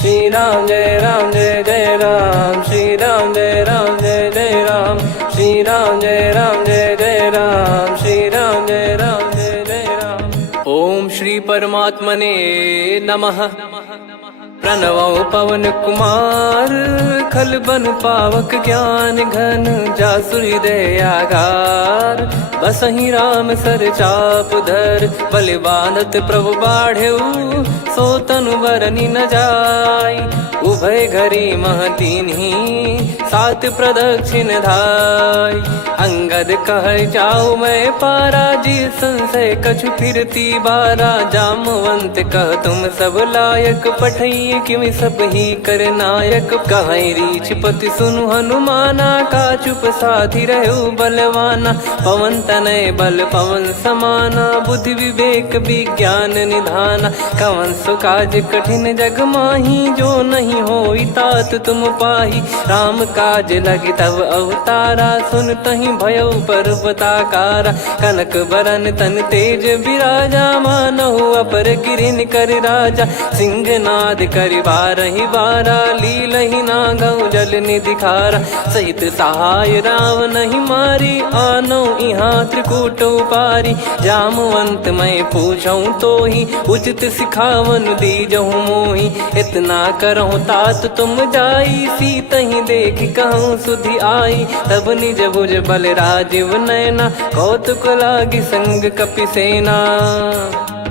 श्री राम जय जय राम, श्री राम जय जय राम, श्री राम जय जय राम, श्री राम जय जय राम। ओम श्री परमात्मने नमः। प्रणवो पवन कुमार, खल बन पावक ज्ञान घन, जासु हृदय आगार। बसहि राम सर चाप धर, बलि बांधत प्रभु बाढ़ेऊ, सो तनु बरनि न जाय। उभय घरी महतीन्ही, सात प्रदक्षिण धाय। अंगद कह जाऊ मैं पारा, जी संशय कछु फिरती बारा। जामवंत कह तुम सब लायक, पठई किमि सब ही कर नायक। कहीं रीछ पति सुनु हनुमाना, का चुप साधि रहु बलवाना। पवन तनय बल पवन समाना, बुद्धि विवेक विज्ञान निधाना। कवन सो काज कठिन जग माही, जो नहीं होई तात तुम पाही। राम काज लगी तब अवतारा, सुन तहि भयउ पर्वताकारा। कनक बरन तन तेज बिराजा, मानहु अपर गिरिन कर राजा। सिंहनाद करि बारहि बारा, लीलहि नागौ जल निधि खारा। सहित सहाय राम नहीं मारी, आनो इहाँ त्रिकूट उपारी। जामवंत मैं पूछऊँ तोहि, उचित सिखावन दीजहु मोहि। इतना करहु तात तुम जाई, सीतहि देख कहूँ सुधि आई। तब निज भुज बल राजीव नयना, कौतुक लागी संग कपिसेना।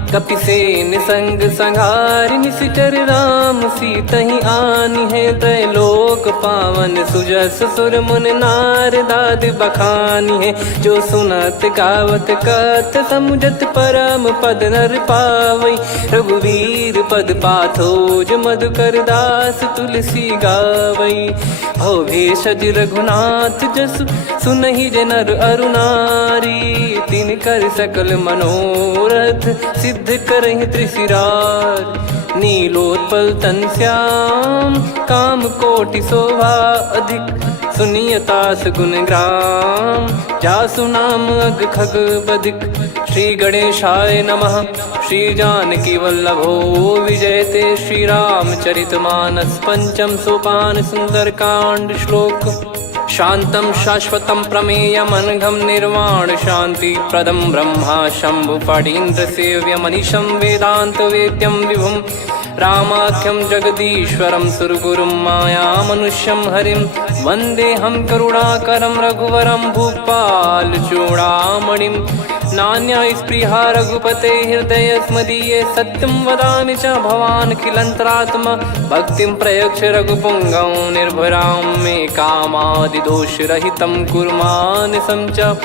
कपिसेन संग संघारि, निशिचर राम सीतहि आनी है। त्रैलोक पावन सुजस सुर मुन नार, दाद बखानी है। जो सुनत गावत कथ, समुझत परम पद नर पावई। रघुवीर पद पाथोज, मधुकर दास तुलसी गावई। भव भेषज रघुनाथ जसु, सुनहि जे नर अरु नारी। तिन कर सकल मनोरथ, सिद्ध करहि त्रिशिरार। नीलोत्पल तन श्याम, काम कोटि शोभा अधिक। सुनियतास गुण ग्राम, जासु नाम अग खग बदिक। श्री गणेशाय नमः। श्री जानकी वल्लभो विजयते, श्री रामचरित मानस। पंचम सोपान सुंदर कांड श्लोक। शांतं शाश्वतं प्रमेयमनघं, निर्वाण शांति प्रदं ब्रह्मा शंभु फणीन्द्र सेव्यमनिशं। वेदांत वेद्यं विभुं रामाख्यं जगदीश्वरं, सुरगुरुं माया मनुष्यं हरिं। वन्देऽहं करुणाकरं रघुवरं, भूपाल चूडामणिं। नान्या स्पृहा रघुपते हृदय स्मदीये, सत्यं वदामि च भवान् खिलन्तरात्मा। भक्तिं प्रयच्छ रघुपुङ्गं, निर्भरां मे कामादिदोषरहितं कुर्मानिसं च।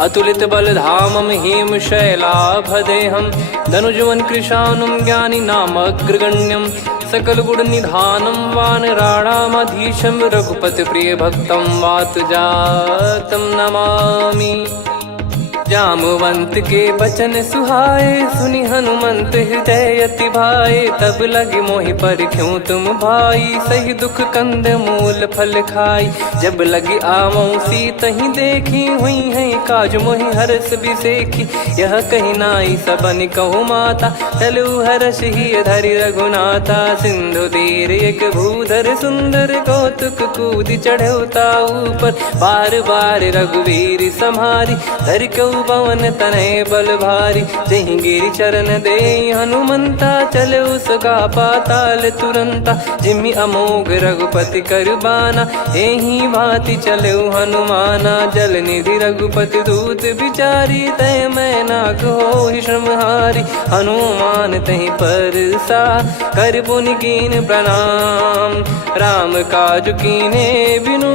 अतुलित बलधामं हेमशैलाभदेहं, धनुजवन कृशानुं ज्ञानी नामग्रगण्यं। सकल गुण निधानं वानराणामधीशं, रघुपति प्रिय भक्तं वातजातं नमामि। जामवंत के बचन सुहाए, सुनि हनुमंत हृदय अति भाए। तब लगे मोहि पर क्यों तुम भाई, सही दुख कंद मूल फल खाई। जब लगे आवऊं सीतहि देखी, हुई है काज मोहि हरस बिसेखी। यह कही नाई सबन कहु माता, चलु हरष ही धरि रघुनाथा। सिंधु तीर एक भूधर सुंदर, कौतुक कूद चढ़ौता ऊपर। बार बार रघुवीर सम्हारी, धर कऊ पवन तनय बल भारी। जहि गिरि चरण दे हनुमंता, चले उसका पाताल तुरंता। जिमि अमोघ रघुपति कर बाना, एहि भांति चले हनुमाना। जल निधि रघुपति दूत बिचारी, तय मैं नाग होहि श्रमहारी। हनुमान तहि परसा, कर पुनि कीन प्रणाम। राम काज कीने बिनु,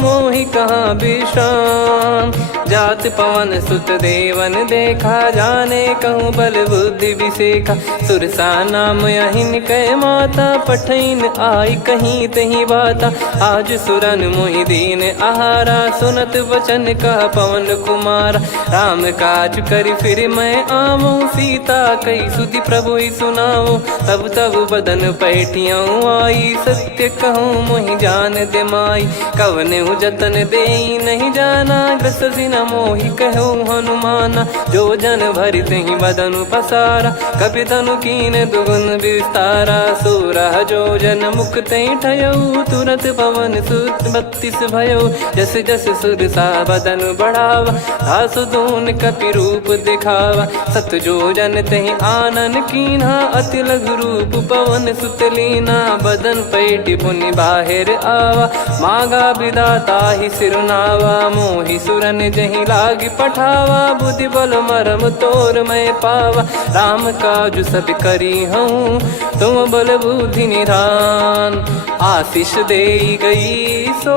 मोहि कहाँ विश्राम। जात पवन सुत देवन देखा, जाने कहूँ बल बुद्धि विसेखा। सुरसा नाम अहिन कै माता, पठैन आई कहीं तही बाता। आज सुरन मोहि दीन आहारा, सुनत वचन कह पवन कुमारा। राम काज करि फिर मैं आवऊं, सीता कई सुधि प्रभु ही सुनाओ। तब तब बदन पैठियाँ आई, सत्य कहूँ मोहि जान दे माई। कवने जतन दे नहीं जाना, ग्रसि न मोहि कहो हनुमाना। जो जन भरि तेहि बदनु पसारा, कपि तनु कीन दुगुन विस्तारा। सोरह जो जन मुख तेहि ठयऊ, तुरत पवन सुत 32 भयऊ। जस जस सुरसा बदन बढ़ावा, आसु दून कपि रूप दिखावा। सत जो जन तेहि आनन कीन्हा, अति लघु रूप पवन सुत लीना। बदन पैटि पुनि बाहिर आवा, मागा विधाता ही सिरुनावा। मोहि सुरन जहि लागी पठावा, बुद्धि बल मरम तोर मैं पावा। राम काजु सब करी हूँ, तुम बल बुद्धि निधान। आशीष देई गई सो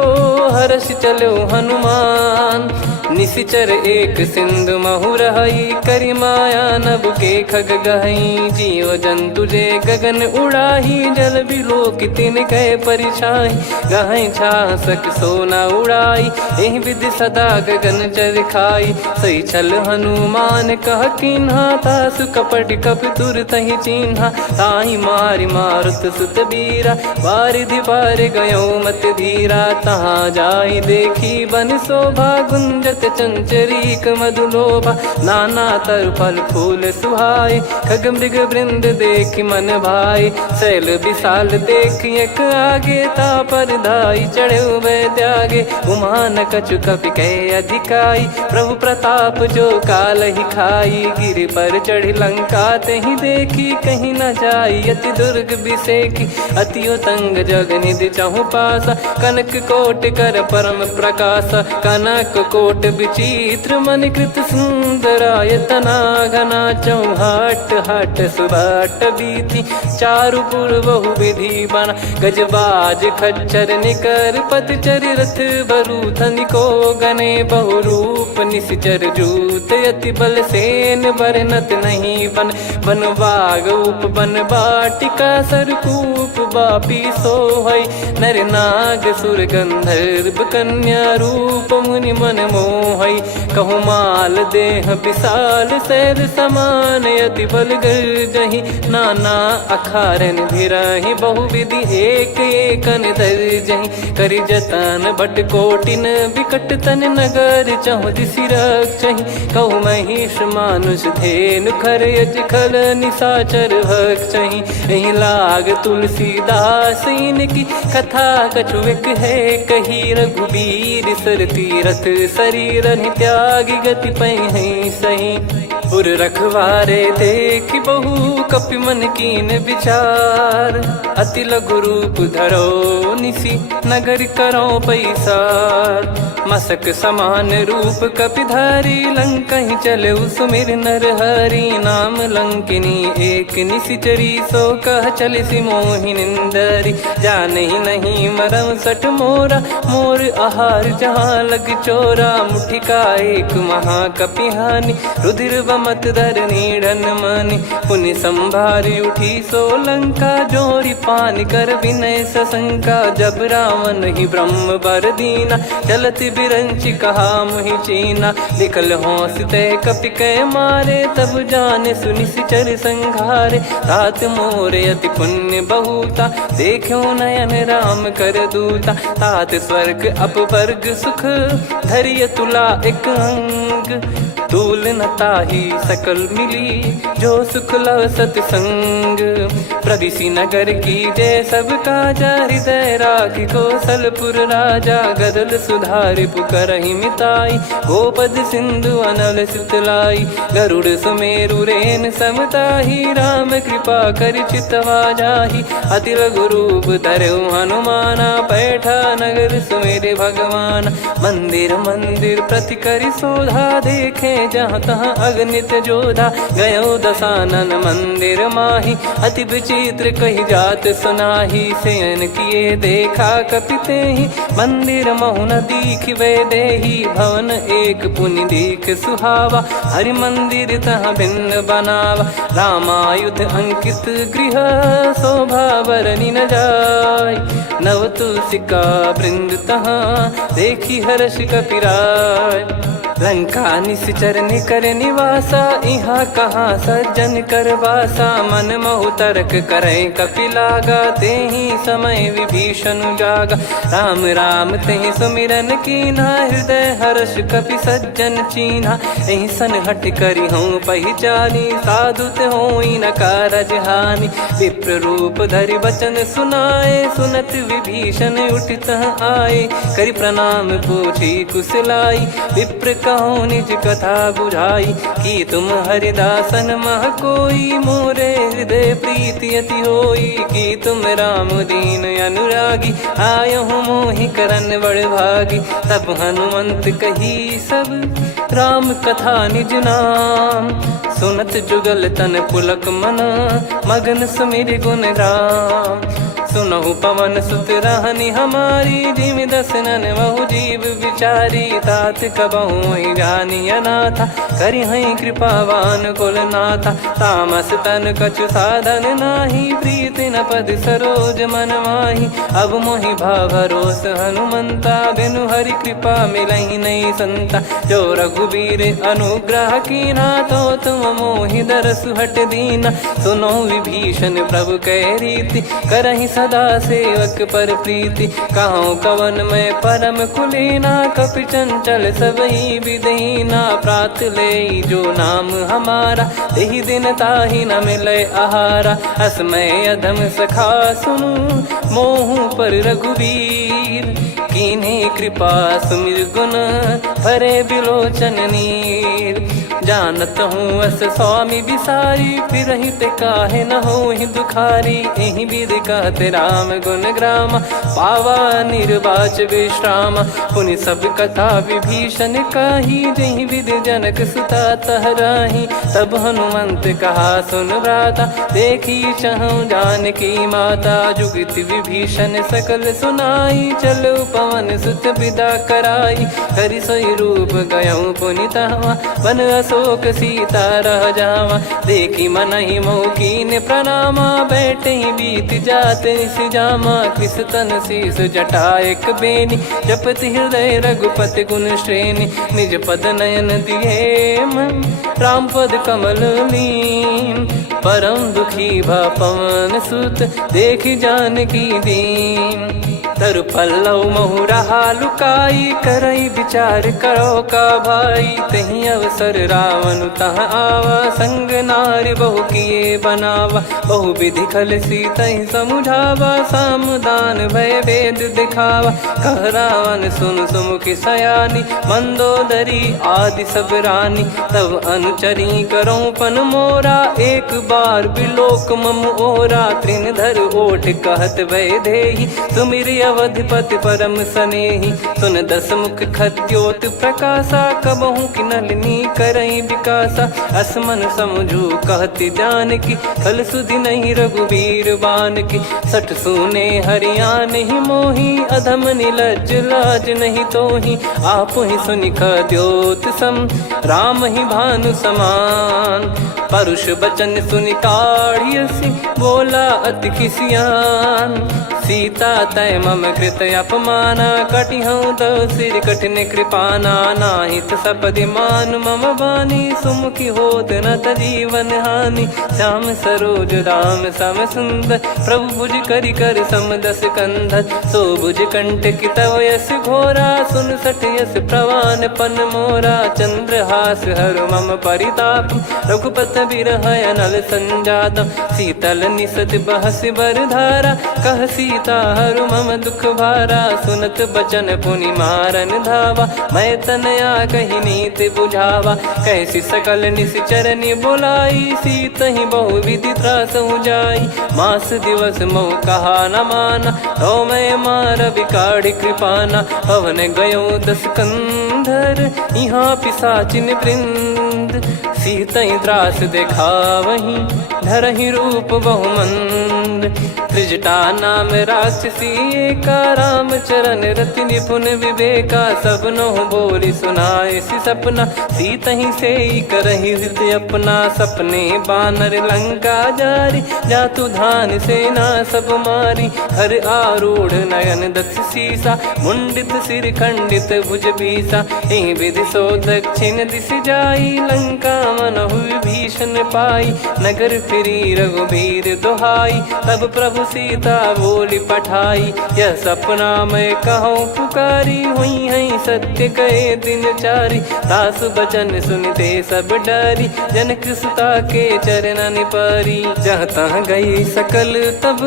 हर्ष चलो हनुमान। निशिचर एक सिंधु महु रहई, करी माया नभ के खग गहई। जीव जंतु जे गगन उड़ाही, जल बिलोक तिन कह परिछाई। गहई छासक सोना उड़ाई, एहि विधि सदा गगन चर खाई। सही छल हनुमान कह कीन्हा, तासु कपट कप तुर तहि चिन्हा। ताहि मारि मारुत सुत बीरा, वारिधि पार गयो मत धीरा। तहाँ जाई देखी बन शोभा, गुंजत चंचरीक मधुलोभा। नाना तर फल फूल सुहाए, खग मृग वृंद देख मन भाई। शैल विशाल देख एक आगे, तापर धाई चढ़े वै त्यागे। उमान कछु कपि कह अधिकाई, प्रभु प्रताप जो काल ही खाई। गिर पर चढ़ी लंका तेहि देखी, कहीं न जाई अति दुर्ग बिसेकी। अति उतंग जग निधि चहु पासा, कनक कोट कर परम प्रकाश। कनक कोट विचित्र मन कृत सुंदरायतना। घना चौहाट हाट सुबाट बीती, चारु पुर बहु विधि बना। गजबाज खच्चर निकर पतचर, रथ बरु धनिको गने। बहु रूप निशिचर जूत, अति बल सेन बरनत नहीं बन। बन बाग उप बन बाटिका, सरकूप बापी सोहई। नर नाग सुर गंधर्व कन्या, रूप मुनि मन मोहई। कहु माल देह विशाल, शैल समान अति बल गर्जहि। नाना अखारन भिरहि, बहु विधि एक एकन दर्जहि। करि जतन बट कोटिन, बिकट तन नगर चहु दिसि रक्षहि। कहु महिष मानुष धेनु, खर यज खल निशाचर भक्षहि। एहि लाग तुलसीदास इनकी, कथा कछु एक है कही। रघुबीर सर तीरथ शरीर, त्यागी गति पै सही। पुर रखवारे देख बहु, कपि मन कीन विचार। अति लघु रूप धरो निसी, नगर करो पैसार। मसक समान रूप कपि धारी, लंकहि चले सुमिर नर हरि। नाम लंकिनी एक निशिचरी, सो कह चलिसि मोहि निंदरी। जानहि नहीं मरम सठ मोरा, मोर आहार जहाँ लग चोरा। मुठिका एक महाकपिहानि, रुधिर बमत धरनी ढन मानि। पुनि संभारी उठी सो लंका, जोरी पान कर विनय सशंका। जब रावण ही ब्रह्म बर दीना, चलत बिरंचि कहा मुहि चीना। लिखल होंस ते कपि कै मारे, तब जाने सुनि सिचर संघारे। तात मोरे अति पुण्य बहुता, देखो नयन राम कर दूता। तात स्वर्ग अपवर्ग सुख, धरिय तुला एक अंग। तूल न ताहि सकल मिली, जो सुख लव सतसंग। प्रविशि नगर की जय सब काजा, हृदय राखि कौशलपुर राजा। गदल सुधारि पुकरहि मिताई, गोपद सिंधु अनल सितलाई। गरुड़ सुमेरु रेन समताहि, राम कृपा करि चितवा जाहि। अति लघु रूप धरऊ हनुमाना, पैठा नगर सुमेरे भगवान। मंदिर मंदिर प्रति करि शोधा, देखे जहाँ तहाँ अगणित जोधा। गयो दशानन मंदिर माही, अति विचित्र कही जात सुनाही। शयन किए देखा कपि तेहि, मंदिर महु न दीख वे देही। भवन एक पुनि दीख सुहावा, हरि मंदिर तहाँ भिन्न बनावा। रामायुध अंकित गृह, शोभा बरनि न जाय। नव तुलसी का वृंद तहाँ, देखी हर्ष कपिराय। लंका निश्चर निकर निवासा, इहाँ कहाँ सज्जन कर वासा। मन महु तर्क करे कपिलागा, तेहि समय विभीषण जागा। राम राम तेहि सुमिरन कीन्हा, हृदय हर्ष कपि सज्जन चीन्हा। एहि सन हट करि हूँ पहिचानी, साधु ते होई न कारज हानि। विप्र रूप धरि वचन सुनाए, सुनत विभीषण उठित आए। करि प्रणाम पूछी कुशलाई, विप्र कहो निज कथा बुझाई। कि तुम हरिदासन मह कोई, मोरे हृदय प्रीति अति होई। कि तुम राम दीन अनुरागी, आयहु मोहि करन बड़ भागी। तब हनुमंत कही सब राम कथा निज नाम, सुनत जुगल तन पुलक मना, मगन सुमिर गुण राम। सुनहु पवन सुत रहनी हमारी, जिमि दसनन महु जीव विचारी। तात कबहु ही जानी अनाथा, करि हई कृपावान कुल नाथा। तामस तन कछु साधन नाही, प्रीति न पद सरोज मन माही। अब मोहि भाव भरोस हनुमंता, बिनु हरि कृपा मिलहि नहीं संता। जो रघुबीर अनुग्रह कीन्हा, तो तुम मोहि दरसु हट दीना। सुनो विभीषण प्रभु कह रीति, करहि सदा सेवक पर प्रीति। कहूँ कवन में परम कुलीना, कपि चंचल सबही विदहीना। प्रात ले जो नाम हमारा, तेहि दिन ताहि न मिले आहारा। असमय अधम सखा सुनु, मोहु पर रघुवीर। कीन्ही कृपा सुमिर गुण, भरे बिलोचन नीर। जानत हूँ अस स्वामी बिसारी, फिरहि ते काहे न होहि दुखारी। एहि विधि कहते राम गुण ग्राम, पावा निर्वाच विश्राम। पुनि सब कथा विभीषण काही, जहि विधि जनक सुता तहराही। तब हनुमंत कहा सुन भ्राता, देखी चहु जानकी माता। जुगति विभीषण सकल सुनाई, चलो पवन सुत विदा कराई। करि सोई रूप गयऊँ पुनि तहवा, वन अशोक सीता रह जावा। देखी मनहि मोह कीन्ह प्रणामा, बैठे ही बीत जात निस जामा। कृस तन शीस जटा एक बेनी, जपति हृदय रघुपति गुण श्रेणी। निज पद नयन दिए मन, राम पद कमल लीन। परम दुखी भा पवन सुत, देखि जानकी दीन। तरु पल्लव महु रहा लुकाई, करई विचार करो का भाई। तहि अवसर रावण तह आवा, संग नारी बहु किए बनावा। बहु विधि खल सीतहि समुझावा, सामदान भय वेद दिखावा। कह रावण सुन सुमुखि सयानी, मंदोदरी आदि सब रानी। तब अनुचरी करो पन मोरा, एक बार बिलोक मम ओरा। तृण धर ओठ कहत भय देहि, सुमिर अवधिपति परम सनेहि। सुन दस मुख खद्योत प्रकाशा, कबहु कि नलिनी करई विकासा। असमन समझू कहति जानकी, खल सुधि नहीं रघुवीर बानकी। सठ सुने हरियाण ही मोही, अधम निलज्ज लाज नहीं तोही। आप ही सुनि खद्योत सम, राम ही भानु समान। परुष बचन सुनि काढ़ियसि, बोला अति किसियान। सीता तय मम कृत अपमाना, कटिहऊँ तव सिर कठिन कृपाना। नाहित सपदि मान मम बानी, सुमुखी होत न जीवन हानि। श्याम सरोज राम सम सुंदर, प्रभु भुज करि कर सम दस कंधर। सो भुज कंठ की तव यस घोरा, सुन सठ यस प्रवान पन मोरा। चंद्रहास हर मम परिताप, रघुपत बिरह अनल संजातम। शीतल निसत बहस बर धारा, कह सीता हरु मम दुख भारा। सुनत बचन पुनि मारन धावा, मैं तनया कहि नीति बुझावा। कैसी सकल निश्चरनि बुलाई, सीतहि बहु विधि त्रासहु जाई। मास दिवस मोह कहा न माना, तो मैं मार बिकाढ़ि कृपाना। पवन गयो दस कंधर, यहाँ पिशाचिन वृंद। मंद, सीतई त्रास देखावहीं धरहि रूप बहुमंद। त्रिजटा नाम राक्षसी एका, राम चरण रति निपुण विवेका। सबनो बोली सुनाए सि सपना, सीतहि से करहि हृद अपना। सपने बानर लंका जारी, जातु धान सेना सब मारी। हर आरूढ़ नयन दक्ष सीसा, मुंडित सिर खंडित भुज बीसा। एहि विधि सो दक्षिण दिश जाई, लंका मनहु विभीषण पाई। नगर फिरी रघुबीर दुहाई, तब प्रभु सीता बोली पठाई। यह सपना मैं कहूँ पुकारी, हुई है सत्य कहे दिन चारी। दास बचन सुनते सब डरी, जनक सुता के चरण परी। जहाँ तहाँ गई सकल तब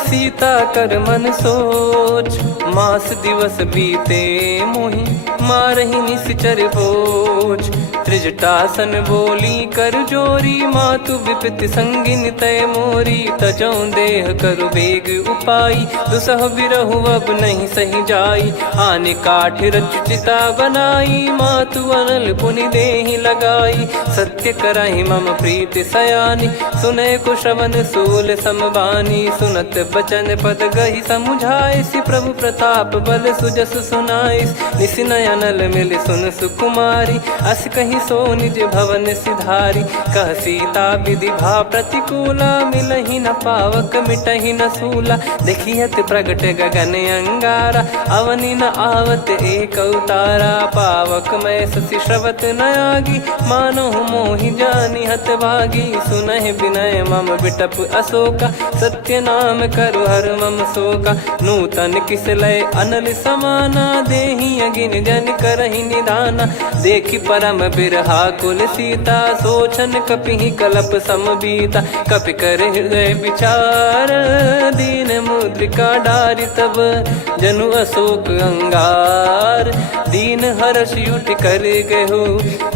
सीता कर मन सोच। मास दिवस बीते मोहि मारहि निश्चर बोझ। त्रिजटासन बोली कर जोरी, मातु विपत्ति संगिन तय मोरी। तजौ देह करु बेग उपाई, दुसह बिरहु अब नहीं सही जाई। आने काठ रचिता बनाई, मातु अनल पुनि देहि लगाई। सत्य करहि मम प्रीति सयानी, सुनय को श्रवण सूल समबानी। सुनत बचन पद गहि समुझाए, सि प्रभु प्रताप बल सुजस सुनाइस। निस नयनल मिल सुन सुकुमारी, अस कहि सो निज भवन सिधारी। कह सीता विधि भा प्रतिकूला, मिलहि न पावक मिटहि न सूला। देखियत प्रगट गगन अंगारा, अवनि न आवत एक अवतारा। पावक मैं शशि श्रवत न आगी, मानो मोहि जानि हत भागी। सुनहि विनय मम बिटप अशोका, सत्य नाम करु हर मम शोका। नूतन किस लय अनल समाना, देहि अगिन जन करहि निदाना। देखि परम बिरहा कुल सीता, सोचन कपिहि कलप समबीता। कपि कर हृदय विचार, दीन मुद्रिका डारि तब जनु अशोक अंगार। दीन हर्ष उठ कर गहु,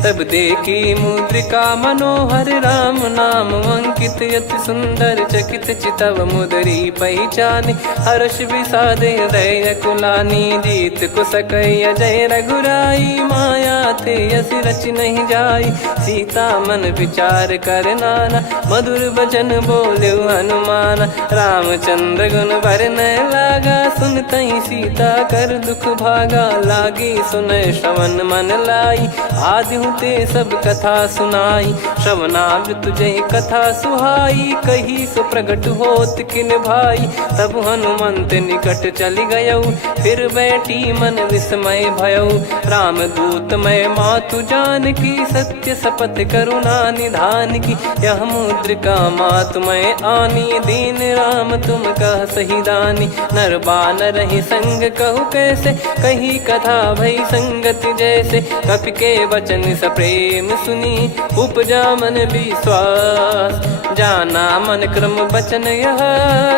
तब देखी मुद्रिका मनोहर। राम नाम अंकित अति सुंदर, चकित चितव मुदरी पहचान। हर्ष विषाद हृदय कुलानी, जीत को सकय जय रघुराई। माया थे यस रच नहीं जाई, सीता मन विचार कर नाना। मधुर बचन बोले हनुमान, रामचंद्र गुण बरनै लागा। सुनतहि सीता कर दुख भागा, लागी सुनय श्रवण मन लाई। आदि ते सब कथा सुनाई, श्रवणामृत जय कथा सुहाई। कही सो प्रगट होत किन भाई, तब हनुमंत निकट चली गयौ। फिर बैठी मन विस्मय भयौ, राम दूत मैं मातु जानकी। सत्य शपथ करुणा निधान की, यह मुद्रिका मातु मैं आनी। दीन राम तुम कह सही दानी, नर बानर ही संग कहु कैसे। कही कथा भई संगति जैसे, कपि के वचन सप्रेम सुनी। उपजा मन विश्वास, जाना मन क्रम बचन यह।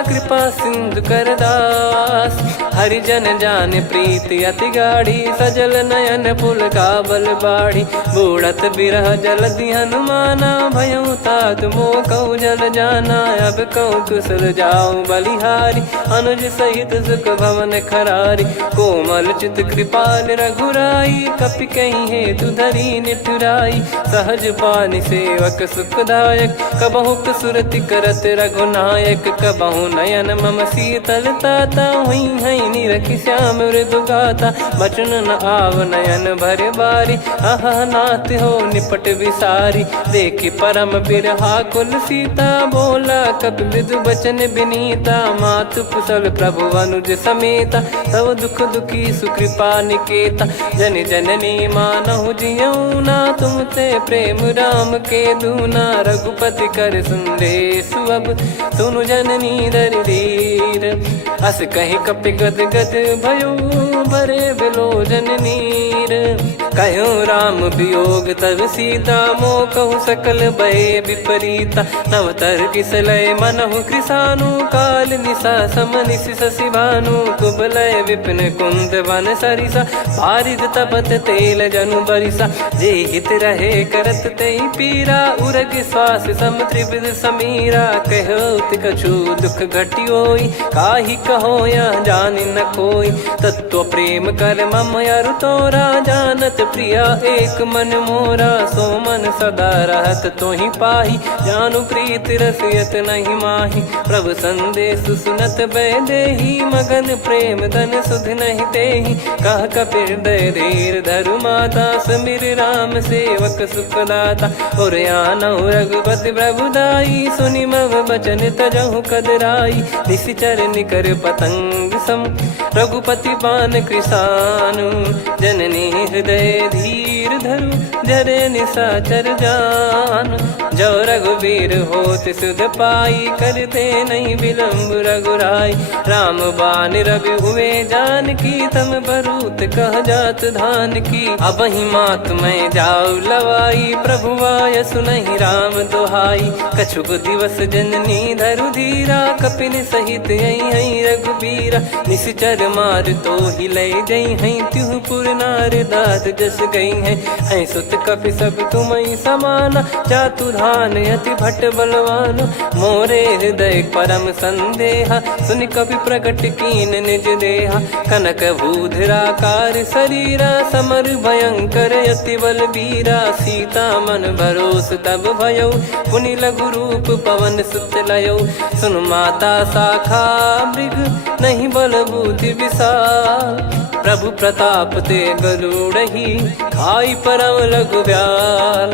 कृपा सिंधु कर दास, हरिजन जान प्रीति अति गाढ़ी। सजल नयन पुल का बल बाढ़ी, बूढ़त बिरह जल दी हनुमाना। भयउ तात मोह कहु जल जाना, अब कहु कुशल जाऊं बलिहारी। अनुज सहित सुख भवन खरारी, कोमल चित कृपाल रघुराई। कपि कहीं हेतु धरी निठुराई, सहज पानि सेवक सुखदायक। कबहु सुरति करत रघुनायक, कबहु नयन मम शीतल ताता। हुई है निरखि श्याम मृदु गाता, बचन न आव नयन भर बारी। आहा नाथ हो निपट विसारी, देखि परम बिरहा कुल सीता। बोला कपि मृदु बचन बिनीता, मातु कुशल प्रभु अनुज समेता। तव दुख दुखी सुकृपा निकेता, जन जननी मानहु जियऊ ना। तुम ते प्रेम राम के दूना, रघुपति कर संदेश अब सुनु जननी दर धीर। अस कहि कपि गद गद भयो, भरे बिलोचन नीर। कहो राम वियोग तब सीता, मोह कहु सकल भय विपरीता। नवतर किसलय मनहु कृसानु, काल निशा समनिशि शशि भानु। कुबलय विपिन कुंद वन सरिसा, पारिद तपत तेल जनु बरिसा। जे हित रहे करत तेहि पीरा, उरग श्वास सम त्रिविध समीरा। कहो कछु दुख घटियोई, काहि कहो या जान न कोई। तत्व प्रेम कर मम अरु तोरा, जानत प्रिया एक मन मोरा। सो मन सदा रहत तो ही पाही, जानु प्रीत रसियत नहीं माही। प्रभु संदेश सुनत बैदेही, मगन प्रेम धन सुध नहीं तेही। कह कपिर दय धीर धरु माता, समिर राम सेवक सुखदाता। और आनौ रघुपति प्रभुदाई, सुनि मव बचन तजहु कदराई। निशिचर निकर पतंग सम, रघुपति पान कृसानु। जननी हृदय धीर धरु, जरे निशाचर जान। जो रघुवीर होत सुध पाई, करते नहीं विलम्ब रघुराई। राम बान रवि हुए जानकी, तम बरूत कह जात धान की। अब ही मात मैं जाऊ लवाई, प्रभु आय सुनहि राम दोहाई। कछुक दिवस जननी धरु धीरा, कपिन सहित यही रघुबीरा। निशिचर मार तो ही ले जई हैं, त्युह पुर नार दाद जस गई हैं। सुत कपि सब तुमहि समाना, जातु धान अति भट बलवान। मोरे हृदय परम संदेहा, सुनि कपि प्रकट कीन निज देहा। कनक भूधराकार शरीरा, समर भयंकर अति बलबीरा। सीता मन भरोस तब भयउ, पुनि लघु रूप पवन सुत लयउ। सुन माता शाखा मृग, नहीं बल बुद्धि विशाल। प्रभु प्रताप ते गरुड़ही, खाई परम लघु ब्याल।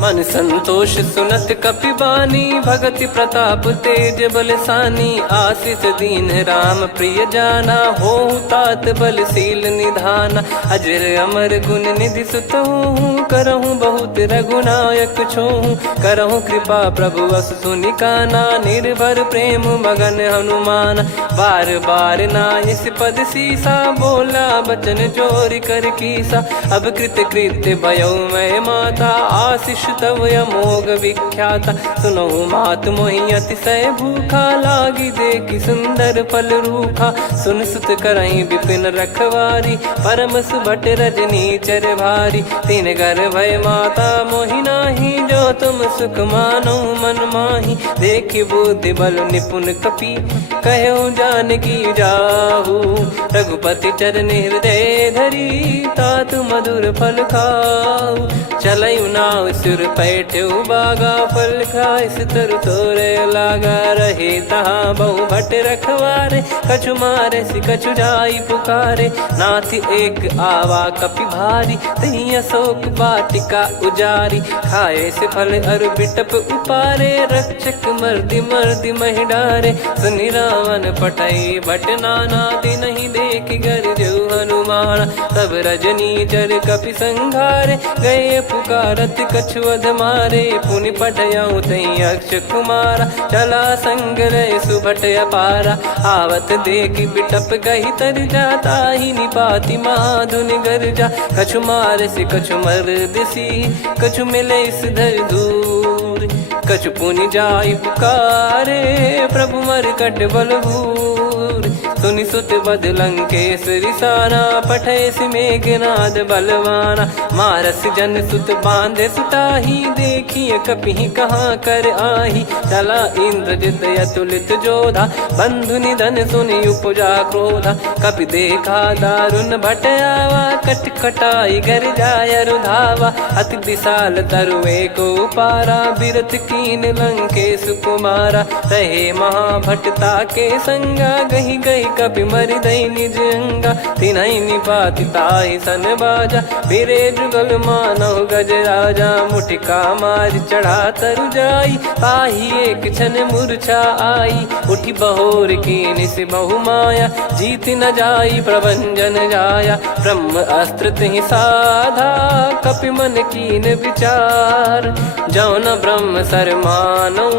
मन संतोष सुनत कपि बानी, भगति प्रताप तेज बलसानी। आशीष दीन राम प्रिय जाना, होहु तात बलशील निधाना। अजर अमर गुण निधि सुतहु, करहु बहुत रघुनायक छोहु। करहु कृपा प्रभु अस सुनि काना, निर्भर प्रेम मगन हनुमान। बार बार नायस पद सीसा, बोला बचन चोरी कर कीसा। अब कृत कृत्य भयउ मैं माता, आशीष तव अमोघ विख्याता। सुनहु मात मोहि अतिशय भूखा, लागी देखि सुंदर फल रूखा। सुन सुत करहि विपिन रखवारी, परम सुभट रजनी चर भारी। तीन घर भय माता मोहि नाही, जो तुम सुख मानो मन माही। देखि बुद्धि बल निपुण कपि, कहु जानकी जाहु। रघुपति चरण हृदय धरी, तात मधुर फल खाऊ। चलयु नाव सुर पैठ्यु बागा, फल खाइस तरु तोरे लागा। रहे तहाँ बहु भट रखवारे, कछु मारे सि कछु जाई पुकारे। नाथ एक आवा कपि भारी, तही अशोक वाटिका उजारी। खाए से फल अरु बिटप उपारे, रक्षक मर्दि मर्दि महि डारे। सुनि रावण पटई भट नाना, तिनहि देखि गरजउ हनुमान। तब रजनी चर कपि संघारे, गए पुकारत कछु अध मारे। पुनि पठयउ तई अक्ष कुमारा, चला संग रहे सुभट अपारा। आवत देखि बिटप गही तर जाता, ही निपाति महाधुनि गर्जा। कछु मार से कछु मर्दिसी, कछु मिले इस धर दूर। कछु पुनि जाई पुकारे, प्रभु मरकट बलभूर। सुनि सुत बद लंकेश्वरी साना, पठय मेघनाद बलवाना। मारस जन सुत बांधे सुताही, देखिए कपि कहाँ कर आही। चला इंद्रजित अतुलित जोधा, बंधु निधन सुनि उपजा क्रोधा। कपि देखा दारुण भट आवा, कट कटाई गर जाय रुधावा। अति विशाल तरुए को पारा, बिरत कीन लंकेश कुमारा। रहे महाभटता के संगा, गही गही कपि मरि दई निज अंगा। तिन्हि निपाति ताहि सन बाजा, फिरे जुगल मानव गज राजा। मुटिका मार चढ़ा तरु जाई, ताहि एक क्षण मूर्छा आई। उठि बहोर कीन से बहु माया, जीत न जाई प्रभंजन जाया। ब्रह्म अस्त्र तिहि साधा, कपि मन कीन विचार। जौ न ब्रह्म सर मानौ,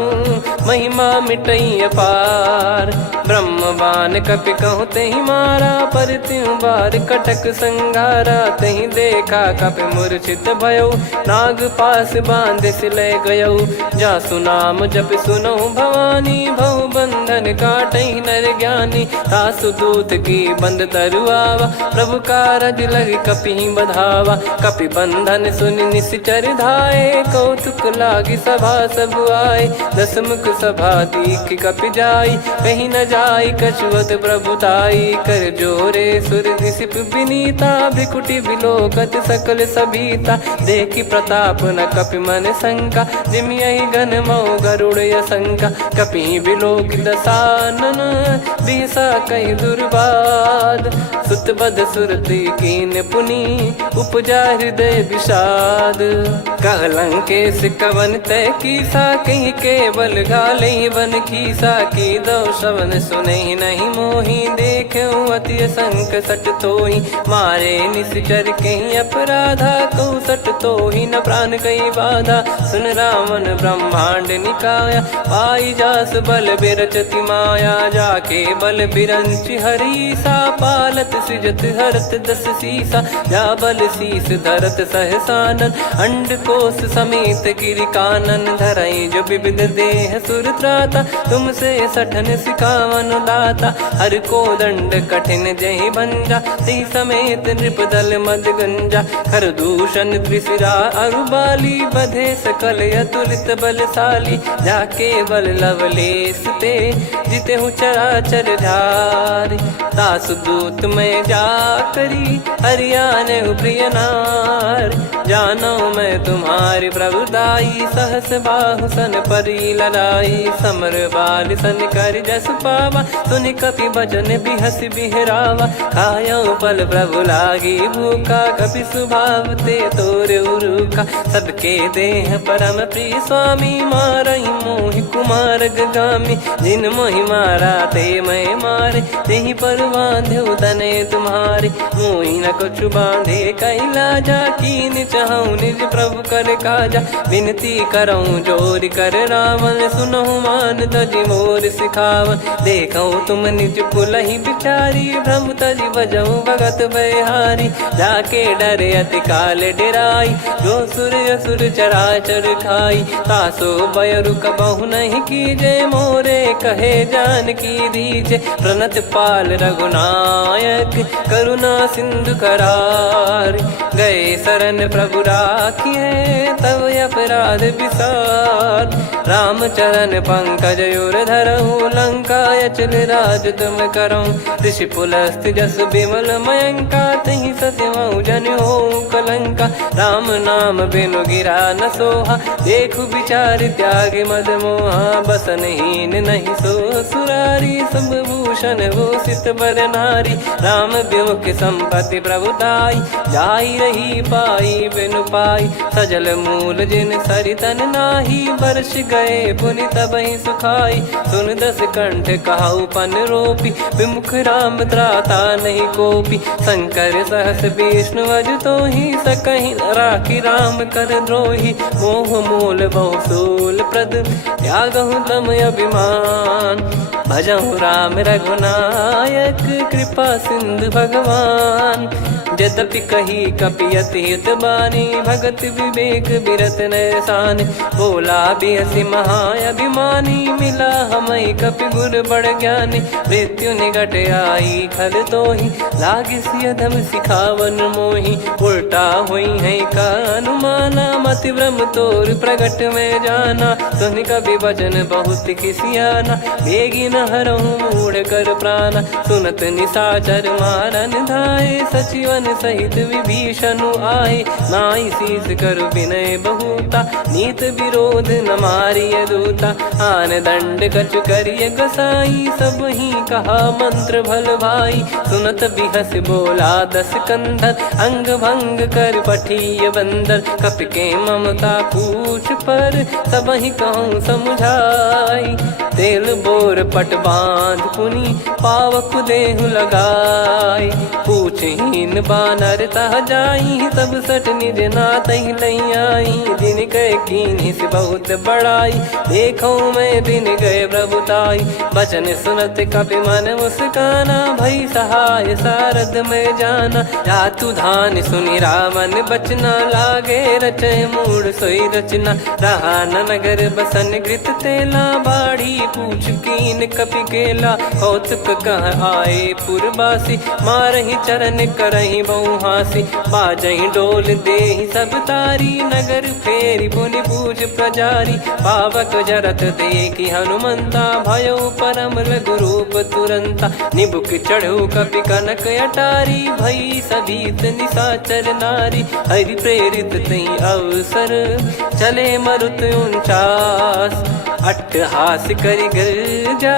महिमा मिटई अपार। ब्रह्म बान कपि कहु तहि मारा, पर त्यों बार कटक संगारा। तहि देखा कपि मूर्छित भयउ, नाग पास बांध सिले गयउ। जासु नाम जप सुनहु भवानी, भव बंधन काटहि नर ज्ञानी। तासु दूत की बंद तरुआवा, प्रभु कारज लग कपि बधावा। कपि बंधन सुनि निश्चर धाये, कौतुक लागी सभा सब आए। दस मुख सभा दीख कपि जाई, कहीं न जाई कछुवत प्रभुताई। कर जोरे सुर दिसिप विनीता, भ्रिकुटि बिलोकत सकल सबीता। देखि प्रताप न कपि मन शंका, जिमियहि गन मऊ गरुड़ असंका। कपि बिलोक दसानन, बिहसा कहि दुर्वाद। सुत बध सुरति कीन पुनि, उपजा हृदय विषाद। कहलंकेश कवन तय कीसा, कहीं केवल गाले बन खीसा। की दो श्रवण सुने नहीं मोही, देखे अति संक सट तोही। मारे निश्चर कहीं अपराधा, कहूँ सट तोही न प्राण कहीं बाधा। सुन रावण ब्रह्मांड निकाया, पाई जास बल बिरचति माया। जाके बल बिरंच हरीसा, पालत सृजत हरत दस सीसा। जा बल शीस धरत सहसानन, अंड कोश समेत गिरि कानन। धरई जो विविध देह सुर त्राता, तुमसे सठन सिखावन दाता। हर को दंड कठिन जहि भंजा, ती समेत नृप दल मद गंजा। खर दूषण त्रिशिरा अरुबाली, बधे सकल अतुलित बलशाली। जाके बल लवलेश ते, जिते हूँ चराचर धारी। दास दूत में जा करी, हरियाने प्रिय नार। जानो मैं तुम्हारी प्रभुताई, सहस बाहु सन परी लड़ाई। समर बाल सन कर जस पावा, सुनि कपि भजन बिहस बिहरावा। खायो पल प्रभु लागी भूखा, कपि स्वभाव ते तोर उरुखा। सबके देह परम प्रिय स्वामी, मारई मोहि कुमार गगामी। जिन मोहि मारा ते मैं मारे, तेहि पर बांधो तने तुम्हारे। मोहि न कुछ बांधे कैलाजा, कीन चाहूँ निज प्रभु कर काजा। विनती करऊँ जोर कर रावण, सुनहु मान तजि मोर सिखावन। देखऊँ तुम निज पुलहि बिचारी, भ्रम तजि बजऊँ भगत बहारी। जाके डरे अति काल डेराई, जो सुर असुर चराचर खाई। तासो बयरु कबहु नहीं कीजे, मोरे कहे जान की दीजे। प्रणत पाल रघुनायक, करुणा सिंधु करार। गए शरण प्रभु राखिए, तब अपराध विसार। राम चरण पंकज उर धरऊँ, लंका अचल राज तुम करऊँ। ऋषि पुलस्त जस विमल मयंका, तहि सत्यमऊ जन हो कलंका। राम नाम बिनु गिरा न सोहा, देखु विचार त्याग मद मोहा। बसनहीन नहीं सो सुरारी, सब भूषण भूषित बर नारी। राम विमुख संपत्ति प्रभुताई, जाई रही पाई बिनु पाई। सजल मूल जिन सरितन नाही, वर्ष गए पुनि तबहि सुखाई। सुन दस कंठ कहाऊ पन रोपी, विमुख राम त्राता नहीं कोपी। शंकर सहस विष्णु अज तोहि, सकहि न राखी राम कर द्रोही। मोह मूल बहु सूल प्रद, त्यागहु तम अभिमान। भजहु राम रघुनायक, कृपा सिंधु भगवान। यद्यपि कही कपियति हित बानी, भगत विवेक बिरत नैसान। बोला बिहसि महाअभिमानी, मिला हमई कपि गुर बड़ ज्ञानी। मृत्यु निकट आई खल तोहि, लागिसि अधम सिखावन मोहि। उल्टा हुई है का अनुमाना, मति भ्रम तोर प्रगट में जाना। सुन कवि वचन बहुत खिसियाना, बेगी न हरहु मूढ़ कर प्राणा। सुनत निशाचर मारन धाये, सचिवन सहित विभीषणु आए। नाई शीस कर विनय बहुता, नीत विरोध न मारिय दूता। आन दंड कछु करिय गसाई, सब ही कहा मंत्र भल भाई। सुनत बिहस बोला दस कंधर, अंग भंग कर पठिय बंदर। कपि के ममता पूछ पर, सब ही कहूँ समुझाई। तेल बोर पट बांध पुनि, पावक देहु लगाई। पूछहीन बानर तह जाई, सब सट निज नातहि लई आई। दिन गए कीन्ही से बहुत बड़ाई, देखो मैं दिन गए प्रभुताई। बचन सुनत कपि मन मुस्काना, भई सहाय सारद में जाना। जातु धान सुनि रावण बचना, लागे रचय मूढ़ सोई रचना। रहा न नगर बसन घृत तेला, बाढ़ी पूछ कीन कपि केला कौतुक कह आए पुरबासी मारही चरण करही बहु हासी बाजही डोल देहि सब तारी नगर फेरी पुनि पूज प्रजारी पावक जरत देखी हनुमंता भयो परम लघु रूप तुरंता निबुक चढ़ू कपि कनक अटारी भई सभीत निशाचर नारी हरि प्रेरित तई अवसर चले मरुत 49 अट्टहास करि गिरजा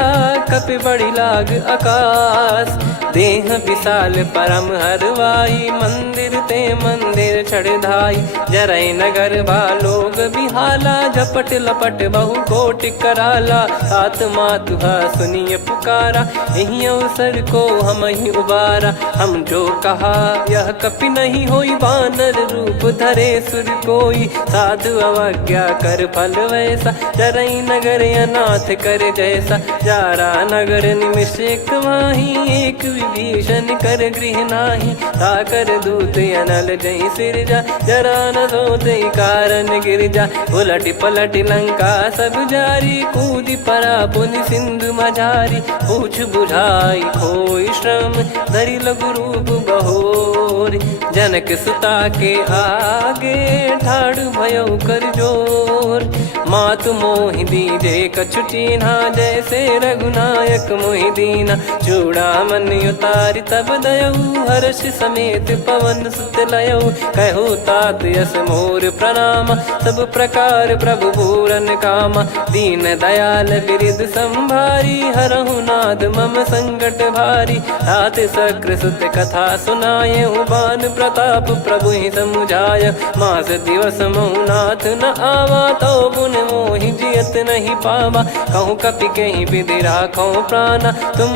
कपि बड़ी लाग आकाश देह विशाल परम हरवाई मंदिर ते मंदिर चढ़ाई जरई नगर बालोग बिहाला झपट लपट बहु कोट कराला सात मातुहा सुनिय पुकारा यही अवसर को हम ही उबारा हम जो कहा यह कपि नहीं होई बानर रूप धरे सुर कोई साधु अवज्ञा कर फल वैसा जरई नगर अनाथ कर जैसा जारा नगर निमिष एक माही एक विभीषण कर गृह नाही ताकर दूत अनल जय सिरजा जरा न सोते कारण गिरजा उलट पलट लंका सब जारी कूदी परा पुनि सिंधु मझारी पूछ बुझाई खोई श्रम धरि लघु रूप बहोरी जनक सुता के आगे ठाड़ भयो कर जोर मातु मोहि दीजे कछु चीन्हा जैसे रघुनायक मोहि दीना चूड़ामन उतारि तब दयऊ हर्ष समेत पवन सुत लयऊ कहु तात यस मोर प्रणाम सब प्रकार प्रभु पूरन कामा दीन दयाल बिरिद संभारी हरहु नाद मम संकट भारी तात सक्र सुत कथा सुनाये बान प्रताप प्रभु ही समुझाय मास दिवस महु नाथ न आवा तो पुन मोहि जियत नहीं पावा कहूँ कपि कहीं विधि राखो प्राणा तुम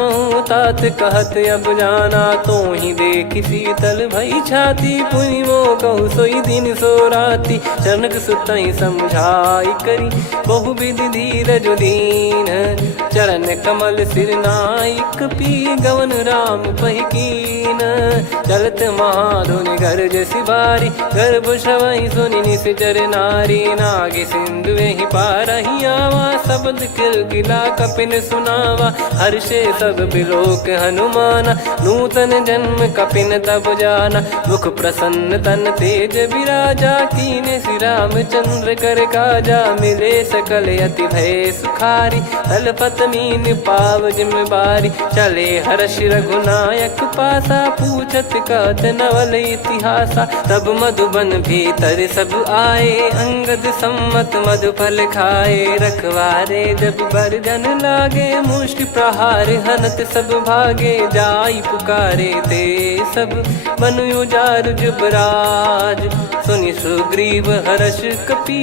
तात कहत अब जाना तो ही देख शीतल भई छाती पुनि मो कहु सोई दिन सो राती जनक सुतई समझाई करी बहु विधि धीरज दीन चरण कमल सिर नाइक पी गवन राम पहिकीन चलत महाधुनि गर्ज सिबारी गर्भ श्रवहि सुनि निश्चर नारी नागे सिंधु ही पारही आवा शब्द किलकिला कपिन सुनावा हर्षे सब बिलोक हनुमाना नूतन जन्म कपिन तब जाना मुख प्रसन्न तन तेज विराजा कीने श्री रामचंद्र कर काजा मिले सकल अति भय सुखारी तलपत मीन पाव जिम्मेवारी चले हर्ष रघुनायक पासा पूछत कहत नवल इतिहासा तब मधुबन भीतर सब आए अंगद सम्मत मधुफल खाए रखवारे जब बरजन लागे मुष्टि प्रहार हनत सब भागे जाई पुकारे ते सब मनु उजार जुबराज सुनि सुग्रीव हर्ष कपि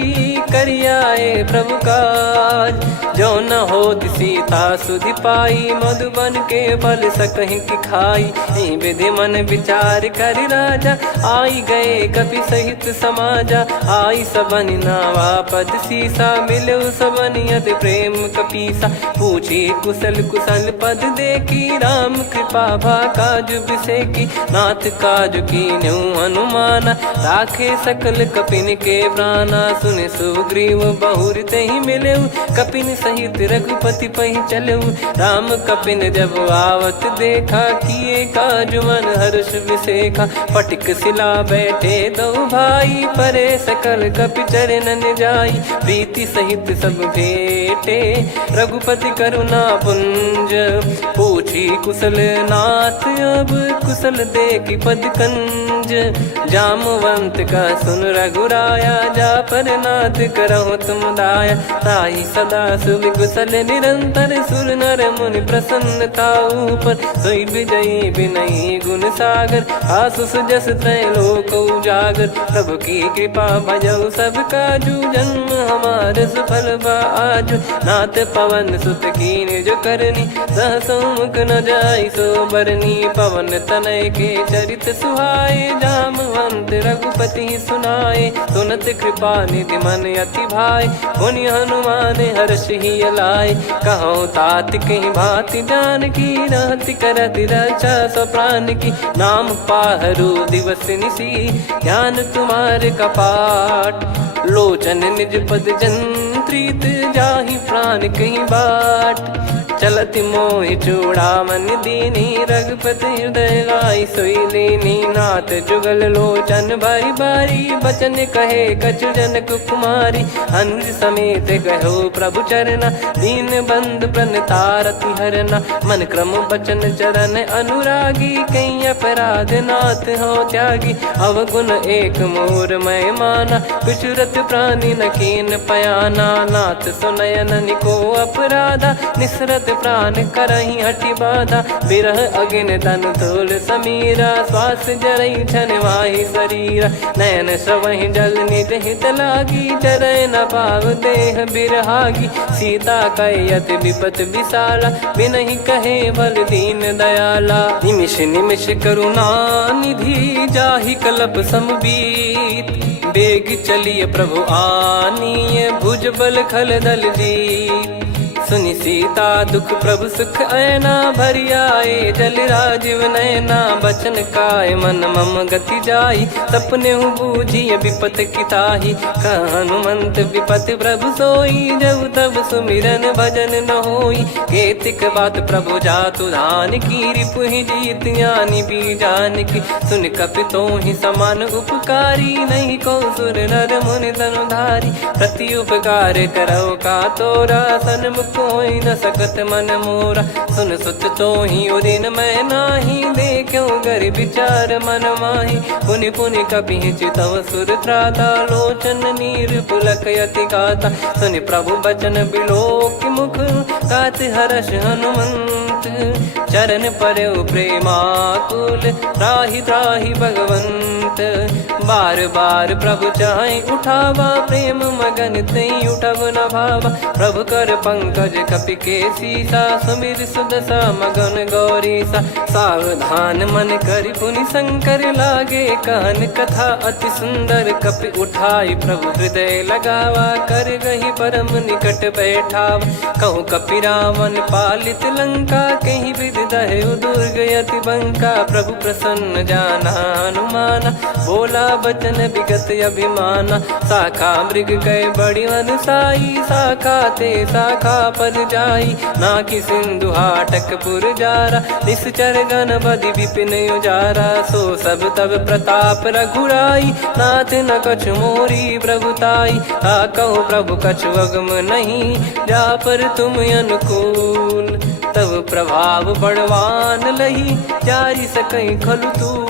करियाए प्रभु काज जो न हो सीता सुधि पाई मधुबन के फल सकहि की खाई विधि मन विचार कर राजा आई गए कपि सहित समाजा आई सबन नावा पद सीसा मिलो सबनियत प्रेम कपीसा पूछी कुशल कुशल पद देखी राम कृपा भा काज बिसेकी नाथ काज की न्यू हनुमाना राखे सकल कपिन के प्राणा सुन सुग्रीव बहुर ते ही मिले कपिन सहित रघुपति पहि चले राम कपिन जब आवत देखा किए काज मन हर्ष विसेखा पटिक सिला बैठे दो भाई परे सकल कपि चरणन जाई प्रीति सहित सब भेटे रघुपति करुणा पुंज पूछी कुशल नाथ अब कुशल देखी पद कंज जामवंत का सुन रघुराया जा पर नाथ करहु तुम दाया ताई सदा सुभि कुशल निरंतर सुर नर मुनि प्रसन्नता ऊपर सोई विजयी विनयी गुण सागर आसु सुजस त्रैलोक उजागर प्रभु की कृपा भजऊ सब काजू जन्म हमार सफल बाजू नाथ पवन सुत कीन जो करनी सहसो मुख न जाई सो बरनी पवन तनय के चरित सुहाए जामवंत रघुपति सुनाए सुनत कृपा निधि मन अति भाई पुनि हनुमान हर्ष ही लाए कहो तात कहीं भांति जान की रहति करति रक्षा सो प्राण की नाम पाहरू दिवस निसी ध्यान तुम्हारे कपाट लोचन निज पद जन प्रीत जाहि प्राण कहीं बाट। चलत मोहि चूड़ामन दीनी रघुपति हृदय लाई सोई लीनी। नाथ जुगल लोचन बारी बारी बचन कहे कछु जनक कुमारी। हंस समेत गहो प्रभु चरना दीन बंद प्रणतारति हरना। मन क्रम बचन चरण अनुरागी कहीं अपराध नाथ हो त्यागी। अवगुण एक मोर मैं माना विचुरत प्राणी न कीन पयाना। नाथ सुनयन निको अपराधा निसरत प्राण करही हटि बाधा। बिरह अगिन तन तोल समीरा श्वास जरई छन वाहि शरीरा। नयन सवहि जल निज हित लागी चरय न पाव देह बिरहागी। सीता कयत विपत विशाला बिनहि कहे बल दीन दयाला। निमिष निमिष करुणा निधि जाहि कलप समबीत। बेग चलिए प्रभु आनीय भुज बल खल दल जीत। सुनि सीता दुख प्रभु सुख ऐना भरि आए जल राजीव नैना। बचन काय मन मम गति जाई सपने बूझी विपत किताही। हनुमंत विपत प्रभु सोई जब तब सुमिरन भजन न होई। केतिक बात प्रभु जातु धान की रिपुहि जीत ज्ञानी बीजान की। सुन कपितो ही समान उपकारी नहीं को सुर नर मुनि तनुधारी। प्रति उपकार करो का तोरा सन्मुख कोई न सकत मन मोरा। सुन सुत तो ही उदिन मैं नाही देखो गर विचार मन माही। पुनि पुनि कपि चितव सुर त्राता लोचन नीर पुलक यति गाता। सुनि प्रभु बचन बिलोक मुख गात हर्ष हनुमंत। चरण परयो प्रेमाकुल त्राहि त्राहि भगवंत। बार बार प्रभु चाहि उठावा प्रेम मगन तई उठब न भावा। प्रभु कर पंकज कपि के सीसा सुमिर सुदशा मगन गौरीसा। सावधान मन करि पुनि शंकर लागे कहन कथा अति सुंदर। कपि उठाई प्रभु हृदय लगावा कर गही परम निकट बैठावा। कहूँ कपि रावण पालित लंका कहीं विधि दहु दुर्ग यति बंका। प्रभु प्रसन्न जाना हनुमाना बोला बचन विगत अभिमाना। शाखा मृग गए बड़ी अनुसाई शाखा ते शाखा पर जाई। ना कि सिंधु हाटक पुर जारा निश्चर गण बदि विपिन उजारा। सो सब तब प्रताप रघुराई नाथ न कछु मोरी प्रभुताई। कहूँ प्रभु कछु अगम नहीं जा पर तुम अनुकूल। तब प्रभाव बड़वान लही जारी सकई खलु तूल।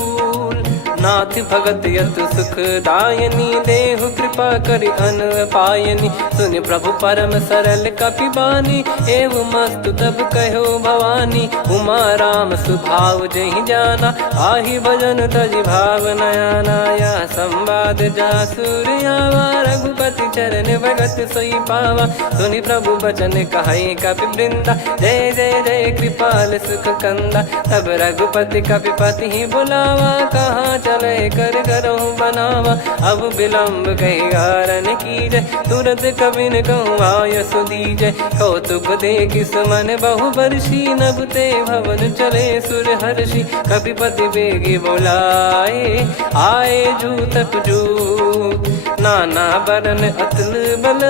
नाथ भगत यत सुख दायनी देहु कृपा करि अन पायनी। सुन प्रभु परम सरल कपि बानी एवं मस्तु तब कहो भवानी। उमा राम सुभाव जहि जाना आहि भजन तजि भाव नयाना। या संवाद जासुर आवा रघुपति चरण भगत सोई पावा। सुनि प्रभु बचन कहै कपि वृंदा जय जय जय कृपाल सुख कंदा। तब रघुपति कपि पति बुलावा कहाँ चले कर करहु बनावा। अब विलम्ब कही कारण कीजय तुरत कबिन कहूँ आयस दीजय। कौतुक देख सुमन बहु बरसी नभ ते भवन चले सुर हर्षि। कपिपति बेगी बोलाए आए जूतक जूत। नाना बरन अतुल बल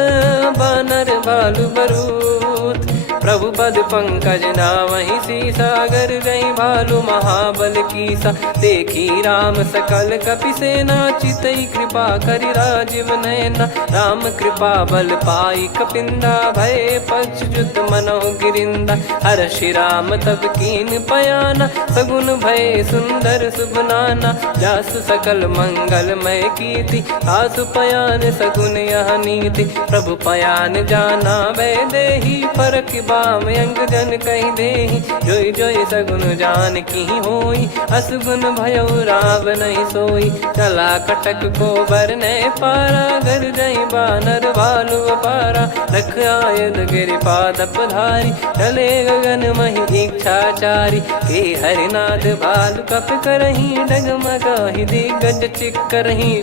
बानर बालु बरूत। प्रभु पद पंकज नावहि सीसागर गई भालु महाबल कीसा। देखी राम सकल कपि सेना चितई कृपा करि राजीव नयना। राम कृपा बल पाई कपिंदा भय पक्ष जुत मनो गिरिंदा। हर्षि राम तब कीन पयाना सगुन भय सुंदर शुभ नाना। जासु सकल मंगलमय कीर्ति आसु पयान सगुन यह नीति। प्रभु पयान जाना वै देहि फरक बाम अंग जन कहीं देहि। जोई जोई सगुन जान की होई असगुन भयो राव नहीं सोई। चला कटक को बरने पारा घर जई बानर भालु पारा। रख आयद गिरि पाद पधारी चले गगन मही इच्छाचारी। के हरिनाथ भालु कप करही डगमगाहि दिग्गज चिक्करही।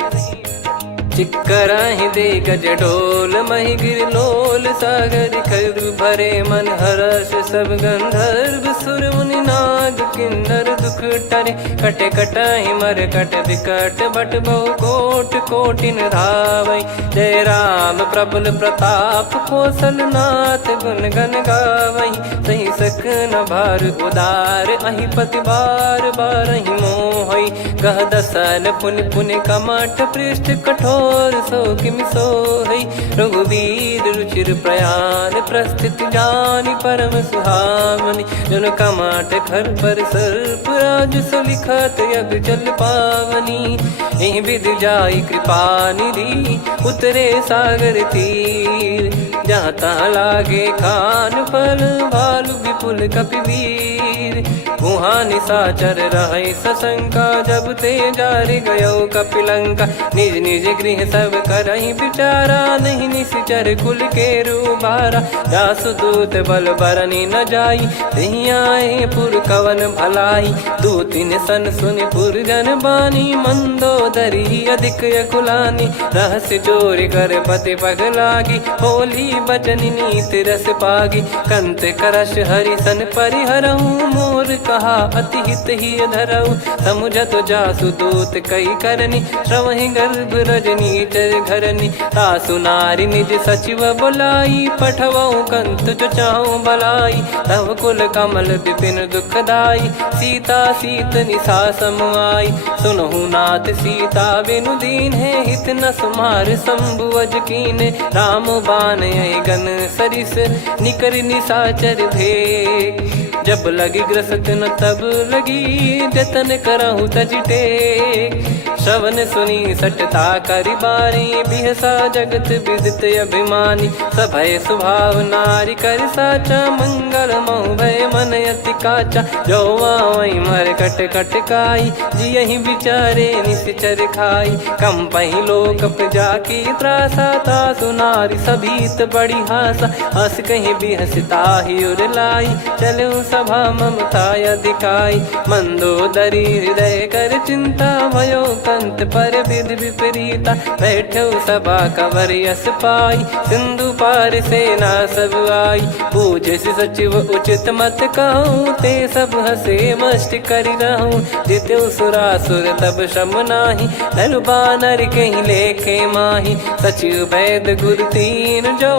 चिक्कराहि दे गज डोल महि गिर लोल सागर खर भरे मन हर्ष सब गंधर्व सुर मुनि नार। नाग किन्नर दुख टरे, कटे कटहि मर कट विकट बट बहु कोट कोटिन धावै। जय राम प्रबल प्रताप कौशलनाथ गुण गण गावै। सही सकन भार उदार अहि पति बार बारहि मोहै। गह दसन पुन पुन कमठ पृष्ठ कठोर सो किमि सोहै। रघुवीर रुचिर प्रयाण प्रस्थित जानि परम सुहावनि। जन कमठ खर पर सर्प राज सलिखत यग जल पावनी। एहि विधि जाई कृपा निधि उतरे सागर तीर। जहाँ तहाँ लागे खान फल भालु विपुल कपिवीर। वहाँ निशाचर रहै सशंका जब ते जारि गयो कपिलंका। निज निज गृह सब करहि विचारा नहीं निश्चर कुल के रूबारा। जासु दूत बल बरनि न जाई तेहि आए पुर कवन भलाई। दूतिन सन सुनि पुर जन बानी मंदोदरी अधिक यकुलानी। रहस्य चोरी कर पति पगलागी होली बचन नीति रस पागी। कंत करश हरिसन परिहरहु मोर कहा अति हित ही धरऊ। समुझत जासु दूत कई करनी श्रवहि गर्भ रजनी चर घरनी। तासु नारी निज सचिव बुलाई पठवऊ कंत जो चाहूं बलाई। तव कुल कमल विपिन दुखदाई सीता सीत निशा समाई। सुनहु नाथ सीता बिनु दीन है हित न सुमार शंभु अज कीने। राम बाण गन सरिस निकर निशाचर भेग। जब लगी ग्रसत न तब लगी जतन करहु तज टेक। श्रवण सुनी सटता करि बारी बिहसा जगत विदित अभिमानी। सभय स्वभाव नारी कर साचा मंगल मऊ भय मन अति काचा। जो आवै मर कट कट काई जियहि विचारे निश्चर खाई। कम पहि लोक जाकी त्रासा तासु नारी सभीत बड़ी हासा। हस कहीं बिहसता ही उर लाई चलऊ सभा ममता अधिकाई। मंदोदरी हृदय कर चिंता भयो कंत पर विधि विपरीता। बैठो सभा कवर यस पाई सिंधु पार सेना सब आई। पूज्य सचिव उचित मत कहूँ ते सब हसे मष्ट करि रहूँ। जित्यु सुरासुर तब श्रम नाही नर बानर कहीं लेखे माही। सचिव वैद गुरु तीन जो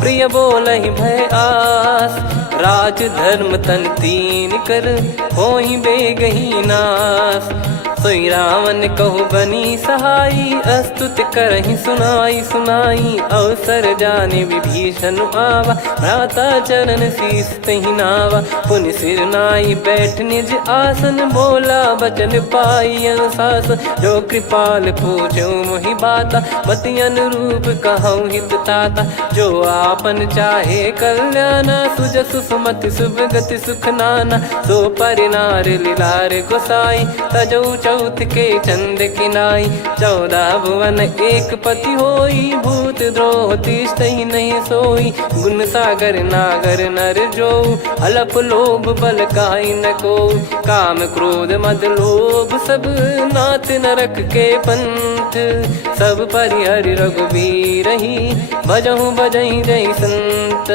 प्रिय बोलहि भय आस। राज धर्म तन तीन कर होई बेगही नास। सोई रावण कहु बनी सहाई अस्तुत करहि सुनाई सुनाई। अवसर जाने विभीषण आवा भ्राता चरण शीस तहि नावा। पुनि सिर नाई बैठ निज आसन बोला बचन पाई अनुशासन। जो कृपाल पूछो मोहि बाता मति अनुरूप कहूँ हित ताता। जो आपन चाहे कल्याणा सुजसु सुमति सुभगति सुख नाना। सो परिनार लीलार गोसाई तजौ चौथ के चंद किनाई। 14 भुवन एक पति होई भूत द्रोह तिष्ठहि नहीं सोई। गुण सागर नागर नर जो अलप लोभ बल काई न को। काम क्रोध मद लोभ सब नाथ नरक के पंथ। सब परिहरि रघुबीर ही भजहु भजहि जय संत।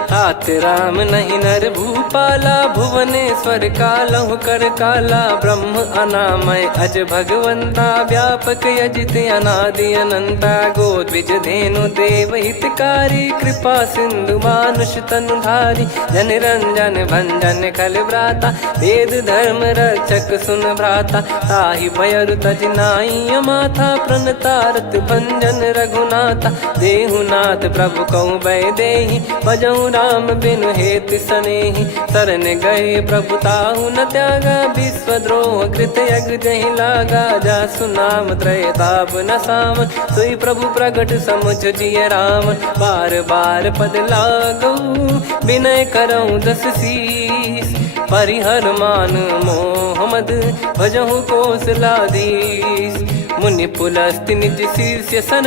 तात राम नहीं नर भूपाला भुवनेश्वर कालहु कर काला। ब्रह्म अनामय अज भगवंता व्यापक यजित अनादि अनंता। गोद्विज धेनु देव हितकारी कृपा सिंधु मानुष तनुधारी। जन रंजन भंजन खल भ्राता वेद धर्म रक्षक सुन भ्राता। ताहि भयरु तज नाई माथा प्रणतारत भंजन रघुनाथा। देहुनाथ प्रभु कहु भय देहि भजहु राम बिनु हेतु सनेहि। शरण गए प्रभु ताहु न त्यागा विश्वद्रोह कृत यज्ञ जहि लागा। जासु नाम त्रय ताप न सावन सोई प्रभु प्रगट समुझ जिय राम। बार बार पद लागऊ विनय करऊँ 10 शीस। परिहर मान मोह मद भजहु कौशलाधीश। मुनि पुलस्त्य निज शिष्य सन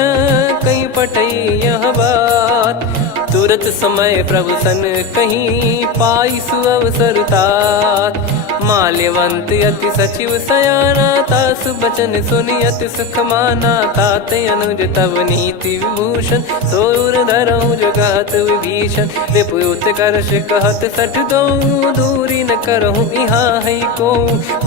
कहीं पठई यह बात। तुरत समय प्रभु सन कहीं पाई सुअवसर तात। माल्यवंत अति सचिव सयाना तासु बचन सुनि अति सुख माना। ताते अनुज तव नीति विभूषण सोर धरऊ जगत विभीषण। विपुत करश कहत सठ दो दूरी न करहु यहाँ है को।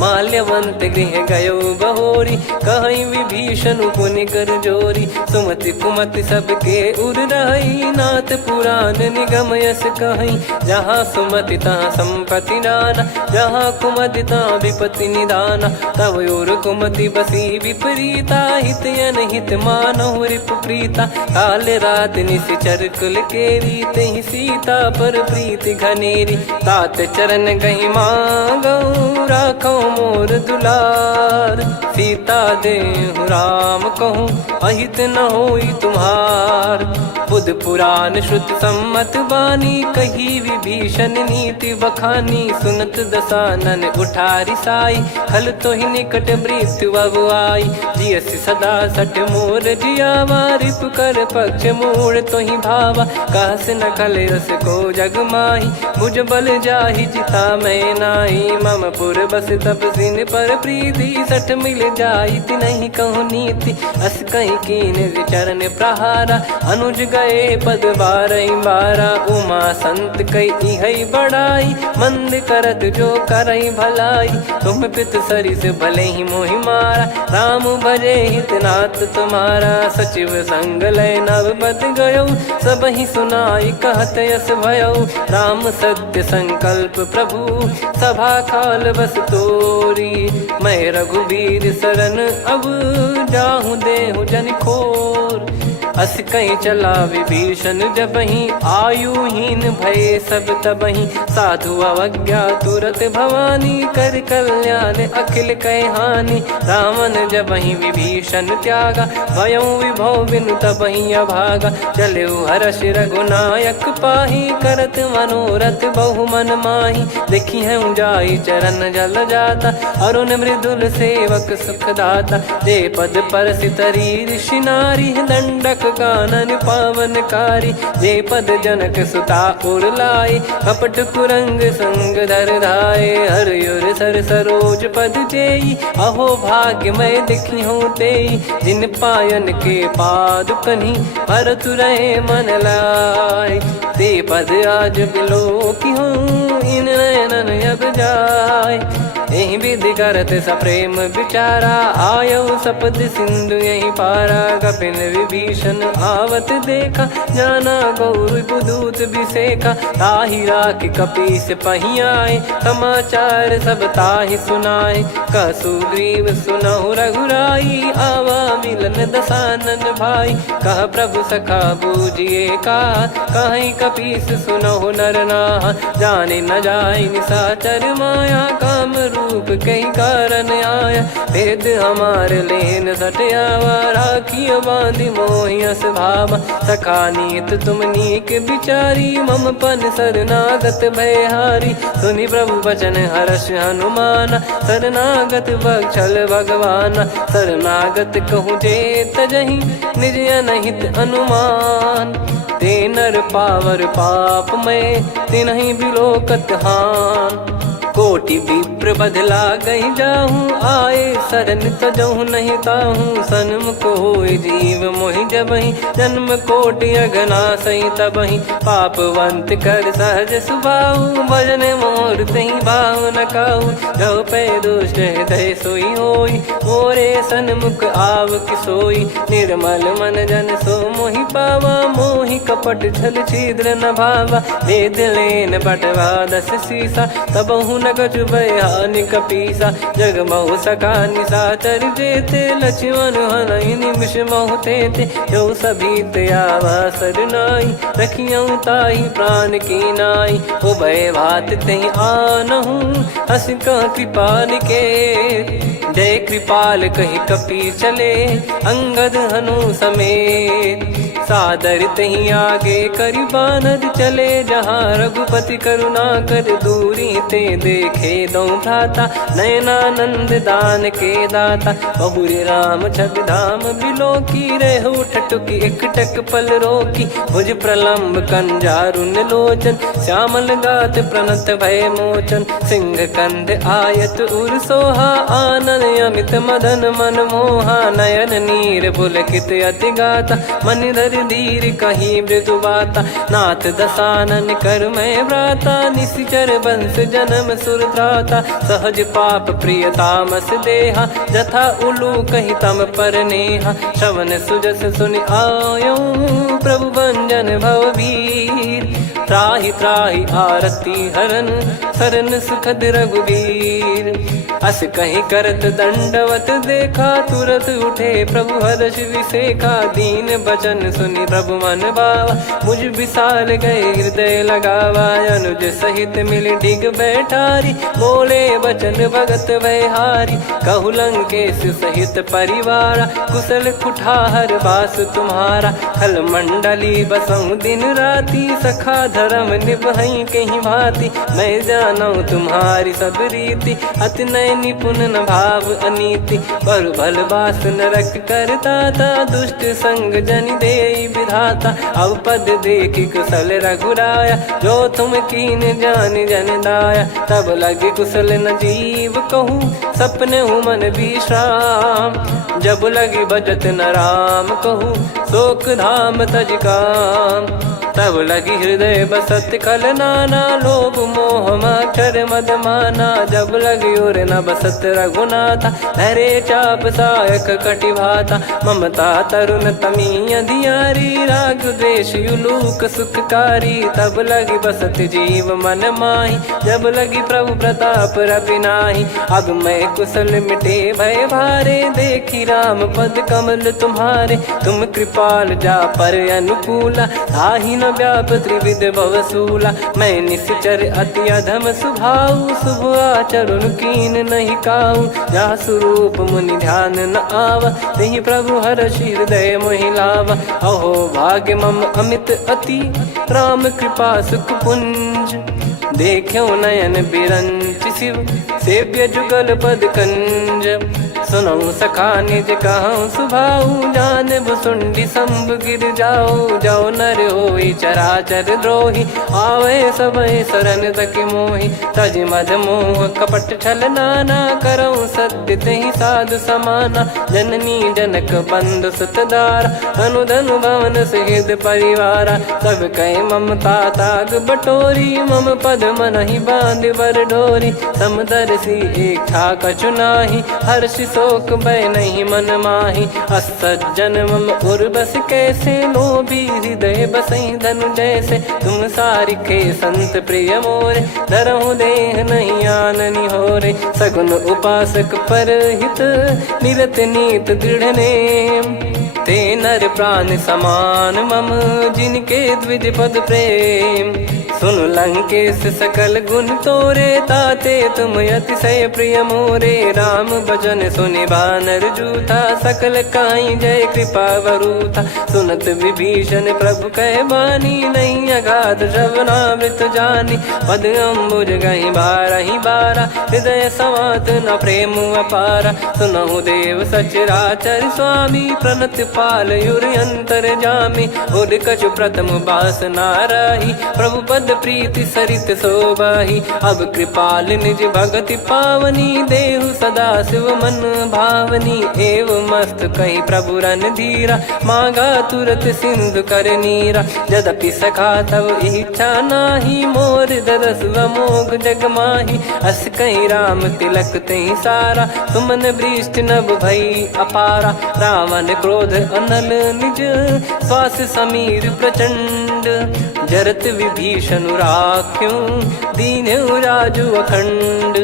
माल्यवंत गृह गयो बहोरी, कहीं विभीषण पुनि कर जोरी। सुमति कुमति सबके उर रही, नाथ पुराण निगम यस कहीं। जहाँ सुमति तहाँ संपत्ति नाना, जहाँ कुमति तहाँ विपत्ति निदाना। तब और कुमति बसी विपरीता, हित अनहित मानहु रिपु प्रीता। काल रात निश्चर कुल केरी, तहि सीता पर प्रीति घनेरी। तात चरण गही मांगऊ, राखो मोर दुलार। सीता देहु राम कहूँ, अहित न होई तुम्हार। बुध पुराण श्रुत सम्मत बानी, कही विभीषण नीति बखानी। सुनत दसानन उठारी साई, खल तो ही निकट मृत्यु अब आई। जियसि सदा सठ मोर जियावा, रिप कर पक्ष मूड़ तो ही भावा। कहस न खल रस को जग माही, मुझ बल जाहि जिता मैं नाई। मम पुर बस तपसिन पर प्रीति, सठ मिल जाई नहीं कहूँ नीति। अस कहीं कीन चरण प्रहारा, अनुज गए पद बारई बारा। उमा संत कई है बड़ाई, मंद करत जो करई भलाई। तुम पित सरिस भले ही मोहि मारा, राम भजे हित नाथ तुम्हारा। सचिव संग लय नव बद गयो, सब ही सुनाई कहत यस भयो। राम सत्य संकल्प प्रभु, सभा काल बस तोरी। मैं रघुबीर शरण अब, जाहूँ देहु जन खोर। अस कहीं चला विभीषण जबहि, आयुहीन भय सब तबहि। साधु अवज्ञा तुरत भवानी, कर कल्याण अखिल कह हानि। रावण जबहि विभीषण त्यागा, भयउ विभव बिनु तबहि अभागा। चलऊ हर्ष रघुनायक पाही, करत मनोरथ बहु मन माही। देखी है जाई चरण जल जाता, अरुण मृदुल सेवक सुखदाता। जे पद पर सितरी ऋषि नारी, दंडक कानन पावनकारी। जे पद जनक सुता उर लाए, कपट कुरंग संग धर धाये। हरियुर सर सरोज पद जेई, अहो भाग्य मैं दिखी हूँ तेई। जिन पायन के पाद कन्ही, भरत रहे मन लाए। ते पद आज बिलो की हूँ, इन नयनन अब जाय। यही विधि करत सप्रेम विचारा, आयऊ सपद सिंधु यही पारा। कपिन विभीषण आवत देखा, जाना गौर बुदूत बिसेखा। ताहि राख कपीस पही आए, समाचार सब ताहि सुनाए। कह सुग्रीव सुनहु रघुराई, आवा मिलन दसानन भाई। कह प्रभु सखा बूझिए का, कहीं कपीस सुनहु नर नाहा। जाने न जाय निशाचर माया, काम रूप कई कारण आया। भेद हमार लेन सटयावा, राखियो बांधि मोहियस भावा। सखा नीत तुम नीक बिचारी, मम पन शरणागत भयहारी। सुनि प्रभु वचन हर्ष हनुमाना, शरणागत बक्षल भगवाना। शरणागत कहूँ जे तजहि, निज अनहित अनुमान। ते नर पावर पाप में, तिन्हि बिलोकत हान। कोटि विप्र बदला गई जाहूँ, आए शरण तजहु नहीं ताहूँ। सन्मुख होय जीव मोहि जबहि, जन्म कोटि अगना सही तबहि। पापवंत कर सहज सुभाऊ, भजन मोर तहि भाव न काहू। जो पै दुष्ट हृदय सोई होई, मोरे सन्मुख आव किसोई। निर्मल मन जन सो मोहि पावा, मोहि कपट छल छिद्र न भावा। वेद लेन बटवा दस सीसा, तबहु न कछु भयानि कपीसा। जग महु सखा निशाचर जेते, लक्ष्मण हनहि निमिष महु तेते। जो सभी त्यावा सरनाई, रखियऊ ताहि प्राण की नाई। उभय भात तहि आनहु, हस कह कृपाल के। जय कृपाल कहि कपी चले, अंगद हनु समेत। सादर तही आगे करि बानर चले, जहाँ रघुपति करुणा कर दूरी ते देखे दो भ्राता। नयनानंद दान के दाता, बहुरी राम छग धाम बिलो की। रेहु ठटुकी एकटक पल रोकी, भुज प्रलम्ब कंजारुन लोचन। श्यामल गात प्रणत भय मोचन, सिंह कंध आयत उर सोहा। आनन अमित मदन मन मोहा, नयन नीर पुलकित अति गाता। मनिधर कर धीर कहीं मृदु बाता, नाथ दसानन कर मैं व्राता, निशिचर बंस जन्म सुर त्राता, सहज पाप प्रिय तामस देहा, जथा उलू कही तम पर नेहा, श्रवण सुजस सुनि आयो प्रभु भंजन भववीर, त्राहि त्राहि आरती हरन सरन सुखद रघुवीर, अस कहीं करत दंडवत देखा, तुरत उठे प्रभु हर्ष विसेखा, दीन बचन सुनि प्रभु मन भावा, मुझ विशाल गए हृदय लगावा, अनुज सहित मिल डिग बैठारी, बोले बचन भगत वैहारी, कहु लंकेश सहित परिवारा, कुशल कुठार बास तुम्हारा, खल मंडली बसऊं दिन राती, सखा धर्म निभई कहीं भांति, मैं जानू तुम्हारी सब रीति, अति नय निपुण न भाव अनीति, पर भल बास नरक करता था, दुष्ट संग जन दे विधाता, अब पद देखी कुशल रघुराया, जो तुम कीन जान जन दाया, तब लगे कुशल न जीव कहूँ, सपने हूँ मन विश्राम, जब लगी बजत न राम कहूँ, शोक धाम तज काम, तब लगी हृदय बसत खल नाना, लोभ मोह मक्षर मद माना, जब लगी और न बसत रघुनाथा, धरे चाप सायक कटि भाता, ममता तरुण तमी अधियारी, राग द्वेष युलूक सुखकारी, तब लगी बसत जीव मन माही, जब लगी प्रभु प्रताप रवि नाही, अब मैं कुशल मिटे भय भारे, देखी राम पद कमल तुम्हारे, तुम कृपाल जा पर अनुकूला, ताहि न व्याप त्रिविध भवसूला, मैं निश्चर अति अधम सुभाऊ, शुभ आचरण कीन नहीं काऊ, जा स्वरूप मुनि ध्यान न आवा, तेहि प्रभु हर्ष हृदय मोहि लावा, अहो भाग्य मम अमित अति, राम कृपा सुख पुंज, देखो नयन बिरंच शिव, सेव्य जुगल पद कंज, सुनऊ सखा निज कहूँ सुभाऊ, जान भुसुंडी संभ गिर जाओ, जाओ नर होई चराचर द्रोही, आवे सबय शरण तक मोहि, तज मद मोह कपट छल नाना, करऊँ सत्य तेहि साधु समाना, जननी जनक बंधु सुतदारा, अनु धनु भवन सहित परिवारा, सब कहे ममता ताग बटोरी, मम पद मनहि बांध बर डोरी, समदर्शी इच्छा कछु नाही, हर्ष शोक भय नहीं मन माही, असज्जन मम उर्वश कैसे, लोभी हृदय बसई धनु जैसे, तुम सारिखे संत प्रिय मोरे, धरहु देह नहीं आननि होरे, सगुन उपासक पर हित, निरत नीत दृढ़ नेम, ते नर प्राण समान मम, जिनके द्विज पद प्रेम, सुन लंकेश सकल गुण तोरे, ताते तुम अतिशय प्रिय मोरे, राम भजन सुनि बानर जूथा, सकल काई जय कृपा वरूथा, सुनत विभीषण प्रभु कह बानी, नहीं अगाध श्रवणामृत जानी, पद अम्बुज गहि बारहि बारा, हृदय समात न प्रेम अपारा, सुनहु देव सचराचर स्वामी, प्रणत पाल युर अंतर जामी, उद कछु प्रथम बास नाराही, प्रभु पद प्रीति सरित शोभाही, अब कृपाल निज भगति पावनी, देहु सदा शिव मन भावनी, एव मस्त कही प्रभु रन धीरा, मांगा तुरत सिंधु कर नीरा, यद्यपि सखा तब इच्छा नाही, मोर दरस अमोघ जग माही, अस कहीं राम तिलक तहि सारा, सुमन वृष्ट नभ भई अपारा, रावण क्रोध अनल निज, श्वास समीर प्रचंड, जरत विभीषण राख्यों, दीन्हु राजु अखंड,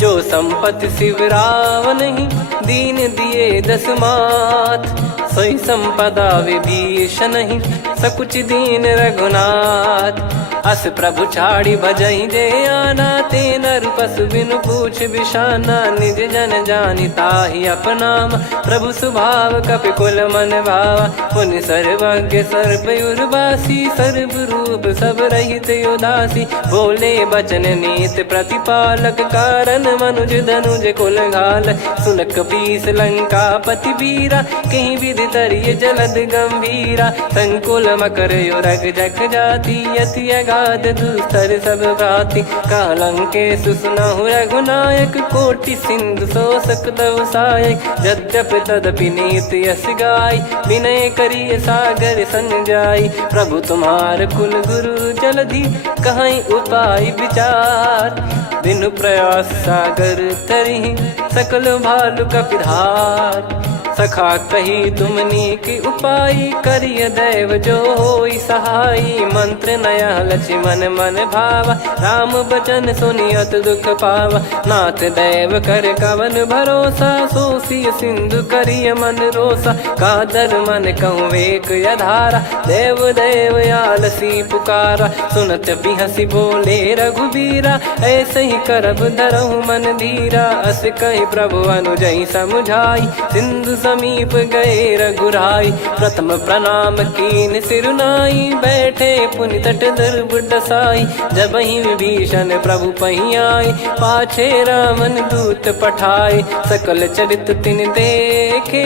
जो संपत्ति शिव रावण ही, दीन दिए दस मात, सोई संपदा विभीषण ही, सकुच दीन रघुनाथ, अस प्रभु छाड़ी भजई जे आना, ते नर पशु बिनु पूछ बिशाना, निज जन जानि ताहि अपनाम, प्रभु स्वभाव कपि कुल मन भावा, मुनि सर्वज्ञ सर्वयुर्वासी, सर्व रूप सब रहित उदासी, बोले बचन नीत प्रतिपालक, कारण मनुज धनुज कुल घाल, सुन कपीस लंका पति वीरा, कहीं विधि तरिय जलद गंभीरा, संकुल मकर युरग जख जाति, यति गाद दुस्तर सब भांति कालंके सुसुनाहु रघुनायक कोटि सिंधु शोषक तव सहायक यद्यपि तदपि नीत यस गाय विनय करिय सागर सन जाई प्रभु तुम्हार कुल गुरु जलधि कहीं उपाय विचार बिनु प्रयास सागर तरिहि सकल भालु कपिधार सखा कही तुमनी की उपाय करिय दैव जो होई सहाई मंत्र नया लक्ष्मण मन भावा राम बचन सुनियत दुख पावा नाथ दैव कर कवन भरोसा सोसिय सिंधु करिय मन रोसा कादर मन कहूँ वेक यधारा देव देव आलसी पुकारा सुनत बिहसी बोले रघुबीरा ऐसे ही करब धरहु मन धीरा अस कही प्रभु अनुजई समुझाई सिंधु समीप गए रघुराई प्रथम प्रणाम कीन सिरुनाई बैठे पुनि तट दर्भ डसाई जब ही विभीषण प्रभु पही आए पाछे रामन दूत पठाए सकल चरित तिन देखे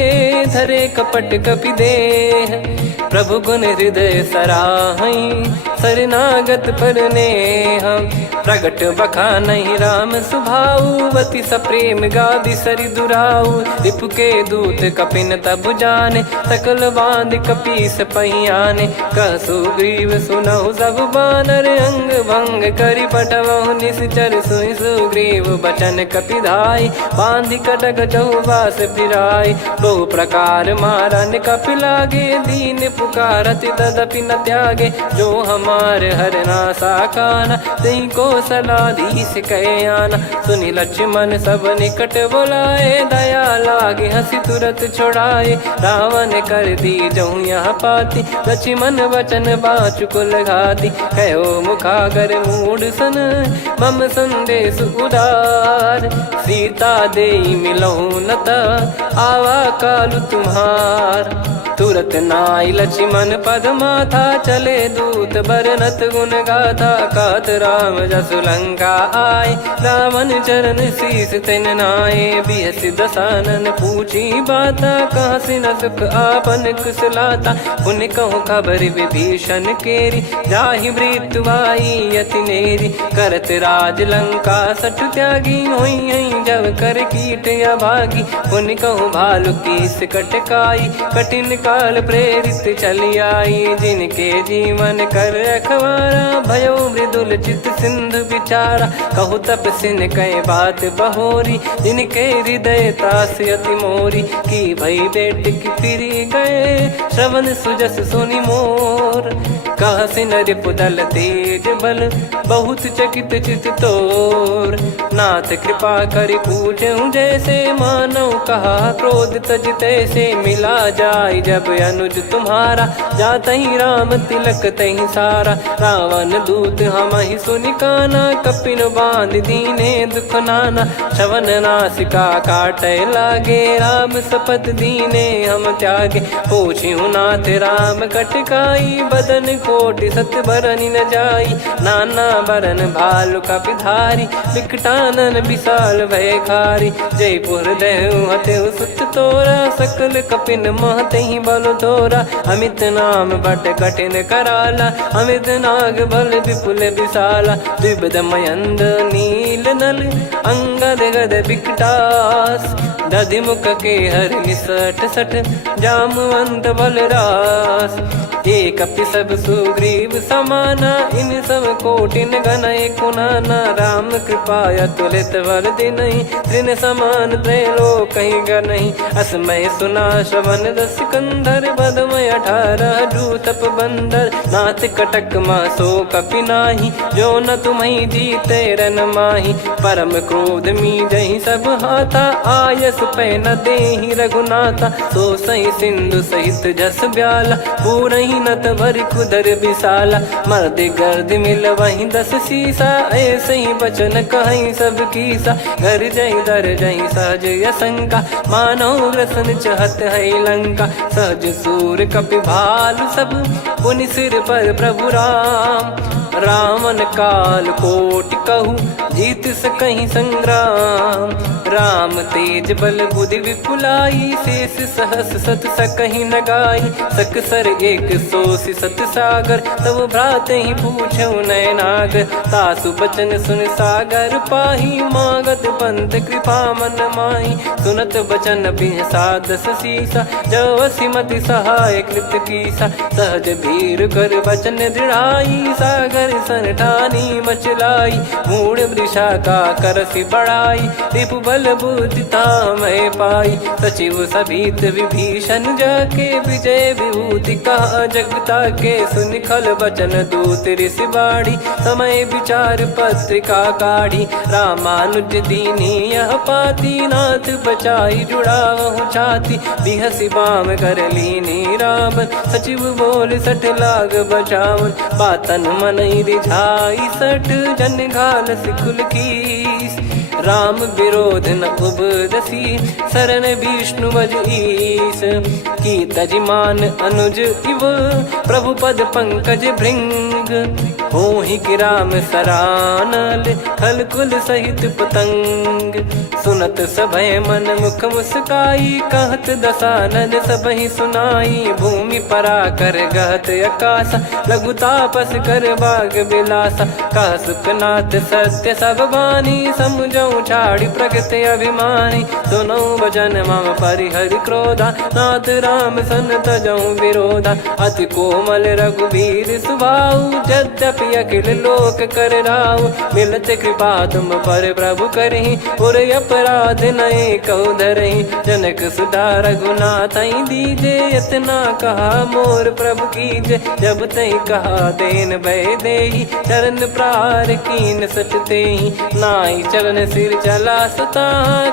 धरे कपट कपि देह प्रभु गुण हृदय सराहई शरणागत पर नेह प्रगट बखानहि राम सुभाऊ वति सप्रेम गादि सरि दुराऊ रिपु के दूत कपिन तब जाने सकल बांध कपीस पहियाने कह सुग्रीव सुनहु सब बानर अंग भंग करि पटवहु निश्चर सुनि सुग्रीव बचन कपिधाई बांधि कटक चहुबास फिराई बहु प्रकार मारन कपि लागे दीन पुकारति तदपि न त्यागे जो हमार हरना साकाना तई को सलाधीश कहे आना सुनि लक्ष्मण सब निकट बुलाए दया लागे हंसी तुरत छोड़ाए रावण कर दी जहूँ यहाँ पाती लक्ष्मण वचन बाचु कुल घाती कहो मुखागर मूड सन मम संदेश उदार सीता देई मिलहु नता आवा कालु तुम्हार तुरत नाई लक्ष्मण पद माथा चले दूत बरनत गुण गाथा कात राम जसु लंका आए रावण चरण शीस तिन नाये बिहसि दसानन पूछी बाता कहाँ से न सुख आपन कुशलाता पुन कहूँ खबर विभीषण केरी जाहि मृत्यु आई यति नेरी करत राज लंका सठ त्यागी होई जब कर कीट अभागी पुन कहूँ भालु कीस कटकाई कठिन काल प्रेरित चली आई जिनके जीवन कर रखवारा भयो मृदुल चित सिंधु विचारा कहु तप सिन कई बात बहोरी जिनके हृदय तास अति मोरी की भई बेट की फिरी गए श्रवण सुजस सुनि मोर कह सिन रिपुदल तेज बल बहुत चकित चित तोर नाथ कृपा करि पूछूं जैसे मानव कहा क्रोध तज तैसे मिला जाय जब अनुज तुम्हारा जात ही राम तिलक तही सारा रावण दूत हम ही सुनि काना कपिन बांध दीने दुख नाना श्रवण नासिका काटे लागे राम सपत दीने हम त्यागे पूछ्यू नाथ राम कटकाई बदन कोटि सत बरनि न जाई नाना बरन भालु कपिधारी विकटानन विशाल भय खारी जयपुर देहु हतेउ सुत तोरा सकल कपिन महतहि बल तोरा अमित नाम बट कठिन कराला अमित नाग बल विपुल विशाला द्विपद मयंद नील नल अंगद गद विकटास दधि मुख के हर निसठ सठ जामवंत बलरास एक अपि सब सुग्रीव समाना इन सब कोटिन गनय कुनाना राम कृपा अतुलित बल दिनहि त्रिन समान त्रैलोक कहीं गनहि असमय सुना श्रवण दस कंधर बदमय 18 जूतप बंदर नाथ कटक मासो कपि नाही जो न तुम्हि जीते रन माही परम क्रोध मी जहि सब हाथा आयस पै न देहि रघुनाथा सो सही सिंधु सहित जस ब्याला पूरहि नत भरि कुदर विशाला मर्द गर्द मिल वहीं 10 सीसा ऐसे ही बचन कहीं सब कीसा घर जहि दर जहि सहज यसंका मानव रसन चहत है लंका सहज सूर कपि भालु सब पुनि सिर पर प्रभु राम रावण काल कोटि कहु जीत सकहीं संग्राम। राम तेज बल बुद्धि विपुलाई, शेष सहस सत सकहीं न गाई। सकसर एक सोसी सत सागर, तब भ्रात ही पूछो नयनागर। तासु बचन सुन सागर पाही, मागत पंथ कृपा मन माही। सुनत बचन बिहसादस सीसा, जव सिमति सहाय कृत कीसा। सहज भीर कर बचन दृढ़ाई, सागर सन ठानी मचलाई। मूढ़ वृषा का करसि बढ़ाई, रिपु बल बुद्धि तामय पाई। सचिव सभीत विभीषण जाके, विजय विभूति कहा जगता के। सुनि खल बचन दूत ऋषि बाड़ी, समय विचार पत्रिका काढ़ी। रामानुज दीनी यह पाती, नाथ बचाई जुड़ावहु छाती। बिहसि बाम कर लीनी रावण, सचिव बोल सठ लाग बचावन। बातन मनई रिझाई सठ, जन घाल सिकुल कीस। राम विरोध न उपदसी, शरण विष्णु बज ईस। की तजिमान अनुज इव, प्रभु पद पंकज भृंग। होहि कि राम सरानल, खल कुल सहित पतंग। सुनत सभय मन मुख मुस्काई, कहत दसानन सबहि सुनाई। भूमि परा कर गहत आकाशा, लघु तापस कर बाग बिलासा। कह सुखनाथ सत्य सब बानी, समुझौ छाड़ी प्रगति अभिमानी। सुनो भजन मम परिहरि क्रोधा, नाथ राम सन तजौ विरोधा। अति कोमल रघुवीर सुभाऊ, यद्यपि अखिल लोक कर राऊ। मिलत कृपा तुम पर प्रभु करहि, पुर अपराध नए कौ धरहि। जनक सुधा रघुनाथ दीजे, इतना कहा मोर प्रभु कीजे। जब तई कहा देन भय देहि, चरण प्रार कीन सट तेहि। नाई चरण सिर चला सता,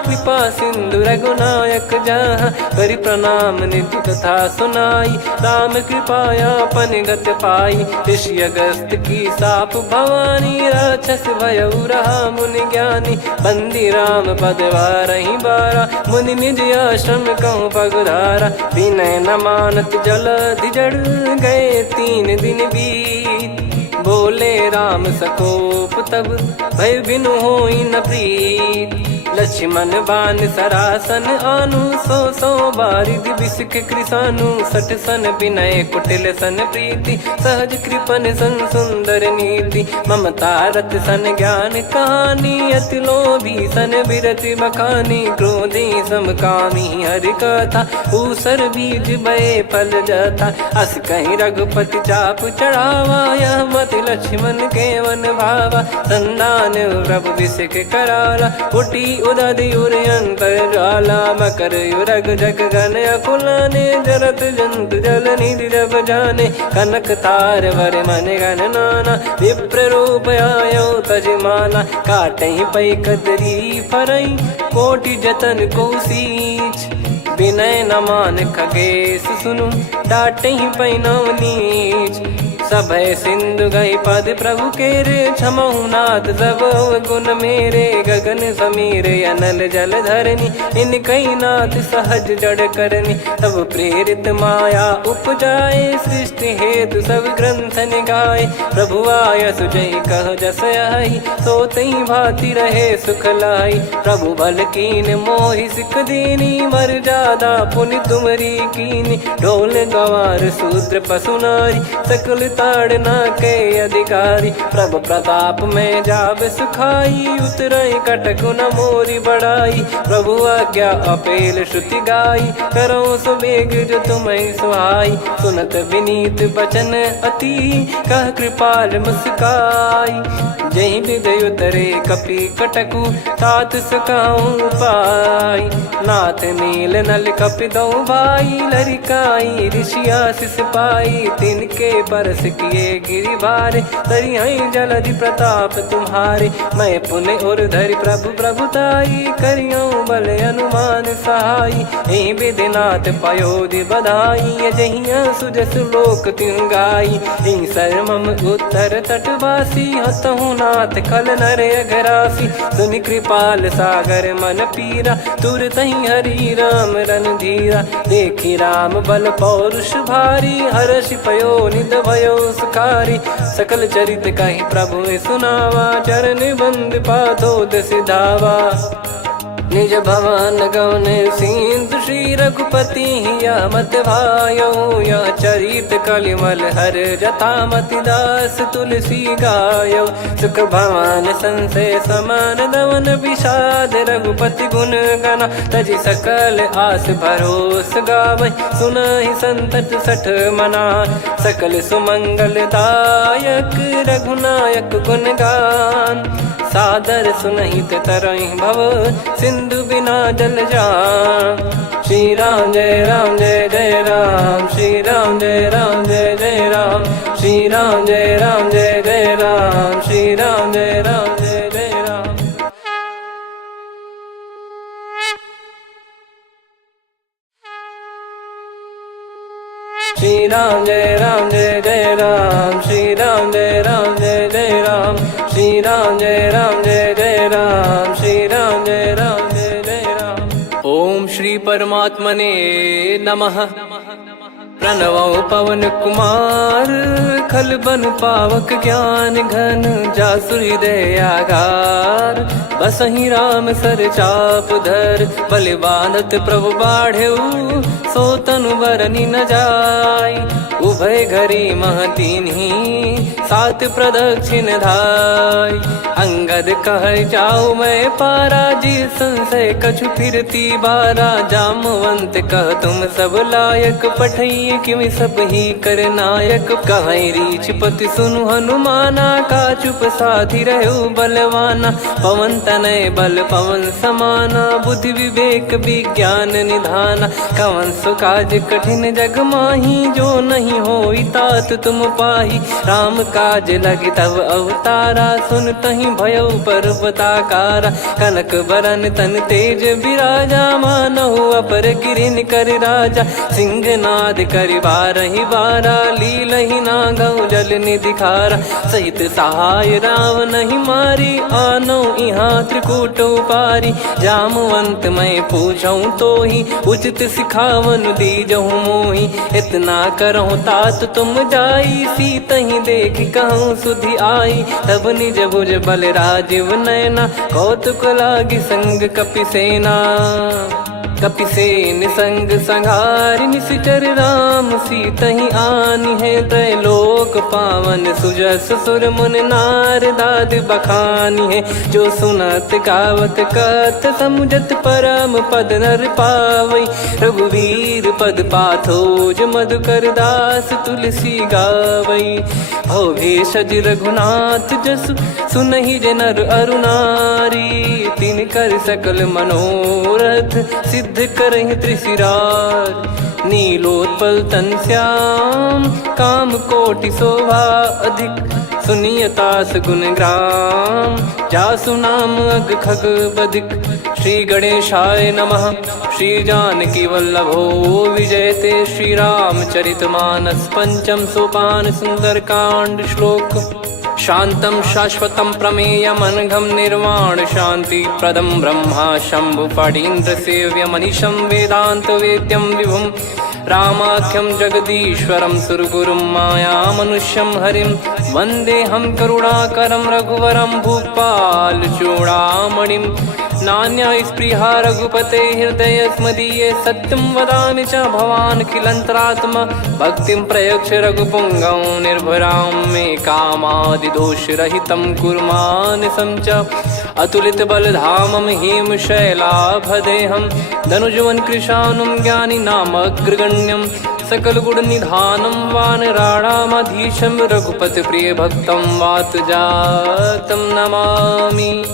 कृपा सिंधु रघुनायक जहाँ। करि प्रणाम निधि कथा सुनाई, राम कृपाया पन गत पाई। ऋषि अगस्त की साप भवानी, राक्षस भयउ रहा मुनि ज्ञानी। बंदी राम पद वारहि बारा, मुनि निज आश्रम कहूँ पगुधारा। विनय न मानत जलधि जड़, गए 3 दिन बीत। बोले राम सकोप तब, भय बिनु होई न प्रीत। लक्ष्मण बान सरासन आनु, 100 बारिधि बिसक कृसानु। 60 सन विनय कुटिल सन प्रीति, सहज कृपन सन सुंदर नीति। ममता रत सन ज्ञान कहानी, अति लोभी सन बिरति बखानी। क्रोधी समकामी हरि कथा, ऊसर बीज बये फल जथा। अस कहीं रघुपति चाप चढ़ावा, यह मत लक्ष्मण के वन भावा। संदान प्रभु बिसक कराला, उठी उदधि उर अंतर ज्वाला। मकर युरग जग गण अकुलाने, जरत जंतु जल निधि जब जाने। कनक तार वर मन गण नाना, विप्र रूप आयो तजमाना। काटहि पै कदरी फरई, कोटि जतन को सींच। विनय न मान खगेश सुनु, डांटहि पै नव नीच। सभय सिंधु गई पद प्रभु केरे, क्षमहु नाथ सब गुण मेरे। गगन समीरे अनल जल धरनी, इन कई नाथ सहज जड़ करनी। तब प्रेरित माया उपजाए, सृष्टि हेतु सब ग्रंथ निगाए। प्रभु आय सुजई कह जस आई, सोतई भांति रहे सुख लाई। प्रभु बल कीन मोहि सिख दीनी, मर्यादा पुनि तुमरी कीनी। ढोल गवार शूद्र पशु नारी, सकल ताड़ना के अधिकारी। प्रभु प्रताप में जाब सुखाई, उतरई कटक न मोरी बढ़ाई। प्रभु आज्ञा अपेल श्रुति गाई, करो सुबेग जो तुम्हें सुहाई। सुनत विनीत बचन अति, कह कृपाल मुस्काई। जहि हृदय उतरे कपि कटकु, तात सकाऊं पाई। नाथ नील नल कपि दो भाई, लरिकाई ऋषि आशीष पाई। तिनके परस किए गिरि भारे, तरिहै जलधि प्रताप तुम्हारे। मैं पुन और धरि प्रभु प्रभुताई, करियौ बल अनुमान सहाई। एहि विधिनाथ पयोधि बधाई, जहिया सुजस लोक तिहुँ गाई। एहि सरमम उत्तर तटवासी, हतहु रघुनाथ खल नर अघरासी, सुनि कृपाल सागर मन पीरा, तुरतहि हरि राम रणधीरा। देखि राम बल पौरुष भारी, हर्षि पयो निध भयो सुखारी। सकल चरित कहि प्रभु सुनावा, चरण बंद पादोद सिधावा। निज भवन गौन सिंधु श्री रघुपति हिया मत भायो, यह चरित कलिमल हर जथा मति दास तुलसी गायो। सुख भवन संशय समान दवन विषाद, रघुपति गुण गना तजि सकल आस भरोस गावै। सुनहि संतत सठ मना, सकल सुमंगल दायक रघुनायक गुण गान। सादर सुनहित तरहि भव, सिंधु बिना जल जान। श्री राम जय जय राम, श्री राम जय जय राम, श्री राम जय जय राम, श्री राम जय जय राम। श्री राम जय जय राम, श्री राम जय जय राम, श्री राम जय जय राम, श्री राम जय जय राम। ओम श्री परमात्मने नमः। प्रणवो पवन कुमार, खल बन पावक ज्ञान घन, जासु हृदय आगार। बसहि राम सर चाप धर, बलि बांधत प्रभु बाढ़ऊ, सो तनु बरनि न जाय। उभय घरी महतीन्ही, सात प्रदक्षिण धाय। अंगद कह जाऊ मैं पारा, जी संशय कछु फिरती बारा। जामवंत कह तुम सब लायक, पठई किमि सब ही कर नायक। कहै रीछ पति सुनु हनुमाना, का चुप साधि रहु बलवाना। पवन तनय बल पवन समाना, बुद्धि विवेक विज्ञान निधाना। कवन सो काज कठिन जग माही, जो नहीं होई तात तुम पाही। राम काज लगी तब अवतारा, सुन तहि भयउ पर्वताकारा। कनक बरन तन तेज बिराजा, मानहु अपर गिरिन कर राजा। सिंहनाद करि बारहि बारा, लीलहि नागौ जल निधि खारा। सहित सहाय राम नहीं मारी, आनो इहाँ त्रिकूट उपारी। जामवंत मैं पूछऊँ तोहि, उचित सिखावन दीजहु मोहि। इतना करहु तात तुम जाई, सीतहि देख कहूँ सुधि आई। तब निज भुज बल राजीव नयना, कौतुक लागी संग कपिसेना। कपिसेन संग संघारि निशिचर राम, सीतहि आनि है त्रैलोक पावन। सुजस सुर मुन नार दाद बखानी है, जो सुनत गावत कथ समुझत परम पद नर पावै। रघुवीर पद पाथोज मधुकर दास तुलसी गावै। भव भेषज रघुनाथ जसु, सुनहि जे नर अरु नारी। तिन कर सकल मनोरथ, सिद्ध करहि त्रिशिरार। नीलोत्पल तन श्याम, काम कोटि शोभा अधिक। सुनियतास गुण ग्राम, जासु नाम अग खग बधिक। श्री गणेशाय नमः। श्री जानकी वल्लभो विजयते, श्री रामचरित मानस पंचम सोपान सुंदरकांड श्लोक। शांतं शाश्वतं प्रमेयमनघं निर्वाण शांति प्रदं ब्रह्मा शंभु फणीन्द्र सेव्य मनीषं वेदांत वेद्यं विभुं। रामाख्यं जगदीश्वरं सुरगुरुं माया मनुष्यं हरिं। वन्देऽहं करुणाकरं रघुवरं भूपाल चूडामणिं। नान्या स्पृहा रघुपते हृदय स्मदीये, सत्यं वदामि च भवान् खिलन्तरात्मा। भक्तिं प्रयच्छ रघुपुङ्गं निर्भरां मे कामादिदोषरहितं कुर्मानसं च। अतुलित बलधामं हेमशैलाभदेहं, धनुजवन कृशानुं ज्ञानिनामग्रगण्यं। सकल गुण निधानं वानराणामधीशं, रघुपति प्रिय भक्तं वातजातं नमामि।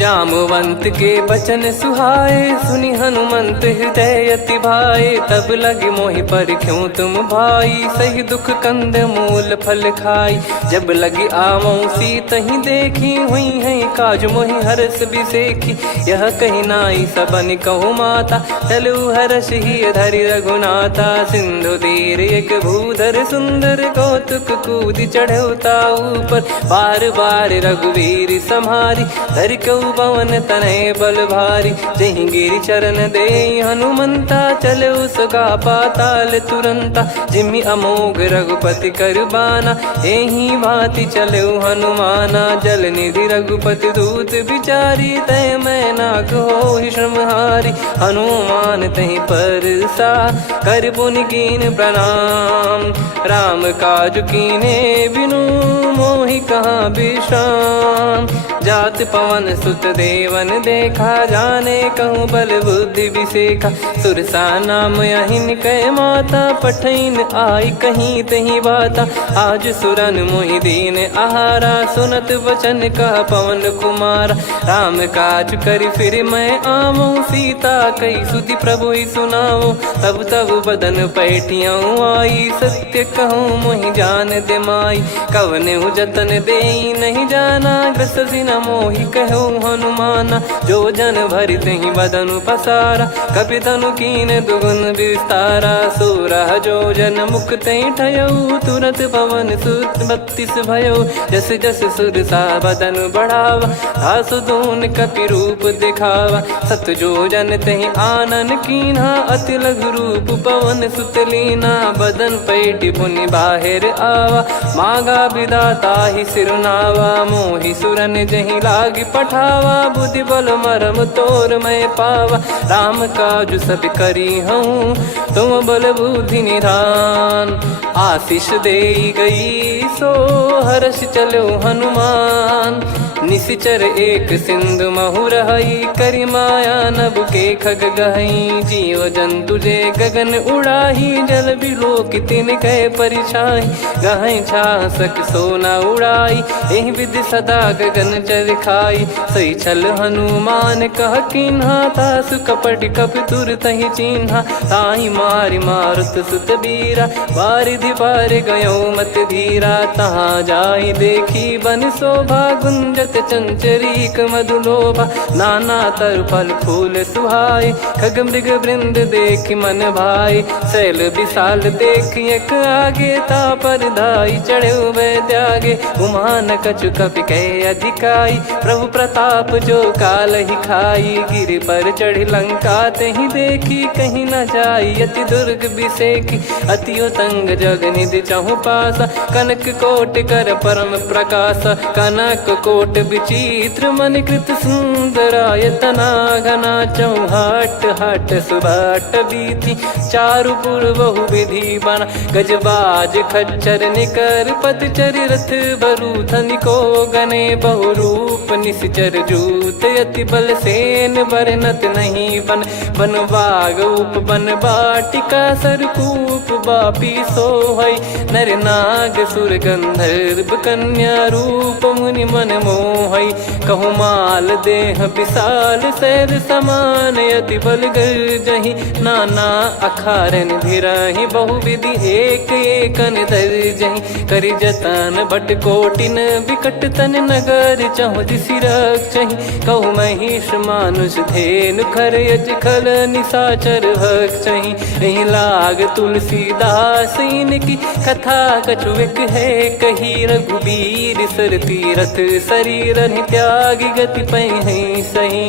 जामवंत के बचन सुहाए, सुनि हनुमंत हृदय अति भाए। तब लगे मोहि पर क्यों तुम भाई, सही दुख कंद मूल फल खाई। जब लगी आवऊं सीत ही देखी, हुई है काज मोहि हरस बिसेखी। यह कही नाई सबन कहु माता, चलू हरष ही धरि रघुनाथा। सिंधु तीर एक भूधर सुंदर, कौतुक कूद चढ़ौता ऊपर। बार बार रघुवीर सम्हारी, धरि कहु पवन तनय बल भारी। जहि गिरि चरण दे हनुमंता, चलो सगा पाताल तुरंता। जिमि अमोघ रघुपति कर बाना, एहि भांति चलो हनुमाना। जल निधि रघुपति दूत बिचारी, तय मैं नाग होहि श्रमहारी। हनुमान तहि परसा, कर पुनि कीन प्रणाम। राम काज कीने बिनु, मोहि कहाँ विश्राम। जात पवन सुत देवन देखा, जाने कहूँ बल बुद्धि विसेखा। सुरसा नाम अहिन कै माता, पठैन आई कहीं तहीं बाता। आज सुरन मोहि दीन आहारा, सुनत वचन कह पवन कुमारा। राम काज करि फिर मैं आवऊं, सीता कई सुधि प्रभु ही सुनाओ। तब तब बदन पैठियाँ आई, सत्य कहूँ मोहि जान दे माई। कवने जतन देई नहीं जाना, ग्रसि न मोहि कहूँ हनुमाना। जो जन भरि तहि बदनु पसारा, कपि तनु कीन दुगुन विस्तारा। सोरह जो जन मुख तहि ठयऊ, तुरत पवन सुत 32 भयऊ। जस जस सुरसा बदन बढ़ावा, आसु दून कपि रूप दिखावा। सत जो जन तहि आनन कीन्हा, अति लघु रूप पवन सुत लीना। बदन पैठि पुनि बाहिर आवा, मांगा विधाता ही सिरुनावा। मोहि सुरन जहि लागी पठावा, बुद्धि बल मरम तोर मैं पावा। राम काज सब करी हूँ, तुम बल बुद्धि निधान। आशीष देई गई सो, हर्ष चलो हनुमान। निशिचर एक सिंधु महु रहई, करि माया नभ के खग गहई। जीव जंतु जे गगन उड़ाही, जल बिलोक तिन कह परिछाई। गहई छासक सोना उड़ाई, एहि विधि सदा गगन चर खाई। सही छल हनुमान कह कीन्हा, तासु कपट कपि तुर तहि चिन्हा। ताहि मारि मारुत सुत बीरा, बारिधि पार गयो मत धीरा। तहाँ जाई देखी बन शोभा, गुंजत चंचरीक मधुलोभा। नाना तरु फल फूल सुहाए, खग मृग वृंद देख मन भाई। शैल विशाल देख एक आगे, तापर धाई चढ़े वै त्यागे। उमान कछु कपि कह अधिकाई, प्रभु प्रताप जो काल ही खाई। गिर पर चढ़ी लंका तहि देखी, कहीं न जाई अति दुर्ग बिसेखी। अति उतंग जग निधि चहु पासा, कनक कोट कर परम प्रकाशा। कनक कोट विचित्र मन कृत सुंदरायतना। घना चौहाट हाट सुबाट बीथी, चारु पुर बहु विधि बना। गजबाज खच्चर निकर पतचर, रथ बरु धनिको गने। बहु रूप निश्चर जूत, अति बल सेन बरनत नहीं बन। बन बाग उप बन बाटिका, सरकूप बापी सोहई। नर नाग सुर गंधर्व कन्या, रूप मुनि मन मोहई। कहु माल देह विशाल, शैल समान अति बल गर्जहि। नाना अखारन भिराहि, बहु विधि एक एकन दर्जहि। करि जतन भट कोटिन, विकट तन नगर चहु दिसि रक्षहि। कहु महिष मानुष धेनु, खर यज खल निशाचर भक्षहि। एहि लाग तुलसीदास इनकी, कथा कछु एक है कही। रघुबीर सर तीरथ शरीर, त्यागी गति पै सही।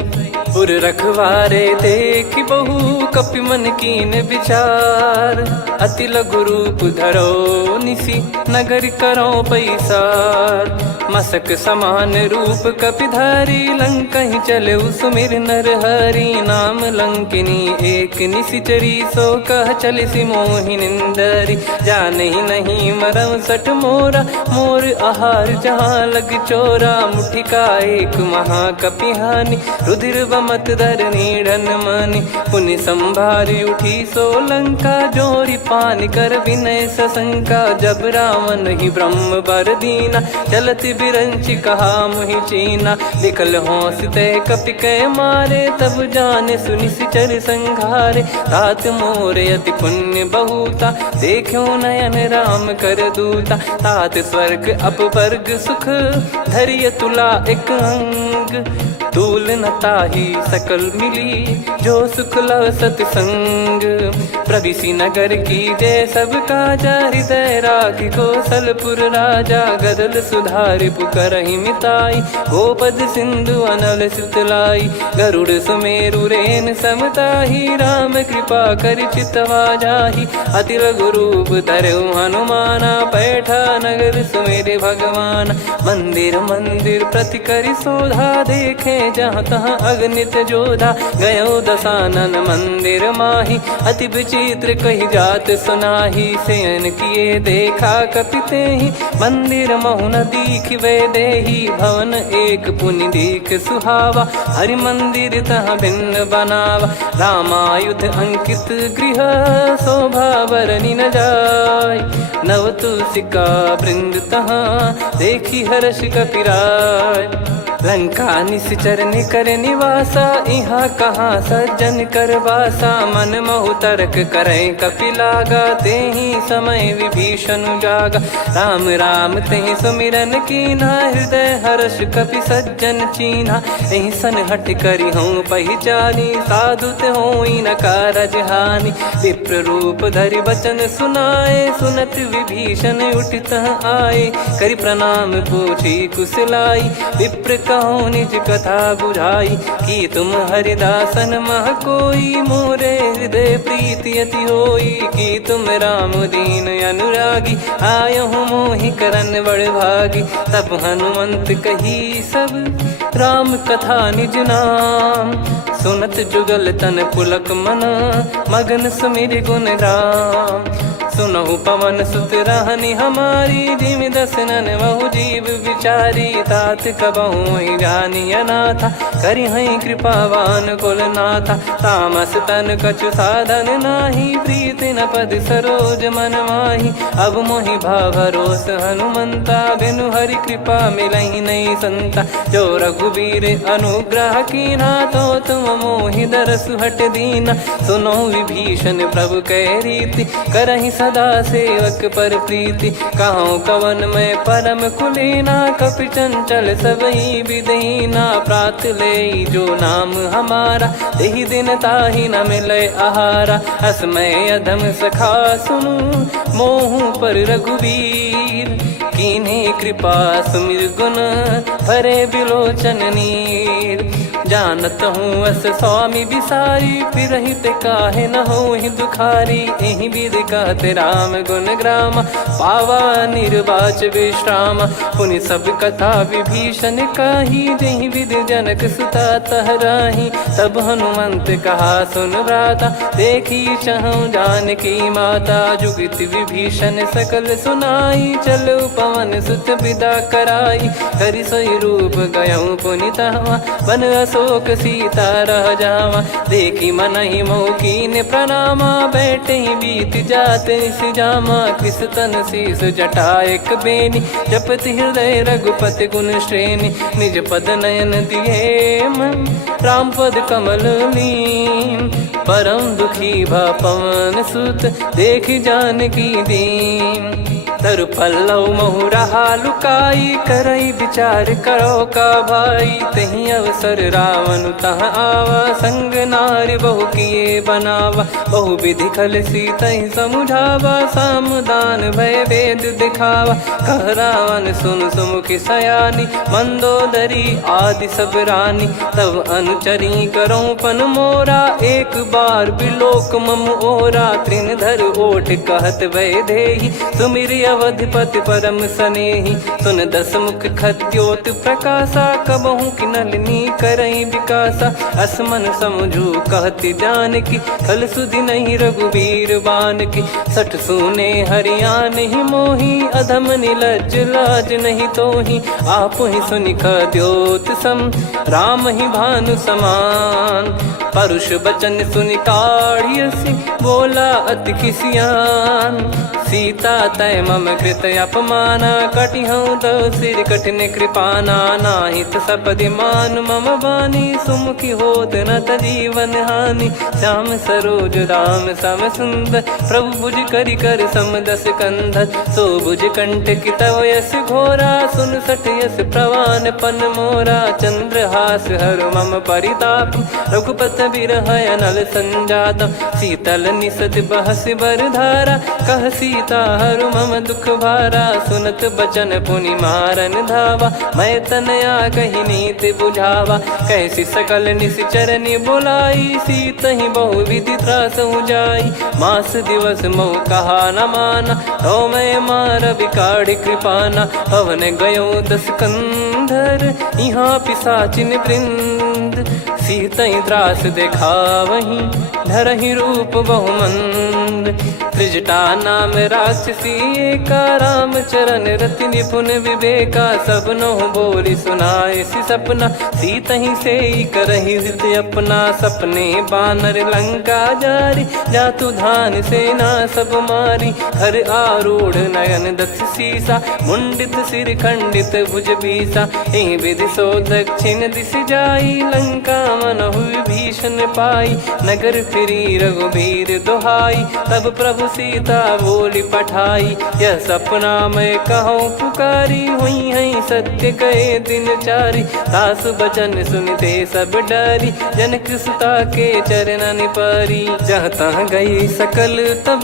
पुर रखवारे देख बहु, कपि मन कीन विचार। अति लघु रूप धरो निसी, नगर करो पैसार। मसक समान रूप कपि धारी, लंकहि चले सुमिर नर हरि। नाम लंकिनी एक निशिचरी, सो कह चलिसि मोहि निंदरी। जानहि नहीं मरम सठ मोरा, मोर आहार जहाँ लग चोरा। मुठिका एक महाकपि हानि, रुधिर बमत धरनी ढन मनि पुनि संभारी उठी सोलंका जोरी पानी कर विनय सशंका जब रावण ही ब्रह्म बर दीना चलत बिरंची कहा मुहि चीना निकल होंस ते कपि कै मारे तब जाने सुनि सिचर संघारे तात मोरे अति पुण्य बहुता देखो नयन राम कर दूता तात स्वर्ग अपवर्ग सुख धरिय तुला एक अंग तूल न ताही सकल मिली जो सुख लव सतसंग प्रविसी नगर की जय सब काजा हृदय राखी कौशलपुर राजा गदल सुधारि पुकरहि मिताई गोपद सिंधु अनल सितलाई गरुड़ सुमेरु रेन समताही राम कृपा कर चितवा जाही अति लघु रूप धरऊ हनुमाना बैठा नगर सुमेरे भगवान मंदिर मंदिर प्रति करि शोधा देखे जहाँ तहाँ अगणित जोधा गयो दशानन मंदिर माही अति विचित्र कही जात सुनाही सेन किए देखा कपिते ही मंदिर महु न दीख वे देही भवन एक पुनि दीख सुहावा हरि मंदिर तहाँ भिन्न बनावा रामायुध अंकित गृह शोभा बरनी न जाय नव तुलसी का वृंद तहाँ देखी हर्ष कपिराय लंका निश्चर निकर निवासा यहाँ कहाँ सज्जन कर वासा मन महु तर्क करे कपिलागा ते ही समय विभीषण जागा राम राम ते सुमिरन कीना हृदय हर्ष कपि सज्जन चीन्हा यही सन हट करी हूँ पहचानी साधु ते होई न कारज हानि विप्र रूप धरि वचन सुनाए सुनत विभीषण उठित आए करि प्रणाम पूछी कुशलाई विप्र कहो निज कथा बुझाई कि तुम हरिदासन मह कोई मोरे हृदय प्रीति अति होई कि तुम राम दीन अनुरागी आयहु मोहि करन बड़ भागी तब हनुमंत कही सब राम कथा निज नाम सुनत जुगल तन पुलक मन मगन सुमिर गुण राम सुनहु पवन सुत रहनी हमारी जिमि दसनन बहु जीव विचारी तात कबहु ही जानी अनाथा करि हई कृपावान कुल नाथा तामस तन कछु साधन नाही प्रीति न पद सरोज मन माही अब मोहि भाव भरोस हनुमंता बिनु हरि कृपा मिलहि नहीं संता जो रघुबीर अनुग्रह कीना तो तुम मोहि दरस हट दीना सुनो विभीषण प्रभु कह रीति करहि सदा सेवक पर प्रीति कहूँ कवन में परम कुलीना कपि चंचल सबही विदहीना प्रात ले जो नाम हमारा तेहि दिन ताहि न मिले आहारा असमय अधम सखा सुनु मोहु पर रघुवीर कीन्हे कृपा सुमिर गुण भरे बिलोचन नीर जानत हूँ अस स्वामी बिसारी फिर हित काहे न हो ही दुखारी एहि विध कहते राम गुण ग्राम पावा निर्वाच विश्राम पुनि सब कथा विभीषण काही जहि विध जनक सुता तहराही तब हनुमंत कहा सुन भ्राता देखी चहु जानकी माता जुगित विभीषण सकल सुनाई चलो पवन सुत विदा कराई करि सोई रूप गयऊँ पुनि तहवा बन अशोक सीता रह जावा देखी मन ही मौकीन प्रणामा बैठे ही बीत जाते जामा कृष तन शीस जटा एक बेनी जपति हृदय रघुपति गुण श्रेणी निज पद नयन दिए मन राम पद कमल लीन परम दुखी भा पवन सुत देखी जानकी दीन तरु पल्लव महु रहा लुकाई करई विचार करो का भाई तही अवसर रावण तह आवा संग नारी बहु किए बनावा बहु विधि खल सीतहि समुझावा सामदान भय वेद दिखावा कह रावण सुन सुमुखी सयानी मंदोदरी आदि सब रानी तब अनुचरी करो पन मोरा एक बार बिलोक मम ओरा तृण धर ओट कहत वै देहि सुमिर अवधिपति परम सनेही। सुन दस मुख खद्योत प्रकाशा, कबहू की नलिनी करई विकासा। असमन समझू कहती जान की, फल सुधि नहीं रघुबीर बान की। सठ सुने हरियाण ही मोही, अधम निलज लाज नहीं तोही। आप ही सुनि खद्योत सम, राम ही भानु समान। परुष बचन सुनि काढ़ियसि, बोला अति किसियान। सीता तय मम कृत अपमाना, कटिहऊँ तो सिर कठिन कृपाना। नाहित सपदि मान मम बानी, सुमुखी होत न जीवन हानि। श्याम सरोज राम सम सुंदर, प्रभु भुज करि कर सम दस कंधर। सो भुज कंठ की तव यस घोरा, सुन सठ यस प्रवान पन मोरा। चंद्रहास हर मम परिताप, रघुपत बिरह अनल संजात। शीतल निसत बहस बर धारा, कह सीता हरु मम दुख भारा। सुनत बचन पुनि मारन धावा, मैं तनया कही नीति बुझावा। कैसी सकल निश्चरनि बुलाई, सीत ही बहु विधि त्रास जाई। मास दिवस मोह कहा न माना, तो मैं मार बिकाढ़ी कृपाना। पवन गयो दस कंधर, यहाँ पिशाचिन वृंद। सीतहि त्रास देखावहीं, धरहि रूप बहुमंद। त्रिजटा नाम राक्षसी एका, राम चरण रति निपुण विवेका। सबनो बोली सुनाए सि सपना, सीतहि सेई करहि हृद अपना। सपने बानर लंका जारी, जातु धान सेना सब मारी। हर आरूढ़ नयन दस सीसा, मुंडित सिर खंडित भुज बीसा। एहि विधि सो दक्षिण दिश जाई, लंका मनहु भीषण पाई। नगर फिरी रघुबीर दुहाई, तब प्रभु सीता बोली पठाई। यह सपना मैं कहूँ पुकारी, हुई है सत्य कहे दिन चारी। सासु बचन सुनते सब डरी, जनक सुता के चरण परी। जहाँ तहाँ गई सकल तब,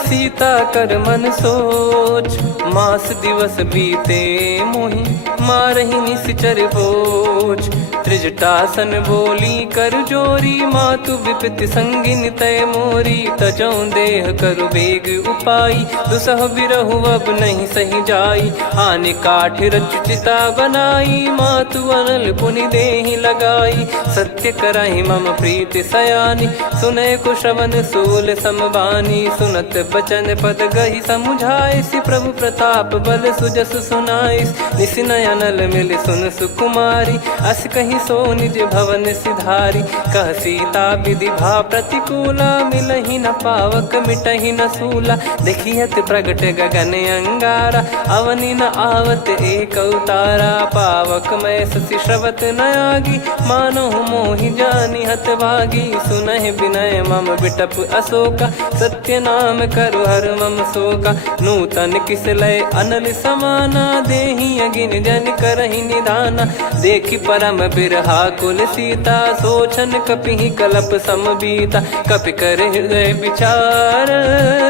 सीता कर मन सोच। मास दिवस बीते मोहि, मारहि निश्चर बोझ। त्रिजटासन बोली कर जोरी, मातु विपति संगिन तय मोरी। तजौ देह करु बेग उपाई, दुसह बिरहु अब नहीं सही जाई। आने काठ रचु चिता बनाई, मातु अनल पुनि देहि लगाई। सत्य करहि मम प्रीति सयानी, सुनय को श्रवण सूल समबानी। सुनत बचन पद गहि समुझाइसि, प्रभु प्रताप बल सुजस सुनाइस। निसिनय अनल मिल सुन सुकुमारी, अस कहि सो निज भवन सिधारी। कह सीता विधि भा प्रतिकूला, मिलहि न पावक मिटहि न सूला। देखियत प्रगट गगन अंगारा, अवनि न आवत एक अवतारा। पावक मैं ससि श्रवत न आगी, मानो मोहि जानि हत भागी। सुनहि विनय मम बिटप अशोका, सत्य नाम करु हर मम शोका। नूतन किस लय अनल समाना, देहि अगिन जन करहि निधाना। देखि परम बिरहा कुल सीता, सोचन कपिहि कलप समबीता। कपि कर हृदय विचार,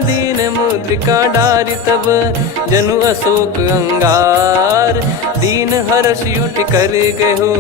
दीन मुद्रिका डारि तब। जनु अशोक अंगार, दीन हर्ष उठ कर गहो।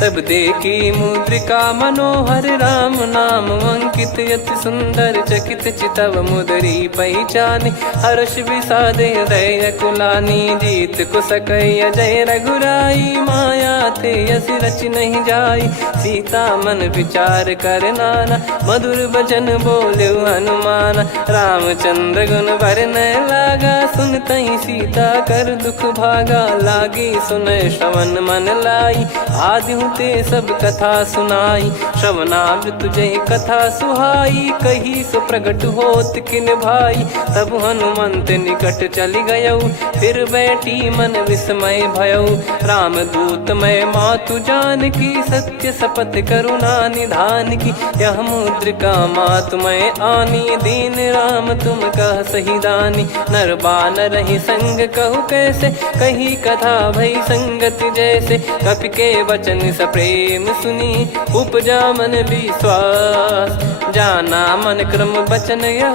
तब देखी मुद्रिका मनोहर, राम नाम अंकित अति सुंदर। चकित चितव मुदरी पहचानी, हर्ष विषाद हृदय कुलानी। जीत को सकय जय रघुराई, माया थे यस रच नहीं जाई। सीता मन विचार कर नाना, मधुर बचन बोले हनुमान। रामचंद्र गुण बरनय लागा, सुनतहि सीता कर दुख भागा। लागी सुनय श्रवण मन लाई, आदिहु ते सब कथा सुनाई। श्रवणाब तुझे कथा सुहाई, कही सो प्रगट होत किन भाई। तब हनुमंत निकट चली गयऊ, फिर बैठी मन विस्मय भयऊ। राम दूत मैं मातु जान की, सत्य शपथ करुणा निधान की। यह मुद्रिका मातु मैं आनी, दीन राम तुम कह सही दानी। नर बानर ही संग कहु कैसे, कही कथा भई संगति जैसे। कपि के वचन सप्रेम सुनी, उपजा मन विश्वास। जाना मन क्रम बचन यह,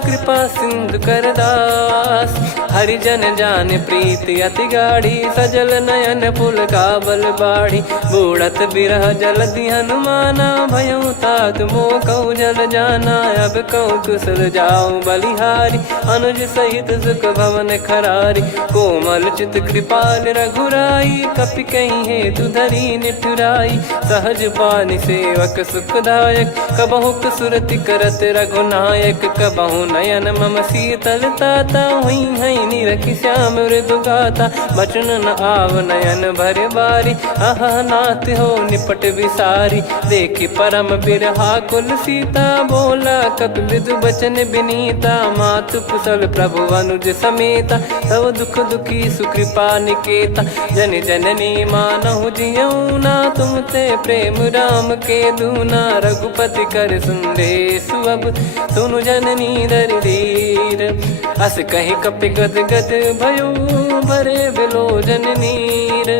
कृपा सिंधु कर दास। हरिजन जान प्रीति अति गाढ़ी, सजल नयन पुल काबल बाढ़ी। बूढ़त बिरह जलधि हनुमाना, भयउ तात मोह कहु जल जाना। अब कहु कुशल जाऊं बलिहारी, अनुज सहित सुख भवन खरारी। कोमल चित कृपाल रघुराई, कपि कहीं हेतु धरी निठुराई। सहज पानि सेवक सुखदायक, कबहु सुरति करत रघुनायक। कबहु नयन मम शीतलता, हुई हई निरखि श्याम मृदु गाता। बचन न आव नयन भर बारी, आहा नाथ हो निपट विसारी। देखि परम बिरहा कुल सीता, बोला कपि मृदु बचन बिनीता। मातु कुशल प्रभु अनुज समेता, तव दुख दुखी सुकृपा निकेता। जन जननी मानहु जियऊ ना, तुम ते प्रेम राम के दूना। रघुपति कर संदेशु अब, सुनु जननी दर धीर। अस कहि कपि गद गद भयो, भरे बिलोचन नीर।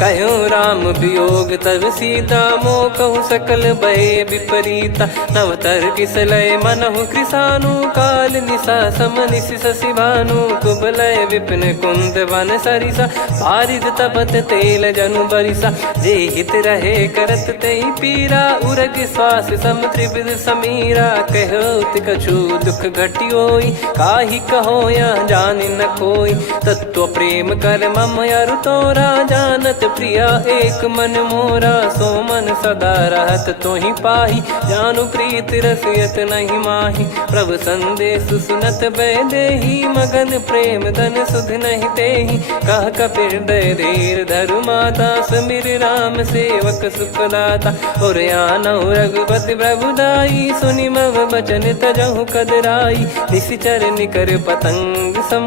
कहूँ राम वियोग तब सीता, मोह कहूँ सकल भय विपरीता। नवतर किसलय मनहु कृसानु, काल निशा समनिशि शशि भानु। कुबलय विपिन कुंद वन सरिसा, पारिद तपत तेल जनु बरिसा। जे हित रहे करत तेहि पीरा, उरग श्वास सम त्रिविध समीरा। कहत कछु दुख घटियोई, काहि कहो या जानि न कोई। तत्व प्रेम कर मम अरु तोरा, जानत प्रिया एक मन मोरा। सो मन सदा रहत तोहि पाही, जानु प्रीत रसियत नहीं माही। प्रभु संदेश सुनत बैदेही, मगन प्रेम धन सुध नहीं तेहि। कह कपिर दय धीर धरु माता, सुमिर राम सेवक सुखदाता। और आनहु रघुपति प्रभु दाई, सुनि मव बचन तजहु कदराई। निशिचर निकर पतंग सम,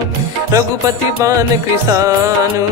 रघुपति पान कृसानु।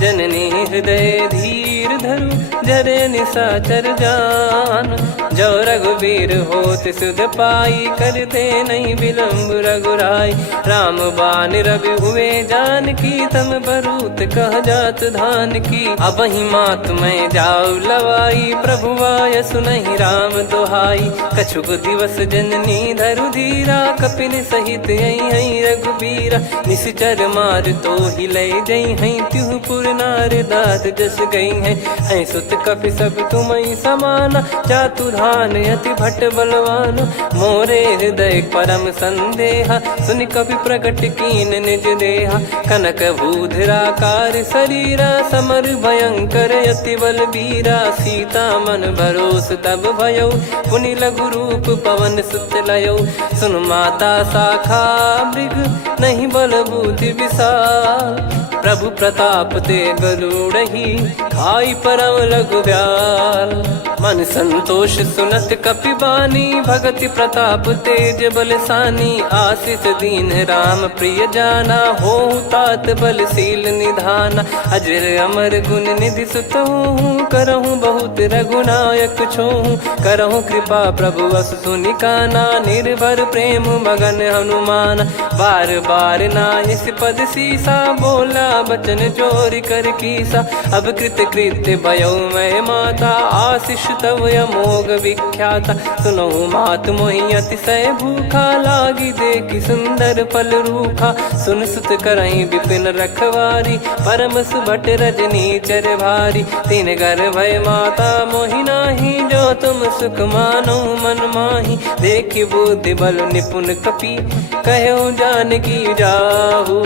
जननी हृदय धीर धरु, जरे निशाचर जान। जो रघुवीर होत सुध पाई, कर दे नहीं विलम्ब रघुराई। राम बान रवि हुए जानकी, तम बरूत कह जात धान की। अब ही मात मैं जाऊ लवाई, प्रभु आय सुनहि राम दोहाई। कछुक दिवस जननी धरु धीरा, कपिन सहित यही रघुबीरा। निशिचर मार तो ही ले जई हैं, त्यों पुर नार दाद जस गई हैं। सुत कपि सब तुमहि समाना, चातुधान अति भट्ट बलवान। मोरे हृदय परम संदेहा, सुन कपि प्रकट कीन निज देहा। कनक भूधराकार शरीरा, समर भयंकर अति बलबीरा। सीता मन भरोस तब भयउ, पुनि लघु रूप पवन सुत लयउ। सुन माता शाखा मृग, नहीं बल बुद्धि विशाल। प्रभु प्रताप ते गरुड़हि, खाई परम लघु ब्याल। मन संतोष सुनत कपि बानी, भगति प्रताप तेज बलसानी। आशीष दीन राम प्रिय जाना, होहु तात बलशील निधाना। अजर अमर गुण निधि सुतहु, करहु बहुत रघुनायक छोहु। करहु कृपा प्रभु अस सुनि काना, निर्भर प्रेम मगन हनुमान। बार बार नायस पद सीसा, बोला बचन चोरी कर कीसा। अब कृत कृत्य भयो मैं माता, आशीष तव अमोघ विख्याता। सुनहु मात मोहि अतिशय भूखा, लागी देखि सुंदर फल रूखा। सुन सुत करहि विपिन रखवारी, परम सुभट रजनी चर भारी। तीन घर भय माता मोहि नाही, जो तुम सुख मानो मन माही। देखि बुद्धि बल निपुण कपि, कहु जानकी जाहु।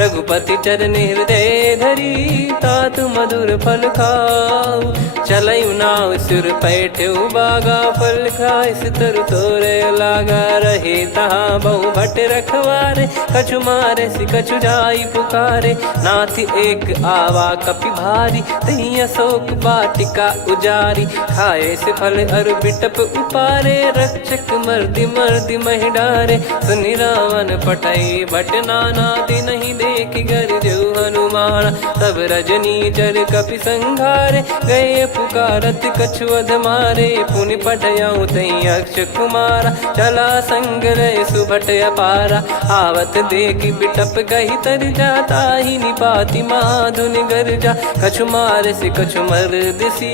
रघुपति चरण हृदय धरी, तात मधुर फल खाऊ। चलऊ नाव सुर पैठऊ बागा, फल खाइस तरु तोरे लागा। रहे तहाँ बहु भट रखवारे, कछु मारे सि कछु जाई पुकारे। नाथ एक आवा कपि भारी, तही अशोक वाटिका उजारी। खाए से फल अरु बिटप उपारे, रक्षक मर्दि मर्दि महि डारे। सुनि रावण पटई भट नाना, तिनहि देखि गरजऊ हनुमान। तब रजनी चर कपि संघारे, गए पुकारत कछु अध मारे। पुनि पटयऊ तई अक्ष कुमारा, चला संग रहे सुभट अपारा। आवत देखि बिटप गही तर जाता, ही निपाति माधुन गर्जा। कछु मार से कछु मर्द सी,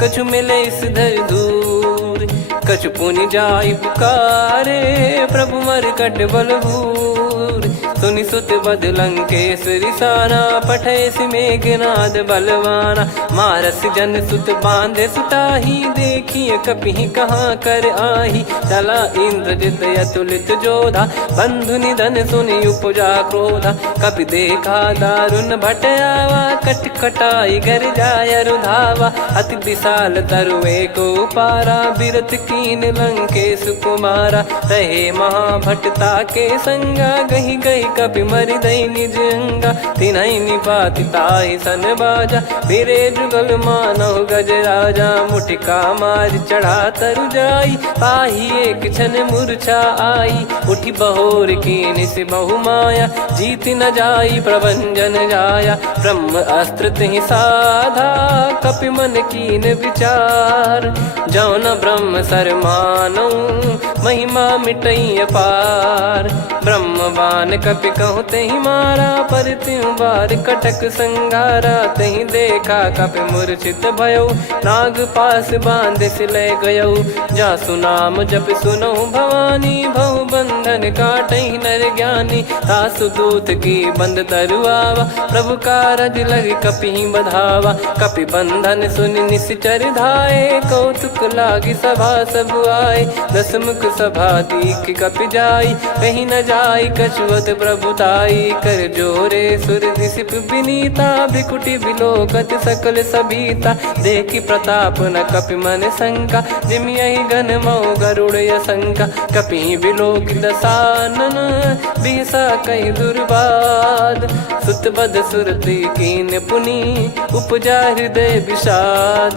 कछु मिले इस धर दूर। कछु पुनि जाई पुकारे, प्रभु मर कट बलभूर। सुनि सुत बद लंकेश्वरी साना, पठैसि मेघनाद बलवाना। मारस जन सुत बांधे सुताही, देखिए कपिहि कहाँ कर आही। चला इंद्रजित अतुलित जोधा, बंधु निधन सुनि उपजा क्रोधा। कपि देखा दारुण भट आवा, कट कटाई घर जाय रुधावा। अति विशाल तरुए को पारा, बिरत कीन लंकेश कुमारा। रहे महाभटता के संगा, गही गही कपि मरि दई निज अंगा। तिन्है निपाति ताहि सन बाजा, बिरे जुगल मानव गज राजा। मुटिका मार चढ़ा तरु जाई, पाही एक क्षण मूर्छा आई। उठी बहोर कीन से बहु माया, जीत न जाई प्रभंजन जाया। ब्रह्म अस्त्र तिहि साधा, कपि मन कीन विचार। जौ न ब्रह्म सर मानौ, महिमा मिटई अपार। ब्रह्म बान कपि कहु तेहि मारा, पर त्यों बार कटक संगारा। तेहि देखा कपि मूर्छित भयौ, नाग पास बांध सिले गयौ। जासु नाम जप सुनौ भवानी, भव बंधन काटहि नर ज्ञानी। तासु दूत की बंद तरुआवा, प्रभु कारज लग कपि बधावा। कपि बंधन सुनि निश्चर धाये, कौतुक लागी सभा सब आए। दसमुख सभा दीख कपि जाई, कहीं न जाई कछुवत प्रभुताई। कर जोरे सुर दिसिप विनीता, भ्रिकुटि बिलोकत सकल सबीता। देखि प्रताप न कपि मन शंका, जिमियहि घन मऊ गरुड़ असंका। कपि बिलोक दसानन, बिहसा कहि दुर्बाद। सुत बद सुरति कीन पुनि, उपजा हृदय विषाद।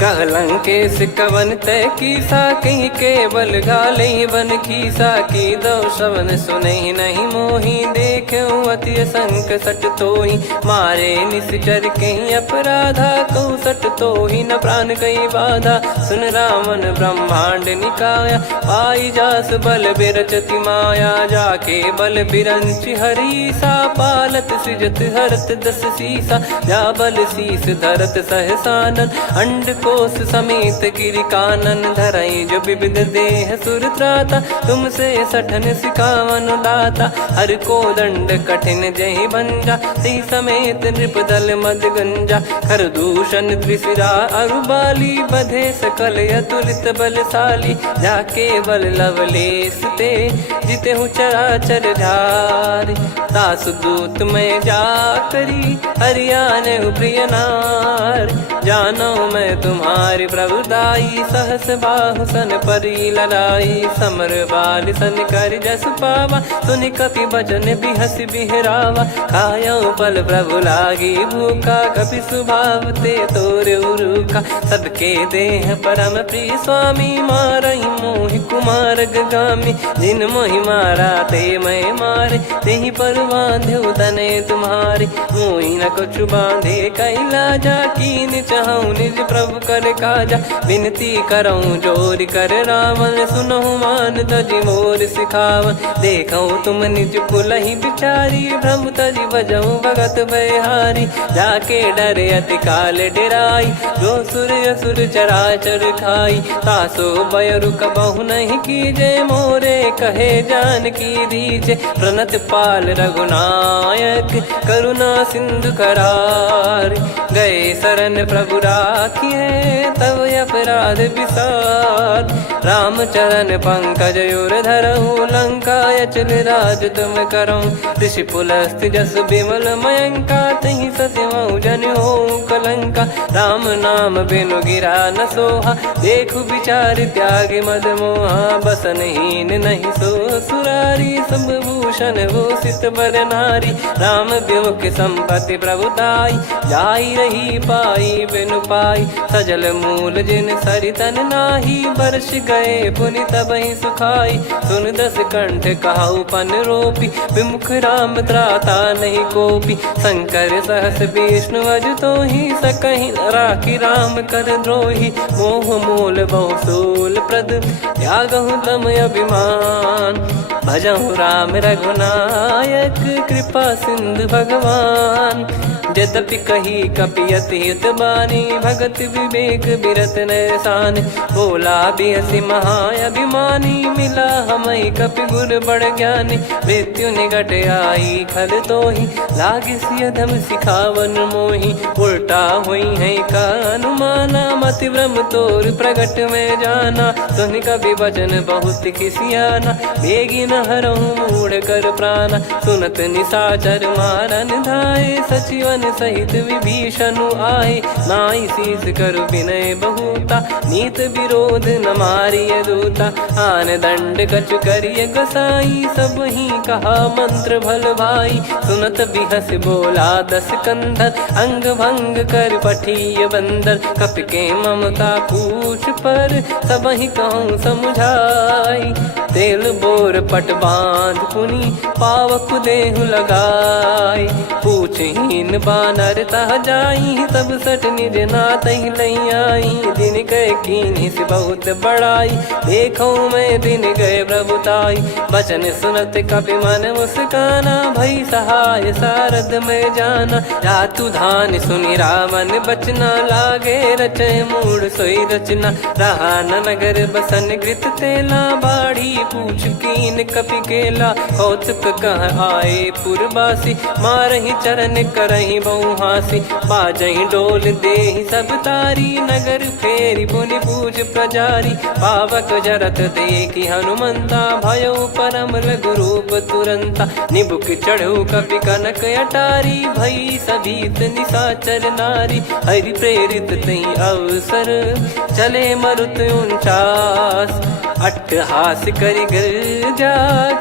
कह लंकेश कवन तय कीसा, कहीं केवल घाले बन खीसा। की दो श्रवण सुनहि नहीं मोही, देखऊं अति संक सट तोहि। मारे निश्चर कहीं अपराधा, कहूँ सट तोहि न प्राण कहीं बाधा। सुन रावण ब्रह्मांड निकाया, पाई जास बल बिरचति माया। जाके बल बिरंच हरीसा, पालत सृजत हरत दस सीसा। जा बल शीस धरत सहसानन, अंड कोश समेत गिरि कानन। धरई जो विविध देह सुर त्राता, तुमसे सठन सिखावन दाता। हर को दंड कठिन जहि भंजा, ती समेत नृप दल मद गंजा। कर दूषण त्रिशिरा अरुबाली, बधे सकल अतुलित बलशाली। जाके बल लवलेस ते, जिते हूँ चराचर झारी। दास दूत में जा करी, हरियाने प्रिय नार। जानो मैं तुम्हारी प्रभुताई, सहस बाहु सन परी लड़ाई। समर बाल सन कर जस पावा, सुनि कपि बचन बिहस बिहरावा। खायो पल प्रभु लागी भूखा, कपि स्वभाव ते तोर उरुखा। सबके देह परम प्रिय स्वामी, मारहि मोहि कुमार गगामी। जिन मोहि मारा ते मैं मारे, तेहि पर बांधो तने तुम्हारे। मोहि न कछु बांधे कैलाजा, कीन चाहूं निज प्रभु कर काजा। विनती करऊं जोरि कर रावण, सुनहु मान तजि मोर सिखावन। देखऊं तुम निज कुलहि बिचारी, भ्रम तजि बजऊं भगत बयहारी। जाके डरे अति काल डेराई, जो सुर असुर चराचर खाई। तासो बयरु कबहु नहीं कीजे, मोरे कहे जान की दीजे। प्रणत पाल रघुनायक, करुणा सिंधु करार। गए शरण प्रभु राखिए, तब अपराध विसार। राम चरण पंकज उर धरऊं, लंका अचल राज तुम करऊं। ऋषि पुलस्त्य जस विमल मयंका, तहि ससिमऊ जन होऊं कलंका। राम नाम बिनु गिरा न सोहा, देखु विचार त्याग मद मोहा। बसनहीन नहीं सो सुरारी, सब भूषण भूषित बर नारी। राम विमुख संपत्ति प्रभुताई, जाई रही पाई बिनु पाई। सजल मूल जिन सरितन नाही, बरस गए पुनि तबहि सुखाई। सुन दस कंठ कहाऊ पन रोपी, विमुख राम त्राता नहीं कोपी। शंकर सहस विष्णु अज तोहि, सकहि न राखी राम कर द्रोही। मोह मूल बहु सूल प्रद, त्यागहु तम अभिमान। भजहु राम रघुनायक, कृपा सिंधु भगवान। यद्यपि कही कपियत हित बानी भगत विवेक बिरत नैसान बोला बियसि महाअभिमानी मिला हमई कपि गुर बड़ ज्ञानी मृत्यु निकट आई खल तो ही लागिस अधम सिखावन मोही उल्टा हुई है का अनुमाना मति भ्रम तोर प्रगट में जाना सुन कवि वचन बहुत खिसियाना बेगी न हरहु मूढ़ कर प्राण सुनत निशाचर मारन धाये सचिवन सहित विभीषण आए नाई शीस कर विनय बहुता नीत विरोध न मारिय दूता आन दंड कछु करिय गोसाई सब ही कहा मंत्र भल भाई सुनत बिहस बोला दस कंधर अंग भंग कर पठिय बंदर कपि के ममता पूछ पर सब ही कहूँ समझाई तेल बोर पट बांध पुनी पावक देहु लगाई पूछहीन बानर तह जाई तब सट निज नाथ लई आई दिन गए कीनी से बहुत बड़ाई देखो मैं दिन गए प्रभुताई बचन सुनत कपि मन मुस्काना भई सहाय सारद में जाना जातु धान सुनि रामन बचना लागे रचय मूड सोई रचना रहा न नगर बसन कृत तेला बाड़ी पूछ कीन कपि केला कौतुक कह आए पुरबासी मारहि चरण करहि बहुहासी बाजहि डोल देहि सब तारी नगर फेरी पुनि पूज प्रजारी पावक जरत देखि हनुमंता भयो परम लघु रूप तुरंता निबुक चढ़ऊ कपि कनक अटारी भई सभीत निशाचर नारी हरि प्रेरित तई अवसर चले मरुत 49 अट्टहास करि गिरजा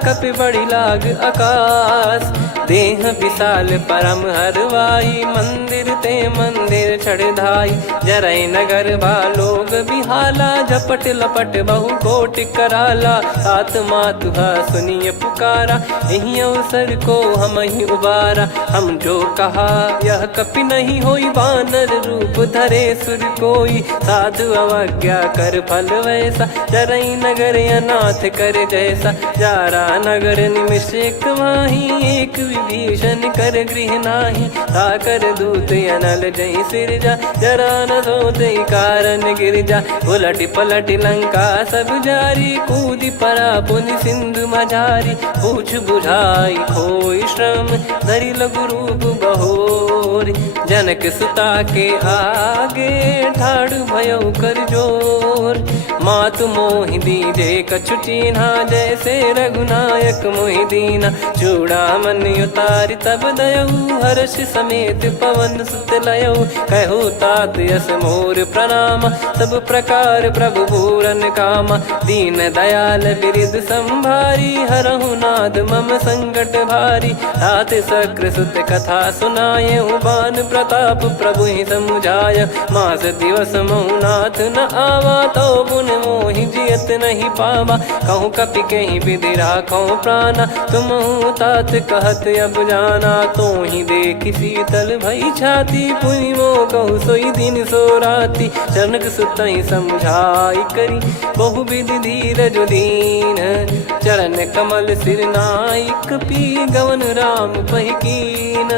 कपि बड़ी लाग आकाश देह विशाल परम हरवाई मंदिर ते मंदिर चढ़ाई जरई नगर लोग बिहाला झपट लपट बहु कोट कराला सात मातुहा सुनिय पुकारा यही अवसर को हम ही उबारा हम जो कहा यह कपि नहीं होई बानर रूप धरे सुर कोई साधु अवज्ञा कर फल वैसा जरई नगर अनाथ कर जैसा जारा नगर निमिष एक माही एक विभीषण कर गृह नाही ताकर दूत अनल जय सिरजा जरा न सोते कारण गिरजा उलट पलट लंका सब जारी कूदी परा पुनि सिंधु मझारी पूछ बुझाई खोई श्रम धरि लघु रूप बहोरी जनक सुता के आगे ठाड़ भयो कर जोर मातु मोहि दीजे कछु चिन्हा जैसे रघुनायक मोहि दीना चूड़ामन उतारि तब दयऊ हर्ष समेत पवन सुत लयऊ कहु तात यस मोर प्रणाम सब प्रकार प्रभु पूरन कामा दीन दयाल बिरिद संभारी हरहु नाद मम संकट भारी तात सक्र सुत कथा सुनाये बान प्रताप प्रभु ही समुझाय मास दिवस मौनाथ न आवा तो पुन मोहि जियत नहीं पावा कहूँ कपि कहीं विधि राखो प्राणा तुम तात कहत अब जाना तो ही देख शीतल भई छाती पुनि मो कहु सोई दिन सो राती जनक सुतई समझाई करी बहु विधि धीरज दीन चरण कमल सिर नाइक पी गवन राम पहिकीन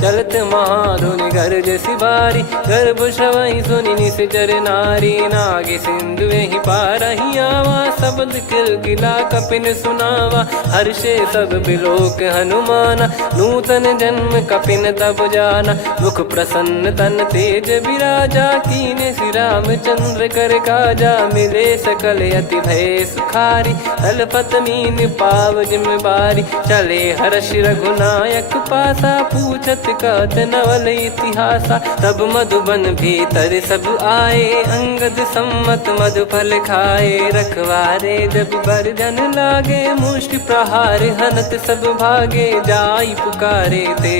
चलत महाधुनि गर्ज सिबारी गर्भ श्रवई सुनि निश्चर नारी नागे सिंधु ही पारही आवा शब्द किलकिला कपिन सुनावा हर्षे सब बिलोक हनुमाना नूतन जन्म कपिन तब जाना मुख प्रसन्न तन तेज विराजा कीने श्री रामचंद्र कर काजा मिले सकल अति भय सुखारी तलपत मीन पाव जिम्मेवारी चले हर्ष रघुनायक पासा पूछत कहत नवल इतिहासा तब मधुबन भीतर सब आए अंगद सम्मत मधुफल खाए रखवारे जब बरजन लागे मुष्टि प्रहार हनत सब भागे जाई पुकारे ते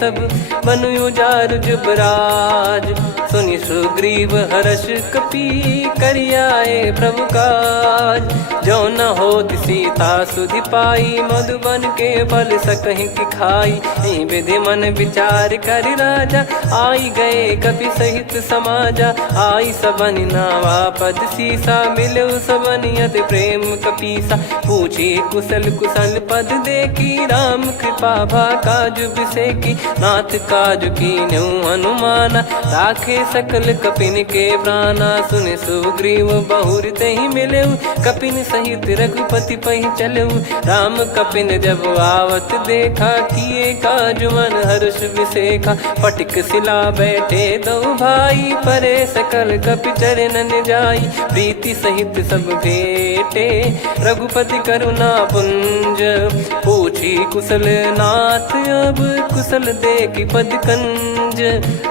सब बनु उजार जुबराज सुनि सुग्रीव हर्ष कपि करियाए प्रभु काज जो न होत सीता सुधि पाई मधुबन के फल सकहि की खाई विधि मन विचार कर राजा आई गए कपि सहित समाजा आई सबन नावा पद सीसा मिलो सबन करत प्रेम कपीसा। पूछी कुशल कुशल पद देखी राम कृपा भा काज बिसेकी। नाथ काज कीन्हु हनुमाना राखे सकल कपिन के प्राणा। सुन सुग्रीव बहुर तेहि मिलेउ कपिन सहित रघुपति पहि चलेउ। राम कपिन जब आवत देखा किए काज मन हर्ष विसेखा। फटिक सिला बैठे दो भाई परे सकल कपि चरणन जाई। प्रीति सहित सब भेटे रघुपति करुणा पुंज। पूछी कुशल नाथ अब कुशल देखी पद कंज।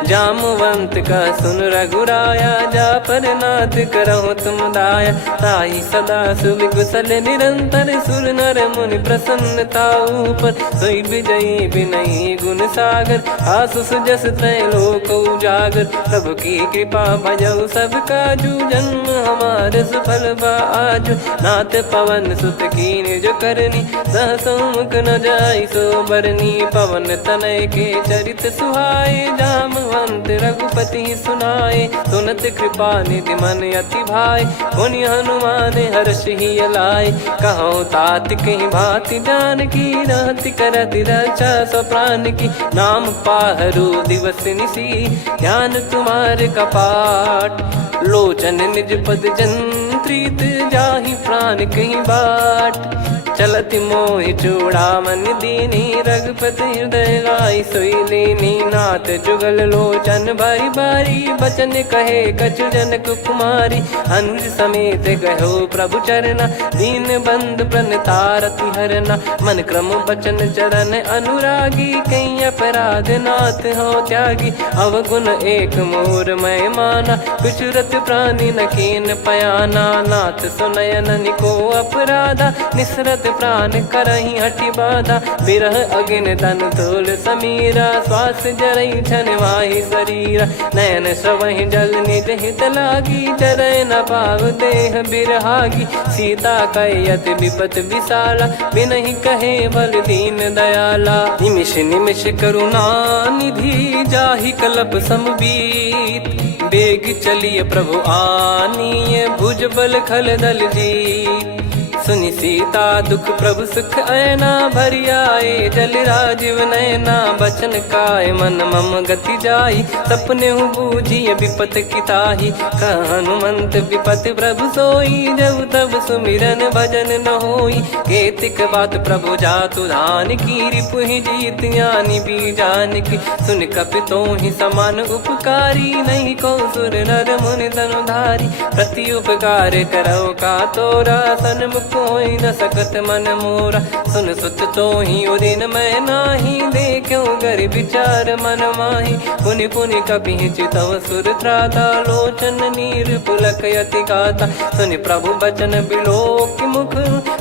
जामवंत का सुन रघुराया जा पर नाथ करहु तुम दाया। ताई सदा सुविकुशल निरंतर सुर नर मुनि प्रसन्नता ऊपर। सोई विजयी विनयी गुण सागर आसु सुजस त्रैलोक उजागर। प्रभु की कृपा भजऊ सब काजू जन्म हमारे सफल बा आजु। नाथ पवन सुत कीन्ह जो करनी सहसो मुख न जाई सो बरनी। पवन तनय के चरित सुहाए जामवंत रघुपति सुनाए। सुनत कृपा निधि मन अति भाई पुनि हनुमान हर्ष ही लाए। कहो तात कहीं भांति जान की रहति करति रक्षा सो प्राण की। नाम पाहरु दिवस निसी ध्यान तुम्हारे कपाट। लोचन निज पद जंत्रित जाहि प्राण कहीं बाट। चलति मोहि चूड़ामन दीनी रघुपति हृदय लाई सोई लीनी। नाथ जुगल लोचन बारी बारी बचन कहे कछु जनक कुमारी। अनुज समेत गहो प्रभु चरना दीन बंद प्रणतारति हरना। मन क्रम बचन चरण अनुरागी कहीं अपराध नाथ हो त्यागी। अवगुण एक मोर मैं माना कुछुरत प्राणी न कीन पयाना। नाथ सुनयन निको अपराधा निसरत प्राण करही हटि बाधा। बिरह अगिन तन तोल समीरा श्वास जरई छन वाहि शरीरा। नयन श्रवहि जल निज हित लागी चरय न पाव देह बिरहागी। सीता कयत विपत विशाला बिनहि कहे बल दीन दयाला। निमिष निमिष करुणा निधि जाहि कलप समबीत। बेग चलिए प्रभु आनीय भुज बल खल दल जीत। सुनि सीता दुख प्रभु सुख ऐना भरि आए। जल राजीव नयना बचन काय मन मम गति जाई। सपने हूँ बूझिए विपत किताही हनुमंत विपत प्रभु सोई। जब तब सुमिरन भजन न होई केतिक बात प्रभु जातु धान की। रिपु ही जीत ज्ञानी बीजान की सुन कपि तो ही समान उपकारी। नहीं को सुर नर मुनि धनुधारी प्रति उपकार करो का तोरा। सन्मुख कोई न सकत मन मोरा सुन सुत तो ही उदिन मैं नाही। देखो गर विचार मन माही पुनि पुनि कपि चितव सुर त्राता। लोचन नीर पुलक यति गाता सुनि प्रभु बचन बिलोक मुख।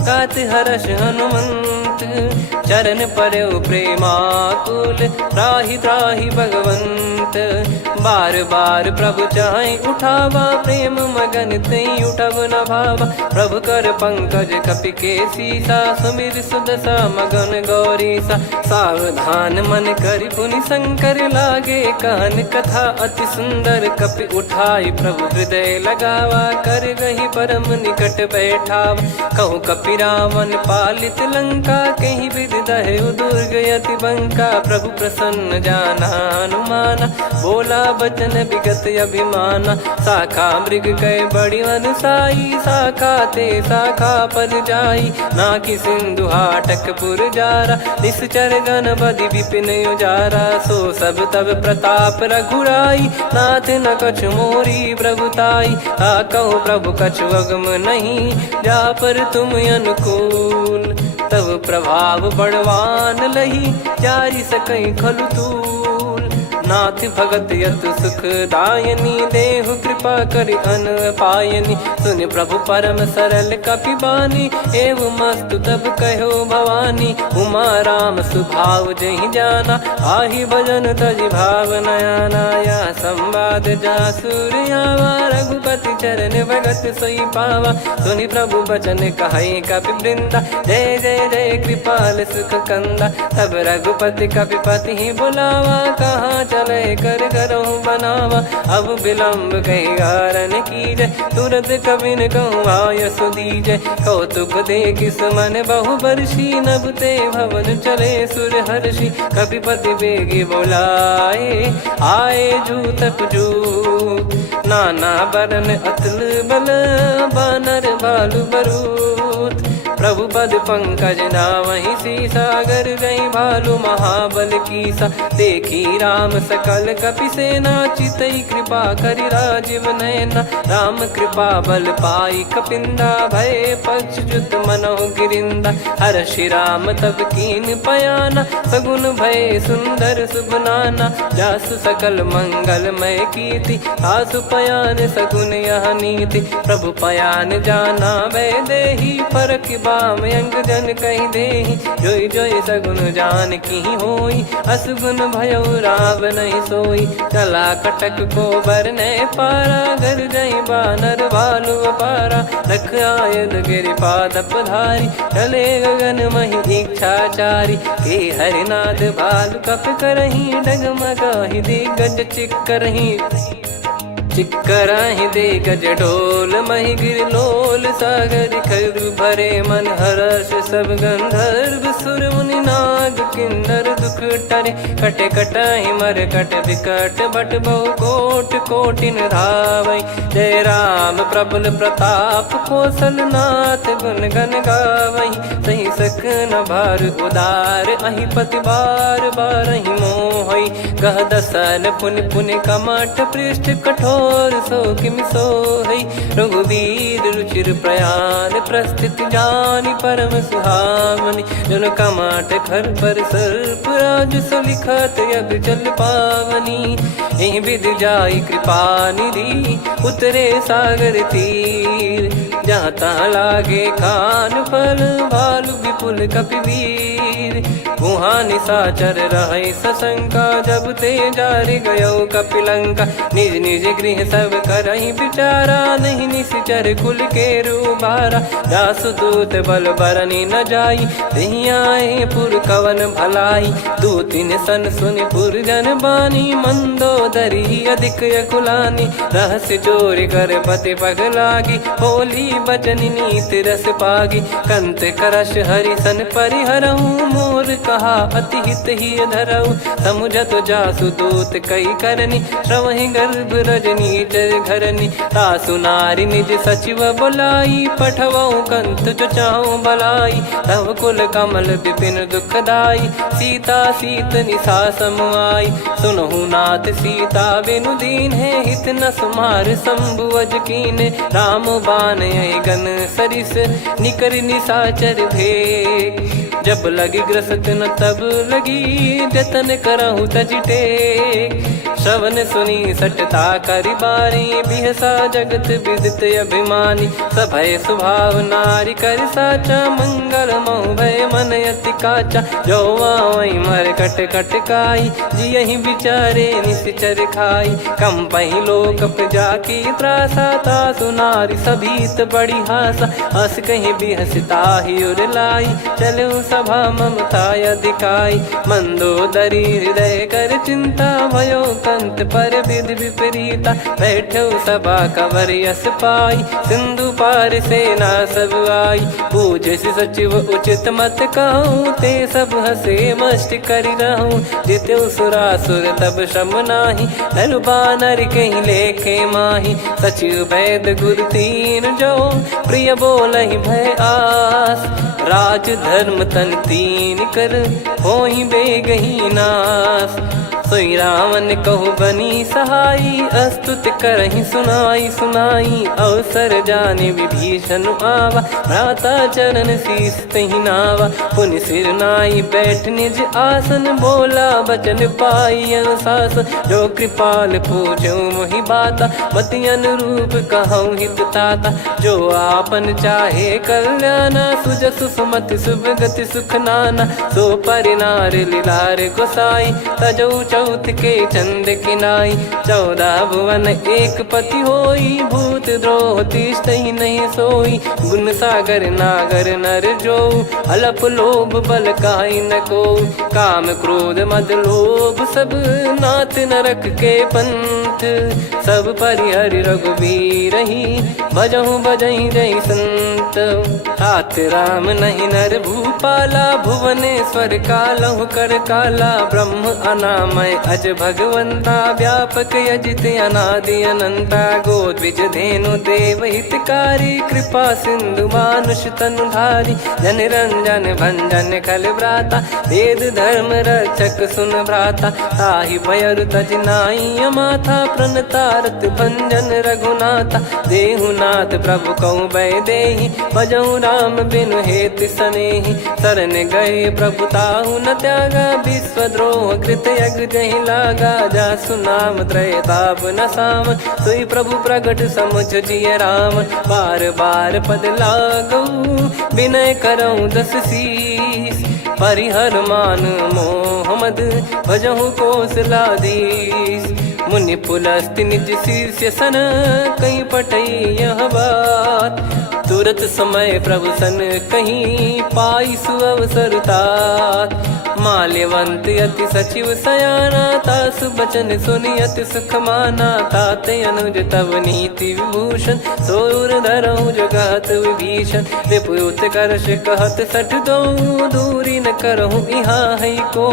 गात हर्ष हनुमंत चरण परउ प्रेमाकुल। त्राहि त्राहि भगवंत बार बार प्रभु चाहि उठावा। प्रेम मगन तई उठब न भावा। प्रभु कर पंकज कपि के सीसा सुमिर सुदशा मगन गौरीसा। सावधान मन करि पुनि शंकर लागे कहन कथा अति सुंदर। कपि उठाई प्रभु हृदय लगावा कर गही परम निकट बैठावा। कहु कपि रावण पालित लंका कहीं विधि दहु दुर्ग यति बंका। प्रभु प्रसन्न जाना हनुमाना बोला बचन विगत अभिमाना। शाखा मृग कय बड़ी अनुसाई शाखा ते शाखा पर जाई। नाकि सिंधु हाटक पुर जारा निश्चर गण बदि विपिन उजारा। सो सब तब प्रताप रघुराई नाथ न कछु मोरी प्रभुताई। कहो प्रभु कछु अगम नहीं जा पर तुम अनुकूल। तब प्रभाव बड़वान लही जारी सकई खलु तूल। नाथ भगत यतु सुख दायनी देहु कृपा करि अन पायनी। सुन प्रभु परम सरल कपि बानी एवं मस्तु तब कहो भवानी। उमा राम सुभाव जहि जाना आहि भजन तजि भाव नयाना। या संवाद जासुर आवा रघुपति चरण भगत सोई पावा। सुनि प्रभु बचन कहै कपि वृंदा जय जय जय कृपाल सुख कंदा। तब रघुपति कपिपति बुलावा कहाँ चले कर करहु बनावा। अब विलम्ब कही कारण कीजय, तुरत कबिन कहूँ आयस दीजय। कौतुक देखिस मन बहु बरसी, नभ ते भवन चले सुर हर्षि। कपिपति बेगी बोलाए, आए जूतक जूत। नाना बरन अतुल बल, बानर भालु बरूत। प्रभु पद पंकज नावहि सीसा, गर गई भालु महाबल कीसा। देखी राम सकल कपि सेना, चितई कृपा करि राजीव नयना। राम कृपा बल पाई कपिंदा, भय पक्ष जुत मनोह गिरिंदा। हर्षि राम तब कीन पयाना, सगुन भय सुंदर शुभ नाना। जासु सकल मंगलमय कीर्ति, आसु पयान सगुन यह नीति। प्रभु पयान जाना वै देहि, फरक बाम अंग जन कहि देहि। जोई जोई सगुन जान की होई, असगुन भयो राव नहीं सोई। चला कटक को बरने पारा, घर जई बानर भालु अपारा। रख आयद गिरिपाद पधारी, चले गगन महि इच्छाचारी। के हरिनाथ भालु कप करही, डगमगाहि दिग्गज चिक्करही। चिक्कराहि दे गज ढोल, महि गिर लोल। सागर खर भरे मन हर्ष, सब गंधर्व सुर मुनि नाग किन्नर दुख टरे। कटे कटाहि मर कट विकट, बट बहु कोट कोटिन धावै। जय राम प्रबल प्रताप, कौशल नाथ गुण गन गावै। सही सकन भार उदार, अहि पति बार बारहि मोहै। गह दसन पुन पुन कमठ, पृष्ठ कठोर सो किमि सोहै। रघुवीर रुचिर प्रयाण, प्रस्थित जानि परम सुहावनि। जन कमाट खर पर सर्प, राज सलिखत यग जल पावनी। एहि विधि जाई कृपा निधि, उतरे सागर तीर। जहाँ तहाँ लागे खान फल, भालु विपुल कपिवीर। गुहा निशाचर रहै सशंका, जब ते जारि गयो कपिलंका। निज निज गृह सब करहि विचारा, नहीं निश्चर कुल के रूबारा। जासुदूत बल बरनि न जाई, तेहि आए पुर कवन भलाई। दूतिन सन सुनि पुर जन बानी, मंदोदरी अधिक यकुलानी। रहस्य चोरी कर पति पग लागी, होली बचन नीत रस पागी। कंत करश हरिसन परिहरहु, मोर कहा अति हित ही धरऊ। समुझत जासुदूत कई करनी, श्रवहि गर्भ रजनी चर घरनी। तासु नारी निज सचिव बोलाई, पठवऊ कंत जो चाहूं बलाई। तव कुल कमल विपिन दुखदाई, सीता सीत निशा समाई। सुनहु नाथ सीता बिनु दीन है, हित न सुमार शंभु अज कीने। राम बान गन सरिस, निकर निशाचर भेग। जब लगी ग्रसत न तब लगी, जतन करहु तज टेक। श्रवण सुनी सटता करि बारी, बिहसा जगत विदित अभिमानी। सभय स्वभाव नारी कर साचा, मंगल महु भय मन अति काचा। जो आवै मर कट कट काई, जियहि विचारे निश्चर खाई। कम पहि लोक जाकी त्रासा, तासु नारी सभीत बड़ी हासा। हस कहीं बिहसता ही उर लाई, चलऊ सभा ममता अधिकाई। मंदोदरी हृदय कर चिंता, भयो कंत पर विधि विपरीता। बैठो सभा कवर यस पाई, सिंधु पार सेना सब आई। पूज्य सचिव उचित मत कहूँ, ते सब हसे मस्त करि रहूं। जित्यु सुरासुर तब श्रम नाही, नर बानर कहीं लेखे माही। सचिव वैद गुरु तीन जो, प्रिय बोलहि भय आस। राज धर्म तन तीन कर, होहि बेगहि नास। सोई रावण कहु बनी सहाई, अस्तुत करहि सुनाई सुनाई। अवसर जाने विभीषण आवा, भ्राता चरण शीस तहि नावा। पुनि सिर नाई बैठ निज आसन, बोला बचन पाई अनुशासन। जो कृपाल पूछो मोहि बाता, मति अनुरूप कहूँ हित ताता। जो आपन चाहे कल्याणा, सुजसु सुमति शुभ गति सुख नाना। सो परिनार लीलार गोसाई, तजौ चौथ के चंद किनाई 14 भुवन एक पति होई भूत द्रोह तिष्ठ ही नहीं सोई गुण सागर नागर नर जो अलप लोभ बल काई न को काम क्रोध मद लोभ सब नाथ नरक के पंथ सब परिहरि रघुबीर ही भजहु भजहि जय संत तात राम नहीं नर भूपाला भुवनेश्वर कालहु कर काला ब्रह्म अनामय अज भगवंता व्यापक यजित अनादि अनंता गोद्विज धेनु देव हितकारी कृपा सिंधु मानुष तनुधारी जन रंजन भंजन खल भ्राता वेद धर्म रक्षक सुन भ्राता ताहि भयर तज नाई माथा प्रणतारत भंजन रघुनाथा देहुनाथ प्रभु कहु बै देहि भजहु राम बिनु हेत सनेहि शरण गए प्रभु ताहु न त्यागा विश्वद्रोह कृत यज्ञ जहि लागा जासु नाम त्रय ताप न साम सोई प्रभु प्रगट समुझ जिय राम बार बार पद लागऊ विनय करऊँ दस शीस परिहर मान मोह मद भजहु कौशलाधीश मुनि पुलस्ति निज शीर्ष सन कहीं पटई यह बात तुरत समय प्रभु सन कहीं पाई सुअवसर तात माल्यवंत अति सचिव सयाना तासु बचन सुनि अति सुख माना ताते अनुज तव नीति विभूषण सोर धरहु जगत विभीषण रिपुत करश कहत सठ दो दूरी न करहु इहाँ है को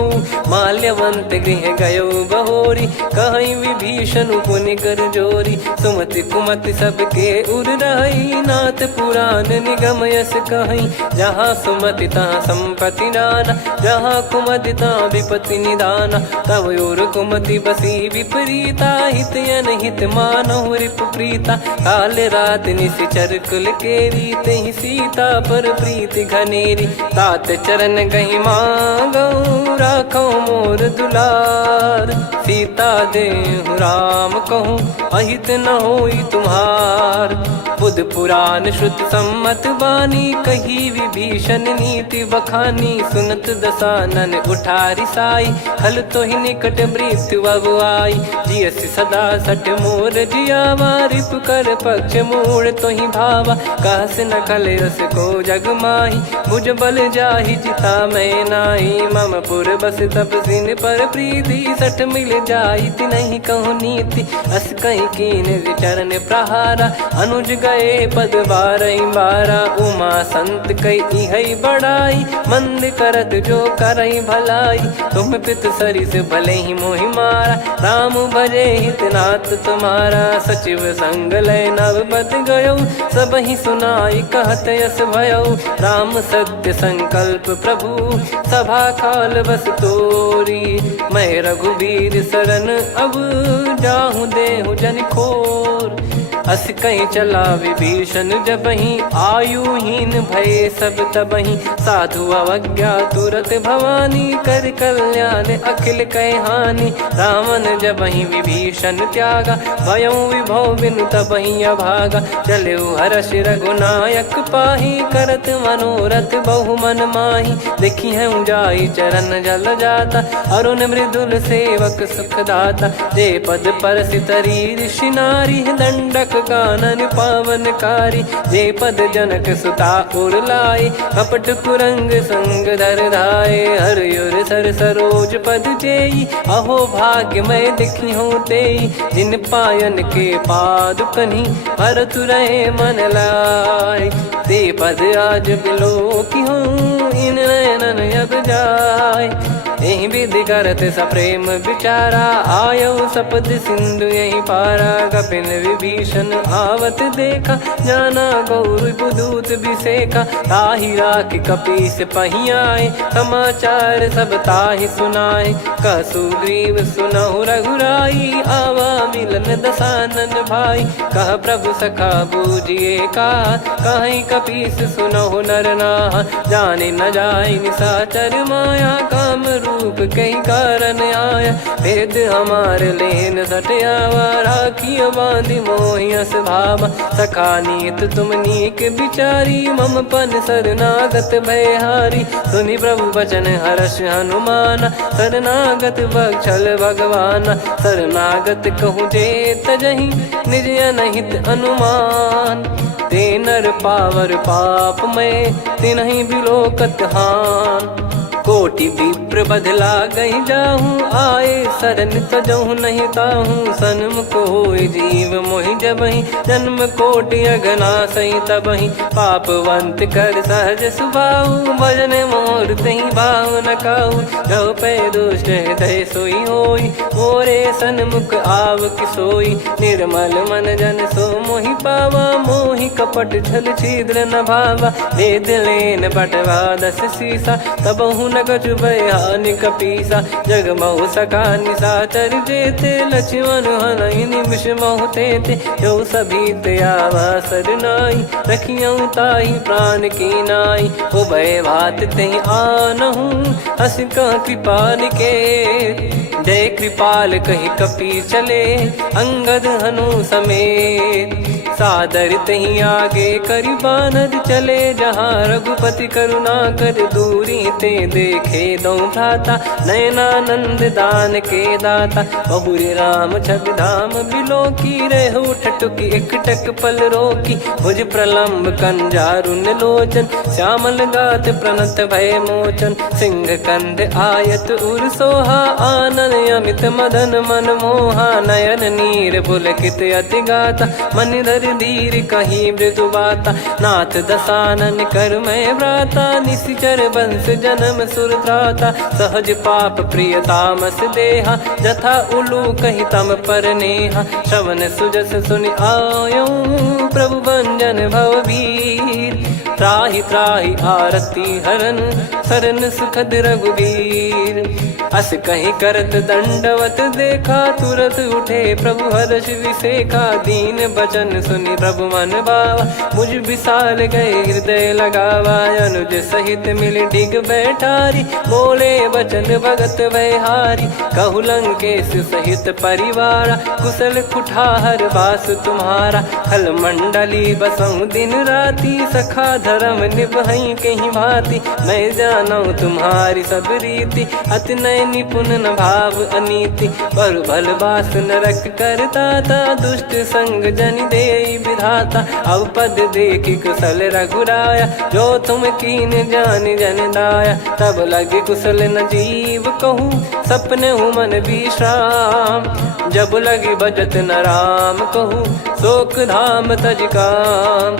माल्यवंत गृह गयो बहोरी कहीं विभीषण पुनि कर जोरी सुमति कुमति सबके उर रही नाथ पुराण निगम यस कहीं जहाँ सुमति तहाँ संपत्ति नाना जहाँ कुमति तहाँ विपत्ति निदाना तव और कुमति बसी विपरीता हित अनहित मानहु रिप प्रीता काल रात निशिचर कुल केरी तेहि सीता पर प्रीति घनेरी तात चरण गहि मांगऊ राखो मोर दुलार सीता देहु राम कहूँ अहित न होई तुम्हार बुध पुराण श्रुत सम्मत वाणी कही विभीषण नीति बखानी सुनत दसानन उठारी साई खल तो ही निकट मृत्यु अब आई जियसि सदा सट मोर जियावा रिप कर पक्ष मूड़ तो ही भावा कहस न खल रस को जग माही मुझ बल जाहि जिता मैं नाही मम पुर बस तपसिन पर प्रीति सठ मिल जाई नहीं कहूँ नीति अस कहीं कीन विचरण प्रहारा अनुज गए पद बारा उमा संत कई है बड़ाई मंद करत जो करई भलाई तुम पित सरिस भले ही मोहि मारा राम भजे हितनाथ तुम्हारा सचिव संग लय नवपत गयो सब ही सुनाई कहत यस भयो राम सत्य संकल्प प्रभु सभा काल बस तोरी मैं रघुबीर शरण अब जाहूँ देहु जन खोर अस कहीं चला विभीषण जबहि आयुहीन भय सब तबहि साधु अवज्ञा तुरत भवानी कर कल्याण अखिल कह हानि रावण जबहि विभीषण त्यागा भयउ विभव बिनु तबहि अभागा चलऊ हर्ष रघुनायक पाही करत मनोरथ बहु मन माही देखी है जाई चरण जल जाता अरुण मृदुल सेवक सुख दाता जे पद पर सितरी ऋषि नारी दंडक कानन पावनकारी जे पद जनक सुता उर लाई कपट कुरंग संग धर धाये हरियुर सर सरोज पद जेई अहो भाग्य मैं दिखी हूँ तेई जिन पायन के पाद कन्ही भरत रहे मन लाय ते पद आज बिलो की हूँ इन नयनन अब जाय यही विधि करत सप्रेम विचारा आयो सपद सिंधु यही पारा कपिन विभीषण आवत देखा जाना गौर बुदूत बिसेखा ताहि राख कपीस पहियाए समाचार सब ताहि सुनाए कसु ग्रीव सुनहु रघुराई आवा मिलन दसानन भाई कह प्रभु सखा बूझिए का कहीं कपीस सुनहु नर नाह जाने न जाय निशाचर माया काम रूप कई कारण आया, भेद हमारे लेन सटयावा, राखिया बांधी मोहियस भावा, सखा नीत तुम नीक बिचारी, मम पन शरणागत भयहारी, सुनि प्रभु वचन हर्ष हनुमाना, शरणागत बक्षल भगवाना, शरणागत कहूँ जे तजहि निज अनहित अनुमान, ते नर पावर पाप में तिन्हि बिलोकत हान, कोटि विप्र बदला गई जाहूँ, आए शरण तजहु नहीं ताहूँ, सन्मुख होय जीव मोहि जबहि, जन्म कोटि अगना सही तबहि, पापवंत कर सहज सुभाऊ, भजन मोर तहि भाव न काहू, जो पै दुष्ट हृदय सोई होई, मोरे सन्मुख आव किसोई, निर्मल मन जन सो मोहि पावा, मोहि कपट छल छिद्र न भावा, वेद लेन बटवा दस सीसा, तबहु न कछु बयान कपीसा, जग महु सका निशाचर जेते, लक्ष्मण हनहि निमिष महु तेते, जो सभी त्यावा सरनाई, रखियऊ ताहि प्राण की नाई, उभय भात तेहि आनहु, हस कह कृपाल के, जय कृपाल कहि कपि चले, अंगद हनु समेत, सादर तही आगे करि बानर चले, जहाँ रघुपति करुणा कर दूरी ते देखे दो भ्राता, नयनानंद दान के दाता, बहुरी राम छवि धाम बिलो की, रेहु ठटुकी एकटक पल रोकी, भुज प्रलम्ब कंजारुन लोचन, श्यामल गात प्रणत भय मोचन, सिंह कंद आयत उर सोहा, आनन अमित मदन मन मोहा, नयन नीर पुलकित अति गाता, मन धर धीर कहीं मृदु बाता, नाथ दसानन कर मैं भ्राता, निशिचर वंश जन्म सुर त्राता, सहज पाप प्रिय तामस देहा, जथा उलू कहि तम पर नेहा, श्रवण सुजस सुनि आयो, प्रभु भंजन भवभीर, त्राहि त्राहि आरती हरन, शरण सुखद रघुबीर, अस कहीं करत दंडवत देखा, तुरत उठे प्रभु हर्ष विसेखा, दीन बचन सुनि प्रभु मन भावा, मुझ विशाल गए हृदय लगावा, अनुज सहित मिल डिग बैठारी, बोले बचन भगत वैहारी, कहु लंकेश सहित परिवारा, कुशल कुठार बास तुम्हारा, खल मंडली बसऊं दिन राती, सखा धर्म निभई कहीं भांति, मैं जानू तुम्हारी सब रीति, अति नय निपुण न भाव अनीति, पर भल बास नरक करता था, दुष्ट संग जन दे विधाता, अब पद देखी कुशल रघुराया, जो तुम कीन जान जन दाया, तब लगे कुशल न जीव कहूँ, सपने हूँ मन विश्राम, जब लगी बजत न राम कहूँ, शोक धाम तज काम,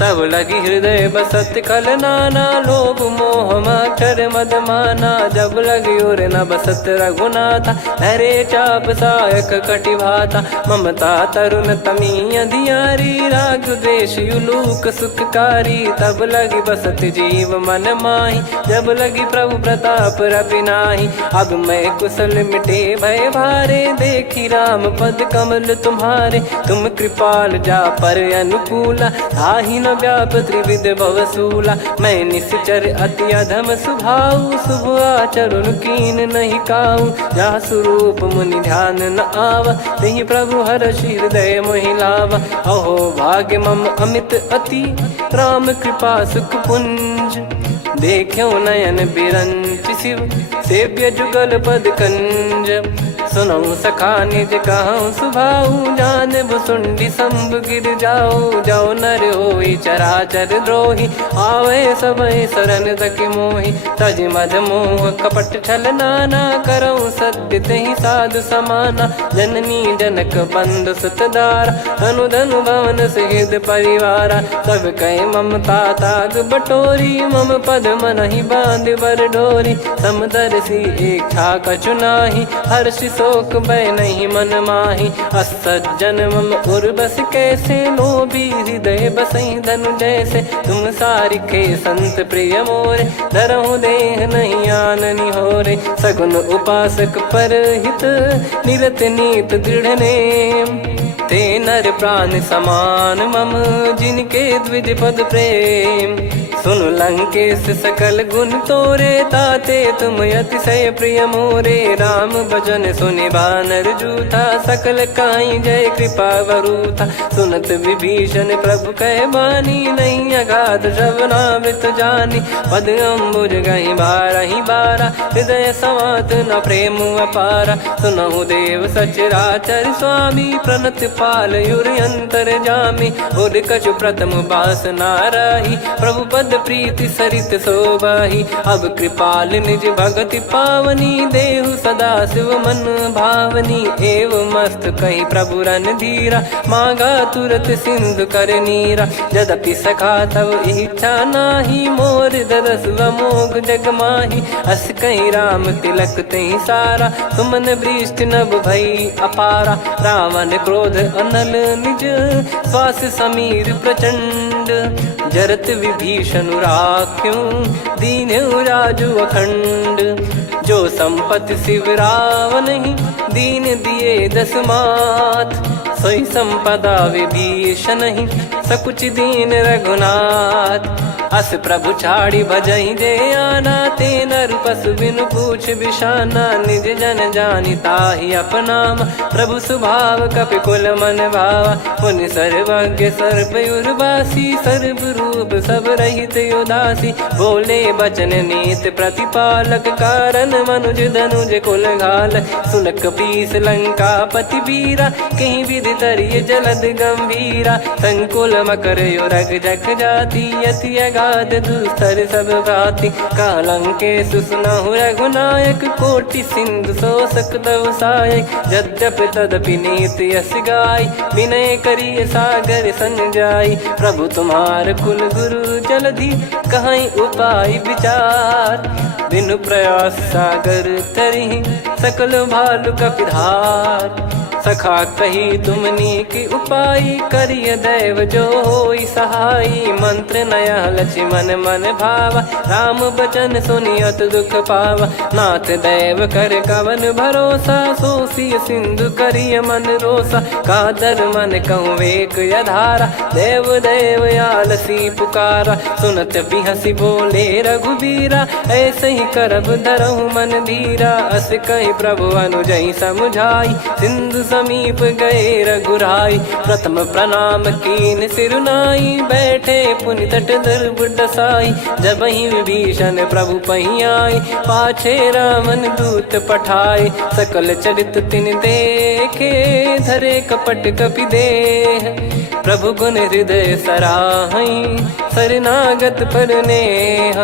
तब लगी हृदय बसत खल नाना, लोभ मोह मक्षर मद माना, जब लगी उर न बसत रघुनाथा, हरे चाप सायक कटि भाता, ममता तरुण तमी अधियारी, राग द्वेष युलूक सुखकारी, तब लगी बसत जीव मन माही, जब लगी प्रभु प्रताप रवि नाही, अब मैं कुशल मिटे भय भारे, देखी राम पद कमल तुम्हारे, तुम कृपाल जा पर अनुकूला, आही न व्याप त्रिविध भवसूला, मैं निश्चर अति अधम सुभाऊ, शुभ आचरण कीन नहीं काऊ, जहाँ स्वरूप मुनि ध्यान न आवा, तहि प्रभु हर्ष हृदय मोहि लावा, अहो भाग्य मम अमित अति, राम कृपा सुख पुंज, देखो नयन बिरंच शिव, सेव्य जुगल पद कंज, सुनऊ सखा निज कहूँ सुभाऊ, जान भुसुंडी शंभ गिर जाओ, जाओ नर होई चराचर द्रोही, आवे सबय शरण तक मोहि, तज मद मोह कपट छल नाना, करऊँ सत्य तहि साधु समाना, जननी जनक बंधु सुतदारा, धनु धनु भवन सहित परिवारा, सब कहे ममता ताग बटोरी, मम पद मनहि बांध बर डोरी, समदर्शी इच्छा कछु नाही, हर्ष शोक भय नहीं मन माही, असज्जन मम उर्वश कैसे, लोभी हृदय बसई धनु जैसे, तुम सारिखे संत प्रिय मोरे, धरहु देह नहीं आननि होरे, सगुन उपासक पर हित, निरत नीत दृढ़ नेम, ते नर प्राण समान मम, जिनके द्विज पद प्रेम, सुन लंकेश सकल गुण तोरे, ताते तुम अतिशय प्रिय मोरे। राम भजन सुनि बानर जूथा, सकल काई जय कृपा वरूथा। सुनत विभीषण प्रभु कह बानी, नहीं अगाध श्रवणामृत जानी। पद अम्बुज गहि बारहि बारा, हृदय समात न प्रेम अपारा। सुनहु देव सचराचर स्वामी, प्रणत पाल युर अंतर जामी। उर कछु प्रथम बास नाराही, प्रभु पद प्रीति सरित शोभाही। अब कृपाल निज भगति पावनी, देहु सदा शिव मन भावनी। एव मस्त कही प्रभु रन धीरा, मांगा तुरत सिंधु कर नीरा। यद्यपि सखा तब इच्छा नाही, मोर दरस मोग जग माही। अस कहीं राम तिलक तही सारा, सुमन वृष्टि नभ भई अपारा। रावण क्रोध अनल निज, श्वास समीर प्रचंड। जरत विभीषण राख्यों, दीन्हु राजु अखंड। जो संपत्ति शिव रावण ही, दीन दिए दस मात। सोई संपदा विभीषण ही, सकुच दीन रघुनाथ। अस प्रभु छाड़ी भजई जे आना, ते नर पशु बिनु पूछ बिशाना। निज जन जानि ताहि अपनाम, प्रभु स्वभाव कपि कुल मन भावा। मुनि सर्वज्ञ सर्व उर्वासी, सर्व रूप सब रहित उदासी। बोले बचन नीत प्रतिपालक, कारण मनुज धनुज कुल घाल। सुन कपीस लंका पति वीरा, कहीं विधि तरिय जलद गंभीरा। संकुल मकर युरग जख जाति, यति अगाध दुस्तर सब भाति। कालंकेश सुनहु रघुनायक, कोटि सिंधु शोषक तव सहायक। यद्यपि तदपि नीति यस गाय, विनय करिय सागर सन जाई। प्रभु तुम्हार कुल गुरु जलधि, कहीं उपाय विचार। बिनु प्रयास सागर तरिहि, सकल भालु कपिधार। सखा कही तुमनी की उपाय, करिय दैव जो होई सहाई। मंत्र नया लक्ष्मण मन भावा, राम बचन सुनियत दुख पावा। नाथ दैव कर कवन भरोसा, सोसिय सिंधु करिय मन रोसा। कादर मन कहूँ वेक यधारा, देव देव आलसी पुकारा। सुनत बिहसी बोले रघुबीरा, ऐसे ही करब धरहु मन धीरा। अस कही प्रभु अनुजई समुझाई, सिंधु समीप गए रघुराई। प्रथम प्रणाम कीन सिरुनाई, बैठे पुनि तट दर्भ डसाई। जब ही विभीषण प्रभु पही आई, पाछे रावण दूत पठाए। सकल चरित तिन देखे, धरे कपट कपि देह। प्रभु गुण हृदय सराहई, शरणागत पर नेह।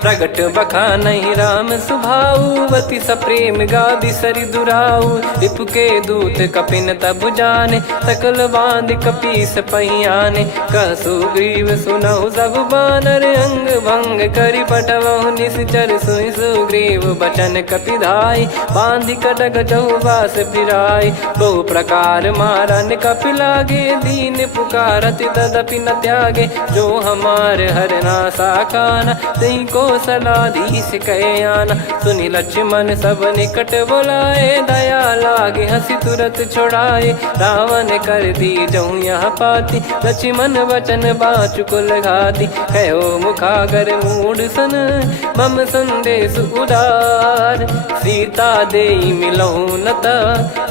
प्रगट बखानहि राम सुभाऊ, अति सप्रेम गादि सरि दुराऊ। रिपु के दूत कपिन तब जाने, सकल बांध कपीस पहियाने। कह सुग्रीव सुनहु सब बानर, अंग भंग करि पठवहु निश्चर। सुनि सुग्रीव बचन कपिधाई, बांधि कटक चहुबास फिराई। बहु प्रकार मारन कपि लागे, दीन पुकारत तदपि न त्यागे। जो हमार हरना साकाना, तई को सलाधीश कहे आना। सुनि लक्ष्मण सब निकट बुलाए, दया लागे हंसी तुरत छुड़ाए। रावण कर दी जऊँ यहाँ पाती, लक्ष्मण वचन बाचु कुल घाती। कहो मुखागर मूढ़ सन, मम संदेश उदार। सीता देई मिलहु नता,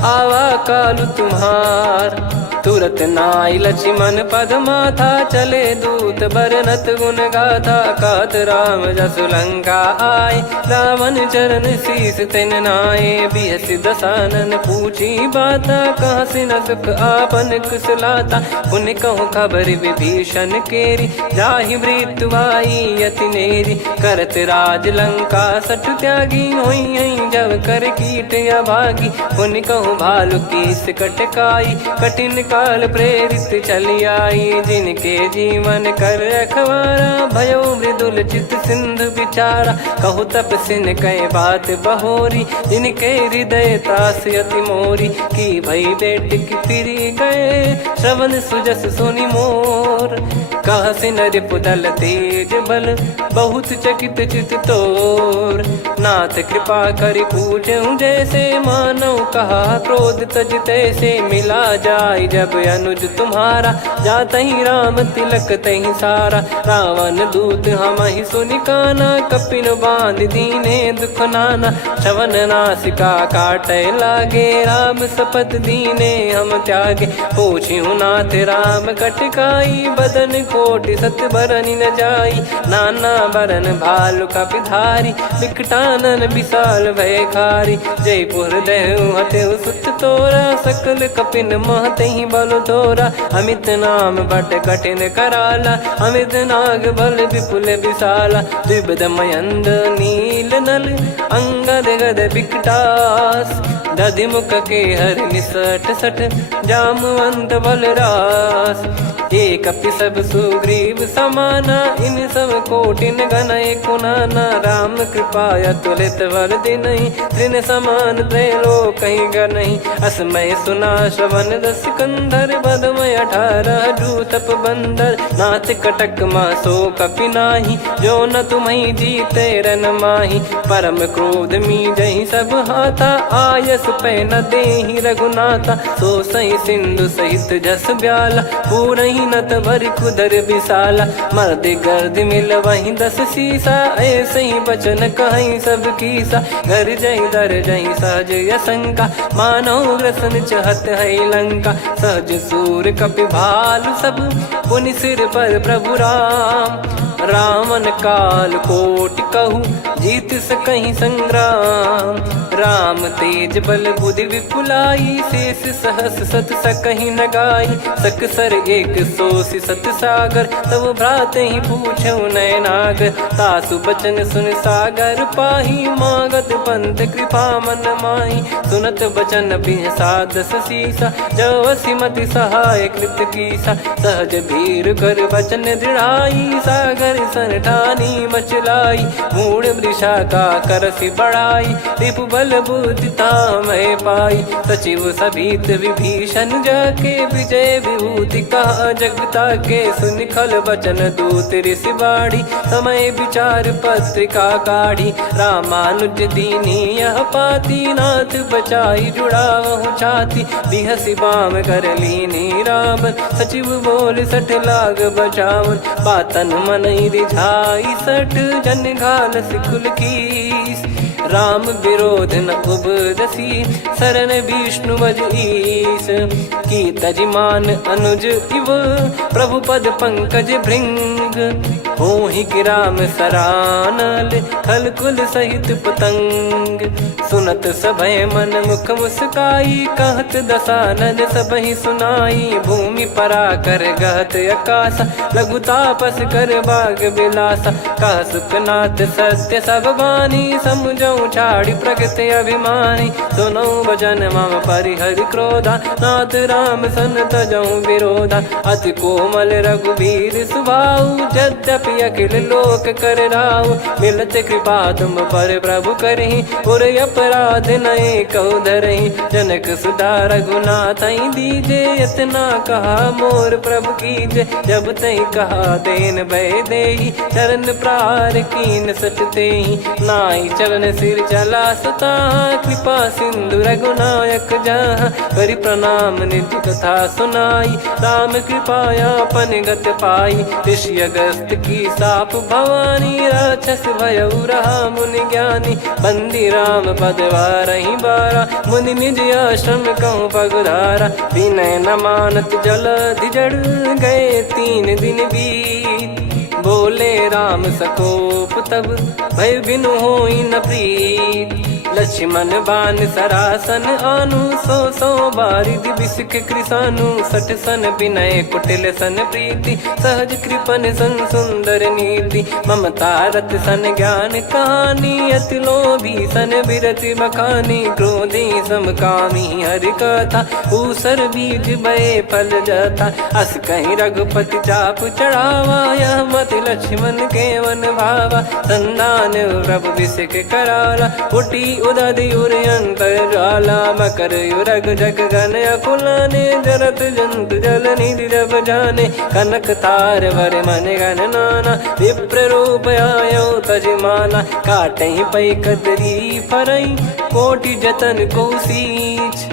आवा कालु तुम्हार। तुरत नाई लक्ष्मण पद माथा, चले दूत बरनत गुण गाथा। कात राम जसु लंका आए, रावण चरण शीस तिन नाये। बिहसि दसानन पूछी बाता, कहाँ से न सुख आपन कुशलाता। पुन कहूँ खबर विभीषण केरी, जाहि मृत्यु आई अति नेरी। करत राज लंका सठ त्यागी, होई जब कर कीट अभागी। पुन कहूँ भालु कीस कटकाई, कठिन काल प्रेरित चली आई। जिनके जीवन कर रखवारा, भयो मृदुल चित सिंधु विचारा। कहु तपसिन कई बात बहोरी, जिनके हृदय तास अति मोरी। की भई बेट की फिरी गए, श्रवण सुजस सुनि मोर। कह से नर पुदल तेज बल बहुत चकित चित तोर। नाथ कृपा कर पूछूं जैसे मानव कहा क्रोध तज तैसे मिला जाय जब अनुज तुम्हारा जात ही राम तिलक तही सारा। रावण दूत हम ही सुनि काना कपिन बांध दीने दुख नाना। श्रवण नासिका काटे लागे राम शपथ दीने हम त्यागे। पूछ्यू नाथ राम कटकाई बदन कोटि सत बरनि न जाई। नाना बरन भालु कपिधारी विकटानन विशाल भयखारी। जयपुर देहु हतेउ सुत तोरा सकल कपिन महतहि बल तोरा। अमित नाम बट कठिन कराला अमित नाग बल विपुल विशाला। द्विबद मयंद नील नल अंगद गद विकटास। दधि मुख के हर निसठ सठ जामवंत बलरास। एक कपि सब सुग्रीव समाना इन सब कोटिन गनय कुनाना। राम कृपा अतुलित बल दिनहि तृण समान त्रैलोक गनहि। असमय सुना श्रवण दस कंधर बदमय 18 जूतप बंदर। नाथ कटक मासो कपि नाही जो न तुम्हि जीते रन माही। परम क्रोध मी जहि सब हाथा आयस पै न देहि रघुनाथा। सो सही सिंधु सहित जस ब्याला पूरहि नत भर कुदर विशाला। मर्द गर्द मिल वहीं 10 सीसा ऐसे ही बचन कहीं सब कीसा। घर जय दर जय सहज यसंका मानव ग्रसन चहत है लंका। सहज सूर कपि भालु सब पुनि सिर पर प्रभु राम। रामन काल कोटि कहु जीत सकहि संग्राम। राम तेज बल बुद्धि विपुलाई शेष सहस सत सकहि न गाई। सकसर एक सोसि सत सागर तब भ्रात ही पूछौ नयनागर। तासु बचन सुन सागर पाही मागत पंथ कृपा मन माही। सुनत बचन बिहसा 10 सीसा जवसि मति सहाय कृत कीसा। सहज भीर कर बचन दृढ़ाई सागर सन ठानी मचलाई। मूढ़ वृषा का करसि बढ़ाई रिपु बल बुद्धि तामय पाई। सचिव सभीत विभीषण जाके विजय विभूति कहा जगता के। सुनि खल बचन दूत ऋषि बाड़ी समय विचार पत्रिका काढ़ी। रामानुज दीनी यह पाती नाथ बचाई जुड़ावहु छाती। बिहसि बाम कर लीनी राम सचिव बोल 60 लाग बचावन। बातन मन रिझाई 60 जन घाल सिकुल कीस। राम विरोध न उपदसी शरण विष्णु बज ईस। की तजिमान अनुज इव प्रभु पद पंकज भृंग। होहि कि राम सरानल खल कुल सहित पतंग। सुनत सभय मन मुख मुस्काई कहत दसानन सबहि सुनाई। भूमि परा कर गहत आकाशा लघु तापस कर बाग बिलासा। कह सुखनाथ सत्य सब बानी समुझौ छाड़ी प्रकृति अभिमानी। सुनो भजन मम परिहरि क्रोधा नाथ राम सन तजौ विरोधा। अति कोमल रघुवीर सुभाऊ यद्यपि अखिल लोक कर राऊ। मिलत कृपा तुम पर प्रभु करहि पुर अपराध नए कहु धरहि। जनक सुधा रघुनाथ दीजे इतना कहा मोर प्रभु कीजे। जब तई कहा देन भय देहि चरण प्रार कीन सटतेहि। नाई चरण सिर चला सता कृपा सिंधु रघुनायक जहाँ। करि प्रणाम नित्य कथा सुनाई राम कृपाया पन गत पाई। ऋषि अगस्त की साप भवानी राक्षस भयउ रहा मुनि ज्ञानी। बंदी राम पद वारहि बारा मुनि निज आश्रम कहूँ पगुधारा। विनय न मानत जल जड़ गए 3 दिन बीत। बोले राम सकोप तब भय बिनु होई न प्रीत। लक्ष्मण बान सरासन आनु 100 बारिधि बिसिख कृसानु। 60 सन विनय कुटिल सन प्रीति सहज कृपन सन सुंदर नीति। ममता रत सन ज्ञान कहानी अति लोभी सन बिरति बखानी। क्रोधी समकामी हरि कथा ऊसर बीज भय फल जाता। अस कहीं रघुपति चाप चढ़ावा यह मत लक्ष्मण के वन भावा। संदान प्रभु बिसिख कराला उठी उदधियुर अंतर्ज्वाला मकर युरग जग गण अकुलाने जरत जंत जल निधि जब जाने कनक तार वर मन गण नाना विप्र रूप आयो तजमाना काटहि पै कदरी फरई कोटि जतन को सींच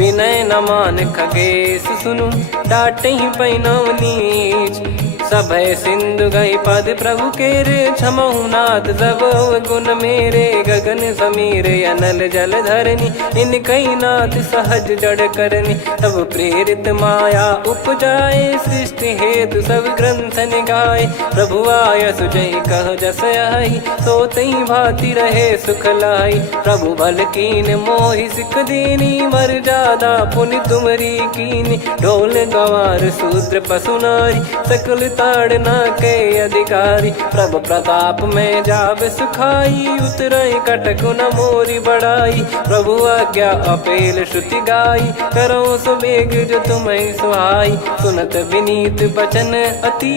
विनय न मान खगेश सुनु डाटहि पै नव नीच सभय सिंधु गई पद प्रभु केरे क्षमहु नाथ सब गुण मेरे गगन समीरे अनल जल धरनी इन कई नाथ सहज जड़ करनी तब प्रेरित माया उपजाए सृष्टि हेतु सब ग्रंथ निगाए प्रभु आय सुजय कह जस आई सो तई भांति रहे सुख लाई प्रभु बल कीन मोहि सिख दीनी मर जादा पुनि तुमरी कीनी ढोल गवार शूद्र पशु नारी सकल ताड़ना के अधिकारी प्रभु प्रताप में जाब सुखाई उतरई कटक न मोरी बढ़ाई प्रभु आज्ञा अपेल श्रुति गाई करो सुबेग जो तुम्हें सुहाई सुनत विनीत बचन अति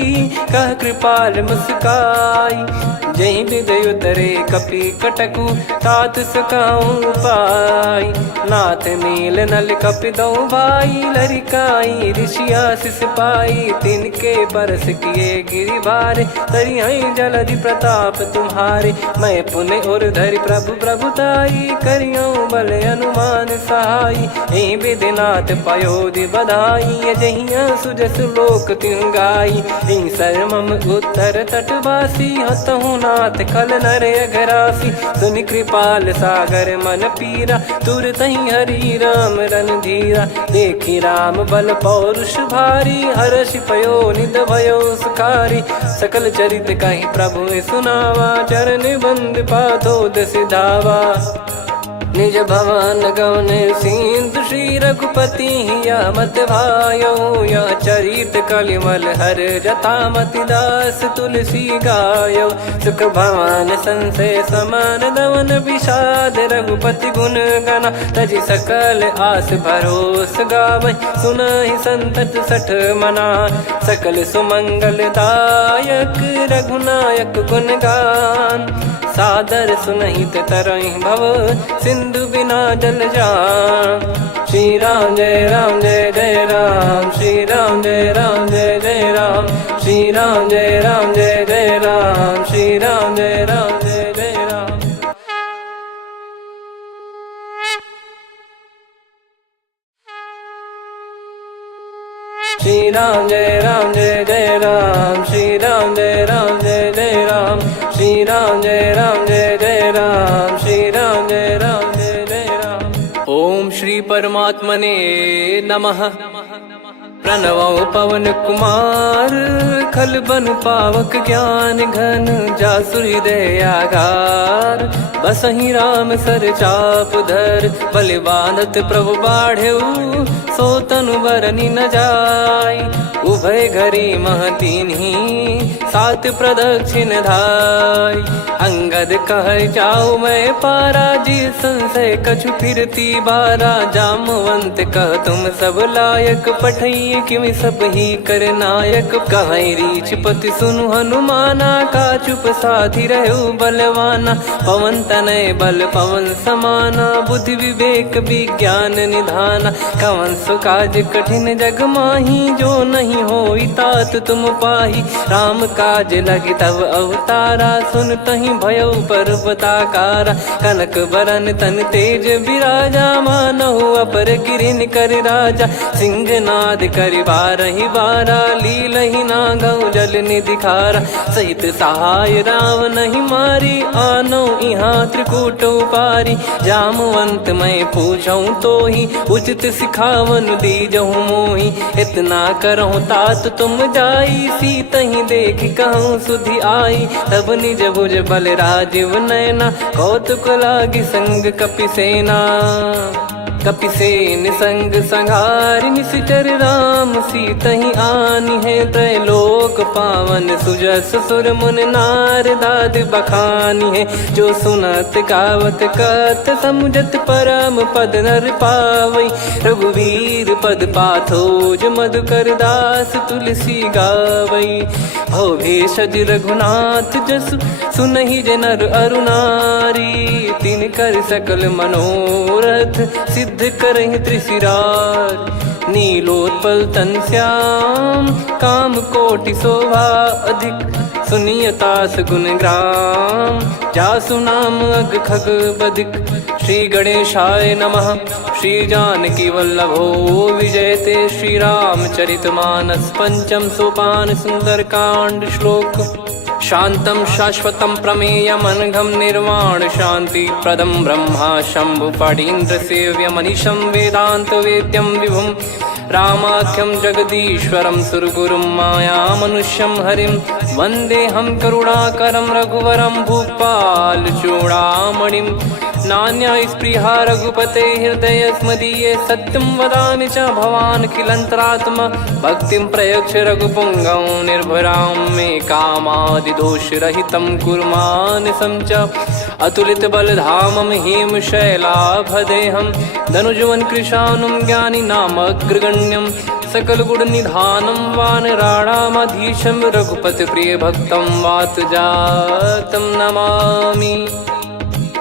कह कृपाल मुस्काई जही विदय उतरे कपि कटकु तात सकाऊं पाई नाथ नील नल कपि दो भाई लरिकाई ऋषिया शिष पाई तिनके परस किए गिरि भारे तरियाई जलधि प्रताप तुम्हारे मैं पुण्य और धरि प्रभु प्रभुताई करियो बल अनुमान सहाई यही विधिनाथ पयोधि बधाई जहिया सुजस लोक तिहु गाई यही सरमम उत्तर तटवासी हतहु नाथ खल नर अघरासी सुनि कृपाल सागर मन पीरा तुरत ही हरि राम रणधीरा देखी राम बल पौरुष भारी हर्षि पयो निध भयो सुखारी सकल चरित कहीं प्रभु सुनावा चरण बंद पाथोद सिधावा निज भवन गौन सिंधु श्री रघुपति या मत भायो या चरित कलिमल हर जता मति दास तुलसी गायो सुख भवन संशय समान दवन विषाद रघुपति गुण गना तजि सकल आस भरोस गावै सुनहि संतत सठ मना सकल सुमंगल दायक रघुनायक गुण गान सादर सुनहित तरहि भव सिंधु बिना जल जान श्री राम जय जय राम श्री राम जय जय राम श्री राम जय जय राम श्री राम जय जय राम श्री राम जय जय राम श्री राम जय जय राम श्री राम जय जय राम श्री राम जय जय राम। ओम श्री परमात्मने नमः। प्रणवो पवन कुमार खल बन पावक ज्ञान घन जासु हृदय आगार बसहि राम सर चाप धर बलि बांधत प्रभु बाढ़ेऊ सो तनु बरनि न जाय उभय घरी महतीन्ही सात प्रदक्षिण धाय अंगद कह जाऊ मैं पारा जी संशय कछु फिरती बारा जामवंत कह तुम सब लायक पठई किमि सब ही कर नायक कहीं रीछ पति सुनु हनुमाना का चुप साधि रहो बलवाना पवन तनय बल पवन समाना बुद्धि विवेक विज्ञान निधाना कवन सो काज कठिन जग माही जो नहीं होई तात तुम पाही राम काज लगी तब अवतारा सुन तहि भयो पर्वताकारा कनक बरन तन तेज विराजा मानहु अपर गिरिन कर राजा सिंहनाद कर बारहि बारा लीलहि नागौ जल निधि खारा सहित सहाय राम नहीं मारी आनो इहाँ त्रिकूट पारी जामवंत मैं पूछऊं तो ही उचित सिखावन दीजहु मोही इतना करहु तात तुम जाई सीत ही देख कहूँ सुधि आई तब निज भुज बल राजीव नैना कौतुक लागी संग कपिसेना कपिसेन संग संहारि निशिचर राम सीतहि आनि है त्रैलोक पावन सुजस सुर मुन नार दाद बखानी है जो सुनत गावत कत समुझत परम पद नर पावई रघुवीर पद पाथोज मधुकर दास तुलसी गावई हो भेषज रघुनाथ जसु सुनहि जे नर अरु नारी। तिन कर सकल मनोरथ सिद्ध करहि त्रिशिरार। नीलोत्पल तन श्याम काम कोटि शोभा अधिक। सुनियतास गुण ग्राम जासु नाम अग खग बधिक। श्री गणेशाय नमः। श्री जानकी वल्लभो विजयते। श्री रामचरितमानस पंचम सोपान सुंदरकांड श्लोक। शांतं शाश्वतं प्रमेयम् अनघं निर्वाण शांति प्रदं ब्रह्मा शंभु फणीन्द्र सेव्य मनीषं वेदांत वेद्यं विभुं। रामाख्यं जगदीश्वरं सुरगुरुं माया मनुष्यं हरिं। वन्देऽहं करुणाकरं रघुवरं भूपाल चूडामणिं। नान्या स्पृहा रघुपते हृदय स्मदीये। सत्यं वदामि च भवान् खिलन्तरात्मा। भक्तिं प्रयच्छ रघुपुङ्गं निर्भरां मे कामादिदोषरहितं कुर्मानसं च। अतुलित बलधामं हेमशैलाभदेहं। धनुजवन कृशानुं ज्ञानी नामग्रगण्यं। सकल गुण निधानं वानराणामधीशं। रघुपति प्रिय भक्तं वात जातं नमामि।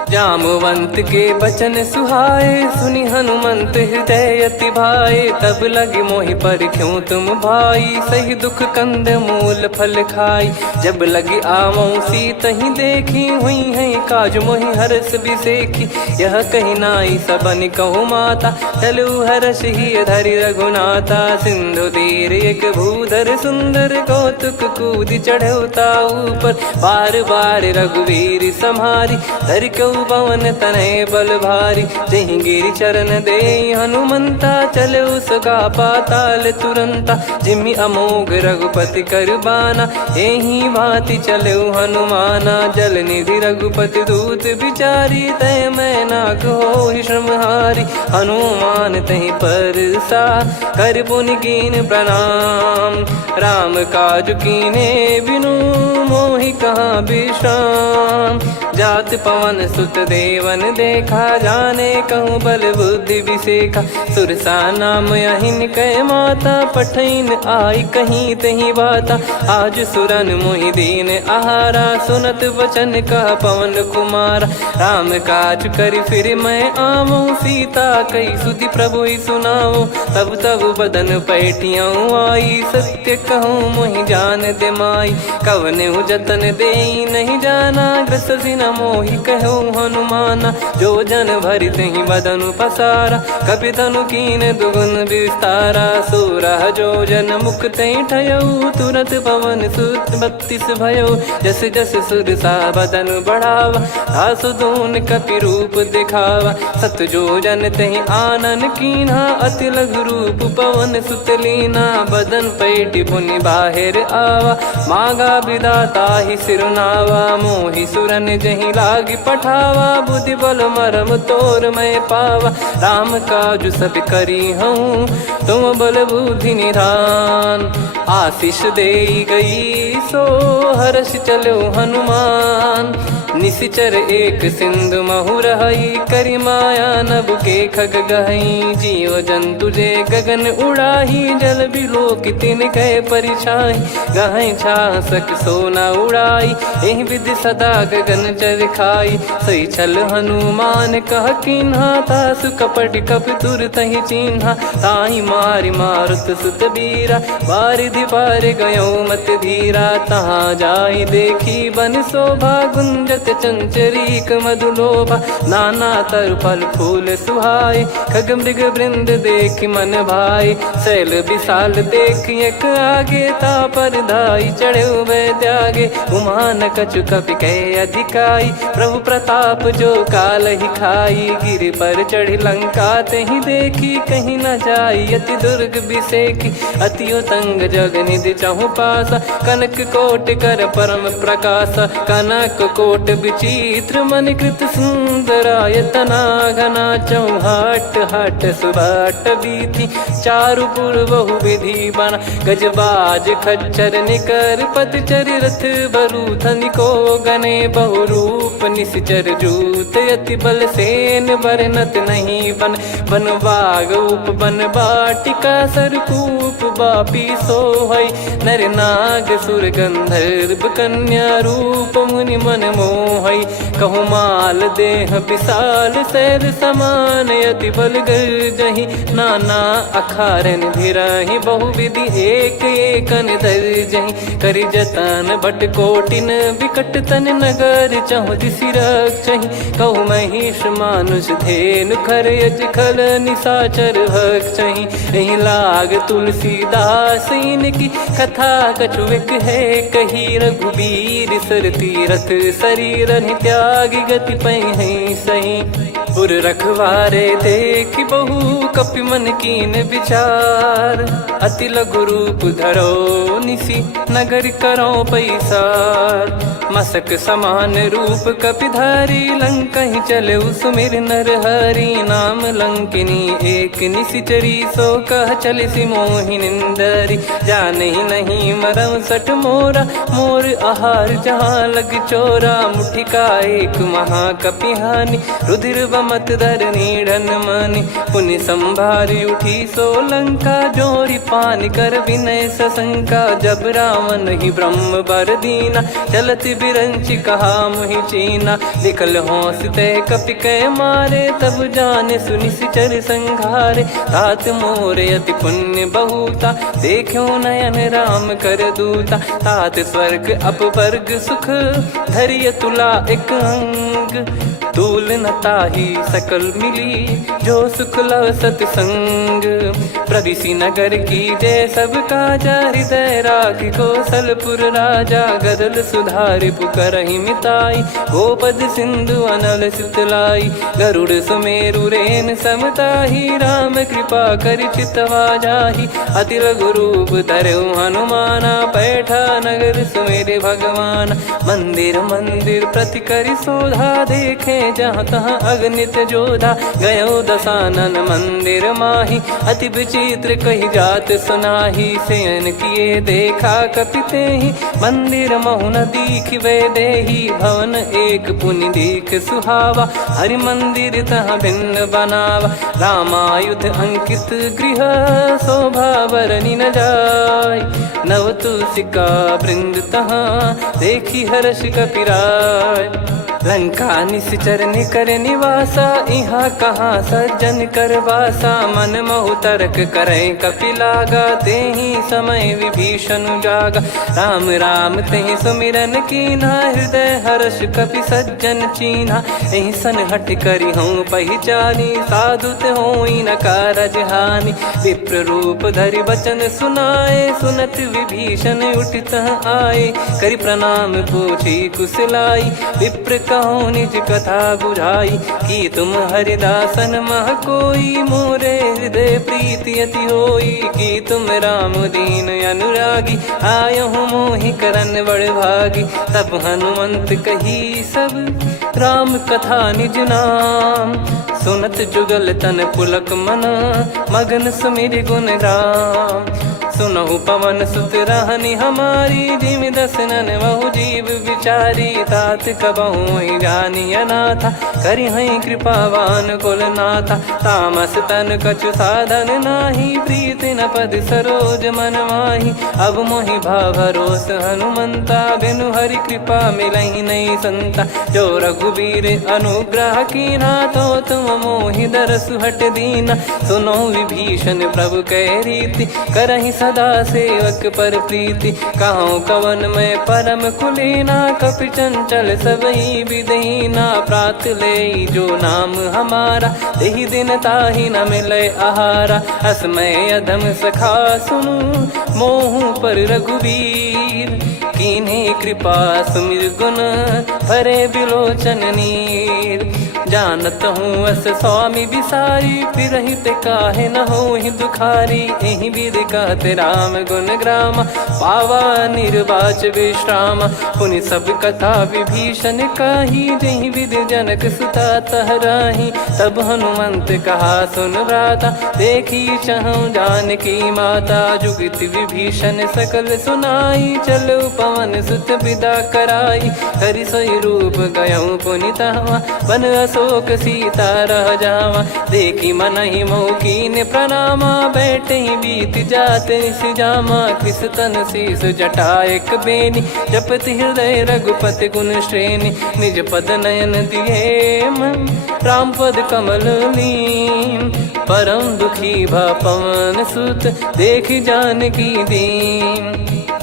जामवंत के बचन सुहाए सुनि हनुमंत हृदय अति भाए। तब लगे मोहि पर क्यों तुम भाई सही दुख कंद मूल फल खाई। जब लगी आवों सीत ही देखी हुई है काज मोहि हरस बिसेखी। यह कही नाई सबन कहु माता चलु हरष ही धरि रघुनाथा। सिंधु तीर एक भूधर सुंदर कौतुक कूद चढ़ौता ऊपर। बार बार रघुवीर सम्हारी धरि कऊ पवन तनय बल भारी। जहि गिरि चरण दे हनुमंता चलो सगा पाताल तुरंता। जिमि अमोघ रघुपति कर बाना एहि भांति चलो हनुमाना। जल निधि रघुपति दूत बिचारी तय मैं नाग होहि श्रमहारी। हनुमान तहि परसा कर पुनि कीन प्रणाम। राम काज कीने बिनु मोहि कहाँ विश्राम। जात पवन सुत देवन देखा जाने कहूँ बल बुद्धि विसेखा। सुरसा नाम अहिन कै माता पठैन आई कहीं तही बाता। आज सुरन मोहि दीन आहारा सुनत वचन कह पवन कुमारा। राम काज करि फिर मैं आवूं सीता कई सुधि प्रभु ही सुनाऊं। तब तब बदन पैठियाँ आई सत्य कहूँ मोहि जान दे माई। कवने जतन दे नहीं जाना ग्रसिन मोहि कहूँ हनुमाना। जो जन भरि तहि बदनु पसारा कपि तनु कीन दुगुन विस्तारा। सोरह जो जन मुख तहि ठयऊ तुरत पवन सुत 32 भयऊ। जस जस सुरसा बदनु बढ़ावा आसु दून कपि रूप दिखावा। सत जो जन तहि आनन कीन्हा अति लघु रूप पवन सुत लीना। बदन पैठि पुनि बाहिर आवा मांगा विधाता ही सिरुनावा। मोहि सुरन जहि लागी पठावा बुद्धि बल मरम तोर मैं पावा। राम काज सब करी हूँ तुम बल बुद्धि निधान। आशीष दे गई सो हर्ष चलो हनुमान। निशिचर एक सिंधु महु रहई करी माया नभ के खग गहई। जीव जंतु जे गगन उड़ाही जल बिलो कितिन गए परिछाई। गहई छासक सोना उड़ाई एहि विधि सदा गगन चर खाई। सही छल हनुमान कह कीन्हा तासु कपट कप तुर तहि चिन्हा। ताहि मारि मारुत सुत बीरा बारिधि पार गयो मत धीरा। तहाँ जाई देखी बन शोभा गुंजत चंचरीक मधुलोभा। नाना तरु फल फूल सुहाई खग मृग वृंद देख मन भाई। शैल विशाल देख एक आगे तापर धाई चढ़े वै त्यागे। उमा न कछु कपि कह अधिकाई प्रभु प्रताप जो काल ही खाई। गिर पर चढ़ी लंका तहि देखी कहीं न जाई अति दुर्ग बिसेखी। अति उतंग जग निधि चहु पासा कनक कोट कर परम प्रकाशा। कनक कोट विचित्र मन कृत सुंदरायतना घना चौहाट हाट सुबाट बीथी चारु पुर बहु विधि बना गजबाज खच्चर निकर पतचर रथ बरु धनिको गने बहु रूप निश्चर जूत अति बल सेन बरनत नहीं बन बन बाग उप बन बाटिका सरकूप बापी सोहई नर नाग सुर गंधर्व कन्या रूप मुनि मन मोहई कहु माल देह विशाल शैल समान अति बल गर्जहि नाना अखारन भिराहि बहुविधि एक एकन दर्जहि करि जतन बट कोटिन विकट तन नगर चहु दिसि रक्षहि कहु महिष मानुष धेनु खर यज खल निशाचर भक्षहि एहि लाग तुलसीदास इनकी कथा कछुक है कही रघुबीर सर तीरथ शरीर त्यागी गति पै सही पुर रखवारे देख बहु कपि मन कीन विचार अति लघु रूप धरो निसी नगर करो पैसार मसक समान रूप कपिधारी लंकहि चले सुमिर नर हरि नाम लंकिनी एक निशिचरी सो कह चले सि मोहि निंदरी जानहि नहीं मरम सठ मोरा मोर आहार जहाँ लग चोरा मुठिका एक महाकपिहानि रुधिर बमत धरनी ढन मानि पुनि संभारी उठी सो लंका जोरी पान कर विनय सशंका जब रावण ही ब्रह्म बर दीना चलति बिरंचि कहा मुहि चीना निकल हौसते कपि कै मारे तब जाने सुनि सिचर संघारे तात मोरे अति पुण्य बहुता देखो नयन राम कर दूता तात स्वर्ग अपवर्ग सुख धरिय तुला एक अंग तूल न ताही सकल मिली जो सुख लव सतसंग प्रदिशि नगर की जय सब काजा हृदय राख कौशलपुर राजा गदल सुधारि पुकरहि मिताई गोपद सिंधु अनल सितलाई गरुड़ सुमेरु रेन समताही राम कृपा कर चितवा जाहि अति लघु रूप धरऊ हनुमाना बैठा नगर सुमेरे भगवान मंदिर मंदिर प्रति करि शोधा देखे जहाँ तहाँ अगणित जोधा गयो दशानन मंदिर माही अति विचित्र कही जात सुनाही सेन किए देखा कपिते ही मंदिर महु न दीख वे देही भवन एक पुनि दीख सुहावा हरि मंदिर तहाँ भिन्न बनावा रामायुध अंकित गृह शोभा बरनी न जाय नव तुलसिका वृंद तहाँ देखी हर्ष कपिराय लंका निश्चर निकर निवासा इहाँ कहाँ सज्जन कर वासा मन महु तर्क करे कपिलागा तेहि समय विभीषण जागा राम राम तेहि सुमिरन कीना हृदय हर्ष कपि सज्जन चीन्हा एहि सन हट करी हूँ पहचानी साधु ते होई न कारज हानि विप्र रूप धरि वचन सुनाए सुनत विभीषण उठित आए करि प्रणाम पूछी कुशलाई विप्र कहो निज कथा बुझाई कि तुम हरिदासन मह कोई मोरे हृदय प्रीति अति होई कि तुम राम दीन अनुरागी आयहु मोहि करन बड़ भागी तब हनुमंत कही सब राम कथा निज नाम सुनत जुगल तन पुलक मन मगन सुमिर गुण राम सुनहु पवन सुत रहनी हमारी जिमि दसनन बहु जीव विचारी तात कबहु जानी अनाथा करि हई कृपावान कुल नाथा तामस तन कछु साधन नाही प्रीति न पद सरोज मन माही अब मोहि भाव भरोस हनुमंता बिनु हरि कृपा मिलहि नहीं संता जो रघुबीर अनुग्रह कीना तो तुम मोहि दरसु हट दीना सुनो विभीषण प्रभु कह रीति करहि सदा सेवक पर प्रीति कहूँ कवन में परम कुलीना कपि चंचल सबई विदहीना प्रात ले जो नाम हमारा तेहि दिन ताहि न मिले आहारा असमय अधम सखा सुनु मोहु पर रघुवीर कीन्हे कृपा सुमिर गुण भरे बिलोचन नीर जानत हूँ अस स्वामी बिसारी, फिर ही ते काहे न हो ही दुखारी। यही विधि कहते राम गुण ग्राम, पावा निर्वाच विश्राम। पुनि सब कथा विभीषण काही, जही विधि जनक सुता तहराही। तब हनुमंत कहा सुन भ्राता, देखी चहु जानकी माता। जुगित विभीषण सकल सुनाई, चलो पवन सुत विदा कराई। हरि सोई रूप गयऊँ पुनि तहवा, बन अशोक सीता रह जावा। देखी मनहि मौकीन प्रणामा, बैठे ही बीत जात निस जामा। कृस तन शीस जटा एक बेनी, जपति हृदय रघुपति गुण श्रेणी। निज पद नयन दिए मन, राम पद कमल लीन। परम दुखी भा पवन सुत, देखी जानकी दीन।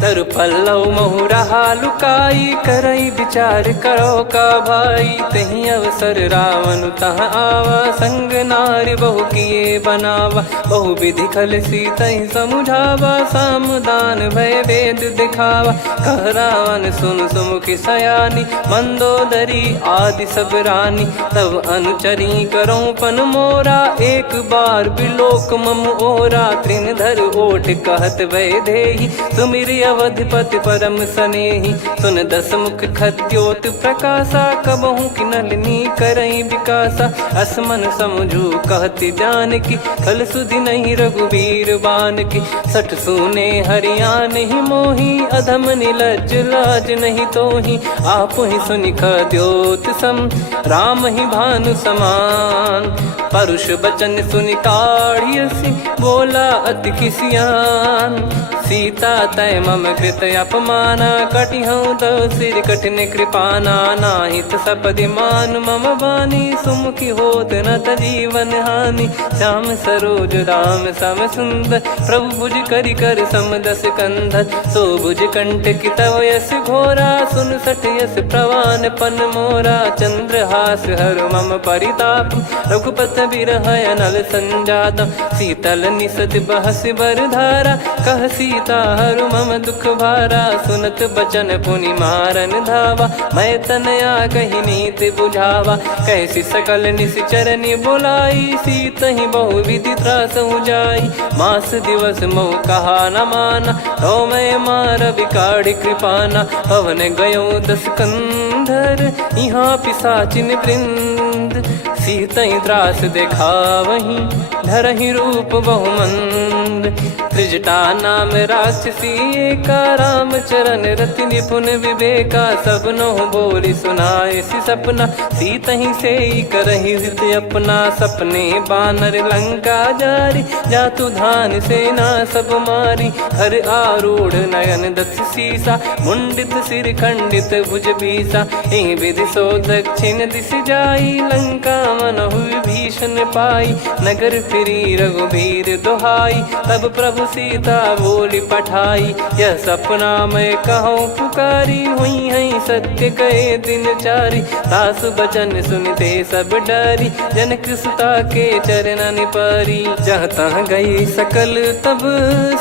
तरु पल्लव महु रहा लुकाई, करई विचार करो का भाई। तही अवसर रावण तहाँ आवा, संग नारी बहु किए बनावा। बहु विधि खल सीतहि समुझावा, सामदान भय वेद दिखावा। कह रावण सुन सुमुखी सयानी, मंदोदरी आदि सब रानी। तब अनुचरी करो पन मोरा, एक बार बिलोक मम ओरा। तृण धर ओठ कहत भय देहि, सुमिर अवधिपति परम सनेहि। सुन दस मुख खद्योत प्रकाशा, कबहु की नलिनी करई विकासा। असमन समझू कहति जानकी, खल सुधि नहीं रघुवीर बान की। सठ सुने हरियाण ही मोही, अधम निलज लाज नहीं तोही। आप ही सुनि खद्योत सम, राम ही भानु समान। परुष बचन सुनि काढ़ियसि, बोला अति किसियान। सीता तय मम कृत अपमाना, कटिहऊँ तो सिर कठिन कृपाना। नाहित सपदि मान मम बानी, सुमुखी होत न जीवन हानि। श्याम सरोज राम सम सुंदर, प्रभु भुज करि कर सम दस कंधर। सो भुज कंठ की तव यस घोरा, सुन सठ यस प्रवान पन मोरा। चंद्रहास हर मम परिताप, रघुपत बिरह अनल संजात। शीतल निसत बहस बर धारा, कह सीता हरु मम दुख भारा। सुनत बचन पुनि मारन धावा, मैं तनया कही नीति बुझावा। कैसी सकल निश्चरनि बुलाई, सीत ही बहु विधि त्रास जाई। मास दिवस मोह कहा न माना, तो मैं मार बिकाढ़ी कृपाना। पवन गयो दस कंधर, यहाँ पिशाचिन वृंद। सीतहि त्रास देखावहीं, धरहि रूप बहुमंद। त्रिजटा नाम राक्षसी एका, राम चरण रति निपुण विवेका। सबनो बोली सुनाए सि सपना, सीतहि से करहि हृद अपना। सपने बानर लंका जारी, जातु धान सेना सब मारी। हर आरूढ़ नयन दस सीसा, मुंडित सिर खंडित भुज बीसा। एहि विधि सो दक्षिण दिश जाई, लंका मनहु विभीषण पाई। नगर फिरी रघुबीर दुहाई, तब प्रभु सीता बोली पठाई। यह सपना मैं कहूँ पुकारी, हुई है सत्य कहे दिन चारी। सासु बचन सुनते सब डरी, जनक सुता के चरण परी। जहाँ तहाँ गई सकल तब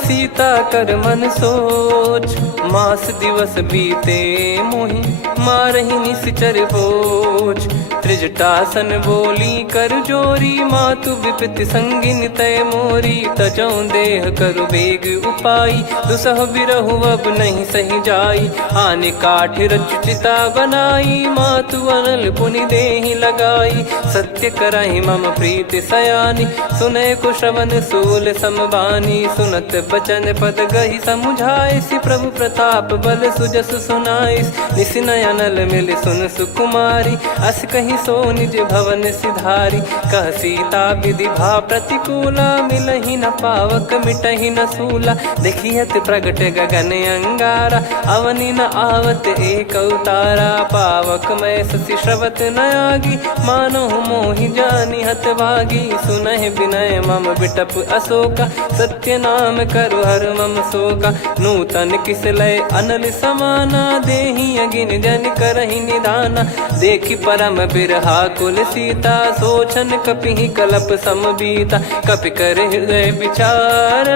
सीता कर मन सोच। मास दिवस बीते मोहि, मारहि निश्चर बोझ। त्रिजटासन बोली कर जोरी, मातु विपति संगिन तय मोरी। तजौ देह करु बेग उपाई, दुसह बिरहु अब नहीं सही जाई। आने काठ रचिता बनाई, मातु अनल पुनि देहि लगाई। सत्य करहि मम प्रीति सयानी, सुनय को श्रवण सूल समबानी। सुनत बचन पद गहि समुझाए, सि प्रभु प्रताप बल सुजस सुनाइस। निस नयनल मिल सुन सुकुमारी, अस कहि सो निज भवन सिधारी। कह सीता विधि भा प्रतिकूला, मिलहि न पावक मिटहि न सूला। देखियत प्रगट गगन अंगारा, अवनि न आवत एक अवतारा। पावक मैं ससि श्रवत न आगी, मानो मोहि जानि हत भागी। सुनहि विनय मम बिटप अशोका, सत्य नाम करु हर मम शोका। नूतन किस लय अनल समाना, देहि अगिन जन करहि निधाना। देखि परम बिरहा कुल सीता, सोचन कपि कलप सम बीता। कपि कर हृदय विचार,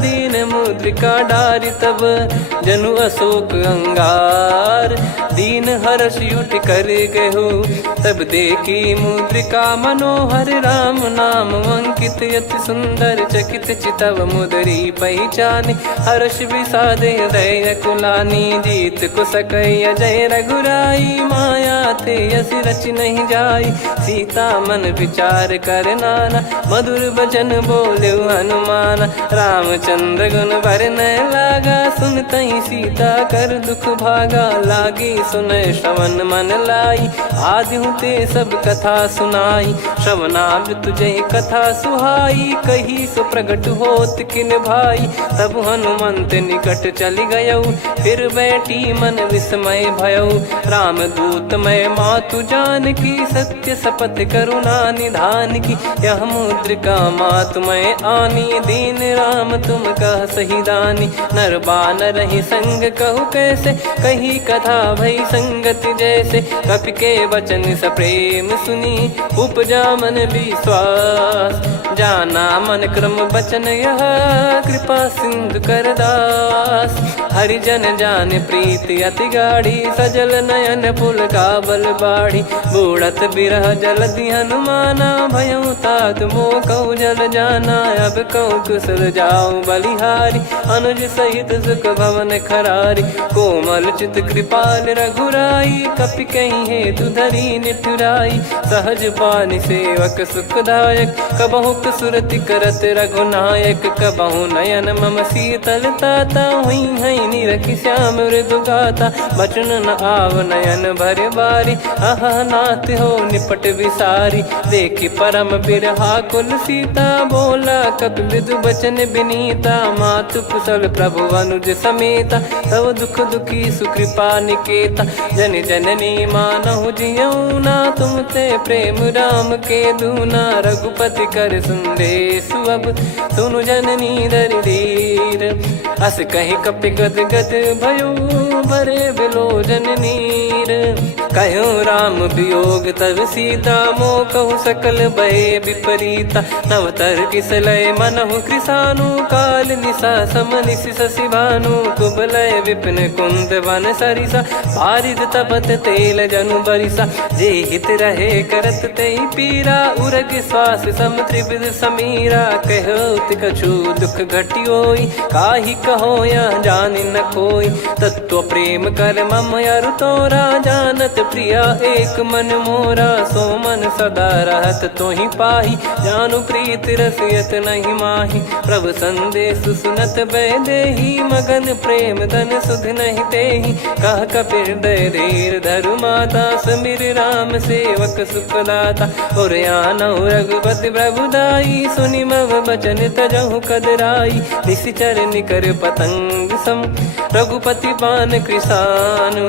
दीन मुद्रिका डारि तब जनु अशोक अंगार। दीन हर्ष युट कर गहु, तब देखी मुद्रिका मनोहर। राम नाम अंकित अति सुंदर, चकित चितव मुदरी पहचानी। हर्ष विषाद हृदय कुलानी, जीत को सकय जय रघुराई। माया थे यस रच नहीं जाई, सीता मन विचार कर नाना। मधुर बचन बोले हनुमान, रामचंद्र गुण बरनय लागा। सुनतहि सीता कर दुख भागा, लागी सुनय श्रवण मन लाई। आदिहु ते सब कथा सुनाई, श्रवणाब तुझे कथा सुहाई। कही सो प्रगट होत किन भाई, तब हनुमंत निकट चली गयऊ। फिर बैठी मन विस्मय भयऊ, राम दूत मैं मातु जानकी। सत्य शपथ करुणा निधान की, यह मुद्रिका मातु मैं आनी। दीन राम तुम कह सही दानी, नर बानर ही संग कहु कैसे। कही कथा भई संगति जैसे, कपि के वचन सप्रेम सुनी। उपजा मन विश्वास, जाना मन क्रम बचन यह। कृपा सिंधु कर दास, हरिजन जान प्रीति अति गाढ़ी। सजल नयन पुल काबल बाढ़ी, बूढ़त बिरह जलधि हनुमाना। भयउ तात मोह कहु जल जाना, अब कहु कुशल जाऊं बलिहारी। अनुज सहित सुख भवन खरारी, कोमल चित कृपाल रघुराई। कपि कहीं हेतु धरी निठुराई, सहज पानि सेवक सुखदायक। कबहु सुरति करत रघुनायक, कबहु नयन मम शीतल ताता। हुई हई निरखि श्याम मृदु गाता, बचन न आव नयन भर बारी। अह नाथ हो निपट विसारी, देखि परम बिरहा कुल सीता। बोला कपि मृदु बचन बिनीता, मातु कुशल प्रभु अनुज समेता। तव दुख दुखी सुकृपा निकेता, जन जननी मानहु जियऊ ना। तुम ते प्रेम राम के दूना, रघुपति कर संदेशु अब सुनु जननी दरि धीर। अस कहि कपि गद गद भयो, भरे बिलोचन नीर। कहूँ राम वियोग तब सीता, मोह कहु सकल भय विपरीता। नव तर किसलय मनहु कृसानु, काल निशा सम निशि शशि भानु। कुबलय विपिन कुंद वन सरिसा, पारिद तपत तेल जनु बरिसा। जे हित रहे करत ते पीरा, उरग श्वास सम त्रिविध समीरा। कहो कछु दुख घटियोई, काहि कहो या जानि न कोई। तत्व प्रेम कर मम अरु तोरा, जानत प्रिया एक मन मोरा। सो मन सदा रहत तोहि पाही, जानु प्रीत रसियत नहीं माही। प्रभु संदेश सुनत भय देहि, मगन प्रेम धन सुध नहीं तेहि। कह कपिर दय धीर धरु माता, समीर राम सेवक सुखदाता। और आनहु रघुपति प्रभु दाई, सुनि मव बचन तजहु कदराई। निशिचर निकर पतंग सम, रघुपति पान कृसानु।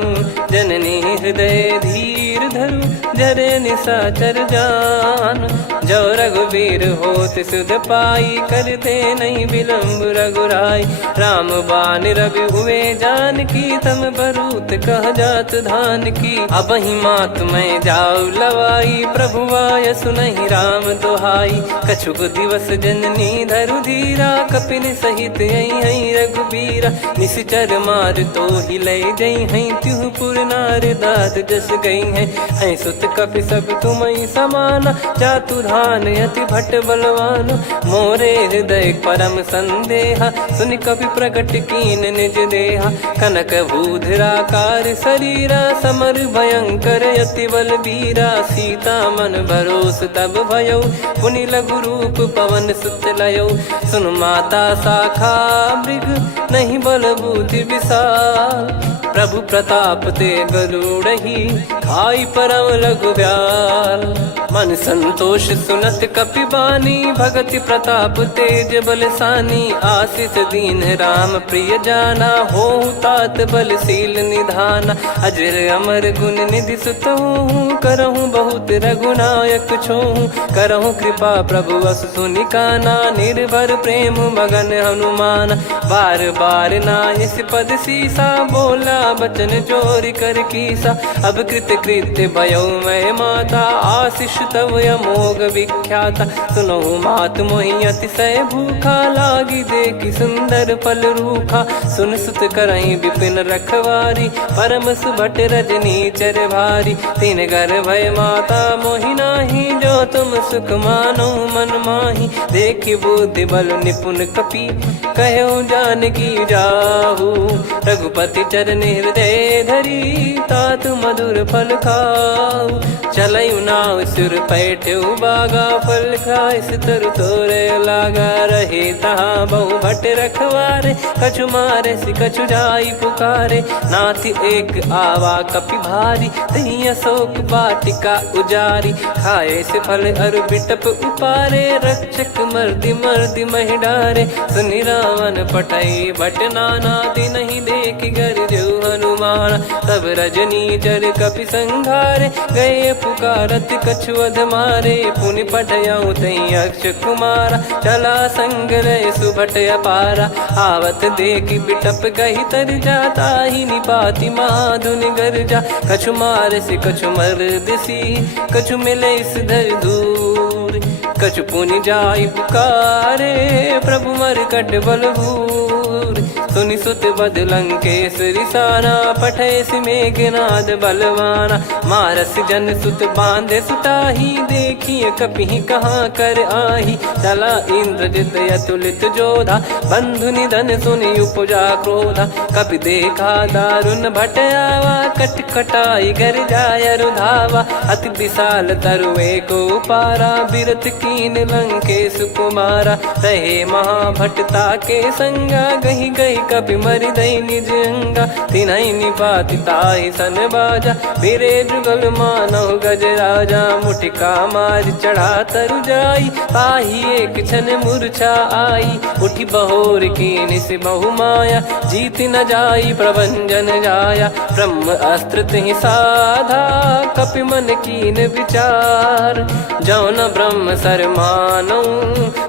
जननी हृदय धीर धरु, जरे निशाचर जान। जो रघुवीर होत सुध पाई, करते नहीं विलंब रघुराई। राम बान रवि हुए जानकी, तम बरूत कह जात धान की। अब ही मात मैं जाऊ लवाई, प्रभु आय सुनहि राम दोहाई। कछुक दिवस जननी धरु धीरा, कपिन सहित हई रघुबीरा। निश्चर मार तो ही लय जई हई, त्युह पुर नार दाद जस गई है। सुत कपि सब तुम समाना, जातु धान अति भट बलवान। मोरे हृदय परम संदेहा, सुनि कपि प्रकट कीन निज देहा। कनक भूधराकार शरीरा, समर भयंकर अति बलबीरा। सीता मन भरोस तब भयऊ, पुनि लघु रूप पवन सुत लयऊ। सुन माता शाखा मृग, नहीं बल बुद्धि विशाल। प्रभु प्रताप ते गरुड़हि, खाई परम लघु ब्याल। मन संतोष सुनत कपि बानी, भगति प्रताप तेज बलसानी। आशीष दीन राम प्रिय जाना, होहु तात बलशील निधाना। अजर अमर गुण निधि सुतहु, करहु बहुत रघुनायक छोहु। करहु कृपा प्रभु अस सुनि काना, निर्भर प्रेम मगन हनुमान। बार बार नायस पद सीसा, बोला बचन चोरी कर कीसा। अब कृत कृत्य भयो मैं माता, आशीष तव अमोघ विख्याता। सुनो मात मोहि अतिशय भूखा, लागी देखी सुंदर फल रूखा। सुन सुत करई विपिन रखवारी, परम सुभट रजनी चर भारी। तीन घर भय माता मोहि नाही, जो तुम सुख मानो मन माही। देखी बुद्धि बल निपुण कपि, कहो जानकी जाहू। रघुपति चरण हृदय धरी, तात मधुर फल खाऊ। चलऊ नाव सुर पैठऊ बागा, फल खाइस तरु तोरे लागा। रहे तहाँ बहु भट रखवारे, कछु मारे सि कछु जाई पुकारे। नाथ एक आवा कपि भारी, तही अशोक वाटिका उजारी। खाए से फल अरु बिटप उपारे, रक्षक मर्दि मर्दि महि डारे। सुनि रावण पटई भट नाना, नहीं देखि गरजु हनुमान। तब रजनी चर कपि संघारे, गए पुकारत कछु अध मारे। पुनि पटयऊ तई अक्ष कुमारा, चला संग रहे सुभट अपारा। आवत देखि बिटप कही तर जाता, ही निपाति माधुन गर्जा। कछु मार से कछु मर्द सी, कछु मिले इस धर दूर। कछु पुनि जाई पुकारे, प्रभु मरकट बलभूर। सुनि सुत बद लंकेश्वरी साना, पठे सि मेघनाद बलवाना। मारस जन सुत बांधे सुताही, देखिए कपि कहाँ कर आही। चला इंद्रजित अतुलित जोधा, बंधु निधन सुनि उपजा क्रोधा। कपि देखा दारुण भट आवा, कट कटाई गर जाय रुधावा। अति विशाल तरुए को पारा, बिरत कीन लंकेश कुमारा। रहे महाभटता के संगा, गही गही कपि मरि दई निज अंगा। तिन्हि निपाति ताहि सन बाजा, फिरे जुगल मानव गज राजा। मुटिका मार चढ़ा तरु जाई, ताहि एक क्षण मूर्छा आई। उठी बहोर कीन से बहु माया, जीत न जाई प्रभंजन जाया। ब्रह्म अस्त्र तिहि साधा, कपि मन कीन विचार। जौ न ब्रह्म सर मानौ,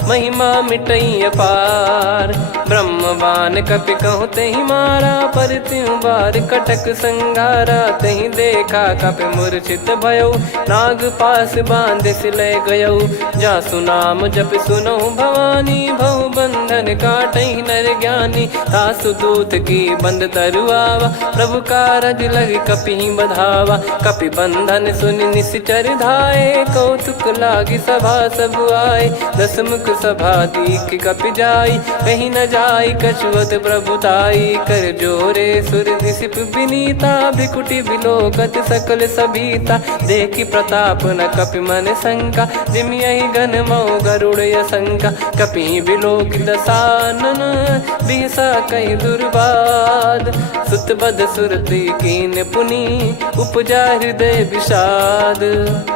महिमा मिटई अपार। ब्रह्मवान कपि कहु तहि मारा, पर त्यों बार कटक संगारा। तहि देखा कपि मूर्छित भयउ, नाग पास बांध सिले गयउ। जासु नाम जप सुनौ भवानी, भव बंधन काटहि नर ज्ञानी। तासु दूत की बंद तरुआवा, प्रभु कारज लग कपि बधावा। कपि बंधन सुनि निश्चर धाये, कौतुक लागी सभा सब आए। दस मुख सभा दीख कपि जाई, कहीं न जाई कछुअत प्रभुताई। कर जोरे सुर दिसिप विनीता, भ्रिकुटि बिलोकत सकल सबीता। देखि प्रताप न कपि मन शंका, जिमियहि घन मऊ गरुड़ असंका। कपि बिलोक दसानन, बिहसा कहि दुर्बाद। सुत बद सुरति कीन पुनि, उपजा हृदय विषाद।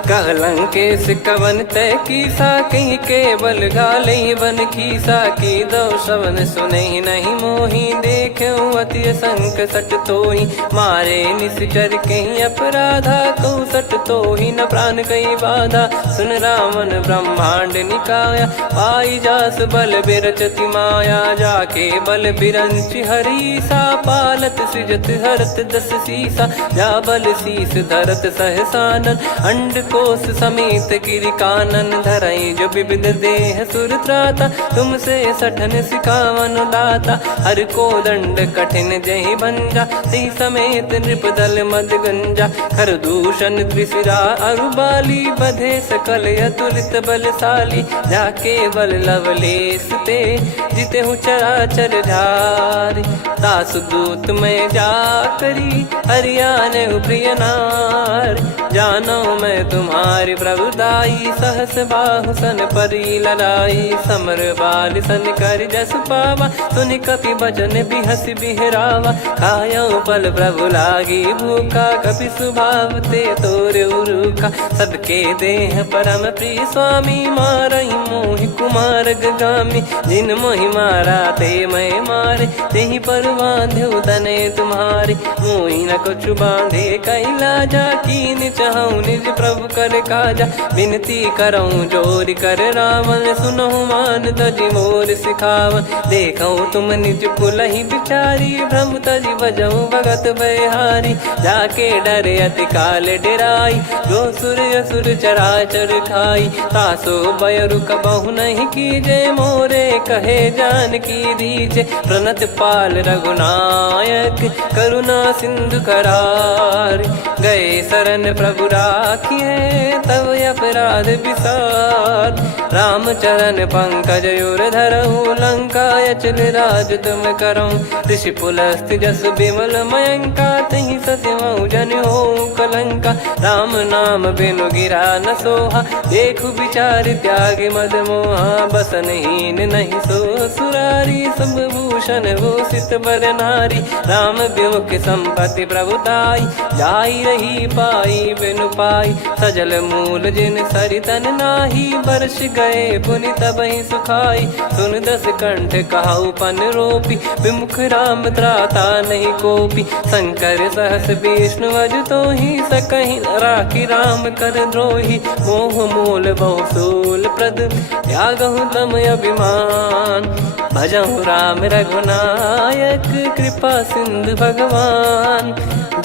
कह लंकेश कवन तय कीसा, कहीं केवल गाले बन खीसा। की दो श्रवण सुनहि नहीं मोही, देखऊं अति संक सट तोहि। मारे निश्चर कहीं अपराधा, कहूँ सट तोहि न प्राण कहीं बाधा। सुन रावण ब्रह्मांड निकाया, पाई जास बल बिरचति माया। जाके बल बिरंच हरीसा, पालत सृजत हरत दस सीसा। जा बल शीस धरत सहसानन, अंड कोश समेत गिरि कानन। धरई जो विविध देह सुर त्राता, तुमसे सठन सिखावन दाता। हर को दंड कठिन जहि भंजा, ती समेत नृप दल मद गंजा। खर दूषण त्रिशिरा अरुबाली, बधे सकल अतुलित बलशाली। जाके बल लवलेस ते, जिते हूँ चराचर झारी। दास दूत में जा करी, हरियाने प्रिय नार। जानो मैं तुम्हारी प्रभुदाई, सहस बाहु सन परी लड़ाई। समर बाल सन कर जस पावा, सुनि कपि बचन बिहस बिहरावा। खायऊ पल प्रभु लागी भूखा, कपि स्वभाव ते तोर उरुखा। सबके देह परम प्रिय स्वामी, मारई मोहि कुमार गगामी। जिन मोहि मारा ते मैं मारे, तेहि पर बांधे तने तुम्हारे। मोहि न कुछ बांधे कैला, जा कीन चहूँ निज प्रभु कर काजा। विनती करऊँ जोर कर रावण, सुनहु मान तजी मोर सिखावन। देखऊँ तुम निज कुलहि बिचारी, भ्रम तजी बजऊँ भगत बहारी। जाके डरे अति काल डेराई, जो सुर असुर चराचर खाई। तासो बयरु कबहु नहीं कीजे, मोरे कहे जान की दीजे। प्रणत पाल रघुनायक, करुणा सिंधु करार। गए शरण प्रभु राखिए, तब अपराध विसार। राम चरण पंकज उर धरहु, लंका अचल राज तुम करऊँ। ऋषि पुलस्त्य जस विमल मयंका, तहि सत्यमऊ जन हो कलंका। राम नाम बिनु गिरा न सोहा, देखु विचार त्याग मद मोहा। बसनहीन नहीं सो सुरारी, सब भूषण भूषित बर नारी। राम विमुख संपत्ति प्रभुताई, जाई रही पाई बिनु पाई। सजल मूल जिन सरितन नाही, बरस गए पुनि तबहि सुखाई। सुन दस कंठ कहाऊ पन रोपी, विमुख राम त्राता नहीं कोपी। शंकर सहस विष्णु अज तोहि, सकहि न राखी राम कर द्रोही। मोह मूल बहु सूल प्रद, त्यागहु तम अभिमान। भजहु राम रघुनायक, कृपा सिंधु भगवान।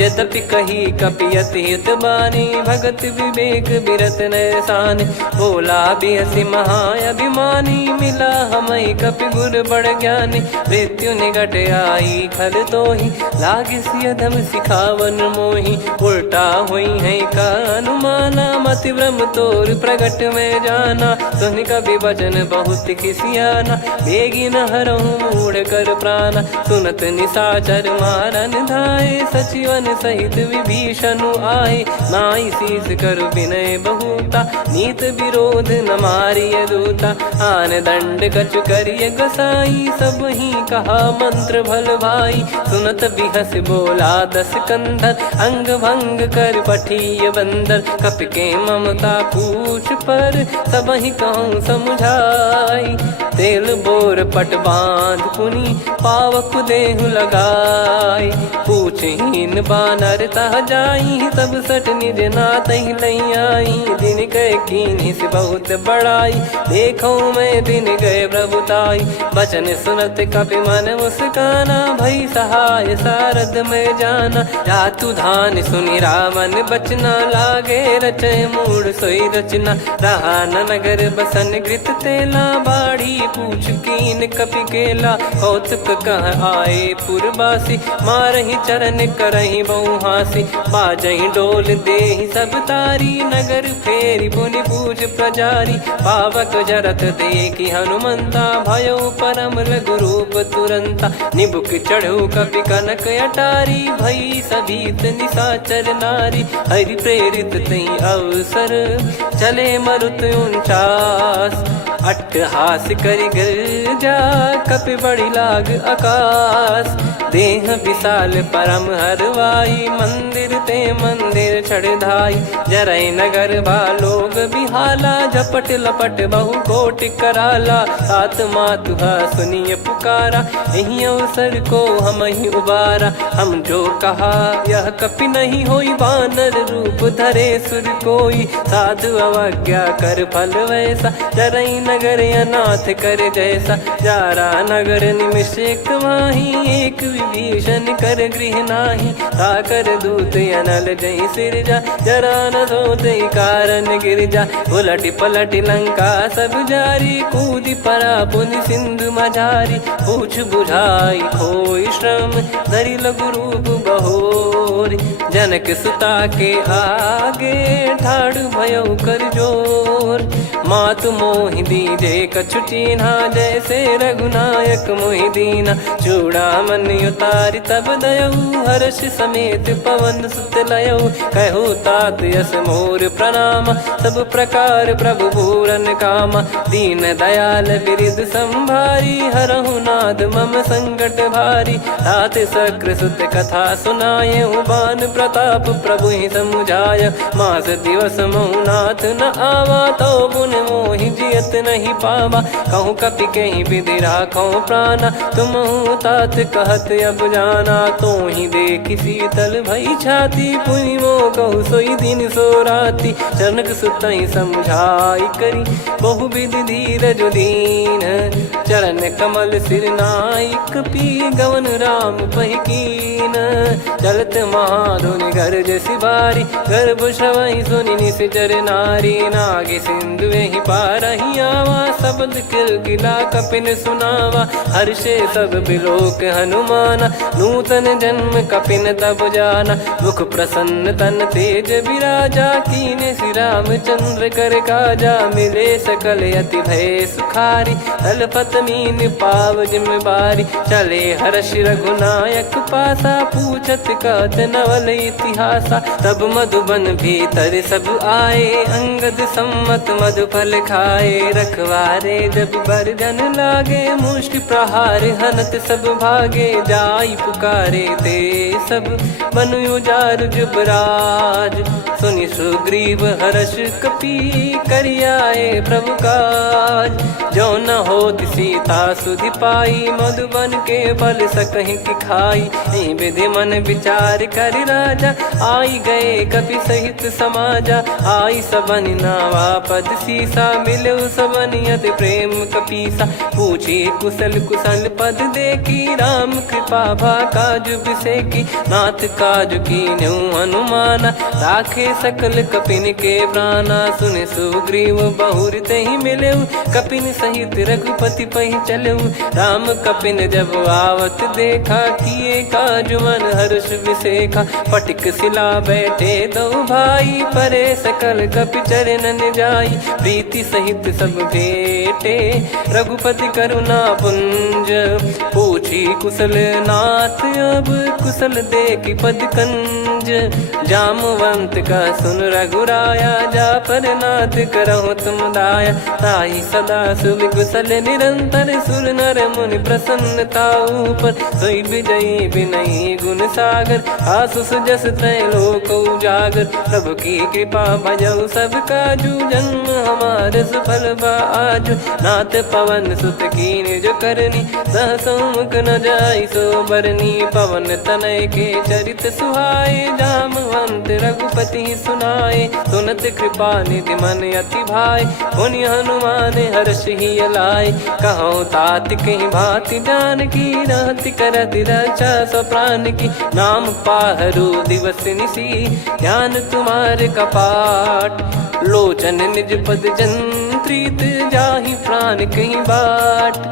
यद्यपि कही कपियति हित बानी, भगत विवेक बिरत नैसान। बोला बिहसि महाअभिमानी, मिला हमई कपि गुर बड़ ज्ञानी। मृत्यु निकट आई खल तोहि, लागिसि अधम सिखावन मोहि। उल्टा हुई है का अनुमाना, मति भ्रम तोर प्रगट में जाना। सुनि कपि वचन बहुत खिसियाना, बेगी न हरहु मूढ़ कर प्राणा। सुनत निशाचर मारन धाये, सचिवन सहित विभीषण आए। नाई शीस कर विनय बहुता, नीत विरोध न मारिय दूता। आन दंड कछु करिय गसाई, सब ही कहा मंत्र भल भाई। सुनत बिहस बोला दस कंधर, अंग भंग कर पठिय बंदर। कपि के ममता पूछ पर, सब ही कहूँ समझाई। तेल बोर पट बांध पुनि, पावक देहु लगाई। पूछहीन बानर तह जाई, तब सट निज नाथ ही लई आई। दिन गए कीन्ही से बहुत बड़ाई, देखो मैं दिन गए प्रभुताई। बचन सुनत कपि मन मुस्काना, भई सहाय सारद में जाना। जातु धान सुनि रावण बचना, लागे रचय मूढ़ सोई रचना। रहा न नगर बसन घृत तेला, बाढ़ी पूछ कीन कपि केला। कौतुक कह आए पुरबासी, मारहि चरण करहि बहु हासी। बाजहि डोल देहि सब तारी, नगर फेरी पुनि पूज प्रजारी। पावक जरत देखि हनुमंता, भयो परम लघु रूप तुरंता। निबुक चढ़ऊ कपि कनक अटारी, भई सभीत निशाचर नारी। हरि प्रेरित तई अवसर, चले मरुत 49। अट्टहास करि गिरजा, कपि बड़ी लाग आकाश। देह विशाल परम हरवाई, मंदिर ते मंदिर चढ़धाई। जरई नगर बालोग बिहाला, झपट लपट बहु कोटि कराला। सात मातुहा सुनिय पुकारा, यही अवसर को हम ही उबारा। हम जो कहा यह कपि नहीं होई, वानर रूप धरे सुर कोई। साधु अवज्ञा कर फल वैसा, जरई नगर अनाथ कर जैसा। जारा नगर निमिष एक माही, एक विभीषण कर गृह नाही। ताकर दूत अनल जय सिरजा, जरा न सोते कारण गिरजा। उलटि पलटि लंका सब जारी, कूदि परा पुनि सिंधु मझारी। पूछ बुझाई खोई श्रम, धरि लघु रूप बहोरी। जनक सुता के आगे, ठाड़ भयउ कर जोर। मातु मोहि दीजे कछु चीन्हा, जैसे रघुनायक मोहि दीना। चूड़ामणि उतारि तब दयऊ, हर्ष समेत पवन सुत लयऊ। कहु तात यस मोर प्रणाम, सब प्रकार प्रभु पूरन कामा। दीन दयाल बिरिद संभारी, हरहु नाद मम संकट भारी। तात सक्र सुत कथा सुनाये, बान प्रताप प्रभु ही समुझाय। मास दिवस महु नाथ न आवा, तो पुन मोहि जियत नहीं पावा। कहूँ कपि कहीं विधि राखो प्राणा, तुम तात कहत अब जाना। तो ही देखी शीतल भई छाती, पुनि मो कहु सोई दिन सो राती। जनक सुतहि समझाई करी, बहु विधि धीरज दीन। चरण कमल सिर नायक, पी गवन राम पहिकीन। चलत महाधुनि गरज सिबारी, गर्भ श्रवहि सुनि निश्चर नारी। नागे सिंधु ही पारहि आवा, शब्द किलकिला कपिन सुनावा। हर्षे सब बिलोक हनुमाना, नूतन जन्म कपिन तब जाना। मुख प्रसन्न तन तेज विराजा, कीने श्री रामचंद्र कर काजा। मिले सकल अति भय सुखारी, तलपत मीन पाव जिम्मेवारी। चले हर्ष रघुनायक पासा, पूछत कहत नवल इतिहासा। तब मधुबन भीतर सब आए, अंगद सम्मत मधुफल खाए। रखवारे जब बरजन लागे, मुष्टि प्रहार हनत सब भागे। जाई पुकारे ते सब, बन उजार जुबराज। सुनि सुग्रीव हर्ष कपि, करियाए प्रभु काज। जो न होत सीता सुधि पाई, मधुबन के बल सकहि की खाई। विधि मन विचार कर राजा, आई गए कपि सहित समाजा। आई सबनि नावा पद सीसा, मिलु सबनि अति प्रेम कपीसा। पूछी कुशल कुशल पद देखी, राम कृपा भा काज बिसेकी। नाथ काज कीन्हु हनुमाना, राखे सकल कपिन के प्राणा। सुनि सुग्रीव बहुर तेहि मिलेउ, कपिन सहित रघुपति पहि चलेउ। राम कपिन जब आवत देखा, किए काज मन हर्ष विसेखा। पटिक सिला बैठे दो भाई, परे सकल कपि चरणन जाई। प्रीति सहित सब भेटे, रघुपति करुणा पुंज। पूछी कुशल नाथ अब, कुशल देखि पद कंज। जामवंत का सुन रघुराया, जा पर नाथ करहु तुम दाया। ताहि सदा सुभि कुशल निरंतर, सुर नर मुनि प्रसन्नता ऊपर। सोई विजयी विनयी गुण सागर, आसु सुजस त्रैलोक उजागर। प्रभु की कृपा भजऊ सब काजू, जन्म हमार सफल बा आजु। नाथ पवन सुत कीन्ह जो करनी, सहसो मुख न जाई सो बरनी। पवन तनय के चरित सुहाए, जामवंत रघुपति सुनाए। सुनत कृपा निधि मन अति भाई, पुनि हनुमान हर्ष ही लाए। कहो तात कहीं भांति जान की, रहति करति रक्षा सो प्राण की। नाम पाहरु दिवस निसी, ध्यान तुम्हारे कपाट। लोचन निज पद जंत्रित, जाहि प्राण कहीं बाट।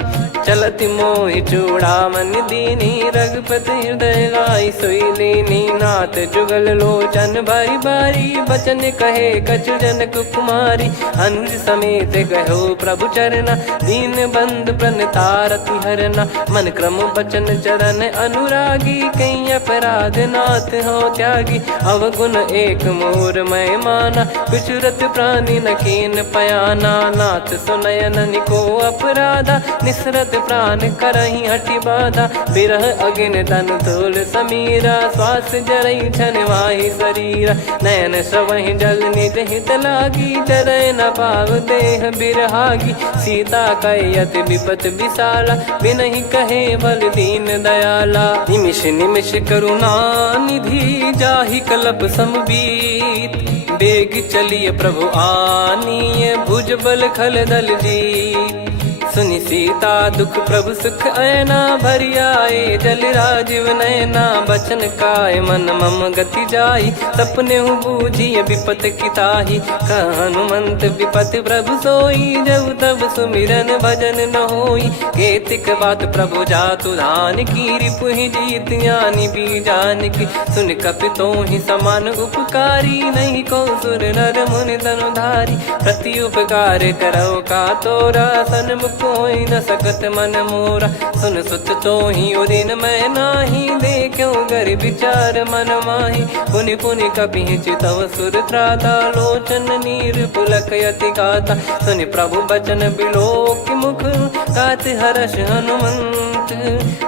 चलति मोहि चूड़ामन दीनी, रघुपति हृदय लाई सोई लीनी। नाथ जुगल लोचन बारी बारी, बचन कहे कछु जनक कुमारी। अनुज समेत गयो प्रभु चरना, दीन बंधु प्रणतारति हरना। मन क्रम बचन चरण अनुरागी, कहीं अपराध नाथ हो त्यागी। अवगुण एक मोर मैं माना, बिचुरत प्राणी न कीन पयाना। नाथ सुनयन को अपराधा, निसरत प्राण करहि हटि बाधा। बिरह अगिन तन तोल समीरा, श्वास जरई छन वाहि शरीरा। नयन श्रवहि जल निज हित लागी, चरय न पाव देह बिरहागी। सीता कयत विपत विशाला, बिनहि कहे बल दीन दयाला। निमिष निमिष करुणा निधि, जाहि कल्प समबीत। बेग चलिए प्रभु आनीय, भुज बल खल दल जीत। सुनि सीता दुख प्रभु सुख ऐना, भरि आए जल राजीव नैना। बचन काय मन मम गति जाई, सपने बूझी विपत किताही। हनुमंत विपत प्रभु सोई, जब तब सुमिरन भजन न होई। केतिक बात प्रभु जातु धान की, रिपुहि जीत ज्ञानी बीजान की। सुन कपि तोहि समान उपकारी, नहीं को सुर नर मुनि तनुधारी। प्रति उपकार करो का तोरा, सन्मुख कोई न सकत मन मोरा। सुन सुत तो ही उदिन मैं नाही, देखो गर विचार मन माही। पुनि पुनि कपि चितव सुर त्राता, लोचन नीर पुलक यति गाता। सुनि प्रभु बचन बिलोक मुख, गात हर्ष हनुमंत।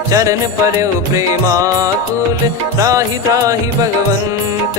चरण परउ प्रेमाकुल, त्राहि त्राहि भगवंत।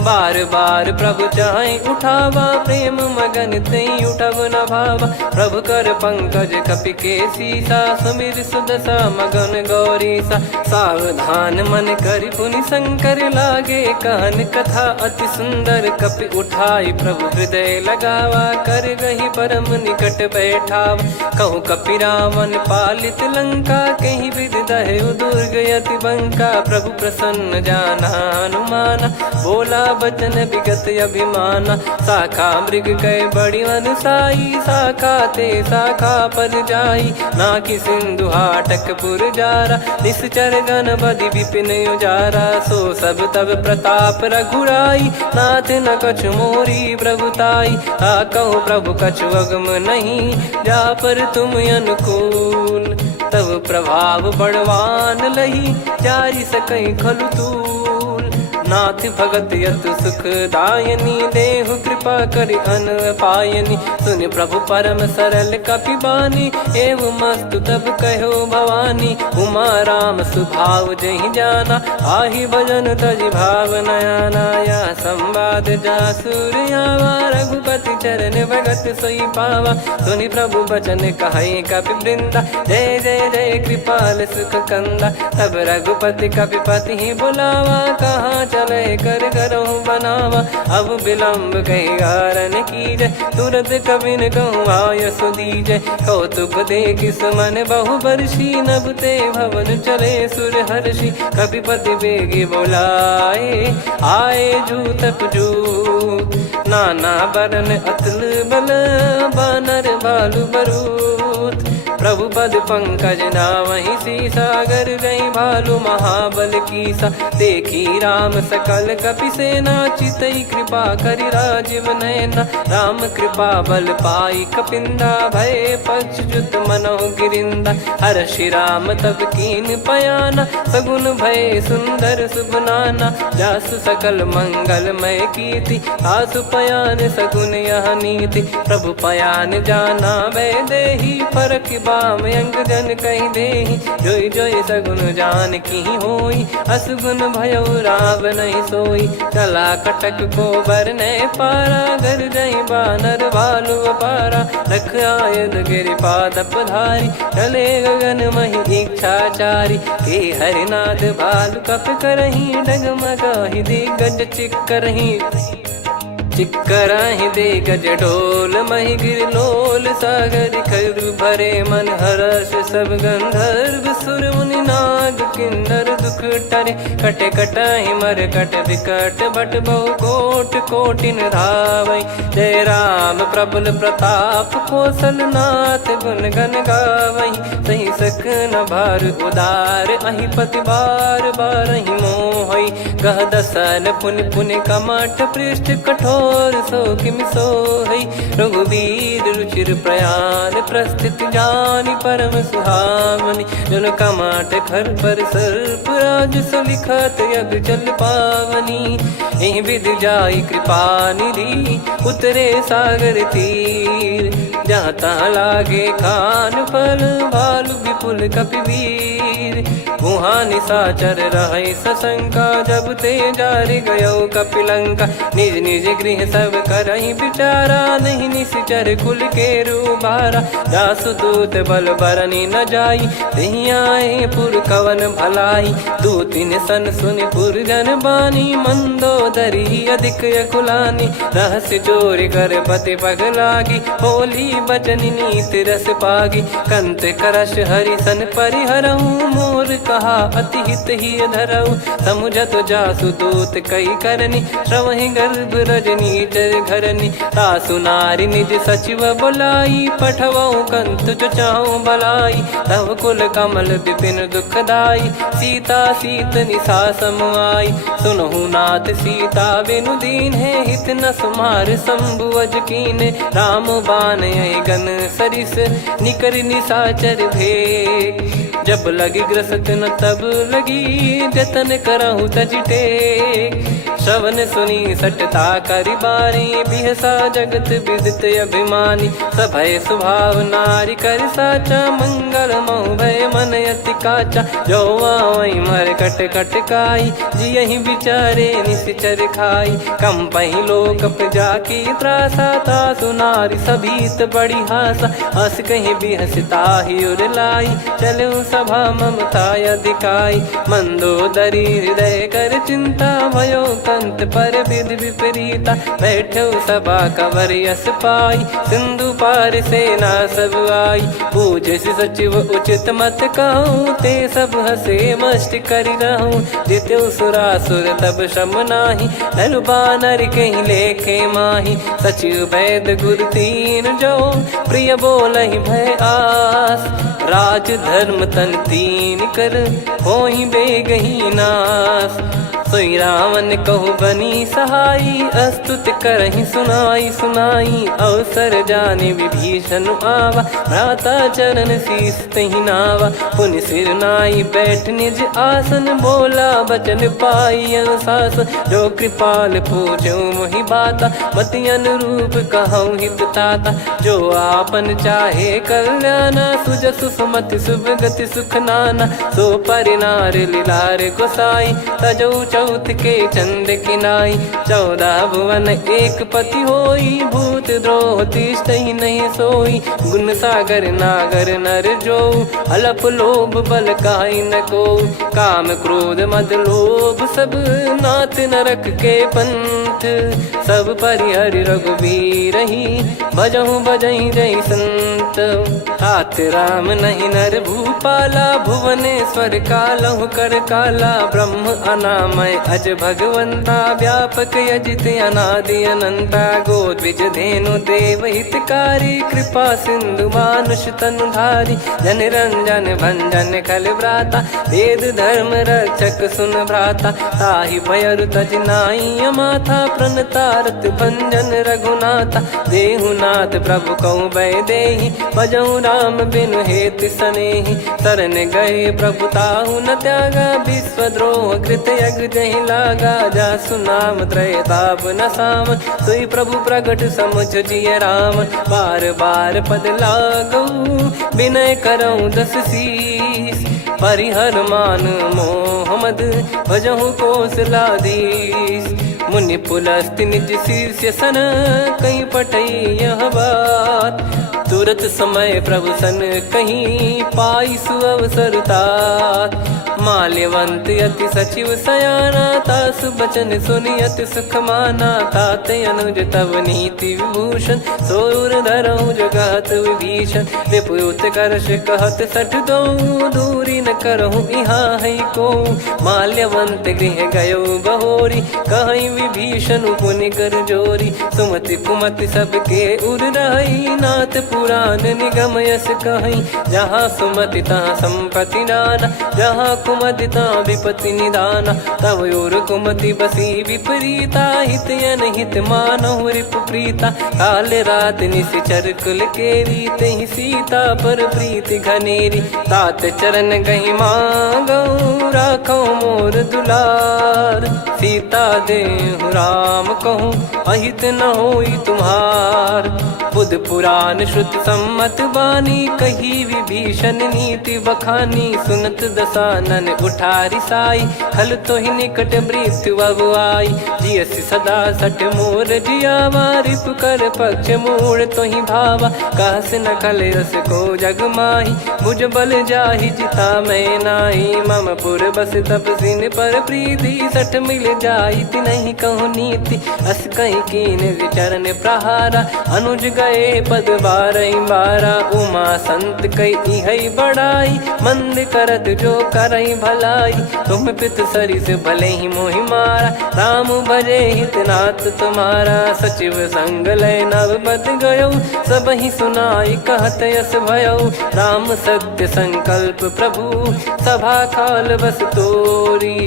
बार बार प्रभु चाहे उठावा, प्रेम मगन तई उठब न भावा। प्रभु कर पंकज कपि के सीसा, सुमिर सुदशा मगन गौरीसा। सावधान मन कर पुनि शंकर लागे, कहन कथा अति सुंदर कपि उठाई। प्रभु हृदय लगावा, कर गही परम निकट बैठावा। कहूँ कपि रावण पालित लंका, कहीं विधि दहु दुर्ग अति बंका। प्रभु प्रसन्न जाना हनुमाना, बोला बचन विगत अभिमाना। शाखा मृग कह बड़ी अनुसाई, शाखा ते शाखा पर जाई। ना कि सिंधु हाटक पुर जारा, निश्चर गण बधि विपिन उजारा। सो सब तब प्रताप रघुराई, नाथ न कछु मोरी प्रभुताई। कहूँ प्रभु कछु अगम नहीं, जा पर तुम अनुकूल। तब प्रभाव बड़वान लही, जारी सकई खलु तूल। नाथ भगत यतु सुख दायनी, देहु कृपा करि अन पायनी। सुन प्रभु परम सरल कपि बानी, एवं मस्तु तब कहो भवानी। उमा राम सुभाव जहि जाना, आहि भजन तजि भाव नया नाया। संवाद जासुर आवा, रघुपति चरण भगत सोई पावा। सुनि प्रभु बचन कहै कपि वृंदा, जय जय जय कृपाल सुख कंदा। तब रघुपति कपिपति ही बुलावा, कहाँ चले कर करहु बनावा। अब विलम्ब कही कारण कीजय, तुरत कबिन कहूँ आयस दीजय। कौतुक देख सुमन बहु बरसी, नभ ते भवन चले सुर हर्षि। कपिपति बेगी बोलाए, आए जूतक जूत। नाना बरन अतुल बल, बानर भालु बरूत। प्रभु पद पंकज नामहि सीसा, गर गई भालु महाबल कीसा। देखी राम सकल कपि सेना, चितई कृपा करि राजीव नयना। राम कृपा बल पाई कपिंदा, भय पक्षजुत मनोह गिरिंदा। हर्षि राम तब कीन पयाना, सगुन भय सुंदर सुबनाना। जासु सकल मंगलमय कीर्ति, आसु पयान सगुन यह नीति। प्रभु पयान जाना वै देहि, फरक बाम अंग जन कहि देहि। जोई जोई सगुन जान की होई, असगुन भयो राव नहीं सोई। कला कटक को बरने पारा, घर जई बानर भालु अपारा। लख आयद गिरिपाद पधारी, चले गगन महि इच्छाचारी। के हरिनाथ भालु कप करही, डगमगाहि दिग्गज चिक्करही। चिक्कराहि दे गज ढोल, महि गिर लोल। सागर खर भरे मन हर्ष, सब गंधर्व सुर मुनि नाग किन्नर दुख टरे। कटे कटाहि मर कट विकट, भट बहु कोट कोटिन धावै। जय राम प्रबल प्रताप, कौशल नाथ गुण गन गावै। सही सख न भार उदार, अहि पति बार बारहि मोहै। गह दसन पुन पुन कमठ, पृष्ठ कठोर सो किमि सोहै। रघुवीर रुचिर प्रयाण, प्रस्थित जानि परम सुहावनी। जन कमाट खर पर सर्प, राज सलिखत यग जल पावनी। एहि विधि जाई कृपा निधि, उतरे सागर तीर। जहाँ तहाँ लागे खान फल, भालु विपुल कपिवीर। वहाँ निशाचर रहै सशंका, जब ते जारि गयो कपिलंका। निज निज गृह सब करहि विचारा, नहीं निश्चर कुल के रूबारा। दासु दूत बल बरनी न जाई, तेहि आए पुर कवन भलाई। दूतिन सन सुनि पुर जन बानी, मंदोदरी अधिक अकुलानी। रहस्य चोरी कर पति पग लागी, होली बचन नीत रस पागी। कंत करश हरि सन परिहरहु, मोर कहा अति हित ही धरऊ। समुझत जासु दूत कई करनी, श्रवहि गर्भ रजनी चर घरनी। तासु नारी निज सचिव बुलाई, पठवऊ कंत जो चाहूं भलाई। तव कुल कमल विपिन दुखदाई, सीता सीत निशा समाई। सुनहु नाथ सीता बिनु दीन है, हित न सुमार शंभु अज कीने। राम बान गन सरिस, निकर निशाचर भेग। जब लगी ग्रसत न तब लगी, जतन करहु तज टेक। श्रवण सुनी सटता करि बारी, बिहसा जगत विदित अभिमानी। सभय स्वभाव नारी कर साचा, मंगल मोह भय मन अति काचा। जो आवई मर कट कट काई, जियहि विचारे निश्चर खाई। कम पही लोक जाकी त्रासा, तासु नारी सभीत बड़ी हासा। हस कहीं भी हंसता ही उर लाई, चलूं सभा ममता अधिकाई। मंदोदरी हृदय कर चिंता, भयो कंत पर विधि विपरीता। बैठो सभा कवर यस पाई, सिंधु पार सेना सब आई। पूजे सचिव उचित मत कहूँ, ते सब हसे मस्त करि रहूं। जित्यु सुरासुर तब श्रम नाही, नर बानर कहीं लेखे माही। सचिव वैद गुरु तीन जो, प्रिय बोलहि भय आस। राज धर्म तन तीन कर, होहि बेगहि नास। सोई रावण कहु बनी सहाई, अस्तुत करहि सुनाई सुनाई। अवसर जाने विभीषण आवा, भ्राता चरण शीस तहि नावा। पुनि सिर नाई बैठ निज आसन, बोला बचन पाई अनुशासन। जो कृपाल पूछो मोहि बाता, मति अनुरूप कहूँ हित ताता। जो आपन चाहे कल्याणा, सुजसु सुमति शुभ गति सुख नाना। सो परिनार लीलार गोसाई, तजौ चौथ के चंद किनाई। 14 भुवन एक पति होई, भूत द्रोह तिष्ठहि नहीं सोई। गुण सागर नागर नर जो, अलप लोभ बल काई न को। काम क्रोध मद लोभ सब, नाथ नरक के पंथ। सब परिहरि रघुवीर ही, भजहु भजहि जय संत। तात राम नहीं नर भूपाला, भुवनेश्वर कालहु कर काला। ब्रह्म अनामय अज भगवंता, व्यापक यजित अनादि अनंता। गोद्विज धेनु देव हितकारी, कृपा सिंधु मानुष तनुधारी। जन रंजन भंजन खल भ्राता, वेद धर्म रक्षक सुन भ्राता। ताहि भयरु तज नाई माथा, प्रणतारत भंजन रघुनाथा। देहुनाथ प्रभु कहु भय देहि, भजहु राम बिनु हेतु सनेहि। शरण गए प्रभु ताहु न त्यागा, विश्वद्रोह कृत यज्ञ जहि लागा। जासु नाम त्रय ताप न साम, सोई प्रभु प्रगट समुझ जिय राम। बार बार पद लागऊ, विनय करऊँ दस शीस। परिहर मान मोह मद, भजहु कौशलाधीश। मुनि पुलस्त्य निज शीर्ष सन, कहीं पटई यह बात। तुरत समय प्रभु सन कहीं, पाई सुअवसर तात। माल्यवंत अति सचिव सयाना, तासु बचन सुनि अति सुख माना। तात अनुज तव नीति विभूषण, सोर धरहु जगत विभीषण। विपुत करश कहत सठ दो, दूरी न करहु यहाँ है को। माल्यवंत गृह गयो बहोरी, कहीं विभीषण पुनि कर जोरी। सुमति कुमति सबके उर रही, नाथ पुराण निगम यस कहीं। जहाँ सुमति तहाँ संपत्ति नाना, जहाँ कुमति तहाँ विपत्ति निदाना। तव और कुमति बसी विपरीता, हित अनहित मानहु रिप प्रीता। काल रात निशिचर कुल केरी, तहि सीता पर प्रीति घनेरी। तात चरण गहि मांगऊ, राखो मोर दुलार। सीता देहु राम कहूँ, अहित न होई तुम्हार। बुध पुराण श्रुति सम्मत बानी, कही विभीषण नीति बखानी। सुनत दसानन उठारी साई, खल तो ही निकट मृत्यु अब आई। जियसि सदा सठ मोर जियावा, रिप कर पक्ष मूड़ तो ही भावा। कहस न खल रस को जग माही, भुज बल जाहि जिता मैं नाही। मम पुर बस तपसिन पर प्रीति, सठ मिल जाई तिनहि कहूँ नीति। अस कहीं कीन विचरण प्रहारा, अनुज गए पद बारहि बारा। उमा संत कई इहै बड़ाई, मंद करत जो करई भलाई। तुम पित सरिस भले ही मोहि मारा, राम भजे हितनाथ तुम्हारा। सचिव संग लय नवबत गयो, सब ही सुनाई कहत यस भयो। राम सत्य संकल्प प्रभु, सभा काल बस तोरी।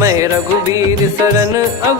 मैं रघुबीर शरण अब,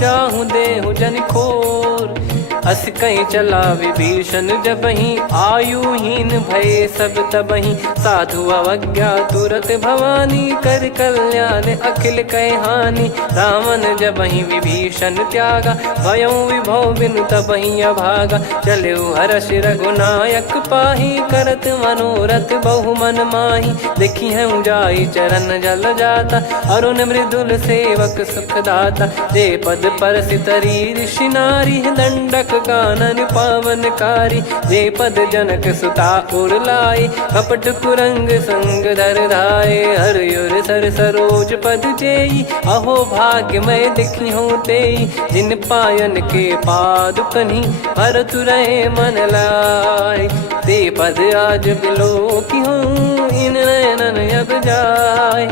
जाहु देहु जन खोर। अस कहीं चला विभीषण जबहि, आयुहीन भये सब तबहि। साधु अवज्ञा तुरत भवानी, कर कल्याण अखिल कह हानि। रावण जबहि विभीषण त्यागा, भयउ विभव बिनु तबहि अभागा। चलऊ हर्ष रघुनायक पाहि, करत मनोरथ बहु मन माहि। देखी हूँ जाई चरण जल जाता, अरुण मृदुल सेवक सुखदाता। जे पद परसि तरी ऋषि नारी, दंडक कानन पावनकारी। जे पद जनक सुता उर लाई, कपट कुरंग संग धर धाये। हरियुर सर सरोज पद जेई, अहो भाग्य मैं दिखी हूँ तेई। जिन पायन के पाद कन्ही, भरत रहे मन लाय। ते पद आज बिलो की हूँ, इन नयनन अब जाय।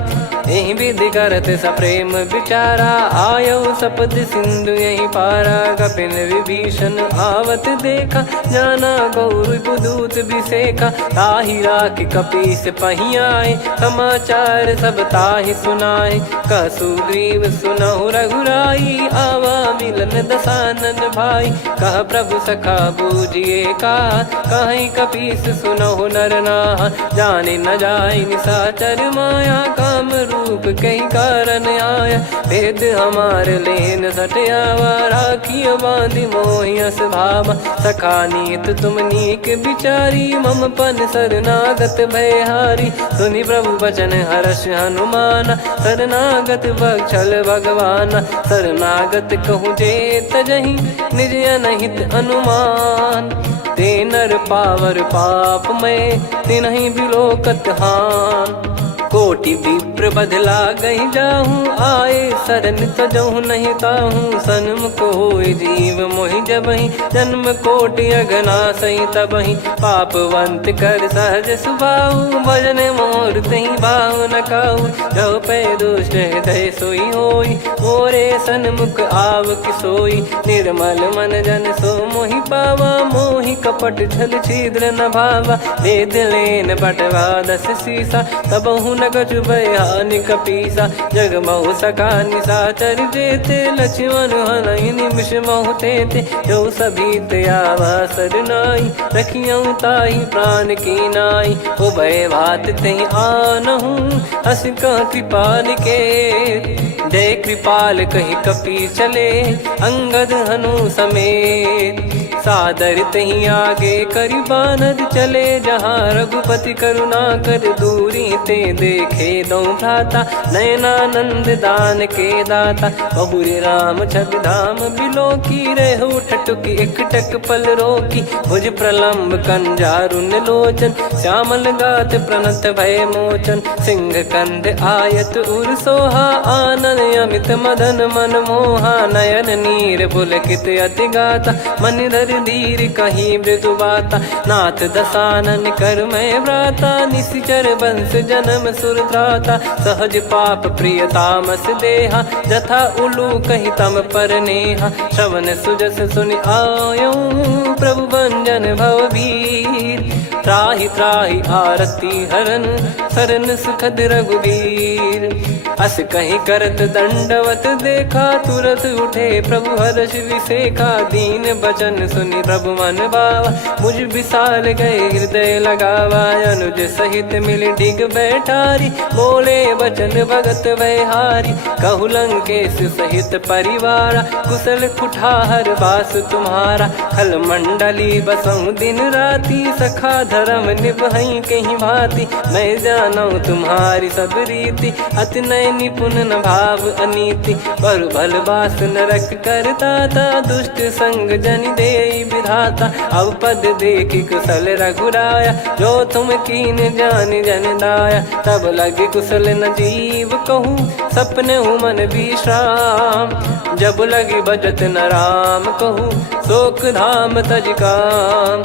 यही विधि करत सप्रेम विचारा, आयो सपद सिंधु यही पारा। कपिन विभीषण आवत देखा, जाना गौर बुदूत बिसेखा। ताहि राख कपीस पही आए, समाचार सब ताहि सुनाए। कह सुग्रीव सुनहु रघुराई, आवा मिलन दसानन भाई। कह प्रभु सखा बूझिए का, कहीं कपीस सुनहु नर नाहा। जाने न जाय निशाचर माया, काम रूप कई कारण आया। भेद हमार लेन सटयावा, राखियो बांधि मोहियस भावा। सखा नीत तुम नीक बिचारी, मम पन शरणागत भयहारी। सुनि प्रभु बचन हर्ष हनुमाना, शरणागत बक्षल भगवाना। शरणागत कहूँ जे तजहि, निज अनहित अनुमान। ते नर पावर पाप में, तिन्हि बिलोकत हान। कोटि विप्र बदला गई जाहूँ, आए शरण तजहु नहीं ताहूँ। सन्मुख होय जीव मोहि जबहि, जन्म कोटि अगना सही तबहि। पापवंत कर सहज सुभाऊ, भजन मोर तहि भाव न काऊ। जो पै दुष्ट हृदय सोई होई, मोरे सन्मुख आव किसोई। निर्मल मन जन सो मोहि पावा, मोहि कपट छल छिद्र न भावा। वेद लेन बटवा दस सीसा, तबहु न कछु बयानि कपीसा। जग महु सका निशाचर जेते, लक्ष्मण हनहि निमिष महु तेते। जो सभी त्यावा सरनाई, रखियऊँ ताहि प्राण की नाई। उभय भात तहि आनहूँ, अस कह कृपाल के। जय कृपाल कहि कपी चले, अंगद हनु समेत। सादर तही आगे करि बानर चले, जहाँ रघुपति करुणा कर दूरी ते देखे दो भ्राता। नयनानंद दान के दाता, बहुरे राम छवि धाम बिलो की। रहु ठटुकी एकटक पल रोकी, भुज प्रलम्ब कंजारुन लोचन। श्यामल गात प्रणत भय मोचन, सिंह कंध आयत उर सोहा। आनन अमित मदन मन मोहा, नयन नीर पुलकित अति गाता। मन धर धीर कहीं मृदु बाता, नाथ दसानन कर मैं व्राता। निशिचर वंश जन्म सुरत्राता, सहज पाप प्रिय तामस देहा। जथा उलू कही तम पर नेहा, श्रवण सुजस सुनि आयो। प्रभु भंजन भवभीर, त्राहि त्राहि आरती हरन। शरण सुखद रघुबीर, अस कहीं करत दंडवत देखा। तुरत उठे प्रभु हर्ष विसेखा, दीन बचन सुनि प्रभु मन भावा। मुझ विशाल गए हृदय लगावा, अनुज सहित मिल डिग बैठारी। बोले बचन भगत वैहारी, कहु लंकेश सहित परिवारा। कुशल कुठार बास तुम्हारा, खल मंडली बसऊं दिन राती। सखा धर्म निभई कहीं भांति, मैं जानू तुम्हारी सब रीति। अति नय निपुण न भाव अनीति, पर भल बास नरक करता था। दुष्ट संग जन दे विधाता, अब पद देखी कुशल रघुराया। जो तुम कीन जान जन दाया, तब लगे कुशल न जीव कहूँ। सपने मन विश्राम, जब लगी बजत न राम कहूँ। शोक धाम तज काम,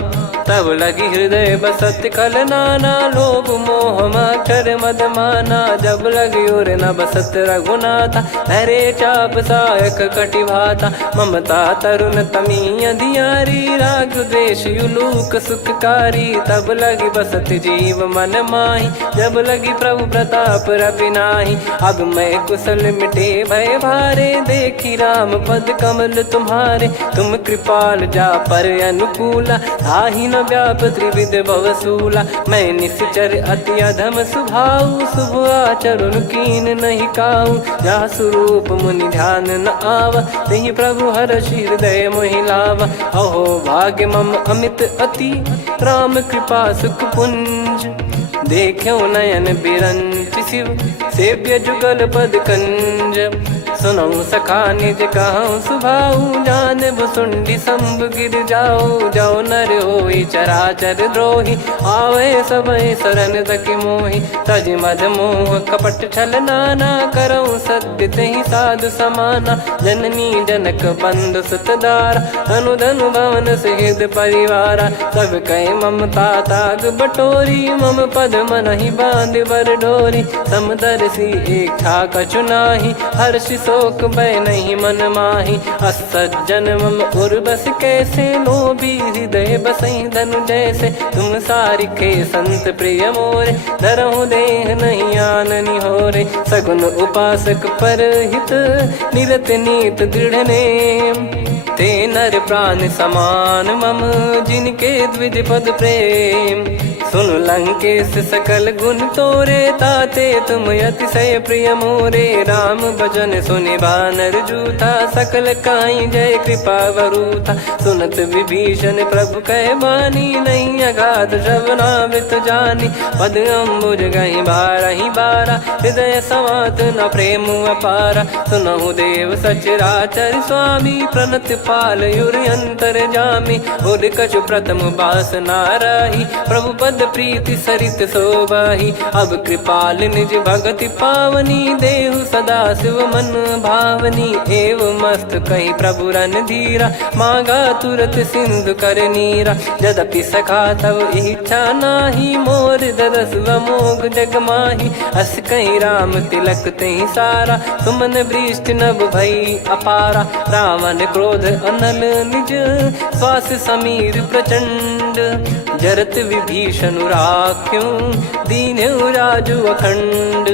तब लगी हृदय बसत कल नाना। लोभ मोह मक्षर मद माना, जब लगी उर न बसत रघुनाथा। हरे चाप सायक कटि भाता, ममता तरुण तमी अधियारी। राग द्वेष युलूक सुखकारी, तब लगी बसत जीव मन माही। जब लगी प्रभु प्रताप रवि नाही, अब मैं कुशल मिटे भय भारे। देखी राम पद कमल तुम्हारे। तुम कृपाल जा पर अनुकूला, ताहि न व्याप त्रिविध भवसूला। मैं निश्चर अति अधम सुभाऊ, शुभ आचरण कीन नहीं काऊ। जा स्वरूप मुनि ध्यान न आवा, तेहि प्रभु हर्षि हृदय मोहि लावा। अहो भाग्य मम अमित अति, राम कृपा सुख पुंज। देखो नयन बिरंच शिव, सेव्य जुगल पद कंज। सुनऊ सखा निज कहूँ सुभाऊ, जान भुसुंडी शंभ गिर जाओ। जाओ नर होई चराचर द्रोही, आवे सबय शरण तकी मोहि। तज मद मोह कपट छल नाना, करऊँ सत्य तेहि साधु समाना। जननी जनक बंधु सुतदारा, धनु धनु भवन सहित परिवारा। सब कहे ममता ताग बटोरी, मम पद मनहि बांध बर डोरी। समदर्शी इच्छा कछु नाही, हर्ष शोक भय नहीं मन माही। असज्जन मम उर्वश कैसे, लोभी हृदय बसई धनु जैसे। तुम सारिखे संत प्रिय मोरे, धरहु देह नहीं आननि होरे। सगुन उपासक परहित, निरत नीत दृढ़ नेम। ते नर प्राण समान मम, जिनके द्विज पद प्रेम। सुन लंकेश सकल गुण तोरे, ताते तुम अतिशय प्रिय मोरे। राम भजन सुनि बानर जूथा, सकल काई जय कृपा वरूथा। सुनत विभीषण प्रभु कह बानी, नहीं अगाध श्रवणामृत जानी। पद अम्बुज गहि बारहि बारा, हृदय समात न प्रेम अपारा। सुनहु देव सचराचर स्वामी, प्रणत पाल युर अंतर जामी। उर कछु प्रथम बास नाराही, प्रभु पद प्रीति सरित शोभाही। अब कृपाल निज भगति पावनी, देहु सदा शिव मन भावनी। एव मस्त कही प्रभु रन धीरा, मांगा तुरत सिंधु कर नीरा। यद्यपि सखा तब इच्छा नाही, मोर दरस मोग जग माही। अस कहीं राम तिलक तेहि सारा, सुमन वृष्टि नभ भई अपारा। रावण क्रोध अनल निज, श्वास समीर प्रचंड। जरत विभीषण राख्यों, दीन्हु राजु अखंड।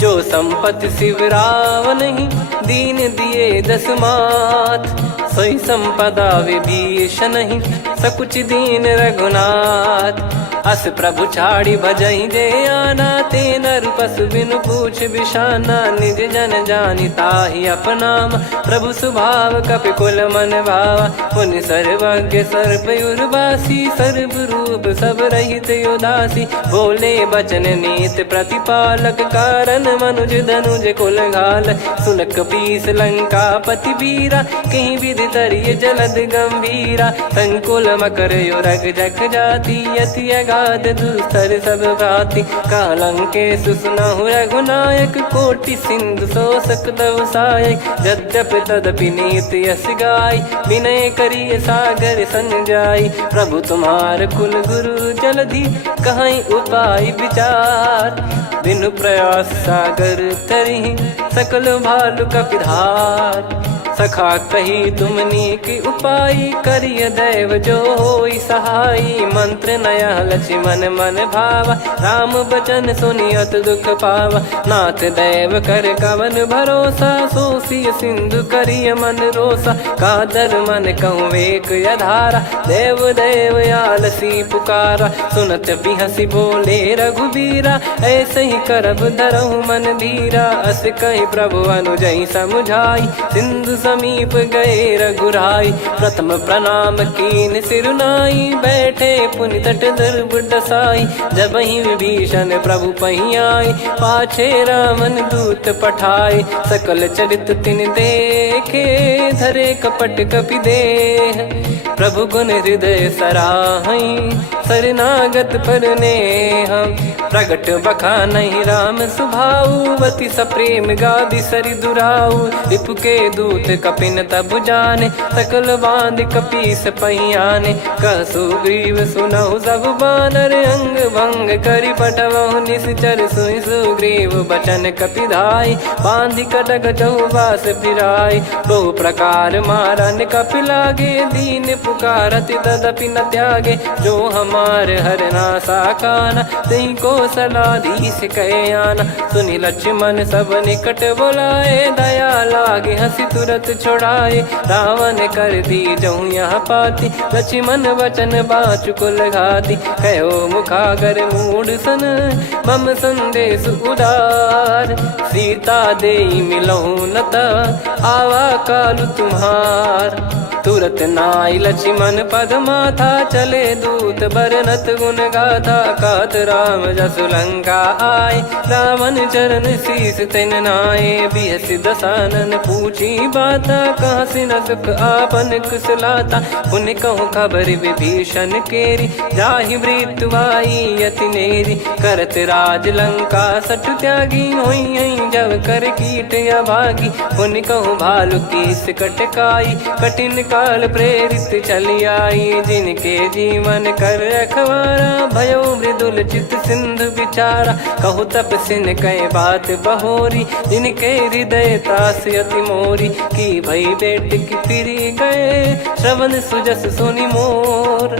जो संपत्ति शिव रावण ही, दीन दिए दस मात। सोई संपदा विभीषण ही, सकुच दीन रघुनाथ। अस प्रभु छाड़ी भजई जे आना, ते नर पशु बिनु पूछ बिशाना। निज जन जानि ताहि अपनाम, प्रभु स्वभाव कपि कुल मन भावा। मुनि सर्वज्ञ सर्वयुर्वासी, सर्व रूप सब रहित उदासी। बोले बचन नीत प्रतिपालक, कारण मनुज धनुज कुल घाल। सुन कपीस लंका पति वीरा, कहीं विधि तरिय जलद गंभीरा। संकुल मकर युरग जग जाति, यति अगाध दुस्तर सब घाति। कालंकेश सुनहु रघुनायक, कोटि सिंधु शोषक तव सहायक। यद्यपि तदपि नीति यस गाय, विनय करिय सागर सन जाई। प्रभु तुम्हार कुल गुरु जलधि, कहीं उपाय विचार। बिनु प्रयास सागर तरिहि, सकल भालु कपिधार। सखा कही तुमनी की उपाय, करिय दैव जो होई सहाई। मंत्र नया लक्ष्मण मन भावा, राम बचन सुनियत दुख पावा। नाथ दैव कर कवन भरोसा, सोसिय सिंधु करिय मन रोसा। कादर मन कहूँ एक यधारा, देव देव आलसी पुकारा। सुनत बिहसी बोले रघुबीरा, ऐसे ही करब धरहु मन धीरा। अस कही प्रभु अनुजई समुझाई, सिंधु समीप गए रघुराई। प्रथम प्रणाम कीन सिरुनाई, बैठे पुनि तट दर्भ डसाई। जब ही विभीषण प्रभु पही आई, पाछे रामन दूत पठाए। सकल चरित तिन देखे, धरे कपट कपि देह। प्रभु गुण हृदय सराहई, शरणागत पर नेह। प्रगट बखानहि राम सुभाऊ, बति सप्रेम गादि सरि दुराऊ। रिपु के दूत कपिन तब जाने, सकल बांध कपीस पहियाने। कह सुग्रीव सुनहु सब बानर, अंग भंग करि पठवहु निश्चर। सुनि सुग्रीव बचन कपिधाई, बांधि कटक चहुबास फिराई। बहु प्रकार मारन कपि लागे, दीन पुकारति तदपि न त्यागे। जो हम कुमार हरना साकाना, तई को सलाधीश कहे आना। सुनि लक्ष्मण सब निकट बुलाए, दया लागे हंसी तुरत छुड़ाए। रावण कर दी जऊँ यहाँ पाती, लक्ष्मण वचन बाचु कुल घाती। कहो मुखागर मूड सन, मम संदेश उदार। सीता देई मिलहु नता, आवा कालु तुम्हार। तुरत नाई लक्ष्मण पद माथा, चले दूत बरनत गुण गाथा। कहत राम जसु लंका आए, रावण चरण शीस तिन नाये। बिहसि दसानन पूछी बाता, कहाँ से न सुख आपन कुशलाता। पुन कहूँ खबर विभीषण केरी, जाहि मृत्यु आई अति नेरी। करत राज लंका सठ त्यागी, होई जब कर कीट अभागी। पुन कहूँ भालु कीस कटकाई, कठिन काल प्रेरित चली आई। जिनके जीवन कर रखवारा, भयो मृदुल चित सिंधु विचारा। कहु तपसिन कई बात बहोरी, जिनके हृदय तास अति मोरी। की भई बेट की फिरी गए, श्रवण सुजस सुनि मोर।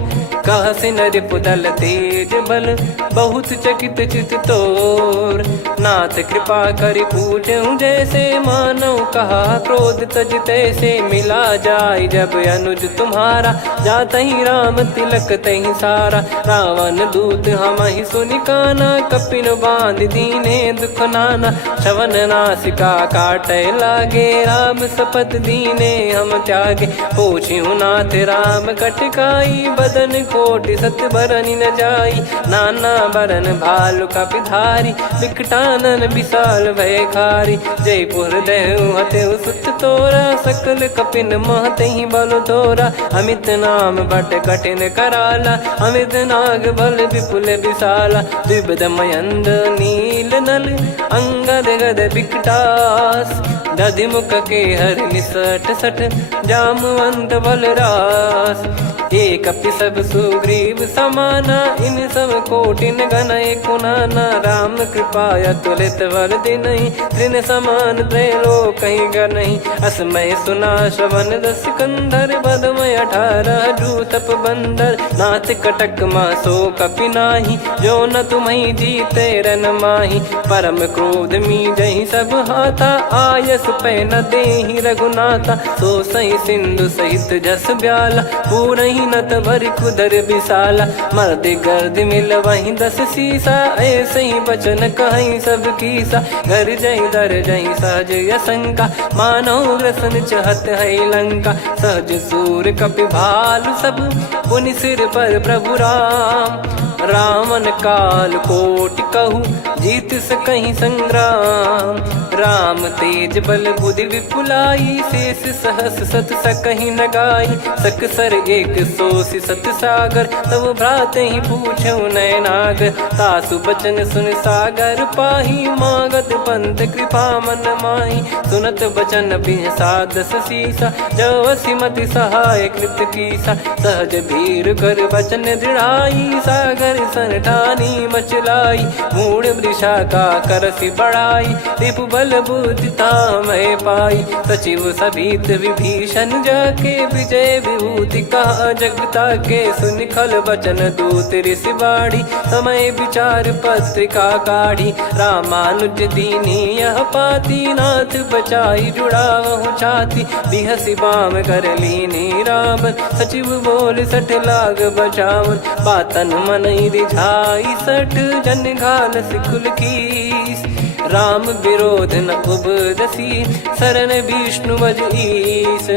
कह सिन रिपुदल तेज बल, बहुत चकित चित तोर। नाथ कृपा करि पूछऊँ जैसे, मानव कहा क्रोध तज तैसे। मिला जाय जब अनुज तुम्हारा, जातहि राम तिलक तहि सारा। रावण दूत हमहि सुनि काना, कपिन बांध दीने दुख नाना। श्रवण नासिका काटै लागे, राम शपथ दीने हम त्यागे। पूछिहु नाथ राम कटकाई, बदन कोटि सत बरनि न जाई। नाना बरन भालु कपिधारी, विकटानन विशाल भयखारी। जयपुर देहु हतेउ सुत तोरा, सकल कपिन महतहि बल तोरा। अमित नाम बट कठिन कराला, अमित नाग बल विपुल विशाला। द्विविध मयंद नील नल, अंगद गद विकटास। दधिमुख के हर निसठ सठ, जामवंत बलरास। एक कपि सब सुग्रीव समाना, इन सब कोटिन गनय कुनाना। राम कृपा अतुलित बल दिनहि, तृण समान त्रैलोकहि गनहि। असमय सुना श्रवण दस कंधर, बदमय 18 जूतप बंदर। नाथ कटक मासो कपि नाही, जो न तुम्हि जीते रन माही। परम क्रोध मीजहि सब हाथा, आयस पै न देहि रघुनाथा। सो सही सिंधु सहित जस ब्याला, पूरहि नत भर कुदर विशाला। मर्द गर्द मिल वहीं 10 सीसा, ऐसे ही बचन कहीं सब कीसा। घर जय दर जय सहज यसंका, मानो ग्रसन चहत है लंका। सहज सूर कपि भालु सब, पुनि सिर पर प्रभु राम। रामन काल कोटि कहु, जीत सकहि संग्राम। राम तेज बल बुद्धि विपुलाई, शेष सहस सत सकहि न गाई। सकसर एक सोसि सत सागर, तब भ्राते ही पूछौ नयनागर। तासु बचन सुन सागर पाही, मागत पंथ कृपा मन माही। सुनत बचन बिहसा 10 सीसा, जवसि मति सहाय कृत कीसा। सहज भीर कर बचन दृढ़ाई, सागर सन ठानी मचलाई। मूढ़ वृषा का करसि बढ़ाई, रिपु बल बुद्धि तामय पाई। सचिव सभीत विभीषण जाके, विजय विभूति कहा जगता के। सुनि खल बचन दूत ऋषि बाढ़ी, समय विचार पत्रिका काढ़ी। रामानुज दीनी यह पाती, नाथ बचाई जुड़ावहु छाती। बिहसि बाम कर लीनी राम, सचिव बोल सठ लाग बचावन। बातन मन रिझाई सठ, जन घाल सिकुल कीस। राम विरोध न उपदसी, शरण विष्णु बज ईस।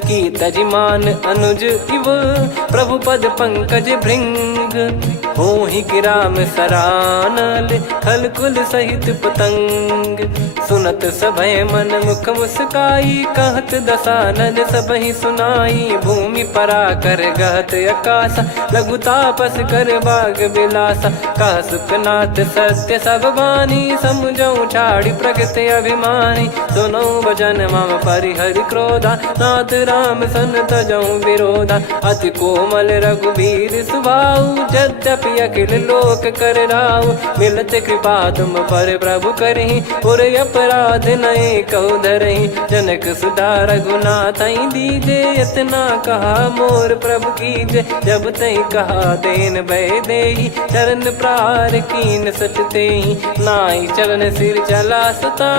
की तजिमान अनुज इव, प्रभु पद पंकज भृंग। होहि कि राम सरानल, खल कुल सहित पतंग। सुनत सभय मन मुख मुस्काई, कहत दसानन सबहि सुनाई। भूमि परा कर गहत आकाशा, लघु तापस कर बाग बिलासा। कह सुखनाथ सत्य सब बानी, समुझौ छाड़ी प्रकृति अभिमानी। सुनो भजन मम परिहरि क्रोधा, नाथ राम सन तजौ विरोधा। अति कोमल रघुवीर सुभाऊ, यद्यपि की अखिल लोक कर राव। मिलत कृपा तुम पर प्रभु करही, और अपराध नए कौ धरही। जनक सुधा रघुनाथ दीजे, इतना कहा मोर प्रभु कीजे। जब तई कहा देन भय देही, चरण प्रार कीन सटते ही। नाई चरण सिर चला सता,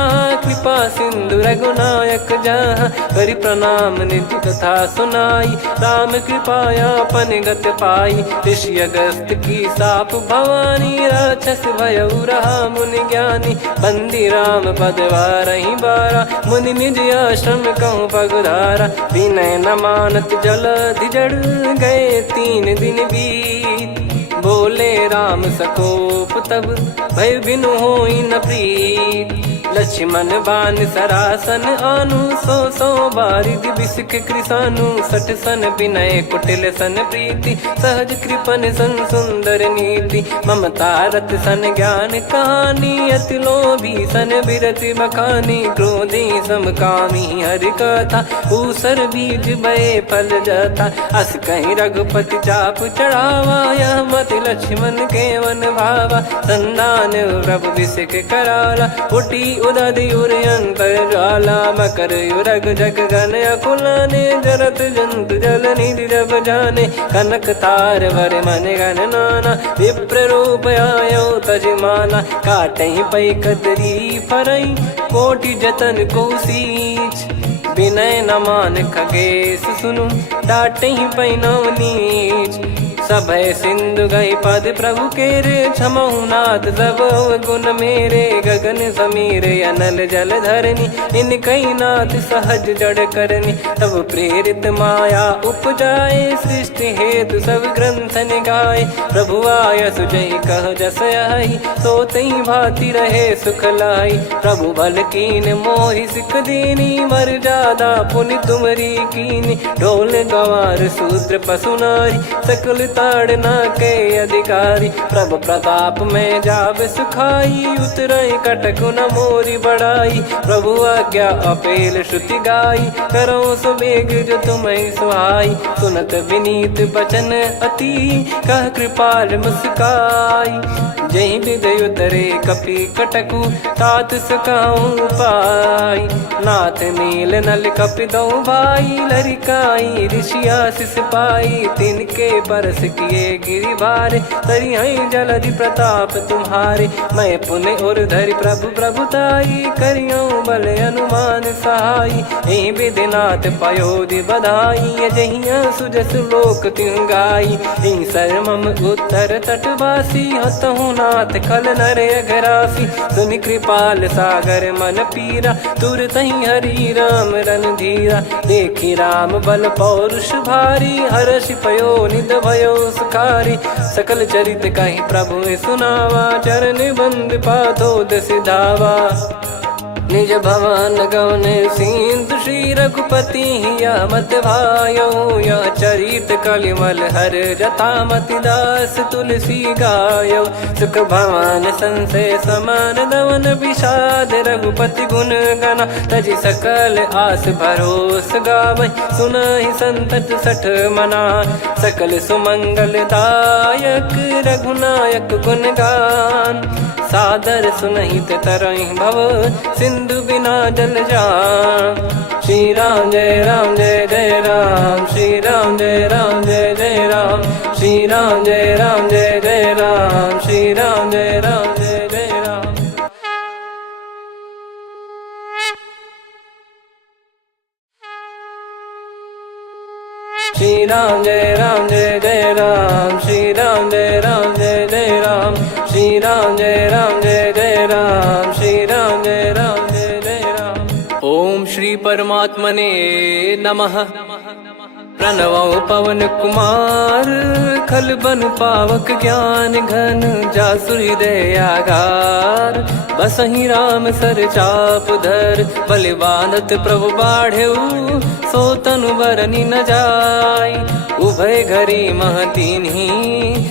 कृपा सिंधु रघुनायक जहाँ। करि प्रणाम निज कथा सुनाई, राम कृपाया पन गत पाई। ऋषि अगस्त की साप भवानी, राक्षस भयउ रहा मुनि ज्ञानी। बंदी राम पद वारहि बारा, मुनि निज आश्रम कहूँ पगुधारा। विनय न मानत जलधि जड़, गए 3 दिन बीत। बोले राम सकोप तब, भय बिनु होई न प्रीत। लक्ष्मण बान सरासन आनु, 100 बारिद बिसिख कृसानु। 60 सन विनय कुटिल सन प्रीति, सहज कृपन सन सुंदर नीति। ममता रत सन ज्ञान कहानी, अति लोभी सन बिरति बखानी। क्रोधी समकामी हरि कथा, ऊसर बीज बये फल जथा। अस कहीं रघुपति चाप चढ़ावा, यह मत लक्ष्मण के मन भावा। संदान प्रभु बिसिख कराला, उठी उदधि उर अंतर ज्वाला। मकर युरग जग गण अकुलाने, जरत जंतु जल निधि जब जाने। कनक तार वर मन गण नाना, विप्र रूप आयो तजमाना। काटहि पै कदरी फरई, कोटि जतन को सींच। विनय न मान खगेश सुनु, डांटहि पै नव नीच। सभय सिंधु गई पद प्रभु केरे, क्षमहु नाथ सब गुण मेरे। गगन समीरे अनल जल धरनी, इन कई नाथ सहज जड़ करनी। तब प्रेरित माया उपजाए, सृष्टि हेतु सब ग्रंथ निगाए। प्रभु आय सुजई कह जस आई, सोतई भांति रहे सुख लाई। प्रभु बल कीन मोहि सिख दीनी, मर्यादा पुनि तुमरी कीनी। ढोल गवार शूद्र पशु नारी, सकल ताड़ना के अधिकारी। प्रभु प्रताप में जाब सुखाई, उतरई कटक न मोरी बढ़ाई। प्रभु आज्ञा अपेल श्रुति गाई, करो सुबेग जो तुम्हें सुहाई। सुनत विनीत बचन अति, कह कृपाल मुस्काई। जही विदय उतरे कपि कटकु, तात सकाऊं पाई। नाथ नील नल कपि दो भाई, लरिकाई ऋषि आशीष पाई। तिनके परस किए गिरि भारे, तरिहै जलधि प्रताप तुम्हारे। मैं पुण्य और धरि प्रभु प्रभुताई, करियऊं बल अनुमान सहाई। एहि विधिनाथ पयोधि बधाई, जहिया सुजस लोक तिहुँ गाई। एहि सरमम उत्तर तटवासी, हतहु नाथ खल नर अघरासी। सुनि कृपाल सागर मन पीरा, तुरतहि हरि राम रणधीरा। देखि राम बल पौरुष भारी, हर्षि पयो निध भयो सुखारी। सकल चरित कहि प्रभु सुनावा, चरण बंद पादोद सिधावा। निज भवन गौन सिंधु, श्री रघुपति हिया मत भायो। यह चरित कलिमल हर जथा, मति दास तुलसी गायो। सुख भवन संशय समान दवन, विषाद रघुपति गुण गना। तजि सकल आस भरोस गावै, सुनहि संतत सठ मना। सकल सुमंगल दायक, रघुनायक गुण गान। सादर सुनहित तरहि भव, सिंधु बिना जल जान। श्री राम जय राम जय जय राम, श्री राम जय राम जय जय राम। श्री राम जय राम जय जय राम, श्री राम जय राम जय जय राम। श्री राम जय राम जय जय राम, श्री राम जय राम जय जय राम। श्री राम जय राम जय जय राम, श्री राम जय राम जय जय राम। ओम श्री परमात्मने नमः। प्रणवौ पवन कुमार, खल बन पावक ज्ञान घन। जासु हृदय आगार, बसहि राम सर चाप धर। बलि बांधत प्रभु बाढ़ेउ, सो तनु बरनि न जाय। उभय घरी मह दीन्ही,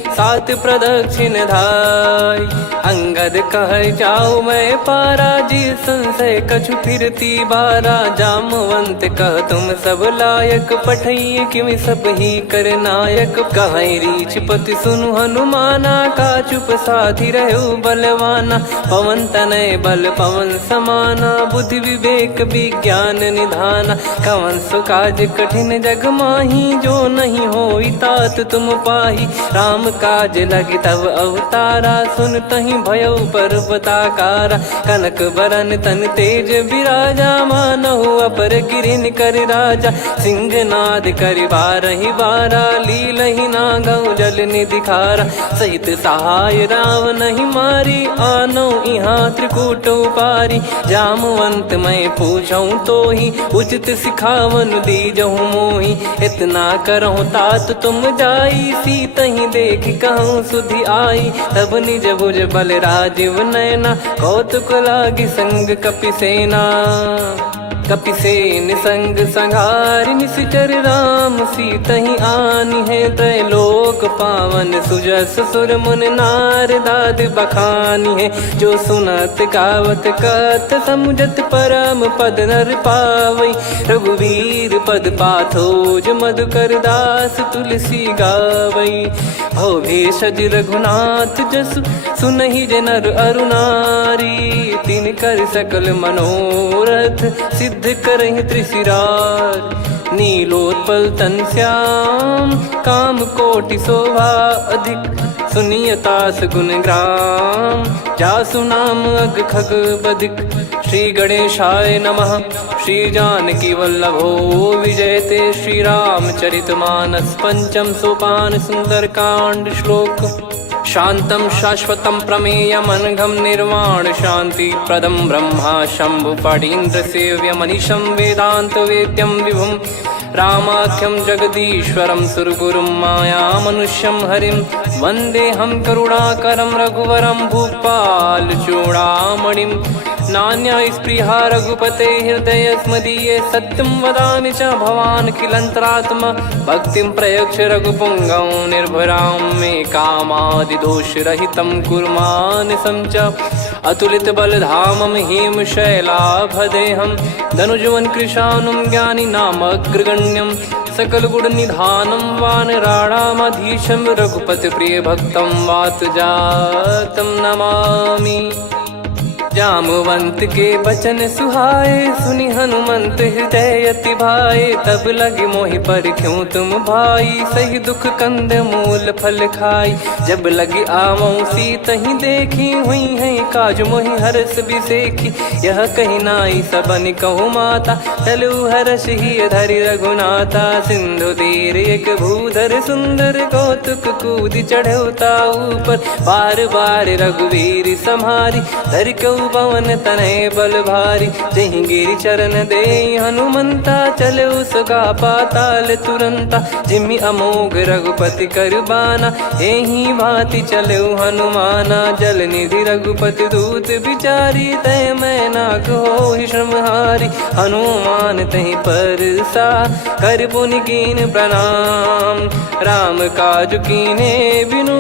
सात प्रदक्षिण धाय। अंगद कह जाऊ मैं पारा, जी संशय कछु फिरती बारा। जामवंत कह तुम सब लायक, पठई किमि सब ही कर नायक। कहीं रीछ पति सुनु हनुमाना, का चुप साधि रहु बलवाना। पवन तनय बल पवन समाना, बुद्धि विवेक विज्ञान निधाना। कवन सो काज कठिन जग माही, जो नहीं होई तात तुम पाही। राम काज लगी तब अवतारा, सुन तहि भयउ पर्वताकारा। कनक बरन तन तेज बिराजा, मानहु अपर गिरिन कर राजा। सिंहनाद करि बारहि बारा, लीलहि नागौ जल निधि खारा। सहित सहाय रावणहि मारी, आनौ इहाँ त्रिकूट उपारी। जामवंत मैं पूछऊँ तोहि, उचित सिखावन दीजहु मोहि। इतना करहु तात तुम जाई, सीतहि देख कहूँ सुधि आई। तब निज भुज बल राजीव नयना, कौतुक लागी संग कपिसेना। कपिसेन संग संहारि निशिचर राम, सीतहि आनि है त्रैलोक पावन। सुजस सुर मुन नार दाद बखानी है, जो सुनत गावत कथ समुझत परम पद नर पावई। रघुवीर पद पाथोज मधुकर दास तुलसी गावई। भव भेषज रघुनाथ जसु, सुनहि जे नर अरु नारी। तिन कर सकल मनोरथ, सिद्ध करहि त्रिशिरार। नीलोत्पल तन श्याम, काम कोटि शोभा अधिक। सुनियतास गुण ग्राम, जासु नाम अग खग बदिक। श्री गणेशाय नमः। श्री जानकी वल्लभो विजयते, श्री रामचरित मानस। पंचम सोपान सुंदर कांड श्लोक। शांतं शाश्वतं प्रमेयमनघं निर्वाण शांति प्रदं ब्रह्मा शंभु फणीन्द्र सेव्य मनीषं वेदांत वेद्यं विभुं। रामाख्यं जगदीश्वरं सुरगुरुं माया मनुष्यं हरिं। वन्देऽहं करुणाकरं रघुवरं भूपाल चूडामणिं। नान्या स्पृहा रघुपते हृदय स्मदीये, सत्यं वदामि च भवान् खिलन्तरात्मा। भक्तिं प्रयच्छ रघुपुङ्गं निर्भरां मे कामादिदोषरहितं कुर्मानसं च। अतुलित बलधामं हेमशैलाभदेहं, धनुजवन कृशानुं ज्ञानिनामग्रगण्यं। सकल गुण निधानं वानराणामधीशं, रघुपति प्रिय भक्तं वात जातं नमामि। जामवंत के बचन सुहाए, सुनि हनुमंत हृदय अति भाए। तब लगे मोहि पर क्यों तुम भाई, सही दुख कंद मूल फल खाई। जब लगी आवऊँ सीतहि देखी, हुई है काज मोहि हरस बिसेखी। यह कही नाई सबन कहु माता, चलु हरष ही धरि रघुनाथा। सिंधु तीर एक भूधर सुंदर, कौतुक कूद चढ़ौता ऊपर। बार बार रघुवीर सम्हारी, धरि कहु पवन तनय बल भारी। जहि गिरि चरण दे हनुमंता, चले उसका पाताल तुरंता। जिमि अमोघ रघुपति कर बाना, एहि भांति चले हनुमाना। जल निधि रघुपति दूत बिचारी, तय मैं नाक होहि श्रमहारी। हनुमान तहि परसा, कर पुनि कीन प्रणाम। राम काज कीने बिनु,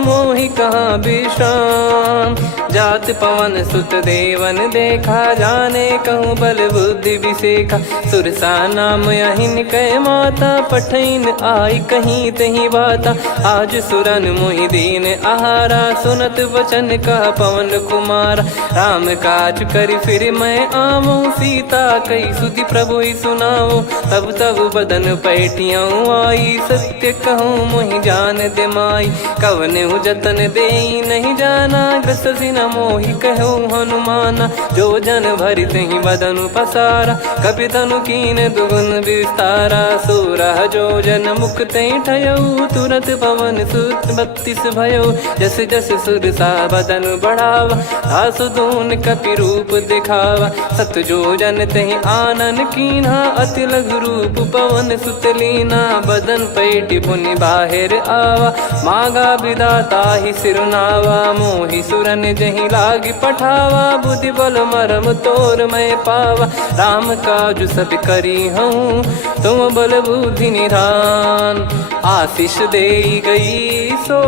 मोहि कहाँ विश्राम। जात पवन सुत देवन देखा, जाने कहूँ बल बुद्धि विसेखा। सुरसा नाम अहिन कै माता, पठैन आई कहीं तही बाता। आज सुरन मोहि दीन आहारा, सुनत वचन कह पवन कुमारा। राम काज करि फिर मैं आवऊँ, सीता कई सुधि प्रभु ही सुनाओ। तब तब बदन पैठियाँ आई, सत्य कहूँ मोहि जान दे माई। कवने जतन देई नहीं जाना, ग्रसि न मोहि कहूँ हनुमाना। जो जन भरि तहि बदनु पसारा, कपितनु कीन दुगुन विस्तारा। सोरह जो जन मुख तहि ठयऊ, तुरत पवन सुत 32 भयऊ। जस जस सुरसा बदनु बढ़ावा, आसु दून कपि रूप दिखावा। सत जो जन तहि आनन कीन्हा, अति लघु रूप पवन सुत लीना। बदन पैठि पुनि बाहिर आवा, मागा विधाता ही सिरुनावा। मोहि सुरन जहि नहीं लागी पठावा, बुद्धि बल मरम तोर मैं पावा। राम काज सब करी हूँ तुम बल बुद्धि निधान, आशीष दे गई सो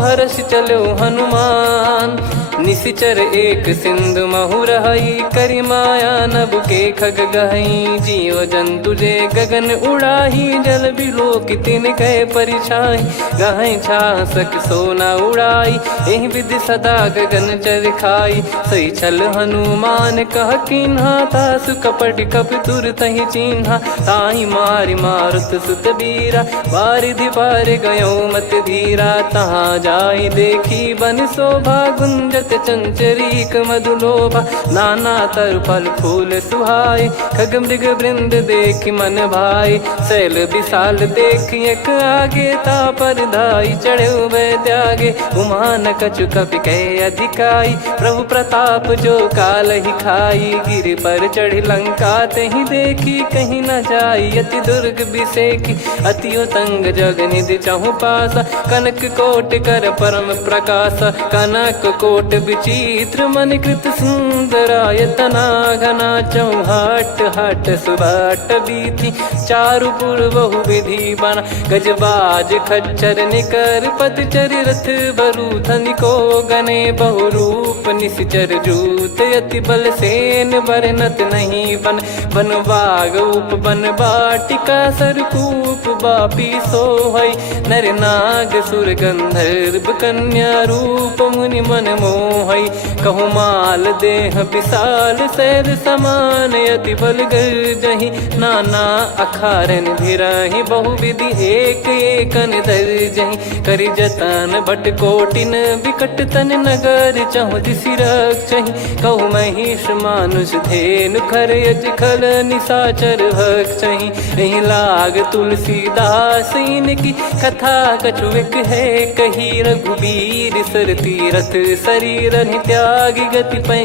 हर्ष चलो हनुमान। निशिचर एक सिंधु महु रहई, करी माया नभ के खग गहई। जीव जंतु जे गगन उड़ाही, जल बिलो कि तिन गए परिछाई। गहई छासक सोना उड़ाई, एहि विधि सदा गगन चर खाई। सही छल हनुमान कह किन्हा, तासु कपट कप तुर तहि चिन्हा। ताहि मारि मारुत सुत बीरा, बारिधि पार गयो मत धीरा। तहाँ जाई देखी बन शोभा, गुंजत चंचरीक मधुलोभा। नाना तर फल फूल सुहाए, खग मृग वृंद देखि मन भाई। शैल विशाल देखि एक आगे, तापर धाई चढ़े वै त्यागे। उमा न कछु कपि कहे अधिकाई, प्रभु प्रताप जो काल ही खाई। गिर पर चढ़ी लंका तहि देखी, कहीं न जाई अति दुर्ग बिसेकी। अति उतंग जग निधि चहु पासा, कनक कोट कर परम प्रकाशा। कनक कोट विचित्र मन कृत सुंदरायतना घना। चौहाट हाट सुबाट बीथी, चारु पुर बहु विधि बना। गजबाज खच्चर निकर पतचर, रथ बरु धनिको गने। बहु रूप निशिचर जूत, अति बल सेन बरनत नहीं बन। बन बाग उप बन बाटिका, सरकूप बापी सोहई। नर नाग सुर गंधर्व कन्या, रूप मुनि मन मोहई। कहु माल देह विशाल, शैल समान अति बल गर्जहि। नाना अखारन भिराहि, बहु विधि एक एकन दर्जहि। करि जतन भट कोटिन, विकट तन नगर चहु दिसि रक्षहि। कहु महिष मानुष धेनु, खर यज खल निशाचर भक्षहि। एहि लाग तुलसीदास इनकी, कथा कछुक है कही। रघुबीर सर तीरथ शरीर, त्यागी गति पै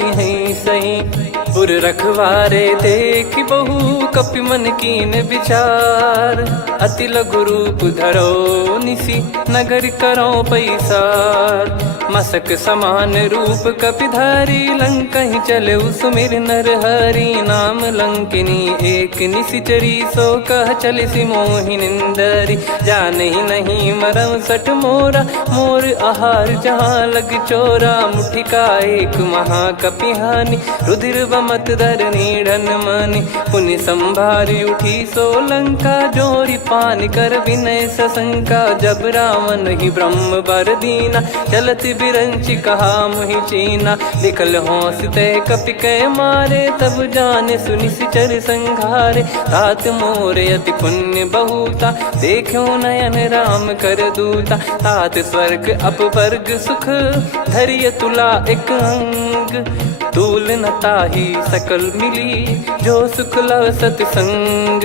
सही। पुर रखवारे देख बहु, कपि मन कीन विचार। अति लघु रूप धरो निसी, नगर करो पैसार। मसक समान रूप कपिधारी, लंकहि चले सुमिर नर हरि। नाम लंकिनी एक निशिचरी, सो कह चलिसि मोहि निंदरी। जानहि नहीं मरम सठ मोरा, मोर आहार जहाँ लग चोरा। मुठिका एक महाकपिहानि, रुधिर बमत धरनी ढन मानि। पुनि संभारी उठी सो लंका, जोरी पान कर विनय सशंका। जब रावण ही ब्रह्म बर दीना, चलत बिरंचि कहा मुहि चीना। लिखल होंस ते कपि कै मारे, तब जाने सुनि सिचर संघारे। तात मोरे अति पुण्य बहुता, देखो नयन राम कर दूता। तात स्वर्ग अपवर्ग सुख, धरिय तुला एक अंग। तूल न ताहि सकल मिली, जो सुख लव सतसंग।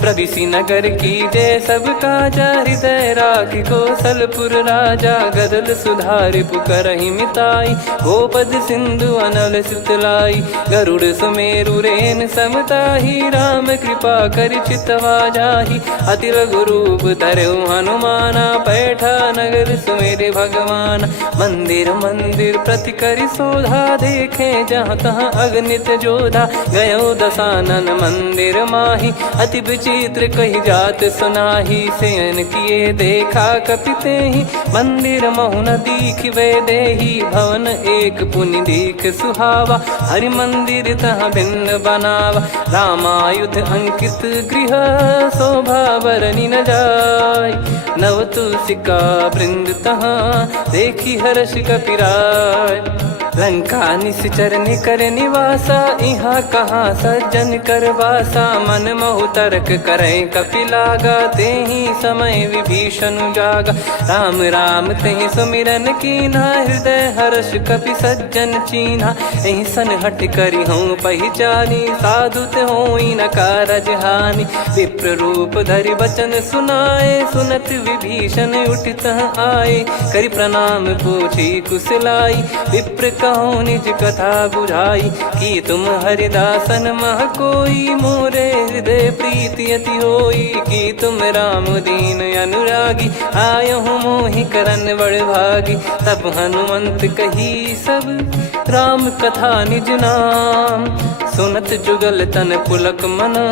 प्रदिशि नगर की जय सब काजा, हृदय राखि कौशलपुर राजा। गदल सुधारि पुकारहि मिताई, गोपद सिंधु अनल सितलाई। गरुड़ सुमेरु रेन समताहि, राम कृपा करि चितवा जाहि। अति लघु रूप धरऊ हनुमाना, पैठा नगर सुमेरे भगवान। मंदिर मंदिर प्रति करि शोधा, देखे जहाँ तहाँ अगणित जोधा। गयो दशानन मंदिर माही, अति विचित्र कही जात सुनाही। शयन किए देखा कपितेहि, मंदिर महु न दीखिबे देहि। भवन एक पुनि दीख सुहावा, हरि मंदिर तहाँ भिन्न बनावा। रामायुध अंकित गृह, शोभा बरनि न जाय। नव तुलसिका वृंद तहाँ, देखी हर्ष कपिराय। लंका निश्चर निकर निवासा, इहाँ कहाँ सज्जन कर वासा। मन महु तर्क करै कपिलागा, तेहि समय विभीषण जागा। राम राम तेहि सुमिरन कीन्हा, हृदय हर्ष कपि सज्जन चीन्हा। एहि सन हट करि हूँ पहिचानी, साधु ते होई न कारज हानि। विप्र रूप धरि वचन सुनाए, सुनत विभीषण उठित आए, करि प्रणाम पूछी कुशलाई। विप्र कहो निज कथा बुझाई, कि तुम हरिदासन मह कोई। मोरे हृदय प्रीति अति होई, कि तुम राम दीन अनुरागी। आयहु मोहि करन बड़ भागी, तब हनुमंत कही सब राम कथा निज नाम। सुनत जुगल तन पुलक मना,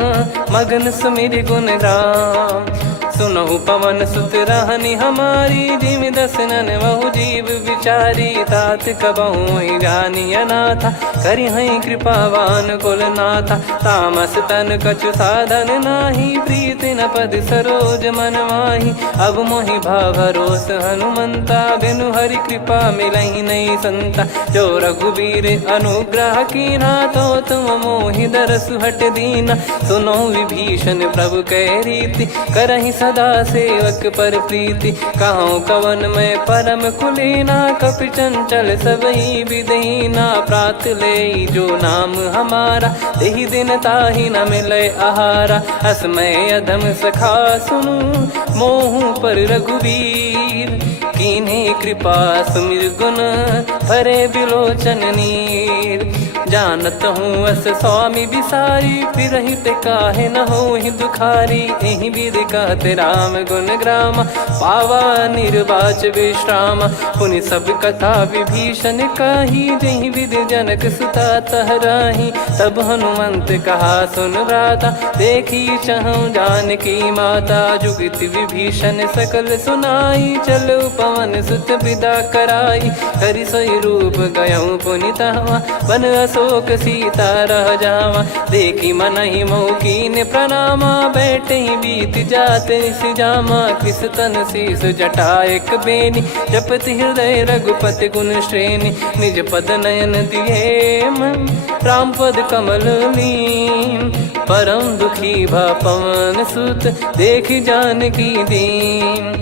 मगन सुमिर गुण राम। सुनहु पवन सुत रहनि हमारी, जिमि दसनन बहु जीव विचारी। तात कबहु ही जानिय नाथा, करिहै कृपावान कुल नाथा। तामस तन कछु साधन नाही, प्रीति न पद सरोज मन माही। अब मोहि भाव भरोस हनुमंता, बिनु हरि कृपा मिलहि नहीं संता। जो रघुबीर अनुग्रह कीना, तो तुम मोहि दरसु हट दीना। सुनो विभीषण प्रभु कह रीति, करहि सदा सेवक पर प्रीति। कहूँ कवन में परम कुलीना, कपि चंचल सबही विदहीना। प्रात ले जो नाम हमारा, तेहि दिन ताहि न मिले आहारा। असमय अधम सखा सुनु, मोहु पर रघुवीर। कीन्ही कृपा सुमिर गुण, भरे बिलोचन नीर। जानत हूँ अस स्वामी बिसारी, फिरहि ते काहे न होहि दुखारी। एहि विधि कहते राम गुण ग्राम, पावा निर्वाच विश्राम। पुनि सब कथा विभीषण काही, जहि विधि जनक सुता तहराही। तब हनुमंत कहा सुन भ्राता, देखी चहु जानकी माता। जुगित विभीषण सकल सुनाई, चलो पवन सुत विदा कराई। हरि सोई रूप गयऊँ पुनि तहवा, बन अशोक सीता रह जावा। देखी मनहि मौकीन प्रणामा, बैठे ही बीत जात निस जामा। कृस तन शीस जटा एक बेनी, जपति हृदय रघुपति गुण श्रेणी। निज पद नयन दिए मन, राम पद कमल लीन। परम दुखी भा पवन सुत, देखी जानकी दीन।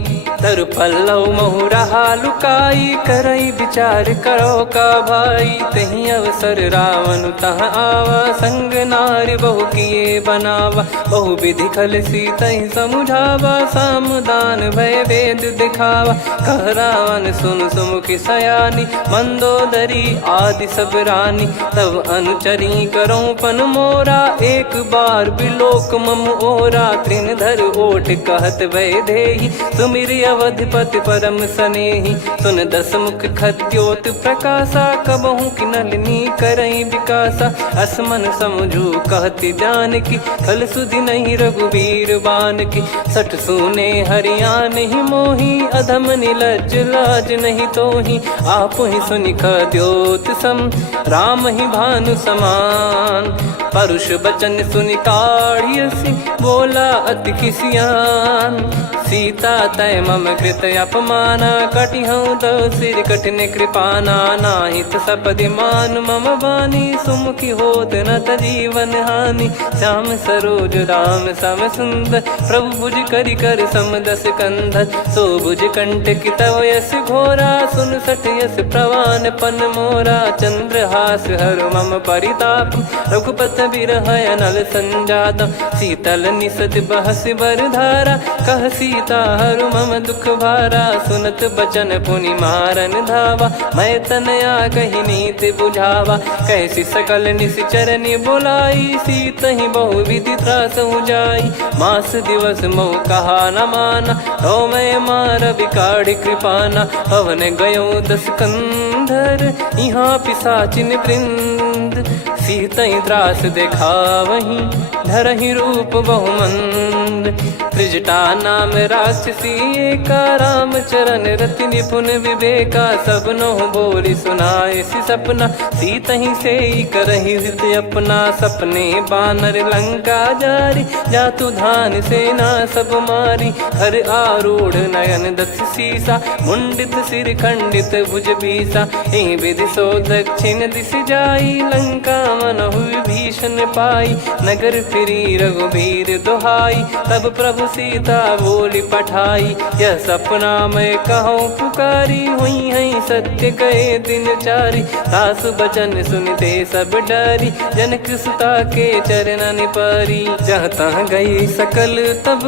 तरु पल्लव महु रहा लुकाई, करई विचार करो का भाई। तही अवसर रावण तह आवा, संग नारी बहु किए बनावा। बहु विधि खल सीतहि समुझावा, सामदान भय वेद दिखावा। कह रावण सुन सुमुखी सयानी, मंदोदरी आदि सब रानी। तब अनुचरी करो पन मोरा, एक बार बिलोक मम ओरा। तृण धर ओट कहत भय देहि, सुमिर अवधिपति परम सनेहि। सुन दस मुख खद्योत प्रकाशा, कबहु की नलिनी करई विकासा। असमन समझू कहति जानकी, खल सुधि नहीं रघुबीर बान की। सठ सुने हरियाण ही मोही, अधम निलज लाज नहीं तोही। आप ही सुनि खद्योत सम, राम ही भानु समान। परुष बचन सुनि काढ़ियसि, बोला अति किसियान। सीता तय मम कृत अपमाना, कटिहऊँ तो सिर कठिन कृपाना। नाहित सपदि मान मम बानी, सुमुखी होत न तजीवन हानि। श्याम सरोज राम सम सुंदर, प्रभु भुज करि कर सम दस कंधर। सो भुज कंठ की तव यस घोरा, सुन सठ यस प्रवान पन मोरा। चंद्रहास हर मम परिताप, रघुपत बिरह अनल संजात। शीतल निसत बहस बर धारा, कह सीता हरु मम दुख भारा। सुनत बचन पुनि मारन धावा, मैं तनया कही नीति बुझावा। कैसी सकल निश्चरनि बुलाई, सीतहि बहु विधि त्रास जाई। मास दिवस मोह कहा न माना, तो मैं मार बिकाढ़ कृपाना। पवन गयो दस कंधर, यहाँ पिशाचिन वृंद। सीतहि त्रास देखावहीं, धरहि रूप बहुमंद। त्रिजटा नाम राक्षसी एका, राम चरण रति निपुण विवेका। सब नोह बोली सुनाए सि सपना, सीतहि से करहि हित अपना। सपने बानर लंका जारी, जातु धान सेना सब मारी। हर आरूढ़ नयन दस सीसा, मुंडित सिर खंडित भुज बीसा। एहि विधि सो दक्षिण दिश जाई, लंका मनहु विभीषण पाई। नगर फिरी रघुबीर दुहाई, तब प्रभु सीता बोली पठाई, यह सपना मैं कहूँ पुकारी, हुई है सत्य कहे दिन चारी। सासु बचन सुनते सब डरी, जनक सुता के चरण परी। जहाँ तहाँ गई सकल तब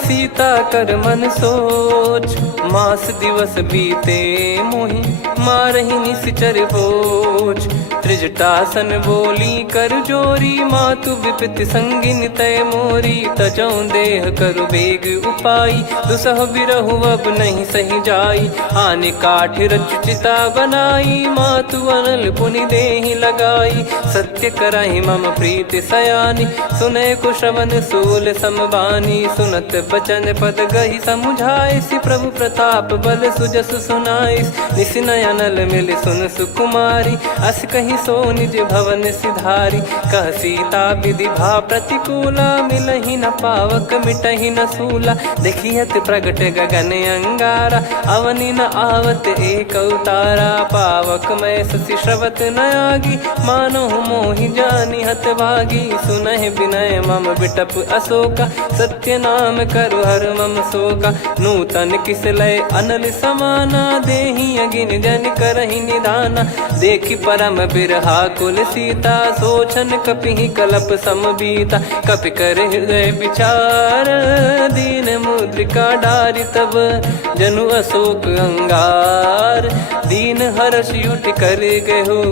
सीता कर मन सोच, मास दिवस बीते मोहि मारहि निश्चर बोझ। त्रिजटासन बोली कर जोरी, मातु विपत्ति संगिन तय मोरी। तजौ देह करु बेग उपाई, दुसह बिरहु अब नहीं सही जाई। आने काठ रच चिता बनाई, मातु अनल पुनि देहि लगाई। सत्य कराहि मम प्रीत सयानी, सुने को श्रवण सूल समबानी। सुनत बचन पद गही समुझाइसि, प्रभु प्रताप बल सुजस सुनाइस। निस नयनल मिल सुन सुकुमारी, अस कही सो निज भवन सिधारी। कह सीता विधि भा प्रतिकूला, मिलहि न पावक मिटहि न सूला। देखियत प्रगट गगन अंगारा, अवनि न आवत एक उतारा। पावक मैं ससि श्रवत न आगी, मानो मोहि जानि हत भागी। सुनहि विनय मम बिटप अशोका, सत्य नाम करु हर मम शोका। नूतन किस लय अनल समाना, देहि अगिन जन करहि निदाना। देखि परम बिरहा कुल सीता, सोचन कपिहि कलप समबीता। कपि कर हृदय विचार, दीन मुद्रिका डारि तब जनु अशोक अंगार। दीन हर्ष युट कर गहु,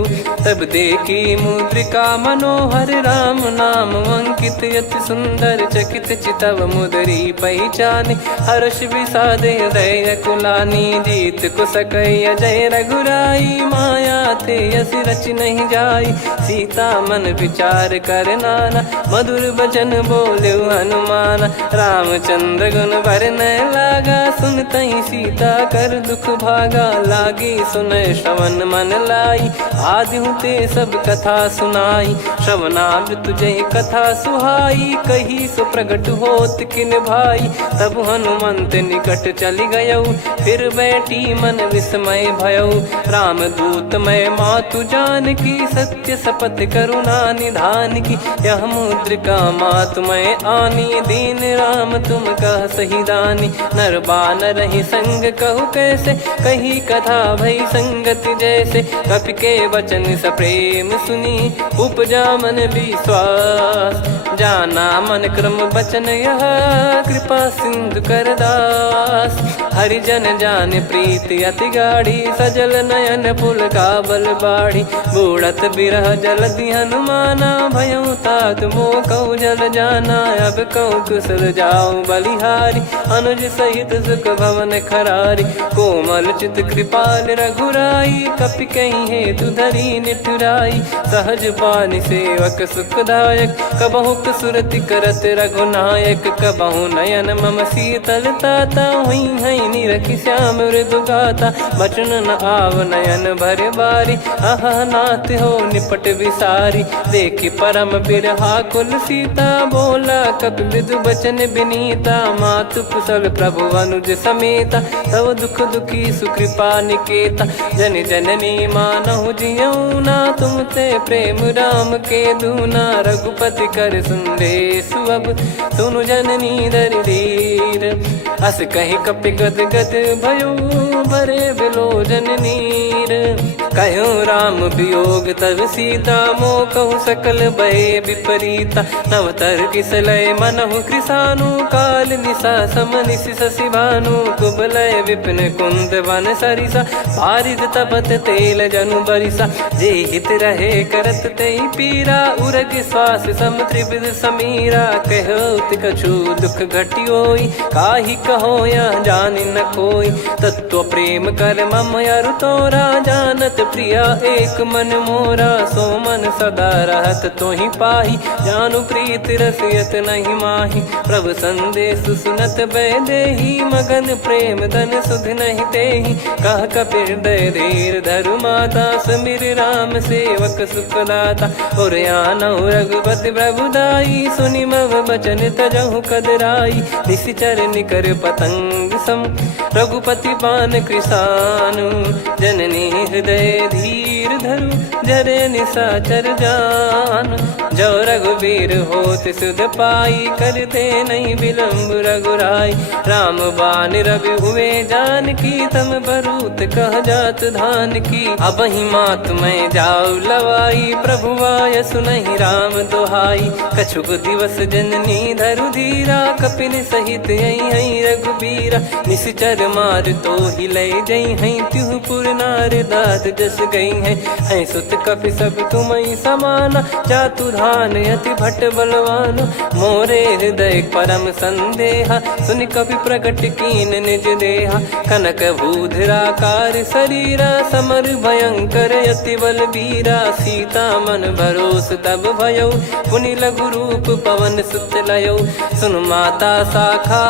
तब देखी मुद्रिका मनोहर। राम नाम अंकित यति सुंदर, चकित चितव मुदरी पहचान। हर्ष विषाद हृदय कुलानी, जीत को सकई अजय रघुराई। माया थे यस रच नहीं जाई, सीता मन विचार कर नाना। मधुर बचन बोले हनुमान, रामचंद्र गुण वरनय लागा। सुनतहि सीता कर दुख भागा, लागी सुनय श्रवण मन लाई। आदि ते सब कथा सुनाई, श्रवणामृत जय कथा सुहाई। कही सो प्रगट होत किन भाई, तब हनुमंत निकट चली गयौ। फिर बैठी मन विस्मय भयौ, राम दूत मैं मातु जान की। सत्य शपथ करुणा निधान की, यह मुद्रिका मातु मैं आनी। दीन राम तुम कह सही दानी, नर बानर ही संग कहु कैसे। कही कथा भई संगति जैसे, कपि के वचन सप्रेम सुनी। उपजा मन विश्वास, जाना मन क्रम बचन यह। कृपा सिंधु कर दास, हरिजन जान प्रीति अति गाढ़ी। सजल नयन पुल काबल बाढ़ी, बूढ़त बिरह जलधि हनुमाना। भयउ तात मोह कहु जल जाना, अब कहु कुशल जाऊं बलिहारी। अनुज सहित सुख भवन खरारी, कोमल चित कृपाल रघुराई। कपि कहीं हेतु धरी निठुराई, सहज पानि सेवक सुखदायक। कबहु सुरति करत रघुनायक, कबहु नयन मम शीतल ताता। हुई है निरखि श्याम मृदु गाता, बचन न आव नयन भर बारी। अह नाथ हो निपट विसारी, देखि परम बिरहा कुल सीता। बोला कपि मृदु बचन बिनीता, मातु कुशल प्रभु अनुज समेता। तव दुख दुखी सुकृपा निकेता, जन जननी मानहु जियऊ ना। तुम ते प्रेम राम के दूना, रघुपति कर सुंदेशु अब सुनु जननी दरि धीर। अस कहि कपि गद गद भयो, भरे बिलोचन नीर। कहूँ राम वियोग तब सीता, मोह कहूँ सकल भय विपरीता। नवतर किसलय मनहु कृसानु, काल निशा सम निशि शशि भानु। कुबलय विपिन कुंद वन सरिसा, पारिद तपत तेल जनु बरिसा। जे हित रहे करत तेहि पीरा, उरग श्वास सम त्रिविध समीरा। कहत कछु दुख घटियोई, काहि कहो यह जानि न कोई। तत्व प्रेम कर मम अरु तोरा, जानत प्रिया एक मन मोरा। सो मन सदा रहत तोहि पाही, जानु प्रीत रसियत नहीं माही। प्रभु संदेश सुनत बैदेही, मगन प्रेम धन सुध नहीं तेहि। कह कपि हृदय धीर धरु माता, समीर राम सेवक सुखदाता। और आनहु रघुपति प्रभु दाई, सुनि मम बचन तजहु कदराई। निशिचर निकर पतंग सम रघुपति बान कृसानु जननी हृदय धीर धरु जरे निशाचर जान जो रघुबीर होत सुध पाई करते नहीं विलंब रघुराई राम बान रवि हुए जान की तम बरूत कह जात धान की अब ही मात मैं जाऊ लवाई प्रभु आय सुनहि राम दोहाई कछुक दिवस जननी धरु धीरा कपिन सहित यही रघुबीरा निश्चर मार तो ही ले जई हैं त्यों पुर नार दाद जस गई हैं सुत कपि सब तुमई समाना जातु धान अति भट बलवान मोरे हृदय परम संदेहा सुन कपि प्रकट कीन निज देहा कनक भूधराकार शरीरा समर भयंकर अति बल बीरा सीता मन भरोस तब भयो पुनि लघु रूप पवन सुत लयो सुन माता शाखा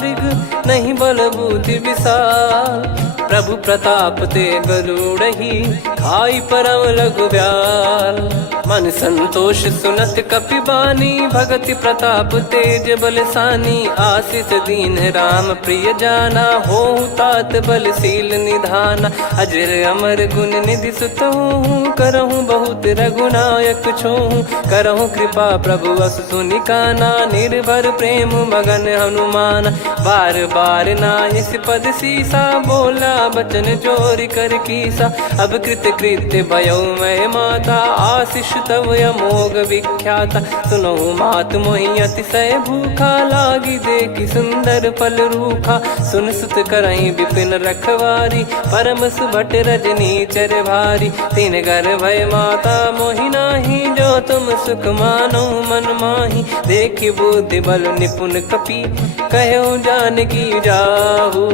मृग नहीं बल बुद्धि विशाल प्रभु प्रताप ते गरुड़हि खाई परम लघु ब्याल मन संतोष सुनत कपि बानी भगति प्रताप तेज बलसानी आशीष दीन राम प्रिय जाना हो तात बलशील निधाना अजर अमर गुण निधि सुतहूँ करहूँ बहुत रघुनायक छोहूँ करहूँ कृपा प्रभु अस सुनिकाना निर्भर प्रेम मगन हनुमान बार बार नायस पद सीसा बोला बचन चोरी कर कीसा अब कृत कृत्य भयो मैं माता आशीष तव अमोघ विख्याता सुनो मात मोहि अतिशय भूखा लागी देखी सुंदर फल रूखा सुन सुत करई विपिन रखवारी परम सुभट रजनी चर भारी तीन घर भय माता मोहि नाही जो तुम सुख मानो मन माही देखी बुद्धि बल निपुण कपि कहो जानकी जाहू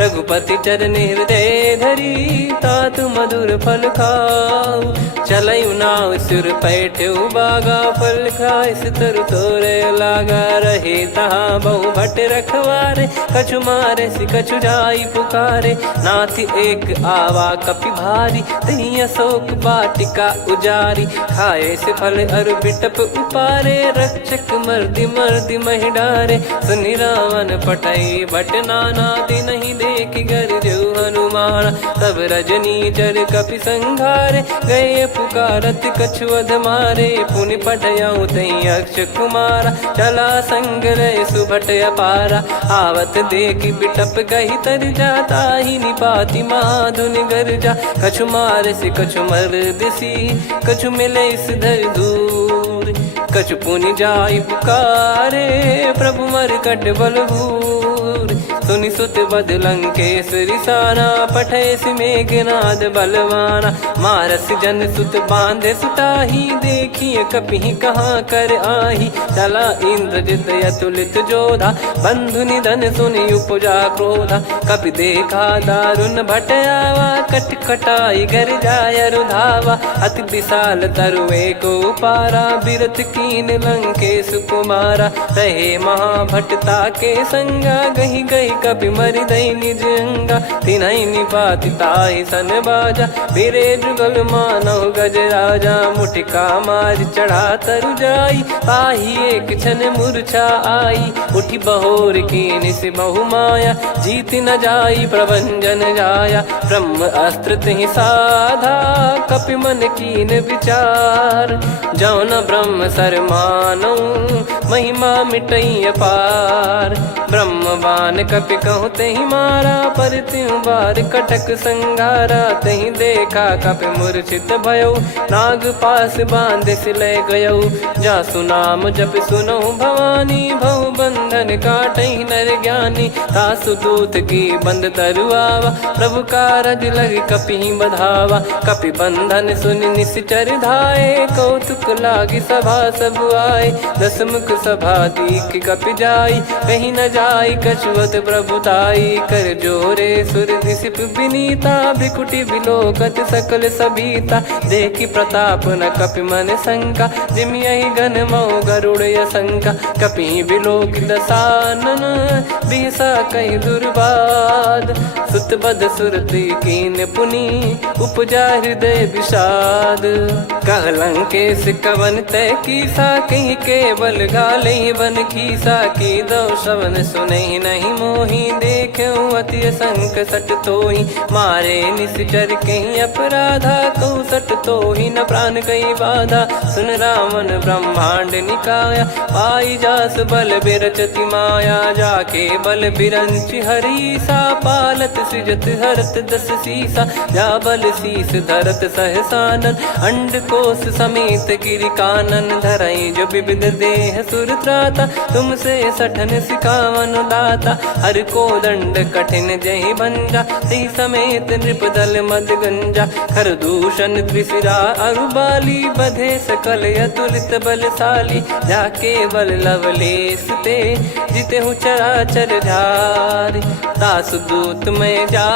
रघुपति चरण हृदय धरी तात मधुर फल खाऊ चलऊ नाव सुर पैठ्यू बागा फल खाइस तरु तोरे लागा रहे तहाँ बहु भट रखवारे कछु मारे सि कछु जाई पुकारे नाथी एक आवा कपि भारी तही अशोक बाटिका उजारी खाए से फल अरु बिटप उपारे रक्षक मर्दि मर्दि महि डारे सुनि रावण पटई भट नाना दिन नहीं देख गर जो हनुमान तब रजनी चर कपि संघारे गए पुकारत कछुअध मारे पुनि पटयाऊं तई अक्ष कुमारा चला संग रहे सुभट अपारा आवत देखी बिटप कही तर जाता ही निपाति माधुन गर्जा कछु मारे से कछु मर दिसी कछु मिले इस धर दूर कछु पुनि जाई पुकारे प्रभु मर कट बलभूर सुनि सुत बद लंकेश्वरी साना पठेस मेघनाद बलवाना मारस जन सुत बांधे सुताही देखिए कपि कहाँ कर आही चला इंद्रजित अतुलित जोधा बंधु निधन सुनि उपजा क्रोधा कपि देखा दारुण भट आवा कट कटाई घर जाय रुधावा अति विशाल तरुए को पारा बिरत कीन लंकेश कुमारा रहे महाभटता के संगा गही गही कपि मरि दई निज अंगा तिन्है निपाति ताहि सन बाजा बिरे जुगल मानव गज राजा मुटिका मार चढ़ा तरु जाई ताहि एक क्षण मूर्छा आई उठी बहोर कीन से बहु माया जीत न जाई प्रभंजन जाया ब्रह्म अस्त्र तिहि साधा कपि मन कीन विचार जौन ब्रह्म सर मानौ महिमा मिटई अपार ब्रह्म बान कपि कहूँ तही मारा पर त्यों बार कटक संगारा तही देखा कपि मूर्छित भयो नाग पास बांध सिले गयो जा सुनाम जप सुनो भवानी भव बंधन काटई नर ज्ञानी तासु दूत की बंद तरुआवा प्रभु कारज लग कपि बधावा कपि बंधन सुनि निश्चर धाये कौतुक लागी सभा सब आए दसमुख सभा दीख कपि जाई कहीं न जाई कछुअत प्रभुताई कर जोरे सुर दिसिप विनीता भ्रिकुटी बिलोकत सकल सबीता देखी प्रताप न कपि मन शंका जिमियहि गन मऊ गरुड़ शंका कपि बिलोक दसानन बिहसा कहीं दुर्बाद सुत बद सुरति कीन पुनी उपजा हृदय विषाद। कहलंकेश कवन तय कीसा कहीं केवल गाले बन खीसा की दो श्रवण सुने नहीं मोही देखे अति संक सट तोही मारे निश्चर कहीं अपराधा कहूँ सट तोही न प्राण कहीं बाधा। सुन रावण ब्रह्मांड निकाया पाई जास बल बिरचति माया जाके बल बिरंच हरीसा पालत सृजत हरत दस सीसा जा बल शीस धरत सहसानन अंड कोश समेत गिरि कानन धरई जो विविध देह सुर त्राता तुमसे सठन सिखावन दाता हर को दंड कठिन जहि भंजा सी समेत नृप दल मद गंजा खर दूषण त्रिशिरा अरुबाली बधे सकल अतुलित बलशाली जाके बल लवलेस ते जिते हूँ चराचर झारी दास दूत में जा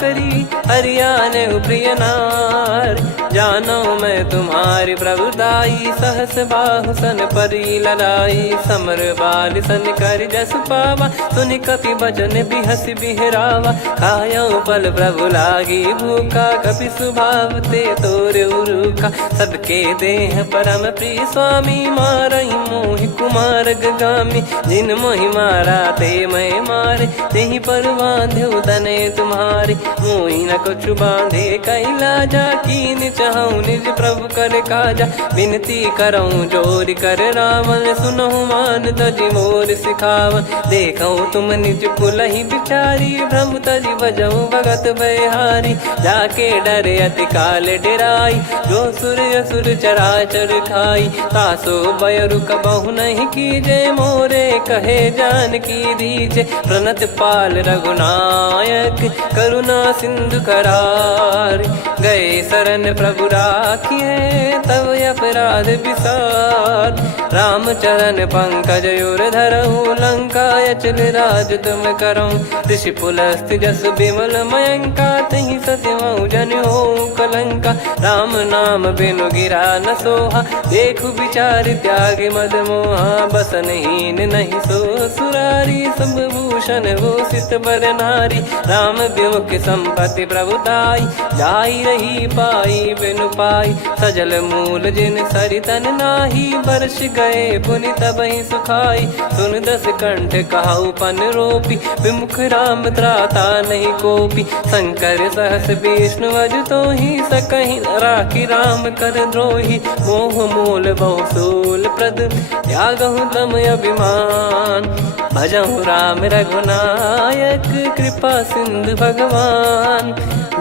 करी हरियाणे प्रिय नार जानो मैं तुम्हारी प्रभुदाई सहस बाहु सन परी लड़ाई समर बाल सन कर जस पावा सुनि कपि भजन बिहस बिहरावा खायो बल प्रभु लागी भूखा कपि स्वभाव ते तोर उरुखा सबके देह परम प्रिय स्वामी मारई मोहि कुमार गामी जिन मोहि मारा ते मैं मारे तेहि पर बांधे उदने तुम्हारे मोहि न कुछ बांधे कैलाजा कीन चाहूं निज प्रभु कर काजा विनती करऊं जोर कर रावण सुनहु मान तजि मोर सिखावन देखऊं तुम निज कुलहि बिचारी भ्रम तजि बजऊं भगत बहारी जाके डरे अति काल डेराई जो सुर असुर चराचर खाई तासो बयरु कबहु नहीं कीजे मोरे कहे जान की दीजे प्रणत पाल रघुनायक करुणा सिंधु करार गए शरण प्रभु राखिए तब अपराध विसार राम चरण पंकज उर धरहु लंका अचल राज तुम करऊं ऋषि पुलस्त जस विमल मयंका तहि ससिमऊ जन हो कलंका राम नाम बिनु गिरा न सोहा देखु विचार त्याग मद मोहा बसनहीन नहीं सो सुरारी सब भूषण वो सित बर नारी राम विमुख संपत्ति प्रभुताई जाई रही पाई बिनु पाई सजल मूल जिन सरितन नाही वर्ष गए पुनि तबहि सुखाई सुन दस कंठ कहाऊ पन रोपी विमुख राम त्राता नहीं कोपी शंकर सहस विष्णु अज तो ही सकहि राखी राम कर द्रोही मोह मूल बहु सूल प्रद त्यागहु तम अभिमान भजहु राम रघुनायक कृपा सिंधु भगवान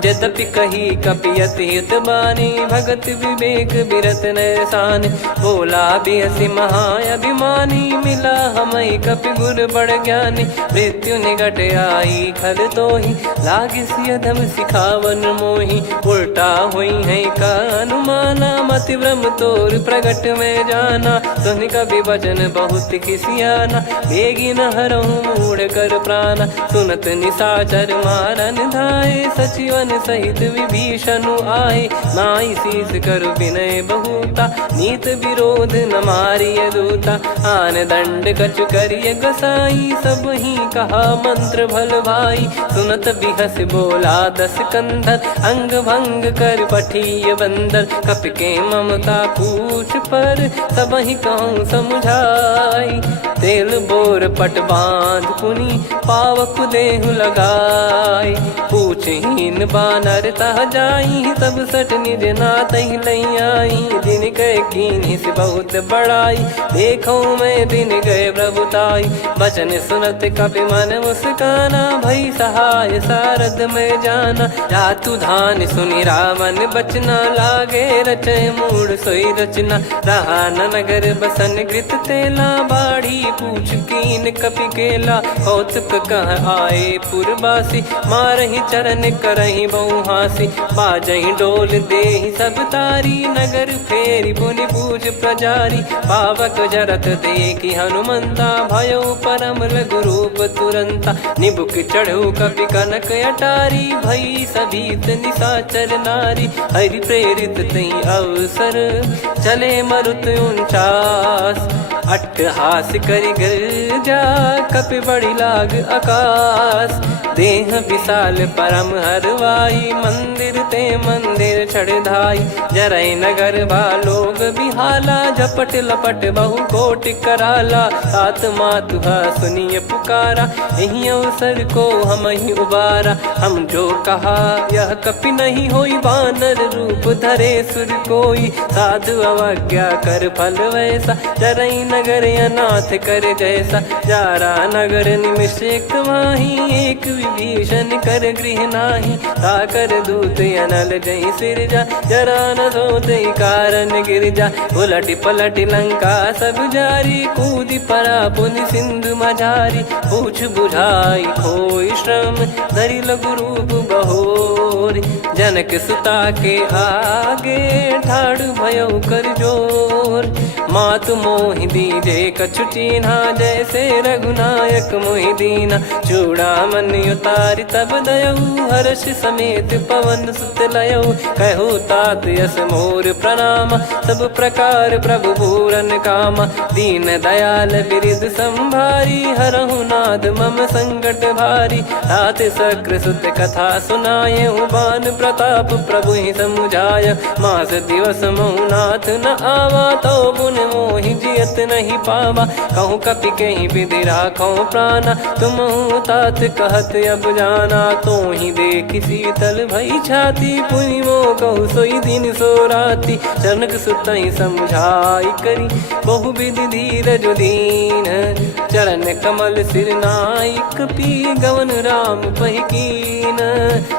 यद्यपि कही कपियति हित बानी भगत विवेक बिरत नैसान बोला बिहसी महाअभिमानी मिला हमई कपि गुर बड़ ज्ञानी मृत्यु निकट आई खल तो ही लागे सियधम सिखावन मोही उल्टा हुई है का अनुमाना मति ब्रह्म तोर प्रगट में जाना सुन कभी वचन बहुत किसियाना बेगी न हरहु मूढ़ कर प्राणा सुनत निशाचर मारन धाये सचिवन सहित विभीषण आए नाई शीस कर विनय बहुता नीत विरोध न मारिय दूता आन दंड कछ करिय गसाई सब ही कहा मंत्र भल भाई सुनत बिहस बोला दस कंधर अंग भंग कर पठिय बंदर कप के ममता पूछ पर सब ही कहूँ समझाई तेल बोर पट बांध पुनी पावक देहु लगाई पूछहीन बानर तह जाई सब सट निज नाथ ही लई आई दिन गए कीन्ही से बहुत बड़ाई देखो मैं दिन गए प्रभुताई बचन सुनत कपि मन मुस्काना भई सहाय सारद में जाना जातु धान सुनि रावण बचना लागे रचे मूड सोई रचना रहा न नगर बसन कृत तेला बाढ़ी पूछ कीन कपि केला कौतुक कह आए पुरबासी मारहि चरण करहि बहु हासी बाजहि डोल देहि सब तारी नगर फेरी पुनि पूज प्रजारी पावक जरत देखि हनुमंता भयो परम लघु रूप तुरंता निबुक चढ़ऊ कपि कनक अटारी भई सभीत निशाचर नारी हरि प्रेरित तई अवसर चले मरुत 49 अट्टहास करि गर्जा कपि बड़ी लाग आकाश देह विशाल परम हरवाई, मंदिर ते मंदिर चढ़धाई। जरई नगर बा लोग बिहाला, झपट लपट बहु कोट कराला। तात मातुहा सुनिए पुकारा, यही अवसर को हम ही उबारा। हम जो कहा यह कपि नहीं होई, बानर रूप धरे सुर कोई। साधु अवज्ञा कर फल वैसा, जरई नगर अनाथ कर जैसा। जारा नगर निमिष एक माही, एक विभीषण कर गृह नाही। ताकर दूत अनल जई सिरजा, जरा न सोते कारण गिरजा। उलट पलट लंका सब जारी, कूदी परा पुनि सिंधु मझारी। पूछ बुझाई खोई श्रम, धरि लघु रूप बहोरी। जनक सुता के आगे, ठाड़ भयो कर जोर। मातु मोहि दीजे कछु चीन्हा, जैसे रघुनायक मोहि दीना। चूड़ामणि उतारि तब दयऊ, हर्ष समेत पवन सुत लयऊ। कहु तात यस मोर प्रणाम, सब प्रकार प्रभु पूरन कामा। दीन दयाल बिरिद संभारी, हरहु नाद मम संकट भारी। तात सक्र सुत कथा सुनाये, बान प्रताप प्रभु ही समुझाय। मास दिवस महु नाथ न आवा, तो पुन मोहि जियत नहीं पावा। कहूँ कपि कहीं विधि राखो प्राणा, तुम तात कहत अब जाना। तो ही देख शीतल भई छाती, पुनि मो कहु सोई दिन सो राती। जनक सुतहि समझाई करी, बहु विधि धीरज दीन। चरण कमल सिर नाई, कपि गवन राम पहिकीन।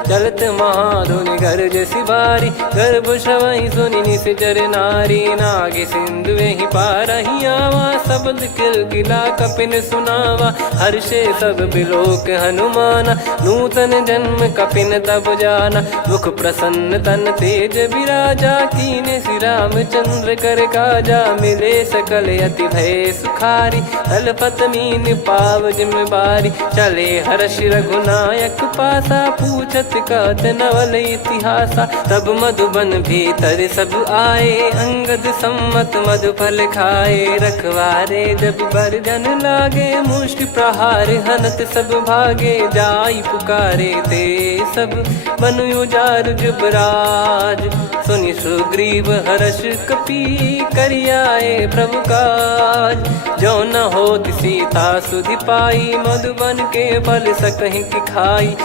चलत महाधुनि गरज सिबारी, गर्भ श्रवहि सुनि निश्चर नारी। नागे सिंधु ही पारहि आवा, शब्द किलकिला कपिन सुनावा। हर्षे सब बिलोक हनुमाना, नूतन जन्म कपिन तब जाना। मुख प्रसन्न तन तेज विराजा, कीने श्री रामचंद्र कर काजा। मिले सकल अति भय सुखारी, तलपत मीन पाव जिम्मेवारी। चले हर्ष रघुनायक पासा, पूछत कहत नवल इतिहासा। तब मधुबन भीतर सब आए, अंगद सम्मत मधुफल खाए। रखवारे जब बरजन लागे, मुष्टि प्रहार हनत सब भागे। जाई पुकारे ते सब, बन उजार जुबराज। सुनि सुग्रीव हर्ष कपि, करियाए प्रभु काज। जो न होत सीता सुधि पाई, मधुबन के फल सकहि की खाई।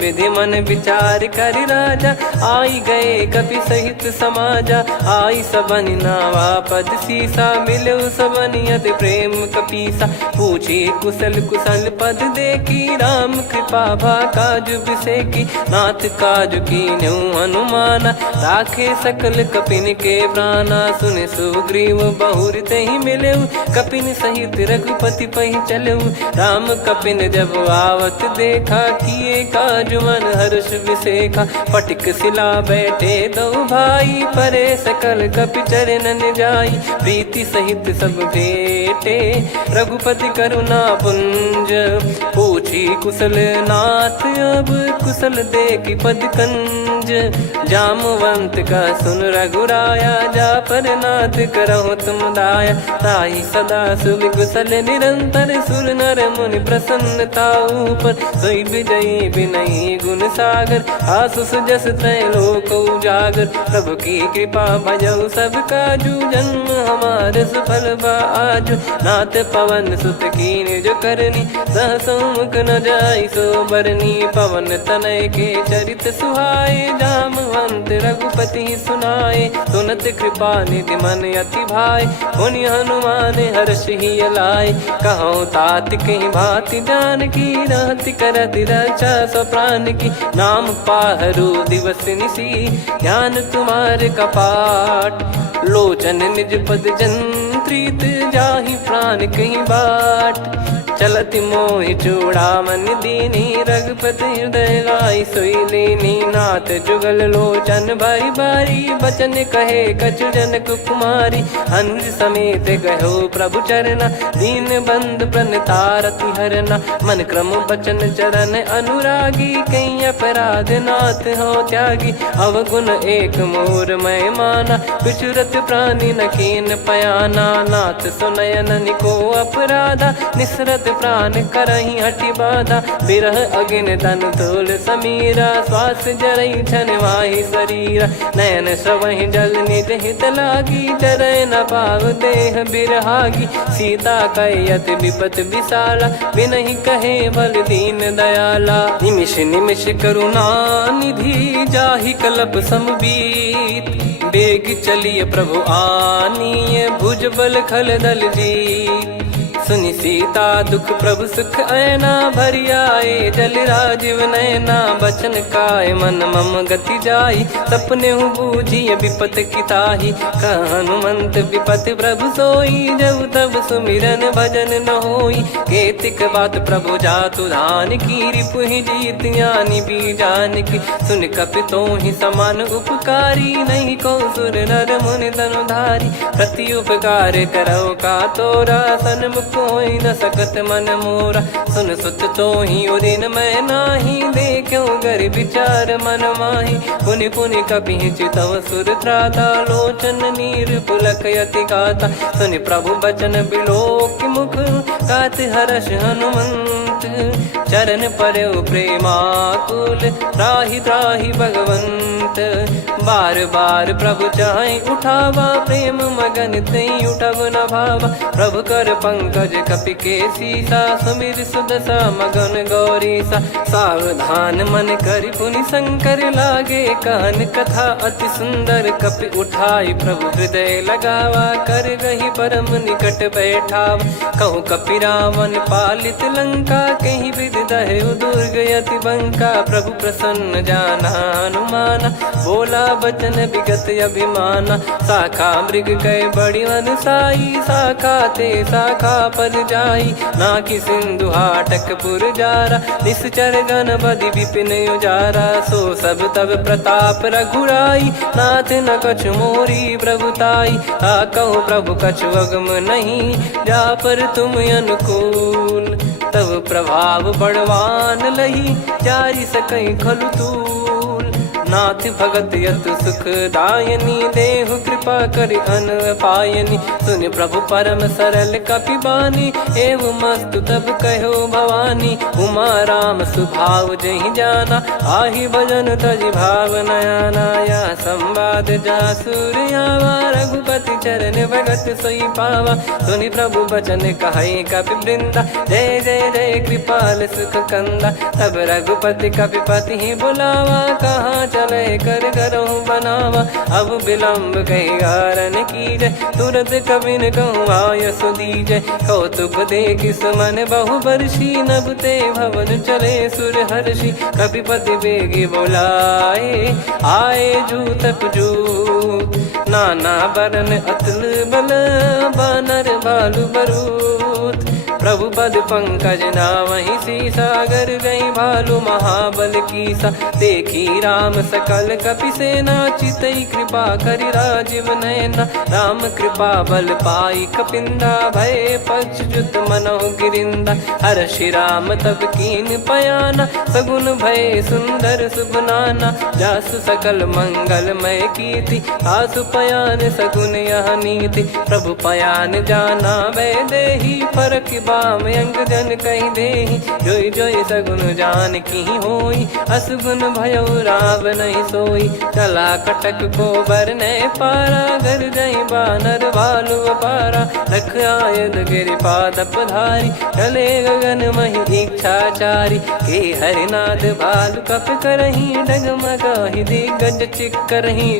विधि मन विचार करि राजा, आई गए कपि सहित समाजा। आई सबनि नावा पद सीसा, मिलो सबनि अति प्रेम कपीसा। पूछी कुशल कुशल पद देखी, राम कृपा भा काज बिसेकी। नाथ काज कीन्हु हनुमाना, राखे सकल कपिन के प्राणा। सुनि सुग्रीव बहुर तेहि मिलेउ, कपिन सहित रघुपति पहि चलेउ। राम कपिन जब आवत देखा, किए काज मन हर्ष विसेखा। पटिक सिला बैठे दो भाई, परे सकल कपि चरणन जाई। प्रीति सहित सब भेटे, रघुपति करुणा पुंज। पूछी कुशल नाथ अब, कुशल देखि पद कंज। जामवंत का सुन रघुराया, जा पर नाथ करहु तुम दाया। ताहि सदा सुभि कुशल निरंतर, सुर नर मुनि प्रसन्नता ऊपर। सोई विजयी विनयी गुण सागर, आसु सुजस तय लोक उजागर। प्रभु की कृपा भजऊ सब काजू, जन्म हमार सफल बा आजु। नाथ पवन सुत कीन्ह जो करनी, सहसो मुख न जाई सो बरनी। पवन तनय के चरित सुहाए, जामवंत रघुपति सुनाए। सुनत कृपा निधि मन अति भाई, पुनि हनुमान हर्ष ही लाए। कहो तात कहीं भांति जानकी, रहति करति रक्षा सो प्राण की। नाम पाहरु दिवस निसी, ज्ञान तुम्हारे कपाट। लोचन निज पद जंत्रित, जाहि प्राण कहीं बाट। चलति मोहि चूड़ामणि दीनी, रघुपति हृदय लाई सोई लीनी। नाथ जुगल लोचन बारी बारी, बचन कहे कछु जनक कुमारी। हंस समेत गयो प्रभु चरना, दीन बंधु प्रणतारति हरना। मन क्रम बचन चरण अनुरागी, कहीं अपराध नाथ हो त्यागी। अवगुण एक मोर मैं माना, बिचुरत प्राणी न कीन पयाना। दीनानाथ सुनयन को अपराधा, निसरत प्राण करही हटि बाधा, बिरह अगिन तन तोल समीरा, श्वास जरई छन वाहि शरीरा, नयन श्रवहि जल निज हित लागी, चरय न पाव देह बिरहागी, सीता कैयत विपत विशाला, बिनहि कहे बल दीन दयाला, निमिष निमिष करुणा निधि, जाहि कल्प समबीत, बेग चलिए प्रभु आनीय, भुज बल खल दल जीत, सुनि सीता दुख प्रभु सुख ऐना, भरि आए जल राजीव नैना, बचन काय मन मम गति जाई, सपने बूझी विपत किताही, हनुमंत विपत प्रभु सोई, जब तब सुमिरन भजन न होई, केतिक बात प्रभु जातु धान की, रिपुहि जीत ज्ञानी बीजान की, सुन कपितो ही समान उपकारी, नहीं को सुर नर मुनि तनुधारी, प्रति उपकार करो का तोरा, सन्मुख कोई न सकत मन मोरा, सुन सुत तो ही उदिन मैं नाही, देखो गर विचार मन माही, पुनि पुनि कपि चितव सुर त्राता, लोचन नीर पुलक यति गाता, सुनि प्रभु बचन बिलोक मुख, गात हर्ष हनुमंत, चरण परयो प्रेमाकुल, त्राहि त्राहि भगवंत, बार बार प्रभु चाहि उठावा, प्रेम मगन तई उठब न भावा, प्रभु कर पंकज कपि के सीसा, सुमिर सुदशा मगन गौरीसा, सावधान मन करि पुनि शंकर लागे, कहन कथा अति सुंदर, कपि उठाई प्रभु हृदय लगावा, कर गही परम निकट बैठावा, कहूँ कपि रावण पालित लंका, कहीं विद दहु दुर्ग यति बंका, प्रभु प्रसन्न जाना हनुमाना, बोला बचन विगत अभिमाना, शाखा मृग कह बड़ी मनसाई, शाखा ते शाखा पर जाई, नाकि सिंधु हाटक पुर जारा, निश्चर गण बधि विपिन उजारा, सो सब तब प्रताप रघुराई, नाथ न कछु मोरी प्रभुताई, कहो प्रभु कछु अगम नहीं, जा पर तुम अनुकूल, तब प्रभाव बड़वान लही, जारी सकई खलु तूल, नाथ भगत यत सुख दायनी, देहु कृपा करि अन पायनी, सुन प्रभु परम सरल कपि बानी, एव मस्तु तब कहो भवानी, उमा राम सुभाव जहि जाना, आहि भजन तजि भाव नयाना, या संवाद जासुर आवा, रघुपति चरण भगत सोई पावा, सुनि प्रभु बचन कहै कपि वृंदा, जय जय जय कृपाल सुख कंदा, तब रघुपति कपिपति ही बुलावा, कहाँ चले कर करहु बनावा, अब विलम्ब कही कारण कीजय, तुरत कबिन कहूँ आय सुदीजय, कौतुक देख सुमन बहु बरसी, नभ ते भवन चले सुर हर्षि, कपिपति बेगी बोलाए, आए जूतक जूत, नाना बरन अतुल बल, बानर भालु बरूत, प्रभु पद पंकज नामहि सीसा, गर गई भालु महाबल कीसा, देखी राम सकल कपि सेना, चितई कृपा करि राजीव नैना, राम कृपा बल पाई कपिंदा, भय पक्षजुत मनोह गिरिंदा, हर्षि राम तब कीन पयाना, सगुन भय सुंदर शुभ नाना, जासु सकल मंगलमय कीर्ति, आसु पयान सगुन यह नीति, प्रभु पयान जाना वै देहि, फरक बाम अंग जन कहि देहि, जोई जोई सगुन जान की होई, असगुन भयो राव नहीं सोई, चला कटक को बरने पारा, घर जई बानर भालु अपारा, रख आयद गिरिपाद पधारी, चले गगन महि इच्छाचारी, के हरिनाथ भालु कप करही, डगमगाहि दिग्गज चिक्करही,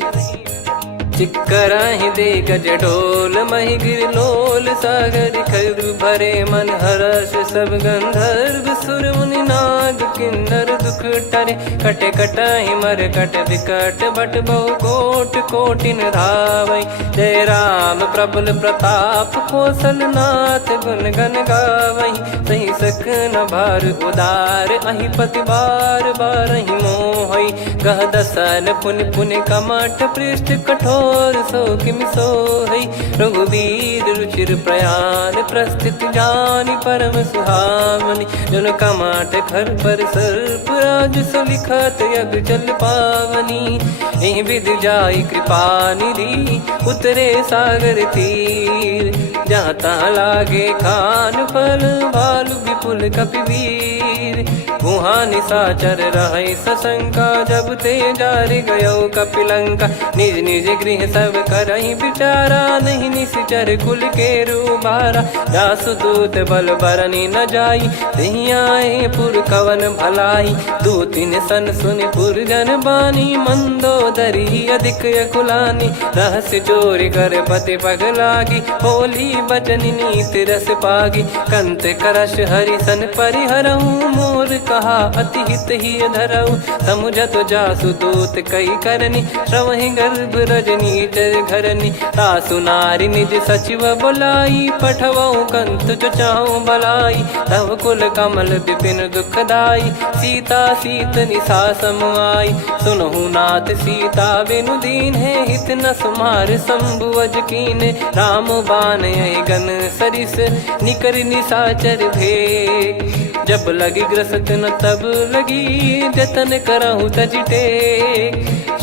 चिक्कराहि दे गज ढोल, महि गिर लोल, सागर खर भरे मन हर्ष, सब गंधर्व सुर मुनि नाग किन्नर दुख टरे, कटे कटाहि मर कट विकट, बट बहु कोट कोटिन धावै, जय राम प्रबल प्रताप कौशल नाथ, गुण गन गावै, सही सख न भार उदार, अहि पति बार बार ही मोहै, गह दसन पुन पुन कमठ पृष्ठ कठोर सो किम सोहई रघुवीर रुचिर प्रयाण प्रस्थित जानि परम सुहावनी जन कमठ खर पर सर्प राज सो लिखत यग चल पावनी एहि विधि जाई कृपा निधि उतरे सागर तीर जहाँ तहाँ लागे खान फल भालु विपुल कपिवीर वहाँ निशाचर रहे सशंका जब ते जारि गयो कपिलंका निज निज गृह सब करहि विचारा नहीं निश्चर कुल के रूबारा जासु दूत बल बरनी न जाई तेहि आए पुर कवन भलाई दू तीन सन सुन पुर जन बानी मंदोदरी अधिक अकुलानी रहस्य चोरी कर पति पग लागी होली बचन नीत रस पागी कंत करश हरि सन परिहरऊ मोर कहा अति हित ही धरऊ समुझत जासु दूत कई करनी श्रवहि गर्भ रजनी चर घरनी तासु नारी निज सचिव बुलाई पठवऊ कंत जो चाहूं बलाई तव कुल कमल विपिन दुखदाई सीता सीत निशा समाई सुनहु नाथ सीता बिनु दीन है हित न सुमार शंभुवज कीने राम बान गन सरिस निकर निशाचर भेग जब लगी ग्रसत न तब लगी जतन करहु तजटे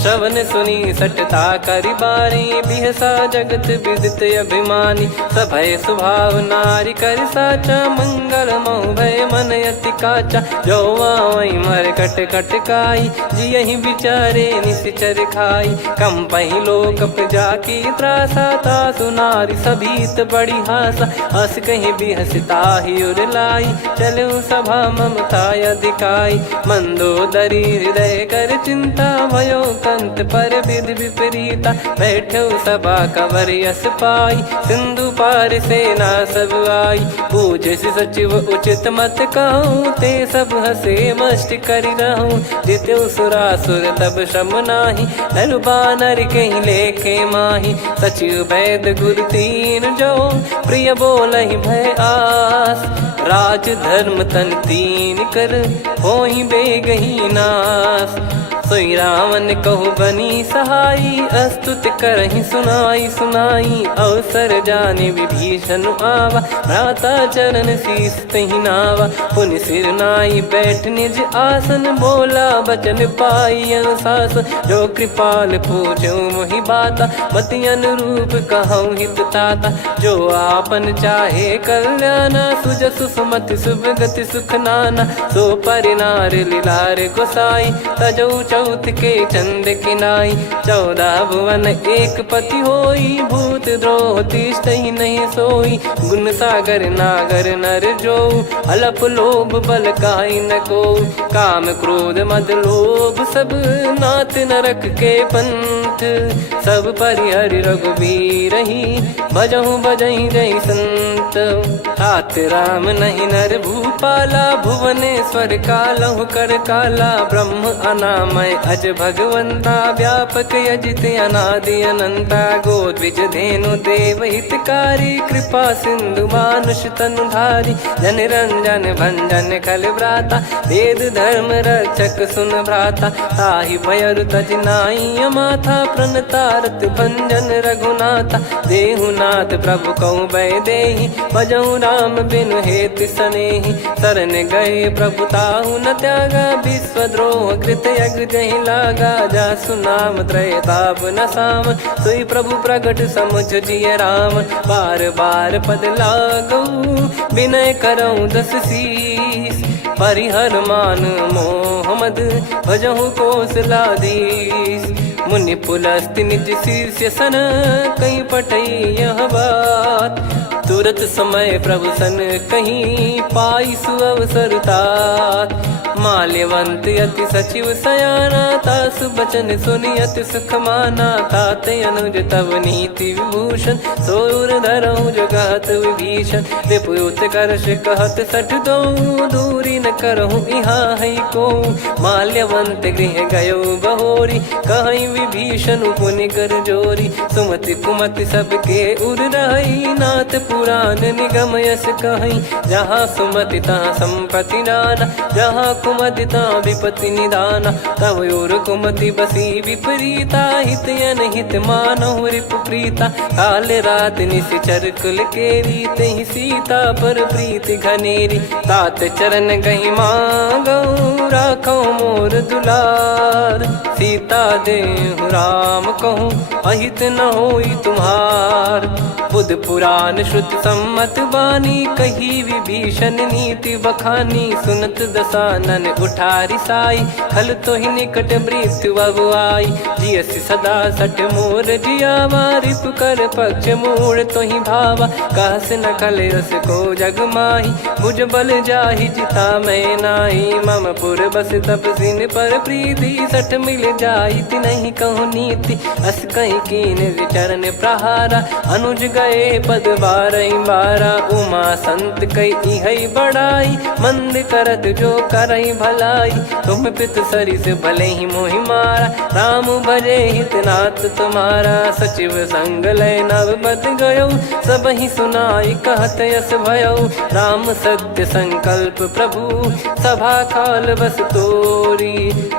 श्रवण सुनी सटता करि बारी बिहसा जगत विदित अभिमानी सभय स्वभाव नारी कर साचा मंगल मऊ भय मन अति काचा जो आवई मर कट कट काई जियहि विचारे निश्चर खाई कम पही लोक प्रजा की त्रासा तासु नारी सभीत बड़ी हासा हस कहीं बिहसता ही उर लाई चलऊ सभा ममता अधिकाई मंदोदरी हृदय कर चिंता भयो कंत पर विधि विपरीता बैठो सभा कवर यस पाई सिंधु पार सेना सब आई पूज सचिव उचित मत कहूँ ते सब हसे मष्ट करि रहूं जित्यु सुरासुर तब श्रम नाही नर बानर कहीं लेखे माही सचिव वैद गुरु तीन जो प्रिय बोलहि भय आस राज धर्म तन तीन कर होहि बेगही नास सोई रावण कहु बनी सहाई अस्तुत करहि सुनाई सुनाई अवसर जाने विभीषण आवा भ्राता चरण शीस तहि नावा पुनि सिर नाई बैठ निज आसन बोला बचन पाई अनुशासन जो कृपाल पूछो मोहि बाता मति अनुरूप कहूँ हित ताता जो आपन चाहे कल्याणा सुजसु सुमति शुभ गति सुख नाना सो परिनार लीलार गोसाई तजौ चौथ के चंद किनाई 14 भुवन एक पति होई भूत द्रोह तिष्ठ ही नहीं सोई गुण सागर नागर नर जो अलप लोभ बल काई न को काम क्रोध मद लोभ सब नाथ नरक के पंथ सब परिहरि रघुबीर ही भजहु भजहि जय संत तात राम नहीं नर भूपाला भुवनेश्वर कालहु कर काला ब्रह्म अनामय अज भगवंता व्यापक यजित अनादि अनंता गोद्विज धेनु देव हितकारी कृपा सिंधु मानुष तनुधारी जन रंजन भंजन खल भ्राता वेद धर्म रक्षक सुन भ्राता ताहि भयरु तज नाई माथा प्रणतारत भंजन रघुनाथा देहुनाथ प्रभु कहु भय देहि भजहु राम बिनु हेत सनेहि शरण गए प्रभु ताहु न त्यागा विश्वद्रोह कृत यज्ञ जहि लागा जासु नाम त्रय ताप न साम सोई प्रभु प्रगट समुझ जिय राम बार बार पद लागऊ विनय करऊँ दस शीस परिहर मान मोह मद भजहु कौशलाधीश मुनि पुलस्ति निज शीर्ष सन कहीं पटई यह बात तुरत समय प्रभु सन कहीं पाई सुअवसर तात माल्यवंत अति सचिव सयाना तासु बचन सुनि अति सुख माना तात अनुज तव नीति विभूषण सोर धरऊ जगत विभीषण विपुत करश कहत सठ दो दूरी न करहु इहा है को माल्यवंत गृह गयो बहोरी कहीं विभीषण पुनि कर जोरी सुमति कुमति सबके उर रही नाथ पुराण निगम यस कहीं जहाँ सुमति तहाँ संपत्ति नाना जहाँ कुमदिता विपत्ति निदाना। तव योर कुमति बसी विपरीता, हित अनहित मानव रिपु प्रीता। काल रात निशिचर कुल केरी, तहि सीता पर प्रीति घनेरी। तात चरण गही मांगऊ, राखो मोर दुलार। सीता देहु राम कहूँ, अहित न होई तुम्हार। बुध पुराण श्रुति सम्मत बानी, कही विभीषण नीति बखानी। सुनत दसानन उठारी साई, खल तो ही निकट मृत्यु अब आई। जियसि सदा सठ मोर जियावा, रिप कर पक्ष मूड़ तो ही भावा। कहस न खल रस को जग माही, भुज बल जाहि जिता मैं नाही। मम पुर बस तप सिन पर प्रीति, सठ मिल जाई तिनहि कहूँ नीति। अस कहीं कीन चरण प्रहारा, अनुज गए पद बारही बारा। उमा संत कई इहै बड़ाई, मंद करत जो करई भलाई। तुम पित सरिस भले ही मोहि मारा, राम भजे हित नाथ तुम्हारा। सचिव संग लय नव बत गयो, सब ही सुनाई कहत यस भयो। राम सत्य संकल्प प्रभु, सभा काल बस तोरी।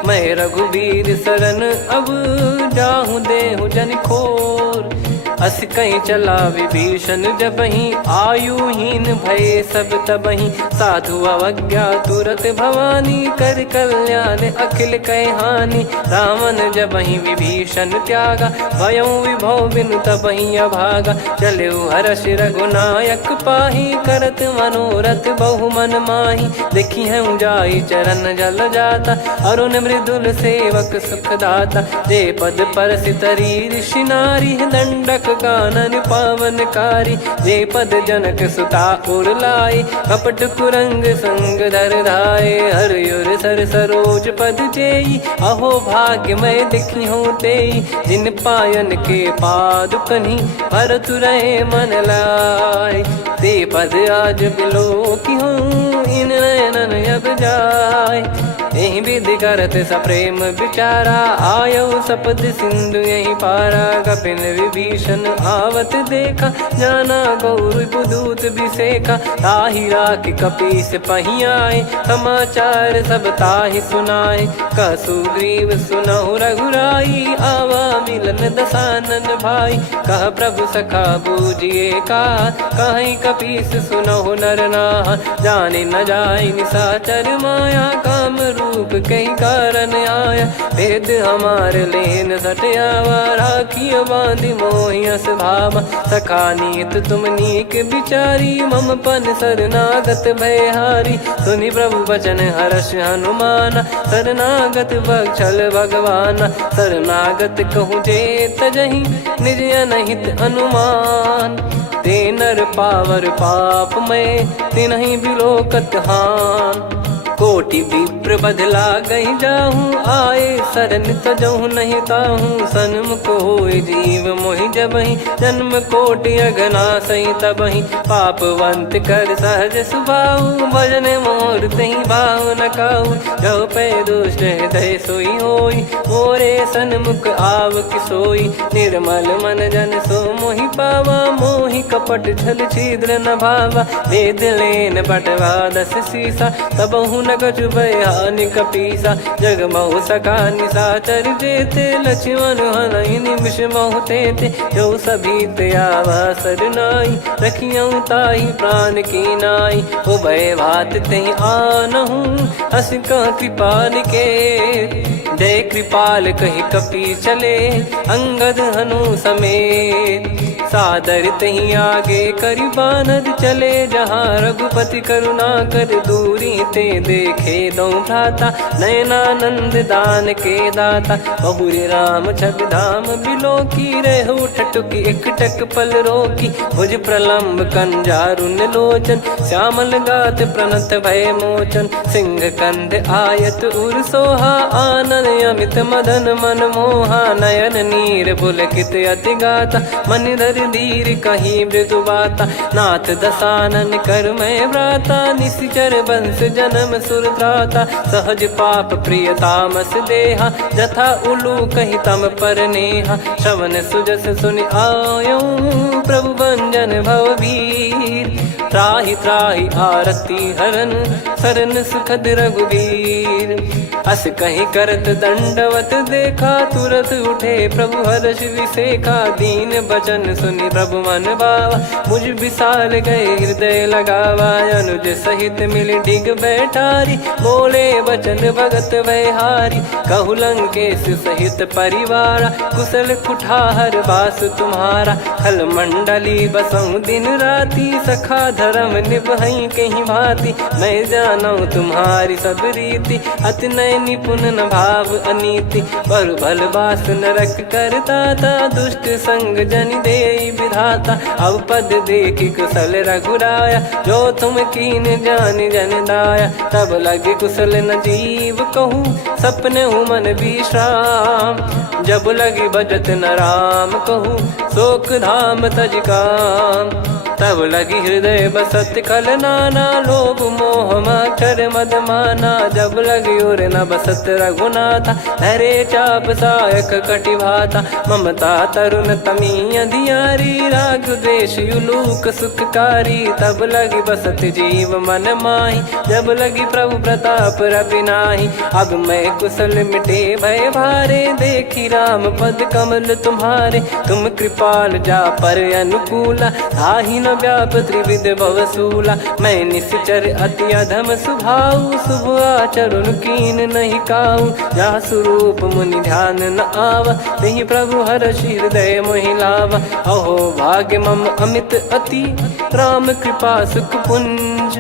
मैं रघुबीर शरण अब, जाहूँ देहु जन खोर। अस कहीं चला विभीषण जबहि, आयुहीन भये सब तबहि। साधु अवज्ञा तुरत भवानी, कर कल्याण अखिल कह हानि। रावण जबहि विभीषण त्यागा, भयउ विभव बिनु तबहि अभागा। चलऊ हर्ष रघुनायक पाहि, करत मनोरथ बहु मन माहि। देखी है जाई चरण जल जाता, अरुण मृदुल सेवक सुखदाता। जे पद परसि तरी ऋषि नारी, दंडक कानन पावनकारी। जे पद जनक सुता उर लाए, कपट कुरंग संग धर धाये। हरियुर सर सरोज पद जेई, अहो भाग्य मैं दिखी हूँ तेई। जिन पायन के पादुकनि, भरतु रहे मन लाय। ते पद आज बिलो की हूँ, इन नयनन अब जाय। यही विधि करत सप्रेम विचारा, आयो सपद सिंधु यही पारा। कपिन विभीषण आवत देखा, जाना गौर बुदूत बिसेखा। ताहि राख कपीस पही आए, समाचार सब ताहि सुनाए। कह सुग्रीव सुनहु रघुराई, आवा मिलन दसानन भाई। कह प्रभु सखा बूझिए का, कहीं कपीस सुनहु नर नाहा। जाने न जाय निशाचर माया, काम रूप कई कारण आया। भेद हमार लेन सटयावा, राखिय बांधि मोहियस भावा। सखा नीत तुम नीक बिचारी, मम पन शरणागत भयहारी। सुनि प्रभु बचन हर्ष हनुमाना, शरणागत बक्षल भगवाना। शरणागत कहूँ जे तजहि, निज अनहित अनुमान। ते नर पावर पाप में, तिन्हि बिलोकत हान। कोटि विप्र बदला गई जाहूँ, आए शरण तजहु नहीं ताहूँ। सन्मुख होय जीव मोहि जबहि, जन्म कोटि अगना सही तबहि। पापवंत कर सहज सुभाऊ, भजन मोर तहि भाव न काऊ। जो पै दुष्ट हृदय सोई होई, मोरे सन्मुख आव किसोई। निर्मल मन जन सो मोहि पावा, मोहि कपट छल छिद्र न भावा। वेद लेन बटवा दस सीसा, तबहु न कछु भयानि कपीसा। जग महु सका निशाचर जेते, लक्ष्मण हनहि निमिष महु तेते। जो सभी त्यावा सरनाई, रखियऊ ताहि प्राण की नाई। उभय भात तेहि आनहु, हस कह कृपाल के। जय कृपाल कहि कपी चले, अंगद हनु समेत। सादर तही आगे करि बानर चले, जहाँ रघुपति करुणा कर दूरी ते देखे दो भ्राता। नयनानंद दान के दाता, बहुरे राम छग धाम बिलो की। रहु ठटुकी एकटक पल रोकी, भुज प्रलम्ब कंजारुन लोचन। श्यामल गात प्रणत भय मोचन, सिंह कंध आयत उर सोहा। आनन अमित मदन मन मोहा, नयन नीर पुलकित अति गाता। मन धर धीर कहीं मृदु बाता, नाथ दसानन कर मैं व्राता। निशिचर वंश जन्म सुरत्राता, सहज पाप प्रिय तामस देहा। जथा उलू कही तम पर नेहा, श्रवण सुजस सुनि आयो। प्रभु भंजन भववीर, त्राहि त्राहि आरती हरन सरन सुखद रघुवीर। अस कहीं करत दंडवत देखा तुरत उठे प्रभु हर्ष विसेखा। दीन बचन सुनि प्रभु मन भावा मुझ विशाल गए हृदय लगावा। अनुज सहित मिल डिग बैठारी बोले वचन भगत वैहारी। कहु लंकेश सहित परिवारा कुशल कुठार बास तुम्हारा। खल मंडली बसऊं दिन राती सखा धर्म निभई कहीं भांति। मैं जानू तुम्हारी सब रीति अति नय निपुण न भाव अनीति। पर भल बास नरक करता था दुष्ट संग जन दे विधाता। अब पद देखी कुशल रघुराया जो तुम कीन जान जन दाया। तब लगे कुशल न जीव कहूँ सपने मन विश्राम। जब लगी बजत न राम कहूँ शोक धाम तज काम। तब लगी हृदय बसत खल नाना लोभ मोह मकर मद माना। जब लगी और न बसत रघुनाथा हरे चाप सायक कटि भाता। ममता तरुण तमी अधियारी राग द्वेष युलूक सुखकारी। तब लगी बसत जीव मन माही जब लगी प्रभु प्रताप रविनाही। अब मैं कुशल मिटे भय भारे देखी राम पद कमल तुम्हारे। तुम कृपाल जा पर अनुकूला ताहि न व्याप त्रिविध भवसूला। मैं निश्चर अति अधम सुभाऊ शुभ आचरण कीन नहीं काऊ। जा स्वरूप मुनि ध्यान न आवा नहीं प्रभु हर्ष हृदय मोहि लावा। अहो भाग्य मम अमित अति राम कृपा सुख पुंज।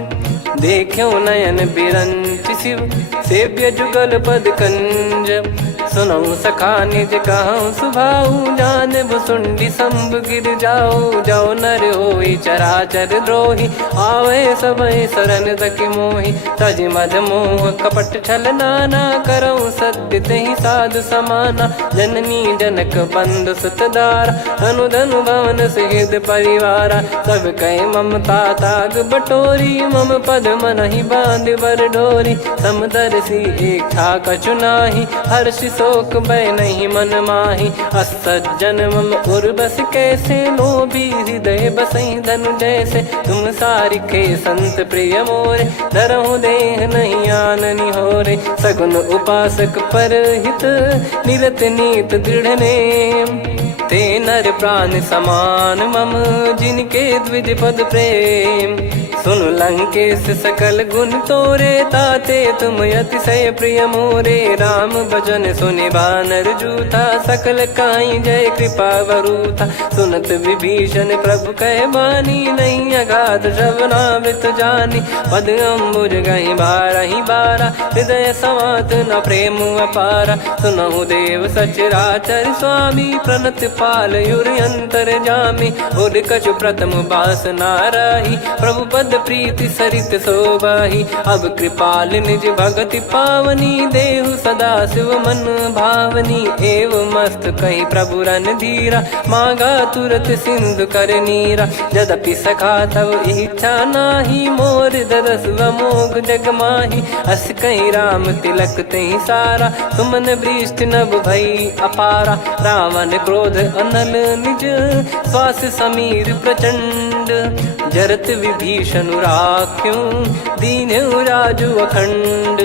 देखो नयन बिरंच शिव सेव्य जुगल पद कंज। सुनऊ सखा निज कहूँ सुभाऊ जान भुसुंडी संभ गिर जाओ। जाओ नर होई चराचर द्रोही आवे सबय शरण तक मोहि। तज मद मोह कपट छल नाना करऊँ सत्य तेहि साधु समाना। जननी जनक बंधु सुतदारा धनु धनु भवन सहित परिवारा। सब कहे ममता ताग बटोरी मम पद मन ही बांध बर डोरी। समदर्शी इच्छा कछु नाही हर्ष शोक भय नहीं मन माही। असज्जन मम उर्वश कैसे लोभी हृदय बसई धनु जैसे। तुम सारिखे संत प्रिय मोरे धरहु देह नहीं आननि होरे। सगुन उपासक पर हित निरत नीत दृढ़ नेम। ते नर प्राण समान मम जिनके द्विज पद प्रेम। सुन लंकेश सकल गुण तोरे ताते तुम अतिशय प्रिय मोरे। राम भजन सुनि बानर जूथा सकल काई जय कृपा वरूथा। सुनत विभीषण प्रभु कह बानी नहीं अगाध श्रवणामृत जानी। पद अम्बुज गहि बारहि बारा हृदय समात न प्रेम अपारा। सुनहु देव सचराचर स्वामी प्रणत पाल युर अंतर जामी। उर कछु प्रथम बास नाराही प्रभु पद प्रीति सरित शोभाही। अब कृपाल निज भगति पावनी देहु सदा शिव मन भावनी। एव मस्त कही प्रभु रन धीरा मांगा तुरत सिंधु कर नीरा। यद्यपि सखा तब इच्छा नाही मोर दरस मोग जग माही। अस कहीं राम तिलक तही सारा सुमन वृष्टि नभ भई अपारा। रावण क्रोध अनल निज श्वास समीर प्रचंड। जरत विभीषण राख्यों दीन राजु अखंड।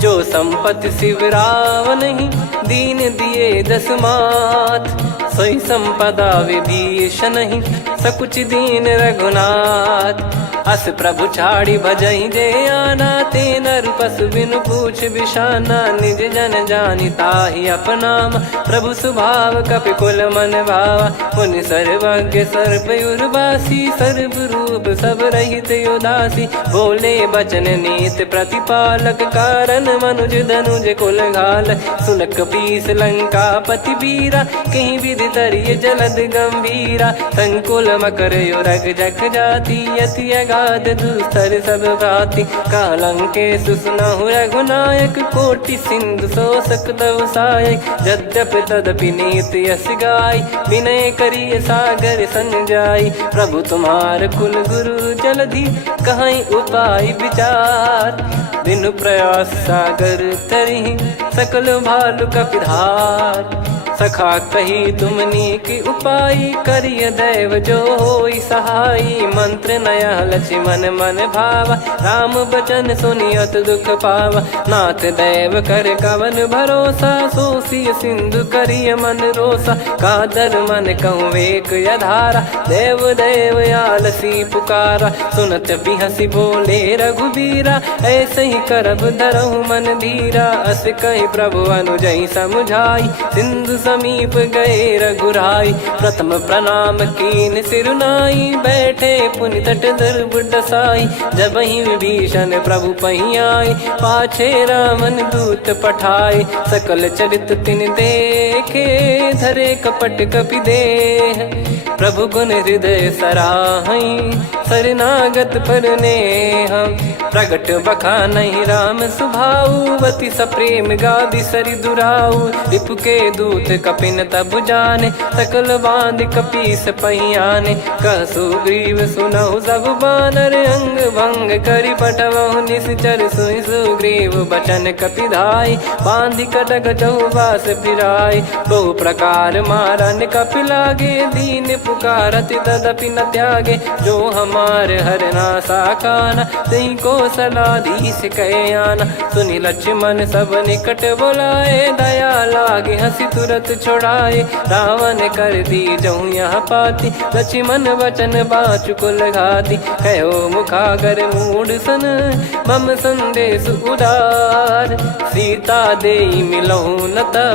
जो संपत्ति शिव रावण ही दीन दिए दस मात। सोई संपदा विभीषण ही सकुच दीन रघुनाथ। अस प्रभु छाड़ी भजई जे आना ते नर पशु बिनु पूछ बिशाना। निज जन जानि ताहि अपनाम प्रभु स्वभाव कपि कुल मन भावा। मुनि सर्वज्ञ सर्वयुर्वासी सर्व रूप सब रहित उदासी। बोले बचन नीत प्रतिपालक कारण मनुज धनुज कुल घाल। सुन कपीस लंका पति वीरा कहीं विधि तरिय जलद गंभीरा। संकुल मकर युरग जग जाति यति अगाध दुस्तर सब भाति। कालंकेश सुनहु रघुनायक कोटि सिंधु शोषक तव सहायक। यद्यपि तदपि नीत यस गाय विनय करिय सागर सन जाई। प्रभु तुम्हार कुल गुरु जलधि कहीं उपाय विचार। बिनु प्रयास सागर तरिहि सकल भालु कपिधार। सखा कही तुमनी की उपाई, करिय दैव जो होई सहाई। मंत्र नया लक्ष्मण मन भावा, राम बचन सुनियत दुख पावा। नाथ दैव कर कवन भरोसा, सोसिय सिंधु करिय मन रोसा। कादर मन कहूँ एक यधारा, देव देव आलसी पुकारा। सुनत बिहसी बोले रघुबीरा, ऐसे ही करब धरहु मन धीरा। अस कही प्रभु अनुजई समुझाई, सिंधु समीप गए रघुराई। प्रथम प्रणाम कीन सिरुनाई, बैठे पुनि तट दर्भ डसाई। जब ही विभीषण प्रभु पही आए, पाछे रामन दूत पठाए। सकल चरित तिन देखे, धरे कपट कपि देह। प्रभु गुण हृदय सराहई, शरणागत पर नेह। प्रगट बखानहि राम सुभाऊ, बति सप्रेम गादि सरि दुराऊ। रिपु के दूत कपिन तब जाने, सकल बांध कपीस पहियाने। कह सुग्रीव सुनहु सब बानर, अंग भंग करि पठवहु निश्चर। सुनि सुग्रीव बचन कपिधाई, बांधि कटक चौबास फिराई। बहु प्रकार मारन कपि लागे, दीन पुकारति तदपि न त्यागे। जो हमारे हरना साकाना, तई को सलाधीश कहे आना। सुनि लक्ष्मण सब निकट बोलाए, दया लागे हंसी तुरत छोड़ाए। रावण कर दी जऊँ यहाँ पाती, लक्ष्मण वचन बाचु कुल घाती। कहो मुखागर मूढ़ सन, मम संदेश उदार। सीता देई मिलहु नता,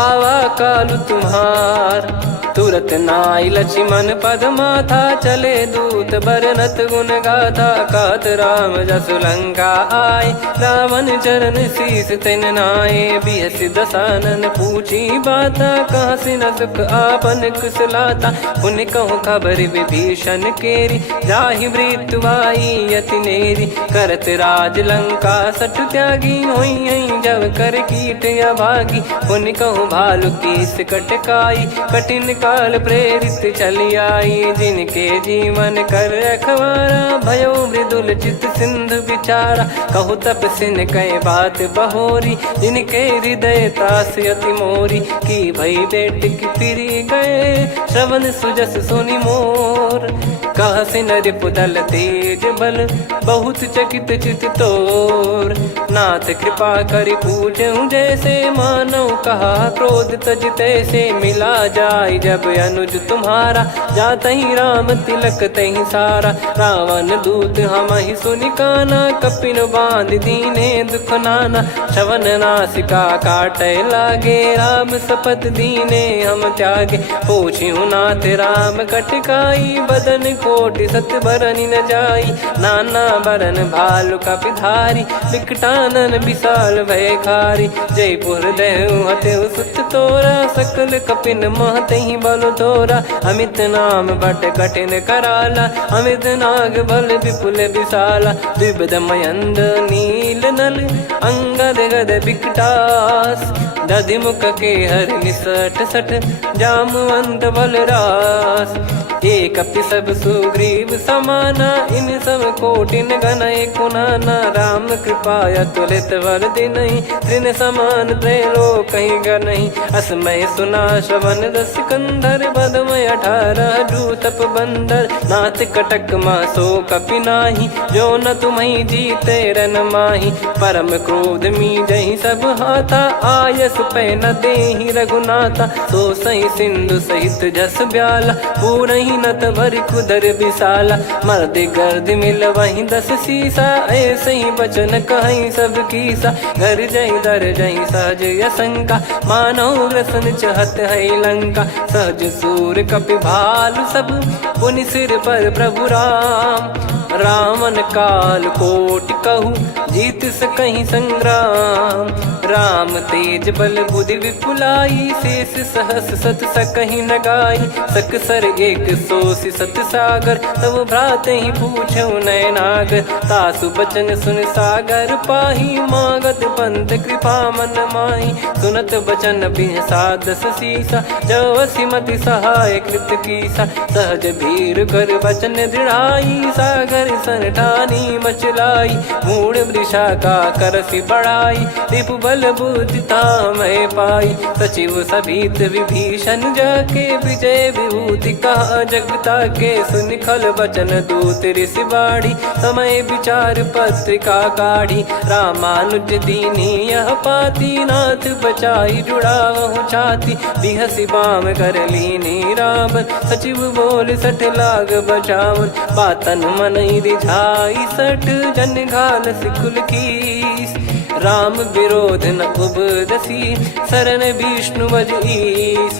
आवा कालु तुम्हार। तुरत नाई लक्ष्मण पद माथा, चले दूत बरनत गुण गाथा। कहत राम जसु लंका आए, रावण चरण शीस तिन नाये। बिहसि दसानन पूछी बाता, कहसि न सुख आपन कुशलाता। पुनि कहूँ खबर विभीषण केरी, जाहि मृत्यु आई अति नेरी। करत राज लंका सठ त्यागी, होई जब कर कीट अभागी। पुनि कहूँ भालु कीस कटकाई, कठिन काल प्रेरित चली आई। जिनके जीवन कर रखवारा, भयो मृदुल चित सिंधु विचारा। कहु तपसिन कई बात बहोरी, जिनके हृदय तास अति मोरी। की भई बेट की फिरी गए, श्रवण सुजस सुनि मोर। कहसिन रिपु दल तेज बल, बहुत चकित चित तोर। नाथ कृपा करि पूछऊँ जैसे, मानव कहा क्रोध तज तैसे। मिला जाय जब अनुज तुम्हारा, जातहि राम तिलक तहि सारा। रावण दूत हमहि सुनि काना, कपिन बांध दीने दुख नाना। श्रवण नासिका काटय लागे, राम शपथ दीने हम त्यागे। पूछिहु नाथ राम कटकाई, बदन कोटि सत बरनि न जाई। नाना बरन भालु कपिधारी, विकटानन विशाल भयखारी। जयपुर देहु हतेउ सुत तोरा, सकल कपिन महतहि बल तोरा। अमित नाम बट कठिन कराला, अमित नाग बल विपुल विशाला। द्विविध मयंद नील नल, अंगद गद विकटास। दधिमुख के हर निसठ सठ, जामवंत बलरास। एक अपि सब सुग्रीव समाना, इन सब कोटिन गनय कुनाना। राम कृपा अतुलित बल दिनहि, त्रिन समान त्रैलोकहि गनहि। असमय सुना श्रवण रस कंधर, बदमय 18 जूतप बंदर। नाथ कटक मासो कपि नाही, जो न तुम्हि जीते रन माही। परम क्रोध मीजहि सब हाथा, आयस पै न देहि रघुनाथा। सो सही सिंधु सहित जस ब्याला, पूरहि नत भरि कुदर विशाला। मर्द गर्द मिल वहीं 10 सीसा, ऐसे ही बचन कहीं सब कीसा। घर जहि दर जहि सहज यसंका, मानव ग्रसन चहत है लंका। सहज सूर कपि भालु सब, पुनि सिर पर प्रभु राम। रामन काल कोटि कहु, जीत सकहि संग्राम। राम तेज बल बुद्धि विपुलाई, शेष सहस सत सकहि न गाई। सकसर 100 सत सागर, तब भ्राते ही पूछऊ नयनागर। तासु बचन सुन सागर पाही, मागत पंत कृपा मन माही। सुनत बचन बिहसा 10 सीसा, जवसि मति सहाय कृत कीसा। सहज भी वीर कर वचन दृढ़ाई, सागर सन ठानी मचलाई, मूड वृषा का करसी बढ़ाई, रिपु बल बुद्धिता मैं पाई, सचिव सभीत विभीषण जाके, विजय विभूति कहा जगता के, सुन खल वचन दूत ऋषि बाड़ी, समय विचार पत्रिका काढ़ी, रामानुज दीनी यह पाती, नाथ बचाई जुड़ावहु छाती, बिहसी बाम कर लीनी रावण, सचिव बोल सठ लाग बचावन, बातन मन रिझाई सठ, जन घाल सिकुल कीस, राम विरोध न उपदसी, शरण विष्णु बज ईस,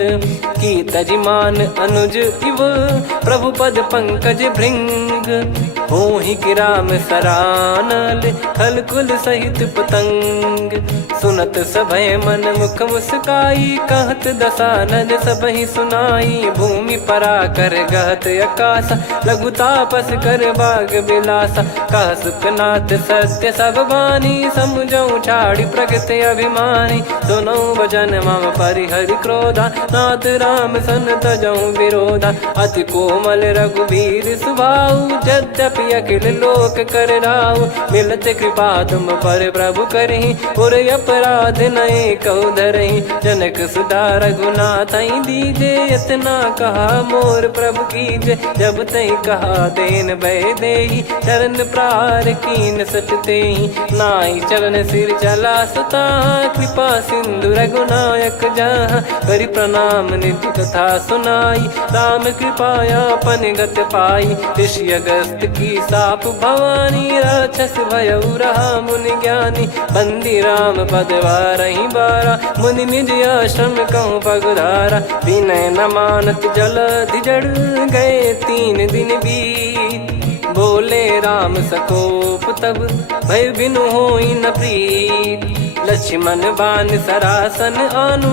की तजिमान अनुज इव, प्रभु पद पंकज भृंग, होहि कि राम सरानल, खल कुल सहित पतंग, सुनत सभय मन मुख मुस्काई, कहत दसानन सबहि सुनाई, भूमि परा कर गहत आकाशा, लघु तापस कर बाग बिलासा, कह सुखनाथ सत्य सब बानी, समुझऊ छाड़ी प्रगति अभिमानी, सुनो भजन मम परिहरि क्रोधा, नाथ राम सन तजऊ विरोधा, अति कोमल रघुवीर सुभाऊ, यद्यपि अखिल लोक कर राऊ, मिलत कृपा तुम पर प्रभु करहि, और अपराध नये कौ धरहि, जनक सुधा रघुनाथ दीजे, इतना कहा मोर प्रभु कीजे, जब तई कहा देन भय देहि, चरण प्रार कीन सटतेहि, नाई चरण सिर चला सता, कृपा सिंधु रघुनायक जहाँ, करि प्रणाम निधि कथा सुनाई, राम कृपाया पन गत पाई, ऋषि अगस्त की साप भवानी, राक्षस भयउ रहा मुनि ज्ञानी, बंदी राम पद वारहि बारा, मुनि निज आश्रम कहूँ पगधारा, विनय न मानत जलधि जड़, गए 3 दिन बीत, बोले राम सकोप तब, भय बिनु होई न प्रीत, लक्ष्मण बान सरासन आनु,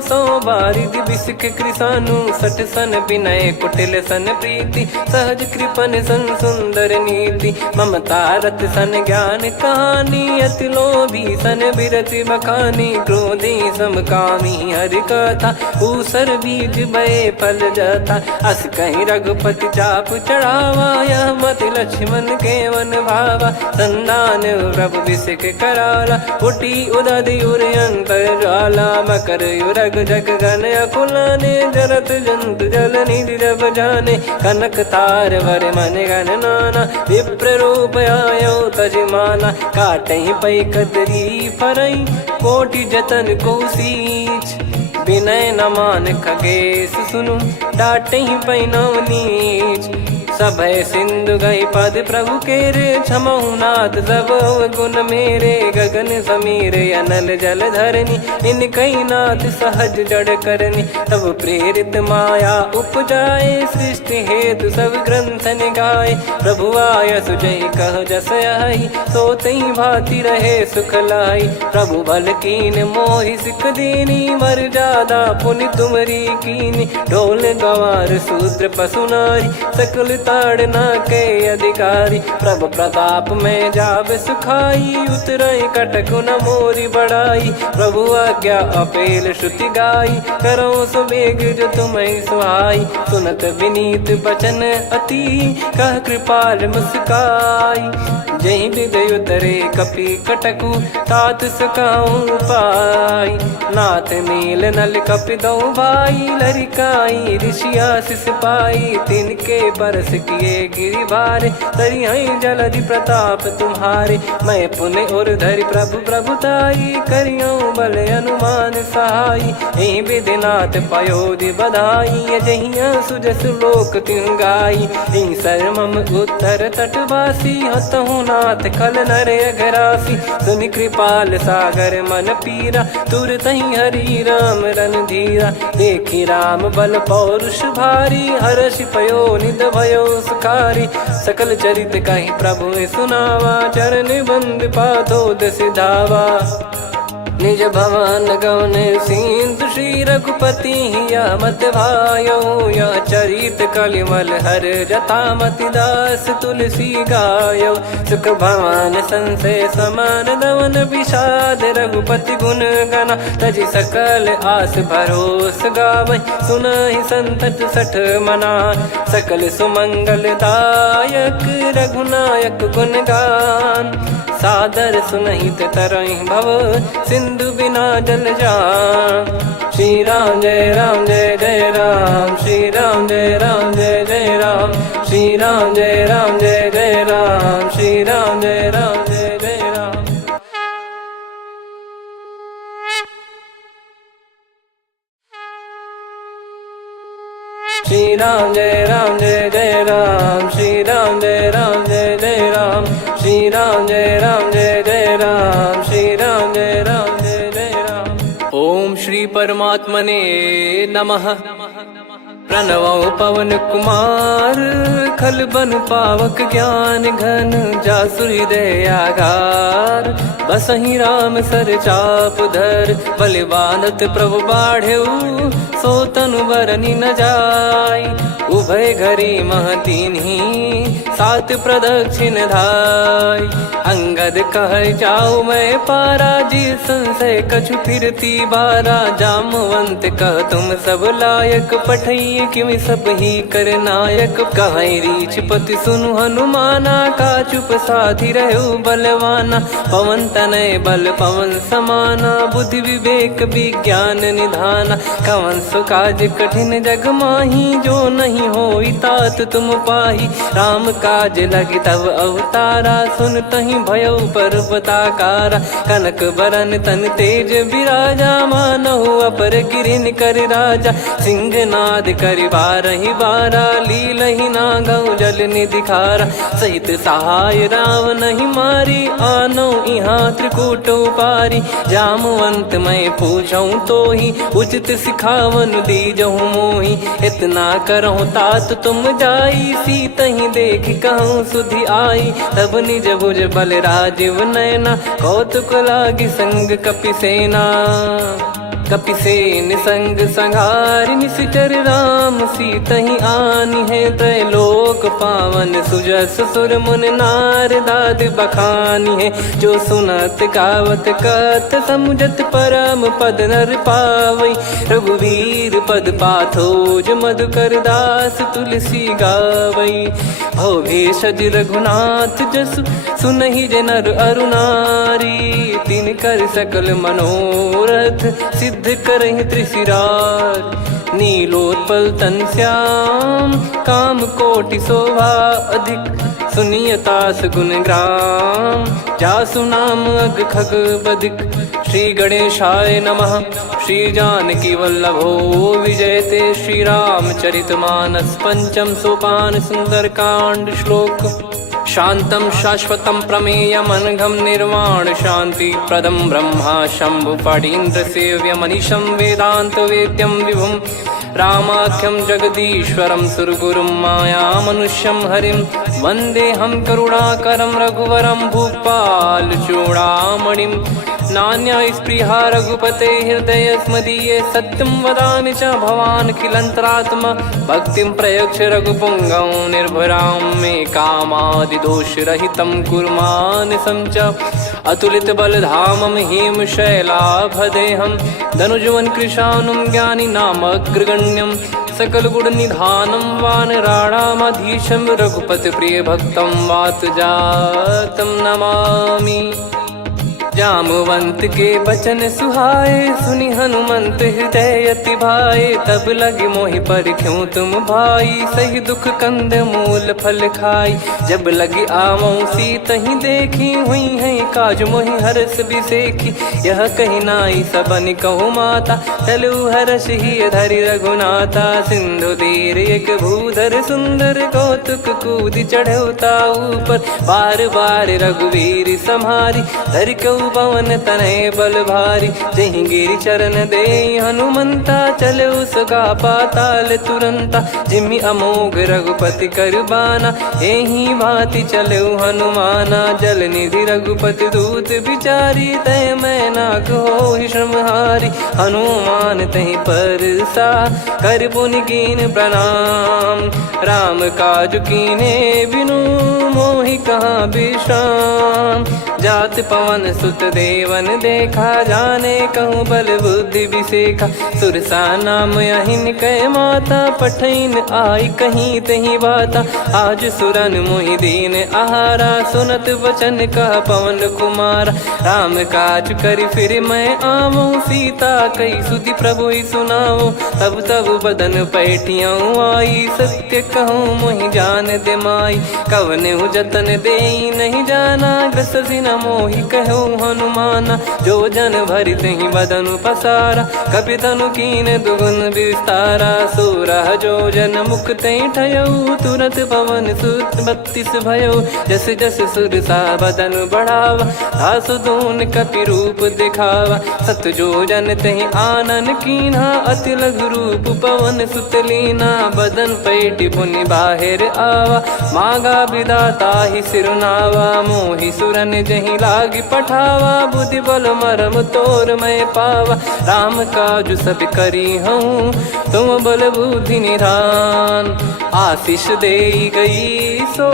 सो बारिद बिसिख कृसानु, सठ सन विनय कुटिल सन प्रीति, सहज कृपन सन सुंदर नीति, ममता रत सन ज्ञान कहानी, अति लोभी सन बिरति बखानी, क्रोधी समकामी हरि कथा, ऊसर बीज भय फल जाता, अस कहीं रघुपति चाप चढ़ावा, यह मत लक्ष्मण के वन भावा, संदान प्रभु बिसिख कराला, उठी उदधि उर अंतर ज्वाला, मकर युरग जग गण अकुलाने, जरत जंतु जल निधि जब जाने, कनक तार वर मन गण नाना, विप्र रूप आयो तजमाना, काटहि पै कतरी फरई, कोटि जतन को सींच, विनय न मान खगेश सुनु, डांटहि पै नव नीच, सभय सिंधु गई पद प्रभु केरे, क्षमहु नाथ सब गुण मेरे, गगन समीरे अनल जल धरनी, इन कई नाथ सहज जड़ करनी, तब प्रेरित माया उपजाए, सृष्टि हेतु सब ग्रंथ निगाए, प्रभु आय सुजय कह जस आई, सोतई भांति रहे सुख लाई, प्रभु बल कीन मोहि सिख दीनी, वर जादा पुनि तुमरी कीनी, ढोल गवार शूद्र पशु नारी, सकल ताड़ना के अधिकारी, प्रभु प्रताप में जाब सुखाई, उतरई कटक न मोरी बढ़ाई, प्रभु आज्ञा अपेल श्रुति गाई, करो सुबेग जो तुम्हें सुहाई, सुनत विनीत बचन अति, कह कृपाल मुस्काई, जहि हृदय उतरे कपि कटकु, तात सकाऊं पाई, नाथ नील नल कपि दो भाई, लरिकाई ऋषि आशीष पाई, तिनके परस किए गिरि भारे, तरिहै जलधि प्रताप तुम्हारे, मैं पुण्य और धरि प्रभु प्रभुताई, करियऊँ बल अनुमान सहाई, एहि विधिनाथ पयोधि बधाई, जहिया सुजस लोक तिहुँ गाई, एहि सरमम उत्तर तटवासी, हतहु नाथ खल नर अघरासी, सुनि कृपाल सागर मन पीरा, तुरतहि हरि राम रणधीरा, देखि राम बल पौरुष भारी, हर्षि पयो निध भयो सुखारी, सकल चरित कहि प्रभु सुनावा, चरण बंद पादोद सिधावा, निज भवन गवन सिंधु श्री रघुपति या मत भायो, या चरित कलिमल हर जथा मति दास तुलसी गायो। सुख भवन संशय समान दमन विषाद, रघुपति गुण गना तजि सकल आस भरोस गावै। सुनहि संतत सठ मना सकल सुमंगल दायक, रघुनायक गुण गान सादर सुनहित तरहि भव सिंधु बिना जल जान। श्री राम जय राम जय जय राम, श्री राम जय राम जय जय राम, श्री राम जय राम जय जय राम, श्री राम जय राम जय जय राम। श्री राम जय राम जय जय राम, श्री राम जय राम जय जय राम, श्री राम जय राम जय जय राम, श्री राम जय राम जय जय राम। ओम श्री परमात्मने नमः। प्रणवो पवन कुमार, खल बन पावक ज्ञान घन, जासु हृदय आगार। बसहि राम सर चाप धर, बल बांधत प्रभु बाढ़ेऊ, सो तनु बरनि न जाय। उभय घरी मह दीन्ही, सात प्रदक्षिण धाय। अंगद कह जाऊ मैं पारा, जी संशय कछु फिरती बारा। जामवंत कह तुम सब लायक, पठइये किमि सब ही कर नायक। कहीं रीछ पति सुनु हनुमाना, का चुप साधि रहु बलवाना। पवन तनय बल पवन समाना, बुद्धि विवेक विज्ञान निधाना। कवन सो काज कठिन जग माही, जो नहीं होई तात तुम पाही। राम काज लगी तब अवतारा, सुन तहि भयउ पर्वताकारा। कनक बरन तन तेज बिराजा, मानहु अपर गिरिन कर राजा। सिंहनाद करि बारहि बारा, लीलहि नागौ जल निधि खारा। सहित सहाय रावणहि मारी, आनो इहाँ त्रिकूट उपारी। जामवंत मैं पूछऊँ तोहि, उचित सिखावन दीजहु मोहि। इतना करहु तात तुम जाई, सीतहि देखि कहूँ सुधि आई। तब निज भुज बल राजीव नयना, कौतुक लागी संग कपिसेना। कपिसेन संग संहारि निशिचर राम, सीतहि आनि है त्रैलोक पावन। सुजस सुर मुन नार दाद बखानी है, जो सुनत गावत कथ समुझत परम पद नर पावै। रघुवीर पद पाथोज मधुकर दास तुलसी गावै। भव भेषज रघुनाथ जसु, सुनहि जे नर अरु नारी। तिन कर सकल मनोरथ, सिद्ध करहि त्रिशिरार। नीलोत्पल तन श्याम, काम कोटि शोभा अधिक। सुनियतास गुण ग्राम, जासु नाम अग खग बदिक। श्री गणेशाय नमः। श्री जानकी वल्लभो विजयते, श्री रामचरित मानस पंचम सोपान सुंदरकांड श्लोक। शांतं शाश्वतं प्रमेयमनघं निर्वाण शांति प्रदं ब्रह्मा शंभु फणीन्द्र सेव्य मनीषं वेदांत वेद्यं विभुं। रामाख्यं जगदीश्वरं सुरगुरुं माया मनुष्यं हरिं। वन्देऽहं करुणाकरं रघुवरं भूपाल चूडामणिं। नान्या स्पृहा रघुपते हृदय स्मदीये, सत्यं वदामि च भवान् खिलन्तरात्मा। भक्तिं प्रयच्छ रघुपुङ्गं निर्भरां मे कामादिदोषरहितं कुर्मानसं च। अतुलित बलधामं हेमशैलाभदेहं, धनुजवन कृशानुं ज्ञानी नामग्रगण्यं। सकल गुण निधानं वानराणामधीशं, रघुपति प्रिय भक्तं वात जातं नमामि। जामवंत के बचन सुहाए, सुनि हनुमंत हृदय अति भाए। तब लगे मोहि परख्यूं तुम भाई, सही दुख कंद मूल फल खाई। जब लगे आवऊं सीतहि देखी, हुई है काज मोहि हरस बिसेखी। यह कही नाई सबन कहु माता, चलु हरष ही धरि रघुनाथा। सिंधु तीर एक भूधर सुंदर, कौतुक कूद चढ़ौता ऊपर। बार बार रघुवीर सम्हारी, धरि कौ चलऊ पवन तनय बल भारी, जहि गिरि चरण दे हनुमंता, चलऊ सगा पाताल तुरंता, जिमि अमोघ रघुपति कर बाना, एहि भांति चलऊ हनुमाना। जल निधि रघुपति दूत बिचारी, तय मैं नाक होहि श्रमहारी, हनुमान तहि परसा कर पुनि कीन प्रणाम, राम काज कीने बिनु मोहि कहाँ विश्राम। जात पवन सुत देवन देखा, जाने कहूँ बल बुद्धि विसेखा, सुरसा नाम अहिन कै माता, पठैन आई कहीं तहीं बाता। आज सुरन मोहि दीन आहारा, सुनत वचन कह पवन कुमारा, राम काज करि फिर मैं आवूँ, सीता कई सुधि प्रभु ही सुनाओ। तब तब बदन पैठियाँ आई, सत्य कहूँ मोहि जान दे माई, कवने जतन दे नहीं जाना, ग्रसिन मोहि कहूँ हनुमाना। जो जन भरि तहि बदन पसारा, कपि तनु कीन दुगुन विस्तारा, सोरह जो जन मुख तहि ठयऊ, तुरत पवन सुत 32 भयऊ। जस जस सुरसा बदन बढ़ावा, दासु दून कपि रूप दिखावा, सत जो जन तहि आनन कीन्हा, अति लघु रूप पवन सुत लीना। बदन पैटि पुनि बाहिर आवा, मांगा विधाता ही सिरुनावा, मोहि सुरन जहि लागी पठावा, बुद्धि बल मरम तोर मैं पावा। राम काज सब करी हूँ, तुम बल बुद्धि निधान, आशीष देई गई सो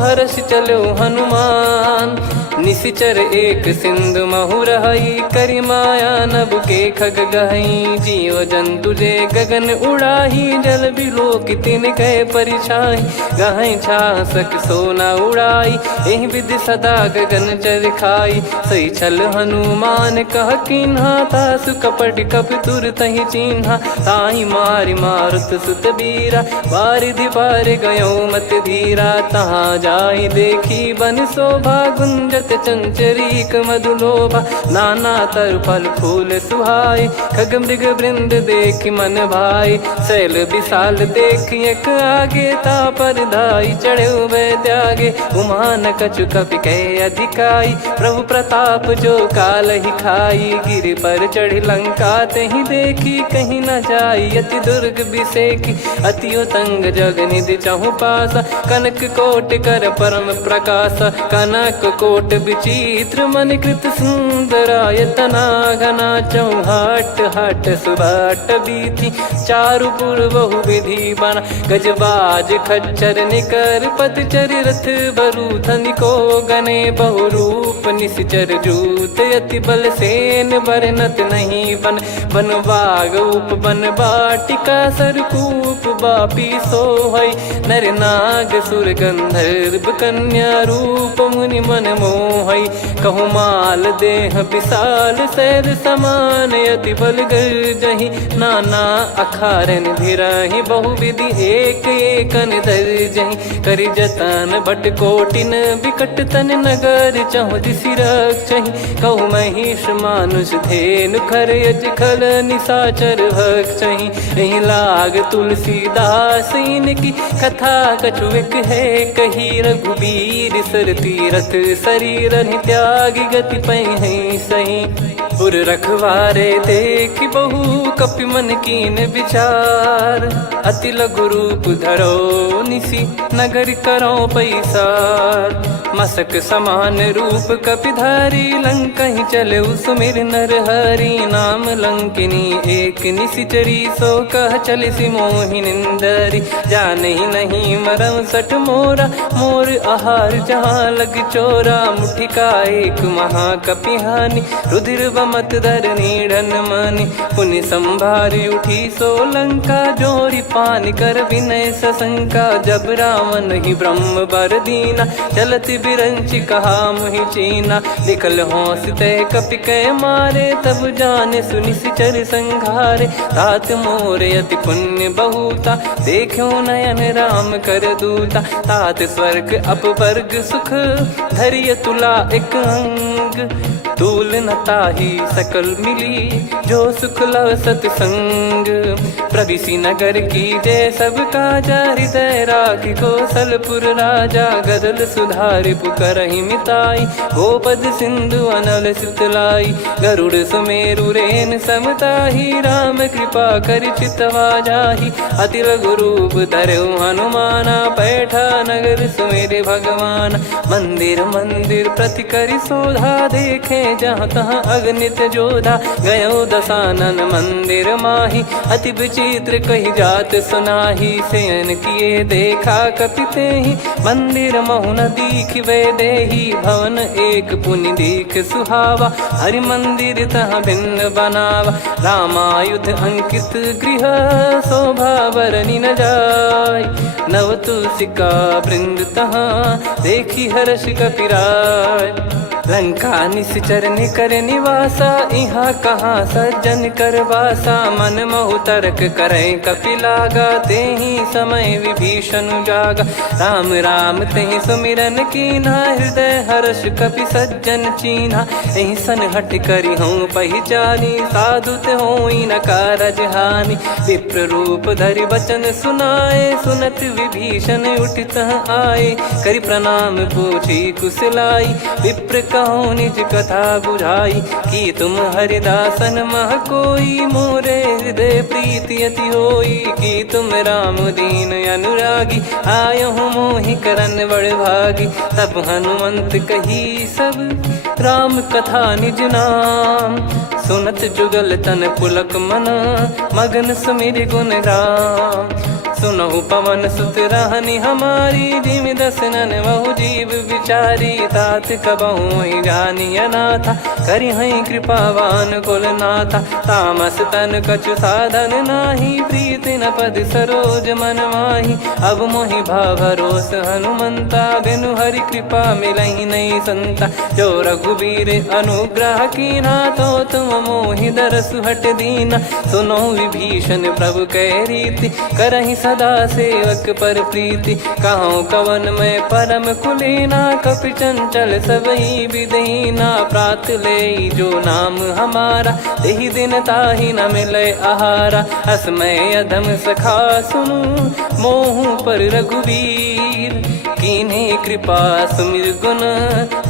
हर्ष चलो हनुमान। निशिचर एक सिंधु महु रहई, करि माया नभ के खग गहई, जीव जंतु जे गगन उड़ाही, जल बिलो कि तिन गए परिछाई, गहई छासक सोना उड़ाई, एहि विधि सदा गगन चर खाई। सही छल हनुमान कह कीन्हा, तासु कपट कपि तुर तहि चिन्हा, ताहि मारि मारुत सुत बीरा, बारिधि पार गयो मत धीरा। तहाँ जाई देखी बन शोभा, गुंजत चंचरीक मधुलोभा, नाना तर फल फूल सुहाए, खग मृग वृंद देख मन भाई, शैल विशाल देख एक आगे, तापर धाई चढ़े वै त्यागे, उमा न कछु कपि कहे अधिकाई, प्रभु प्रताप जो काल ही खाई। गिरि पर चढ़ी लंका तहि देखी, कहीं न जाई अति दुर्ग बिसेकी, अति उतंग जग निधि चहु पासा, कनक कोट कर परम प्रकाशा, कनक कोट विचित्र मन कृत सुंदरायतना, घना चौहाट हाट सुबाट बीथी, चारु पुर बहु विधि बना, गजबाज खच्चर निकर पतचर रथ बरु धनिको गने, बहु रूप निश्चर जूत अति बल सेन, बरनत नहीं बन बन बाग उप बन बाटिका, सरकूप बापी सोहई, नर नाग सुर गंधर्व कन्या, रूप मुनि मन मोहई, कहु माल देह विशाल शैल समान, अति बल गर्जहि, नाना अखारन भिराहि, बहु विधि एक एकन दर्जहि, करि जतन भट कोटिन विकट तन नगर, चहु दिसि रक्षहि, कहु महिष मानुष धेनु खर यज खल निशाचर भक्षहि, एहि लाग तुलसीदास इनकी कथा कछु एक है कही, रघुबीर सर तीरथ शरीर त्यागी गति पै सही, पुर रखवारे देख बहु कपि मन कीन विचार, अति लघु रूप धरो निसी नगर करो पैसार, मसक समान रूप कपि धारी, लंकहि चले सुमिर नर हरि, नाम लंकिनी एक निशिचरी, सो कह चल सि मोहि निंदरी, जानहि नहीं मरम सठ मोरा, मोर आहार जहाँ लग चोरा, मुठिका एक महाकपि हानि, रुधिर बमत धरनी ढन मानि, पुनि संभारी उठी सो लंका, जोरी पान कर विनय सशंका, जब रावण ही ब्रह्म बर दीना, चलत बिरंच कहा मुहि चीना, निकल होंस तय कपि कै मारे, तब जाने सुनि सिचर संघारे, तात मोर अति पुण्य बहुता, देखो नयन राम कर दूता, तात स्वर्ग अपवर्ग सुख, धैर्य तुला एक अंग, तूल न ताहि सकल मिली, जो सुख लव सतसंग, प्रविसी नगर की जय सब काजा, हृदय राखी कौशलपुर राजा। गदल सुधारि पुकरहि मिताई, गोपद सिंधु अनल सितलाई। गरुड़ सुमेरु रेन समताही, राम कृपा करि चितवा जाहि। अति लघु रूप धरऊ हनुमाना, पैठा नगर सुमेरे भगवान। मंदिर मंदिर प्रति करि शोधा, देखे जहाँ तहाँ अगणित जोधा। गयो दशानन मंदिर माही, अति विचित्र कही जात सुनाही। शयन किए देखा कपिते ही, मंदिर महु न दीखिबे देही। भवन एक पुनि दीख सुहावा, हरि मंदिर तहाँ भिन्न बनावा। रामायुध अंकित गृह, शोभा बरनि न जाय। नव तुलसी का वृंद तहाँ, देखी हर्ष कपिराय। लंका निश्चर निकर निवासा, यहाँ कहाँ सज्जन कर वासा। मन महु तर्क करे कपिलागा, तेहि समय विभीषण जागा। राम राम तेहि सुमिरन कीन्हा, हृदय हर्ष कपि सज्जन चीन्हा। एहि सन हट करि हूँ पहिचानी, साधु ते होई न कारज हानि। विप्र रूप धरि वचन सुनाए, सुनत विभीषण उठित आए। करि प्रणाम पूछी कुशलाई, विप्र कहो निज कथा बुझाई। कि तुम हरिदासन मह कोई, मोरे हृदय प्रीति अति होई। कि तुम राम दीन अनुरागी, आयहु मोहि करन बड़ भागी। तब हनुमंत कही सब राम कथा निज नाम। सुनत जुगल तन पुलक मना, मगन सुमिर गुण राम। सुनहु पवन सुत रहनि हमारी, जिमि दसनन बहु जीव विचारी। तात कबहु ही जानिय नाथा, करि हई कृपावान कुल नाथा। तामस तन कछु साधन नाही, प्रीति न पद सरोज मन माही। अब मोहि भाव भरोस हनुमंता, बिनु हरि कृपा मिलहि नहीं संता। जो रघुबीर अनुग्रह कीन्हा, तो तुम मोहि दरसु हट दीना। सुनो विभीषण प्रभु कह रीति, करहि सदा सेवक पर प्रीति। कहूँ कवन में परम कुलीना, कपि चंचल सबही विदहीना। प्रात ले जो नाम हमारा, तेहि दिन ताहि न मिले आहारा। असमय अधम सखा सुनु, मोहु पर रघुवीर। कीन्ही कृपा सुमिर गुण,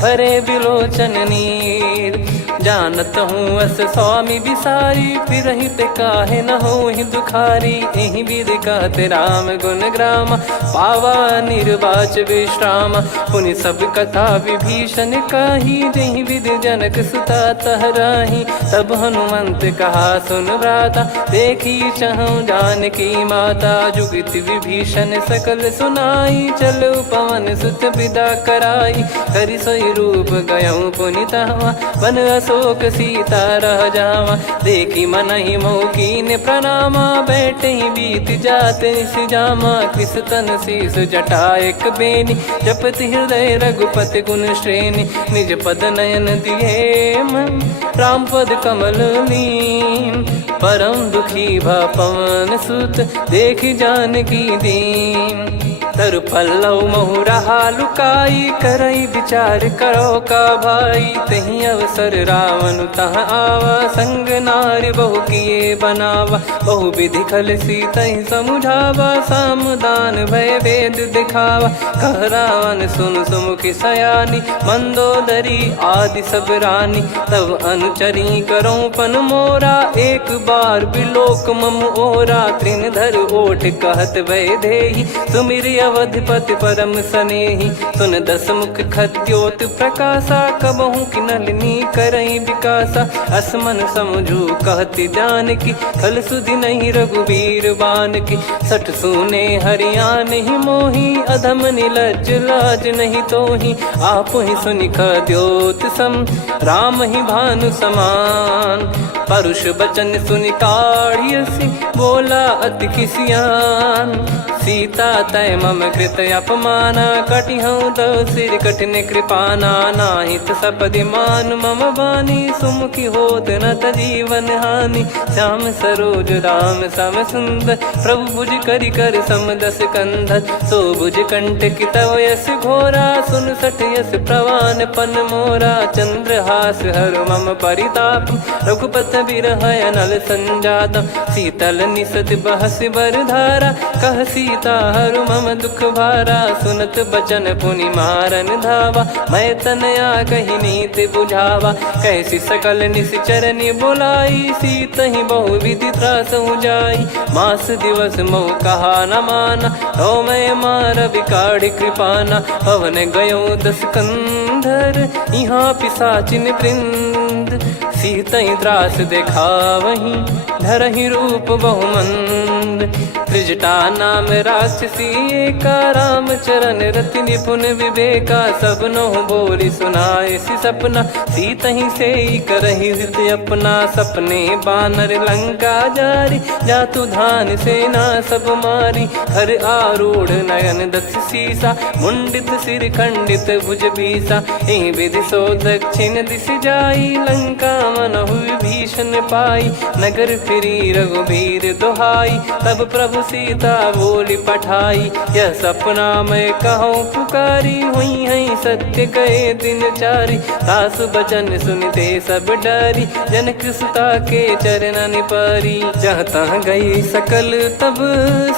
भरे बिलोचन नीर। जानत हूँ अस स्वामी बिसारी, फिरहि ते काहे न होहि दुखारी। एहि विधि कहते राम गुण ग्राम, पावा निर्वाच विश्राम। पुनि सब कथा विभीषण काही, जेहि विधि जनक सुता तहराही। तब हनुमंत कहा सुन भ्राता, देखी चहु जानकी माता। जुगित विभीषण सकल सुनाई, चलो पवन सुत विदा कराई। करि सोई रूप गयऊँ पुनि तहवा, बन अशोक सीता रह जावा। देखी मनहि मोकीन प्रणामा, बैठे ही बीत जात निस जामा। कृस तन शीस जटा एक बेनी, जपति हृदय रघुपति गुण श्रेणी। निज पद नयन दिए मन, राम पद कमल लीन। परम दुखी भा पवन सुत, देखि जानकी दीन। तरु पल्लव महु रहा लुकाई, करई विचार करो का भाई। तही अवसर रावण तहाँ आवा, संग नारी बहु किए बनावा। बहु विधि खल सीतहि समुझावा, सामदान भय वेद दिखावा। कह रावण सुन सुमुखि सयानी, मंदोदरी आदि सब रानी। तब अनुचरी करो पन मोरा, एक बार बिलोक मम ओरा। तृण धर ओठ कहत भय देहि, सुमिर अवधिपति परम सनेहि। सुन दस मुख खद्योत प्रकाशा, कबहु कि नलिनी करई विकासा। असमन समझू कहति जानकी, खल सुधि नहीं रघुवीर बान की। सठ सुने हरियाण ही मोही, अधम निलज लाज नहीं तोही। आपु ही सुनि खद्योत सम, राम ही भानु समान। परुष बचन सुनि काढ़ियसि, बोला अति किसियान। सीता तय मम कृत अपमाना, कटिहऊँ तव सिर कठिन कृपाना। नाहित सपदि मान मम बानी, सुमुखि होत न तजीवन हानि। श्याम सरोज राम सम सुंदर, प्रभु भुज करि कर सम दस कंधर। सो भुज कंठ की तव यस घोरा, सुन सठ यस प्रवान पन मोरा। चंद्रहास हर मम परिताप, रघुपत बिरह अनल संजाता शीतल निसत बहस बरधारा कह सीता हरु मम दुख भारा सुनत बचन पुनि मारन धावा मैं तनया कही नीति बुझावा कैसी सकल निश्चरनि बोलाई सीत ही बहु विधि त्रास जाई मास दिवस मोह कहा न माना तो मैं मार विकाढ़ कृपाना पवन गयो दस कंधर यहाँ पिशाचिन वृंद सीतई त्रास देखा वहीं धरहि रूप बहुमंद त्रिजटा नाम राक्षसी का राम चरण रति निपुण विवेका सब नोह बोली सुनाए सी सपना सीतहि से करहि हित अपना सपने बानर लंका जारी जातु धान सेना सब मारी हर आरूढ़ नयन दस सीसा मुंडित सिर खंडित भुज बीसा एहि विधि सो दक्षिण दिश जाई लंका मनहु भीषण पाई नगर फिरी रघुबीर दोहाई तब प्रभु सीता बोली पठाई यह सपना मैं कहूँ पुकारी हुई है सत्य गए दिन चारी सासु बचन सुनते सब डरी जनक सुता के चरण परी जहाँ तहाँ गई सकल तब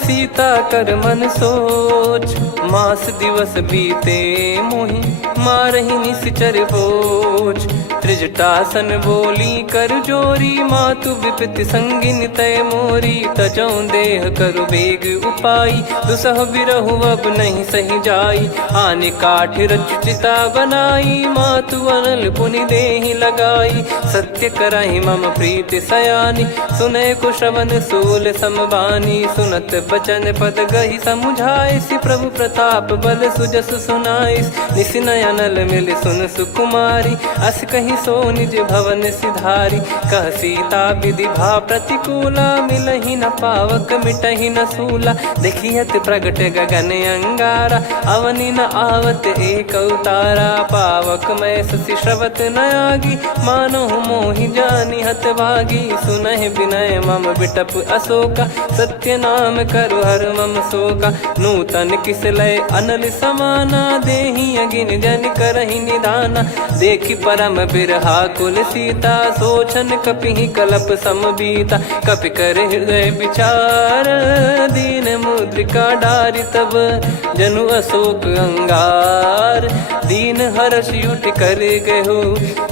सीता कर मन सोच मास दिवस बीते मोहि मारहि निश्चर बोझ त्रिजटासन बोली कर जोरी मातु विपति संगिन तय मोरी तजौ देह करु बेग उपाई दुसह बिरहु अब नहीं सही जाई आने काठ रचिता बनाई मातु अनल पुनि देहि लगाई सत्य कराई मम प्रीति सयानी सुने को श्रवण सूल समबानी सुनत बचन पद गही समुझाए सि प्रभु प्रताप बल सुजस सुनाइस निसिनय अनल मिल सुन सुकुमारी अस कही सो निज भवन सिधारी कह सीता विधि भा प्रतिकूला मिलहि न पावक मिटहि न सूला देखियत प्रगट गगन अंगारा अवनि न आवत एक उतारा पावक मैं ससी श्रवत न आगी मानो मोहि जानि हत भागी सुनहि विनय मम बिटप अशोका सत्य नाम करु हर मम शोका नूतन किस लय अनल समाना देहि अगिन जन करहि निदाना देखि परम बिरहा कुल सीता सोचन कपि कलप समबीता कपि कर हृदय विचार दीन मुद्रिका डारि तब जनु अशोक अंगार दीन हर्ष उठ कर गहु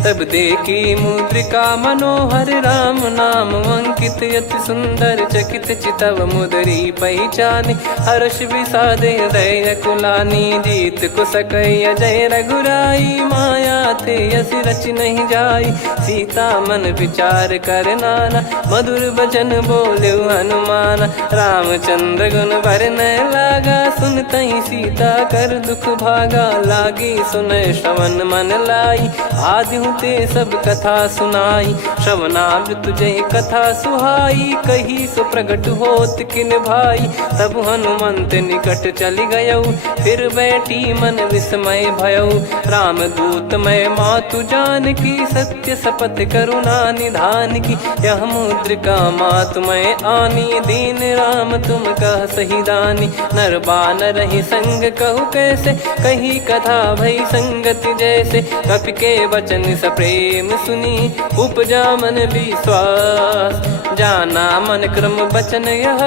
तब देखी मुद्रिका मनोहर राम नाम अंकित यति सुंदर चकित चितव मुदरी पहचान हर्ष विषाद हृदय कुलानी जीत को सकय जय रघुराई माया थे यस रच नहीं जाई सीता मन विचार कर नाना मधुर बचन बोले हनुमान रामचंद्र गुण वरन लागा सुनतहि सीता कर दुख भागा लागी सुन श्रवण मन लाई आदि ते सब कथा सुनाई श्रवणाब तुझे कथा सुहाई कही सो प्रगट होत किन भाई तब हनुमंत निकट चली गयौ फिर बैठी मन विस्मय भयौ राम दूत मैं मातु जान की सत्य शपथ करुणा निधान की यह मुद्रिका मातु मैं आनी दीन राम तुम कह सही दानी नर बानर ही संग कहु कैसे कही कथा भई संगति जैसे कपि के वचन सप्रेम सुनी उपजा मन विश्वास जाना मन क्रम बचन यह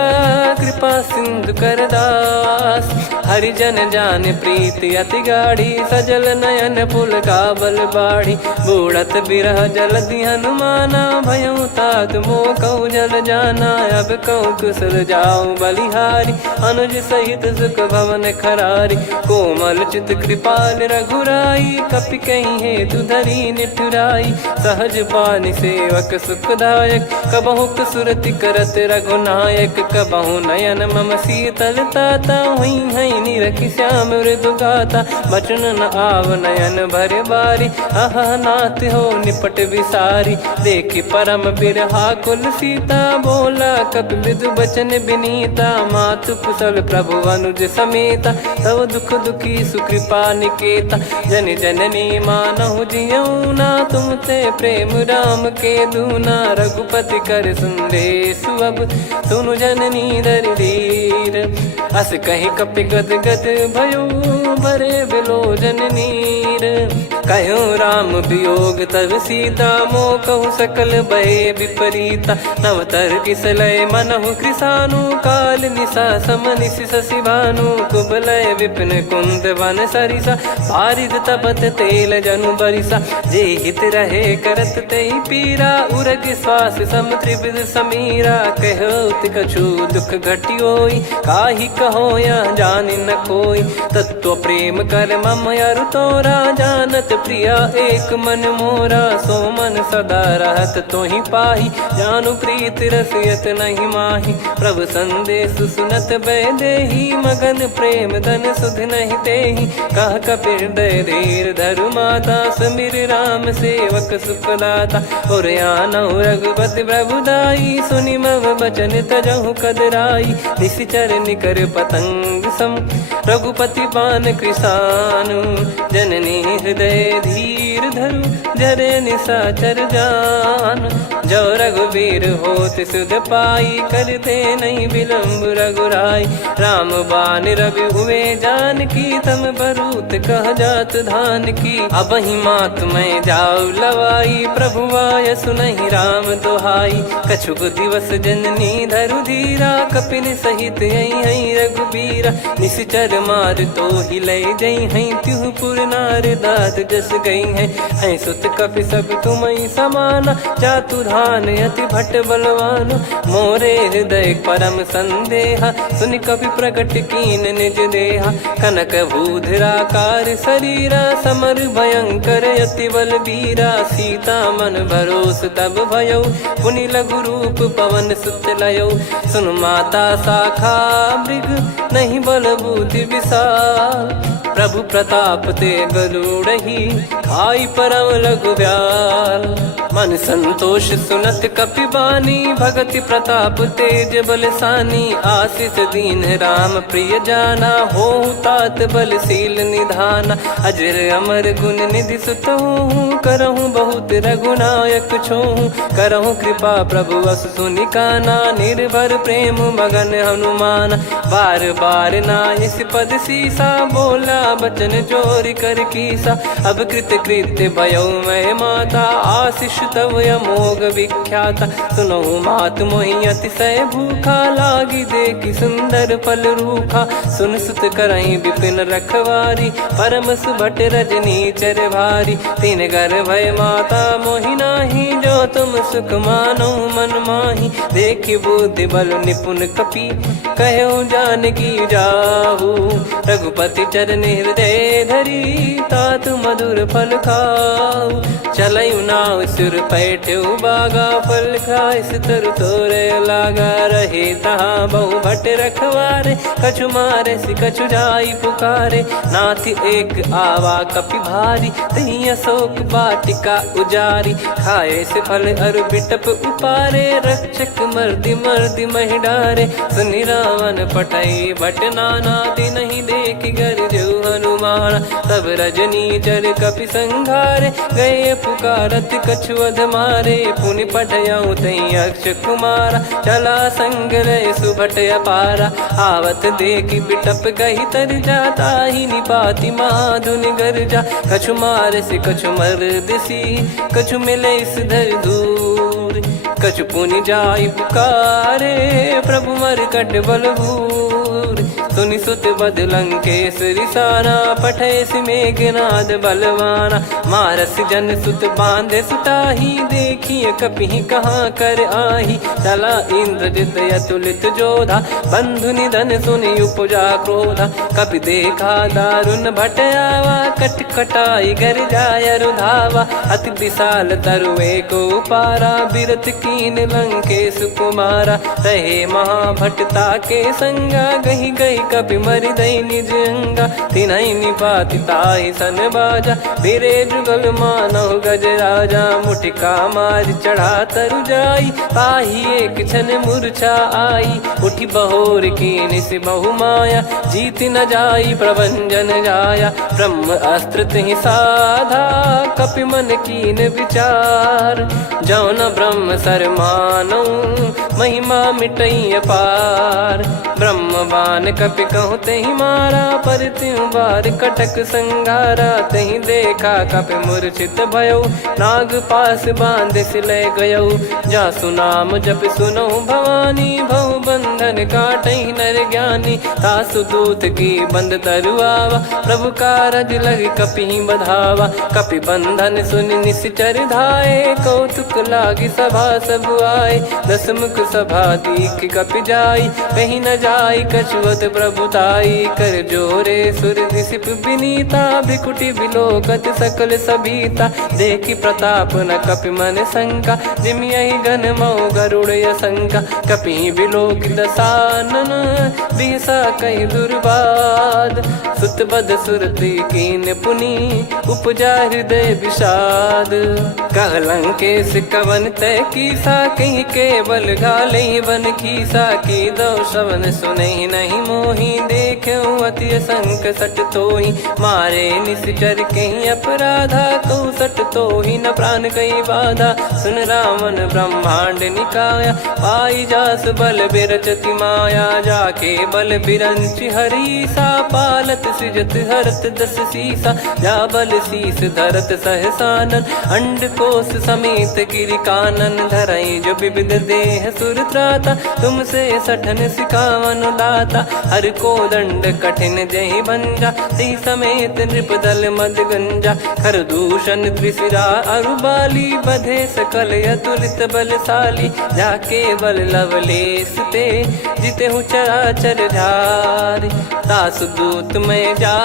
कृपा सिंधु कर दास हरिजन जान प्रीति अति गाढ़ी सजल नयन पुल का बल बाढ़ी बूढ़त बिरह जलधि हनुमाना भयउ तात मोह कहु जल जाना अब कहु कुशल जाऊं बलिहारी अनुज सहित सुख भवन खरारी कोमल चित कृपाल रघुराई कपि कहीं हेतु धरी निठुराई सहज पानि सेवक सुखदायक कबहु सुरति करत रघुनायक कबहु नयन मम शीतल ताता हुई है निरखि श्याम मृदु गाता बचन न आव नयन भर बारी अह नाथ हो निपट विसारी देखि परम बिरहा कुल सीता बोला कपि मृदु बचन विनीता मातु कुशल प्रभु अनुज समेता तव दुख दुखी सुकृपा निकेता जन जननी मानहु जियऊ ना तुम ते प्रेम राम के दूना रघुपति कर संदेश अब सुनु जननी दर धीर अस कहीं कपि गद गद भयो भरे बिलोचन नीर कहो राम वियोग तब सीता मोह कहु सकल भय विपरीता नवतर किसलय मनहु कृसानु काल निशा समनिश शशि भानु कुबलय विपिन कुंद वन सरिसा पारिद तपत तेल जनु बरिसा जे हित रहे करत ते पीरा उरग श्वास सम त्रिविध समीरा कहत कछु दुख घटियोई काहि कहो या जानि न कोई तत्व प्रेम कर मम अरु तोरा जानत प्रिया एक मन मोरा सो मन सदा रहत तोहि पाही जानु प्रीत रसियत नहीं माही प्रभु संदेश सुनत बैदेही मगन प्रेम धन सुध नहीं तेहि कह कपिर दय धीर धरु माता समीर राम सेवक सुखदाता और आनौ रघुपति प्रभुदाई सुनि मव बचन तजहु कदराई निशिचर निकर पतंग सम रघुपति पान कृसानु जननी हृदय धीर धरु जरे निशाचर जान जो रघुवीर होत सुध पाई करते नहीं विलम्ब रघुराई राम बान रवि हुए जान की तम बरूत कह जात धान की अब ही मात में जाऊ लवाई प्रभु आय सुनहि राम दोहाई कछुक दिवस जननी धरु धीरा कपिन सहित यही रघुबीरा निश्चर मार तो ही ले जई हैं त्युह पुर नार दाद जस गई हैं सुत कपि सब तुमई समाना जातु धान अति भट बलवान मोरे हृदय परम संदेहा सुनि कपि प्रकट कीन निज देहा कनक भूधराकार शरीरा समर भयंकर अति बल बीरा सीता मन भरोस तब भयो पुनि लघु रूप पवन सुत लयो सुन माता शाखा मृग नहीं बल बुद्धि विशाल प्रभु प्रताप ते गरुड़हि खाई परम लघु ब्याल मन संतोष सुनत कपि बानी भगति प्रताप तेज बलसानी आशीष दीन राम प्रिय जाना हो तात बलशील निधाना अजर अमर गुण निधि सुतहु करहु बहुत रघुनायक छोहु करहु कृपा प्रभु अस सुनि काना निर्भर प्रेम मगन हनुमान बार बार नायस पद सीसा बोला बचन चोरी कर कीसा अब कृत कृत्य भयो मैं माता आशीष तव अमोघ विख्याता सुनहु मात मोहि अतिशय भूखा लागी देखी सुंदर फल रूखा सुन सुत करई विपिन रखवारी परम सुभट रजनी चर भारी तीन घर भय माता मोहि नाही जो तुम सुख मानो मन माही देखी बुद्धि बल निपुण कपि कहो जानकी जाहू रघुपति चरण हृदय धरी तात मधुर फल खाऊ चलऊ नाव सुर पैठ्यू बागा फल खाइस तरु तोरे लागा रहे तहाँ बहु भट रखवारे कछु मारे सि कछु जाई पुकारे नाथ एक आवा कपि भारी तही अशोक बाटिका उजारी खाए से फल अरु बिटप उपारे रक्षक मर्दि मर्दि महि डारे सुनि रावण पटई भट नाना नहीं देख गर जो हनुमान तब रजनी चर कपि संघारे गए पुकारत कछु अध मारे पुनि पटयऊ तई अक्ष कुमारा चला संग रहे सुभट अपारा आवत देखी बिटप कही तर जाता ही निपाति माधुनि गर्जा कछु मार से कछु मर दिसी कछु मिले इस धर दूर कछु पुनि जाई पुकारे प्रभु मर कट बलभूर सुनि सुत बद लंकेश रिसाना पठेस मेघनाद बलवाना मारस जन सुत बांधे सुताही देखिए कपि कहाँ कर आही चला इंद्रजित अतुलित जोधा बंधु निधन सुनि उपजा क्रोधा कपि देखा दारुण भट आवा कट कटाई घर जाय रुधावा अति विशाल तरुए को पारा बिरत कीन लंकेश कुमारा रहे महाभटता के संगा गही गही कपि मरि दई निज अंगा तिन्है निपाति ताहि सन बाजा बिरे जुगल मानव गज राजा मुटिका मार चढ़ा तरु जाई ताहि एक क्षण मूर्छा आई उठी बहोर कीन से बहु माया जीत न जाई प्रभंजन जाया ब्रह्म अस्त्र तिहि साधा कपि मन कीन विचार जौन ब्रह्म सर मानऊ महिमा मिटई अपार। ब्रह्मवान कपि कहूँ तेहि मारा, पर त्यों बार कटक संघारा। तही देखा कपि मूर्छित भयो, नाग पास बांध सिले गयो। जासु नाम जप सुनो भवानी, भव बंधन काटई नर ज्ञानी। तासु दूत की बंद तरुआवा, प्रभु कारज लग कपि बधावा। कपि बंधन सुन निश्चर धाये, कौतुक लागी सभा सब आए। दस मुख सभा दीख कपि जाई, कहीं न जाई कछुअत प्रभुताई। कर जोरे सुर दिसिप विनीता, भ्रिकुटि बिलोकत सकल सबीता। देखी प्रताप न कपि मन शंका, जिमि यही घन मऊ गरुड़ असंका। कपि बिलोक दसानन, बिहसा कहि दुर्बाद। सुत बद सुरति कीन पुनि, उपजा हृदय विषाद। कहलंकेश कवन तय कीसा, कहीं केवल घाले बन खीसा। की दो श्रवण सुनहि नहीं मोही, देखऊं अति संक सट तोहि। मारे निश्चर कहीं अपराधा, कहूँ सट तोहि न प्राण कहीं बाधा। सुन रावण ब्रह्मांड निकाया, पाई जास बल बिरचति माया। जाके बल बिरंच हरीसा, पालत सृजत हरत दस सीसा। जा बल शीस धरत सहसानन, अंड कोश समेत गिरि कानन। धरई जो विविध देह सुर त्राता, तुमसे सठन सिखावन दाता। हर को दंड कठिन जहि भंजा, ती समेत नृप दल मद गंजा। खर दूषण त्रिशिरा अरुबाली, बधे सकल अतुलित बलशाली। जाके बल लवलेस ते, जिते हूँ चराचर झारी। तासु दूत में जा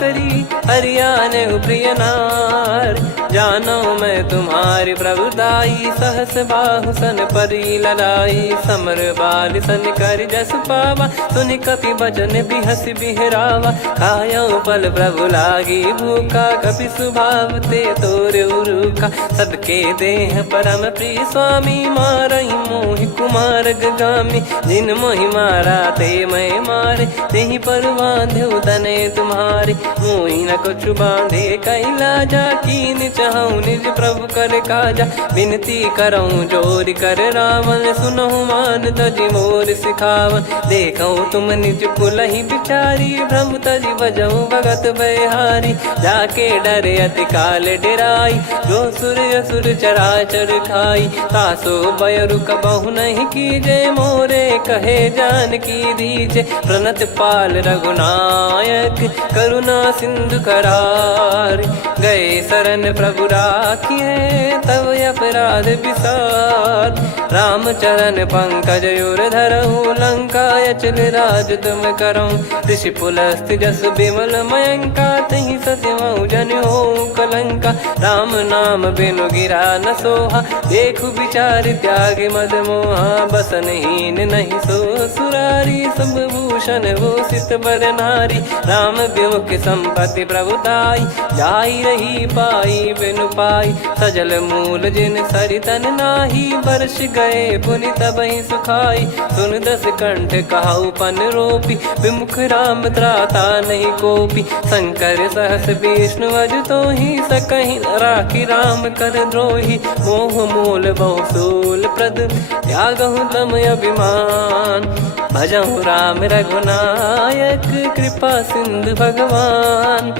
करी, हरियाने प्रिय नार। जानो मैं तुम्हारी प्रभुदाई, सहस बाहु सन परी लड़ाई। समर बाल सन कर जस पावा, सुनि कपि बचन बिहस बिहरावा। खायो बल प्रभु लागी भूखा, कपि स्वभाव ते तोर उरुखा। सबके देह परम प्रिय स्वामी, मारई मोहि कुमार गामी। जिन मोहि मारा ते मैं मारे, तेहि पर बांधे तने तुम्हारे। मोहि न कुछ बांधे कैलाजा, कीन चाहूं निज प्रभु कर काजा। विनती करऊं जोर कर रावण, सुनहु मान तजि मोर सिखावन। देखऊं तुम निज कुलहि बिचारी, भ्रम तजि बजऊं भगत बहारी। जाके डरे अति काल डेराई, जो सुर असुर चराचर खाई। तासो बयरु कबहु नहीं कीजे, मोरे कहे जान की दीजे। प्रणत पाल रघुनायक, करुणा सिंधु करार। गए शरण प्रभु राखिए, तब अपराध विसार। राम चरण पंकज उर धरहु, लंका अचल राज तुम करऊं। ऋषि पुलस्त जस विमल मयंका, तहि ससिमऊ जन हो कलंका। राम नाम बिनु गिरा न सोहा, देखु विचार त्याग मद मोहा। बसनहीन नहीं सो सुरारी, सब भूषण वो सित बर नारी। राम विमुख संपत्ति प्रभुताई, जाई रही पाई बिनु पाई। सजल मूल जिन सरितन नाही, वर्ष गए पुनि तबहि सुखाई। सुन दस कंठ कहाऊ पन रोपी, विमुख राम त्राता नहीं कोपी। शंकर सहस विष्णु अज तोहि, सकहि राखी राम कर द्रोही। मोह मूल बहु सूल प्रद, त्यागहु तम अभिमान। भजहु राम रघुनायक, कृपा सिंधु भगवान।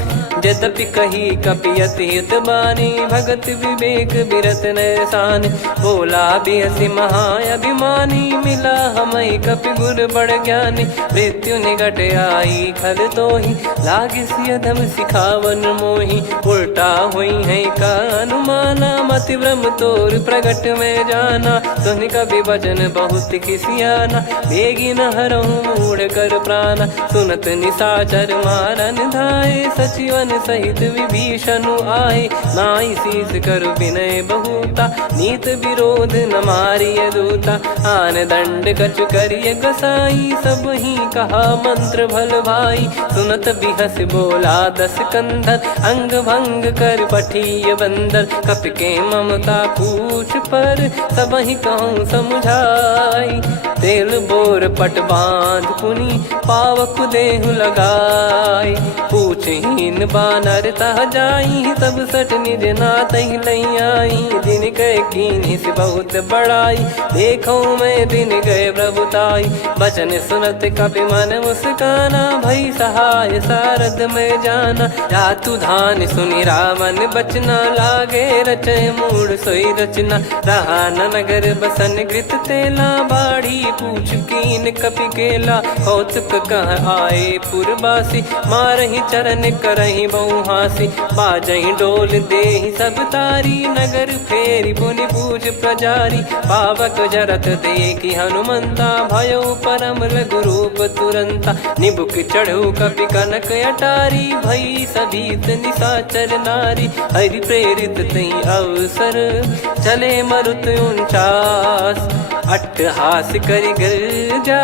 यद्यपि कही कपि अति हित बानी, भगत विवेक बिरत नैसान। बोला बिहसि महाअभिमानी, मिला हमई कपि गुर बड़ ज्ञानी। मृत्यु निकट आई खल तोहि, लागे सियधम सिखावन मोहि। उल्टा हुई है का अनुमाना, मति भ्रम तोर प्रगट में जाना। सुनि कपि वचन बहुत खिसियाना, बेगी न हरहु मूढ़ कर प्राणा। सुनत निशाचर मारन धाये, सचिवन सहित विभीषणु आए। नाई शीस करु विनय बहुता, नीत विरोध न मारिय दूता। आन दंड कछु करिय गसाई, सब ही कहा मंत्र भल भाई। सुनत बिहस बोला दस कंधर, अंग भंग कर पठिय बंदर। कपि के ममता पूछ पर, सब ही कहूँ समुझाई। तेल बोर पट बांध पुनि पावक देहु लगाई। पूछहीन बानर तह जाई तब सट निज नाथ लई आई। दिन गए कीन्ही से बहुत बड़ाई देखो मैं दिन गए प्रभुताई। बचन सुनत कपि मन मुस्काना भई सहाय सारद में जाना। जातु धान सुनि रावण बचना लागे रचे मूड सोई रचना। रहा न नगर बसन कृत तेला बाढ़ी पूछ कीन कपि केला। कौतुक कह आए पुरबासी मारहि चरण करहि बहु हासी। बाजहि डोल देहि सब तारी नगर फेरी पुनि पूछ प्रजारी। पावक जरत देखि हनुमंता भयो परम लघु रूप तुरंता। निबुक चढ़ऊ कपि कनक अटारी भई सभीत निशाचर नारी। हरि प्रेरित तई अवसर चले मरुत 49। अट्टहास करि गिरजा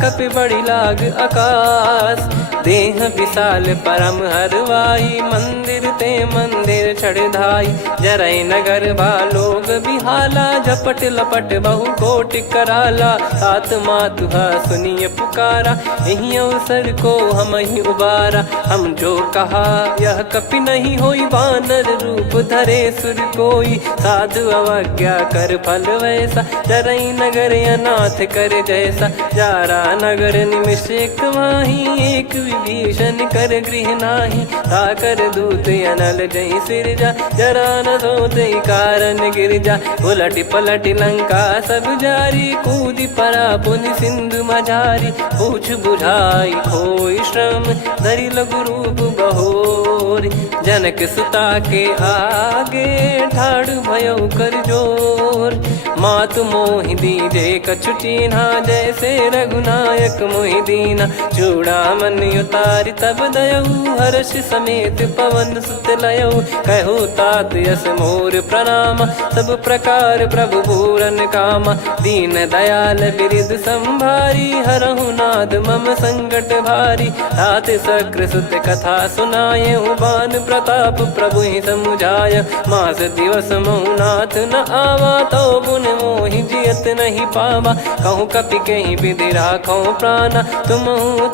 कपि बड़ी लाग आकाश। देह विशाल परम हरवाई मंदिर ते मंदिर चढ़धाई। जरई नगर बालोग बिहाला झपट लपट बहु कोटि कराला। सात मातुहा सुनिय पुकारा यही अवसर को हम ही उबारा। हम जो कहा यह कपि नहीं होई वानर रूप धरे सुर कोई। साधु अवज्ञा कर फल वैसा जरई नगर अनाथ कर जैसा। जारा नगर निमिष एक माही एक विभीषण कर गृह नाही। ताकर दूत अनल जय सिरजा जरा न सोते कारण गिरजा। उलट पलट लंका सब जारी कूदी परा पुनि सिंधु मझारी। पूछ बुझाई खोई श्रम धरि लघु रूप बहोर। जनक सुता के आगे ठाड़ भयो कर जोर। मातु मोहि दीजे कछु चिन्हा जैसे रघुनायक मोहि दीना। चूड़ामन उतारि तब दयऊ हर्ष समेत पवन सुत लयऊ। कहु तात यस मोर प्रणाम सब प्रकार प्रभु पूरन कामा। दीन दयाल बिरिद संभारी हरहु नाद मम संकट भारी। तात सक्र सुत कथा सुनाये बान प्रताप प्रभु ही समुझाय। मास दिवस महु नाथ न आवा तो पुन मोहि जियत नहीं पावा। कहूँ कपि कहीं विधि राखो प्राणा तुम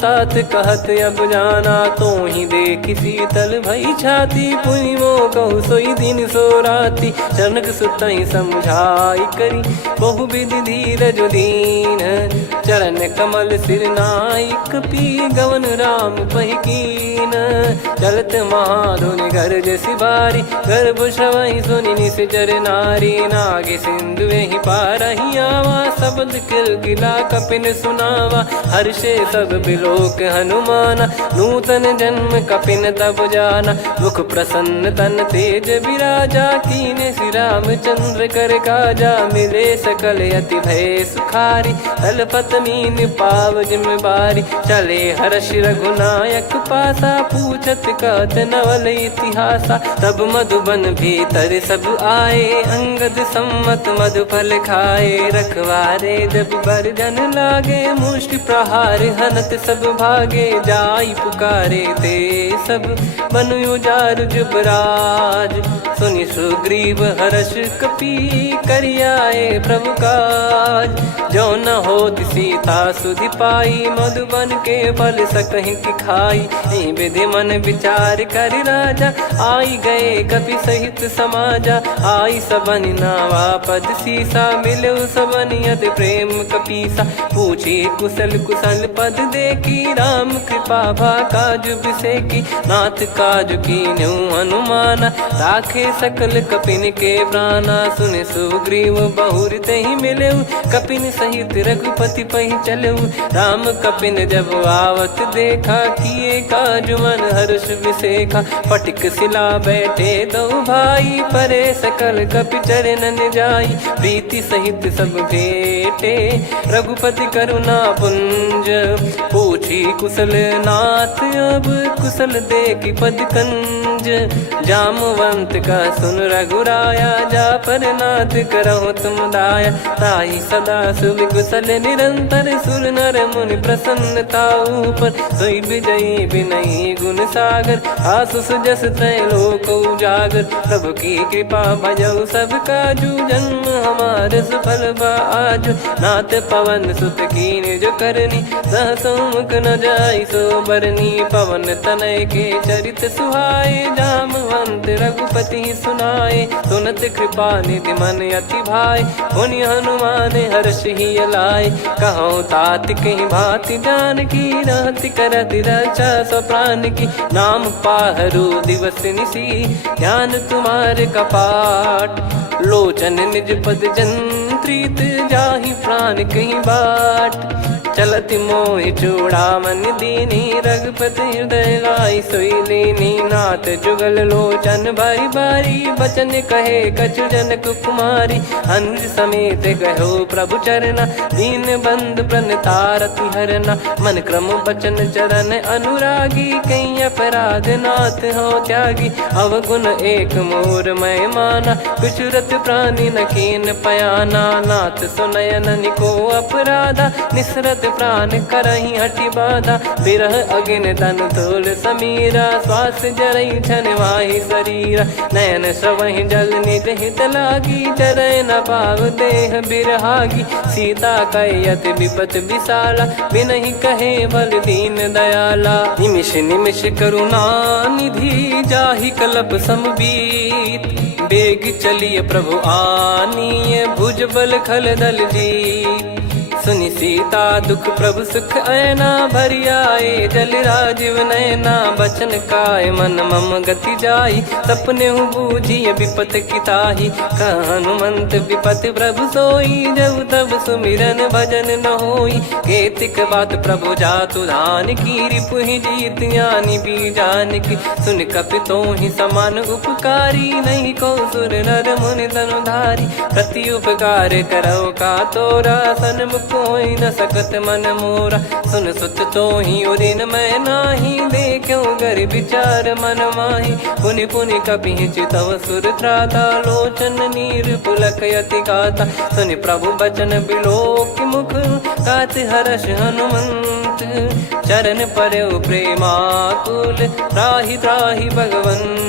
तात कहत अब जाना। तो ही देखी शीतल भई छाती पुनि मो कहु सोई दिन सो राती। जनक सुतहि समझाई करी बहु विधि धीरज दीन। चरण कमल सिर नाई कपि गवन राम पहिकीन। चलत महाधुनि गर्ज सिबारी गर्भ श्रवहि सुनि निश्चर नारी। नागे सिंधु ही पारहि आवा शब्द किलकिला कपिन सुनावा। हर्षे सब बिलोक हनुमाना नूतन जन्म कपिन तब जाना। मुख प्रसन्न तन तेज विराजा कीने श्री रामचंद्र कर काजा। मिले सकल अति भय सुखारी तलपत मीन पाव जिम बारी। चले हर्ष रघुनायक पासा पूछत कहत नवल इतिहासा। तब मधुबन भीतर सब आए अंगद सम्मत मधुफल खाए। रखवारे जब बरजन लागे मुष्टि प्रहार हनत सब भागे। जाई पुकारे ते सब बन उजार जुबराज। सुनि सुग्रीव हर्ष कपि करियाए प्रभु काज। जो न होत सीता सुधि पाई मधुबन के फल सकहि की खाई। विधि मन विचार कर राजा आई गए कपि सहित समाजा। आई सबन नावा पद सीसा मिलो सबन यद प्रेम कपीसा। पूछी कुशल कुशल पद देखी राम कृपा भा काज बिसेकी। नाथ काज कीन्हु हनुमाना राखे सकल कपिन के प्राणा। सुने सुग्रीव बहुर तहि मिलेऊ कपिन सहित रघुपति पहि चलेऊ। राम कपिन जब आवत देखा किए काज मन हर्ष विसेखा। फटिक सिला बैठे दो भाई परे सकल कपि चरणन जाई। प्रीति सहित सब भेटे रघुपति करुणा पुंज। पूछ पूछी कुशल नाथ अब कुशल देखी पद कंज। जामवंत का सुन रघुराया जा पर नाथ करहु तुम दाया। ताहि सदा सुभि कुशल निरंतर सुर नर मुनि प्रसन्नता ऊपर। सोई विजयी विनयी गुण सागर आसु सुजस त्रैलोक उजागर। प्रभु की कृपा भजऊ सब काजू जन्म हमारे सफल बा आजु। नाथ पवन सुत की निज करनी सहसो मुख न जाई सो बरनी। पवन तनय के चरित सुहाए जामवंत रघुपति सुनाए। सुनत कृपा निधि मन अति भाई पुनि हनुमान हर्ष ही लाए। कहो तात कहीं भांति जान की रहति करति रक्षा सो प्राण की। नाम पाहरु दिवस निसी ध्यान तुम्हारे कपाट। लोचन निज पद जंत्रित जाहि प्राण कहीं बाट। चलति मोहि चूड़ामन दीनी रघुपति हृदय लाई सोई लीनी। नाथ जुगल लोचन बारी बारी बचन कहे कछु जनक कुमारी। अनुज समेत गयो प्रभु चरना दीन बंद प्रणतारति हरना। मन क्रम बचन चरण अनुरागी कहीं अपराध नाथ हो त्यागी। अवगुण एक मोर मैं माना कुछुरत प्राणी न कीन पयाना। नाथ सुनयन को अपराधा निसरत प्राण करही हटि बाधा। बिरह अगिन तन तोल समीरा श्वास जरई छन वाहि शरीरा। नयन श्रवहि जल निज हित लागी चरय न पाव देह बिरहागी। सीता कयत विपत विशाला बिनहि कहे बल दीन दयाला। निमिष निमिष करुणा निधि जाहि कल्प समबीत। बेग चलिए प्रभु आनीय भुज बल खल दल जीत। सुनि सीता दुख प्रभु सुख ऐना भरि आए। जल राजीव नैना बचन काय मन मम गति जाई। सपने हूँ बूझी विपत किताही हनुमंत विपत प्रभु सोई। जब तब सुमिरन भजन न होई। केतिक बात प्रभु जातु धान की रिपु ही जीत यानी बीजान की। सुन कपितो ही समान उपकारी नहीं को सुर नर मुनि धनुधारी। प्रति उपकार करो का तोरा सन्मुख कोई न सकत मन मोरा। सुन सुत तो ही उदिन मैं नाही देखो गर विचार मन माही। पुनि पुनि कपि चितव सुर त्राता लोचन नीर पुलक यति गाता। सुनि प्रभु बचन बिलोक मुख कात हर्ष हनुमंत। चरण परयो प्रेमाकुल त्राहि त्राहि भगवंत।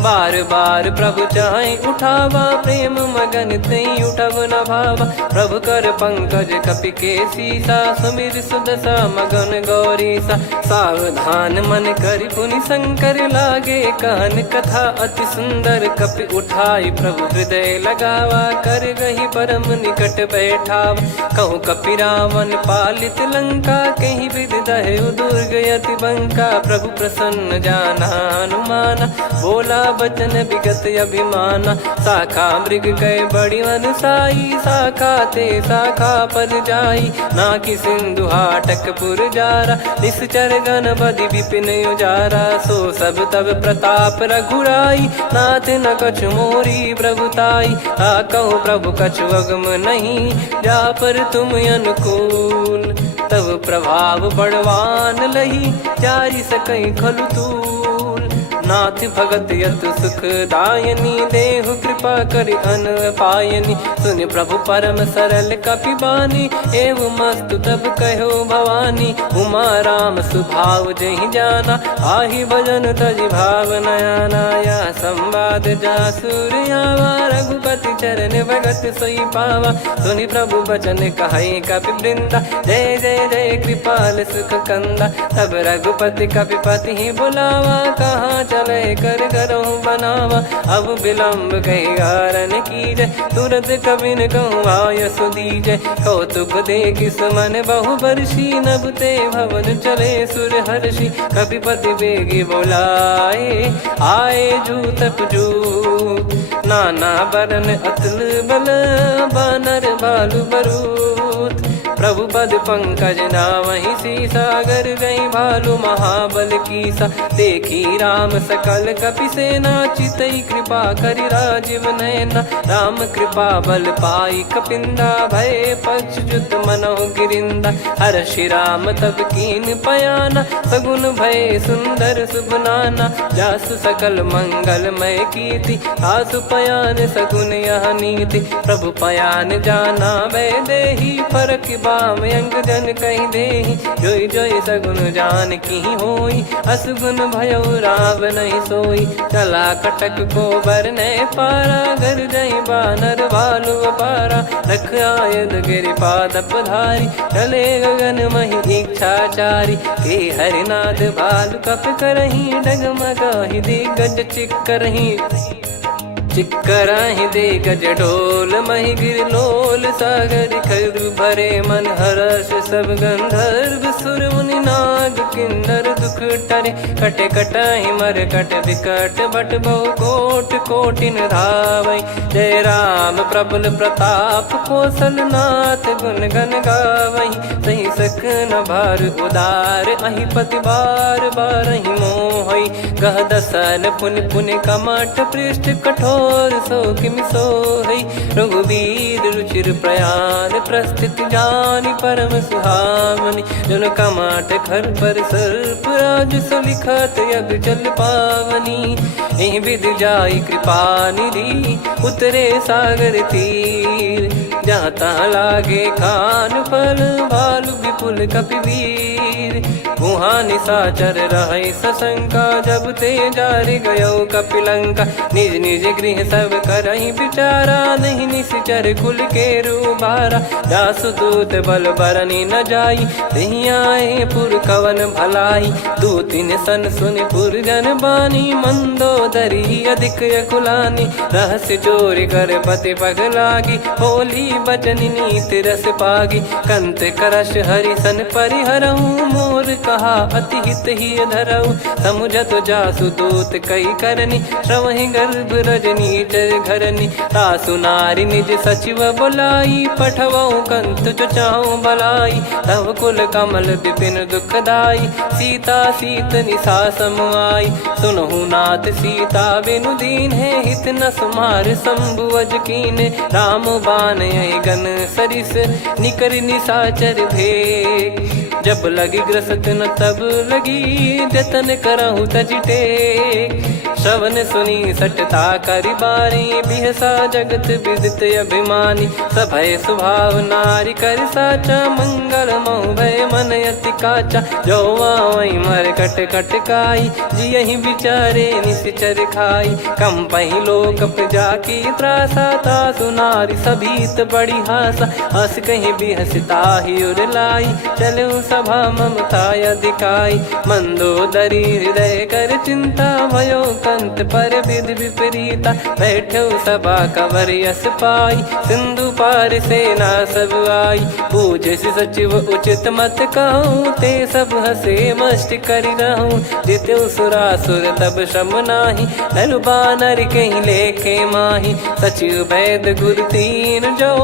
बार बार प्रभु चाहि उठावा प्रेम मगन तई उठब न भावा। प्रभु कर पंकज कपि के सीसा सुमिर सुदशा मगन गौरीसा। सावधान मन करि पुनि शंकर लागे कहन कथा अति सुंदर। कपि उठाई प्रभु हृदय लगावा कर गही परम निकट बैठावा। कहु कपि रावण पालित लंका कहीं विद दहु दुर्ग यति बंका। प्रभु प्रसन्न जाना हनुमाना बोला बचन विगत अभिमाना। शाखा मृग गए बड़ी अनुसाई शाखा ते शाखा पर जाई। ना कि सिंधु हाटक पुर जारा निश्चर गण बदि विपिन उजारा। सो सब तब प्रताप रघुराई नाथ न कछु मोरी प्रभुताई। कहु प्रभु कछु अगम नहीं जा पर तुम अनुकूल। तब प्रभाव बड़वान लही जारी सकई खलु तूल। नाथ भगत यत सुख दायनी देहु कृपा करि अन पायनी। सुन प्रभु परम सरल कपि बानी एवं मस्तु तब कहो भवानी। उमा राम सुभाव जहि जाना आहि भजन तजि भाव नयाना। या संवाद जासुर आवा रघुपति चरण भगत सोई पावा। सुनि प्रभु बचन कहै कपि वृंदा जय जय जय कृपाल सुख कंदा। तब रघुपति कपिपति ही बुलावा कहाँ चले कर करो बनावा। अब विलम्ब कही कारण कीजय तुरंत कबिन कहूँ आय सुदीजय। कौतुक देख सुमन बहु बरसी नभते भवन चले सुर हर्षि। कपिपति बेगी बोलाए आए जूतप जूत। नाना बरन अतुल बल बानर बालु बरूत। प्रभु पद पंकज नावहि सीसा, गर गई भालु महाबल कीसा। देखी राम सकल कपि सेना, चितई कृपा करि राजीव नयना। राम कृपा बल पाई कपिंदा, भय पक्षजुत मनहु गिरिंदा। हर्षि राम तब कीन पयाना, सगुन भय सुंदर शुभ नाना। जासु सकल मंगलमय कीर्ति, आसु पयान सगुन यह नीति। प्रभु पयान जाना वै देहि, फरक बाम अंग जन कहि देहि। जोई जोई सगुन जान की होई, असुगुन भयो राव नहीं सोई। चला कटक को बरने पारा, घर जई बानर भालु अपारा। रख आयद गिरिपाद पधारी, चले गगन महि इच्छाचारी। के हरिनाथ भालु कप करही, डगमगाहि दिग्गज चिक्करही। चिक्कराहि दिग्गज ढोल, महि गिर लोल। सागर खर भरे मन हर्ष, सब गंधर्व सुर मुनि नाग किन्नर दुख टरे। कट कटाहि मर कट विकट, बट बहु कोट कोटिन धावै। जय राम प्रबल प्रताप, कौशल नाथ गुण गन गावै। सही सखन भार उदार, अहि पति बार बारहि मोहै। गह दसन पुन पुन कमठ, पृष्ठ कठोर सो किमि सोहै। रघुवीर रुचिर प्रयाण, प्रस्थित जानि परम सुहावनी। जन कमाट खर पर सर्प, राज सलिखत यग जल पावनी। एहि विधि जाई कृपा निधि, उतरे सागर तीर। जाता लागे खान फल, भालु विपुल कपिवीर। वहाँ निशाचर रहै सशंका, जब ते जारि गयो कपिलंका। निज निज गृह सब करहि विचारा, नहीं निश्चर कुल के रूबारा। जासु दूत बल बरनी न जाई, तेहि आए पुर कवन भलाई। दूतिन सन सुनि पुर जन बानी, मंदोदरी अधिक अकुलानी। रहस्य चोरी कर पति पग लागी, होली बचन नीत रस पागी। कंत करश हरि सन परिहरऊ, मोर कहा अति हित ही धरऊ। समुझत जासु दूत कई करनी, श्रवहि गर्भ रजनी चर घरनी। तासु नारी निज सचिव बुलाई, पठवऊ कंत जो चाहू बलाई। तव कुल कमल विपिन दुखदाई, सीता सीत निशा समुआई। सुनहु नाथ सीता बिनु दीन है, हित न सुमार शंभुअज कीने। राम बान यही गन सरिस, निकर निशाचर भेग। जब लगी ग्रसत न तब लगी, जतन करहु तज टेक। श्रवण सुनी सटता करि बारी, बिहसा जगत विदित अभिमानी। सभय स्वभाव नारी कर साचा, मंगल महु भय मन अति काचा। जो आवै मर कट कट काई, जियहि विचारे निश्चर खाई। कंपहि लोक प्रजा की त्रासा, तासु नारी सभीत बड़ी हासा। हस कहीं बिहसता ही उर लाई, चलऊ सभा ममता अधिकाई। मंदोदरी हृदय कर चिंता, भयो कंत पर विधि विपरीता। बैठो सभा कवर यस पाई, सिंधु पार सेना सब आई। पूजे सचिव उचित मत कहूँ, ते सब हसे मस्त करि रहूँ। जित्यु सुरासुर तब श्रम नाही, नल बानर कहीं लेखे माही। सचिव वैद गुरु तीन जो,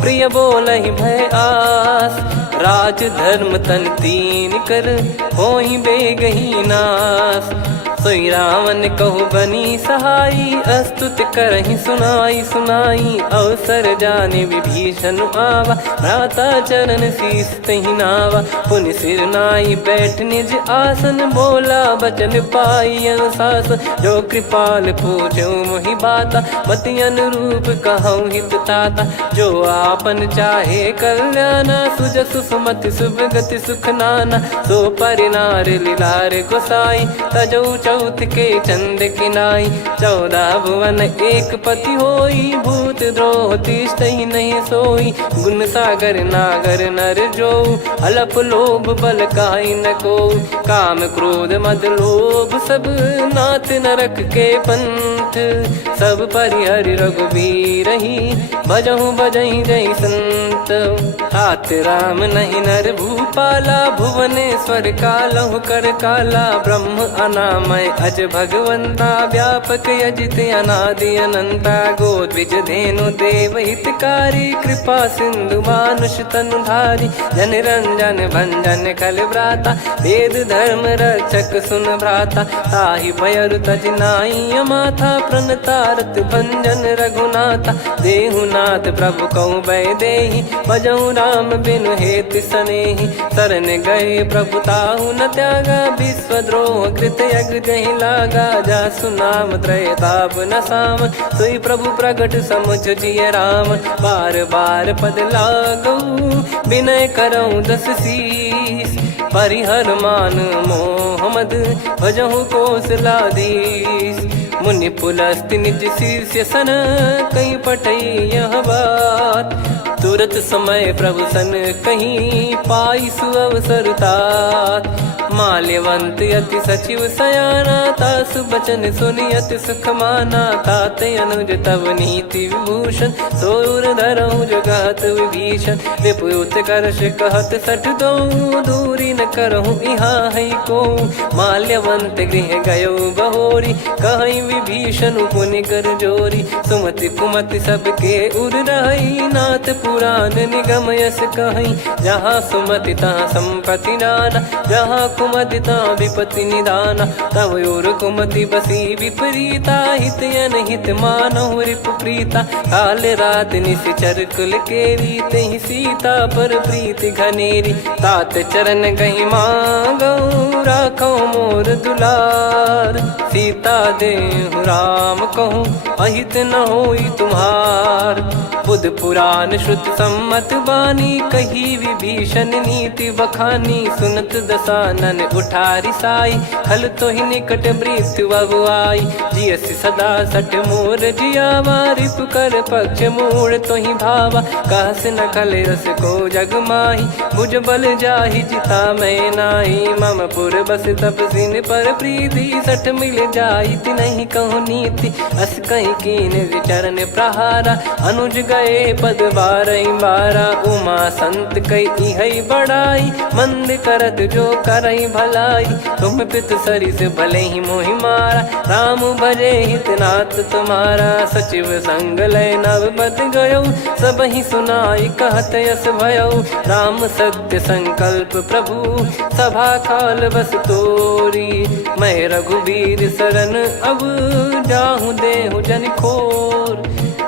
प्रिय बोलहि भय आस। राज धर्म तन तीन कर, होहि बेगहि नास। सोई रावण कहु बनी सहाई, अस्तुत करहि सुनाई सुनाई। अवसर जाने विभीषण आवा, भ्राता चरण शीस तहि नावा। पुनि सिर नाई बैठ निज आसन, बोला बचन पाई अनुशासन। जो कृपाल पूछो मोहि बाता, मति अनुरूप कहूँ हित ताता। जो आपन चाहे कल्याणा, सुजसु सुमति शुभ गति सुख नाना। सो परिनार लीलार गोसाई, तजौ चौथ के चंद किनाई। 14 भुवन एक पति होई, भूत द्रोह तिष्ठहि नहीं सोई। गुण सागर नागर नर जो, अलप लोभ बल काई न को। काम क्रोध मद लोभ सब, नाथ नरक के पंथ। दुख सब परिहरि रघुबीर ही, भजहु भजहि जय संत। तात राम नहीं नर भूपाला, भुवनेश्वर कालहु कर काला। ब्रह्म अनामय अज भगवंता, व्यापक यजित अनादि अनंता। गोद्विज धेनु देव हितकारी, कृपा सिंधु मानुष तनुधारी। जन रंजन भंजन खल भ्राता, वेद धर्म रक्षक सुन भ्राता। ताहि भयरु तज नाई माथा, प्रणतारत भंजन रघुनाथा। देहुनाथ प्रभु कहु बै देहि, भजहु राम बिनु हेत सनेहि। शरण गए प्रभु ताहु न त्यागा, विश्वद्रोह कृत यज्ञ जहि लागा। जासु नाम त्रय ताप न साम, सोई प्रभु प्रगट समुझ जिय राम। बार बार पद लागऊ, विनय करऊँ दस शीस। परिहर मान मोह मद, भजहु कौशलाधीश। मुनि पुलस्त्य निज शिष्य सन, कहीं पठई यह बात। तुरत समय प्रभु सन कहीं, पाई सुअवसर तात। माल्यवंत अति सचिव सयाना, तासु बचन सुनि अति सुख माना। तात अनुज तव नीति विभूषण, सोर धरऊ जगत विभीषण। विपुत करश कहत सठ दो, दूरी न करहु इहाँ है को। माल्यवंत गृह गयो बहोरी, कहीं विभीषण पुनि कर जोरी। सुमति कुमति सबके उर रही, नाथ पुराण निगम यस कहीं। जहाँ सुमति तहाँ संपत्ति नाना, जहाँ कुमति तहाँ विपत्ति निदाना। तव और कुमति बसी विपरीता, हित अनहित मानहु रिपु प्रीता। काल रात निश्चर कुल केरी, तहि सीता पर प्रीति घनेरी। तात चरण गहि मांगऊ, राखो मोर दुलार। सीता देहु राम कहूँ, अहित न होई तुम्हार। बुध पुराण श्रुत सम्मत बानी, कही विभीषण नीति बखानी। सुनत दसानन उठारी साई, खल तो ही निकट मृत्यु अब आई। जियसि सदा सठ मोर जियावा, रिप कर पक्ष मूड़ तो ही भावा। कहस न खल रस को जग माही, भुज बल जाहि जिता मैं नाही। मम पुर बस तपसिन पर प्रीति, सठ मिल जाई तिनहि कहु नीति। अस कहीं कीन विचरण प्रहारा, अनुज गए पद बारहि बारा। उमा संत कई इहै बड़ाई, मंद करत जो करई भलाई। तुम पित सरिस भले ही मोहि मारा, राम भजे हितनाथ तुम्हारा। सचिव संग लय नव बद गयो, सब ही सुनाई कहत यस भयो। राम सत्य संकल्प प्रभु, सभा काल बस तोरी। मैं रघुबीर शरण अब, जाहूँ देहु जन खोर।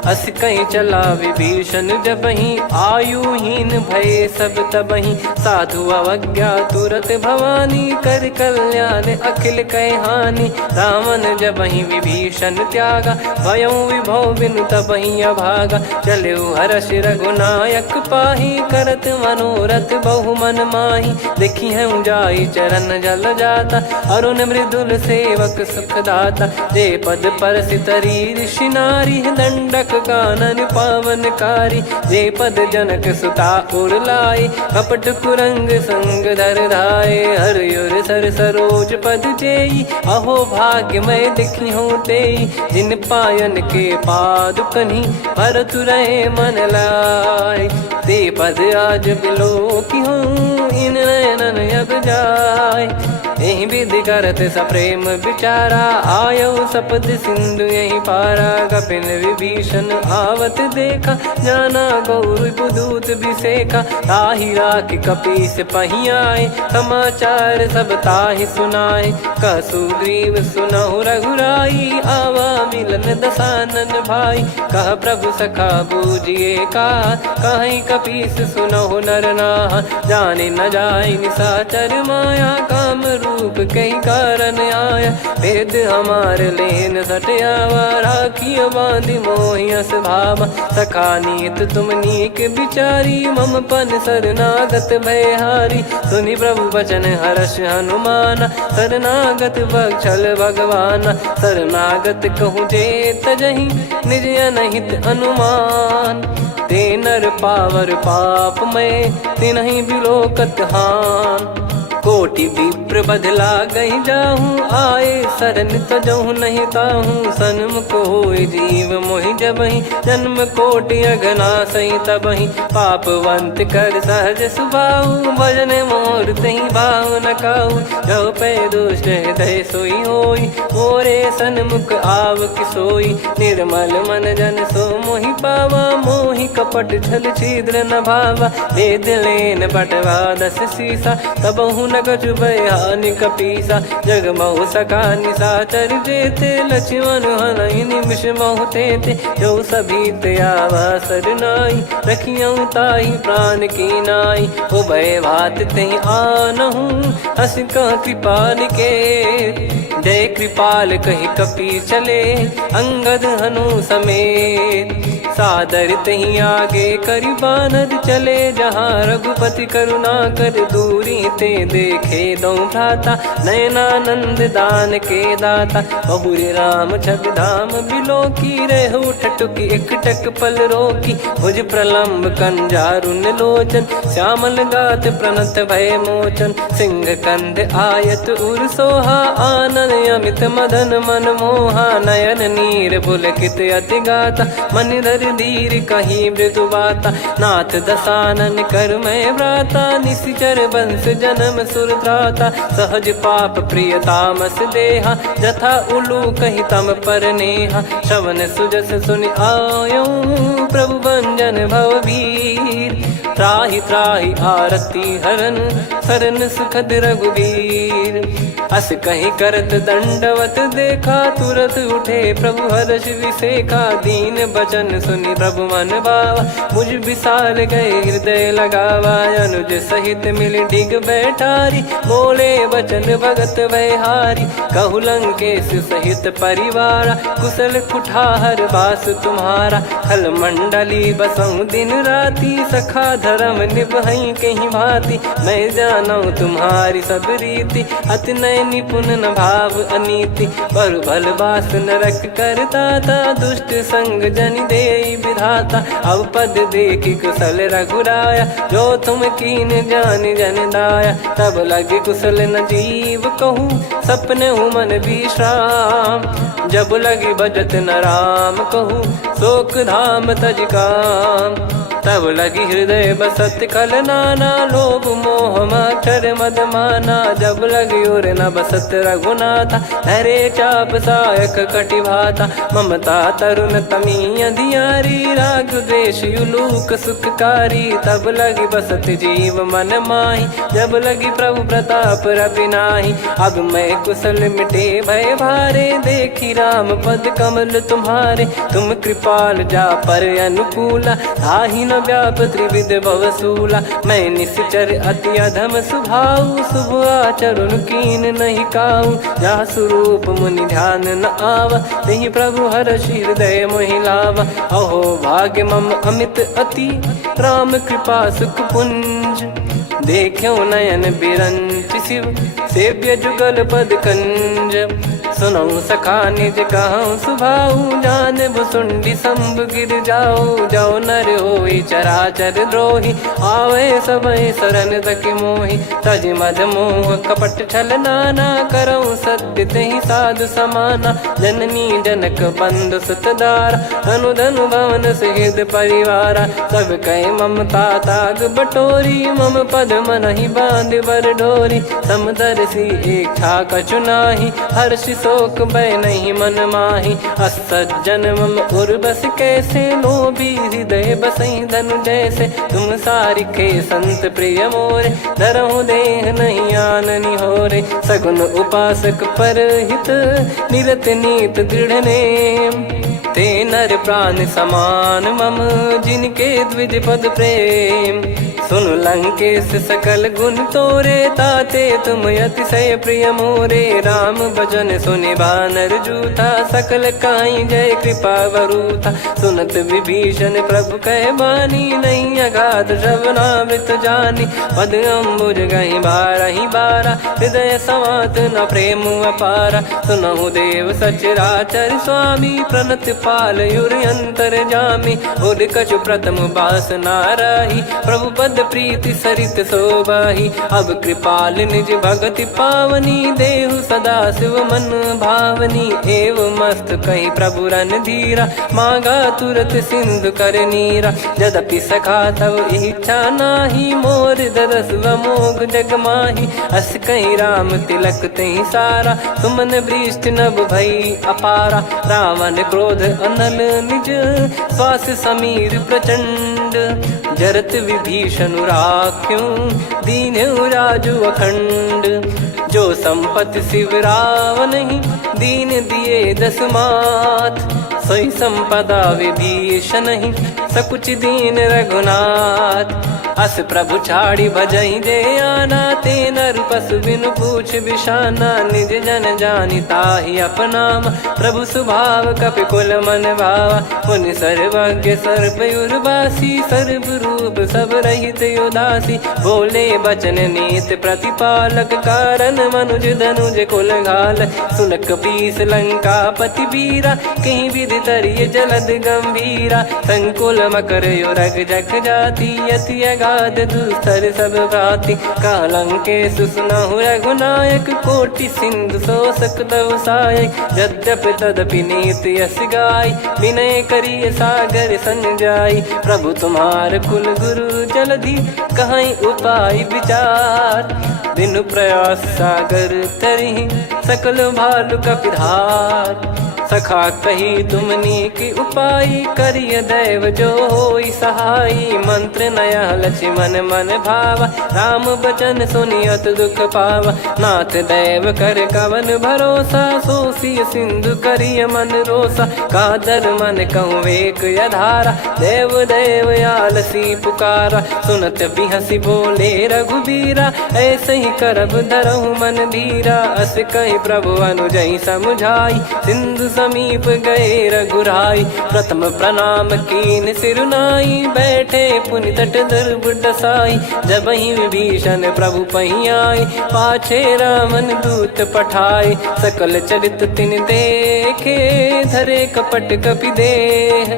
अस कहीं चला विभीषण जबहि, आयुहीन भये सब तबहि। साधु अवज्ञा तुरत भवानी, कर कल्याण अखिल कह हानि। रावण जबहि विभीषण त्यागा, भयउ विभव बिनु तबहि अभागा। चलऊ हर्ष रघुनायक पाहि, करत मनोरथ बहु मन माहि। देखी है जाई चरण जल जाता, अरुण मृदुल सेवक सुखदाता। जे पद परसि तरी ऋषि नारी, दंडक कानन पावनकारी। जे पद जनक सुता उर लाए, कपट कुरंग संग धर धाये। हरियर सर सरोज पद जेई, अहो भाग्य मैं देखी हूँ तेई। जिन पायन के पाद कन्ही, भरतु रहे मन लाय। ते पद आज बिलो की हूँ, इन नयनन अब जाय। यही विधि करत सप्रेम विचारा, आयो सपद सिंधु यही पारा। कपिन विभीषण आवत देखा, जाना गौर बुदूत बिसेखा। ताहि राख कपीस पही आए, समाचार सब ताहि सुनाए। कह सुग्रीव सुनहु रघुराई, आवा मिलन दसानन भाई। कह प्रभु सखा बूझिए का, कहीं कपीस सुनहु नर नाहा। जाने न जाय निशाचर माया, काम रूप कई कारण आया। वेद हमार लेन सटयावा, राखिय बांधि मोहियस भावा। सखा नीत तुम नीक विचारी, मम पन शरणागत भयहारी। सुनि प्रभु वचन हर्ष हनुमाना, शरणागत बक्षल भगवाना। शरणागत कहूँ जे तजहि, निज अनहित अनुमान। ते नर पावर पाप में, तिनहि बिलोकत हान। कोटि विप्र विप्र बदला गई जाहूँ, आए शरण तजहु नहीं ताहूँ। सन्मुख होय जीव मोहि जबहि, जन्म कोटि अगना सही तबहि। पापवंत कर सहज सुभाऊ, भजन मोर तहि भाव न काऊ। जो पै दुष्ट हृदय सोई होई, मोरे सन्मुख आव किसोई। निर्मल मन जन सो मोहि पावा, मोहि कपट छल छिद्र न भावा। वेद लेन बटवा 10 सीसा, तबहु न कछु भय हानि कपीसा। जग महु सका निशाचर जेते, लक्ष्मण हनहि निमिष महु तेते। जो सभीत आवा सरनाई, रखियऊ ताहि प्राण की नाई। उभय भात तेहि आनहु, हस कह कृपाल के। जय कृपाल कहि कपि चले, अंगद हनु समेत। सादर तही आगे करि बानर चले, जहाँ रघुपति करुणा कर दूरी ते देखे दो भ्राता। नयनानंद दान के दाता, बहुरे राम छग धाम बिलो की। रहु ठटुकी एकटक पल रोकी, भुज प्रलम्ब कंजारुन लोचन। श्यामल गात प्रणत भय मोचन, सिंह कंद आयत उर सोहा। आनन अमित मदन मन मोहा, नयन नीर पुलकित अति गाता। मन धर धीर कहीं मृदु बाता, नाथ दसानन कर मैं व्राता। निशिचर बंस जन्म सुरत्राता, सहज पाप प्रिय तामस देहा। जथा उलू कही तम पर नेहा, श्रवण सुजस सुनि आयो। प्रभु भंजन भवभीर, त्राहि त्राहि आरती हरन। शरण सुखद रघुवीर, अस कहीं करत दंडवत देखा। तुरत उठे प्रभु हर्ष विसेखा, दीन बचन सुनि प्रभु मन भावा। मुझ विसाल गए हृदय लगावा, अनुज सहित मिल डिग बैठारी। बोले बचन भगत वैहारी, कहु लंकेश सहित परिवारा। कुशल कुठार बास तुम्हारा, खल मंडली बसऊं दिन राती। सखा धर्म निभई कहीं भांति, मैं जानू तुम्हारी सब रीति। अति नय निपुण न भाव अनीति, पर भल बास नरक करता था। दुष्ट संग जनि देई विधाता, अब पद देखि कुशल रघुराया। जो तुम कीन जान जन दाया, तब लगे कुशल न जीव कहूँ। सपने हूँ मन विश्राम, जब लगी भजत न राम कहूँ। शोक धाम तज काम, तब लगी हृदय बसत खल नाना। लोभ मोह मच्छर मद माना, जब लगी उर न बसत रघुनाथा। हरे चाप सायक कटि भाता, ममता तरुण तमी अधियारी। राग द्वेष युलूक सुखकारी, तब लगी बसत जीव मन माही। जब लगी प्रभु प्रताप रवि नाही, अब मैं कुशल मिटे भय भारे। देखी राम पद कमल तुम्हारे, तुम कृपाल जा पर अनुकूला। ताहि न व्याप त्रिविध भवसूला, मैं निश्चर अति अधम सुभाऊ। शुभ आचरण कीन नहीं काऊ, जा स्वरूप मुनि ध्यान न आवा। तेहि प्रभु हर्ष हृदय मोहि लावा। अहो भाग्य मम अमित अति, राम कृपा सुख पुंज। देखो नयन बिरंच शिव, सेव्य जुगल पद कंज। सुनऊ सखा निज कहूँ सुभाऊ, जान भुसुंडी शंभ गिर जाऊ। जो नर होई चराचर द्रोही, आवे सबय शरण तक मोहि। तज मद मोह कपट छल नाना, करऊँ सत्य तेहि साधु समाना। जननी जनक बंधु सुतदारा, धनु धनु भवन सहित परिवारा। सब कहे ममता ताग बटोरी, मम पद मनहि बांध बर डोरी। समदर्शी इच्छा कछु नाही, हर्ष शोक भय नहीं मन माही। असज्जन मम उर बस कैसे, लोभी हृदय बसई धनु जैसे। तुम सारिखे संत प्रिय मोरे, धरहु देह नहीं आननि होरे। सगुन उपासक पर हित, निरत नीत दृढ़ नेम। ते नर प्राण समान मम, जिनके द्विज पद प्रेम। सुन लंकेश सकल गुण तोरे, ताते तुम अतिशय प्रिय मोरे। राम भजन सुनि बानर जूथा, सकल काई जय कृपा वरूथा। सुनत विभीषण प्रभु कह बानी, नहीं अगाध श्रवणामृत जानी। पद अम्बुज गहि बारहि बारा, हृदय समात न प्रेम अपारा। सुनहु देव सचराचर स्वामी, प्रणत पाल युर अंतर जामी। उर कछु प्रथम बास नाराही, प्रभु पद प्रीति सरित शोभाही। अब कृपाल निज भगति पावनी, देहु सदा शिव मन भावनी। एव मस्त कहीं प्रभु रन धीरा, मांगा तुरत सिंधु कर नीरा। यद्यपि सखा तब इच्छा नाही, मोर दरस मोग जग माही। अस कहीं राम तिलक तहीं सारा, सुमन वृष्टि नभ भई अपारा। रावण क्रोध अनल निज, श्वास समीर प्रचंड। जरत विभीषण राख्यों, दीन्हु राजु अखंड। जो संपत्ति शिव रावण ही, दीन दिए दस मात। सोई संपदा विभीषण ही, सकुच दीन रघुनाथ। अस प्रभु छाड़ी भजई जे आना, ते नर पशु बिनु पूछ बिशाना। निज जन जानि ताहि अपनाम, प्रभु स्वभाव कपि कुल मन भावा। मुनि सर्वज्ञ सर्वयुर्वासी, सर्व रूप सब रहित उदासी। बोले बचन नीत प्रतिपालक, कारण मनुज धनुज कुल घाल। सुन कपीस लंका पति वीरा, कहीं विधि तरिय जलद गंभीरा। संकुल मकर युरग जग जाति, यति अगाध दुस्तर सब भांति। कालंकेश सुनहु रघुनायक, कोटि सिंधु शोषक तव सहायक। यद्यपि तदपि नीति यस गाय, विनय करिय सागर सन जाई। प्रभु तुम्हार कुल गुरु जलधि, कहीं उपाय विचार। बिनु प्रयास सागर तरहि, सकल भालु कपिधार। सखा कही तुमनी की उपाय, करिय दैव जो होई सहाई। मंत्र नया लक्ष्मण मन भावा, राम बचन सुनियत दुख पावा। नाथ दैव कर कवन भरोसा, सोसिय सिंधु करिय मन रोसा। कादर मन कहूँ एक यधारा, देव देव आलसी पुकारा। सुनत बिहसी बोले रघुबीरा, ऐसे ही करब धरहु मन धीरा। अस कहीं प्रभु अनुजई समुझाई, सिंधु समीप गए रघुराई। प्रथम प्रणाम कीन सिरुनाई, बैठे पुनि तट दुर्ब डसाई। जब ही विभीषण प्रभु पही आए, पाछे रामन दूत पठाए। सकल चरित तिन देखे, धरे कपट कपि देह।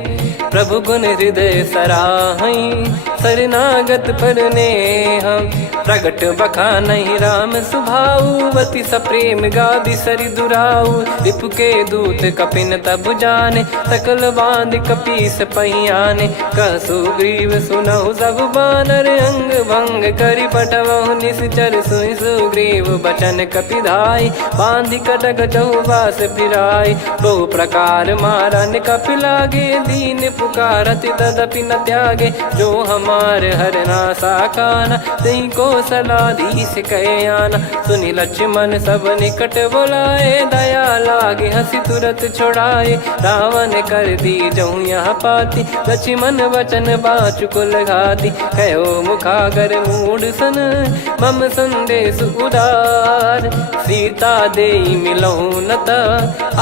प्रभु गुण हृदय सराहई, शरणागत पर नेह। प्रगट बखानहि राम सुभाऊ, बति सप्रेम गादि सरि दुराऊ। रिपु के दूत कपिन तब जाने, सकल बांध कपीस पहियाने। कह सुग्रीव सुनहु सब बानर, अंग भंग करि पठवहु निश्चर। सुनि सुग्रीव बचन कपिधाई, बांधि कटक चौबास फिराई। बहु प्रकार मारन कपि लागे, दीन पुकारति तदपि न त्यागे। जो हमार हरना साकाना, तई को सलाधीश कहे आना। सुनि लक्ष्मण सब निकट बुलाए, दया लागे हंसी तुरत छोड़ाए। रावण कर दी जहूँ यहाँ पाती, लक्ष्मण वचन बाचु कुल घाती। कहो मुखागर मूढ़ सन, मम संदेश उदार। सीता देई मिलहु नता,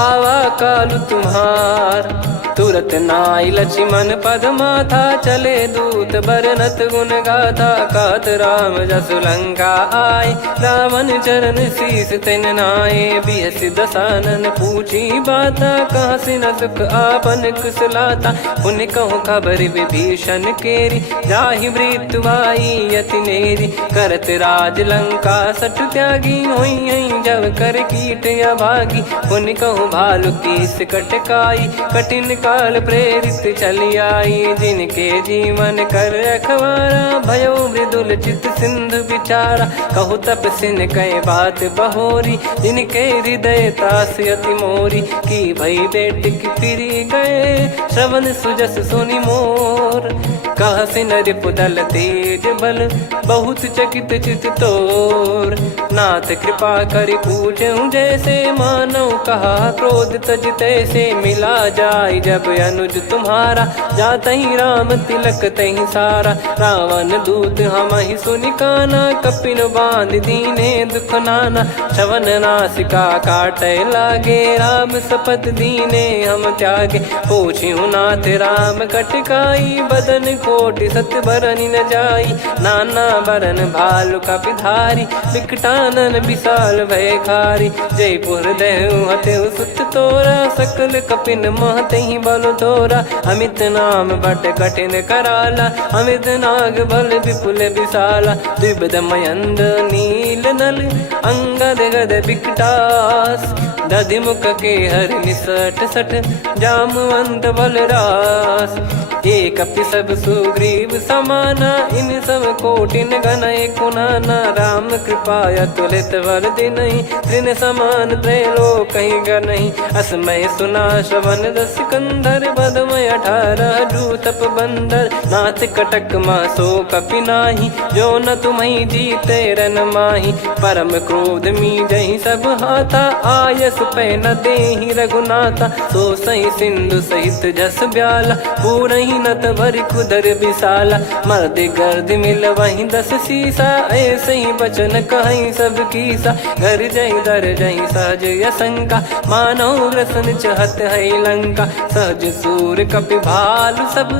आवा कालु तुम्हार। तुरत नाई लक्ष्मण पद माथा, चले दूत बरनत गुण गाथा। कहत राम जसु लंका आए, रावण चरण शीस तिन नाये। बिहस दसानन पूछी बाता, कहाँ से न सुख आपन कुशलाता। पुन कहूँ खबर विभीषण केरी, जाहि मृत्यु आई यति नेरी। करत राज लंका सठ त्यागी, होई जब कर कीट अभागी। पुन कहूँ भालु कीस कटकाई, कठिन काल प्रेरित चली आई। जिनके जीवन कर रखवारा, भयो मृदुल चित सिंधु विचारा। कहु तपसिन कई बात बहोरी, जिनके हृदय तास अति मोरी। की भई बेट की फिरी गए, श्रवण सुजस सुनि मोर। कह सिन रिपुदल तेज बल, बहुत चकित चित तोर। नाथ कृपा करि पूछऊं जैसे, मानव कहा क्रोध तज तैसे। मिला जाय जब अनुज तुम्हारा, जातहि राम तिलक तहि सारा। रावण दूत हमहि सुनि काना, कपिन बांध दीने दुख नाना। श्रवण नासिका काटय लागे, राम शपथ दीने हम त्यागे। पूछिहु नाथ राम कटकाई, बदन कोटि सत बरनि न जाई। नाना बरन भालु कपिधारी, विकटा कानन विशाल भय खारी। जयपुर देहु हतेउ सुत तोरा, सकल कपिन महते ही बल तोरा। अमित नाम बट कठिन कराला, अमित नाग बल विपुल विशाला। द्विपद मयंद नील नल, अंगद गद विकटास। दधिमुख के हर निसठ सठ, जामवंत बलरास। एक अपि सब सुग्रीव समाना, इन सब कोटिन गणय कुनाना। राम कृपाया तुलित बल दिनहि, त्रिन समान त्रैलोक कहीं गनहि। असमय सुना श्रवण दस कंधर, बदमय 18 जूतप बंदर। नाथ कटक मासो कपि नाही, जो न तुम्हि जीते रन माही। परम क्रोध मी जहि सब हाथा, आयस पै न देहि रघुनाथा। सो सही सिंधु सहित जस ब्याला, पूरहि नत भर कुदर विशाला। मर्द गर्द मिल वहीं 10 सीसा, ऐसे ही बचन कहीं सब कीसा। घर जय दर जय सहज यसंका, मानो ग्रसन चहत है लंका। सहज सूर कपि भालु सब,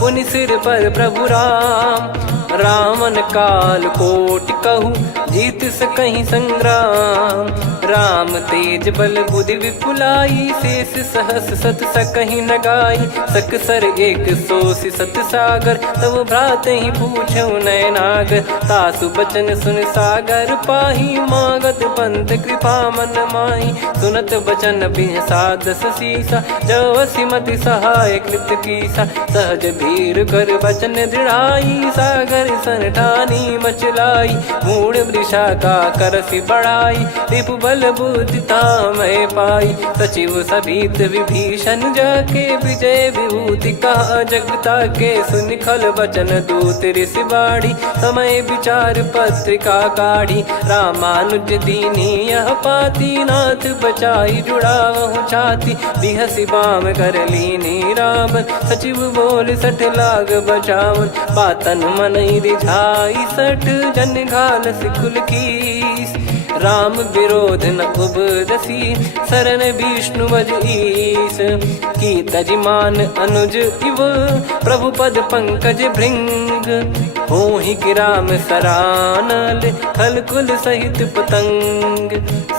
पुनि सिर पर प्रभु राम। रामन काल कोटि कहु, जीत सकहि संग्राम। राम तेज बल बुद्धि विपुलाई, शेष सहस सत सकहि न गाई। सकसर 180 सत सागर, तब भ्राते ही पूछौ नयनागर। तासु बचन सुन सागर पाही, मागत पंथ कृपा मन माही। सुनत बचन बिहसा 10 सीसा, जवसि मति सहाय कृत कीसा। सहज भीर कर बचन दृढ़ाई, सागर सन ठानी मचलाई। मूढ़ वृषा का करसि बढ़ाई, रिपु बल बुद्धि तामय पाई। सचिव सभीत विभीषण जाके, विजय विभूति कहा जगता के। सुनि खल बचन दूत ऋषि बाड़ी, समय विचार पत्रिका काढ़ी। रामानुज दीनी यह पाती, नाथ बचाई जुड़ावहु छाती। बिहसि बाम कर लीनी राम, सचिव बोल 60 लाग बचावन। बातन मन रिझाई 60, जन घाल सिकुल कीस। राम विरोध न उपजसी, शरण विष्णु बज ईस। की तजिमान अनुज इव, प्रभु पद पंकज भृंग। होहि कि राम सरानल, खल कुल सहित पतंग।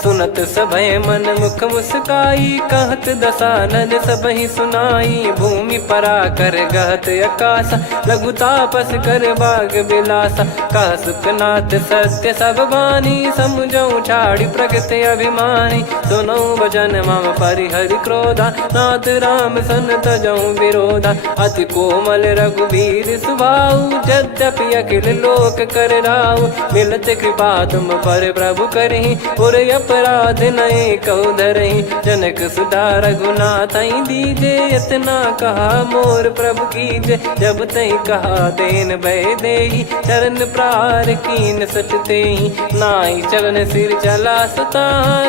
सुनत सभय मन मुख मुस्काई, कहत दसानन सबहि सुनाई। भूमि परा कर गहत आकाशा, लघु तापस कर बाग बिलासा। कह सुखनाथ सत्य सब बानी, समुझौ छाड़ी प्रकृति अभिमानी। सुनो वचन मम परिहरि क्रोधा, नाथ राम सन तजौ विरोधा। अति कोमल रघुवीर सुभाऊ, यद्यपि अखिल लोक कर राऊ। मिलत कृपा तुम पर प्रभु करहि, और अपराध नये कौ धरहि। जनक सुता रघुनाथ दीजे, इतना कहा मोर प्रभु कीजे। जब तई कहा देन भय देहि, चरण प्रार कीन सटतेहि। नाई चरण सिर चला सता,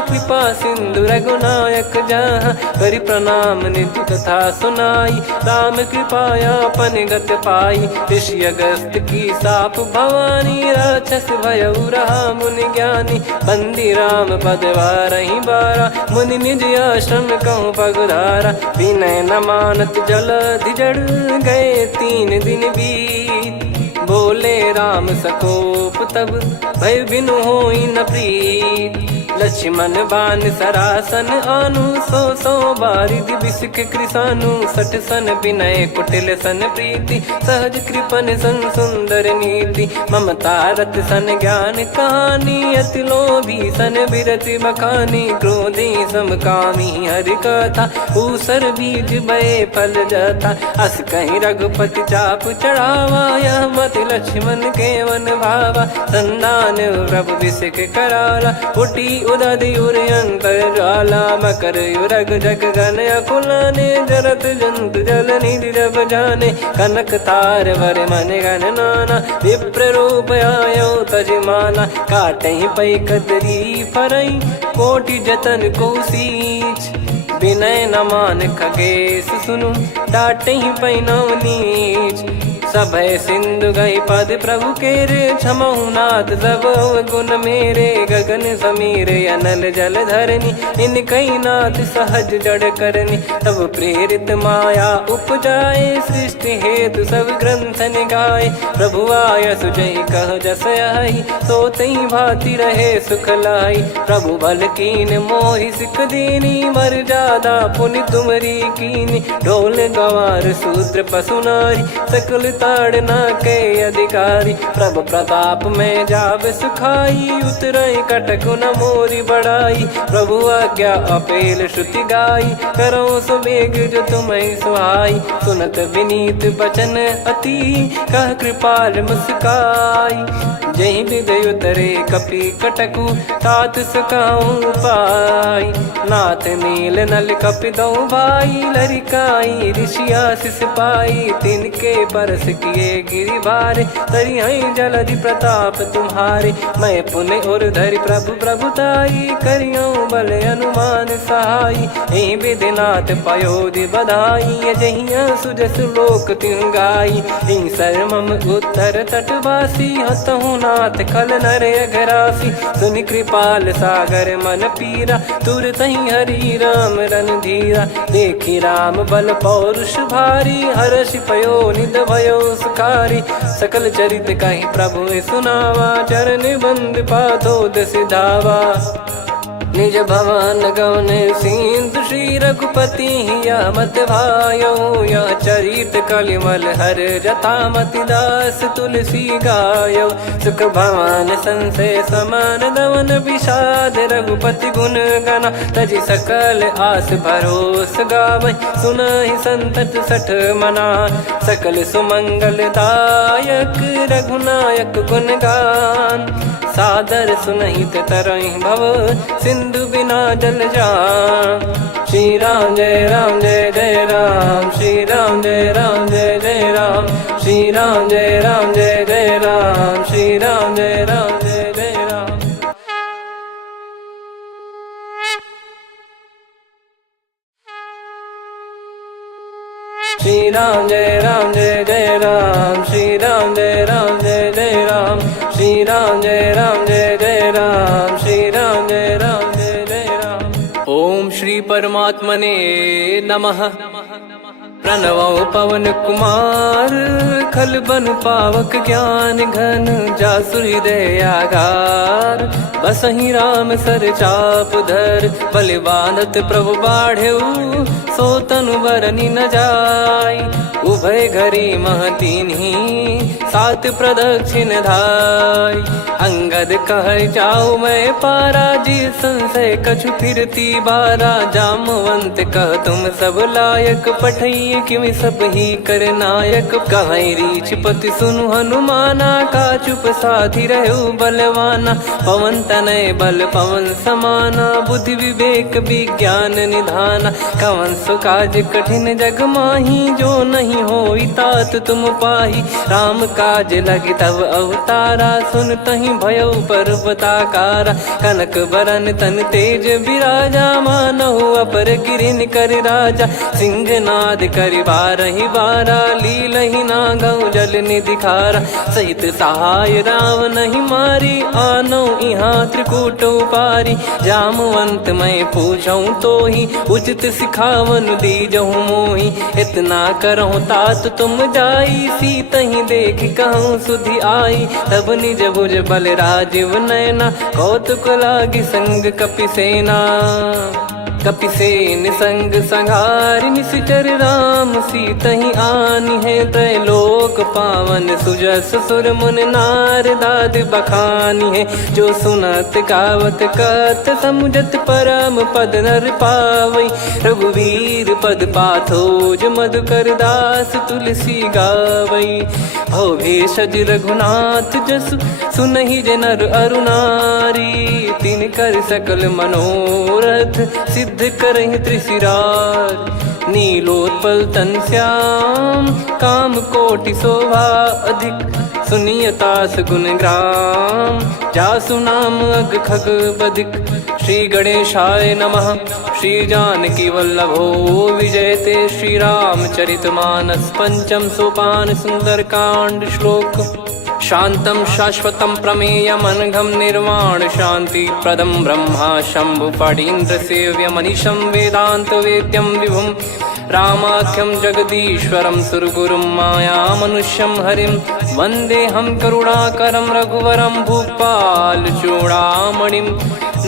कृपा सिंधु रघुनायक जहाँ। करि प्रणाम निज कथा सुनाई, राम कृपाया अपन गत पाई। ऋषि अगस्त की साप भवानी, राक्षस भयउ रहा मुनि ज्ञानी। बंदी राम पद वारहि बारा, मुनि निज आश्रम कहूँ पगुधारा। विनय न मानत जलधि जड़, गए 3 दिन बीत। बोले राम सकोप तब, भय बिनु होई न प्रीत। लक्ष्मण बान सरासन आनु, 100 बारिधि बिसिक कृसानु। 60 सन विनय कुटिल सन प्रीति, सहज कृपन सन सुंदर नीति। ममता रत सन ज्ञान कहानी, अति लोभी सन बिरति बखानी। क्रोधी समकामी हरि कथा, ऊसर बीज बये फल जथा। अस कहीं रघुपति चाप चढ़ावा, यह मति लक्ष्मण के वन भावा। संदान प्रभु बिसिक कराला, उटी उदधि उर अंतर ज्वाला। मकर युरग जग गन अकुलाने, जरत जंतु जल निधि जब जाने। कनक तार वर मन गण नाना, विप्र रूप आयो तजमाना। काटहि पै कतरी फरई, कोटि जतन को सींच। विनय न मान खगेश सुनु, डांटहि पै नव नीच। सभय सिंधु गई पद प्रभु केरे, क्षमहु नाथ सब गुण मेरे। गगन समीरे अनल जल धरनी, इन कई नाथ सहज जड़ करनी। तब प्रेरित माया उपजाए, सृष्टि हेतु सब ग्रंथन गाए। प्रभु आय सुजय कह जस आई, सो तई भांति रहे सुख लाई। प्रभु बल कीन मोहि सिख दीनी, मर जादा पुनि तुमरी कीनी। ढोल गवार शूद्र पशु नारी, सकल ताड़ना के अधिकारी। प्रभु प्रताप में जाब सुखाई, उतरई कटक न मोरी बढ़ाई। प्रभु आज्ञा अपेल श्रुति गाई, करो सो बेग जो तुम्हें सुहाई। सुनत विनीत बचन अति, कह कृपाल मुस्काई। जय विदय उतरे कपि कटकु, तात सकाऊं पाई। नाथ नील नल कपि दो भाई, लरिकाई ऋषि आशीष पाई। तिनके परस किए गिरि भारे, तरि हई जलधि प्रताप तुम्हारे। मैं पुण्य और धरि प्रभु प्रभुताई, करियऊं बल अनुमान सहाई। एहि विधिनाथ पयोधि बधाई, जहिया सुजस लोक तिहुँ गाई। एहि सरमम उत्तर तटवासी, हतहु नाथ खल नर अघरासी। सुनि कृपाल सागर मन पीरा, तुरत ही हरि राम रणधीरा। देखी राम बल पौरुष भारी, हर्षि पयो निध भयो सुखारी। सकल चरित कहि प्रभु सुनावा, चरण बंद पादोद सिधावा। निज भवन गवन सिंधु, श्री रघुपति हिया मत भायो। यह चरित कलिमल हर जथामति, दास तुलसी गायो। सुख भवन संशय समान दवन, विषाद रघुपति गुण गना। तजि सकल आस भरोस गावै, सुनहि संतत सठ मना। सकल सुमंगल दायक, रघुनायक गुण गान। सादर सुनहित तरहि भव, सिंधु बिना जल जान। श्री राम जय राम जय जय राम, श्री राम जय राम जय जय राम। श्री राम जय राम जय जय राम, श्री राम जय राम जय जय राम। श्री राम जय राम जय जय राम, श्री राम जय राम जय जय राम। श्री राम जय राम जय जय राम, श्री राम जय राम जय जय राम। ओम श्री परमात्मने नमः। प्रणवो पवन कुमार, खल बन पावक ज्ञान घन। जासु हृदय आगार, बसहि राम सर चाप धर। बलि बांधत प्रभु बाढ़ेउ, सो तनु बरनि न जाय। उभय घरी मह तीन्ही, सात प्रदक्षिण धाय। अंगद कह जाऊ मैं पारा, जी संशय कछु फिरती बारा। जामवंत कह तुम सब लायक, पठइये किमि सब ही कर नायक। कहीं रीछ पति सुनु हनुमाना, का चुप साधि रहु बलवाना। पवन तनय बल पवन समाना, बुद्धि विवेक विज्ञान निधाना। कवन सो काज कठिन जग माही, जो नहीं होई तात तुम पाही। राम काज लगी तब अवतारा, सुन तहि भयो पर्वताकारा। कनक बरन तन तेज बिराजा, मानहु अपर गिरिन कर राजा। सिंहनाद करि बारहि बारा, लीलहि नागौ जल निधि खारा। सहित सहाय रावण नहीं मारी, आनो इहाँ त्रिकूट उपारी। जामवंत मैं पूछऊं तो ही, उचित सिखावन दीजहु मोहि। इतना करहु तात तुम जाई, सीतहि देख कहूँ सुधि आई। तब निज भुज बल राजीव नयना, कौतुक लागी संग कपिसेना। कपिसेन संग संहारि निश्चर राम, सीतहि आनि है त्रैलोक पावन। सुजस सुर मुन नार दाद बखानी है, जो सुनत गावत कथ समुझत परम पद नर पावई। रघुवीर पद पाथोज मधुकर दास तुलसी गावई। भव भेषज रघुनाथ जसु, सुनहि जे नर अरु नारी। तिन कर सकल मनोरथ, सिद्ध करहि त्रिशिरार। नीलोत्पल तन श्याम, काम कोटि शोभा अधिक। सुनियतास गुण ग्राम, जासु नाम अग खग बधिक। श्री गणेशाय नमः। श्री जानकी वल्लभो विजयते श्रीरामचरितमानस। पंचम सोपान सुंदरकांड श्लोक। शांतं शाश्वतं प्रमेयमनघं निर्वाण शांति प्रदं ब्रह्मा शंभु फणीन्द्र सेव्य मनीषं वेदांत वेद्यं विभुं रामाख्यं जगदीश्वरं सुरगुरुं माया मनुष्यं हरिं वन्देऽहं करुणाकरं रघुवरं भूपाल चूडामणिं।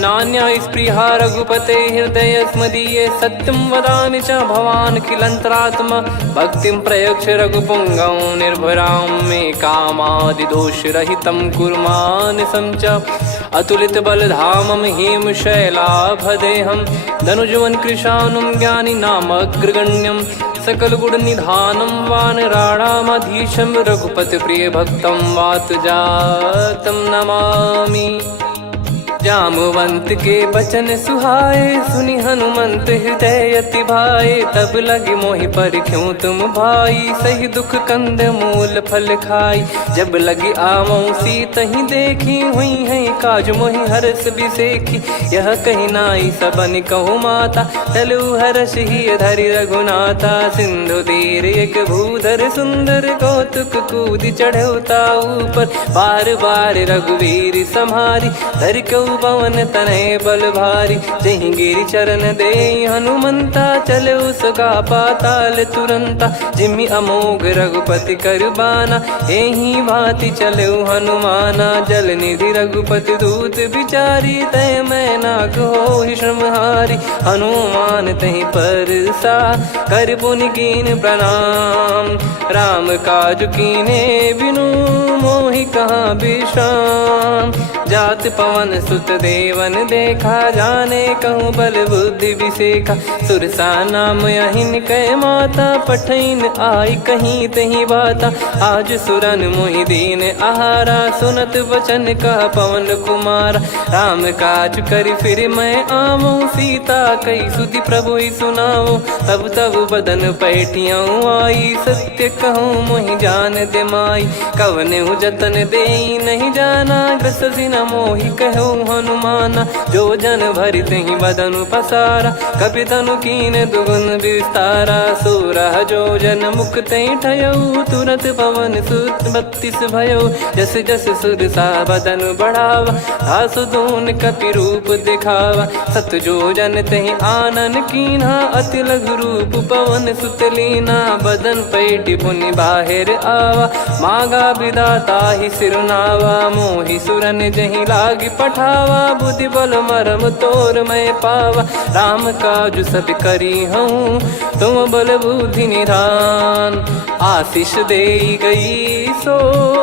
नान्या स्पृहा रघुपते हृदय स्मदीये सत्यं वदामि च भवान् खिलन्तरात्मा भक्तिं प्रयच्छ रघुपुङ्गं निर्भरां मे कामादिदोषरहितं कुर्मानसं च अतुलित बलधामं हेमशैलाभदेहं धनुजवन कृशानुं ज्ञानी नामग्रगण्यं सकल गुण निधानं वानराणामधीशं रघुपति प्रिय भक्तं वातजातं नमामि। जामवंत के बचन सुहाए सुनि हनुमंत हृदय अति भाए तब लगे मोहि पर क्यों तुम भाई सही दुख कंद मूल फल खाई। जब लगी आवों सीतहि देखी हुई है काज मोहि हरस बिसेखी यह कही नाई सबन कहु माता चलु हरष ही धरि रघुनाथा। सिंधु तीर एक भूधर सुंदर कौतुक कूद चढ़ौता ऊपर बार बार रघुवीर सम्हारी धरि कौ पवन तनय बल भारी। जहि गिरि चरण दे हनुमंता चले उसका पाताल तुरंता जिमि अमोघ रघुपति कर बाना एहि भांति चले हनुमाना। जल निधि रघुपति दूत बिचारी तय मैं नाक होहि श्रमहारी हनुमान तहि परसा कर पुनि कीन प्रणाम। राम काज कीने बिनु मोहि कहाँ विश्राम जात पवन सुत देवन देखा जाने कहूँ बल बुद्धि विसेखा। सुरसा नाम अहिन कै माता पठैन आई कहीं तही बाता आज सुरन मोहि दीन आहारा सुनत वचन कह पवन कुमारा। राम काज करि फिर मैं आवूं सीता कई सुधि प्रभु ही सुनाओ तब तब बदन पैठियाँ आई सत्य कहूँ मोहि जान दे माई। कवने जतन दे नहीं जाना ग्रसि न मोहि कहूँ हनुमाना। जो जन भरि तहि बदनु पसारा कपि तनु कीन दुगुन विस्तारा। सोरह जो जन मुख तहि ठयऊ तुरत पवन सुत 32 भयऊ जस जस सुरसा बदन बढ़ावा आसु दून कपि रूप दिखावा। सत जो जन तहि आनन कीन्हा अति लघु रूप पवन सुत लीना बदन पैटि पुनि बाहिर आवा मांगा विधाता ही सिरुनावा। मोहि सुरन जहि लागी पठावा बुद्धि बल मरम तोर मैं पावा। राम काज सब करी हूँ तुम बल बुद्धि निधान आशीष दे गई सो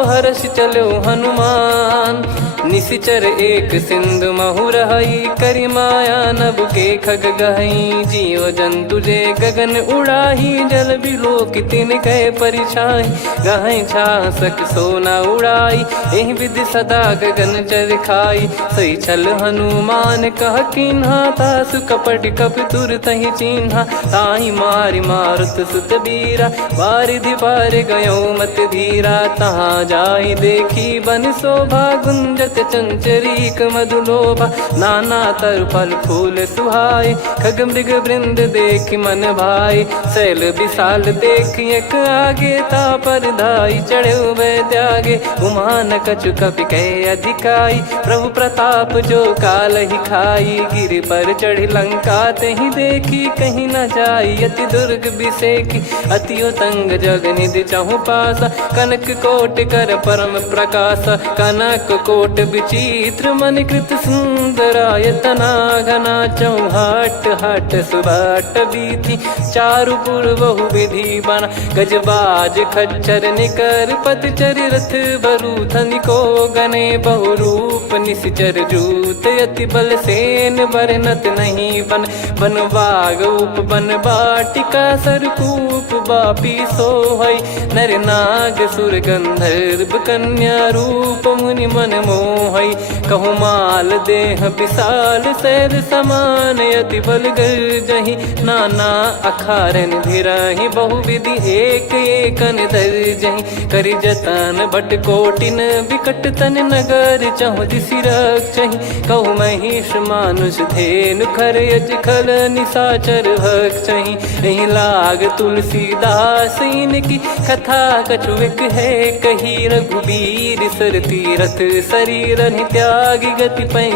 हर्ष चलो हनुमान। निशिचर एक सिंधु महु रही करी माया नभ के खग गहई जीव जंतु जे गगन उड़ाही जल बिलोक तिन कह परिछाई गहई छासक सोना उड़ाई एहि विधि सदा गगन चर खाई। सही छल हनुमान कह किन्हा तासु कपट कप तुर तहि चिन्हा ताहि मारि मारुत सुत बीरा बारिधि पार गयो मत धीरा। तहाँ जाई देखी बन शोभा गुंजत चंचरीक मधुलोभा नाना तर फल फूल सुहाए खग मृग वृंद देख मन भाई। शैल विशाल देख एक आगे तापर धाई चढ़े वै त्यागे उमा न कछु कपि कह अधिकाई। प्रभु प्रताप जो काल ही खाई गिर पर चढ़ी लंका तहि देखी कहीं न जाई अति दुर्ग बिसेकी। अति उतंग जग निधि चहु पासा कनक कोट कर परम प्रकाश कनक कोट विचित्र मन कृत सुंदरायतना घना चौहाट हाट सुबाट बीती चारु पुर बहु विधि बना गजबाज खच्चर निकर पतचर रथ बरु धनिको गने बहु रूप निशिचर जूत अति बल सेन बरनत नहीं बन बन बाग उप बन बाटिका सरकूप बापी सोहई नर नाग सुर गंधर्व कन्या रूप मुनि मन मोह मोहई। कहूँ माल देह विशाल सैर समान यति बल गर्जहि। नाना अखारन भिरहि बहुविधि एक एकन दर्जहि। करि जतन बट कोटिन विकट तन नगर चहुँ दिसि रक्षहि। कहूँ महिष मानुष धेनु खर यज खल निशाचर भक्षहि। यही लाग तुलसीदास इनकी कथा कछुक है कही। रघुबीर सर तीरथ शरीर त्यागी गति पै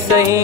सही।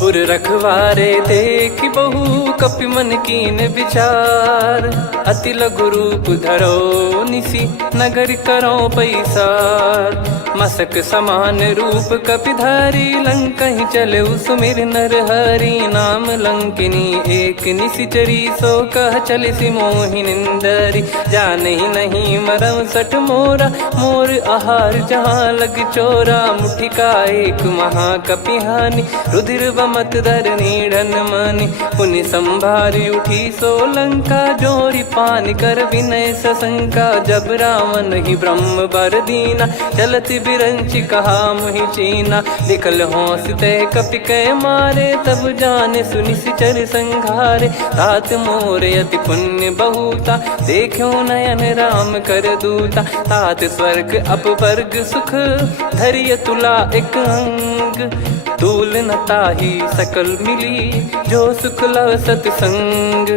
उर रखवारे देख बहु कपि मन कीन विचार। अति लघु रूप धरो निसी नगर करो पैसार। मसक समान रूप कपिधारी लंकहि चले सुमिर नर हरि। नाम लंकिनी एक निशिचरी सो कह चल सि मोहि निंदरी। जानहि नहीं मरम सठ मोरा मोर आहार जहाँ लग चोरा। मुठिका एक महाकपिहानि रुधिर बमत धरनी ढन मनि। पुनि संभारी उठी सो लंका जोरी पान कर विनय सशंका। जब रावण ही ब्रह्म बर दीना चलति बिरंच कहा मुहि चीना। निकल होंस ते कपि कै मारे तब जाने सुनि सिचर संघारे। तात मोर अति पुण्य बहुता देखो नयन राम कर दूता। तात स्वर्ग अपवर्ग सुख धरिय तुला एक अंग। दूल न ताहि सकल मिली जो सुख लव सतसंग।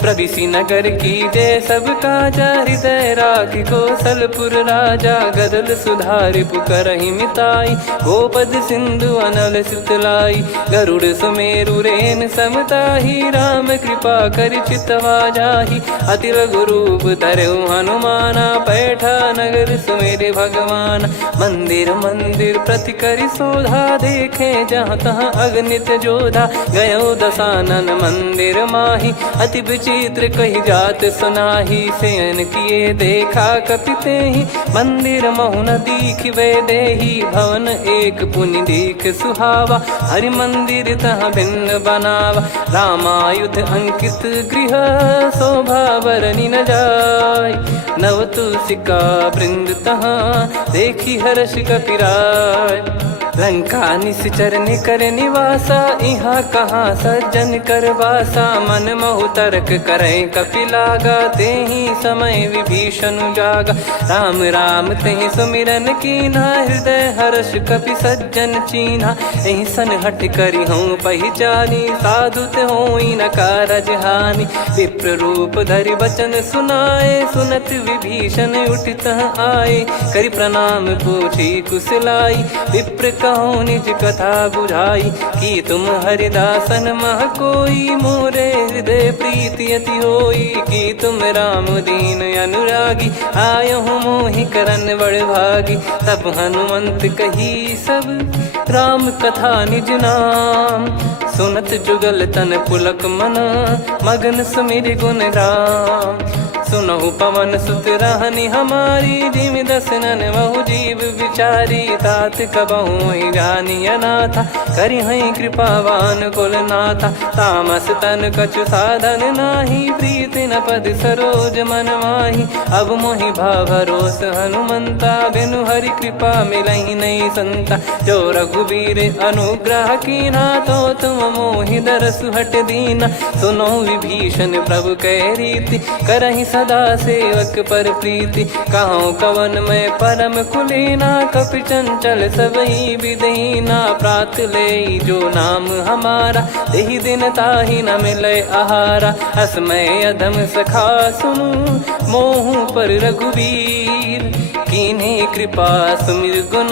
प्रविशि नगर की जय सब काजा हृदय राखि कौशलपुर राजा। गदल सुधारि पुकरहि मिताई गोपद सिंधु अनल सितलाई। गरुड़ सुमेरु रेन समताहि राम कृपा करि चितवा जाहि। अति लघु रूप धरऊ हनुमाना पैठा नगर सुमेरे भगवान। मंदिर मंदिर प्रति करि शोधा देखे जहाँ तहाँ अगणित जोधा। गयो दशानन मंदिर माही अति विचित्र कही जात सुनाही। शयन किए देखा कपिते ही मंदिर महु न दीख वे देही। भवन एक पुनि दीख सुहावा हरि मंदिर तहाँ भिन्न बनावा। रामायुध अंकित गृह शोभा बरनि न जाय। नव तुलसिका वृंद तहाँ देखी हर्ष कपिराय। लंका निश्चर कर निवासा यहाँ कहाँ सज्जन कर वासा। मन महु तर्क करें कपिलागा तेहि समय विभीषण जागा। राम राम तेहि सुमिरन कीन्हा हृदय हर्ष कपि सज्जन चीन्हा। एहि सन हट करी हूँ पहिचानी साधु ते होई न कारज हानि। विप्र रूप धरि वचन सुनाए सुनत विभीषण उठित आए। करि प्रणाम पूछी कुशलाई विप्र कहूँ निज कथा बुझाई। कि तुम हरिदासन मह कोई मोरे हृदय प्रीति अति होई। कि तुम राम दीन अनुरागी आयहु मोहि करन बड़ भागी। तब हनुमंत कही सब राम कथा निज नाम। सुनत जुगल तन पुलक मन मगन सुमिर गुण राम। सुनहु पवन सुत रहनि हमारी जिमि दसनन बहु जीव विचारी। तात कबहु ही जानिय नाथा करि हई कृपावान कुल नाथा। तामस तन कछु साधन नाही प्रीति न पद सरोज मन माही। अब मोहि भाव भरोस हनुमंता बिनु हरि कृपा मिलहि नहीं संता। जो रघुबीर अनुग्रह कीना तो तुम मोहि दरसु हट दीना। सुनो विभीषण प्रभु कह रीति करहि सदा सेवक पर प्रीति। कहूँ कवन में परम कुलीना कपि चंचल सबई विदहीना। प्रात ले जो नाम हमारा तेहि दिन ताहि न मिले आहारा। असमय अधम सखा सुनु मोहु पर रघुबीर। कीन्ही कृपा सुमिर गुण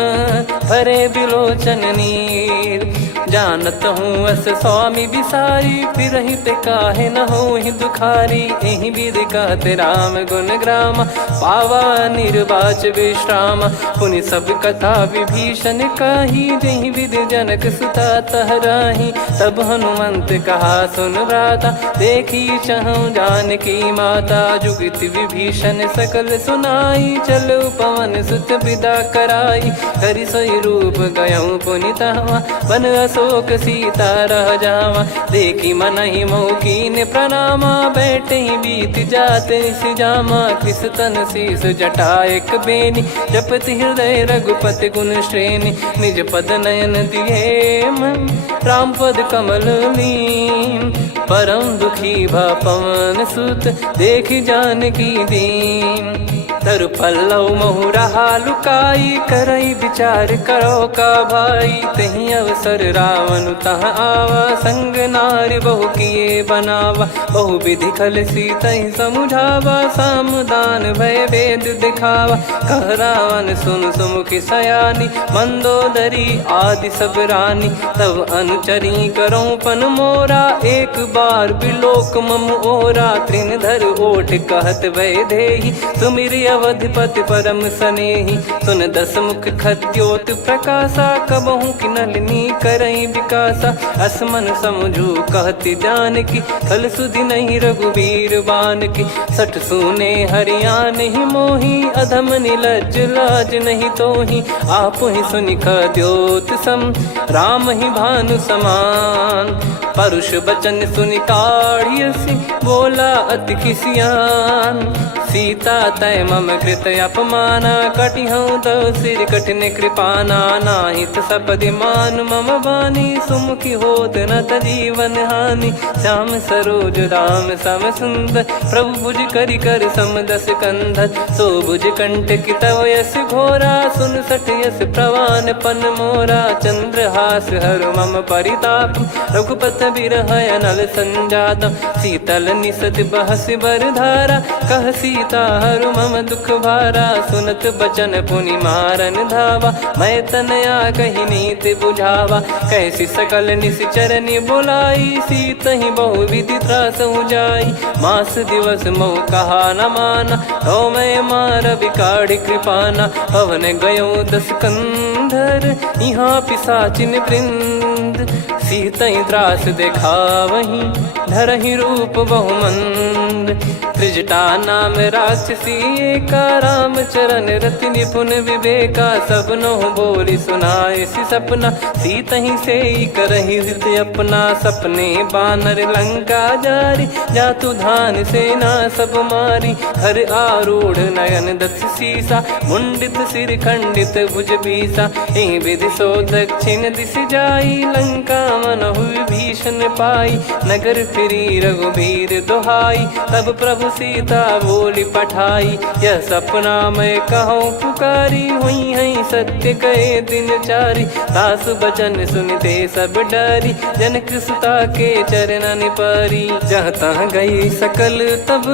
भरे बिलोचन नीर। जानत हूँ अस स्वामी बिसारी फिरहि ते काहे न होहि दुखारी। एहि विधि कहते राम गुण ग्राम पावा निर्वाच विश्राम। पुनि सब कथा विभीषण काही जहि विधि जनक सुता तहराही। तब हनुमंत कहा सुन भ्राता देखी चहु जानकी माता। जुगित विभीषण सकल सुनाई चलो पवन सुत विदा कराई। हरि सोई रूप गयऊँ पुनि तहवा बन अस शोक सीता रह जावा। देखी मन ही मौकी ने प्रणामा, बैठे ही बीत जाते निस जामा। किस तन शीस जटा एक बेनी, जपति हृदय रघुपति गुण श्रेणी। निज पद नयन दिए मन, राम पद कमल लीन। परम दुखी भा पवन सुत, देखी जानकी दीन। तरु पल्लव महु रहा लुकाई, करई विचार करो का भाई। तही अवसर रावण तहाँ आवा, संग नारी बहु किए बनावा। बहु विधि खल सीतहि समुझावा, सामदान भय वेद दिखावा। कह रावण सुन सुमुखी सयानी, मंदोदरी आदि सब रानी। तब अनुचरी करो पन मोरा, एक बार बिलोक मम ओरा। तृण धर ओठ कहत भय देहि, सुमिरि अवधिपति परम सनेहि। सुन दस मुख खद्योत प्रकाशा, कबहु की नलिनी करई विकासा। असमन समझू कहति जानकी, खल सुधि नहीं रघुबीर बान की। सठ सुने हरियाण ही मोही, अधम निलज लाज नहीं तोही। आपु ही सुनि खद्योत सम, राम ही भानु समान। परुष बचन सुनि काढ़ियसि, बोला अति किसियान। सीता तय मम कृत अपमाना, कटिहऊँ तव सिर कठिन कृपाना। नाहित सपदि मान मम बानी, सुमुखी होत न तजीवन हानि। श्याम सरोज राम सम सुंदर, प्रभु भुज करि कर सम दस कंधर। सो भुज कंठ की तव यस घोरा, सुन सठ यस प्रवान पन मोरा। चंद्रहास हर मम परिताप, रघुपत बिरह अनल संजातम। शीतल निसत बहस बर धारा, कह सीता हरु मम दुख भारा। सुनत बचन पुनि मारन धावा, मैं तनया कही नीति बुझावा। कैसी सकल निश्चरनि बुलाई, सीतहि बहु विधि त्रासहु जाई। मास दिवस मोह कहा न माना, तो मैं मार बिकाढ़ी कृपाना। पवन गयो दस कंधर, यहाँ पिशाचिन वृंद। सीतहि त्रास देखावहीं, धरहि रूप बहुमंद। त्रिजटा नाम राक्षसी एका, राम चरण रति निपुण विवेका। सब नोह बोली सुनाए सि सपना, सीतहि से करहि हृत अपना। सपने बानर लंका जारी, जातु धान सेना सब मारी। हर आरूढ़ नयन दस सीसा, मुंडित सिर खंडित भुज बीसा। एहि विधि सो दक्षिण दिश जाई, लंका मनहु विभीषण पाई। नगर फिरी रघुबीर दोहाई, तब प्रभु सीता बोली पठाई। यह सपना मैं कहूँ पुकारी, हुई है सत्य कहे दिन चारी। दास बचन सुनते सब डरी, जनक सुता के चरण पारी। जहाँ तहाँ गई सकल तब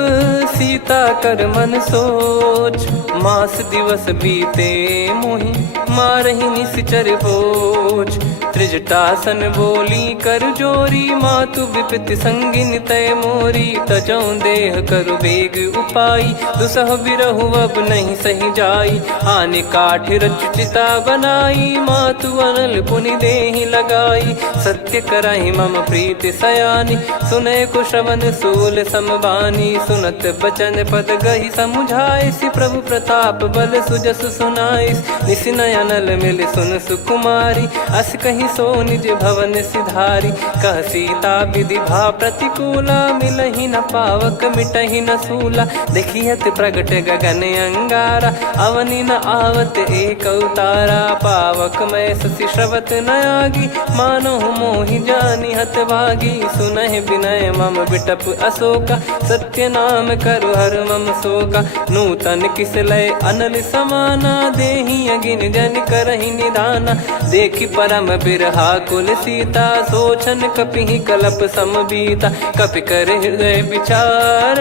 सीता कर मन सोच। मास दिवस बीते मोहि, मारहि निश्चर बोझ। त्रिजटासन बोली कर जोरी, मातु विपति संगिन तय मोरी। तजौ देह करु बेग उपाई, दुसह बिरहु अब नहीं सही जाई। आने काठ रचु चिता बनाई, मातु अनल पुनि देहि लगाई। सत्य कराई मम प्रीति सयानी, सुने को श्रवण सूल समबानी। सुनत बचन पद गही समुझाइसि, प्रभु प्रताप बल सुजस सुनाइस। निस नयनल मिल सुन सुकुमारी, अस कही सो निज भवन सिधारी। कह सीता विधि भा प्रतिकूला, मिलहि न पावक मिटहि न सूला। देखियत प्रगट गगन अंगारा, अवनि न आवत एक अवतारा। पावक मैं ससि श्रवत न आगी, मानो मोहि जानि हत भागी। सुनहि विनय मम बिटप अशोका, सत्य नाम करु हर मम शोका। नूतन किस लय अनल समाना, देहि अगिन जन करहि निधाना। देखि परम बिरहा कुल सीता, सोचन कपिहि कलप समबीता। कपि कर हृदय विचार,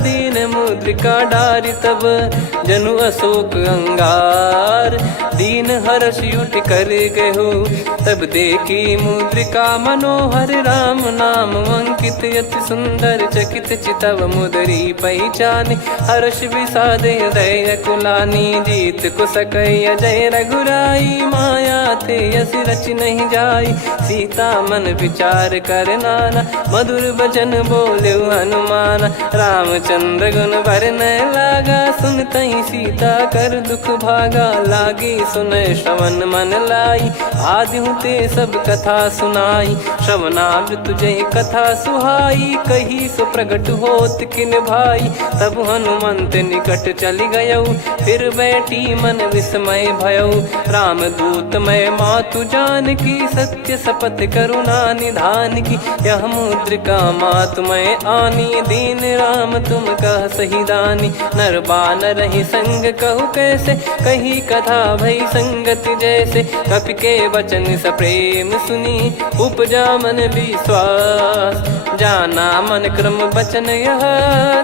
दीन मुद्रिका डारि तब जनु अशोक अंगार। दीन हर्ष उठ कर गहु, तब देखी मुद्रिका मनोहर। राम नाम अंकित अति सुंदर, चकित चितव मुदरी पहचान। हर्ष विषाद हृदय कुलानी, जीत को सकई अजय रघुराई। माया थे यस रच नहीं जाई, सीता मन विचार कर नाना। मधुर बचन बोले हनुमान, रामचंद्र गुण भरन लागा। सुनतहि सीता कर दुख भागा, लागी सुनय श्रवण मन लाई। आदि ते सब कथा सुनाई। श्रवणाम तुझे कथा सुहाई, कही सो प्रगट होत किन भाई। तब हनुमंत निकट चली गयऊ, फिर बैठी मन विस्मय भयऊ। राम दूत मैं मातु जान की, सत्य शपथ करुणा निधान की। यह मुद्रिका मातु मैं आनी, दीन राम तुम कह सही दानी। नर बानर ही संग कहु कैसे, कही कथा भई संगति जैसे। कपि के वचन सप्रेम सुनी, उपजा मन विश्वास। जाना मन क्रम बचन यह,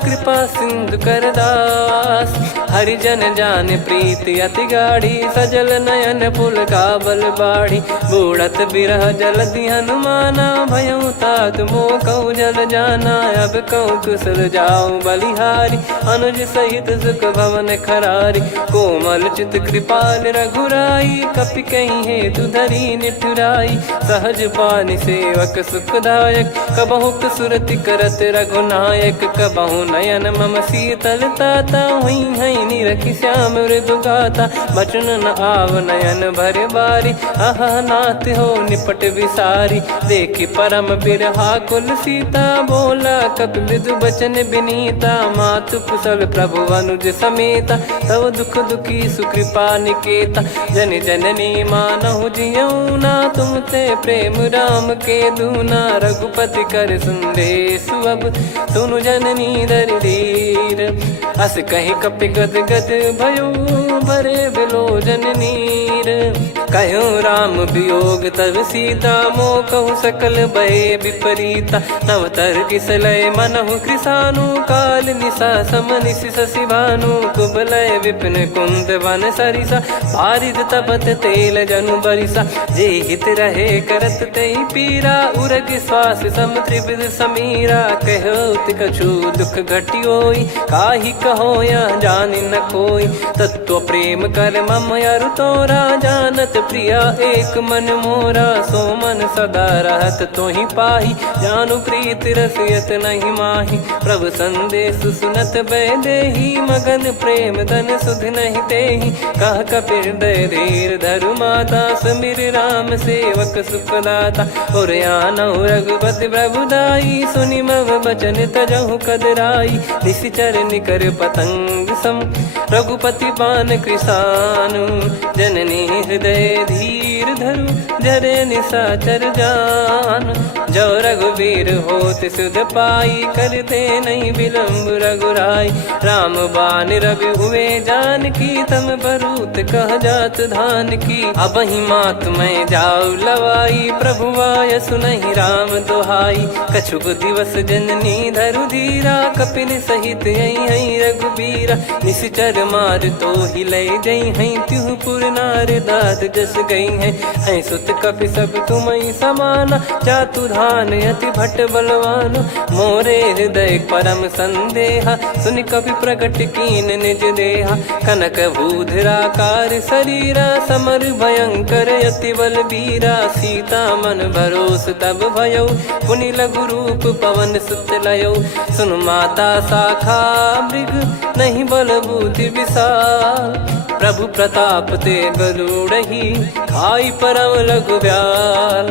कृपा सिंधु कर दास। हरिजन जान प्रीति अति गाढ़ी, सजल नयन पुल काबल बाढ़ी। बूढ़त बिरह जलधि हनुमाना, भयउ तात मोह कहु जल जाना। अब कहूँ कुशल जाऊं बलिहारी, अनुज सहित सुख भवन खरारी। कोमल चित कृपाल रघुराई, कपि कहीं हेतु धरी निठुराई। सहज पानि सेवक सुखदायक, कबहु सुरति करत रघुनायक। कबहु नयन मम शीतल ताता, हुई है निरखि श्याम मृदु गाता। बचन न आव नयन भर बारी, अह नाथ हो निपट विसारी। देखि परम बिरहा कुल सीता, बोला कपि मृदु बचन विनीता। मातु कुशल प्रभु अनुज समेता, तव दुख दुखी सुकृपा निकेता। जन जननी मानहु जियऊ ना, तुम ते प्रेम राम के दूना। रघुपति कर संदेश अब, सुनु जननी दर धीर। अस कहि कपि गद गद भयो, भरे बिलोचन नीर। कहूँ राम वियोग तब सीता, मोह कहूँ सकल भय विपरीता। नवतर किसलय मनहु कृसानु, काल निशा समनिश शशि भानु। कुबलय विपिन कुंद वन सरिसा, बारिद तपत तेल जनु बरिसा। जे हित रहे करत ते पीरा, उरग श्वास सम त्रिविध समीरा। कहो कछु दुख घटियोई, काहि कहो या जानि न कोई। तत्व प्रेम कर मम अरु तोरा, जानत प्रिया एक मन मोरा। सो मन सदा रहत तोहि पाही, जानु प्रीत रसियत नहीं माही। प्रभु संदेश सुनत बैदेही, मगन प्रेम धन सुध नहीं तेहि। कह कपिर दय धीर धरु माता, समिर राम सेवक सुखदाता। और आनहु रघुपति प्रभु दाई, सुनि मम बचन तजहु कदराई। निशिचर निकर पतंग सम, रघुपति पान कृसानु। जननी हृदय धीर धरु, जरे निशाचर जान। जो रघुवीर होत सुध पाई, कर दे नहीं विलम्ब रघुराई। राम बान रवि हुए जान की, तम बरूत कह जात धान की। अब ही मात मैं जाऊ लवाई, प्रभु आय सुनहि राम दुहाई। कछुक दिवस जननी धरु धीरा, कपिन सहित यही रघुबीरा। निश्चर मार तो ही लय जई हैं, त्यों पुर नार दाद जस गई हैं। सुत कपि सब तुमई समाना, जातु धान अति भट बलवान। मोरे हृदय परम संदेहा, सुनि कपि प्रकट कीन निज देहा। कनक भूधराकार शरीरा, समर भयंकर अति बल बीरा। सीता मन भरोस तब भयऊ, पुनि लघु रूप पवन सुत लयऊ। सुन माता शाखा मृग, नहीं बल बुद्धि विशाल। प्रभु प्रताप ते गरुड़हि, खाई परम लघु ब्याल।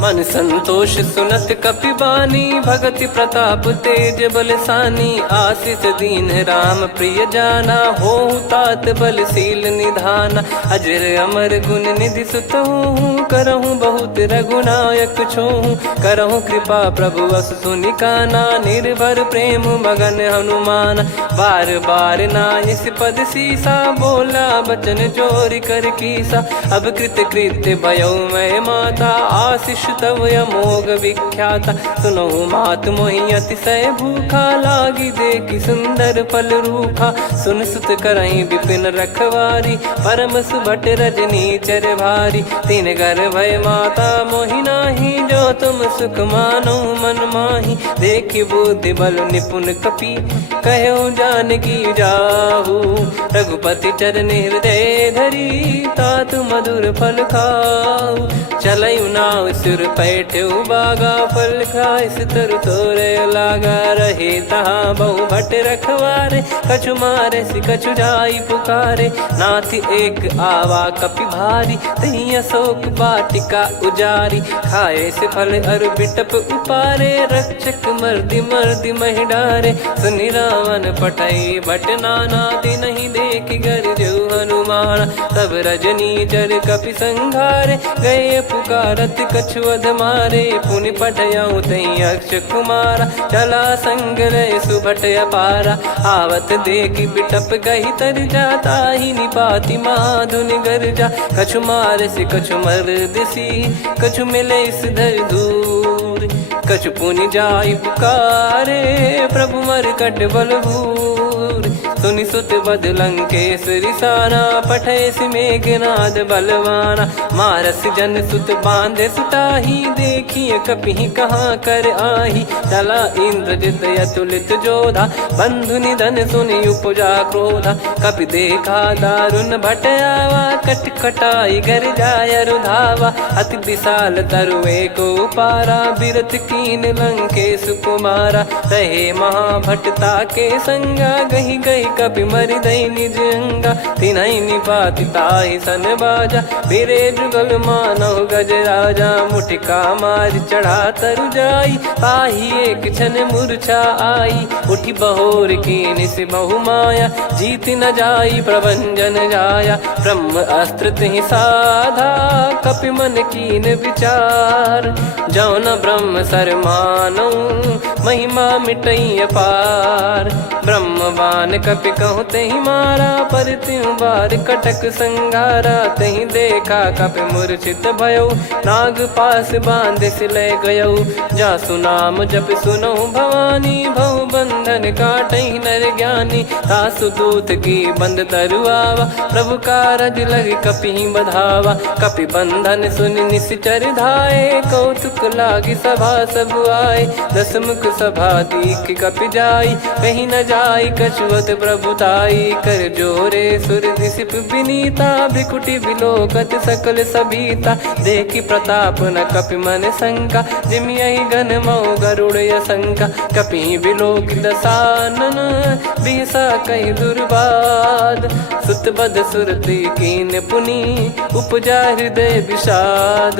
मन संतोष सुनत कपि बानी, भगति प्रताप तेज बलसानी। आशीष दीन राम प्रिय जाना, होहु तात बलशील निधाना। अजर अमर गुण निधि सुतहु, करहु बहुत रघुनायक छोहु। करहु कृपा प्रभु अस सुनि काना, निर्भर प्रेम मगन हनुमान। बार बार नायस पद सीसा, बोला बचन चोरी कर कीसा। अब कृत कृत्य भयो मैं माता, आशीष तव अमोघ विख्याता। सुनहु मात मोहि अतिशय भूखा, लागी देखि सुंदर फल रूखा। सुन सुत करहि विपिन रखवारी, परम सुभट रजनी चर भारी। तीन घर भय माता मोहि नाही, जो तुम सुख मानो मन माही। देखि बुद्धि बल निपुण कपि, कहो जानकी जाहू। रघुपति चरणे हृदय धरी तात मधुर फल खाऊ। चलयु नाव सिर पैठ्यु बागा फल खाय सितर तोरे लागा। रहे तहाँ बहु भट रखवारे कछु मारे सि कछु जाई पुकारे। नाथ एक आवा कपि भारी तही अशोक वाटिका उजारी। खाए से फल अरु बिटप उपारे रक्षक मर्दि मर्दि महि डारे। सुनि रावण पटई भट नाना नहीं देख गर जो हनुमान। तब रजनी चर कपि संघारे गए पुकारत कछु अध मारे। पुनि पटयऊ तई अक्ष कुमारा चला संग रहे सुभट अपारा। आवत देखि बिटप गही तर जाता ही निपाति माधुनि गर्जा। कछु मार से कछु मर्दिसी कछु मिले इस धर दूर। कछु पुनि जाई पुकारे प्रभु मरकट बलभूर। सुनि सुत बद लंकेश रिसाना पठय मेघनाद बलवाना। मारस जन सुत बांधे सुताही देखिए कपि कहाँ कर आही। चला इंद्रजित अतुलित जोधा बंधु निधन सुनि उपजा क्रोधा। कपि देखा दारुण भट आवा कट कटाई गर जाय रुधावा। अति विशाल तरुए को पारा बिरत कीन लंकेश कुमारा। रहे महाभटता के संगा गही गही कपि मरि दई निज अंगा। तिन्हि निपाति ताहि सन बाजा बिरे जुगल मानव गज राजा। मुटिका मार चढ़ा तरु जाई ताहि एक क्षण मूर्छा आई। उठी बहोर कीन से बहु माया जीत न जाई प्रभंजन जाया। ब्रह्म अस्त्र तिहि साधा कपि मन कीन विचार। जौन ब्रह्म सर मानौ महिमा मिटई अपार। ब्रह्म बान कपि कहूँ तही मारा पर त्यों बार कटक संगारा। तही देखा कपि मूर्छित भयो नाग पास बांध सिले गयो। जासु नाम जप सुनो भवानी भव बंधन काटई नर ज्ञानी। तासु दूत की बंद तरुआवा प्रभु कारज लग कपि बधावा। कपि बंधन सुनि निश्चर धाये कौतुक लागी सभा सब आए। दस मुख सभा दीख कपि जाई कहीं न जाई कछुअत प्रभुताई। कर जोरे सुर दिसिप विनीता भ्रिकुटि बिलोकत सकल सबीता। देखि प्रताप न कपि मन शंका जिमियहि गन मऊ गरुड़ असंका। कपि बिलोक दसानन बिहसा कहि दुर्बाद। सुत बद सुरति कीन पुनि उपजा हृदय विषाद।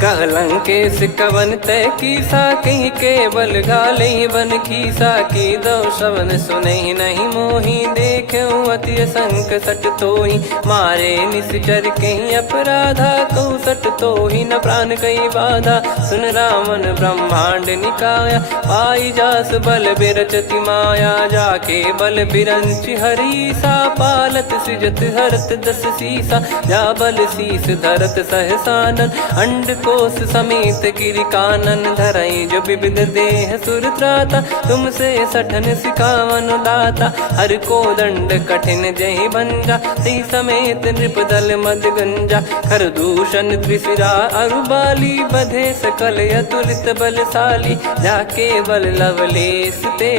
कह लंकेश कवन तय कीसा कहीं केवल घाले बन खीसा। की दो श्रवण सुनहि नहीं मोहि देखऊँ अति संक सट तोहि। मारे निश्चर कहीं अपराधा कहूँ सट तोहि न प्राण कहीं बाधा। सुन रावण ब्रह्मांड निकाया पाई जास बल बिरचति माया। जाके बल बिरंच हरीसा पालत सृजत हरत दस सीसा। जा बल शीस धरत सहसानन अंड कोश समेत गिरि कानन। धरई जो विविध देह सुर त्राता तुमसे सठन सिखावन दाता। हर को दंड कठिन जहि भंजा ती समेत नृप दल मद गंजा। कर दूषण त्रिशिरा अरुबाली बधे सकल अतुलित बलशाली। जाके बल लवलेस ते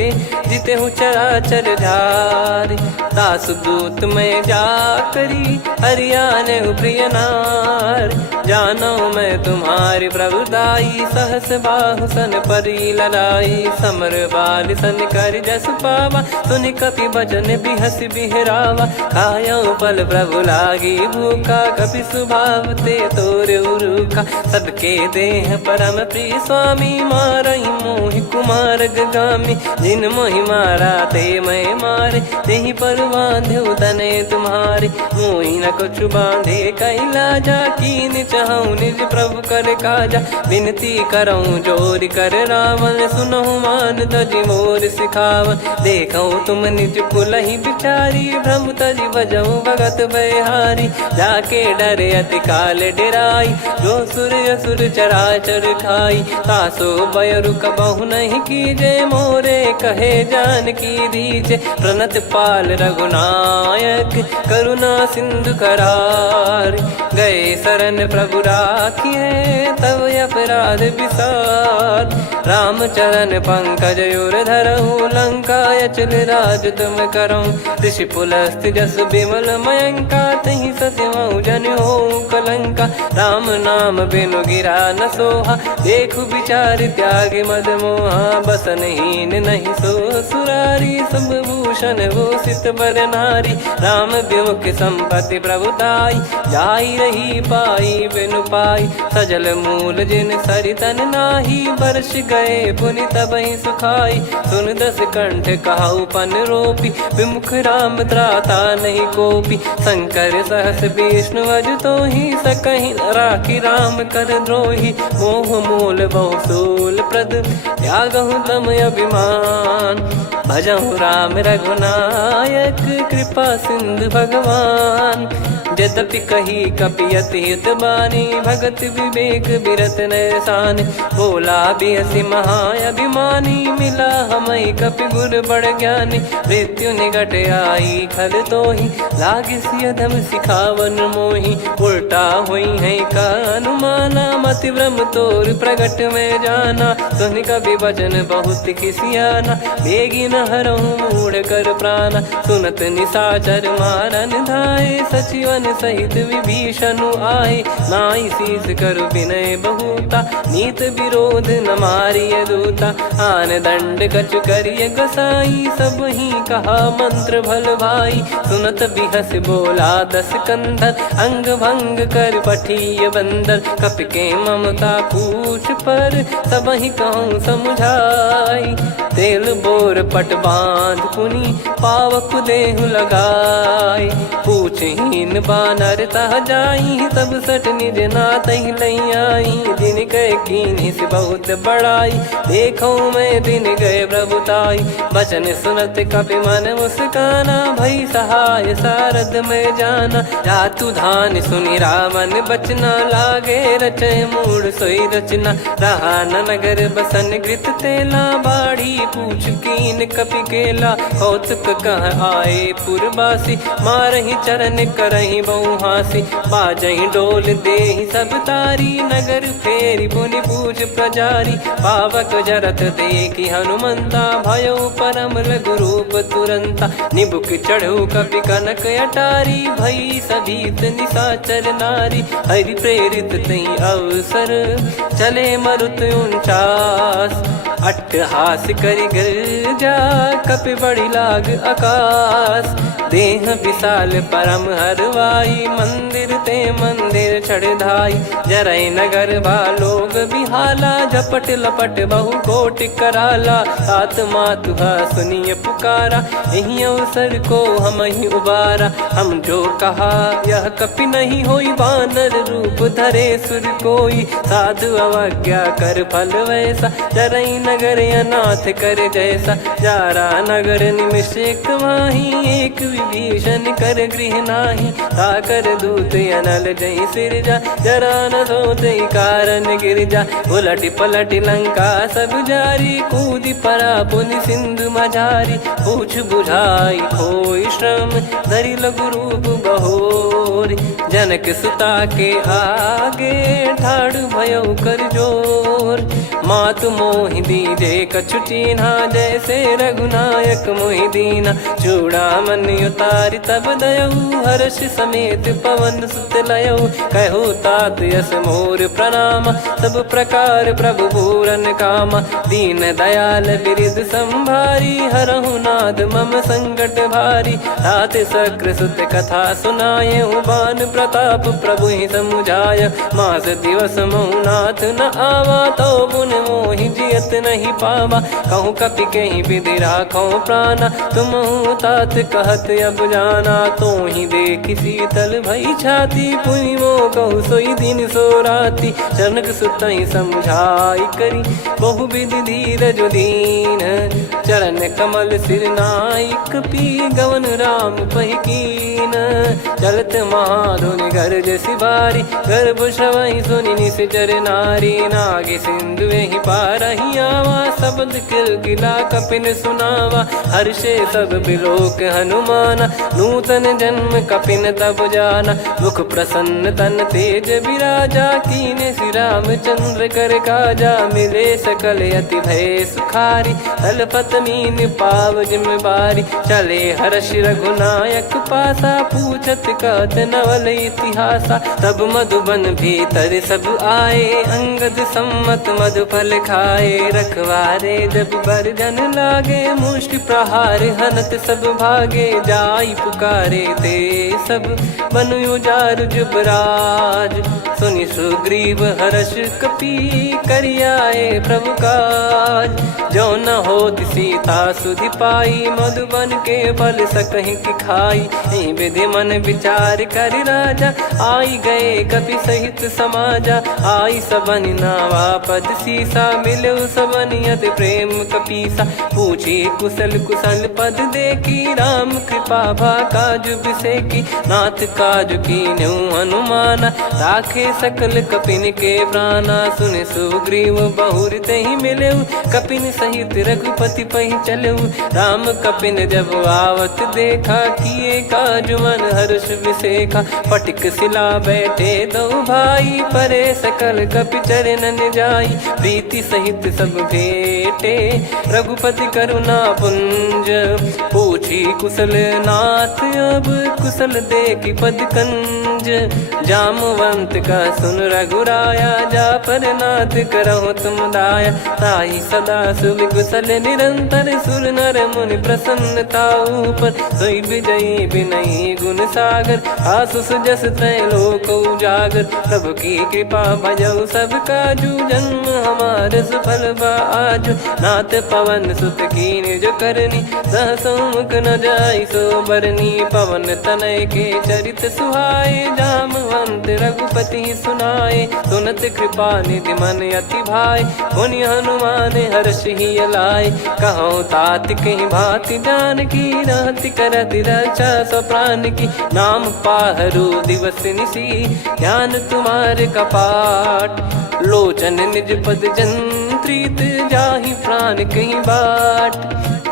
जिते हूँ चराचर झारी। तासु दूत में जा करी हरियाने प्रिय नार। जानो मैं तुम्हारी प्रभुदाई सहस बाहु सन परी लड़ाई। समर बाल सन कर जस पावा सुनि कपि भजन बिहस बिहरावा। खायो पल प्रभु लागी भूखा कपि स्वभाव ते तोर उरुखा। सबके देह परम प्रिय स्वामी मारई मोहि कुमार गामी। जिन मोहि मारा ते मैं मारे तेहि पर बांधे तने तुम्हारे। मोहि न कुछ बांधे कैलाजा कीन चाहूँ निज प्रभु कर काजा। विनती करऊँ जोर कर रावण सुनहु मान तजि मोर सिखावन। देखऊँ तुम निज कुलहि बिचारी भ्रम तजि बजऊँ भगत बहारी। जाके डरे अति काल डेराई जो सुर असुर चराचर खाई। तासो बयरु कबहु नहीं कीजे मोरे कहे जान की दीजे। प्रणत पाल रघुनायक करुणा सिंधु करार। गए शरण प्रभु राखिए तब अपराध विसार। राम चरण पंकज उर धरहु लंका अचल राज तुम कमल करऊं ऋषि पुलस्त जस बिमल मयंका तहि सत्यमऊ जन हो कलंका राम नाम बिनु गिरा न सोहा देखु विचार त्याग मद मोहा बसनहीन नहीं सो सुरारी सब भूषण वो सित बर नारी राम विमुख संपत्ति प्रभुताई जाई रही पाई बिनु पाई सजल मूल जिन सरितन नाही बरस गए पुनि तबहि सुखाई सुन दस कंठ कहाऊ पन रोपी विमुख राम त्राता नहीं कोपी शंकर सहस विष्णु अज तो ही सकहि राखी राम कर द्रोही मोह मूल बहु सूल प्रद त्यागहु तम अभिमान भजहु राम रघुनायक कृपा सिंधु भगवान यद्यपि कही कपियति हित बानी भगत विवेक बिरत नैसान बोला बिहसी महाअभिमानी मिला हमई कपि गुर बड़ ज्ञानी मृत्यु निकट आई खल तो ही लागे सियधम सिखावन मोही उल्टा हुई है का अनुमाना मति ब्रह्म तोर प्रगट में जाना सुन कवि वचन बहुत खिसियाना बेगी न हरहु मूढ़ कर प्राण सुनत निशाचर मारन धाये सचिवन सहित विभीषण आए नाई शीस करु विनय बहुता नीत विरोध न मारिय दूता आन दंड कछु करिय गसाई सब ही कहा मंत्र भल भाई सुनत बिहस बोला दस कंधर अंग भंग कर पठिय बंदर कपि के ममता पूछ पर सब ही कहूँ समझाई तेल बोर पट बांध पुनि पावक देहु लगाई पूछहीन बानर तह जाई तब सट निज नाथ लई आई दिन गए कीन्ही से बहुत बड़ाई देखो मैं दिन गए प्रभुताई बचन सुनत कपि मन मुस्काना भई सहाय सारद में जाना जातु धान सुनि रावण बचना लागे रचय मूड सोई रचना रहा न नगर बसन कृत तेला बाड़ी पूछ कीन कपि केला कौतुक कह आए पुरबासी मारहि चरण करहि बहु हासी बाजहि डोल देहि सब तारी नगर फेरी पुनि पूछ प्रजारी पावक जरत देखि हनुमंता भयो परम लघु रूप तुरंता निबुक चढ़ऊ कपि कनक अटारी भई सभीत निशाचर नारी हरि प्रेरित तहि अवसर चले मरुत 49 अट्टहास करि गिरजा कपि बड़ी लाग आकाश देह विशाल परम हरवाई मंदिर ते मंदिर चढ़ाई जरई नगर बालोग बिहाला झपट लपट बहु कोटि कराला सात मातुहा सुनिय पुकारा यही अवसर को हम ही उबारा हम जो कहा यह कपि नहीं होई बानर रूप धरे सुर कोई साधु अवज्ञा कर फल वैसा जरई नगर अनाथ कर जैसा जारा नगर निमिष एक माही एक विभीषण कर गृह नाही ताकर दूत अनल जय सिरजा जरा न सोते कारण गिरजा उलट पलट लंका सब जारी कूदी परा पुनि सिंधु मझारी पूछ बुझाई खोई श्रम धरि लघु रूप बहोरी जनक सुता के आगे ठाड़ भयो कर जोर मातु मोहि दीजे कछु चिन्हा जैसे रघुनायक मोहि दीना चूड़ामन उतारि तब दयऊ हर्ष समेत पवन सुत लयऊ कहो तात यस मोर प्रणाम सब प्रकार प्रभु पूरन काम दीन दयाल बिरिद संभारी हरहु नाद मम संकट भारी तात सक्र सुत कथा सुनाये बान प्रताप प्रभु ही समुझाय मास दिवस महु नाथ न आवा तो पुन मोहि जियत नहीं पावा कहूँ कपि कहीं विधि राखो प्राणा तुम तात कहत अब जाना तो ही देख शीतल भई छाती पुनि मो कहु सोई दिन सो राती जनक सुत ही समझाई करी बहु विधि धीरज दीन चरण कमल सिर नाइक पी गवन राम पहिकीन चलत महाधुनि गर्ज सिबारी गर्भ श्रवहि सुनि निश्चर नारी नागे सिंधु ही पारही आवा, शब्द किलकिला कपिन सुनावा, हर्षे सब बिलोक हनुमाना, नूतन जन्म कपिन तब जाना, मुख प्रसन्न तन तेज विराजा, कीने श्री रामचंद्र कर काजा, मिले सकल अति भय सुखारी, तलपत मीन पाव जिम्मेवारी, चले हर्ष रघुनायक पासा, पूछत कहत नवल इतिहासा, तब मधुबन भीतर सब आए, अंगद सम्मत मधुफल खाए, रखवारे जब बरजन लागे, मुष्टि प्रहार हनत सब भागे, जाई पुकारे ते सब बन उजारु जुबराज, सुनि सुग्रीव हर्ष कपि करियाए प्रभु काज, जो न होत सीता सुधि पाई, मधुबन के बल सकहि की खाई, विधि मन विचार कर राजा, आई गए कपि सहित समाजा, आई सबन नावा पद सीसा, मिलो सबन यति प्रेम कपीसा, पूछी कुशल कुशल पद देखी, राम कृपा भा काजु बिसेकी, नाथ काजु कीन्हु हनुमाना, राखे सकल कपिन के प्राणा, सुने सुग्रीव बहुर तेहि मिलेउ, कपिन सहित रघुपति पहि चलेउ, राम कपिन जब आवत देखा, किए काजु मन हर्ष विसेखा, फटिक सिला बैठे दो भाई, परे सकल कपि चरणन जाई, प्रीति सहित सब भेटे, रघुपति करुणा पुंज, पूछी कुशल नाथ अब कुशल देखी पद कंज, जामवंत का सुन रघुराया, जा पर नाथ करहु तुम दाया, ताई सदा सुभि कुशल निरंतर, सुर नर मुनि प्रसन्नता ऊपर, सोई विजयी विनयी गुण सागर, आसु सुजस त्रैलोक उजागर, प्रभु की कृपा भजऊ सब काजू, जन्म हमार सफल बा आजु, नाथ पवन सुत कीन जो करनी, सहसो मुख न जाई सो बरनी, पवन तनय के चरित सुहाए, जामवंत रघुपति सुनाए, सुनत कृपा निधि मन अति भाई, पुनि हनुमान हर्ष ही लाए, कहो तात कहीं भांति जान की, रहति करति रक्षा सो प्राण की, नाम पाहरु दिवस निसी, ध्यान तुम्हारे कपाट, लोचन निज पद जंत्रित, जाहि प्राण कहीं बाट,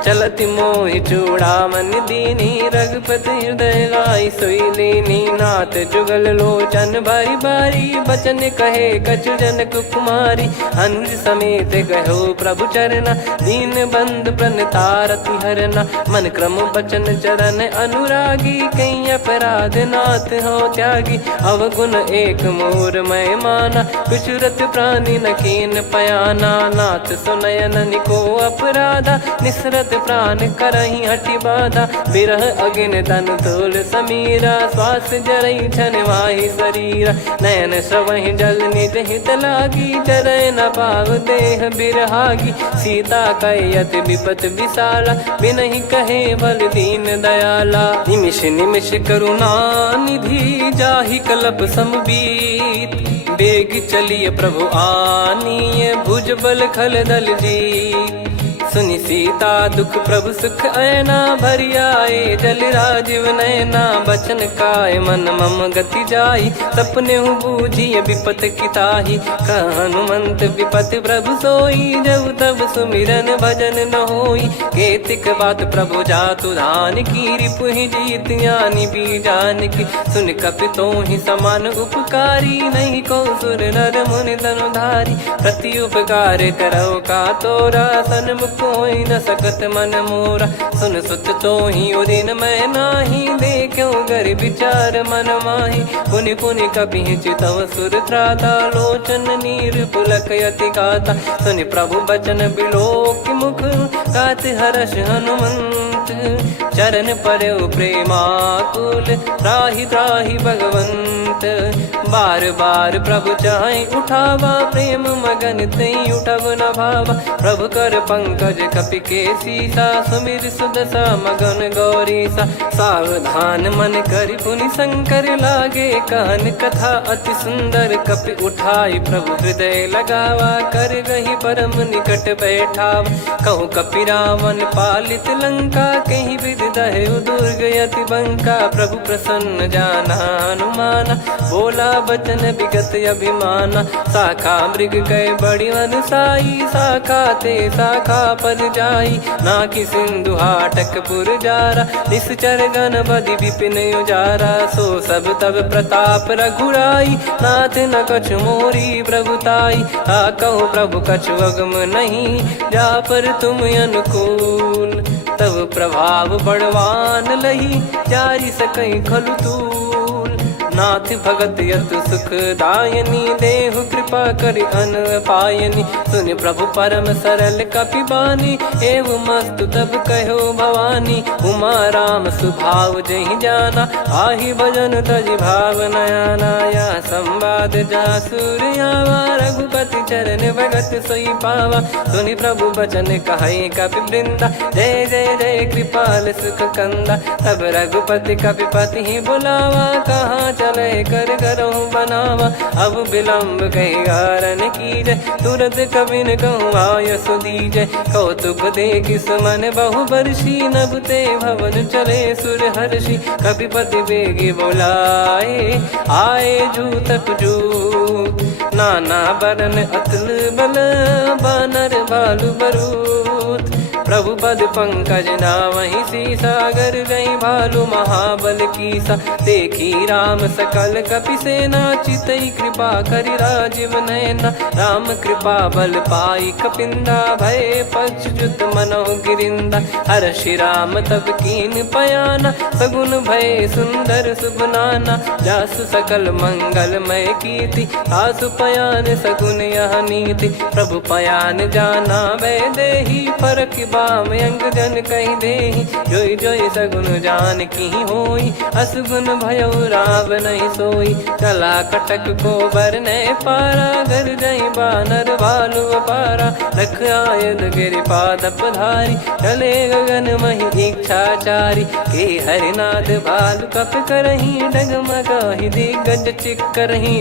चलति मोहि चूड़ामन दीनी, रघुपति हृदय लाई सोई लीनी, नाथ जुगल लोचन बारी बारी, बचन कहे कछु जनक कुमारी, अनुज समेत गयो प्रभु चरना, दीन बंद प्रणतारति हरना, मन क्रम बचन चरण अनुरागी, कहीं अपराध नाथ हो त्यागी, अवगुण एक मोर मैं माना, कुछ रत प्राणी न कीन पयाना, नाथ सुनयन निको अपराधा, निसरत प्राण करही हटि बाधा, बिरह अगिन तन तोल समीरा, श्वास जरई छन वाहि शरीरा, नयन श्रवहि जल निज हित लागी, चरय न पाव देह बिरहागी, सीता कैयत विपत विशाला, बिनहि कहे बल दीन दयाला, निमिष निमिष करुणा निधि, जाहि कलप समबीत, बेग चलिए प्रभु आनीय, भुज बल खल दल जीत, सुनि सीता दुख प्रभु सुख ऐना, भरि आए जल राजीव नैना, बचन काय मन मम गति जाई, सपने हूँ बूझी विपत किताही, हनुमंत विपत प्रभु सोई, जब तब सुमिरन भजन न होई, केतिक बात प्रभु जातु धान की, रिपुहि जीत ज्ञानी बीजान की, सुन कपि तोहि समान उपकारी, नहीं को सुर नर मुनि धनुधारी, प्रति उपकार करो का तोरा, सन्मुख कोई न सकत मन मोरा, सुन सुत तो ही उदिन मैं नाही, देखो गर विचार मन माही, पुनि पुनि कपि चितव सुर त्राता, लोचन नीर पुलक यति गाता, सुनि प्रभु बचन बिलोक मुख, गात हर्ष हनुमंत, चरण परउ प्रेमाकुल, त्राहि त्राहि भगवंत, बार बार प्रभु चाहि उठावा, प्रेम मगन तई उठब न भावा, प्रभु कर पंकज कपि के सीसा, सुमिर सुदशा मगन गौरीसा, सावधान मन करि पुनि शंकर लागे, कहन कथा अति सुंदर, कपि उठाई प्रभु हृदय लगावा, कर गही परम निकट बैठावा, कहु कपि रावण पालित लंका, कहीं विधि दहे दुर्ग यति बंका, प्रभु प्रसन्न जाना हनुमाना, बोला बचन विगत अभिमाना। शाखा मृग कह बड़ी मनसाई, शाखा ते शाखा पर जाई। ना कि सिंधु हाटकपुर जारा, निश्चर गण बदि विपिन उजारा। सो सब तब प्रताप रघुराई, नाथ न कछु मोरी प्रभुताई। आ कहो प्रभु कछु अगम नहीं, जा पर तुम अनुकूल। तब प्रभाव बड़वान लही, जारी सकई खलु तूल। नाथ भगत यत सुख दायनी, देहु कृपा करि अन पायनी। सुन प्रभु परम सरल कपिबानी, एव मस्तु तब कहो भवानी। उमा राम सुभाव जहि जाना, आहि भजन तजि भाव नयाना। या संवाद जासुर आवा, रघुपति चरण भगत सोई पावा। सुनि प्रभु बचन कहै कपि वृंदा, जय जय जय कृपाल सुख कंदा। तब रघुपति कपिपति ही बुलावा, कहाँ चले कर करहु बनावा। अब विलम्ब कही कारण कीजय, तुरत कबिन कहूँ आय सुदीजय। कौतुक देखि सुमन बहु बरसी, नभ ते भवन चले सुर हर्षि। कपिपति बेगी बोलाए, आए जूतक जूत। नाना बरन अतुल बल, बानर बालु बरूत। प्रभु पद पंकज नामहि सीसा, गर गई भालु महाबल कीसा। देखी राम सकल कपिसेना, चितई कृपा करि राजीव नयना। राम कृपा बल पाई कपिंदा, भय पक्षजुत मनोह गिरिंदा। हर्षि राम तब कीन पयाना, सगुन भय सुंदर सुगुनाना। जासु सकल मंगलमय कीर्ति, आसु पयान सगुन यह नीति। प्रभु पयान जाना वै देहि, फरक बाम अंग जन कहि देहि। जोई जोई सगुन जान की होई, असुगुन भयो राव नहीं सोई। चला कटक को बरने पारा, घर जई बानर भालु अपारा। रख आयद गिरिपाद पधारी, चले गगन महि इच्छाचारी। के हरिनाथ भालु कप करही, डगमगाहि दिग्गज चिक्करही।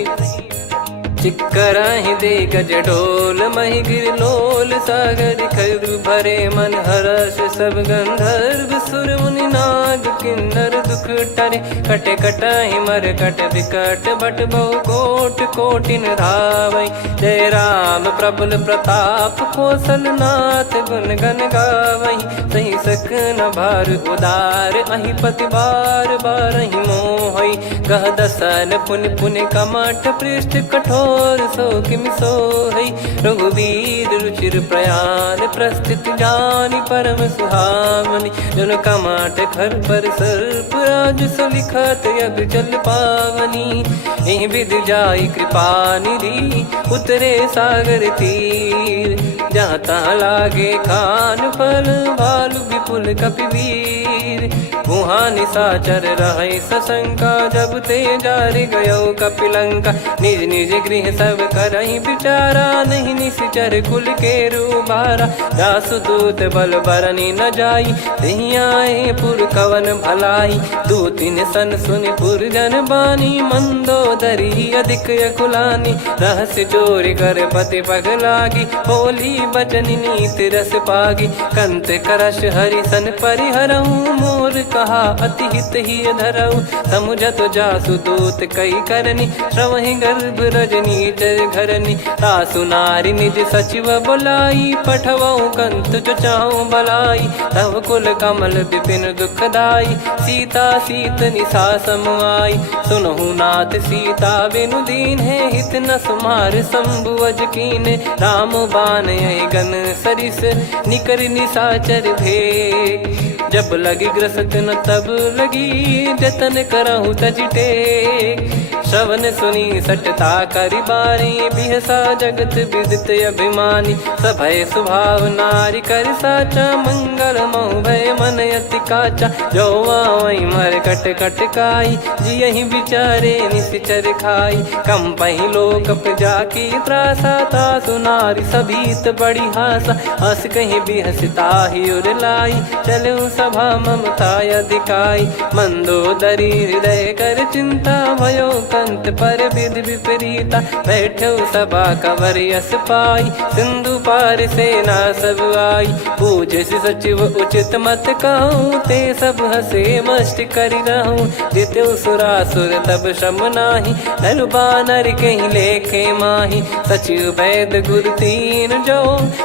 चिक्कराहि दे गज डोल, महि गिर लोल सागर खरु भरे मन। हर्ष सब गंधर्व सुर मुनि नाग किन्नर दुख टरे। कट कटाहि मर कट विकट, बट बहु कोट कोटिन धावै। जय राम प्रबल प्रताप, कौशल नाथ गुण गण गावै। सही सक न भार उदार, अहि पति बार बारहि मोहै। गह दसन पुनि पुनि कमठ, पृष्ठ कठोर सो किमि सोहै। रघुवीर रुचिर प्रयाण, प्रस्थित जानि परम सुहावनी। जन कमाट खर पर सर्प, राज सलिखत अब जल पावनी। एहि विध जाई कृपा निधि, उतरे सागर तीर। जहाँ तहाँ लागे खान फल, भालु विपुल कपिवीर। वहाँ निशाचर रहै सशंका, जब ते जारि गयो कपिलंका। निज निज गृह सब करहि विचारा, नहीं निश्चर कुल के रूबारा। जासु दूत बल बरनी न जाई, तेहि आए पुर कवन भलाई। दूतिन सन सुनि पुर जन बानी, मंदोदरी अधिक अकुलानी। रहस्य चोरी कर पति पग लागी, बोली बचन नीत रस पागी। कंत करश हरि सन परिहरऊँ, मोर कहा अति हित ही धरऊ। समुझत जासु दूत कई करनी, श्रवहि गर्भ रजनी चर घरनी। तासु नारी निज सचिव बुलाई, पठवऊ कंत जो चाहूं भलाई। तव कुल कमल विपिन दुखदाई, सीता सीत निशा समुआई। सुनहु नाथ सीता बिनु दीन है, हित न सुमार शंभु अज कीने। राम बान यही गन सरिस, निकर निशाचर भेग। जब लगी ग्रसत न तब लगी, जतन करहु तज टेक। श्रवण सुनी सटता करि बारी, बिहसा जगत विदित अभिमानी। सभय स्वभाव नारी कर साचा, मंगल महु भय मन अति काचा। जो आवै मर कट कट काई, जियहि विचारे निश्चर खाई। कंपहि लोक प्रजा की त्रासा, तासु नारी सभीत बड़ी हासा। हस कहीं बिहसता ही उर लाई, चलऊ सभा ममता अधिकाई। मंदोदरी हृदय कर चिंता, भयो कंत पर विधि विपरीता, बैठो सभा कवर यस पाई, सिंधु पार सेना सब आई, पूज सचिव उचित मत कहूँ, ते सब हसे मष्ट करि रहूं, जित्यो सुरासुर तब शम नाही, नर बानर कहीं लेखे माही, सचिव वैद गुरु तीन जो,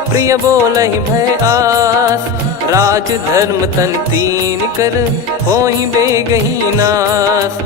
प्रिय बोलहि भय आस, राज धर्म तन तीन कर, होई बेगही नास,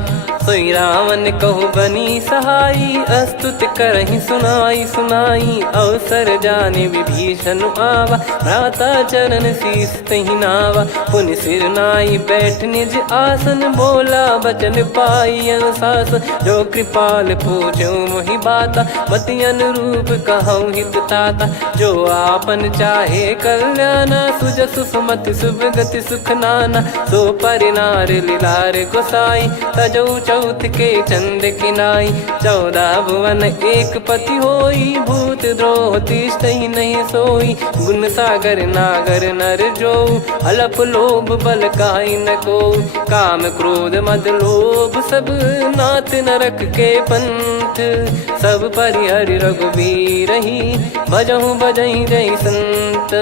सोई रावण कहु बनी सहाई, अस्तुत करहि सुनाई सुनाई, अवसर जाने विभीषण आवा, भ्राता चरण शीस तहि नावा, पुनि सिर नाई बैठ निज आसन, बोला बचन पाई अनुशासन, जो कृपाल पूछो मोहि बाता, मति अनुरूप कहूँ हित ताता, जो आपन चाहे कल्याणा, सुजसु सुमति सुभगति सुख नाना, सो परिनार लीलार गोसाई, तजौ चौथ के चंद किनाई, 14 भुवन एक पति होई, भूत द्रोह तिष्ठहि नहीं सोई, गुण सागर नागर नर जो, अलप लोभ बल काई न को, काम क्रोध मद लोभ सब, नाथ नरक के पंथ, सब परिहरि रघुबीर ही, भजहु भजहि जय संत,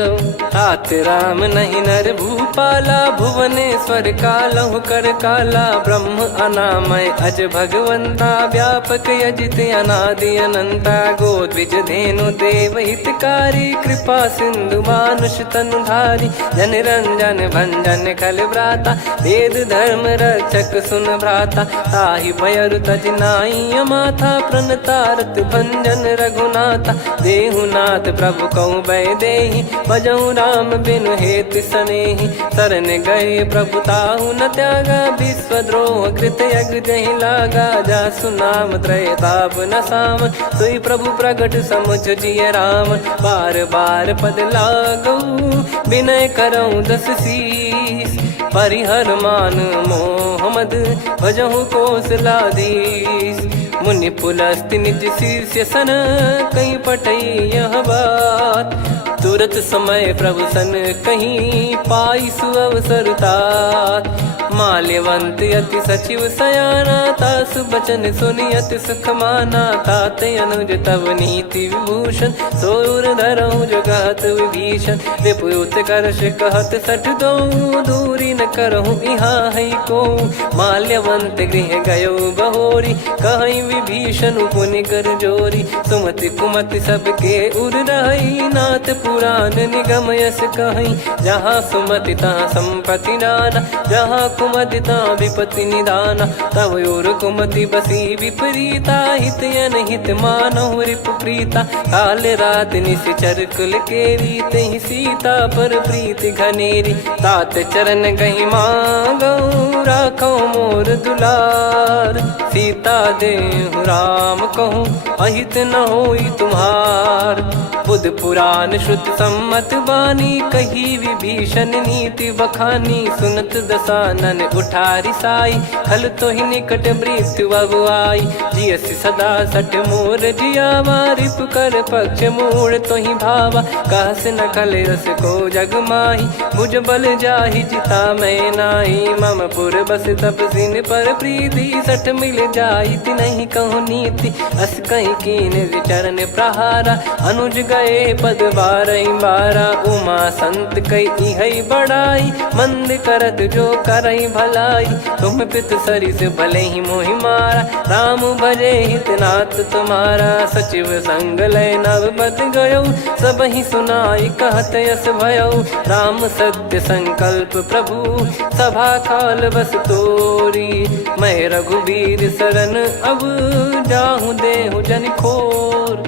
तात राम नहीं नर भूपाला, भुवनेश्वर कालहु कर काला, ब्रह्म अनामय अज भगवंता, व्यापक यजित अनादि अनंता, गोद्विज धेनु देव हितकारी, कृपा सिंधु मानुष तनुधारी, जन रंजन भंजन खल भ्राता, वेद धर्म रक्षक सुन भ्राता, ताहि भयरु तज नाई माथा, प्रणतारत भंजन रघुनाथा, देहुनाथ प्रभु कहु बै देहि, भजहु राम बिनु हेतु सनेहि, शरण गए प्रभु ताहु न त्यागा, विश्वद्रोह कृत यज्ञ जहि लागा, जासु नाम त्रय ताप न सामन, सोई प्रभु प्रगट समुझ जिय रामन, बार बार पद लागऊ, विनय करऊँ दस शीस, परिहर मान मोह मद, भजहु कौशलाधीश, मुनि पुलस्त्य निज शीर्ष सन, कहीं पटई यह बात, तुरत समय प्रभु सन कहीं, पाई सुअवसर तात, माल्यवंत अति सचिव सयाना, तासु बचन सुनि अति सुख माना, तात अनुज तव नीति विभूषण, सोर धरऊँ जगत विभीषण, विपुत करश कहत सठ दो, दूरी न करहूँ यहाँ है को, माल्यवंत गृह गयो बहोरी, कहीं विभीषण पुनि कर जोरी, सुमति कुमति सबके उर रही, नाथ पुराण निगम यस कहीं, जहाँ सुमति तहाँ संपत्ति नाना, जहाँ कुमति तहाँ विपत्ति निदाना, तव और कुमति बसी विपरीता, हित अनहित मानहु रिपु प्रीता, काल रात निश्चर कुल केरी, तहि सीता पर प्रीति घनेरी, तात चरण गहि मांगऊँ, राखो मोर दुलार, सीता देहु राम कहूँ, अहित न होई तुम्हार, बुध पुराण श्रुत सम्मत बानी, कही विभीषण नीति बखानी, सुनत दसानन उठारी साई, खल तो ही निकट मृत्यु अब आई, जियसि सदा सठ मोर जियावा, रिप कर पक्ष मूड़ तो ही भावा, कहस न खल रस को जग माही, भुज बल जाहि जिता मैं नाई, मम पुर बस तब सिन पर प्रीति, सठ मिल जाई तिनहि कहूँ नीति, अस कहीं कीन चरण प्रहारा, अनुज गए पद बारहि बारा, उमा संत कई इहै बड़ाई, मंद करत जो करई भलाई, तुम पित सरिस भले ही मोहि मारा, राम भजे हित नाथ तुम्हारा, सचिव संग लय नव बद गयो, सब ही सुनाई कहत यस भयो, राम सत्य संकल्प प्रभु, सभा काल बस तोरी, मैं रघुबीर शरण अब, जाहूँ देहु जन खोर,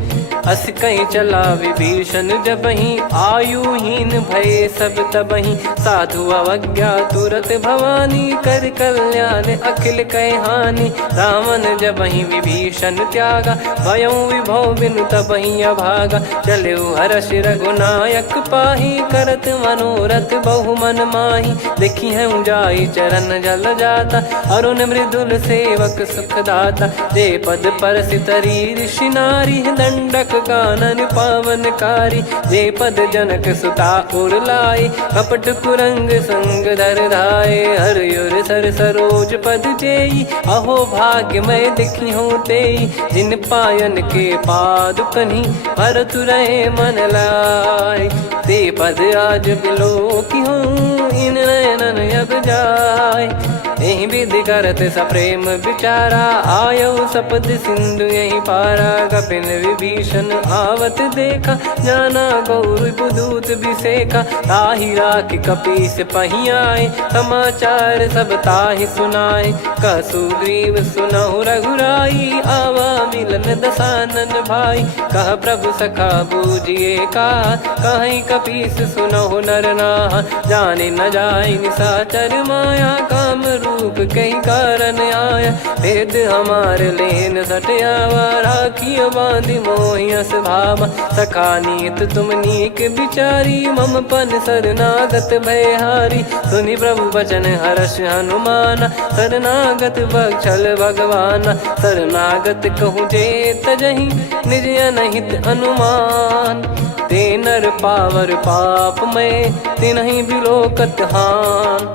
अस कहीं चला विभीषण जबहि, आयुहीन भय सब तबहि, साधु अवज्ञा तुरत भवानी, कर कल्याण अखिल कह हानि, रावण जबहि विभीषण त्यागा, भयउ विभव बिनु तबहि अभागा, चलऊ हर्ष रघुनायक पाहि, करत मनोरथ बहु मन माहि, देखी है जाई चरण जल जाता, अरुण मृदुल सेवक सुखदाता, जे पद परसि तरी ऋषि नारी, दंडक कानन पावनकारी। जे पद जनक सुता उर लाई, कपट कुरंग संग धर धाये। हरियुर सर सरोज पद जेई, अहो भाग्य मैं दिखी हूँ तेई। जिन पायन के पाद कन्ही, भरत रहे मन लाई। ते पद आज बिलो की हूँ, इन नयनन अब जाय। यही विधि करत सप्रेम विचारा, आयो सपद सिंधु यही पारा। कपिन विभीषण आवत देखा, जाना गौर बुदूत बिसेखा। ताहि राखि कपीस पहियाए, समाचार सब ताहि सुनाए। कह सुग्रीव सुनहु रघुराई, आवा मिलन दसानन भाई। कह प्रभु सखा बूझिए का, कहीं कपीस सुनहु नर नाहा। जाने न जाय निशाचर माया, काम रूप कई कारण आया। भेद हमार लेन सटयावा, राखियो बांधि मोहियस भावा। सखा नीत तुम नीक बिचारी, मम पन शरणागत भयहारी। सुनि प्रभु बचन हर्ष हनुमाना, शरणागत बक्षल भगवाना। शरणागत कहूँ जे तजहि, निज अनहित अनुमान। ते नर पावर पाप में, तिन्हि बिलोकत हान।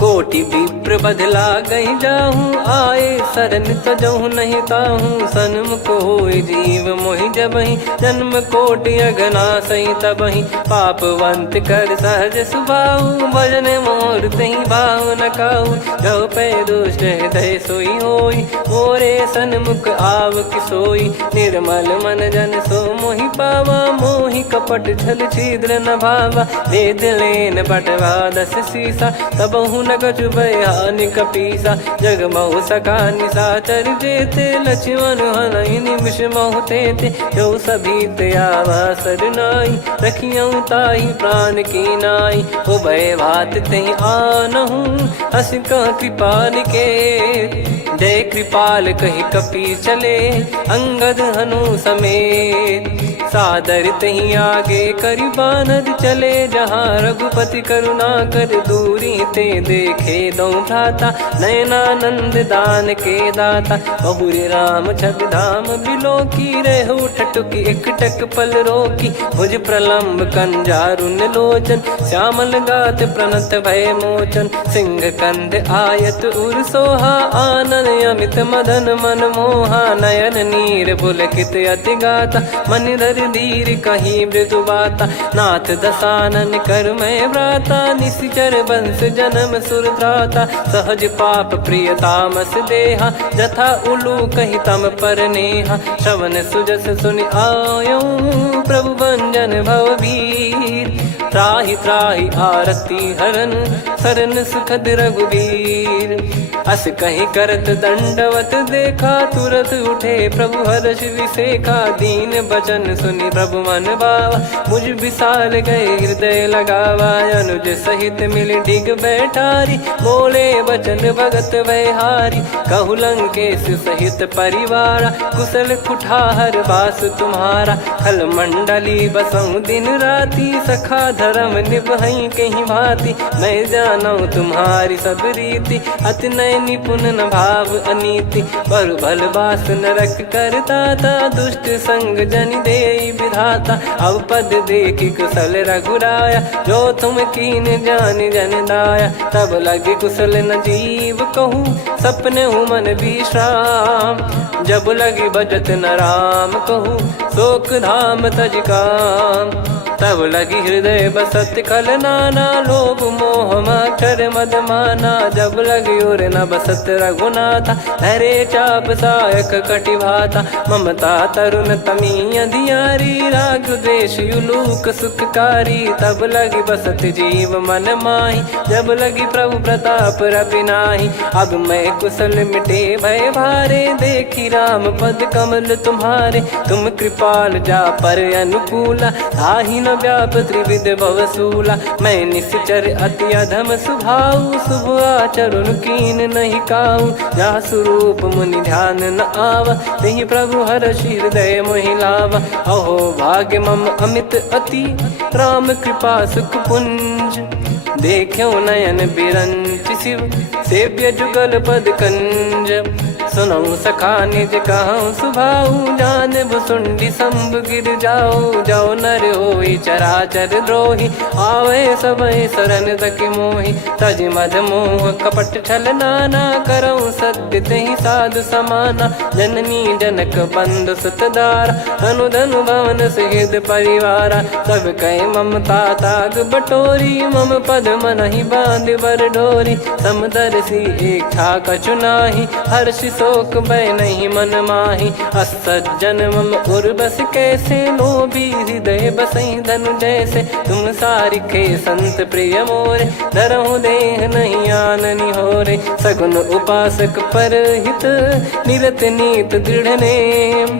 कोटि विप्र बदला गई जाहूँ, आए शरण तजहु नहीं ताहूँ। सन्मुख होय जीव मोहि जबहि, जन्म कोटि अगना सही तबहि। पापवंत कर सहज सुभाऊ, भजन मोर तहि भाव न काऊ। जो पै दुष्ट हृदय सोई होई, मोरे सन्मुख आव किसोई। निर्मल मन जन सो मोहि पावा, मोहि कपट छल छिद्र न भावा। वेद लेन बटवा दस सीसा, तबहु न कछु बयान कपीसा। जग महु सका निशाचर जेते, लक्ष्मण हनहि निमिष महु तेते। जो सभी त्यावा सरनाई, रखियऊँ ताहि प्राण की नाई। हो भय भात तहि आनहु, हस कह कृपाल के। जय कृपाल कहि कपी चले, अंगद हनु समेत। सादर तहि आगे करि बानर चले, जहाँ रघुपति करुणा कर दूरी ते देखे दो भ्राता। नयनानंद दान के दाता, बहुरे राम छवि धाम बिलो की। रहु ठटुकी एकटक पल रोकी, भुज प्रलम्ब कंजारुन लोचन। श्यामल गात प्रणत भय मोचन, सिंह कंध आयत उर सोहा। आनन अमित मदन मन मोहा, नयन नीर पुलकित अति गाता। मन धर धीर कहीं मृदु बाता, नाथ दसानन कर मैं व्राता। निशिचर वंश जन्म सुरत्राता, सहज पाप प्रिय तामस देहा। जथा उलू कही तम पर नेहा, श्रवण सुजस सुनि आयो। प्रभु भंजन भववीर, त्राहि त्राहि आरती हरन। शरण सुखद रघुवीर, अस कहीं करत दंडवत देखा। तुरत उठे प्रभु हर्ष विसेखा, दीन बचन सुनि प्रभु मन भावा। मुझ विशाल गए हृदय लगावा, अनुज सहित मिल डिग बैठारी। बोले बचन भगत वैहारी, कहु लंकेश सहित परिवारा। कुशल कुठार बास तुम्हारा, खल मंडली बसऊं दिन राती। सखा धर्म निभई कहीं भांति, मैं जानू तुम्हारी सब रीति। अति नय निपुण न भाव अनीति, पर भल बास नरक करता था। दुष्ट संग जन देई विधाता, अब पद देखि कुशल रघुराया। जो तुम कीन जान जन दाया, तब लगे कुशल न जीव कहूँ। सपने हूँ मन विश्राम, जब लगे भजत न राम कहूँ। शोक धाम तज काम, तब लगी हृदय बसत खल नाना। लोभ मोह मक्षर मद माना, जब लगी उर न बसत रघुनाथा। हरे चाप सायक कटि भाता, ममता तरुण तमी अधियारी। राग द्वेष युलूक सुखकारी, तब लगी बसत जीव मन माही। जब लगी प्रभु प्रताप रवि नाही, अब मैं कुशल मिटे भय भारे। देखी राम पद कमल तुम्हारे, तुम कृपाल जा पर अनुकूला। ताहि न व्याप त्रिविध भवसूला, मैं निश्चर अति अधम स्वभाव। शुभ आचरण कीन नहीं काऊ, जा स्वरूप मुनि ध्यान न आवा। तेहि प्रभु हर्षि हृदय मोहि लावा। अहो भाग्य मम अमित अति, राम कृपा सुख पुंज। देखो नयन बिरंच शिव, सेव्य जुगल पद कंज। सुनऊ सखा निज कहूँ सुभाऊ जान भुसुंडी संभ गिर जाओ जाओ नर होई चराचर द्रोही आवे सबय शरण तक मोहि तज मद मोह कपट छल नाना करऊँ सत्य तेहि साधु समाना जननी जनक बंधु सुतदार धनु धनु भवन सहित परिवारा सब कहे ममता ताग बटोरी मम पद मनहि बांध बर डोरी समदर्शी इच्छा कछु नाही हर्ष शोक भय नहीं मन माही असज्जन मम उर्बस कैसे लोभी हृदय बसई धनु जैसे तुम सारिखे संत प्रिय मोरे धरहु देह नहीं आननि होरे सगुन उपासक पर हित निरत नीत दृढ़ नेम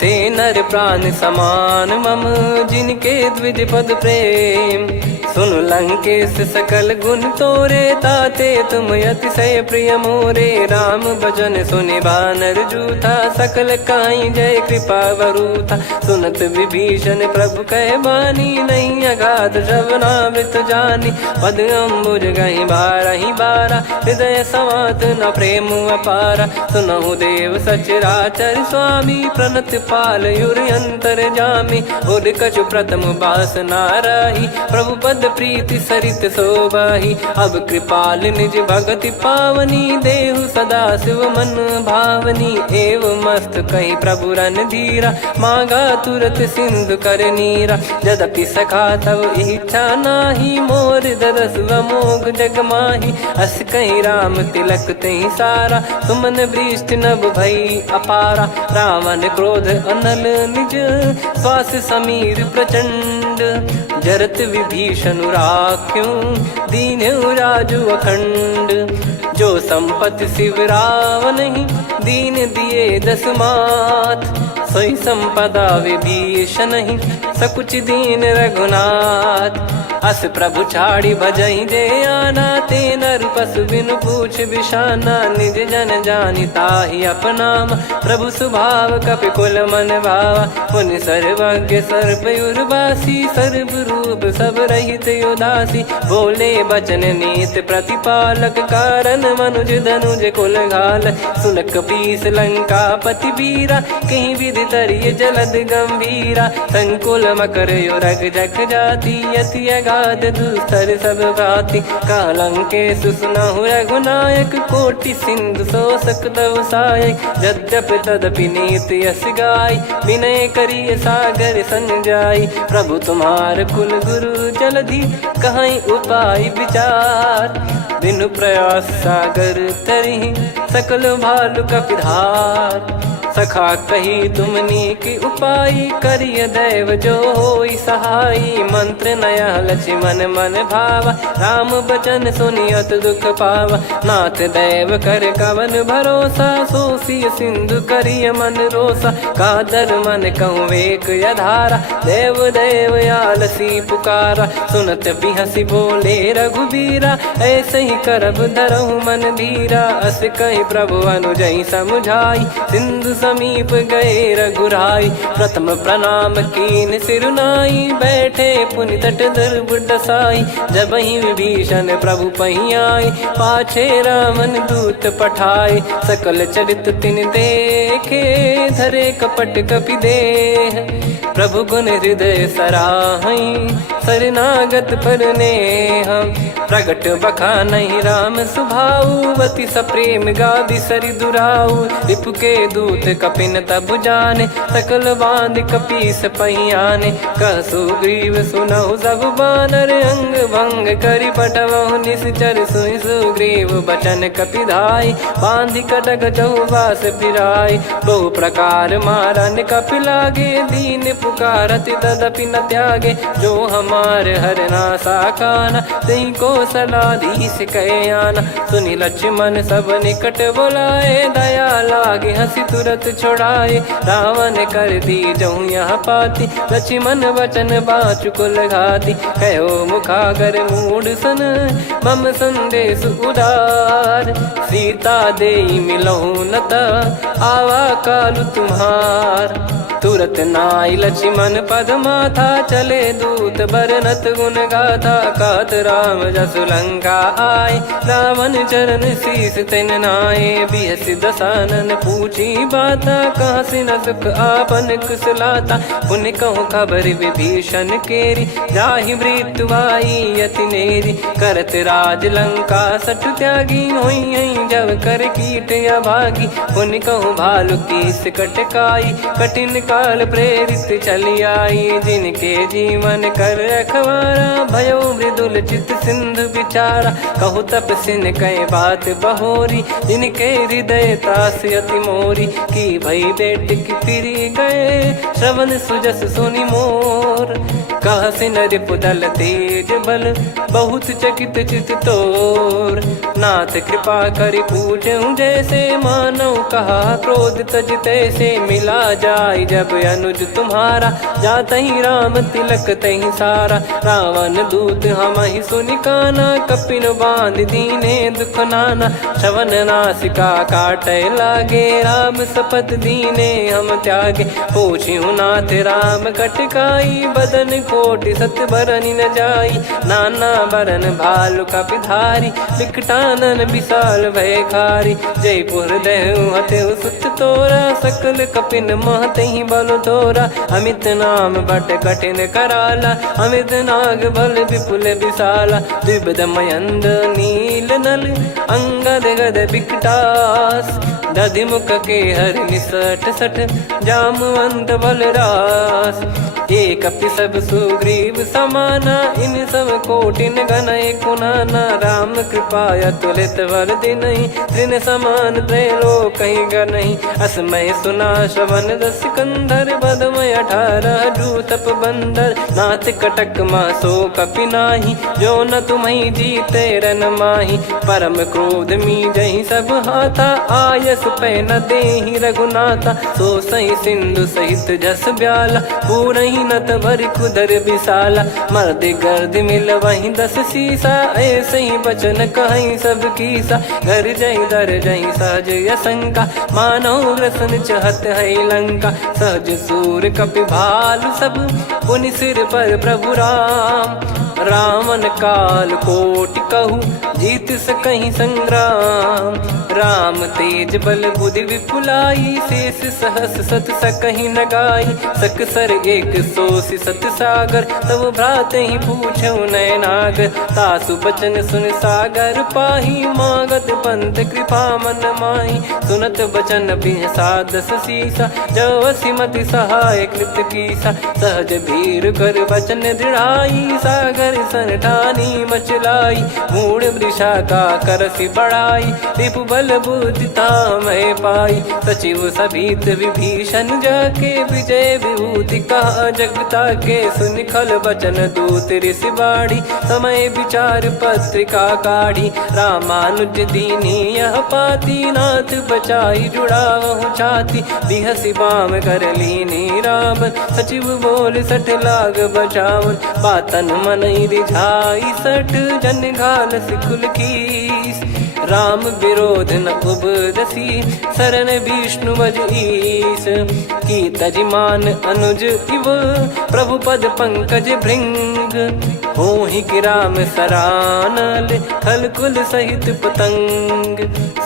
ते नर प्राण समान मम जिनके द्विज पद प्रेम सुन लंकेश सकल गुण तोरे ताते तुम अतिशय प्रिय मोरे राम भजन सुनि बानर जूथा सकल काई जय कृपा वरूथा सुनत विभीषण प्रभु कह बानी नहीं अगाध श्रवणामृत जानी पद अम्बुज गहि बारहि बारा हृदय समात न प्रेम अपारा सुनहु देव सचराचर स्वामी प्रणत पाल युर अंतर जामी उर कछु प्रथम बास नाराही प्रभु पद प्रीति सरित शोभाही अब कृपाल निज भगति पावनी देहु सदा शिव मन भावनी एव मस्त कही प्रभु रन धीरा मांगा तुरत सिंधु कर नीरा यद्यपि सखा तब इच्छा नाही मोर दरस मोग जग माही अस कहीं राम तिलक तही सारा सुमन वृष्टि नभ भई अपारा रावण क्रोध अनल निज श्वास समीर प्रचंड जरत विभीषण राख्यों दीन राजु अखंड जो संपत्ति शिव रावण ही दीन दिए दस मात सोई संपदा विभीषण ही सकुच दीन रघुनाथ अस प्रभु छाड़ी भजई जे आना ते नर पशु बिनु पूछ बिशाना निज जन जानी ताहि अपनाम प्रभु स्वभाव कपि कुल मन भावा मुनि सर्वज्ञ सर्वयुर्वासी सर्व रूप सब रहित उदासी बोले बचन नीत प्रतिपालक कारण मनुज धनुज कुल घाल सुन कपीस लंका पति बीरा कहीं विधि तरिय जलद गंभीरा संकुल मकर युरग जग जाति यति अगाध दुस्तर सब भाति कालंकेश सुनहु रघुनायक कोटि सिंधु शोषक तव सहायक यद्यपि तदपि नीति यस गाय विनय करिय सागर सन जाई प्रभु तुम्हार कुल गुरु जलधि कहीं उपाय विचार बिनु प्रयास सागर तरहि सकल भालु कपिधार सखा कही तुमनी की उपाय करिय दैव जो होई सहाई मंत्र नया लक्ष्मण मन भावा राम बचन सुनियत दुख पावा नाथ दैव कर कवन भरोसा सोसी सिंधु करिय मन रोसा कादर मन कहूँ वेक यधारा देव देव आलसी पुकारा सुनत बिहसी बोले रघुबीरा ऐसे ही करब धरहु मन धीरा अस कही प्रभु अनुजई समुझाई सिंधु समीप गए रघुराई प्रथम प्रणाम कीन सिरुनाई बैठे पुनि तट दर्भ डसाई जब ही विभीषण प्रभु पही आई पाछे रामन दूत पठाए सकल चरित तिन देखे धरे कपट कपि देह प्रभु गुण हृदय सराहई शरणागत पर नेह प्रगट बखानहि राम सुभाऊ बति सप्रेम गादि सरि दुराऊ रिपु के दूत कपिन तब जाने सकल बांध कपीस पहियाने कह सुग्रीव सुनहु सब बानर अंग भंग करि पटवहु निश्चर सुनि सुग्रीव बचन कपिधाई बांधि कटक चौबास फिराई बहु प्रकार मारन कपि लागे दीन पुकारत तदपि न त्यागे जो हमार हरना साकाना तई को सलाधीश कहे आना सुनि लक्ष्मण सब निकट बुलाए दया लागे हंसी तुरत छोड़ाए रावण कर दी जऊँ यहाँ पाती लक्ष्मण वचन बाचु कुल घाती कहो मुखागर मूड सन मम संदेश उदार सीता देई मिलहु नता आवा कालु तुम्हार। तुरत नाई लक्ष्मण पद माथा, चले दूत बरनत गुण गाथा। कहत राम जसु लंका आए, रावण चरण शीस तिन नाये। बिहस दसानन पूछी बाता, कहाँ से न सुख आपन कुशलाता। पुन कहूँ खबर विभीषण केरी, जाहि मृत्यु आई अति नेरी। करत राज लंका सठ त्यागी, होई जब कर कीट अभागी। पुन कहूँ भालु कीस कटकाई, कठिन काल प्रेरित चली आई। जिनके जीवन कर रखवारा, भयो मृदुल चित सिंधु विचारा। कहु तपसिन कई बात बहोरी, जिनके हृदय तास अति मोरी। की भई बेट की फिरी गए, श्रवण सुजस सुनि मोर। कहसि नरिपु दल तेज बल, बहुत चकित चित तोर। नाथ कृपा करि पूछऊं जैसे, मानव कहा क्रोध तज तैसे। मिला जाय जब अनुज तुम्हारा, जातहि राम तिलक तहि सारा। रावण दूत हमहि सुनि काना, कपिन बांध दीने दुख नाना। श्रवण नासिका काटै लागे, राम सपथ दीने हम त्यागे। पूछिहु नाथ राम कटकाई, बदन कोटि सत बरनि न जाई। नाना बरन भालु कपिधारी, विकटानन विशाल भयकारी। जयपुर देहु हतेउ सुत तोरा, सकल कपिन महतहि बल तोरा। अमित नाम बट कठिन कराला, अमित नाग बल विपुल विशाला। द्विविध मयंद नील नल, अंगद गद विकटास। दधिमुख के हर निसठ सठ, जामवंत बलरास। एक अपि सब सुग्रीव समाना, इन सब कोटिन गणय कुनाना। राम कृपा अतुलित बल दिनहि, त्रिन समान त्रैलोकहि गणहि। असमय सुना श्रवण रस कंधर, बदमय 18 जूतप बंदर। नाथ कटक मासो कपि नाही, जो न तुम्हि जीते रन माही। परम क्रोध मीजहि सब हाथा, आयस पै न देहि रघुनाथा। सो सही सिंधु सहित जस ब्याला, पूरहि नत भर कुदर विशाला। मर्द गर्द मिल वहीं 10 सीसा, ऐसे ही बचन कहीं सब कीसा। घर जहि दर जहि सहज यसंका, मानो ग्रसन चहत है लंका। सहज सूर कपि भालु सब, पुनि सिर पर प्रभु राम। रावण काल कोटि कहु, जीत सकहि संग्राम। राम तेज बल बुद्धि विपुलाई, शेष सहस सत सकहि न गाई। सकसर 100 सत सागर, तब भ्रात ही पूछौ नयनागर। तासु बचन सुन सागर पाही, मागत पंथ कृपा मन माही। सुनत बचन बिहसा 10 सीसा, जवसि मति सहाय कृत कीसा। सहज भीर कर बचन दृढ़ाई, सागर सन ठानी मचलाई। मूढ़ वृषा का करसि बढ़ाई, रिपु बल बुद्धि तामय पाई। सचिव सभीत विभीषण जाके, विजय विभूति कहा जगता के। सुनि खल बचन दूत ऋषि बाड़ी, समय विचार पत्रिका काढ़ी। रामानुज दीनी यह पाती, नाथ बचाई जुड़ावहु छाती। बिहसि बाम कर लीनी रावण, सचिव बोल 60 लाग बचावन। बातन मनहि रिझाई 60, जन घाल सिकुल कीस। राम विरोध न उपदसी, शरण विष्णु बज ईस। की तजिमान अनुज इव, प्रभु पद पंकज भृंग। होहि कि राम सरानल, खल कुल सहित पतंग।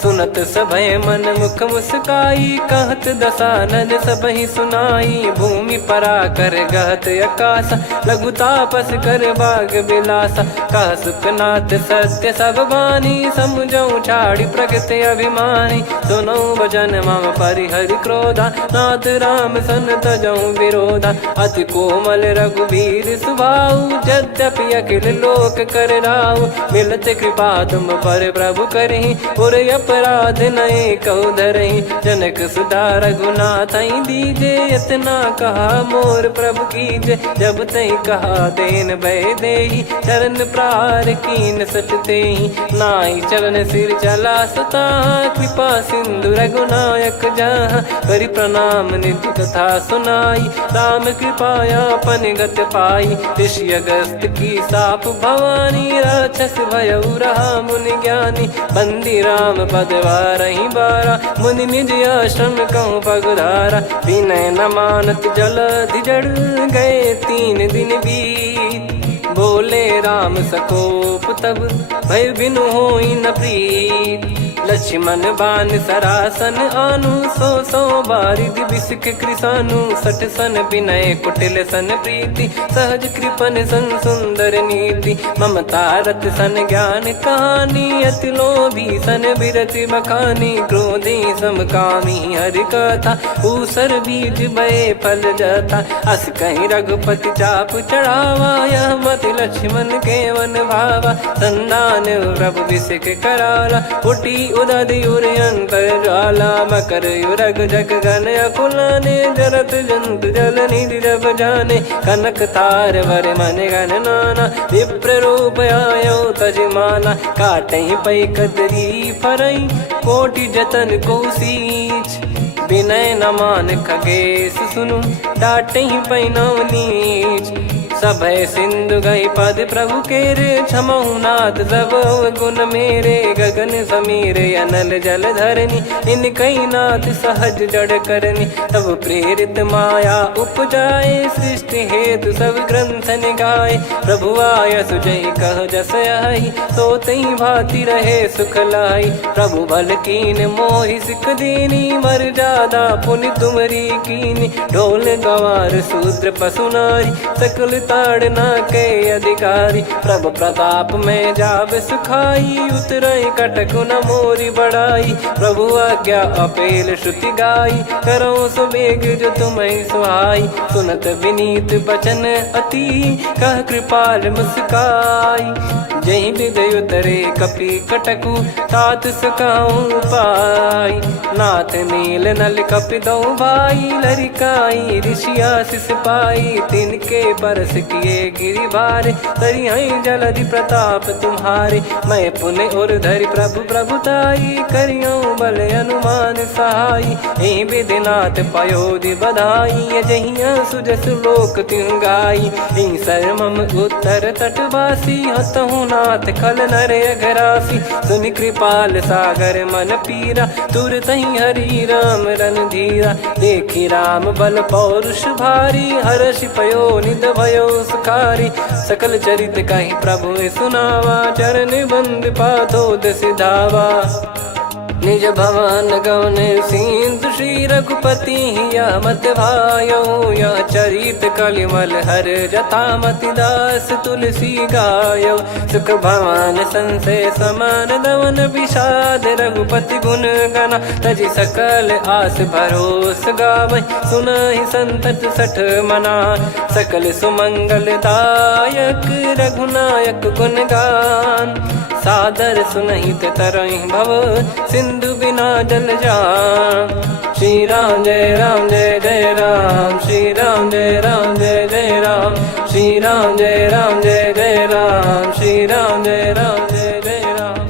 सुनत सभय मन मुख मुस्काई, कहत दसानन सबहि सुनाई। भूमि परा कर गहत आकाशा, लघु तापस कर बाग बिलासा। कह सुखनाथ सत्य सब बानी, समझौ छाड़ी प्रकृति अभिमानी। सुनो भजन मम परिहरि क्रोधा, नाथ राम सन तजौ विरोधा। अति कोमल रघुवीर सुभाऊ, यद्यपि अखिल लोक कर राऊ। मिलत कृपा तुम पर प्रभु करहि, पुर अपराध नये कौ धरहि। जनक सुता रघुनाथ दीजे, इतना कहा मोर प्रभु कीजे। जब तहि कहा देन भय देहि, चरण प्रहार कीन सटतेहि। नाई चरण सिर चला सता, कृपा सिंधु रघुनायक जहाँ। करि प्रणाम निधि कथा सुनाई, राम कृपाया पन गत पाई। ऋषि अगस्त की सखी साप भवानी, राक्षस भयउ रहा मुनि ज्ञानी। बंदी राम पदवारहि बारा, मुनि निज आश्रम कहूँ पगधारा। विनय न मानत जलधि जड़, गए 3 दिन बीत। बोले राम सकोप तब, भय बिनु होई न प्रीत। लक्ष्मण बान सरासन आनु, 100 बारिद बिसक कृसानु। 60 सन विनय कुटिल सन प्रीति, सहज कृपन सन सुंदर नीति। ममता रत सन ज्ञान कहानी, अति लोभी सन बिरति बखानी। क्रोधी समकामी हरि कथा, ऊसर बीज बये फल जथा। अस कहीं रघुपति चाप चढ़ावा, यह मति लक्ष्मण के वन भावा। संदान प्रभु बिसक कराला, उठी उदधि उर अंतर ज्वाला। मकर युरग जग गन अकुलाने, जरत जंतु जल निधि जब जाने। कनक तार वर मन गण नाना, विप्र रूप आयो तजमाना। काटहि पै कदरी फरई, कोटि जतन को सींच। विनय न मान खगेश सुनु, डांटहि पै नव नीच। सभय सिंधु गई पद प्रभु केरे, क्षमहु नाथ सब गुण मेरे। गगन समीर अनल जल धरनी, इनकई नाथ सहज जड़ करनी। तब प्रेरित माया उपजाए, सृष्टि हेतु सब ग्रंथ निगाए। प्रभु आय सुजय कह जस आई, सो तई भांति रहे सुख लाई। प्रभु भल कीन मोहि सिख दीनी, मर्यादा पुनि तुमरी कीनी। ढोल गवार शूद्र पशु नारी, सकल ताड़ना के अधिकारी। प्रभु प्रताप में जाब सुखाई, उतरई कटक न मोरी बढ़ाई। प्रभु आज्ञा अपेल श्रुति गाई, करो सुबेग जो तुम्हें सुहाई। सुनत विनीत बचन अति, कह कृपाल मुस्काई। जहि विद उतरे कपि कटकु, तात सकाऊं पाई। नाथ नील नल कपि दो भाई, लरिकाई ऋषि आशीष पाई। तिनके परस किए गिरि भारे, तरिहै जलधि प्रताप तुम्हारे। मैं पुण्य और धरि प्रभु प्रभुताई, करियऊँ बल अनुमान सहाई। एहि विधिनाथ पयोधि बधाई, जहिया सुजस लोक तिहुँ गाई। एहि सरमम उत्तर तटवासी, हतहु नाथ खल नर अघरासी। सुनि कृपाल सागर मन पीरा, तुरतहि हरि राम रन धीरा। देखि राम बल पौरुष भारी, हर्षि पयो निध भयो सुखारी। सकल चरित कहि प्रभु सुनावा, चरण बंद पादोद सिधावा। निज भवन गवन सिंधु, श्री रघुपति हिया मत भायो। यह चरित कलिमल हर जथा, मति दास तुलसी गायो। सुख भवन संशय समान दवन, विषाद रघुपति गुण गना। तजि सकल आस भरोस गावै, सुनहि संतत सठ मना। सकल सुमंगल दायक, रघुनायक गुण गान। सादर सुनहित तरहि भव, सिंधु बिना जल जान। श्री राम जय राम जय जय राम, श्री राम जय राम जय जय राम। श्री राम जय राम जय जय राम, श्री राम जय राम जय जय राम।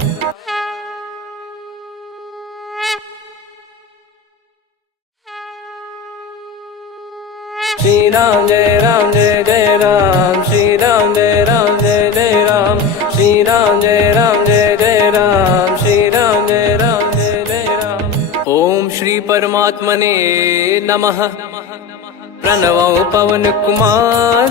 श्री राम जय राम जय जय राम, श्री राम जय राम जय जय राम। श्री राम जय राम जय जय राम, श्री राम जय राम जय जय राम। ओम श्री परमात्मने नमः। प्रणवो पवन कुमार,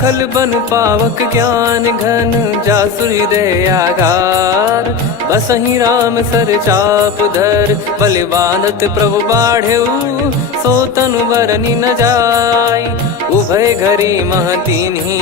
खल बन पावक ज्ञान घन। जासुरी दयागार, बसहि राम सर चाप धर। बलि बांधत प्रभु बाढ़ेऊ, सो तनु बरनि न जाय। उभय घरी मह दीन्ही,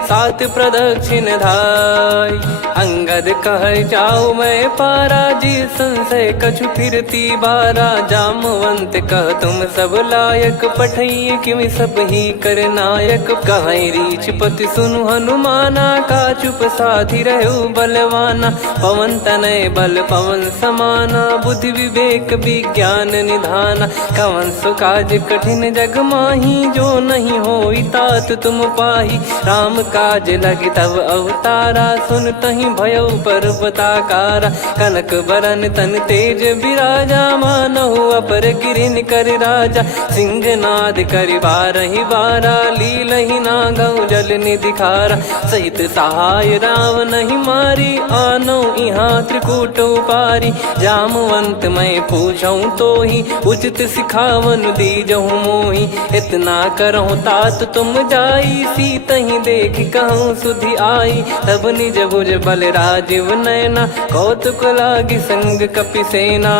सात प्रदक्षिण धाय। अंगद कह जाऊ मैं पारा, जी संशय कछु फिरती बारा। जामवंत कह तुम सब लायक, पठई किमि सब ही कर नायक। कहीं रीछ पति सुनु हनुमाना, का चुप साधि रहु बलवाना। पवन तनय बल पवन समाना, बुद्धि विवेक विज्ञान निधाना। कवन सो काज कठिन जग माही, जो नहीं होई तात तुम पाही। राम काज लगी तब अवतारा, सुन तहि भयउ पर्वताकारा। कनक बरन तन तेज बिराजा, मानहु अपर गिरिन कर राजा। सिंहनाद कर करि बारहि बारा, लीलहि ना गौ जल निधि खारा। सहित सहाय रावणहि मारी, आनो इहाँ त्रिकूट उपारी। जामवंत मैं पूछऊँ तोहि, उचित सिखावन दीजहु मोहि। इतना करहु तात तुम जाई, सीतहि देख कहूँ सुधि आई। तब निज भुज बल राजीव नयना, कौतुक लागी संग कपिसेना।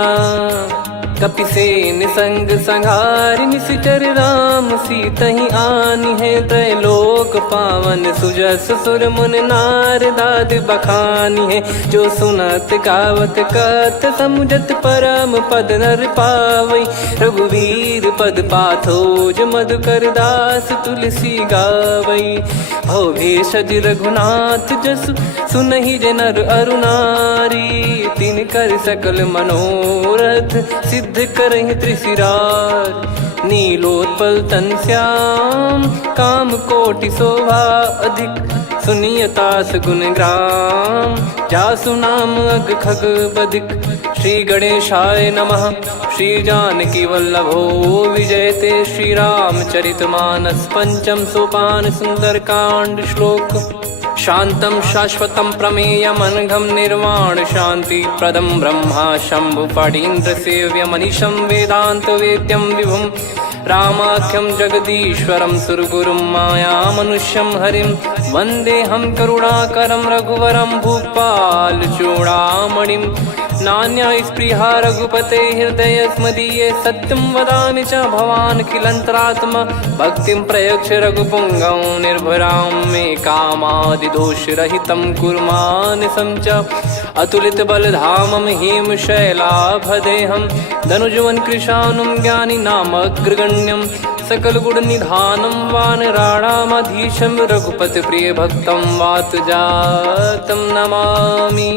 कपिसेन संग संहारि निशिचर राम, सीतहि आनि है त्रैलोक पावन। सुजस सुर मुन नार दाद बखानी है, जो सुनत गावत कथ समुझत परम पद नर पावई। रघुवीर पद पाथोज मधुकर दास तुलसी गावई। हो भेषज रघुनाथ जसु, सुनहि जे नर अरु नारी। तिन कर सकल मनोरथ, सिद्ध करहि त्रिशिरार। नीलोत्पल तन श्याम, काम कोटि शोभा अधिक। सुनियतास गुण ग्राम, जासु नाम अग खग बदिक। श्री गणेशाय नमः। श्री जानकी वल्लभो विजयते, श्री रामचरित मानस। पंचम सोपान सुंदरकांड श्लोक। शांतं शाश्वतं प्रमेयमनघं निर्वाण शांति प्रदं ब्रह्मा शंभु फणीन्द्र सेव्य मनीषं वेदांत वेद्यं विभुं। रामाख्यं जगदीश्वरं सुरगुरुं माया मनुष्यं हरिं। वन्देऽहं करुणाकरं रघुवरं भूपाल चूडामणिं। नान्या स्पृहा रघुपते हृदय स्मदीये, सत्यं वदामि च भवान् किलन्तरात्मा। भक्तिं प्रयच्छ रघुपुङ्गं निर्भरां मे कामादिदोषरहितं कुर्मानसं च। अतुलित बलधामं हेमशैलाभदेहं, धनुजवन कृशानुं ज्ञानी नामग्रगण्यं। सकल गुण निधानं वानराणामधीशं, रघुपति प्रिय भक्तं वात जातं नमामि।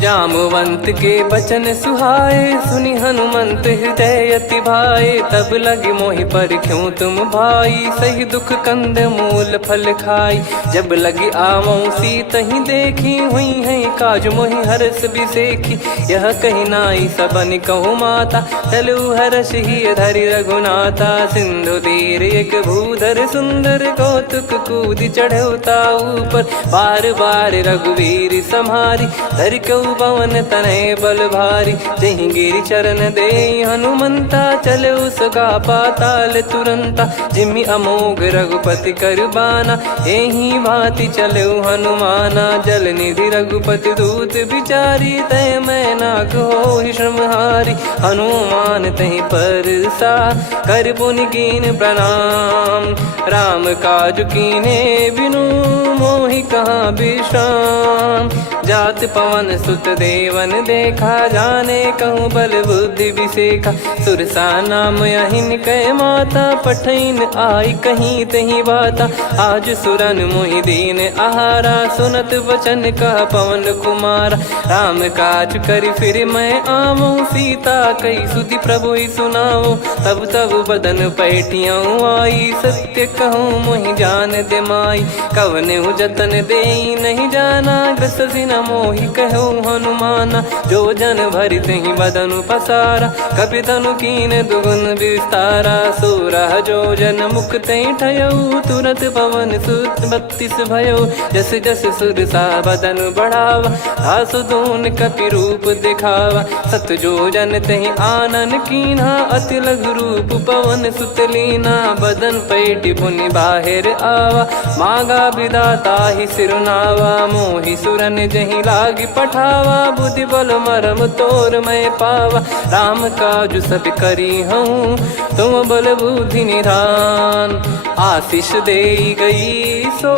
जामवंत के बचन सुहाए, सुनि हनुमंत हृदय अति भाए। तब लगे मोहि परख्यूं तुम भाई, सही दुख कंद मूल फल खाई। जब लगे आवऊं सीतहि देखी, हुई है काज मोहि हरस बिसेखी। यह कही नाई सबन कहु माता, चलु हरष ही धरि रघुनाथा। सिंधु तीर एक भूधर सुंदर, कौतुक कूदि चढ़ौता ऊपर। बार बार रघुवीर सम्हारी, धरि कहु पवन तनय बल भारी। जहि गिरि चरण दे हनुमंता, चले उसका पाताल तुरंता। जिमि अमोघ रघुपति कर बाना, एहि भांति चले हनुमाना। जल निधि रघुपति दूत बिचारी, तय मैं नाक होहि श्रमहारी। हनुमान तहि परसा, कर पुनि कीन प्रणाम। राम काज कीने बिनु, मोहि कहाँ विश्राम। जात पवन सुत देवन देखा, जाने कहूँ बल बुद्धि विसेखा। सुरसा नाम अहिन कै माता, पठैन आई कहीं तहीं बाता। आज सुरन मोहि दीन आहारा, सुनत वचन कह पवन कुमारा। राम काज करि फिर मैं आवऊं, सीता कई सुधि प्रभु ही सुनाओ। तब तब बदन पैठियाँ आई, सत्य कहूँ मोहि जान दे माई। कवने जतन दे नहीं जाना, ग्रसि न मोहि कहूँ हनुमाना। जो जन भरि तहि बदनु पसारा, कपितनु कीन दुगुन विस्तारा। सोरह जो जन मुख तहि ठयऊ, तुरत पवन सुत 32 भयऊ। जस जस सुरसा बदन बढ़ावा, आसु दून कपि रूप दिखावा। सत जो जन तहि आनन कीन्हा, अति लघु रूप पवन सुत लीना। बदन पैटि पुनि बाहिर आवा, मांगा विधाता ही सिरुनावा। मोहि सुरन जहि लागी पठावा, बुद्धि बल मरम तोर मैं पावा। राम काज सब करी हूँ, तुम बल बुद्धि निधान। आशीष दे गई सो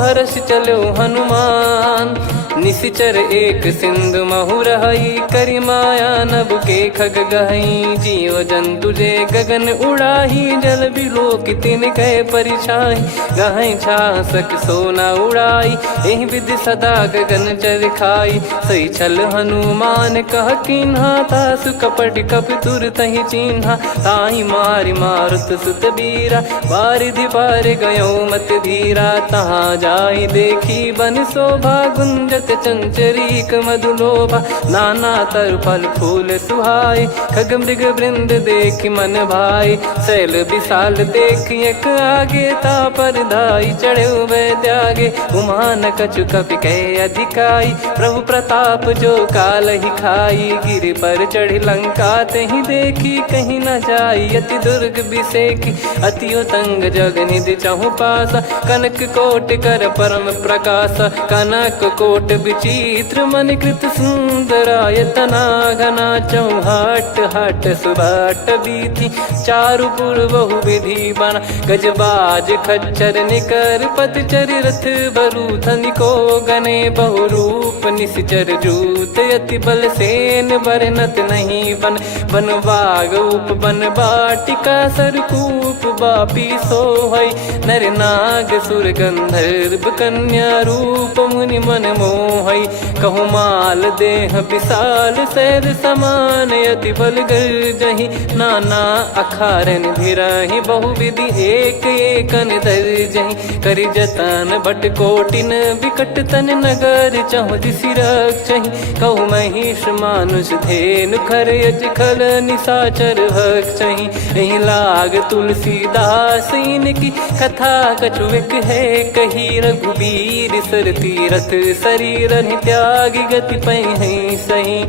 हर्ष चलो हनुमान। निशिचर एक सिंधु महु रहई, करि माया नभ के खग गहई। जीव जंतु जे गगन उड़ाही, जल बिलोक तिन कह परिछाई। गहई छासक सोना उड़ाई, एहि विधि सदा गगन निश्चर खाई। सही छल हनुमान कह कीन्हा, तासु कपट कपि तुर तहि चिन्हा। ताहि मारि मारुत सुत बीरा, बारिधि पार गयो मत धीरा। तहाँ जाई देखी बन शोभा, गुंजत चंचरीक मधुलोभा। नाना तर फल फूल सुहाए, खग मृग वृंद देखि मन भाई। शैल विशाल देखि एक आगे, तापर धाई चढ़े वै त्यागे। उमा न कछु कपि कहे अधिकाई, प्रभु प्रताप जो काल ही खाई। गिरि पर चढ़ी लंका तहि देखी, कहीं न जाई अति दुर्ग बिसेकी। अति उतंग जग निधि चहु पासा, कनक कोट कर परम प्रकाश। कनक कोट विचित्र मन कृत सुंदरायतना घना। चौहाट हाट सुबाट बीथी, चारुपुर बहु विधि बना। गजबाज खच्चर निकर पतचर, रथ बरूथ निको गने। बहु रूप निश्चर जूत, अति बल सेन बरनत नहीं बन। बन बाग उप बन बाटिका, सरकूप बापी सोहई। नर नाग सुर गंधर्व कन्या, रूप मुनि मन मोहई। कहु माल देह विशाल, शैल समान अति बल गर्जहि। नाना अखारन भिराहि, बहु विधि एक एकन दर्जहि। करि जतन भट कोटिन, विकट तन नगर चहु दिसि रक्षहि। कहु महिष मानुष धेनु, खर यज खल निशाचर भक्षहि। एहि लाग तुलसीदास इनकी, कथा कछु एक है कही। रघुबीर सर तीरथ शरीर, त्यागी गति पै सही।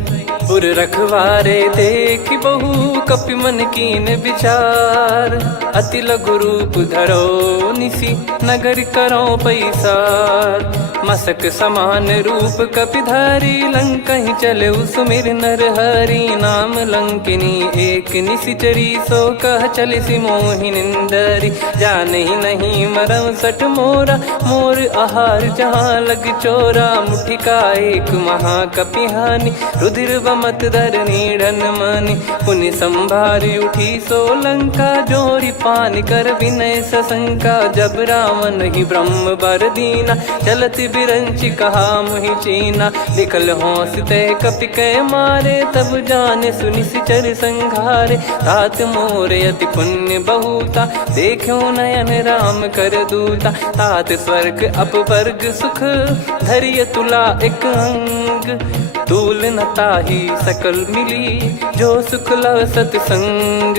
पुर रखवारे देखि बहु, कपि मन कीन विचार। अति लघु रूप धरो निसी, नगर करो पैसार। मसक समान रूप कपिधारी, लंकहि चले सुमिर नर हरि। नाम लंकिनी एक निशिचरी, सो कह चलिसि मोहि निंदरी। जानहि नहीं मरम सठ मोरा, मोर आहार जहाँ लग चोरा। मुठिका एक महाकपिहानि, रुधिर वमत धरनी ढन मनि। पुनि संभारी उठी सो लंका, जोरी पान कर विनय सशंका। जब रावण ही ब्रह्म बर दीना, चलति बिरंचि कहा मुहि चीना। लिखल होंस ते कपि कै मारे, तब जाने सुनि सिचर संघारे। तात मोर अति पुण्य बहुता, देखो नयन राम कर दूता। तात स्वर्ग अपवर्ग सुख, धरिय तुला एक अंग। तूल न ताहि सकल मिली, जो सुख लव सतसंग।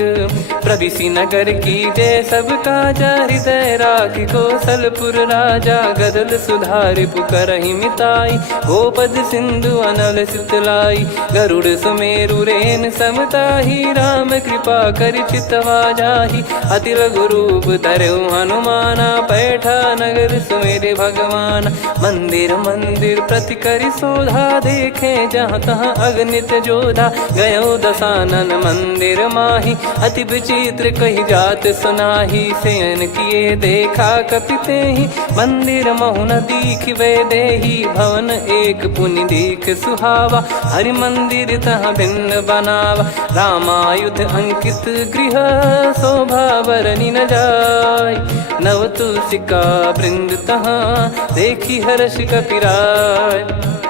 प्रविशि नगर की जय सब काजा, हृदय राखि कौशलपुर राजा। गदल सुधारि पुकारहि मिताई, गोपद सिंधु अनल सितलाई। गरुड़ सुमेरु रेन समताहि, राम कृपा करि चितवा जाहि। अति लघु रूप धरऊ हनुमाना, पैठा नगर सुमेरे भगवान। मंदिर मंदिर प्रति करि शोधा, देखे जहाँ तहाँ अगणित जोधा। गयो दशानन मंदिर माही, अति विचित्र कही जात सुनाही। शयन किए देखा कपि तेहि, मंदिर महु न दीख वे देही। भवन एक पुनि दीख सुहावा, हरि मंदिर तहाँ भिन्न बनावा। रामायुध अंकित गृह, शोभा बरनि न जाय। नव तुलसिका वृंद तहाँ, देखी हर्ष कपिराय।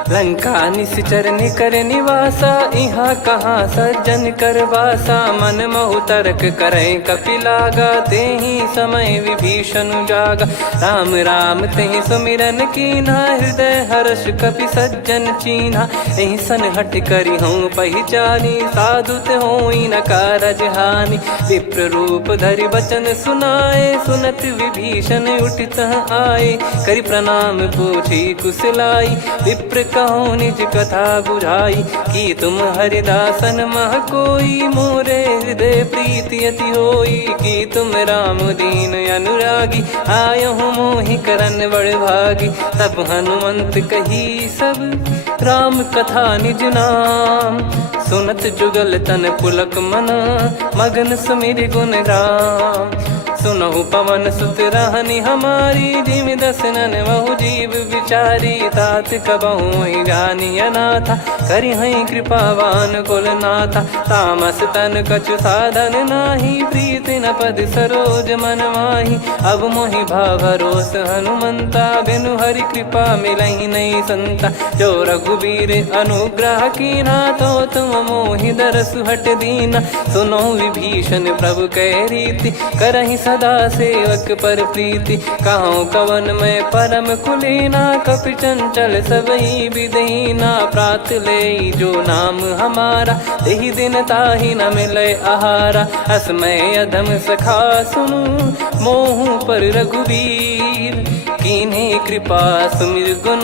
लंका निश्चर निकर निवासा, इहाँ कहाँ सज्जन कर वासा। मन महु तर्क करें कपि लागा, तेहि समय विभीषण जागा। राम राम तेहि सुमिरन कीन्हा, हृदय हर्ष कपि सज्जन चीन्हा। एहि सन हट करि हूँ पहिचानी, साधु होई न कारज हानि। विप्र रूप धरि बचन सुनाए, सुनत विभीषण उठित आए। करि प्रणाम पूछी कुशलाई, विप्र कहो निज कथा बुझाई। कि तुम हरिदासन मह कोई, मोरे हृदय प्रीति अति होई। कि तुम राम दीन अनुरागी, आयहु मोहि करन बड़ भागी। तब हनुमंत कही सब, राम कथा निज नाम। सुनत जुगल तन पुलक मना, मगन सुमिर गुण राम। सुनहु पवन सुत रहनी हमारी, जिमि दसनन बहु जीव विचारी। तात कबहु ही जानी अनाथा, करि हई कृपावान कुलनाथा। तामस तन कछु साधन नाही, प्रीति न पद सरोज मन माही। अब मोहि भाव भरोस हनुमंता, बिनु हरि कृपा मिलहि नहीं संता। जो रघुबीर अनुग्रह कीना, तो तुम मोहि दरसु हट दीना। सुनो विभीषण प्रभु कह रीति, करहि सदा सेवक पर प्रीति। कहूँ कवन में परम कुलीना, कपि चंचल सबई विदहीना। प्रात ले जो नाम हमारा, तेहि दिन ताहि न मिले आहारा। असमय अधम सखा सुनु, मोहु पर रघुवीर। कीन्हे कृपा सुमिर गुण,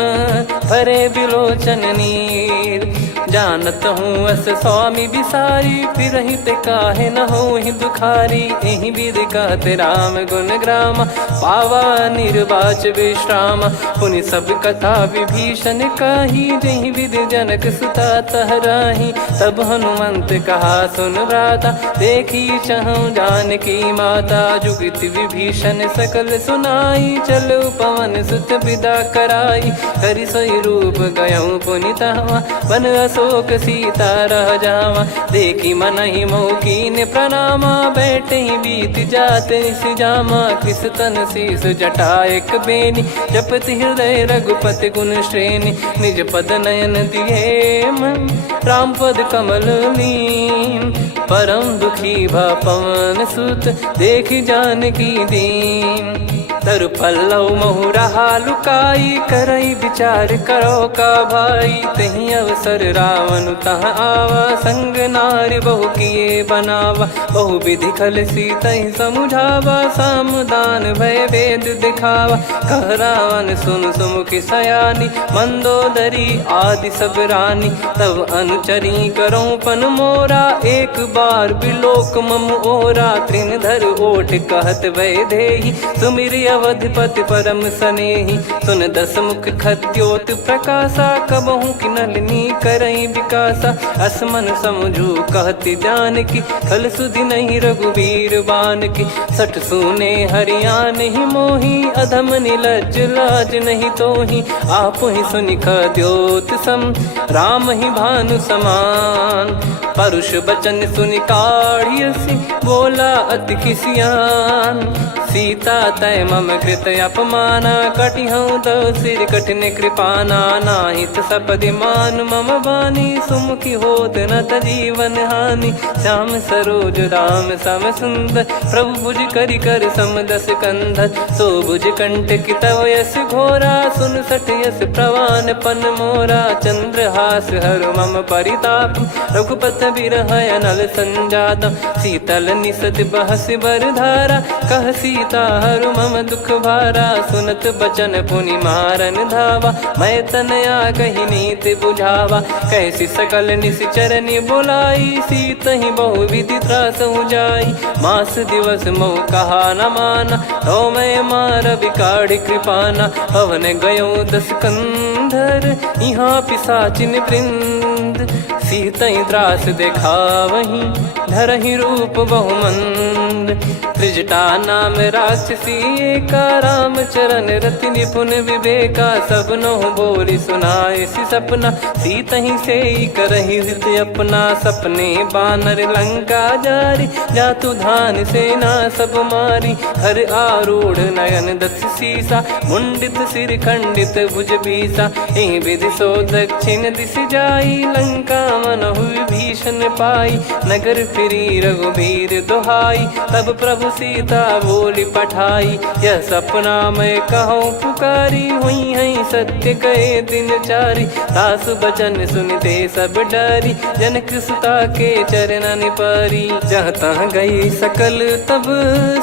भरे बिलोचन नीर। जानत हूँ अस स्वामी बिसारी, फिरहित काहे न होहि दुखारी। एहि विधि कहते राम गुण ग्राम, पावा निर्वाच विश्राम। पुनि सब कथा विभीषण कही, जहि विधि जनक सुता तहराही। तब हनुमंत कहा सुन भ्राता, देखी चहु जानकी माता। जुगित विभीषण सकल सुनाई, चलो पवन सुत विदा कराई। हरि सोई रूप गयऊँ पुनितवा, बन अशोक सीता रह जावा। देखी मनहि मौकीन प्रणामा, बैठे ही बीत जात निस जामा। किस तन शीस जटा एक बेनी, जपति हृदय रघुपति गुण श्रेणी। निज पद नयन दिए मन, राम पद कमल लीन। परम दुखी भा पवन सुत, देखी जानकी दीन। तरु पल्लव महु रहा लुकाई, करई विचार करो का भाई। तही अवसर रावण तहाँ आवा, संग नारी बहु किए बनावा। बहु विधि खल सीतहि समुझावा, सामदान भय वेद दिखावा। कह रावण सुन सुमुखी सयानी, मंदोदरी आदि सब रानी। तब अनुचरी करो पन मोरा, एक बार बिलोक मम ओरा। तृण धर ओठ कहत भय देहि, सुमिर अवधिपति परम सनेहि। सुन दस मुख खद्योत प्रकाशा, कबहु की नलिनी करई विकासा। असमन समझू कहती जानकी, खल सुधि नहीं रघुबीर बान की। सठ सुने हरियाण ही मोही, अधम निलज लाज नहीं तोही। आप ही सुनि खद्योत सम, राम ही भानु समान। परुष बचन सुनि काढ़ियसि, बोला अति किसियान। सीता तय मम कृत अपमाना, कटिहऊँ तव सिर कठिन कृपाना। नाहित सपदि मान मम बानी, सुमुखी होत न तजीवन हानि। श्याम सरोज राम सम सुंदर, प्रभु भुज करि कर सम दस कंधर। सो भुज कंटक तव यस घोरा, सुन सठ यस प्रवान पन मोरा। चंद्रहास हरु मम परिताप, रघुपत बिरह अनल संजात। शीतल निसत बहस बर धारा, कह सीता हरु मम दुख भारा। सुनत बचन पुनि मारन धावा, मैं तनया कही नीति बुझावा। कैसी सकल निश्चरनि बुलाई, सीतहि बहु विधि त्रासहु जाई। मास दिवस मोह कहा न माना, तो मैं मार बिकाढ़ि कृपाना। पवन गयो दस कंधर, यहाँ पिशाचिन वृंद। सीतहि त्रास देखावहीं, धरहि रूप बहुमंद। त्रिजटा नाम राक्षसी एका, राम चरण रति निपुण विवेका। सब नोह बोली सुनाए सि सपना, सीतहि से करहि हित अपना। सपने बानर लंका जारी, जातु धान सेना सब मारी। हर आरूढ़ नयन दस सीसा, मुंडित सिर खंडित भुज बीसा। एहि विधि सो दक्षिण दिस जाई, लंका मनहु विभीषण पाई। नगर फिरी रघुबीर दुहाई, तब प्रभु सीता बोली पठाई। यह सपना मैं कहूँ पुकारी, हुई है सत्य कहे दिन चारी। सासु बचन सुनते सब डरी, जनक सुता के चरण पारी। जहाँ तहाँ गई सकल तब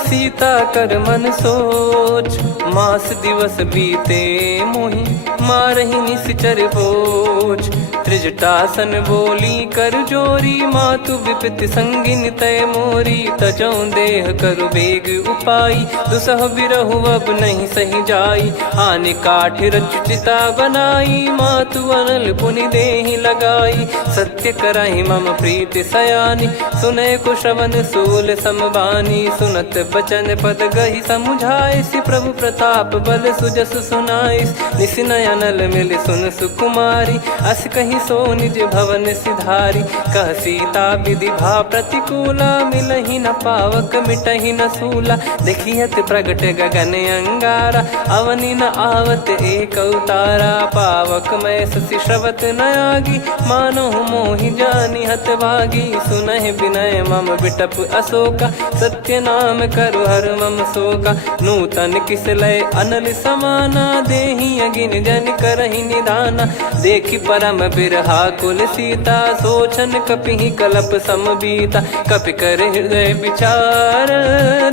सीता कर मन सोच। मास दिवस बीते मोहि, मारहि निश्चर बोझ। त्रिजटासन बोली कर जोरी, मातु विपति संगिन तय मोरी। तजौ देह करु बेग उपाई, दुसह बिरहु अब नहीं सही जाई। आने काठ रचिता बनाई, मातु अनल पुनि देहि लगाई। सत्य कराई मम प्रीति सयानी, सुनय को श्रवण सूल समबानी। सुनत बचन पद गही समुझाइस, प्रभु प्रताप बल सुजस सुनाइस। निस नयनल मिल सुन सुकुमारी, अस कहीं सो निज भवन सिधारी। कह सीता विधि भा प्रतिकूला, मिलहि न पावक मिटहि न सूला। देखियत प्रगट गगन अंगारा, अवनि न आवत एक अवतारा। पावक मैं ससि श्रवत न आगी, मानो मोहि जानि हत भागी। सुनहि विनय मम बिटप अशोका, सत्य नाम करु हर मम शोका। नूतन किस लय अनल समाना, देहि अगिन जन करहि निदाना। देखि परम बिरहा कुल सीता, सोचन कपिहि कलप समबीता। कपि कर हृदय विचार,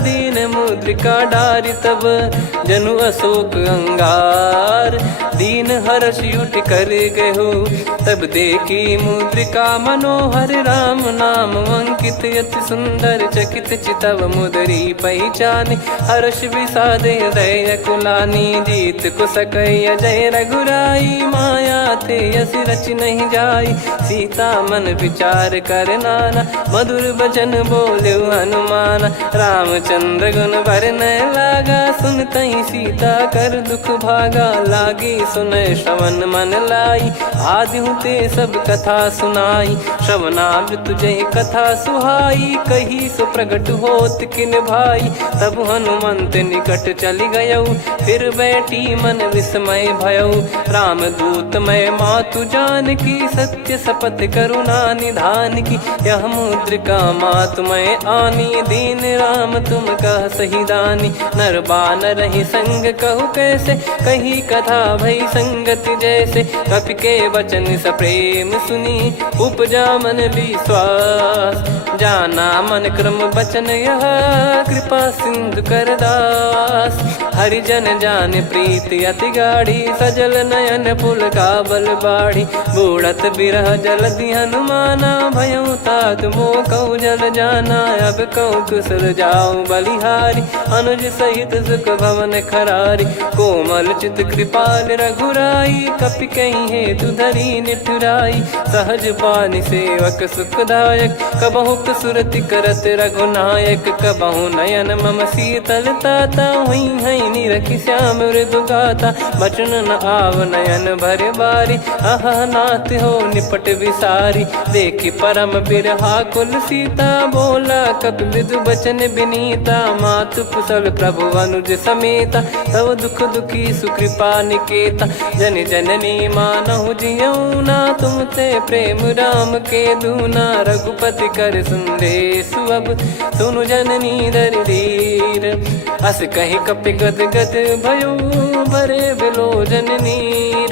दीन मुद्रिका डारि तब। जनु अशोक अंगार, दीन हर्ष उठ कर गहु। तब देखी मुद्रिका मनोहर, राम नाम अंकित अति सुंदर। चकित चितव मुदरी पहचान, हर्ष विषाद हृदय कुलानी। जीत को सकय अजय रघुराई, माया थे यस रच नहीं जाई। सीता मन विचार कर नाना, मधुर बचन बोले हनुमान। रामचंद्र गुण बरनय लागा, सुनतहि सीता कर दुख भागा। लागी सुनय श्रवण मन लाई, आदिहु ते सब कथा सुनाई। श्रवणाब तुझे कथा सुहाई, कही सो प्रगट होत किन भाई। तब हनुमंत निकट चली गयौ, फिर बैठी मन विस्मय भयौ। राम दूत मैं मातु जानकी, सत्य शपथ करुणा निधान की। यह मुद्रिका मातु मैं आनी, दीन राम तुम कह सही दानी। नर बानर रही संग कहु कैसे, कही कथा भई संगति जैसे। कपि के वचन सप्रेम सुनी, उपजा मन विश्वास। जाना मन क्रम बचन यह, कृपा सिंधु कर दास। हरिजन जान प्रीति अति गाढ़ी, सजल नयन पुल काबल बाढ़ी। बूढ़त बिरह जलधि हनुमाना, भयउ तात मोह कहु जल जाना। अब कहु कुशल जाऊ बलिहारी, अनुज सहित सुख भवन खरारी। कोमल चित कृपाल रघुराई, कपि कहीं हेतु धरी निठुराई। सहज पानि सेवक सुखदायक, कबहु सुरति करत रघुनायक। कबहु नयन मम शीतल ताता, हुई है निरखि श्याम मृदु गाता। बचन न आव नयन भर बारी, अह नाथ हो निपट विसारी। देखि परम बिरहा कुल सीता, बोला कपि मृदु बचन विनीता। मातु कुशल प्रभु अनुज समेता, तव दुख दुखी सुकृपा निकेता। जन जननी मानहु जियऊ ना, तुम ते प्रेम राम के दूना। रघुपति कर संदेश अब, सुनु जननी दर धीर। अस कहि कपि गद गद भयो, भरे बिलोचन नीर।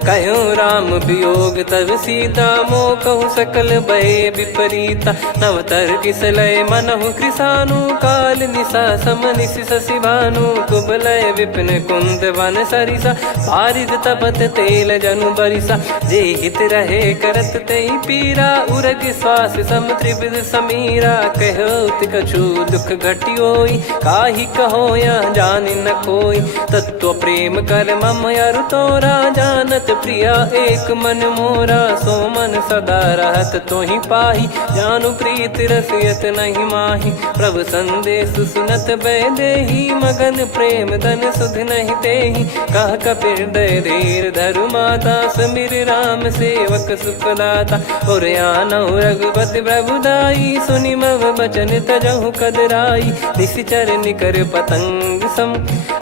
कहु राम वियोग तब सीता, मोह कहु सकल भय विपरीता। नवतर किसलय मनहु कृसानु, काल निशा सम निशि शशि भानु। कुबलय विपिन कुंद वन सरिसा, पारिद तपत तेल जनु बरिसा। जे हित रहे करत तेहि पीरा, उरग श्वास सम त्रिविध समीरा। कहत कछु दुख घटियोई, काहि कहो या जानि न कोई। तत्व प्रेम कर मम अरु तोरा, जानत प्रिया एक मन मोरा। सो मन सदा रहत तोहि पाही, जानु प्रीत रसियत नहीं माही। प्रभु संदेश सुनत बैदेही, मगन प्रेम धन सुध नहीं तेहि। कह कपि हृदय धीर धरु माता, समीर राम सेवक सुखदाता। और आनहु रघुपति प्रभुदाई, सुनि मम बचन तजहु कदराई। निशिचर निकर पतंग सम,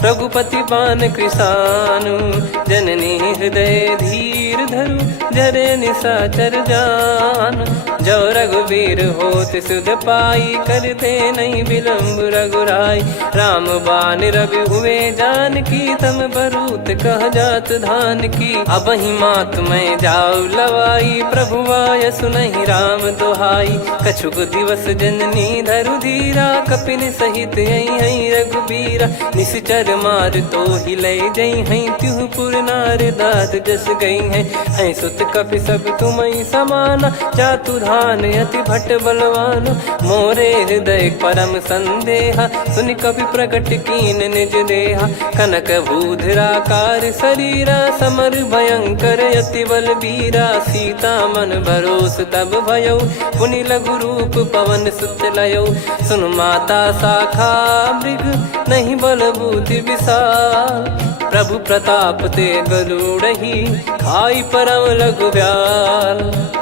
रघुपति पान कृसानु। जननी हृदय धीर धरु, जरे निशाचर जान। जो रघुबीर होत सुध पाई, करते नहीं विलम्ब रघुराई। राम बान रवि हुए जानकी, तम बरूत कह जात धान की। अब ही मात मैं जाऊ लवाई, प्रभु आय सुनहि राम दुहाई। कछुक दिवस जननी धरु धीरा, कपिन सहित आई रघुबीरा। निश्चर मार तो ही लय जई हैं, त्युह पुर नार दाद जस गई हैं। सुत कपि सब तुमई समाना, जातु धान अति भट बलवान। मोरे हृदय परम संदेहा, सुनि कपि प्रकट कीन निज देहा। कनक भूधराकार शरीरा, समर भयंकर अति बल बीरा। सीता मन भरोस तब भयउ, पुनि लघु रूप पवन सुत लयउ। सुन माता शाखा मृग, नहीं बल बुद्धि विशाल। प्रभु प्रताप ते गरुड़हि, खाई परम लघु ब्याल।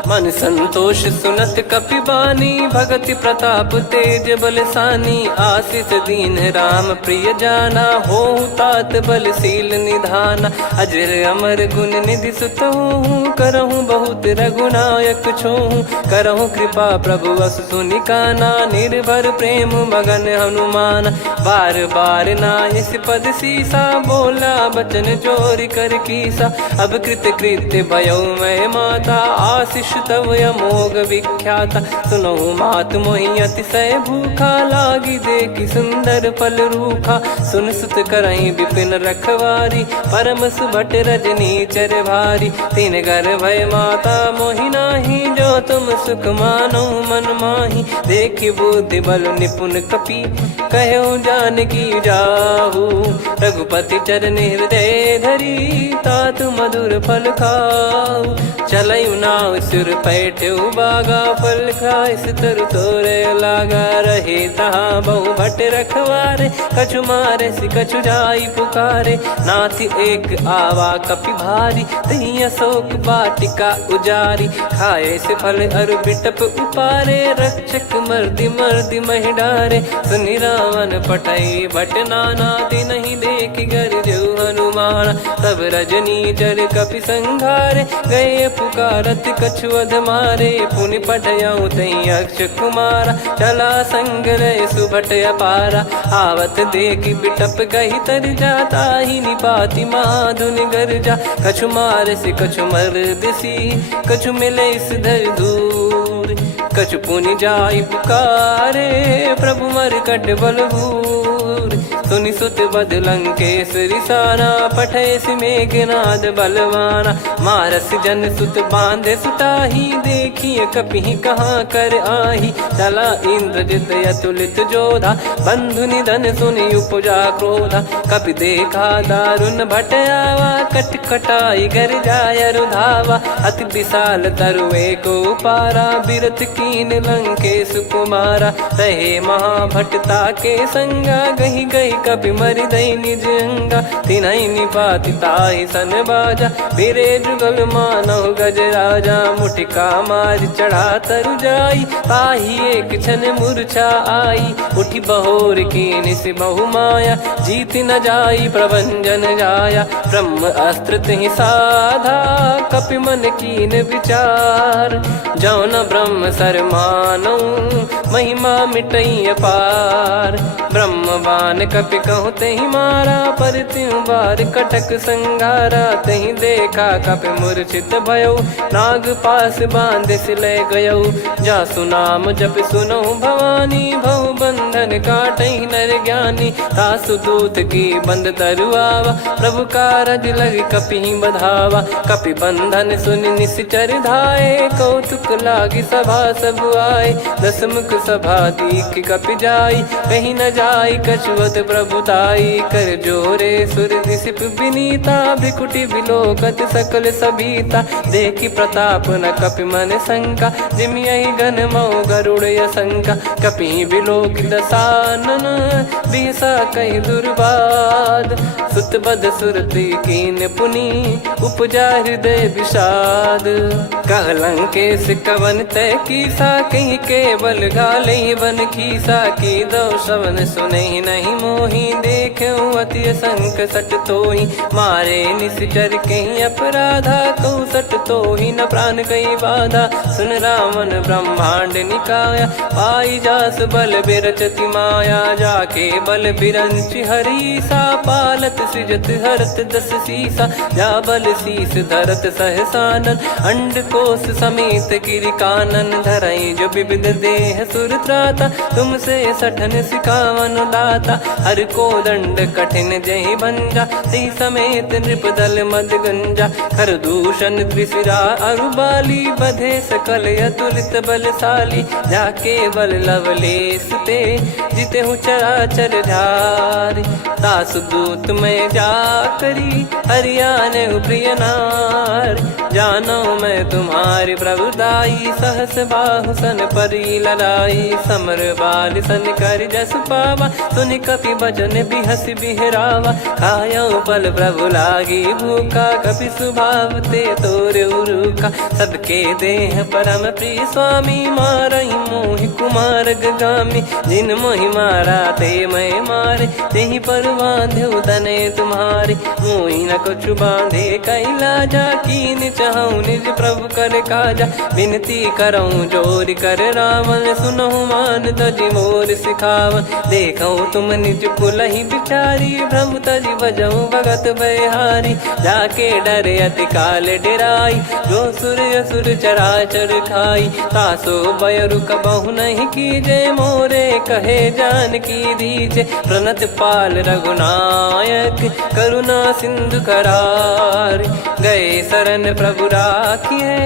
मन संतोष सुनत कपि बानी, भगति प्रताप तेज बलसानी। आशीष दीन राम प्रिय जाना, होहु तात बलशील निधाना। अजर अमर गुण निधि सुतहु, करहु बहुत रघुनायक छोहु। करहु कृपा प्रभु अस सुनि काना, निर्भर प्रेम मगन हनुमान। बार बार नायस पद सीसा, बोला बचन चोरी कर कीसा। अब कृत कृत्य भयउ मैं माता, आशीष तव अमोघ विख्याता। सुनहु मात मोहि अतिशय भूखा, लागी देखि सुंदर फल रूखा। सुन सुत करहि विपिन रखवारी, परम सुभट रजनी चर भारी। तीन घर भय माता मोहि नाही, जो तुम सुख मानो मन माही। देखि बुद्धि बल निपुण कपि, कहु जानकी जाहू। रघुपति चरण हृदय धरी, तात मधुर फल खाऊ। चलयु नाव सिर पैठ्यु बागा, फल खाइस तरु तोरे लागा। रहे तहाँ बहु भट रखवारे, कछु मारे सि कछु जाई पुकारे। नाथ एक आवा कपि भारी, तही अशोक वाटिका उजारी। खाए से फल अरु बिटप उपारे, रक्षक मर्दि मर्दि महि डारे। सुनि रावण पटई भट नाना, तिनहि देख गरजउ हनुमान। तब रजनी चर कपि संघारे, गए पुकारत कछु अध मारे। पुनि पटयउ तई अक्ष कुमारा, चला संग रहे सुभट अपारा। आवत देखि बिटप कहि तर जाता, ही निपाति माधुनि गर्जा। कछु मार से कछु मर दिसी, कछु मिले इस धर दूर। कछु पुनि जाई पुकारे, प्रभु मरकट बलभूर। सुनि सुत बद लंकेश रिसाना, पठय सि मेघनाद बलवाना। मारस जन सुत बांधे सुताही, देखिए कपि कहाँ कर आही। चला इंद्रजित अतुलित जोधा, बंधु निधन सुनि उपजा क्रोधा। कपि देखा दारुण भट आवा, कट कटाई घर जाय रुधावा। अति विशाल तरुए को पारा, बिरथ कीन लंकेश कुमारा। रहे महाभटता के संगा, गही गही कपि मरि दई निज अंगा। तिन्हि निपाति ताहि सन बाजा, बिरे जुगल मानव गज राजा। मुटिका मार चढ़ा तरु जाई, ताहि एक क्षण मूर्छा आई। उठि बहोर कीन सि बहु माया, जीत न जाई प्रभंजन जाया। ब्रह्म अस्त्र तिहि साधा, कपि मन कीन विचार। जौन ब्रह्म सर मानौ, महिमा मिटई अपार। ब्रह्म बान कपि कहु तहि मारा, पर त्यों बार कटक संगारा। तहि देखा कपि मूर्छित भयउ, नाग पास बांध सिलय गयउ। जासु नाम जप सुनहु भवानी, भव बंधन काटहि नर ज्ञानी। तासु दूत की बंद तरुआवा, प्रभु कारज लग कपि बधावा। कपि बंधन सुनि निश्चर धाये, कौतुक लागी सभा सब आए। दस मुख सभा दीख कपि जाई, कहीं न जाई कछुअत प्रभुताई। कर जोरे सुर दिसिप विनीता, भ्रिकुटि विलोकत सकल सबीता। देखि प्रताप न कपि मन शंका, जिमियहि घन मऊ गरुड़ असंका। कपि विलोकित दसानन, बिहसा कहि दुर्बाद। सुत बद सुरति कीन पुनि, उपजा हृदय विषाद। कह लंकेश कवन तय कीसा, कहीं केवल गाले बन खीसा। की दो श्रवण सुनहि नहीं मोहि, ही देखे अति संक सट तो ही मारे निश्चर कहीं अपराधा को सट तो ही न प्राण कई बाधा सुन रावण ब्रह्मांड निकाया पाई जास बल बिरचति माया जाके बल बिरंच हरी सा पालत सृजत हरत दस सीसा जा बल शीस धरत सहसानन अंड कोश समेत गिरि कानन धरई जो विविध देह सुर त्राता तुमसे सठन सिखावन दाता हर को दंड कठिन जय भंजा सी समेत नृपदल मद गंजा खर दूषण त्रिशिरा अरुबाली बधे सकल अतुलित बलशाली जाके बल लवलेस ते जिते हूँ चराचर झारी दास दूत में जा करी हरियाणे प्रिय नार जानो मैं तुम्हारी प्रभुदाई सहस बाहु सन परी लड़ाई समर बाल सन कर जस पावा सुनि कपि भजन बिहस बिहरावा खायो बल प्रभु लागी भूखा कपि स्वभाव ते तोर उरुका सबके देह परम प्रिय स्वामी मारई मोहि कुमार गामी जिन मोहि मारा ते मैं मारे तेहि पर बांधे उदने तुम्हारे मोहि न कुछ बांधे कैला जा कीन चाहूं निज प्रभु कर काजा विनती करऊं जोर कर रावण सुनहु मान तजि मोर सिखावन देखो तुम निज कुलहि बिचारी भ्रम तजि बजऊं भगत बहारी जाके डरे अति काल डेराई जो सुर असुर चराचर खाई तासो बयरु कबहु नहीं कीजे मोरे कहे जान की दीजे प्रणत पाल रघुनायक करुणा सिंधु करार गए शरण प्रभु राखिए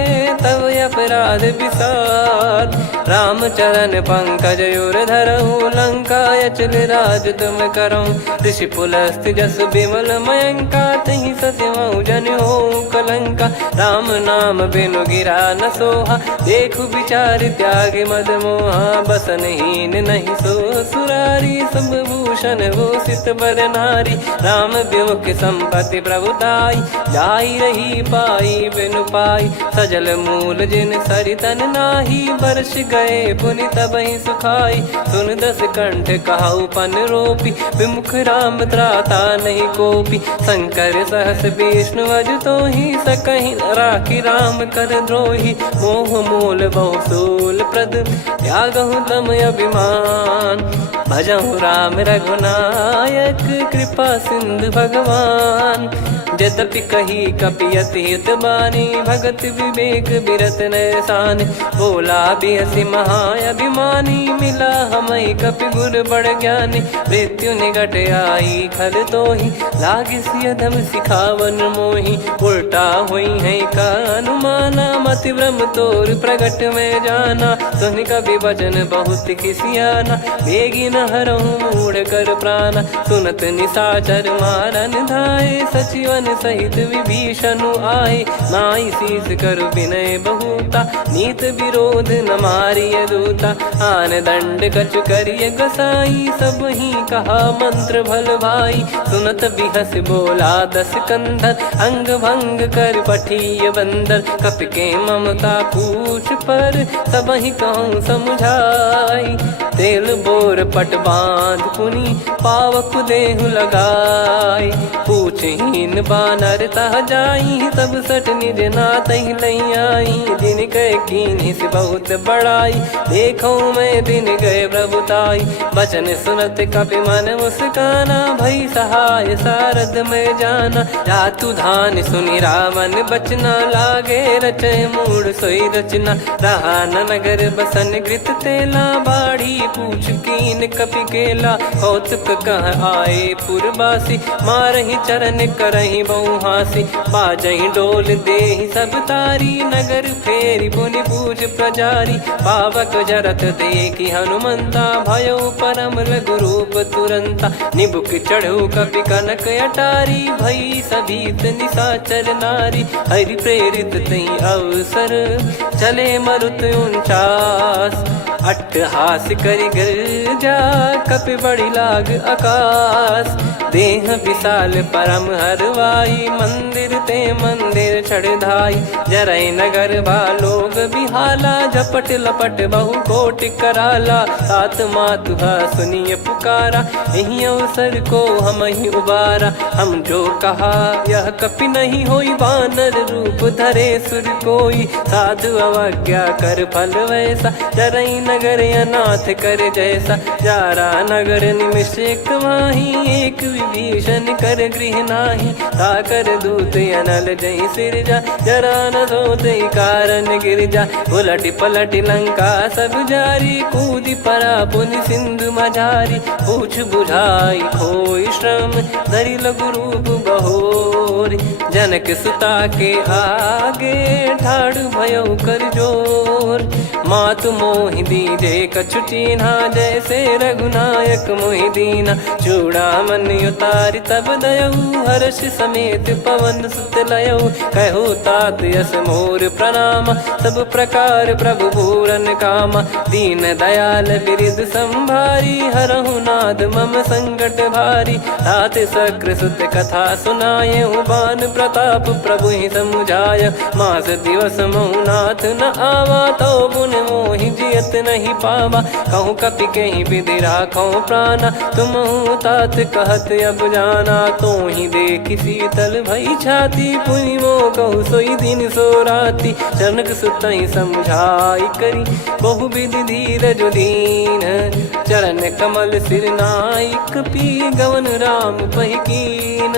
तब अपराध विसार राम चरण पंकज उर धरहु लंका अचल राज तुम करऊं ऋषि पुलस्त जस विमल मयंका तहि सस्यमऊ जन हो कलंका राम नाम बिनु गिरा न सोहा देखु विचार त्याग मद मोहा बसनहीन नहीं सो सुरारी सब भूषण वो सित बर नारी राम विमुख संपत्ति प्रभुताई जाई रही पाई बिनु पाई सजल मूल जिन सरितन नाही वर्ष गए पुनि तबहि सुखाई सुन दस कंठ कहाऊ पन रोपी विमुख राम त्राता नहीं कोपी शंकर सहस विष्णु अज तो ही सकहि राखी राम कर द्रोही मोह मूल बहुसूल प्रद त्यागहु तम अभिमान भजहु राम रघुनायक कृपा सिंधु भगवान यद्यपि कही कपियति हित बानी भगत विवेक बिरत नैसान बोला बिहसी महाअभिमानी मिला हमई कपि गुर बड़ ज्ञानी मृत्यु निकट आई खल तो ही लागे सियधम सिखावन मोही उल्टा हुई है का अनुमाना मति ब्रह्म तोर प्रगट में जाना सुन कवि वचन बहुत किसियाना बेगी न हरहु मूढ़ कर प्राण सुनत निशाचर मारन धाये सचिवन सहित विभीषण आए नाई शीस कर विनय बहुता नीत विरोध न मारिय दूता आन दंड कछ करिय गसाई सब ही कहा मंत्र भल भाई सुनत बिहस बोला दस कंधर अंग भंग कर पठिय बंदर कप के ममता पूछ पर सब ही कहूँ समझाई तेल बोर पट बांध पुनी पावक देहु लगाई पूछहीन बानर तह जाई तब सट निज नाथ लई आई दिन गए कीन्ही से बहुत बड़ाई देखो मैं दिन गए प्रभुताई बचन सुनत कपि मन मुस्काना भई सहाय सारद में जाना जातु धान सुनि रावण बचना लागे रचे मूड सोई रचना रहा न नगर बसन कृत तेला बाड़ी पूछ कीन कपि केला कौतुक कह आए पुरबासी मारहि चरण करहि बहु हासी बाजहि डोल देहि सब तारी नगर फेरी पुनि पूज प्रजारी पावक जरत देखि हनुमंता भयो परम लघु रूप तुरंता निबुक चढ़ऊ कपि कनक अटारी भई सभीत निशाचर नारी हरि प्रेरित तई अवसर चले मरुत 49 अट्टहास करि गिर जा कपि बड़ी लाग आकाश। देह विशाल परम हरवाई, मंदिर ते मंदिर चढ़धाई। जरई नगर बालोग बिहाला, झपट लपट बहु कोटि कराला। तात मातुहा सुनिय पुकारा, यही अवसर को हम ही उबारा। हम जो कहा यह कपि नहीं होई, वानर रूप धरे सुर कोई। साधु अवज्ञा कर फल वैसा, जरई नगर अनाथ कर जैसा। जारा नगर निमिष एक माही, एक विभीषण कर गृह नाही। ताकर दूत अनल जय सिरजा, जरा न सोते कारण गिरजा। उलट पलट लंका सब जारी, कूदी परा पुनि सिंधु मझारी। पूछ बुझाई खोई श्रम, धरि लघु रूप बहोरी। जनक सुता के आगे, ठाड़ भयउ कर जोर। मातु मोहि दीजे कछु चिन्हा, जैसे रघुनायक मोहि दीना। चूड़ामन उतारि तब दयऊ, हर्ष समेत पवन सुत लयऊ। कहो तात यस मोर प्रणाम, सब प्रकार प्रभु पूरन कामा। दीन दयाल बिरिद संभारी, हरहु नाद मम संकट भारी। तात सक्र सुत कथा सुनाये, बान प्रताप प्रभु ही समुझाय। मास दिवस महु नाथ न आवा, तो पुन मोहि जियत नहीं पावा। कहूँ कपि कहीं विधि राखो प्राणा, तुम तात कहत अब जाना। तो ही देखी शीतल भई छाती, पुनि मो कहु सोई दिन सो राती। जनक सुत ही समझाई करी, बहु विधि धीरज दीन। चरण कमल सिर नाई, कपि गवन राम पहि कीन।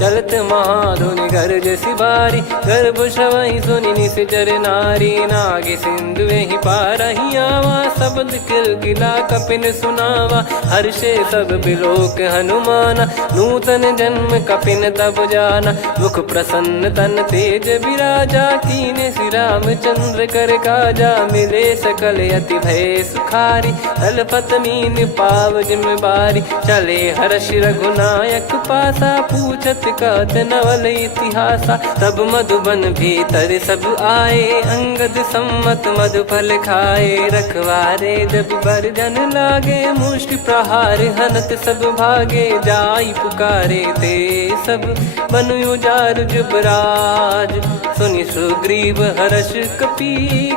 चलत महाधुनि गर्ज सिबारी, गर्भ श्रवहि सुनि निश्चर नारी। नागे सिंधु ही पारहि आवा, शब्द किलकिला कपिन सुनावा। हर्षे सब बिलोक हनुमाना, नूतन जन्म कपिन तब जाना। मुख प्रसन्न तन तेज विराजा, कीने श्री रामचंद्र कर काजा। मिले सकल अति भय सुखारी, तलपत मीन पाव जिम बारी। चले हर्ष रघुनायक पासा, पूछत कहत नवल इतिहासा। तब मधुबन भीतर सब आए, अंगद सम्मत मधुफल खाए। रखवारे जब बरजन लागे, मुष्टि प्रहार हनत सब भागे। जाई पुकारे ते सब, बन उजार जुबराज। सुनि सुग्रीव हर्ष कपि,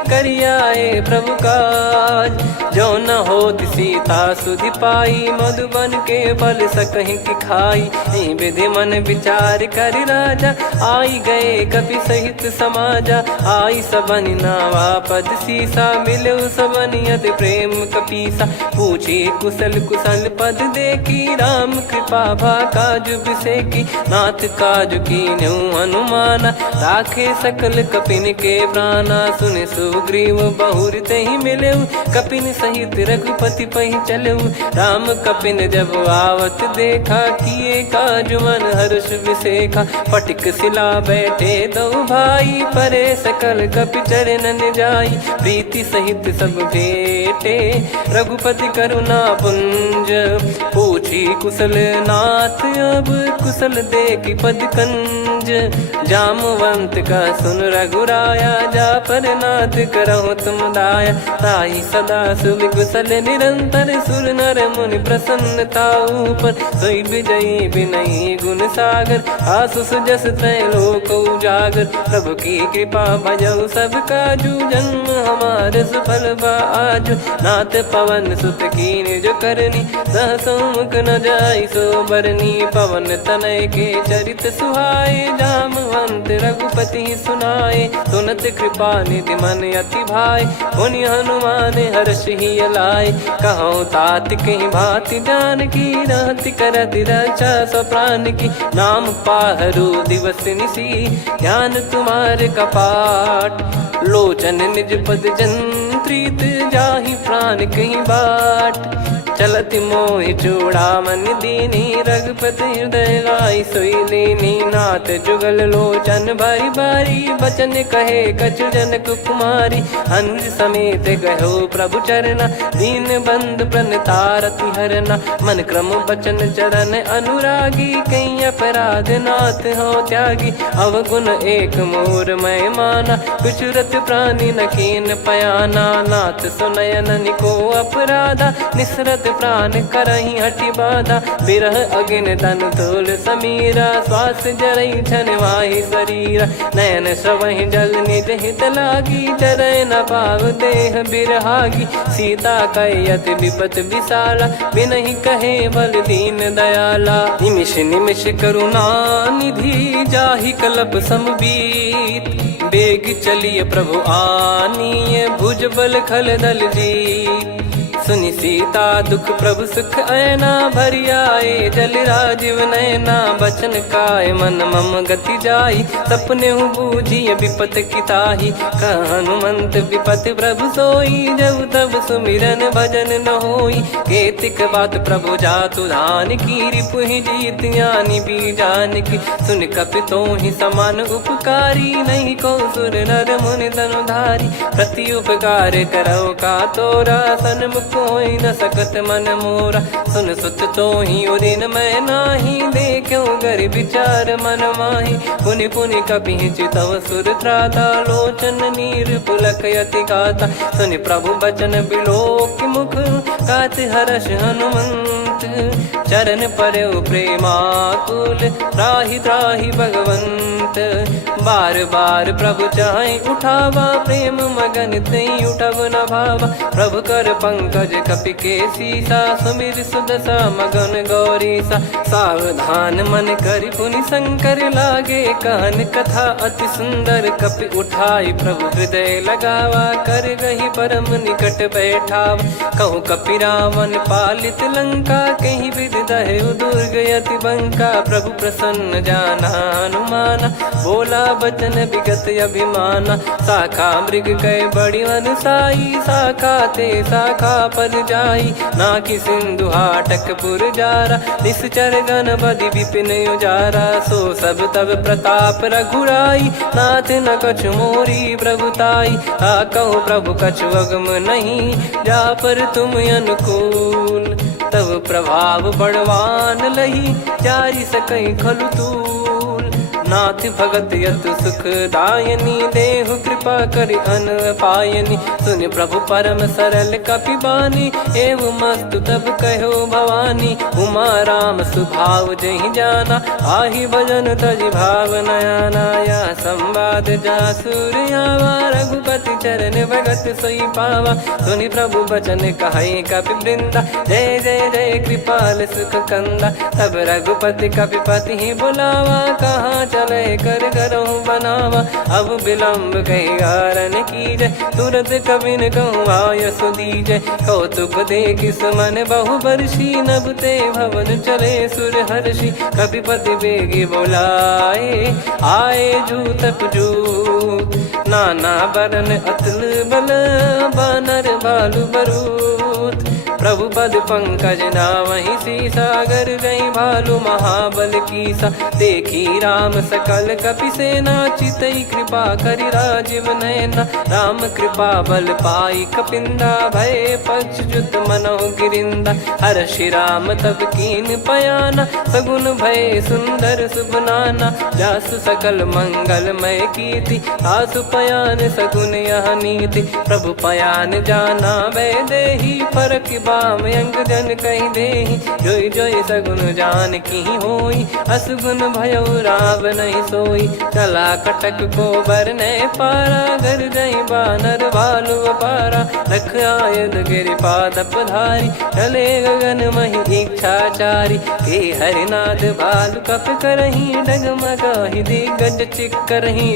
करियाए प्रभु काज। जो न होत सीता सुधि पाई, मधुबन के फल सकहि की खाई। विधि मन विचार कर राजा, आई गए कपि सहित समाजा। आई सबनि नावा पद सीसा, मिलो सबनि अति प्रेम कपीसा। पूछी कुशल कुशल पद देखी, राम कृपा भा काज बिसेकी। नाथ काज कीन्हु हनुमाना, राखे सकल कपिन के प्राणा। सुनि सुग्रीव बहुर तहि मिलेऊ, कपिन सहित रघुपति पहि चलेऊ। राम कपिन जब आवत देखा, किए काज मन हर्ष विसेखा। फटिक सिला बैठे दो भाई, परे सकल कपि चरणन जाई। प्रीति सहित सब भेटे, रघुपति करुणा पुंज। पूछी कुशल नाथ अब, कुशल देखि पद कंज। जामवंत का सुन रघुराया, जा पर नाथ करहु तुम दाया। ताहि सदा सुभि कुशल निरंतर, सुर नर मुनि प्रसन्नता ऊपर। सोई विजयी विनयी गुण सागर, आसु सुजस त्रैलोक उजागर। प्रभु की कृपा भजऊ सब काजू, जन्म हमार सफल बा आजु। नाथ पवन सुत कीन्ह जो करनी, सहसो मुख न जाई सो बरनी। पवन तनय के चरित सुहाए, जामवंत रघुपति सुनाए। सुनत कृपा निधि मन अति भाई, पुनि हनुमान हर्ष ही लाए। कहो तात कहीं भांति जानकी, रहति करति रक्षा सो प्राण की। नाम पाहरु दिवस निसी, ज्ञान तुम्हारे कपाट। लोचन निज पद जंत्रित, जाहि प्राण कहीं बाट। चलति मोहि चूड़ामन दीनी, रघुपति हृदय लाई सोई लीनी। नाथ जुगल लोचन बारी बारी, बचन कहे कछु जनक कुमारी। अनुज समेत गयो प्रभु चरना, दीन बंधु प्रणतारति हरना। मन क्रम बचन चरण अनुरागी, कहीं अपराध नाथ हो त्यागी। अवगुण एक मोर मैं माना, कुछुरत प्राणी न कीन पयाना। नाथ सुनयन को अपराधा, निसरत प्राण करही हटि बाधा, बिरह अगिन तन तोल समीरा, श्वास जरई छन माही शरीरा, नयन श्रवहि जल निज हित लागी, चरय न पाव देह बिरहागी, सीता कहि अति विपत विशाला, बिनहि कहे बल दीन दयाला, निमिष निमिष करुणा निधि, जाहि कल्प समबीत, बेग चलिए प्रभु आनीय, भुज बल खल दल जीत, सुनि सीता दुख प्रभु सुख ऐना, भरि आए जल राजीव नैना, बचन काय मन मम गति जाई, सपने हूँ बूझिए विपत किताही, कह हनुमंत विपत प्रभु सोई, जब तब सुमिरन भजन न होई, केतिक बात प्रभु जातु धान की, रिपुहि जीत ज्ञानी बीजान की, सुन कपि तोहि समान उपकारी, नहीं को सुर नर मुनि तनुधारी, प्रति उपकार करो का तोरा, सन्मुख कोई न सकत मन मोरा, सुन सुत तो ही उदिन मैं नाही, देखो गर विचार मन माही, पुनि पुनि कपि चितव सुर त्राता, लोचन नीर पुलक यति गाता, सुनि प्रभु बचन बिलोक मुख, गात हर्ष हनुमंत, चरण परयो प्रेमाकुल, त्राहि त्राहि भगवंत, बार बार प्रभु चाहि उठावा, प्रेम मगन तई उठब न भावा, प्रभु कर पंकज कपि के सीसा, सुमिर सुदशा मगन गौरीसा, सावधान मन करि पुनि शंकर लागे, कहन कथा अति सुंदर, कपि उठाई प्रभु हृदय लगावा, कर गही परम निकट बैठावा, कहूँ कपि रावण पालित लंका, कहीं विद दहु दुर्ग यति बंका, प्रभु प्रसन्न जाना हनुमाना, बोला बचन विगत अभिमाना, शाखा मृग कह बड़ी अनुसाई, शाखा ते शाखा पर जाई, ना कि सिंधु हाटक पुर जारा, निश्चर गण बदि विपिन उजारा, सो सब तब प्रताप रघुराई, नाथ न कछु मोरी प्रभुताई, आ कहो प्रभु कछु अगम नहीं, जा पर तुम अनुकूल, तब प्रभाव बड़वान लही, जारी सकई खलु तूल, नाथ भगत यत सुख दायनी, देहु कृपा करि अन पायनी, सुनि प्रभु परम सरल कपि बानी, एव मस्तु तब कहो भवानी, उमा राम सुभाव जहि जाना, आहि भजन तजि भाव नयाना, या संवाद जासुर आवा, रघुपति चरण भगत सोई पावा, सुनि प्रभु बचन कहै कपि वृंदा, जय जय जय कृपाल सुख कंदा, तब रघुपति कपिपति ही बुलावा, कहाँ चले कर करहु बनावा, अब विलम्ब कही कारण कीजय, तुरत कबिन कहूँ आयस दीजय, कौतुक देख सुमन बहु बरसी, नभ ते भवन चले सुर हर्षि, कपिपति बेगी बोलाए, आए जूतप जूत, नाना बरन अतुल बल, बानर बालु बरूत, प्रभु पद पंकज नामहि सीसा, गर गई भालु महाबल कीसा, देखी राम सकल कपि सेना, चितई कृपा करि राजीव नयना, राम कृपा बल पाई कपिंदा, भय पक्षजुत मनोह गिरिंदा, हर्षि राम तब कीन पयाना, सगुन भय सुंदर सुबनाना, जासु सकल मंगलमय कीर्ति, आसु पयान सगुन यह नीति, प्रभु पयान जाना वै देहि, फरक बाम अंग जन कहि देहि, जोई जोई सगुन जान की होई, असुगुन भयो राव नहीं सोई, चला कटक को बरने पारा, घर जई बानर भालु अपारा, रख आयद गिरि पाद पधारी, चले गगन महि इच्छाचारी, के हरिनाथ भालु कप करही, डगमगाहि दिग्गज चिक्करही,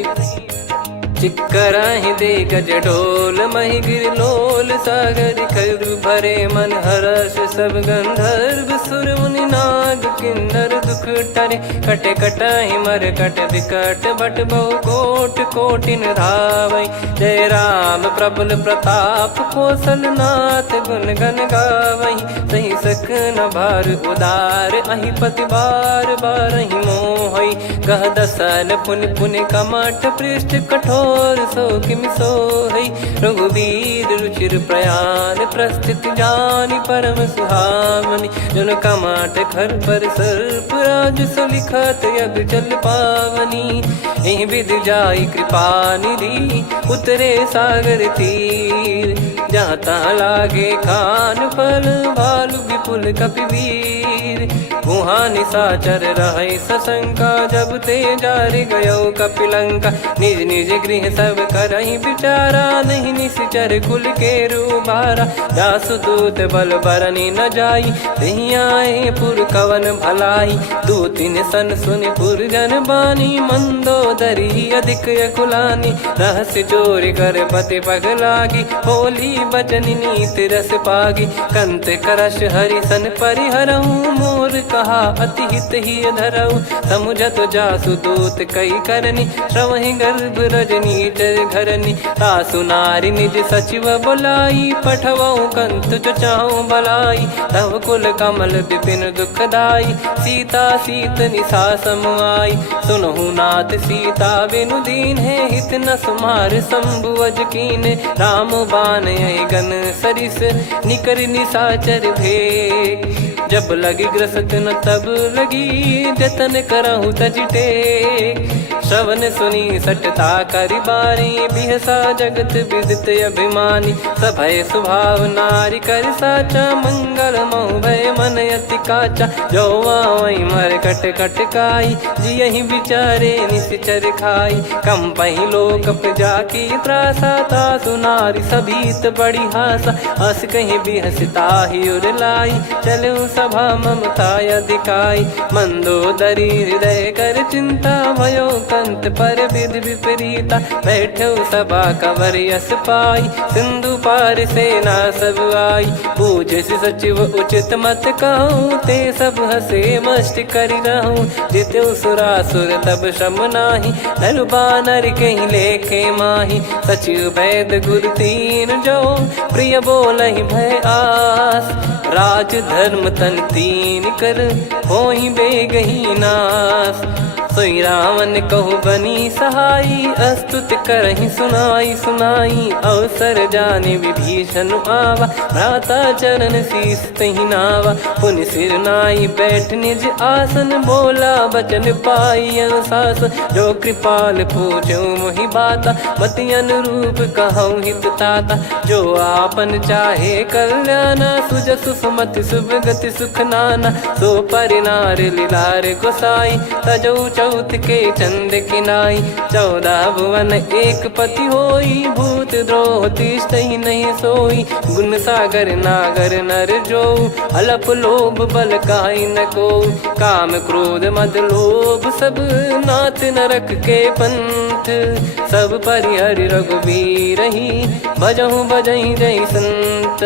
चिक्कराहि दे गज ढोल, महि गिर लोल, सागर खरु भरे मन हर्ष, सब गंधर्व सुर मुनि नाग किन्नर दुख टरे, कटे कटाहि मर कट विकट, बट बहु कोट कोटिन धावै, जय राम प्रबल प्रताप, कौशल नाथ गुण गण गावै, सही सख न भार उदार, अहि पति बार बारहि मोहै, गह दसन पुनि पुनि कमठ पृष्ठ कठोर, सो किमि सोहै, रघुवीर रुचिर प्रयाण, प्रस्थित जानि परम सुहावनी, जन कमाट खर पर सर्प राज, सलिखत अब चल पावनी, एहि विधि जाई कृपा निधि, उतरे सागर तीर, जहाँ तहाँ लागे खान फल भालू विपुल कपिवीर। वहाँ निशाचर रहे सशंका जब ते जार गयो कपिलंका। निज निज गृह सब करहि बिचारा नहीं निश्चर कुल के रूबारा। जासुदूत बल बरनी न जाई तेहि आए पुर कवन भलाई। दो तीन सन सुनि पुर जन बानी मंदोदरी अधिक अकुलानी। रहस्य चोरी कर पति पग लागी होली बचन नीत रस पागी। कंत करश हरि सन परिहरऊ मोर कहा अति हित ही धरऊ। समुझत जासुदूत कई करनी श्रवहि गर्भ रजनी चर घरनी। तासु नारी निज सचिव बुलाई पठवऊ कंत जो चाहूं भलाई। तव कुल कमल विपिन दुखदाई सीता सीत निशा समाई। सुनहु नाथ सीता बिनु दीन है हित न सुमार शंभुअज कीन। राम बान यही गन सरिस निकर निशाचर भेग। जब लगी ग्रसत न तब लगी जतन करहु तज टेक। श्रवण सुनी सटता करि बारी बिहसा जगत विदित अभिमानी। सभय स्वभाव नारी कर साचा मंगल मोह भय मन अति काचा। जो आवई मर कट कट काई जियहि विचारे निश्चर खाई। कम पही लोक प्रजा की त्रासा तासु नारी सभीत बड़ी हासा। हस कहीं बिहसता ही उर लाई चलऊ सभा ममता अधिकाई। मंदोदरी हृदय कर चिंता भयो कंत पर विधि विपरीता। बैठो सभा कवर यस पाई सिंधु पार सेना सब आई। पूज्य सचिव उचित मत कहूँ ते सब हसे मस्त करि रहूं। जित्यो सुरासुर तब श्रम नाही नर बानर कहीं लेखे माही। सचिव वैद गुरु तीन जो प्रिय बोलहि भय आस। राज धर्म तन तीन कर होहि बेगहि नास। सोई रावण कहु बनी सहाई अस्तुत करहि सुनाई सुनाई। अवसर जाने विभीषण आवा भ्राता चरण शीस तहि नावा। पुन सिर नाई बैठ निज आसन बोला बचन पाई अनुशासन। जो कृपाल पूछो मोहि बाता मति अनुरूप कहूँ हित ताता। जो आपन चाहे कल्याणा सुजसु सुमति शुभ गति सुख नाना। सो परिनार लीलार गोसाई तजौ चौथ के चंद किनाई। 14 भुवन एक पति होई भूत द्रोह तिष्ठहि नहीं सोई। गुण सागर नागर नर जो अलप लोभ बल काई न को। काम क्रोध मद लोभ सब नाथ नरक के पंथ। सब परिहरि रघुबीर ही भजहु भजहि जय संत।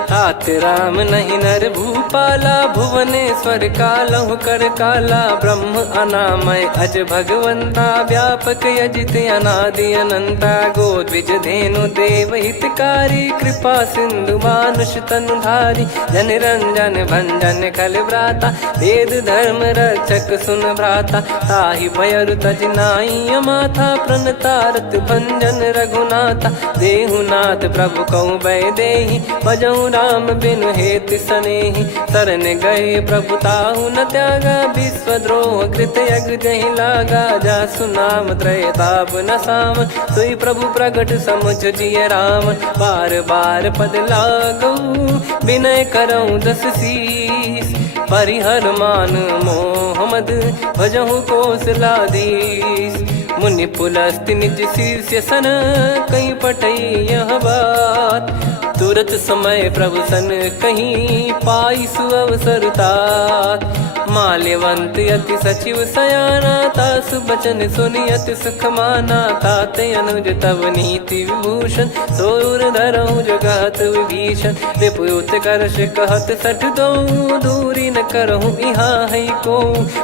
तात राम नहीं नर भूपाला भुवनेश्वर कालहु कर काला। ब्रह्म अनामय अज भगवंता व्यापक यजित अनादि अनंता। गोद्विज धेनु देव हितकारी कृपा सिंधु मानुष तनुधारी। जन रंजन भंजन खल भ्राता वेद धर्म रक्षक सुन भ्राता। ताहि भयरु तज नाई माथा प्रणतारत भंजन रघुनाथा। देहुनाथ प्रभु कहु भय देहि भजहु राम बिनु हेत सनेहि। शरण गए प्रभु ताहु न त्यागा विश्वद्रोह कृत यज्ञ जहि लागा। जासु नाम त्रय ताप न सामन सोई प्रभु प्रगट समुझ जिय रामन। बार बार पद लागऊ विनय करऊँ दस शीस। परिहर मान मोह मद भजहु कौशलाधीश। मुनि पुलस्त्य निज शीर्ष सन कहीं पटई यह बात। तुरत समय प्रभु सन कहीं पाई सुअवसर तात। माल्यवंत अति सचिव सयाना तासु बचन सुनि अति सुख माना। ताते अनुज तव नीति विभूषण सोर धरहु जगत विभीषण। रिपुत करश कहत सठ दो दूरी न करहु इहाँ है को।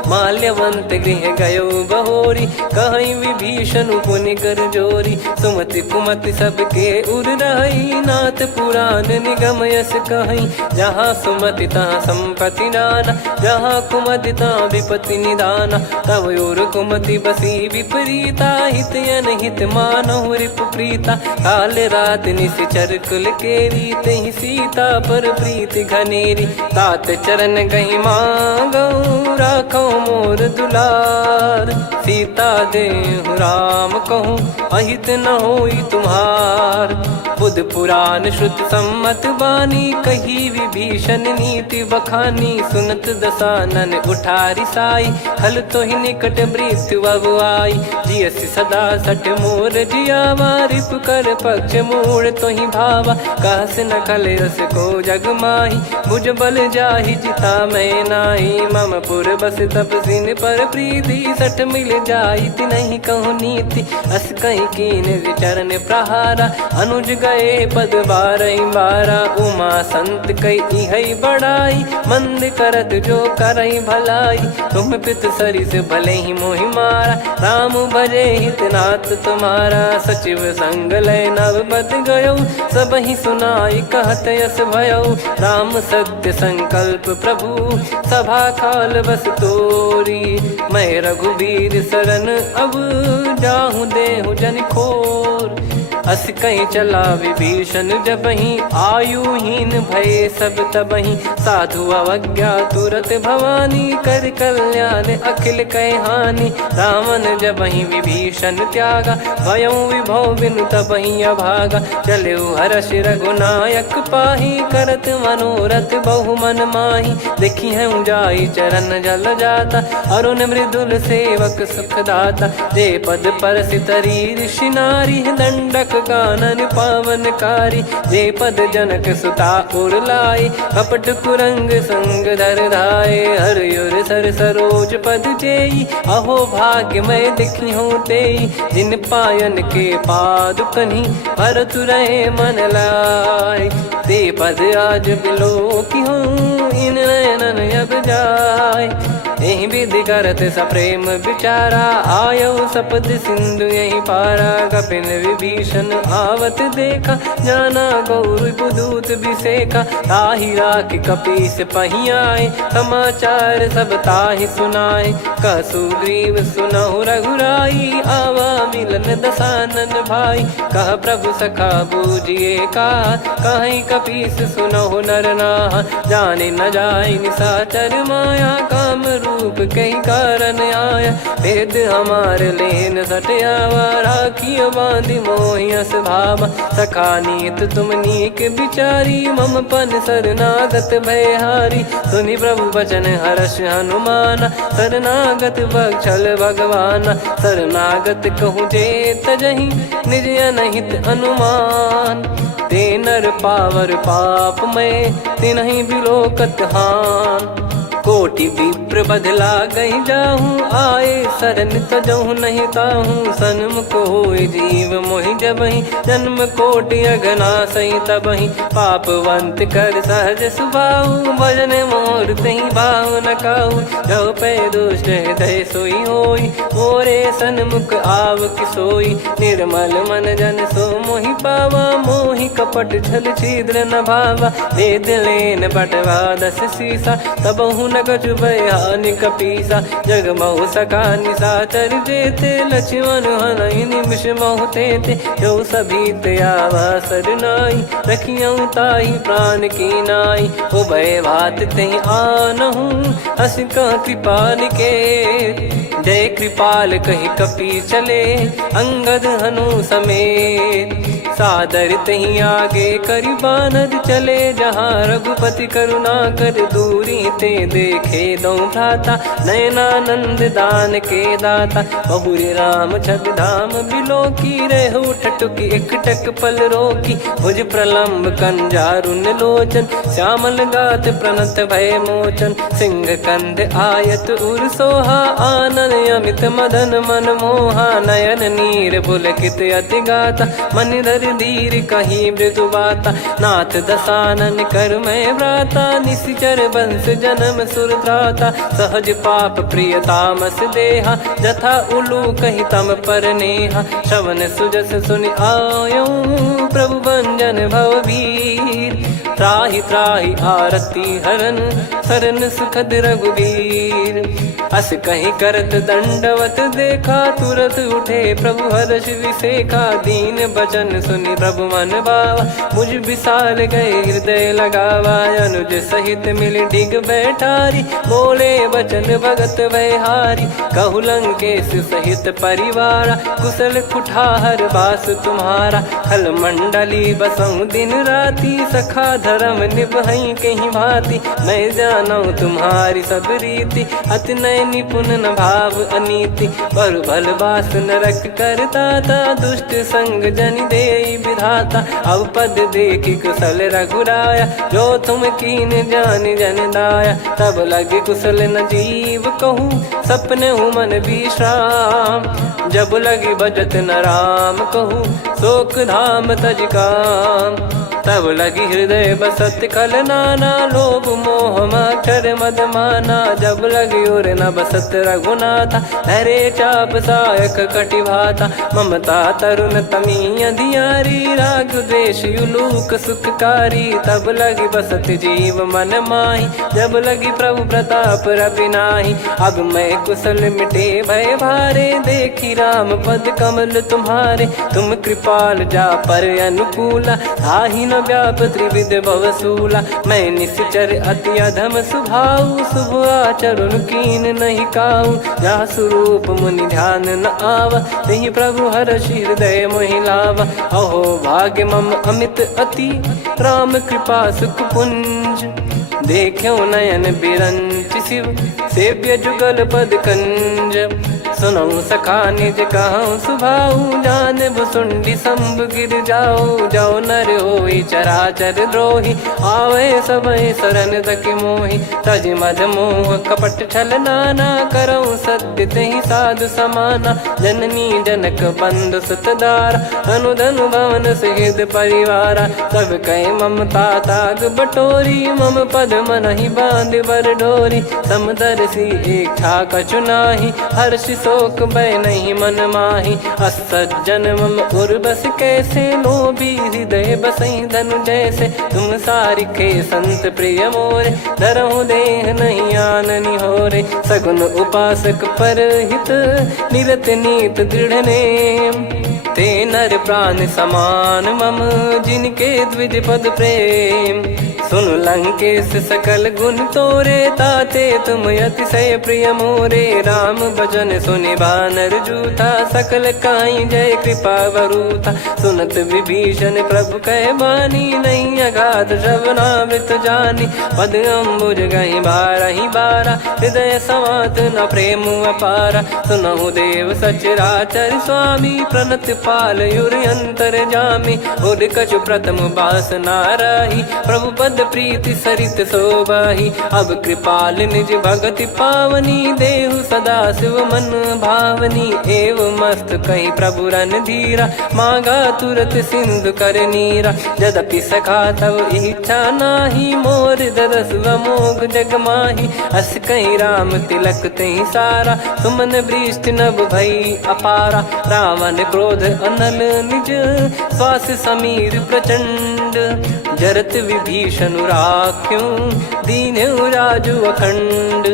माल्यवंत गृह गयो बहोरी कहीं विभीषण पुनि कर जोरी। सुमति कुमति सबके उर रही नाथ पुराण निगम यस कहीं। जहाँ सुमति तहाँ संपत्ति नाना जहाँ कुमति तहाँ विपत्ति निदाना। तव और कुमति बसी विपरीता हित अनहित मानहु रिपु प्रीता। काल रात निश्चर कुल केरी तहि सीता पर प्रीति घनेरी। तात चरण गहि मांगऊ राखो मोर दुलार। सीता दे हूँ राम कहूँ अहित न होई तुम्हार। बुध पुराण श्रुत सम्मत बानी कही विभीषण नीति बखानी। सुनत दसानन उठारी साई खल तो ही निकट मृत्यु अब आई। जियस सदा सट मोर जियावा रिप कर पक्ष मूड़ तो ही भावा। कहस न खल रस को जग माही भुज बल जाहि जिता मैं नाई। मम पुर बस तब सिन पर प्रीति सठ मिल जाई नहीं कहूँ नीति। अस कहीं कीन विचरण प्रहारा अनुज गए पद बारही बारा। उमा संत कई हई बड़ाई मंद करत जो करई भलाई। तुम पित सरिस भले ही मोहि मारा राम भजे हित नाथ तुम्हारा। सचिव संग लय नव बद गयो सब ही सुनाई कहत यस भयो। राम सत्य संकल्प प्रभु सभा काल बस तोरी। मैं रघुबीर शरण अब जाहूँ देहु जन खोर। अस कहीं चला विभीषण जबहि आयुहीन भये सब तबहि। साधु अवज्ञा तुरत भवानी कर कल्याण अखिल कह हानि। रावण जबहि विभीषण त्यागा भयउ विभव बिनु तबहि अभागा। चलऊ हर्ष रघुनायक पाही करत मनोरथ बहु मन माही। देखी है जाई चरण जल जाता अरुण मृदुल सेवक सुखदाता। जे पद पर सितरी ऋषि नारी दंडक कानन पावनकारी। जे पद जनक सुता उर लाए कपट कुरंग संग धर धाये। हरियुर सर सरोज पद जेई अहो भाग्य मैं दिखी हूँ तेई। जिन पायन के पाद कन्ही भरत रहे मन लाए। ते पद आज बिलो की हूँ इन नयनन अब जाय। यही विधि करत सप्रेम विचारा आयो सपद सिंधु यही पारा। कपिन विभीषण आवत देखा जाना गौर बुदूत बिसेखा। ताहि राख कपीस पही आए समाचार सब ताहि सुनाए। कह सुग्रीव सुनहु रघुराई आवा मिलन दसानन भाई। कह प्रभु सखा बूझिए का कहीं कपीस सुनहु नर नाहा। जाने न जाय निशाचर माया काम रूप कई कारण आया। वेद हमार लेन सटयावा राखियो बांधि मोहियस भावा। सखा नीत तुम नीक बिचारी मम पन शरणागत भयहारी। सुनि प्रभु वचन हर्ष हनुमाना शरणागत बक्षल भगवाना। शरणागत कहूँ जे तजहि निज अनहित अनुमान। ते नर पावर पाप में तिन्हि बिलोकत हान। कोटि विप्र बदला गई जाहूँ आए शरण तजहु नहीं ताहूँ। सन्मुख होय जीव मोहि जबहि जन्म कोटि अघना सही तबहि। पापवंत कर सहज सुभाऊ भजन मोर तहि भाव न काऊ। जो पै दुष्ट हृदय सोई होई मोरे सन्मुख आव किसोई। निर्मल मन जन सो मोहि पावा मोहि कपट छल छिद्र न भावा। वेद लेन बटवा दस सीसा तबहु कछु बयानि कपीसा। जग महु सका निशाचर जेते लक्ष्मण हनहि निमिष महु तेते। जो सभी त्यावा सरनाई रखियऊ ताहि प्राण की नाई। उभय भात तहि आनहु अस कह कृपाल के। जय कृपाल कहि कपी चले अंगद हनु समेत। सादर तही आगे करि बानर चले जहाँ रघुपति करुणा कर दूरी ते देखे दो भ्राता। नयनानंद दान के दाता बहुरी राम छवि धाम बिलो की रहु ठटुकी एकटक पल रोकी। भुज प्रलम्ब कंजारुन लोचन श्यामल गात प्रणत भय मोचन। सिंह कंध आयत उर सोहा आनन अमित मदन मन मोहा। नयन नीर पुलकित अति गाता मन धर धीर कहीं मृदु बाता। नाथ दसानन कर मैं व्राता निशिचर वंश जन्म सुर त्राता। सहज पाप प्रिय तामस देहा जथा उलू कही तम पर नेहा। श्रवण सुजस सुनि आयो प्रभु भंजन भववीर। त्राहि त्राहि आरती हरन शरण सुखद रघुवीर। अस कहीं करत दंडवत देखा, तुरत उठे प्रभु हर्ष विसेखा। दीन बचन सुनि प्रभु मन भावा, मुझ विसाल गए हृदय लगावा। अनुज सहित मिल डिग बैठारी, बोले बचन भगत वैहारी। कहु लंकेश सहित परिवारा, कुशल कुठार बास तुम्हारा। खल मंडली बसऊं दिन राती, सखा धर्म निभई कहीं भांति। मैं जानू तुम्हारी सब रीति, अति नय निपुण न भाव अनीति। पर भल बास नरक करता था, दुष्ट संग जन दे विधाता। अब पद देखि कुशल रघुराया, जो तुम कीन जान जन दाया। तब लगे कुशल न जीव कहूँ, सपने हूँ मन विश्राम। जब लगी बजत न राम कहूँ, शोक धाम तज काम। तब लगी हृदय बसत खल नाना, लोभ मोह मच्छर मद माना। जब लगी उर न बसत रघुनाथा, हरे चाप सायक कटि भाता। ममता तरुण तमी अधियारी, राग द्वेष युलूक सुखकारी। तब लगी बसत जीव मन माही, जब लगी प्रभु प्रताप रवि नाही। अब मैं कुशल मिटे भय भारे, देखी राम पद कमल तुम्हारे। तुम कृपाल जा पर अनुकूला, ताहि न व्याप त्रिविध भवसूला। मैं निश्चर अति अधम स्वभाव, शुभ आचरण कीन नहीं काऊ। जा स्वरूप मुनि ध्यान न आवा, तहि प्रभु हर्ष हृदय मोहि लावा। अहो भाग्य मम अमित अति, राम कृपा सुख पुंज। देख्यो नयन बिरंच शिव, सेव्य जुगल पद कंज। सुनऊ सखा निज कहूँ सुभाऊ, जान भुसुंडी संभ गिर जाओ। जाओ नर होई चराचर द्रोही, आवे सबय शरण तक मोहि। तज मद मोह कपट छल नाना, करऊँ सत्य तहि साधु समाना। जननी जनक बंधु सुतदारा, अनुधनु भवन सहित परिवारा। सब कहे ममता ताग बटोरी, मम पद मनहि बांध बर डोरी। समदर्शी इच्छा कछु नाही, हर्ष शोक भय नहीं मन माही। असज्जन मम उर्वश कैसे, लोभी हृदय बसई धनु जैसे। तुम सारिखे संत प्रिय मोरे, धरहु देह नहीं आननि होरे। सगुन उपासक पर हित, निरत नीत दृढ़ नेम। ते नर प्राण समान मम, जिनके द्विज पद प्रेम। सुन लंकेश सकल गुण तोरे, ताते तुम अतिशय प्रिय मोरे। राम भजन सुनि बानर जूथा, सकल काई जय कृपा वरूथा। सुनत विभीषण प्रभु कह बानी, नहीं अगाध श्रवणामृत जानी। पद अम्बुज गहि बारहि बारा, हृदय समात न प्रेम अपारा। सुनहु देव सचराचर स्वामी, प्रणत पाल युर अंतर जामी। उर कछु प्रथम बास नाराही, प्रभु पद प्रीति सरित शोभाही। अब कृपाल निज भगति पावनी, देहु सदा शिव मन भावनी। एव मस्त कहीं प्रभु रन धीरा, मांगा तुरत सिंधु कर नीरा। यद्यपि सखा तब इच्छा नाही, मोर दरस मोग जग माही। अस कहीं राम तिलक तहि सारा, सुमन वृष्टि नभ भई अपारा। रावण क्रोध अनल निज, श्वास समीर प्रचंड। जरत विभीषण राख्यों, दीन्हु राजु अखंड।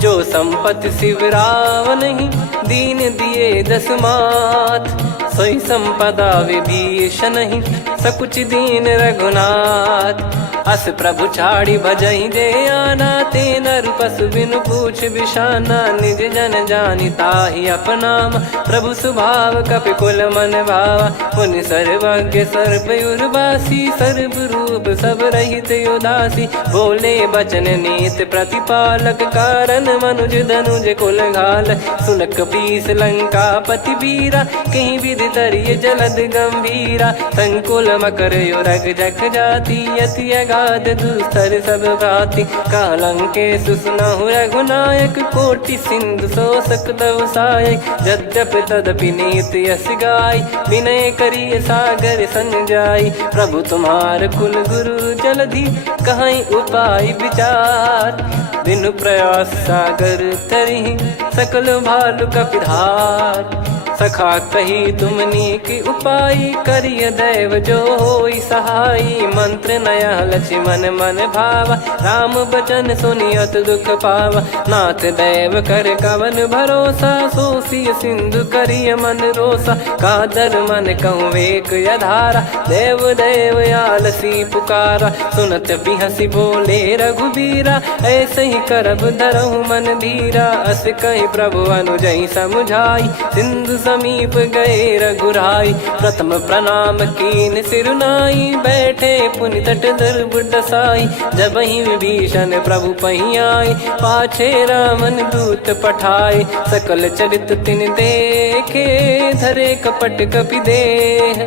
जो संपत्ति शिव रावण ही, दीन दिए दस मात। सोई संपदा विभीषण ही, सकुच दीन रघुनाथ। अस प्रभु छाड़ी भजई जे आना, ते नर पशु बिनु पूछ बिशाना। निज जन जानि ताहि अपनाम, प्रभु स्वभाव कपि कुल मन भावा। मुनि सर्वज्ञ सर्वयुर्वासी, सर्व रूप सब रहित उदासी। बोले बचन नीत प्रतिपालक, कारण मनुज धनुज कुल घाल। सुनक पीस लंका पति वीरा, कहीं विधि तरिय जलद गंभीरा। संकुल मकर युरग जख जाति, यति अगाध दुस्तर सब भाति। कालंकेश सुनहु रघुनायक, कोटि सिंधु शोषक तव सहायक। यद्यपि तदपि नीति यस गाय, विनय करिय सागर सन जाई। प्रभु तुम्हार कुल गुरु जलधि, कहीं उपाय विचार। बिनु प्रयास सागर तरिहि, सकल भालु कपिधार। सखा कही तुमनी की उपाय, करिय दैव जो होई सहाई। मंत्र नया लक्ष्मण मन भावा, राम बचन सुनियत दुख पावा। नाथ दैव कर कवन भरोसा, सोसी सिंधु करिय मन रोसा। कादर मन कहूँ एक यधारा, देव देव आलसी पुकारा। सुनत बिहसी बोले रघुबीरा, ऐसे ही करब धरहु मन धीरा। अस कहीं प्रभु अनुजई समझाई, सिंधु समीप गए रघुराई। प्रथम प्रणाम कीन सिरुनाई, बैठे पुनि तट दर्ब डसाई। जब ही विभीषण प्रभु पही आए, पाछे रामन दूत पठाए। सकल चरित तिन देखे, धरे कपट कपि देह।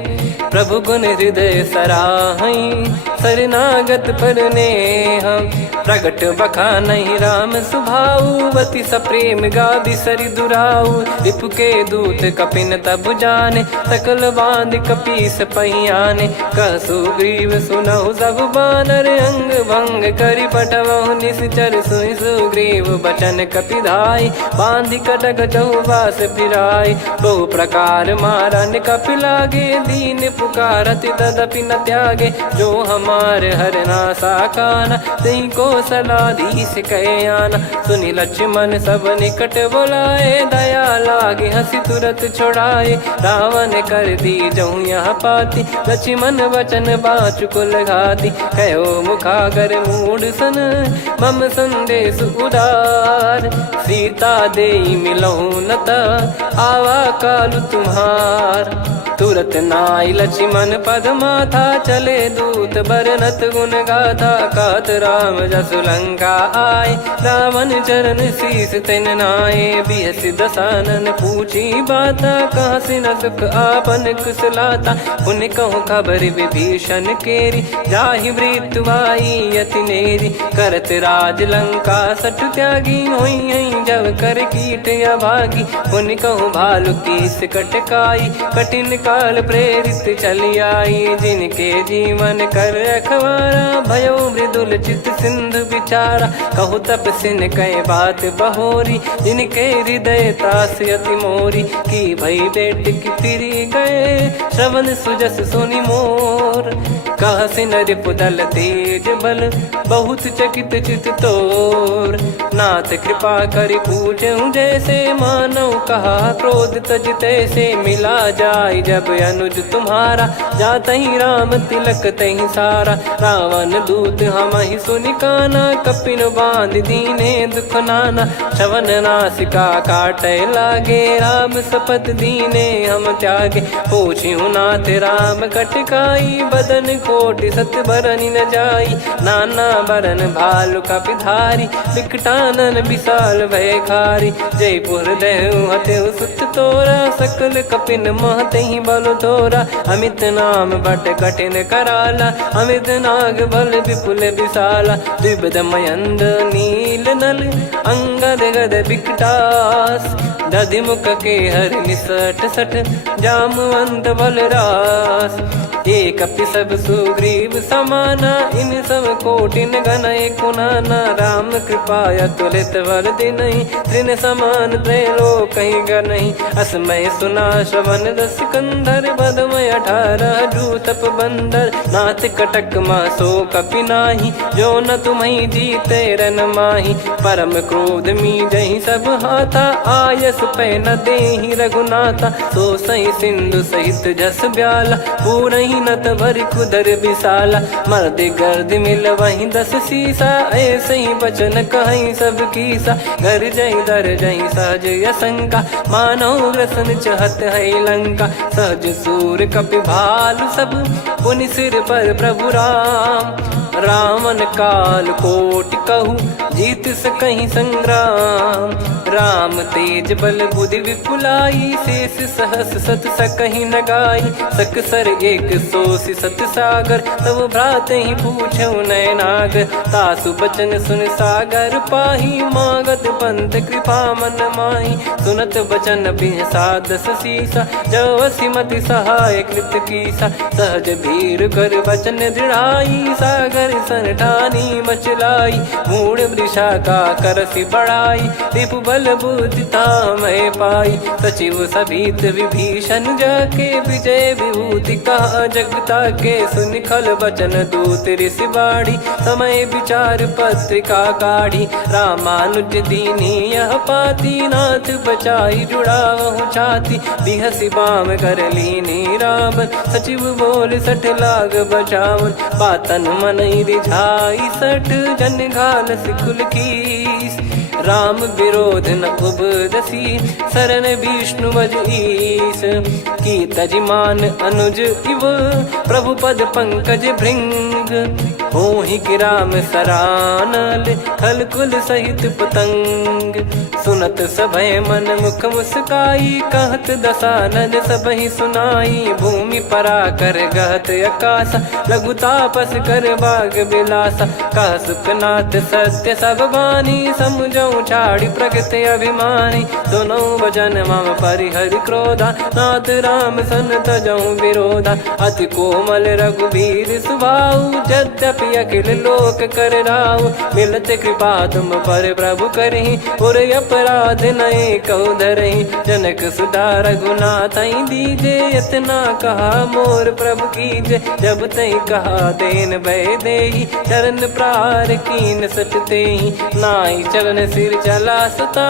प्रभु गुण हृदय सराहई, शरणागत पर नेह। प्रगट बखानहि राम सुभाऊ, बति सप्रेम गादि सरि दुराऊ। रिपु के दूत कपिन तब जाने, सकल बांध कपीस पहियाने। कह सुग्रीव सुनहु सब बानर, अंग भंग करि पठवहु निश्चर। सुनि सुग्रीव बचन कपिधाई, बांधि कटक चौबास फिराई। बहु प्रकार मारन कपि लागे, दीन पुकारत तदपि न त्यागे। जो हमारे हरना साकाना, तई को सलाधीश कहे आना। सुनि लक्ष्मण सब निकट बुलाए, दया लागे हंसी तुरत छुड़ाए। रावण कर दी जऊँ यहाँ पाती, लक्ष्मण वचन बाचु कुल घाती। कहो मुखागर मूढ़ सन, मम संदेश उदार। सीता देई मिलहु नता, आवा कालु तुम्हार। तुरत नाई लक्ष्मण पद माथा, चले दूत बरनत गुण गाथा। कहत राम जसु लंका आए, रावण चरण शीस तिन नाये। बिहस दसानन पूछी बाता, कहाँ से न सुख आपन कुशलाता। पुन कहूँ खबर विभीषण केरी, जाहि मृत्यु आई अति नेरी। करत राज लंका सठ त्यागी, होई जब कर कीट अभागी। पुन कहूँ भालु कीस कटकाई, कठिन काल प्रेरित चली आई। जिनके जीवन कर रखवारा, भयो मृदुल चित सिंधु विचारा। कहु तपसिन कई बात बहोरी, जिनके हृदय तास अति मोरी। की भई बेट की फिरी गए, श्रवण सुजस सुनि मोर। कहसिन रिपुदल तेज बल, बहुत चकित चित तोर। नाथ कृपा करि पूछऊँ जैसे, मानव कहा क्रोध तज तैसे। मिला जाय जब अनुज तुम्हारा, जातहि राम तिलक तहि सारा। रावण दूत हमहि सुनि काना, कपिन बांध दीने दुख नाना। श्रवण नासिका काटै लागे, राम शपथ दीने हम त्यागे। पूछिहु नाथ राम कटकाई, बदन कोटि सत बरनि न जाई। नाना बरन भालु कपिधारी, बिकटानन विशाल भयखारी। जयपुर देहु हतेउ सुत तोरा, सकल कपिन महतहि बल तोरा। अमित नाम बट कठिन कराला, अमित नाग बल विपुल विशाला। द्विविध मयंद नील नल, अंगद गद बिकटास। दधिमुख के हर निसठ सठ, जामवंत बलरास। एक अपि सब सुग्रीव समाना, इन सब कोटिन गणय कुनाना। राम कृपा अतुलित वर दिनहि, तृण समान त्रैलोक कहीं गनहि। असमय सुना श्रवण रस कंधर, बदमय 18 जूतप बंदर। नाथ कटक मासो कपि नाही, जो न तुम्हि जीते रन माही। परम क्रोध मी जहि सब हाथा, आयस पै न देहि रघुनाथा। सो सही सिंधु सहित जस ब्याला, पूरहि नत भरि कुदर विशाला। मर्द गर्द मिल वही 10 सीसा, ऐसे ही बचन कहीं सब कीसा। घर जहि दर जहि सहज यसंका, मानव ग्रसन चहत है लंका। सहज सूर कपि भालु सब, पुनि सिर पर प्रभु राम। रावण काल कोटि कहू, जीत सकहि संग्राम। राम तेज बल बुद्धि विपुलाई, शेष सहस सत सकहि न गाई। सकसर 180 सत सागर, तब भ्रात ही पूछऊ नयनागर। तासु बचन सुन सागर पाही, मागत पंथ कृपा मन माही। सुनत बचन बिहसा 10 सीसा, जवसि मति सहाय कृत कीसा। सहज भीर कर बचन दृढ़ाई, सागर सन ठानी मचलाई। मूढ़ वृषा का करसि बढ़ाई, रिपु बल बुद्धिता मैं पाई। सचिव सभीत विभीषण जाके विजय विभूति कहा। जगता के सुन खल बचन दूत ऋषि बाड़ी। समय विचार पत्रिका काढ़ी। रामानुज दीनी यह पाती। नाथ बचाई जुड़ावहु छाती। बिहसी बाम कर लीनी रावण। सचिव बोल सठ लाग बचावन। बातन मन रिझाई सठ जन घाल सिकुल कीस। राम विरोध न उपदसी शरण विष्णु मज ईस। की तजिमान अनुज इव प्रभु पद पंकज भृंग। होहि कि राम सरानल खल कुल सहित पतंग। सुनत सभय मन मुख मुस्काई। कहत दसानन सबहि सुनाई। भूमि परा कर गहत आकाशा। लघु तापस कर बाग बिलासा। कह सुखनाथ सत्य सब बानी। समझौ छाड़ी प्रगति अभिमानी। सुनो भजन मम परिहरि क्रोधा। नाथ राम सन तजौ विरोधा। अति कोमल रघुबीर सुभाऊ। यद्यपि अखिल लोक कर राऊ। मिलत कृपा तुम पर प्रभु करहि। और अपराध नये कौ धरहि। जनक सुता रघुनाथ दीजे। इतना कहा मोर प्रभु कीजे। जब तई कहा देन भय देहि। चरण प्रार कीन सटतेहि। नाई चरण सिर चला सता।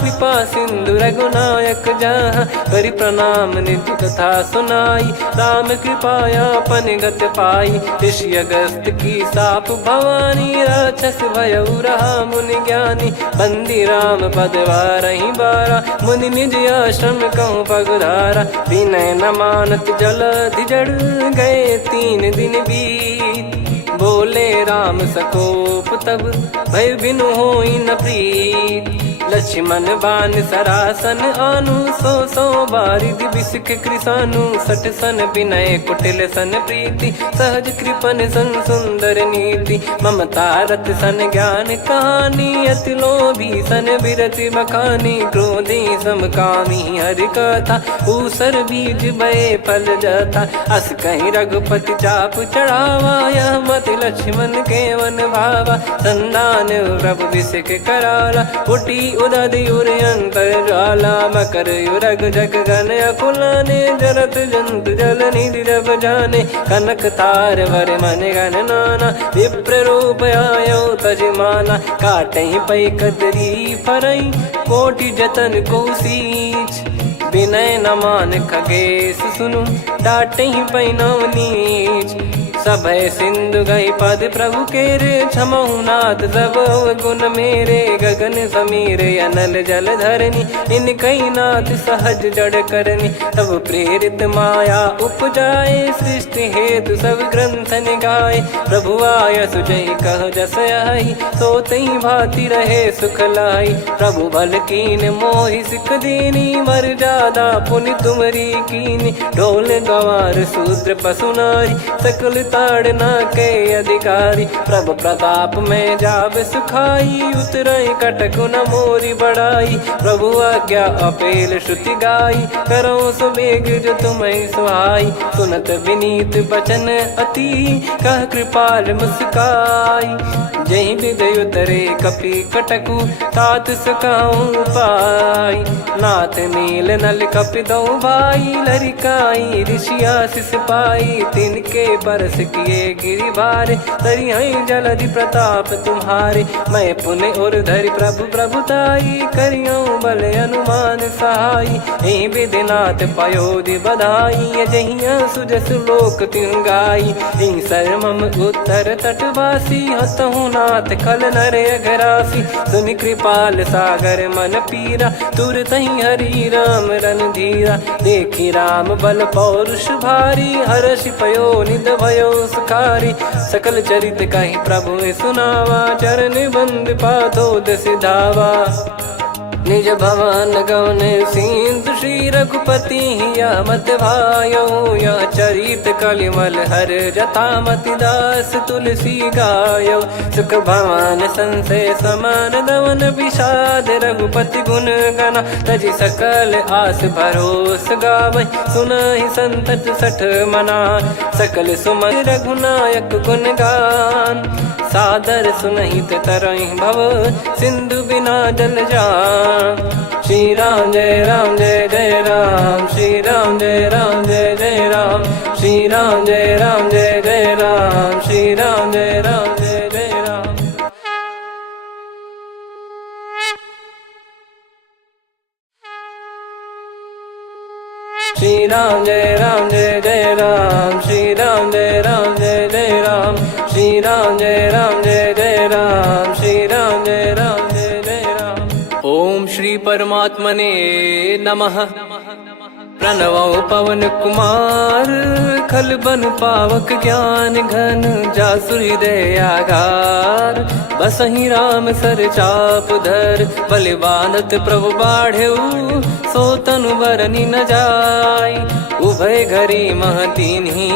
कृपा सिंधु रघुनायक जहाँ। करि प्रणाम निज कथा सुनाई। राम कृपाया पन गत पाई। ऋषि अगस्त की साप भवानी। राक्षस भयउ रहा मुनि ज्ञानी। बंदी राम पद वारहि बारा। मुनि निज आश्रम कहूँ पगधारा। विनय न मानत जलधि जड़। गए 3 दिन बीत। बोले राम सकोप तब। भय बिनु होई न प्रीत। लक्ष्मण बान सरासन आनु। 100 बारिधि बिसिक कृसानु। 60 सन विनय कुटिल सन प्रीति। सहज कृपन सन सुंदर नीति। ममता रत सन ज्ञान कहानी। अति लोभी सन बिरति बखानी। क्रोधी समकामी हरि कथा। ऊसर बीज भय फल जथा। अस कहीं रघुपति चाप चढ़ावा। यह मति लक्ष्मण के वन भावा। संदान प्रभु बिसिक कराला। उटी उदधि उर अंतर ज्वाला। मकर युरग जग गन अकुलाने। जरत जंतु जल निधि जब जाने। कनक तार वर मन गण नाना। विप्र रूप आयो तजमाना। काटहि पै कतरी फरई। कोटि जतन को सींच। विनय न मान खगेश सुनु। डांटहि पै नव नीच। सभय सिंधु गई पद प्रभु केरे। क्षमहु नाथ सब गुण मेरे। गगन समीर अनल जल धरनी। इन कई नाथ सहज जड़ करनी। तब प्रेरित माया उपजाए। सृष्टि हेतु सब ग्रंथ निगाए। प्रभु आय सुजय कह जस आई। सोतहि भांति रहे सुख लाई। प्रभु बल कीन मोहि सिख दीनी। मर्यादा पुनि तुमरी कीनी। ढोल गवार शूद्र पशु नारी। सकल ताड़ना के अधिकारी। प्रभु प्रताप में जाब सुखाई। उतरई कटक न मोरी बढ़ाई। प्रभु आज्ञा अपेल श्रुति गाई। करो सुबेग जो तुम्हें सुहाई। सुनत विनीत बचन अति। कह कृपाल मुस्काई। जहि विदय उतरे कपि कटकु। तात सकाऊं पाई। नाथ नील नल कपि दो भाई। लरिकाई ऋषि आशीष पाई। तिनके परस किए गिरि भारे। तरिहै जलधि प्रताप तुम्हारे। मैं पुण्य और धरि प्रभु प्रभुताई। करियौ बल अनुमान सहाई। एहि विधिनाथ पयोधि बधाई। जहिया सुजस लोक तिहुँ गाई। एहि सरमम उत्तर तटवासी। हतहु नाथ खल नर अघरासी। सुनि कृपाल सागर मन पीरा। तुरतहि हरि राम रन धीरा। देखि राम बल पौरुष भारी। हर्षि पयो निध भयो सुखारी। सकल चरित कहि प्रभु सुनावा। चरण बंद पादोद सिधावा। निज भवन गवन सिंधु श्री रघुपति या मत भायो, या चरित कलिमल हर जथामति दास तुलसी गायो। सुख भवन संशय समान दमन विषाद, रघुपति गुण गना तजि सकल आस भरोस गावै। सुनहि संतत सठ मना, सकल सुमन रघुनायक गुण गान। सादर सुनहित तरहि भव, सिंधु बिना जल जान। श्री राम जय जय राम, श्री राम जय जय राम, श्री राम जय जय राम, श्री राम जय जय राम। श्री राम जय जय राम, श्री राम जय जय राम, श्री राम जय जय राम, श्री राम जय जय राम। ओम श्री परमात्मने नमः। प्रणवौ पवन कुमार, खल बन पावक ज्ञान घन, जासु हृदय आगार। बसहि राम सर चाप धर, बलि बांधत प्रभु बाढ़ऊ, सो तनु बरनि न जाय। उभय घरी महतीन्ही,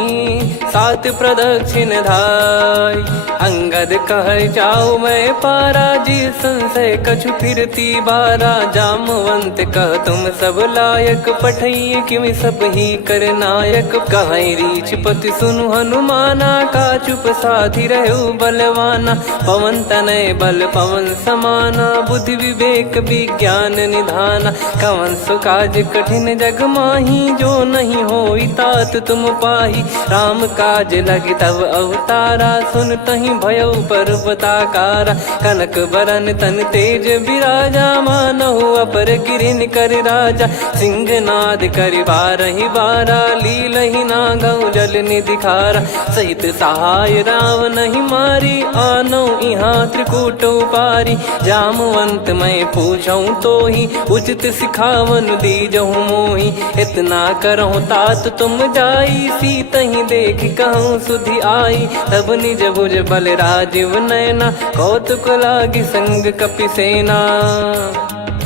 सात प्रदक्षिण धाय। अंगद कह जाऊ मैं पारा, जी संशय कछु फिरती बारा। जामवंत कह तुम सब लायक, पठई किमि सब ही कर नायक। कहीं रीछ पति सुनु हनुमाना, का चुप साधि रहु बलवाना। पवन तनय बल पवन समाना, बुद्धि विवेक विज्ञान निधाना। कवन सो काज कठिन जग माही, जो नहीं होई तात तुम पाही। राम काज लगी तब अवतारा, सुन तहि भयउ पर्वताकारा। कनक बरन तन तेज बिराजा, मानहु अपर गिरिन कर राजा। सिंहनाद करि बारहि बारा, लीलहि नागौ जल निधि खारा। सहित सहाय राम नहीं मारी, आनौ इहाँ त्रिकूट पारी। जामवंत मैं पूछऊँ तोहि, उचित सिखावन दीजहु मोहि। इतना करहु तात तुम जाई, सीतहि देख कहूँ सुधि आई। तब निज भुज बल राजीव नयना, कौतुक लागी संग कपिसेना।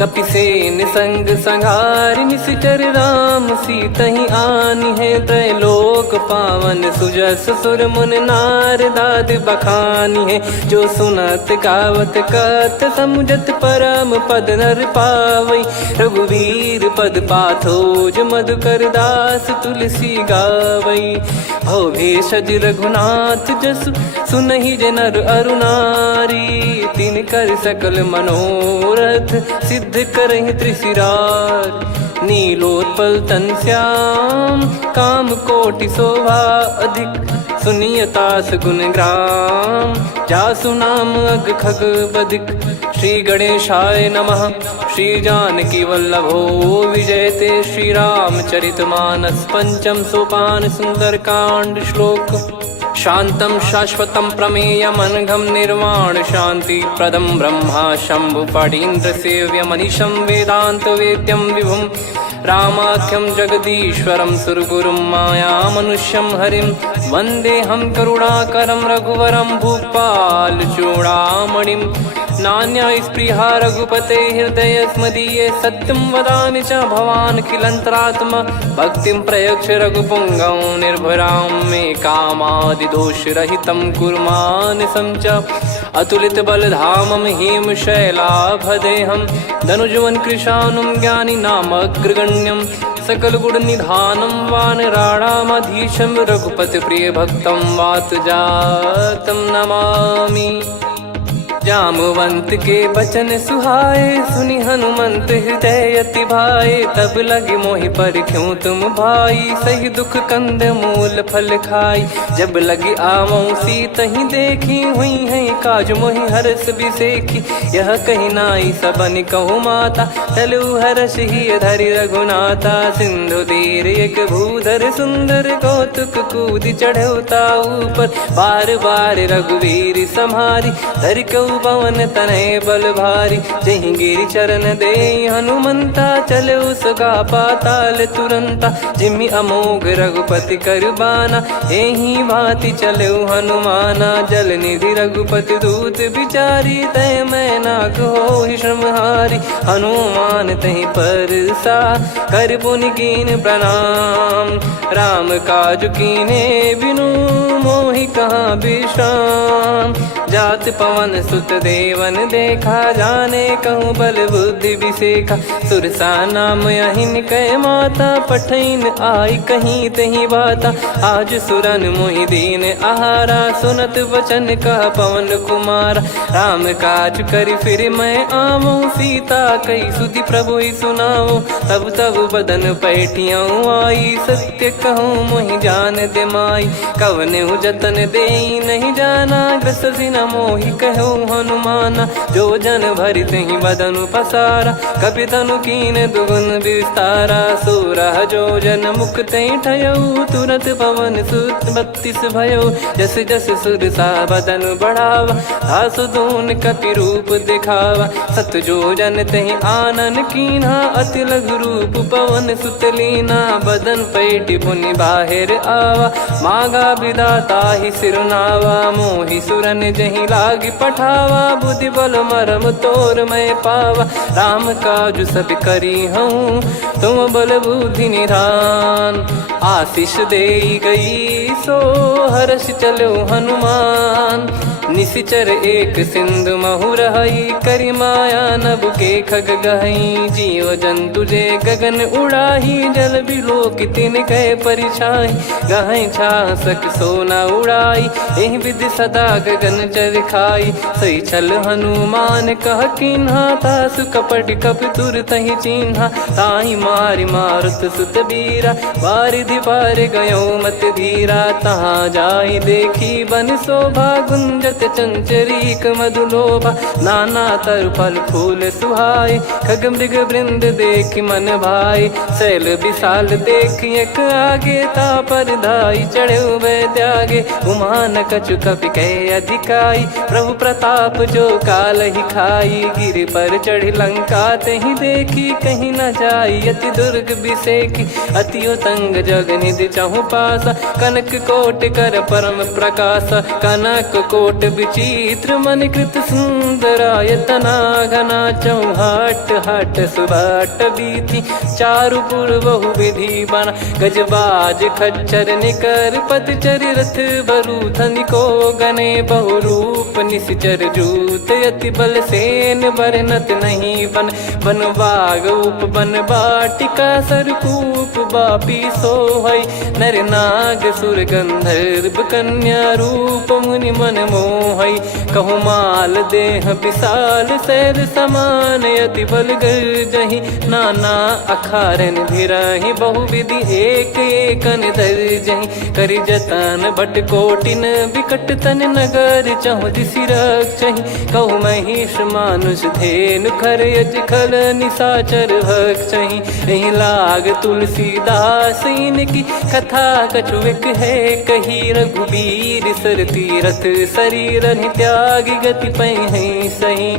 कपिसेन संग संघारि निश्चर राम, सीतहि आनि है त्रैलोक पावन। सुजस सुर मुन नार दाद बखानी है, जो सुनत गावत कत समुझत परम पद नर पावै। रघुवीर पद पाथोज मधुकर दास तुलसी गावै। भव भेषज रघुनाथ जसु, सुनहि जे नर अरु नारी। तिन कर सकल मनोरथ, सिद्ध करहि त्रिशिरार। नीलोत्पल तन श्याम, काम कोटि शोभा अधिक। सुनियतास गुण ग्राम, जासु नाम अग खग बदिक। श्री गणेशाय नमः। श्री जानकी वल्लभो विजयते, श्री रामचरित मानस पंचम सोपान सुंदरकांड श्लोक। शांतं शाश्वतं प्रमेयमनघं निर्वाण शांति प्रदं ब्रह्मा शंभु फणीन्द्र सेव्यमनिशं वेदांत वेद्यं विभुं। रामाख्यं जगदीश्वरं सुरगुरुं मायामनुष्यं हरिं। वन्देऽहं करुणाकरं रघुवरं भूपाल चूडामणिं। नान्या स्पृहा रघुपते हृदय स्मदीये, सत्यं वदामि च भवान् खिलन्तरात्मा। भक्तिं प्रयच्छ रघुपुङ्गं निर्भरां मे कामादिदोषरहितं कुर्मानसं च। अतुलित बलधामं हेमशैलाभदेहं, धनुजवन कृशानुं ज्ञानिनामग्रगण्यं। सकल गुण निधानं वानराणामधीशं, रघुपति प्रिय भक्तं वातजातं नमामि। जामवंत के बचन सुहाए, सुनि हनुमंत हृदय अति भाए। तब लगे मोहि पर क्यों तुम भाई, सही दुख कंद मूल फल खाई। जब लगी आवऊं सीतहि देखी, हुई है काज मोहि हरस बिसेखी। यह कही नाई सबन कहु माता, चलु हरष ही धरि रघुनाथा। सिंधु तीर एक भूधर सुंदर, कौतुक कूद चढ़ौता ऊपर। बार बार रघुवीर सम्हारी, धरि कहु पवन तनय बल भारी। जहि गिरि चरण दे हनुमंता, चले उसका पाताल तुरंता। जिमि अमोघ रघुपति कर बाना, एहि भांति चले हनुमाना। जल निधि रघुपति दूत बिचारी, तय मैं नाग होहि श्रमहारी। हनुमान तहि परसा, कर पुनि कीन प्रणाम। राम काज कीने बिनु, मोहि कहाँ विश्राम। जात पवन सुत देवन देखा, जाने कहूँ बल बुद्धि विसेखा। सुरसा नाम अहिन कै माता, पठैन आई कहीं तहीं बाता। आज सुरन मोहि दीन आहारा, सुनत वचन कह पवन कुमारा। राम काज करि फिर मैं आमूँ, सीता कई सुधि प्रभु ही सुनाऊँ। तब तब बदन पैठियाँ आई, सत्य कहूँ मोहि जान दे माई। कवने जतन दे नहीं जाना, ग्रसि न मोहि कहूँ हनुमाना। जो जन भरि तहि बदन पसारा, कपि तनु कीन दुगुन विस्तारा। सोरह जो जन मुख तहि ठयऊ, तुरत पवन सुत 32 भयऊ। जस जस सुरसा बदन बढ़ावा, आसु दून कपि रूप दिखावा। सत जो जन तहि आनन कीन्हा, अति लघु रूप पवन सुत लीना। बदन पैठि पुनि बाहिर आवा, मागा विधाता ही सिरुनावा। मोहि सुरन जहि लागी पठावा, बुद्धि बल मरम तोर मैं पावा। राम काज सब करी हूँ, तुम बल बुद्धि निधान। आशीष दे गई सो हर्ष चलो हनुमान। निशिचर एक सिंधु महु रहई, करि माया नभ के खग गहई। जीव जंतु जे गगन उड़ाही, जल बिलो तिन कह परिछाई। गहई छासक सोना उड़ाई, एहि विधि सदा गगन चर खाई। सही छल हनुमान कह कीन्हा, तासु कपट कप तुर तहि चिन्हा। ताहि मारि मारुत सुत बीरा, बारिधि पार गयो मत धीरा। तहाँ जाई देखी बन शोभा, गुंजत चंचरीक मधुलोभा। नाना तरु फल फूल सुहाई, खग मृग वृंद देख मन भाई। शैल विशाल देख एक आगे, तापर धाई चढ़े वै त्यागे। उमान कछु कपि कह अधिकाई, प्रभु प्रताप जो काल ही खाई। गिर पर चढ़ी लंका तहि देखी, कहीं न जाई अति दुर्ग बिसेकी। अति उतंग जग निधि चहु पासा, कनक कोट कर परम प्रकाश। कनक कोट विचित्र मन कृत सुंदरायतना। घना चौहाट हाट सुबाट बीथी, चारु पुर बहु विधि बना। गजबाज खच्चर निकर पतचर, रथ बरु धनिको गने। बहु रूप निश्चर जूत, अति बल सेन बरनत नहीं बन। बन बाग उप बन बाटिका, सरकूप बापी सोहई। नर नाग सुर गंधर्व कन्या, रूप मुनि मन मोहई। कहु माल देह विशाल, शैल समान अति बल गर्जहि। नाना अखारन भिराहि, बहु विधि एक एकन दर्जहि। करि जतन बट कोटिन, बिकट तन नगर चहु दिसि रक्षहि। कहु महिष मानुष धेनु, खर यज खल निशाचर भक्षहि। एहि लाग तुलसीदास इनकी, कथा कछु एक है कही। रघुबीर सर तीरथ शरीर, त्यागी गति पै सही।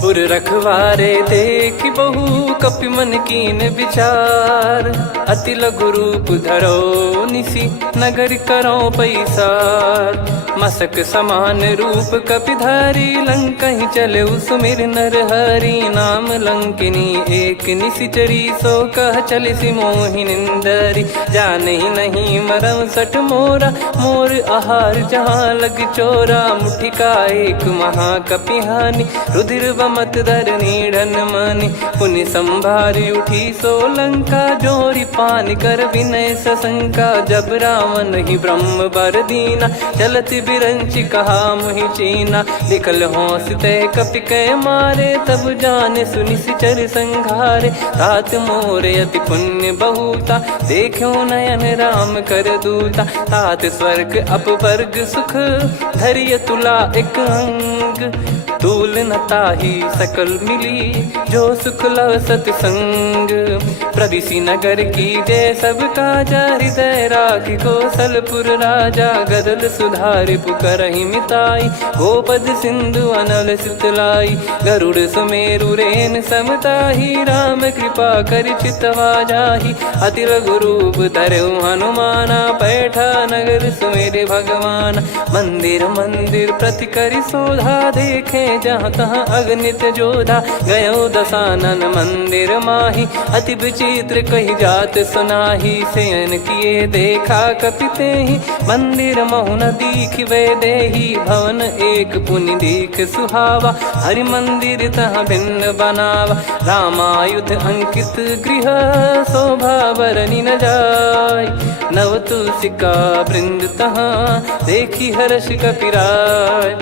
पुर रखवारे देख बहु, कपि मन कीन विचार। अति लघु रूप धरो निसी, नगर करो पैसार। मसक समान रूप कपिधारी, लंकहि चले सुमिर नर हरि। नाम लंकिनी एक निशिचरी, सो कह चलिसि मोहि निंदरी। जानहि नहीं मरम सठ मोरा, मोर आहार जहाँ लग चोरा। मुठिका एक महाकपिहानि, रुधिर बमत धरनी ढन मानि। पुनि संभारी उठी सो लंका, जोरी पान कर विनय सशंका। जब रावण ही ब्रह्म बर दीना, चलत बिरंचि कहा मुहि चीना। निकल होंस तय कपि कै मारे, तब जाने सुनि सिचर संघारे। तात मोर अति पुण्य बहुता, देखो नयन राम कर दूता। तात स्वर्ग अपवर्ग सुख, धरिय तुला एक अंग। तूल न ताहि साही सकल मिली जो सुख लव सतसंग। प्रदिशि नगर की जय सब काजा हृदय राखी कौशलपुर राजा। गदल सुधारि पुकरहि मिताई गोपद सिंधु अनल सितलाई। गरुड़ सुमेरु रेन समताही राम कृपा कर चितवा जाही। अति लघु रूप धरऊ हनुमाना पैठा नगर सुमेरे भगवान। मंदिर मंदिर प्रति करि शोधा देखे जहाँ तहाँ अगणित जोधा। गयो दशानन मंदिर माही अति विचित्र कही जात सुनाही। शयन किए देखा कपिते ही मंदिर महु न दीख वे देही। भवन एक पुनि दीख सुहावा हरि मंदिर तहाँ भिन्न बनावा। रामायुध अंकित गृह शोभा बरनी न जाय। नव तुलसी का वृंद तहाँ देखी हर्ष कपिराय।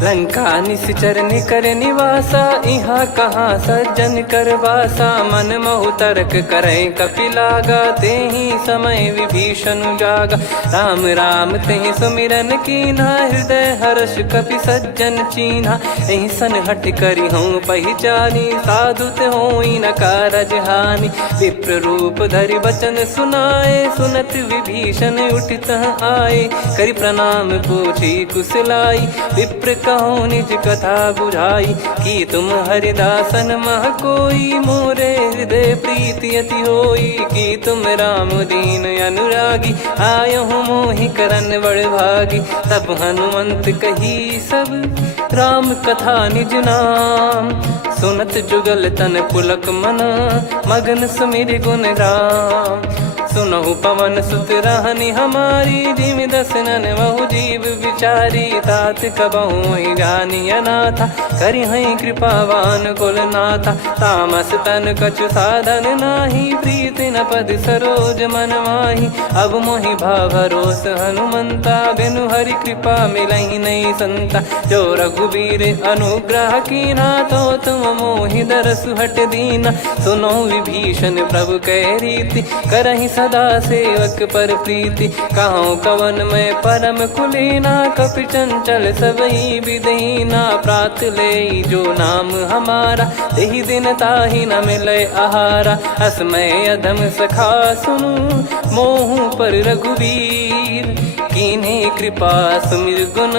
लंका निश्चर निकर निवासा इहाँ कहाँ सज्जन कर वासा। मन महु तर्क करे कपिलागा तेहि समय विभीषण जागा। राम राम तेहि सुमिरन कीन्हा हृदय हर्ष कपि सज्जन चीन्हा। एहि सन हठ करि हूँ पहिचानी साधु ते होई न कारज हानि। विप्र रूप धरि वचन सुनाए सुनत विभीषण उठित आए। करि प्रणाम पूछी कुशलाई विप्र कहो निज कथा बुझाई। कि तुम हरिदासन मह कोई मोरे हृदय प्रीति अति होई। कि तुम राम दीन अनुरागी आयो हूँ मोहि करन बड़ भागी। तब हनुमंत कही सब राम कथा निज नाम। सुनत जुगल तन पुलक मन मगन सुमिर गुण राम। सुनहु पवन सुत रहनी हमारी जिमि दसनन बहु जीव विचारी। तात कबहु ही जानी अनाथा करि हई कृपावान कुल नाथा। तामस तन कछु साधन नाही प्रीति न पद सरोज मन माही। अब मोहि भाव भरोस हनुमंता बिनु हरि कृपा मिलहि नहीं संता। जो रघुबीर अनुग्रह कीना तो तुम मोहि दरसु हट दीना। सुनो विभीषण प्रभु कह रीति करहि सदा सेवक पर प्रीति। कहूँ कवन में परम कुलीना कपि चंचल सबही विदहीना। प्रात ले जो नाम हमारा तेहि दिन ताहि न मिले आहारा। असमय अधम सखा सुनु मोहु पर रघुवीर। कीन्हे कृपा सुमिर गुण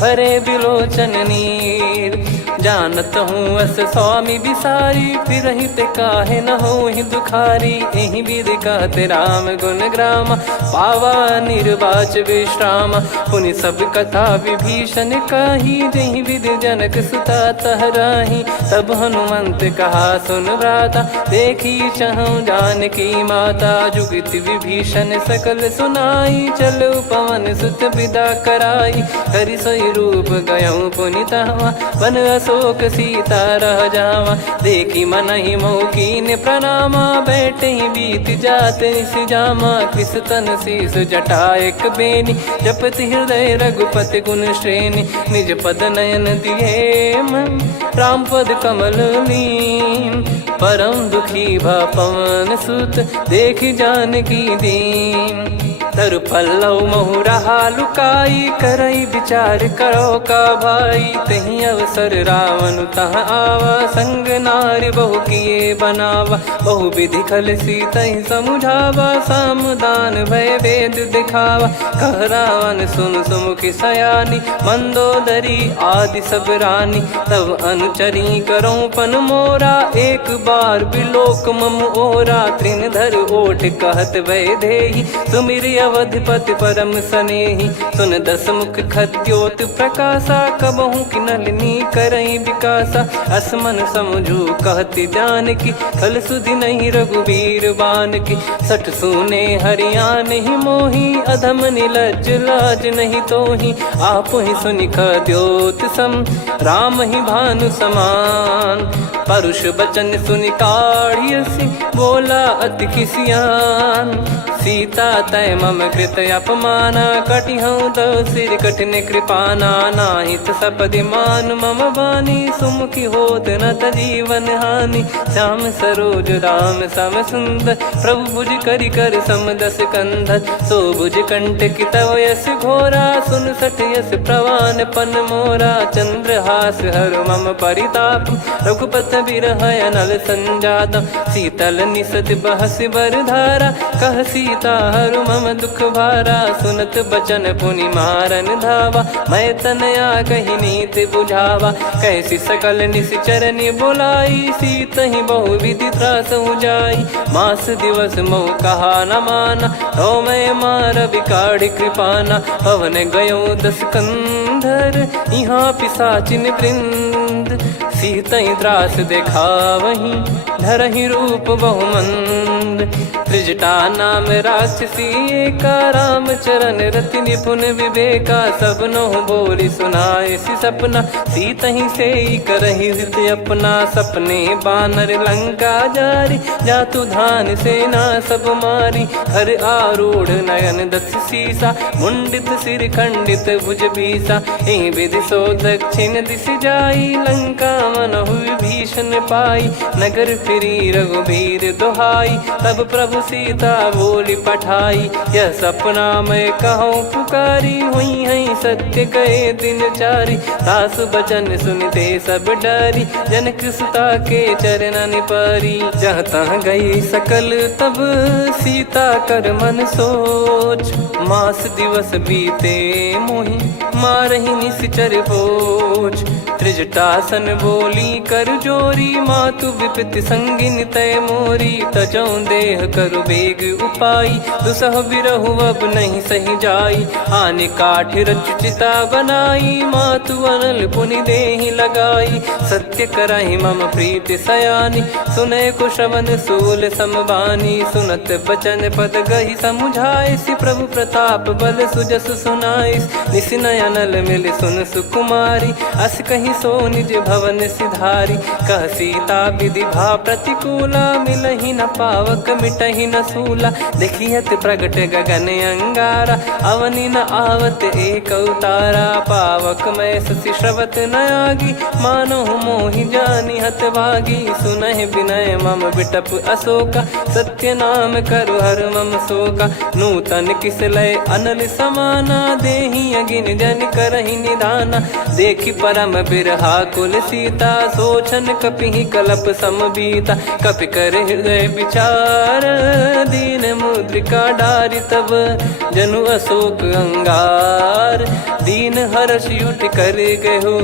भरे बिलोचन नीर। जानत हूँ अस स्वामी बिसारी फिर ही ते काहे न हो ही दुखारी। एहि विधि कहते राम गुण ग्राम पावा निर्वाच विश्राम। पुनि सब कथा विभीषण कही जहि विधि जनक सुता तहराही। तब हनुमंत कहा सुन भ्राता देखी चहु जानकी माता। जुगति विभीषण सकल सुनाई चलो पवन सुत विदा कराई। हरि सोई रूप गयऊँ पुनि तहवा वन अशोक सीता रह जावा। देखी मन ही मौकीन प्रणामा बैठे ही बीत जात निस जामा। कृष तन शीस जटा एक बेनी जपति हृदय रघुपति गुण श्रेणी। निज पद नयन दिए मन राम पद कमल लीन। परम दुखी भा पवन सुत देखी जानकी दीन। तरु पल्लव महु रहा लुकाई करई विचार करो का भाई। तही अवसर रावण तह आवा संग नारी बहु किए बनावा। बहु विधि खल सीतहि समुझावा सामदान भय वेद दिखावा। कह रावण सुन सुमुखी सयानी मंदोदरी आदि सब रानी। तब अनुचरी करो पन मोरा एक बार बिलोक मम ओरा। तृण धर ओठ कहत भय देहि सुमिर अवधिपति परम सनेही। सुन दस मुख खद्योत प्रकाशा कबहू की नलिनी करई विकासा। असमन समझू कहती जानकी खल सुधि नहीं रघुवीर बान की। सठ सुने हरियाण ही मोही अधम निलज लाज नहीं तोही। आप ही सुनि खद्योत सम राम ही भानु समान। परुष बचन सुनि काढ़ियसी बोला अति किसियान। सीता तय मम कृत अपमाना कटिहऊँ दो सिर कठिन कृपाना नाहित सपदि मान मम बानी सुमुखी होत न जीवन हानि श्याम सरोज राम सम सुंदर प्रभु भुज करि कर सम दस कंधर सो भुज कंटक तव यस घोरा सुन सठ यस प्रवान पन मोरा चंद्रहास हर मम परिताप रघुपत बिरह अनल संजात शीतल निसत बहस बर धारा कह सीता हर मम दुख भारा सुनत बचन पुनि मारन धावा मैं तनया कही नीत बुझावा कैसी सकल निश्चरनि बुलाई सीत ही बहु विधि त्रास जाई मास दिवस मोह कहा न माना तो मैं मार बिकाढ़ कृपाना पवन गयो दस कंधर यहाँ पिसाचिन वृंद सीतहि त्रास देखा वहीं धरहि रूप बहुमंद त्रिजटा नाम राक्षसी एका राम चरण रति निपुण विवेका सबनो बोली सुनाए सी सपना सीतहि से करहि हित अपना सपने बानर लंका जारी जातु धान सेना सब मारी हर आरूढ़ नयन दस सीसा मुंडित सिर खंडित भुज बीसा ए विधि सो दक्षिण दिश जाई लंका मनहु भीषण पाई नगर फिरी रघुबीर दुहाई तब प्रभु सीता बोली पठाई यह सपना मैं कहूँ पुकारी हुई है सत्य कहे दिन चारी सासु बचन सुनते सब डरी जनक सुता के चरण परी जहाँ तहाँ गई सकल तब सीता कर मन सोच मास दिवस बीते मोहि मारहि निश्चर बोझ त्रिजटासन बोली कर जोरी मातु विपति संगिन तय मोरी तजौ देह करु बेग उपाई दुसह बिरहु अब नहीं सही जाई आने काठ रचिता बनाई मातु अनल पुनि देहि लगाई सत्य करहि मम प्रीति सयानी सुने को श्रवण सूल समबानी सुनत बचन पद गहि समुझाए सि प्रभु प्रताप बल सुजस सुनाइस निसिनय अनल मिल सुन सुकुमारी अस कहि सो निज भवन सिधारी कह सीता विधि भा प्रतिकूला मिलहि न पावक मिटहि न सूला देखियत प्रगट गगन अंगारा अवनि न आवत एक उतारा पावक मैं ससि श्रवत न आगी मानो मोहि जानि हत भागी सुनहि विनय मम बिटप अशोका सत्य नाम करु हर मम शोका नूतन किस लय अनल समाना देहि अगिन जन करहि निदाना देखि परम बिरहा कुल सीता सोचन कपिहि कलप समबीता कपि कर हृदय विचार दीन मुद्रिका डारि तब जनु अशोक अंगार दीन हर्ष युट कर गहु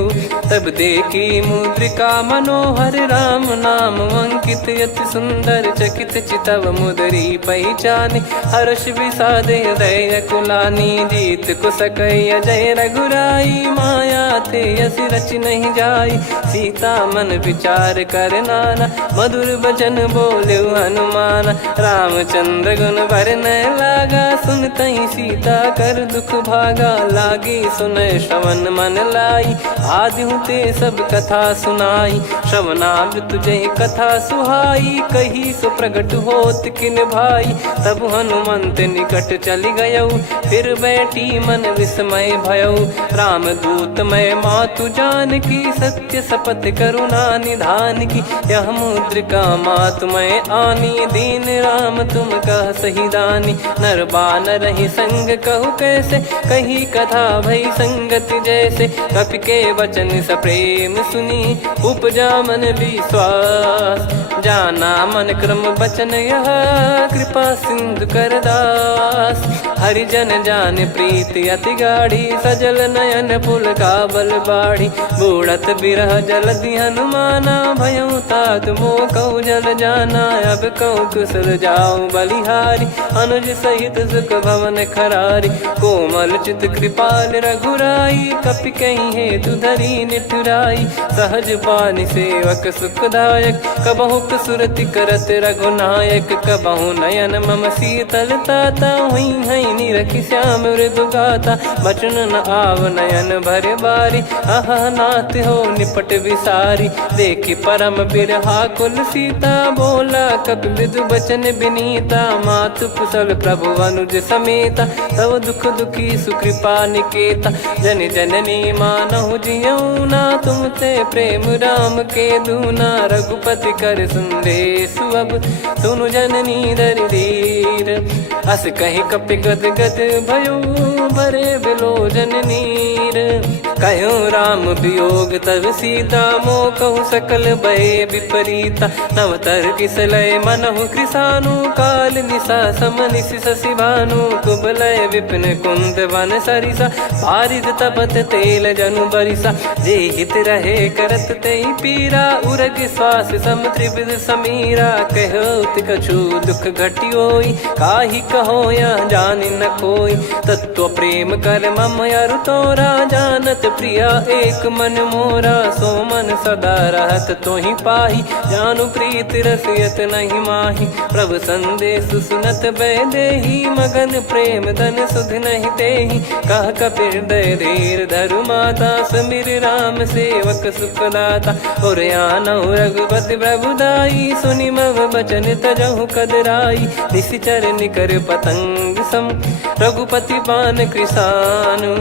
तब देखी मुद्रिका मनोहर राम नाम अंकित यति सुंदर चकित चितव मुदरी पहचान हर्ष विषाद हृदय कुलानी जीत को सकय जय रघुराई माया थे यसी रच नहीं जाई सीता मन विचार कर नाना मधुर बचन बोले हनुमान रामचंद्र गुण वरन लागा सुनतहि सीता कर दुख भागा लागी सुनय श्रवण मन लाई आदि ते सब कथा सुनाई श्रवणामृत तुझे कथा सुहाई कही सो प्रगट होत किन भाई तब हनुमंत निकट चली गयौ फिर बैठी मन विस्मय भयौ राम दूत मैं मातु जान की सत्य शपथ करुणा निधान की यह मुद्रिका मातु मैं आनी दीन राम तुम कह सही दानी नर बानर ही संग कहु कैसे कही कथा भई संगति जैसे कपि के वचन सप्रेम सुनी उपजा मन विश्वास जाना मन क्रम बचन यह कृपा सिंधु कर दास हरिजन जान प्रीति अति गाढ़ी सजल नयन पुल का बल बाढ़ी बूढ़त बिरह जल दी हनुमाना भयउ तात मो कौ जल जाना अब कौ कुशल जाऊं बलिहारी अनुज सहित सुख भवन खरारी कोमल चित कृपाल रघुराई कपि कहीं हेतु धरी निठुराई सहज पानि सेवक सुखदायक कबहु सुरति करत रघुनायक कबहु नयन मम शीतल ताता हुई है कीनी रखी श्याम मृदु गाता, बचन न आव नयन भर बारी, आहा नाथ हो निपट विसारी। देखी परम बिरहा कुल सीता, बोला कपि मृदु बचन बिनीता, मातु कुशल प्रभु अनुज समेता, तव दुख दुखी सुकृपा निकेता। जन जननी मानहु जियऊ ना, तुम ते प्रेम राम के दूना, रघुपति कर संदेशु अब सुनु जननी दर धीर। अस कहीं कपि गद गद भयो, भरे बिलोचन नीर। कहूँ राम वियोग तब सीता, मोह कहूँ सकल भय विपरीता। नवतर किसलय मनहु कृसानु, काल निशा समनिशि शशि भानु। कुबलय विपिन कुंद वन सरिसा, पारिद तपत तेल जनु बरिसा। जे हित रहे करत तेहि पीरा, उरग श्वास सम त्रिविध समीरा। कहत कछु दुख घटियोई, काहि कहो या जानि न कोई। तत्व प्रेम कर मम अरु तोरा, जानत प्रिया एक मन मोरा। सो मन सदा रहत तोहि पाहि, जानु प्रीत रसियत नहीं माहि। प्रभु संदेश सुनत बैदेहि, मगन प्रेम धन सुध नहीं तेहि। कह कपिर दय धीर धरु माता, समिर राम सेवक सुखदाता। और आनहु रघुपति प्रभु दाई, सुनि मव बचन तजहु कदराई। निशिचर निकर पतंग सम, रघुपति पान कृसानु।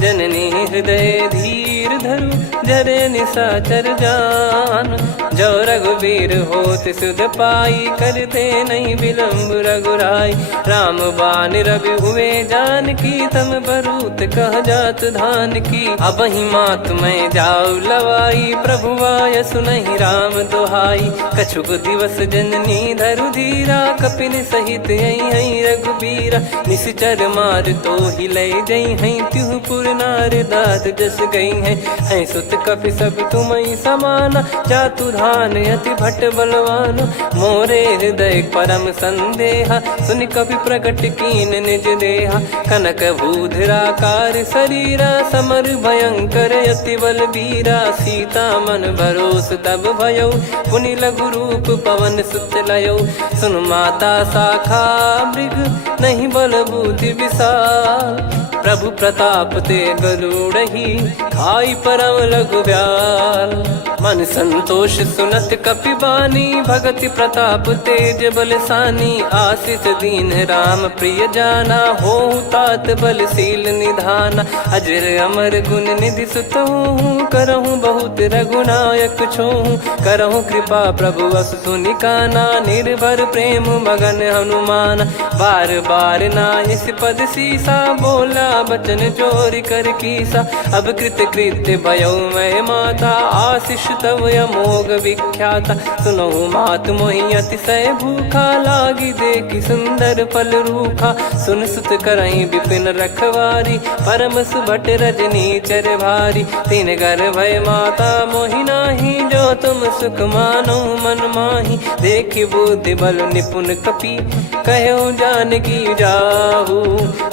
जननी हृदय धीर धरु, जरे निशाचर जान। जो रघुबीर होत सुध पाई, करते नहीं विलम्ब रघुराई। राम बान रवि हुए जानकी, तम बरूत कह जात धान की। अब ही मात मैं जाऊ लवाई, प्रभु आय सुनहि राम दोहाई। कछुक दिवस जननी धरु धीरा, कपिन सहित यही रघुबीरा। निश्चर मार तो ही ले जई हैं, त्युह पुर नार दाद जस गई हैं। सुत कपि सब तुम समाना, जातु धान अति भट बलवान। मोरे हृदय परम संदेहा, सुनि कपि प्रकट कीन निज देहा। कनक भूधराकार शरीरा, समर भयंकर अति बलबीरा। सीता मन भरोस तब भयऊ, पुनि लघु रूप पवन सुत लयऊ। सुन माता शाखा मृग, नहीं बल बुद्धि विशाल। प्रभु प्रताप ते गरुड़हि, खाई परम लघु ब्याल। मन संतोष सुनत कपि बानी, भगति प्रताप तेज बलसानी। आशीष दीन राम प्रिय जाना, होहु तात बलशील निधाना। अजर अमर गुण निधि सुत हूँ, करहूँ बहुत रघुनायक छोहूँ। करहूँ कृपा प्रभु अस सुनि काना, निर्भर प्रेम मगन हनुमान। बार बार नायस पद सीसा, बोला बचन चोरी कर कीसा। अब कृत कृत्य भयो मैं माता, आशीष तव अमोघ विख्याता। सुनो मात मोहि अतिशय भूखा, लागी देखी सुंदर फल रूखा। सुन सुत करई विपिन रखवारी, परम सुभट रजनी चर भारी। तीन घर भय माता मोहि नाही, जो तुम सुख मानो मन माही। देखी बुद्धि बल निपुण कपि, कहूँ जानकी जाहू।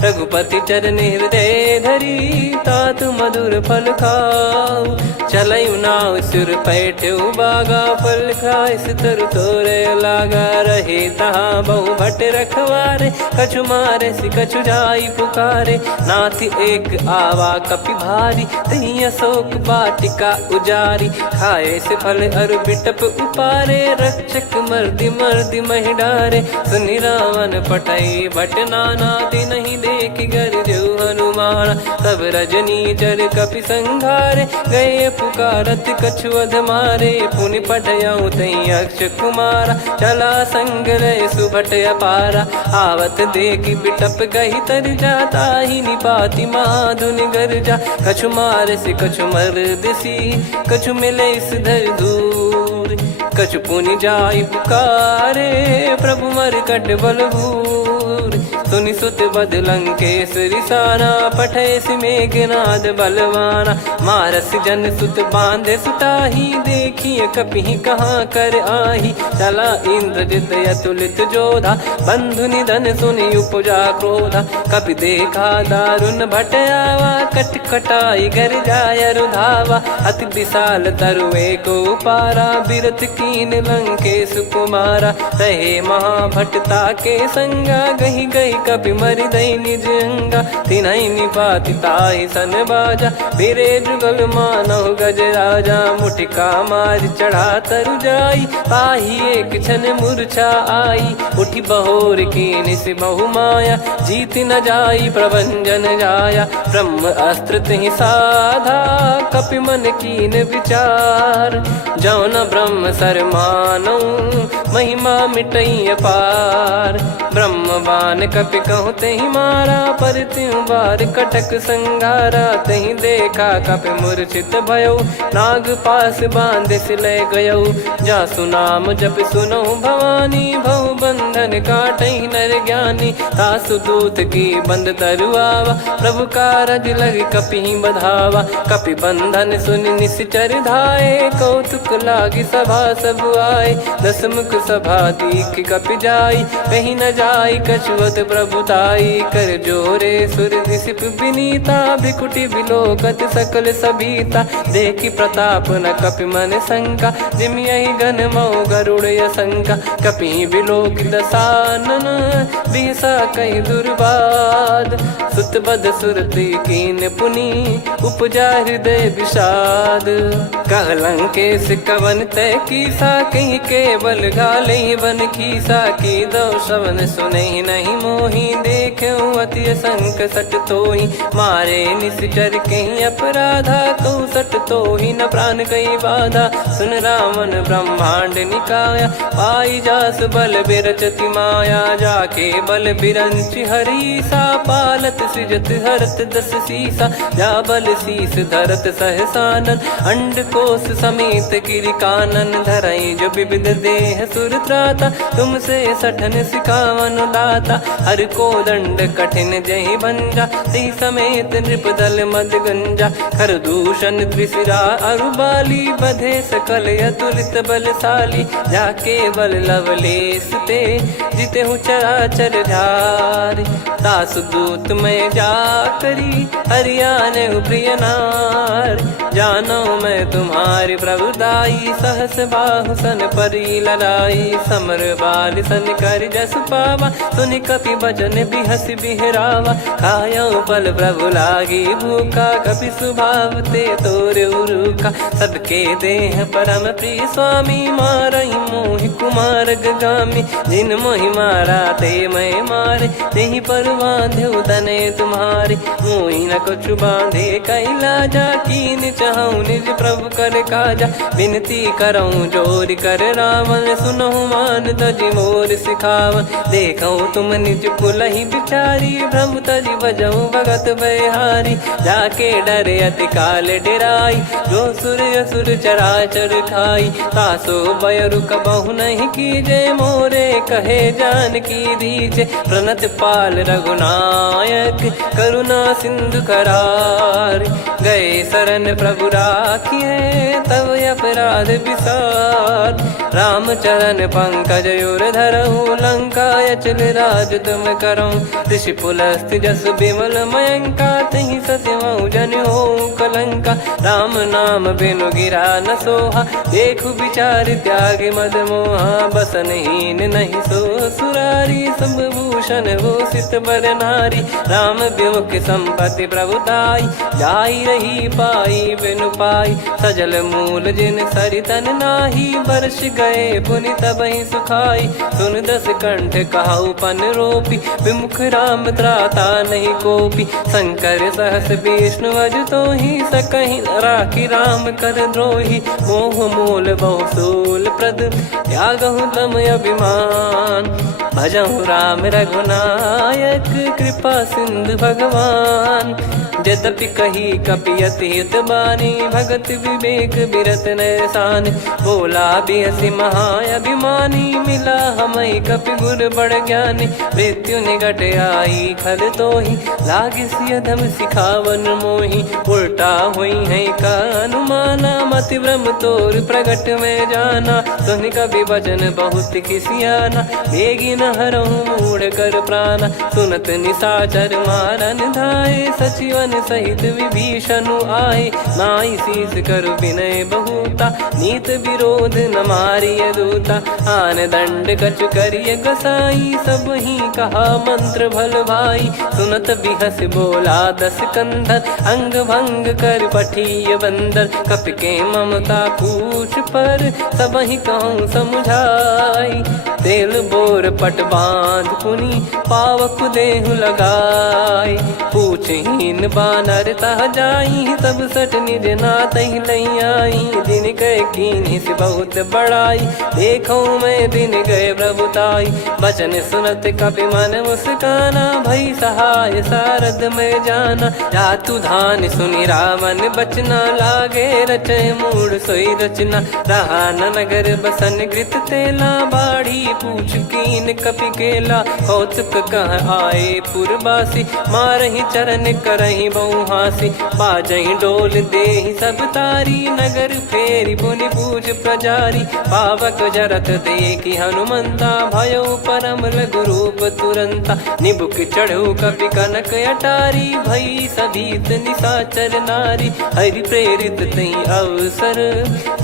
रघुपति चरण हृदय धरी, तात मधुर फल खाऊ। चलऊ नाव सुर पैठऊ बागा, फल खाइस तरु तोरे लागा। रहे तहाँ बहु भट रखवारे, कछु मारे सि कछु जाई पुकारे। नाथ एक आवा कपि भारी, तही अशोक वाटिका उजारी। खाए से फल अरु बिटप उपारे, रक्षक मर्दि मर्दि महि डारे। सुनि रावण पटई भट नाना, तिनहि देख गर्जऊ हनुमान। तब रजनी चर कपि संघारे, गए पुकारत कछु अध मारे। पुनि पटयऊ तई अक्ष कुमारा, चला संग रहे सुभट अपारा। आवत देखि बिटप गही तर जाता, ही निपाति माधुनि गर्जा। कछु मार से कछु मर्दसी, कछु मिले इस धर दूर। कछु पुनि जाई पुकारे, प्रभु मरकट बलभूर। सुनि सुत बद लंकेश्वरी साना, पठैसि मेघनाद बलवाना। मारस जन सुत बांधे सुताही, देखिए कपिहि कहाँ कर आही। चला इंद्रजित अतुलित जोधा, बंधु निधन सुनि उपजा क्रोधा। कपि देखा दारुण भट आवा, कट कटाई घर जाय रुधावा। अति विशाल तरुए को पारा, बिरथ कीन लंकेश कुमारा। रहे महाभटता के संगा, गही गही कपि मरि दई निज अंगा तिन्हई निपाति ताहि सन बाजा बिरे जुगल मानव गज राजा मुटिका मार चढ़ा तरु जाई ताहि एक क्षण मूर्छा आई उठी बहोर की निस बहु माया जीत न जाई प्रभंजन जाया ब्रह्म अस्त्र तिहि साधा कपि मन कीन विचार जौ न ब्रह्म सर मानौ महिमा मिटई अपार ब्रह्म बान कपि कहु तहि मारा पर त्यों बार कटक संगारा तहि देखा कपि मूर्छित भयो नाग पास बांध सिले गयो जा सुनाम जप सुनो भवानी भव बंधन काटहि नर ज्ञानी तासु दूत की बंद तरुआवा प्रभु कारज लग कपि बधावा कपि बंधन सुन निश्चर धाये कौतुक लागी सभा सब आए दसमुख सभा दीख कपि जाई कहीं न जाई कछुवत प्रभुताई कर जोरे सुर दिसिप विनीता भिकुटी बिलोकत सकल सबीता देखी प्रताप न कपि मन शंका जिम यही घन मऊ गरुड़ शंका कपि बिलोक दसानन बिहसा कई दुर्बाद सुत बद सुरति कीन पुनी उपजा हृदय विषाद कहलंकेश कवन तय कीसा कहीं केवल गाले बन खीसा की दो श्रवण सुने नहीं मोही देखे अति संक सट तोही मारे निश्चर कहीं अपराधा कहूँ सट तोही न प्राण कहीं बाधा सुन रावण ब्रह्मांड निकाया पाई जास बल बिरचति माया जाके बल बिरंच हरीसा पालत सृजत हरत दस सीसा जा बल शीस धरत सहसानन अंड कोश समेत किरिकानन धरई जो विविध देह सुर त्राता तुमसे सठन सिखावन दाता हर को दंड कठिन जहि भंजा ती समेत नृप दल मद गंजा खर दूषण त्रिशिरा अरुबाली बधे सकल अतुलित बलशाली जाके बल लवलेस ते जिते हूँ चराचर झारी दास दूत में जा करी हरियाने प्रिय नार जानो मैं तुम्हारी प्रभुदाई सहस बाहु सन परी लड़ाई समर बाल सन कर जस पावा सुनि कपि भजन बिहस बिहरावा खायो पल प्रभु लागी भूखा कपि स्वभाव ते तोर उरुखा सबके देह परम प्रिय स्वामी मारई मोहि कुमार गगामी जिन मोहि मारा ते मैं मारे तेहि पर बांधे तने तुम्हारे मोहि न कुछ बांधे कैला जा कीन चाहूं निज प्रभु कर काजा विनती करऊं जोर कर रावण सुनो मान तजि मोर सिखावन देखऊं तुम निज कुलहि बिचारी भ्रम तजि बजऊं भगत बहारी जाके डरे अति काल डेराई जो सुर असुर चराचर खाई तासो बयरु कबहु नहीं कीजे मोरे कहे जान की दीजे प्रणत पाल रघुनायक करुणा सिंधु करार गए शरण प्रभु राखिए तब अपराध विसार राम चरण पंकज उर धरऊं लंका अचल राज तुम करऊं ऋषि पुलस्त्य जस विमल मयंका तहि सत्यमऊ जन हो कलंका राम नाम बिनु गिरा न सोहा देखु विचार त्याग मद मोहा बसनहीन नहीं सो सुरारी सब भूषण भूषित बर नारी राम विमुख संपत्ति प्रभुताई जाई रही पाई बिनु पाई सजल मूल जिन सरितन नाही वर्ष गए पुनि तबहि सुखाई सुन दस कंठ कहाऊ पन रोपी विमुख राम त्राता नहीं कोपी शंकर सहस विष्णु अज तो ही सकहि न राखी राम कर द्रोही मोह मूल बहु सूल प्रद त्यागहु तम अभिमान भजहु राम रघुनायक कृपा सिंधु भगवान यद्यपि कही कपियति हित बानी भगत विवेक बिरत नैसान बोला बिहसी महाअभिमानी मिला हमई कपि गुर बड़ ज्ञानी मृत्यु निकट आई खल तो ही लागे सियधम सिखावन मोही उल्टा हुई है का अनुमाना मति ब्रह्म तोर प्रगट में जाना सुन कभी भजन बहुत किसियाना बेगी न हरहु मूढ़ कर प्राणा सुनत निशाचर मारन धाये सचिवन बचन सहित विभीषण आए, नाई शीस कर विनय बहुता, नीत विरोध न मारिय दूता। आन दंड कछु करिय गोसाई, सब ही कहा मंत्र भल भाई। सुनत बिहस बोला दस कंधर, अंग भंग कर पठिय बंदर। कपि के ममता पूछ पर, सब ही कहूँ समझाई। तेल बोर पट बांध पुनि, पावक देहु लगाई। पूछहीन बानर तह जाई, सब सट निज नाथ लई आई। दिन कह कीन्ही से बहुत बड़ाई, देखो मैं दिन गए प्रभुताई। बचन सुनत कपि मन मुस्काना, भई सहाय सारद में जाना। जातु धान सुनि रामन बचना, लागे रचय मूढ़ सोई रचना। रहा न नगर बसन घृत तेला, बाढ़ी पूछ कीन कपि केला। कौतुक कह आए पुरबासी, मारहि चरण करहि बहुहासी। बाजहि डोल देहि सब तारी, नगर फेरी पुनि पूज प्रजारी। पावक जरत देखि हनुमंता, भयो परम लघु रूप तुरंता। निबुक चढ़ऊ कपि कनक अटारी, भई सभीत निशाचर नारी। हरि प्रेरित तई अवसर,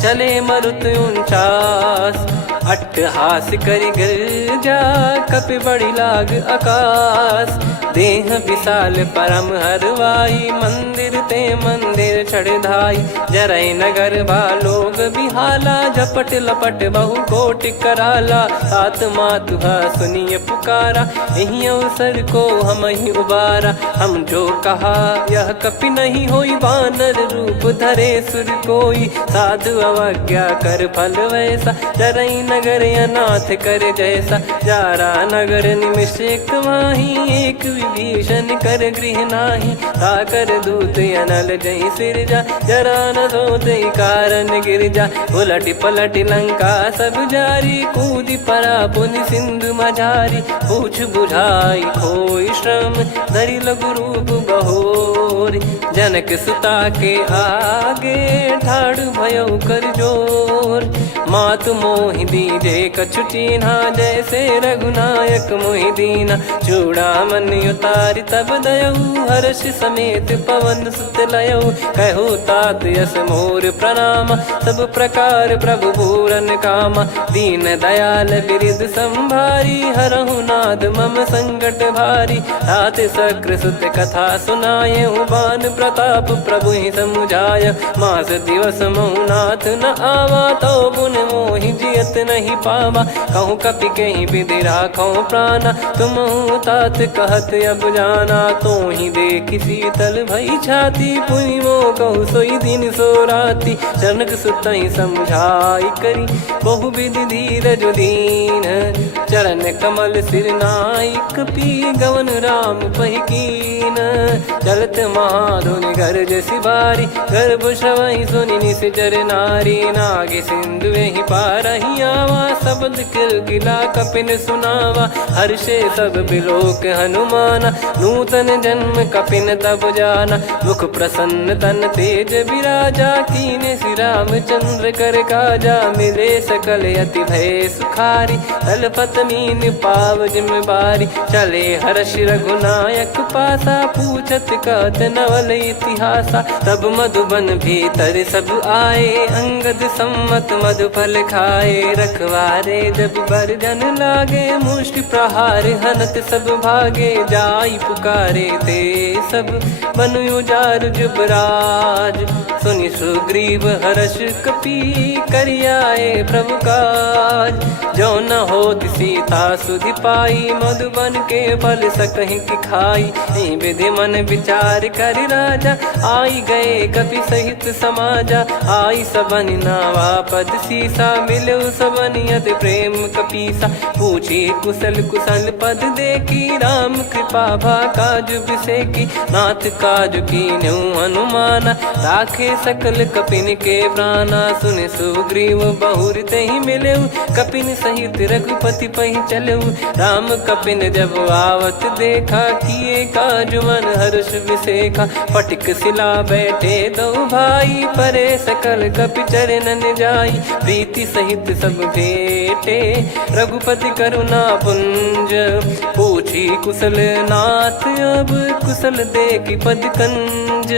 चले मरुत 49। अट्टहास करि गिरजा, कपि बड़ी लाग आकाश। देह विशाल परम हरवाई, मंदिर ते मंदिर चढ़धाई। जरई नगर बालोग बिहाला, झपट लपट बहु कोटि कराला। सात मातुहा सुनिय पुकारा, यही अवसर को हम ही उबारा। हम जो कहा यह कपि नहीं होई, बानर रूप धरे सुर कोई। साधु अवज्ञा कर फल वैसा, जरई नगर अनाथ कर जैसा। जारा नगर निमिष एक माही, एक विभीषण कर गृह नाही। ताकर दूत अनल जय सिरजा, जरा न सोते कारण गिरजा। उलट पलट लंका सब जारी, कूदी परा पुनि सिंधु मझारी। पूछ बुझाई खोई श्रम, धरि लघु रूप बहोरी। जनक सुता के आगे, ठाड़ भयो कर जोर। मातु मोहि दीजे कछु चीन्हा, जैसे रघुनायक मोहि दीना। चूड़ामणि उतारि तब दयऊ, हर्ष समेत पवन सुत लयऊ। कहु तात यस मोर प्रणाम, सब प्रकार प्रभु पूरन कामा। दीन दयाल बिरिद संभारी, हरहु नाद मम संकट भारी। तात सकृ सुत कथा सुनायहु, बान प्रताप प्रभु ही समुझाय। मास दिवस महु नाथ न आवा, तो पुन मोहि जियत नहीं पावा। कहूँ कपि कहीं विधि राखो प्राणा, तुम तात कहत अब जाना। तो ही देख शीतल भई छाती, पुनि मो कहु सोई दिन सो राती। जनक सुतहि समझाई करी, बहु विधि धीरज दीन। चरण कमल सिर नाई, कपि गवन राम पहि कीन। चलत महाधुनि गरज सिबारी, गर्भ श्रवहि सुनि निश्चर नारी। नागे सिंधु ही पारहि आवा, शब्द किलकिला कपिन सुनावा। हर्षे सब बिलोक हनुमाना, नूतन जन्म कपिन तब जाना। मुख प्रसन्न तन तेज विराजा, कीने श्री रामचंद्र कर काजा। मिले सकल अति भय सुखारी, तलपत मीन पाव जिम्मेवारी। चले हर्ष रघुनायक पासा, पूछत कहत नवल इतिहासा। तब मधुबन भीतर सब आए, अंगद सम्मत मधुफल खाए। रखवारे जब बरजन लागे, मुष्टि प्रहार हनत सब भागे। जाई पुकारे ते सब, बनु उजार जुबराज। सुनि सुग्रीव हर्ष कपि, करियाए प्रभु काज। जो न होत सीता सुधि पाई, मधुबन के फल सकहि की खाई। विधि मन विचार कर राजा, आई गए कपि सहित समाजा। आई सबनि नावा पद सीसा, मिलो सबनि अति प्रेम कपीसा। पूछी कुशल कुशल पद देखी, राम कृपा भा काज बिसेकी। नाथ काज कीन्हु हनुमाना, राखे सकल कपिन के प्राणा। सुन सुग्रीव बहुर तेहि मिलेउ, कपिन सहित रघुपति पहि चलेउ। राम कपिन जब आवत देखा, किए काज मन हर्ष विसेखा। फटिक सिला बैठे दो भाई, परे सकल कपि चरणन जाई। प्रीति सहित सब भेटे, रघुपति करुणा पुंज पूछी कुशल नाथ अब कुशल देखी पद कंज।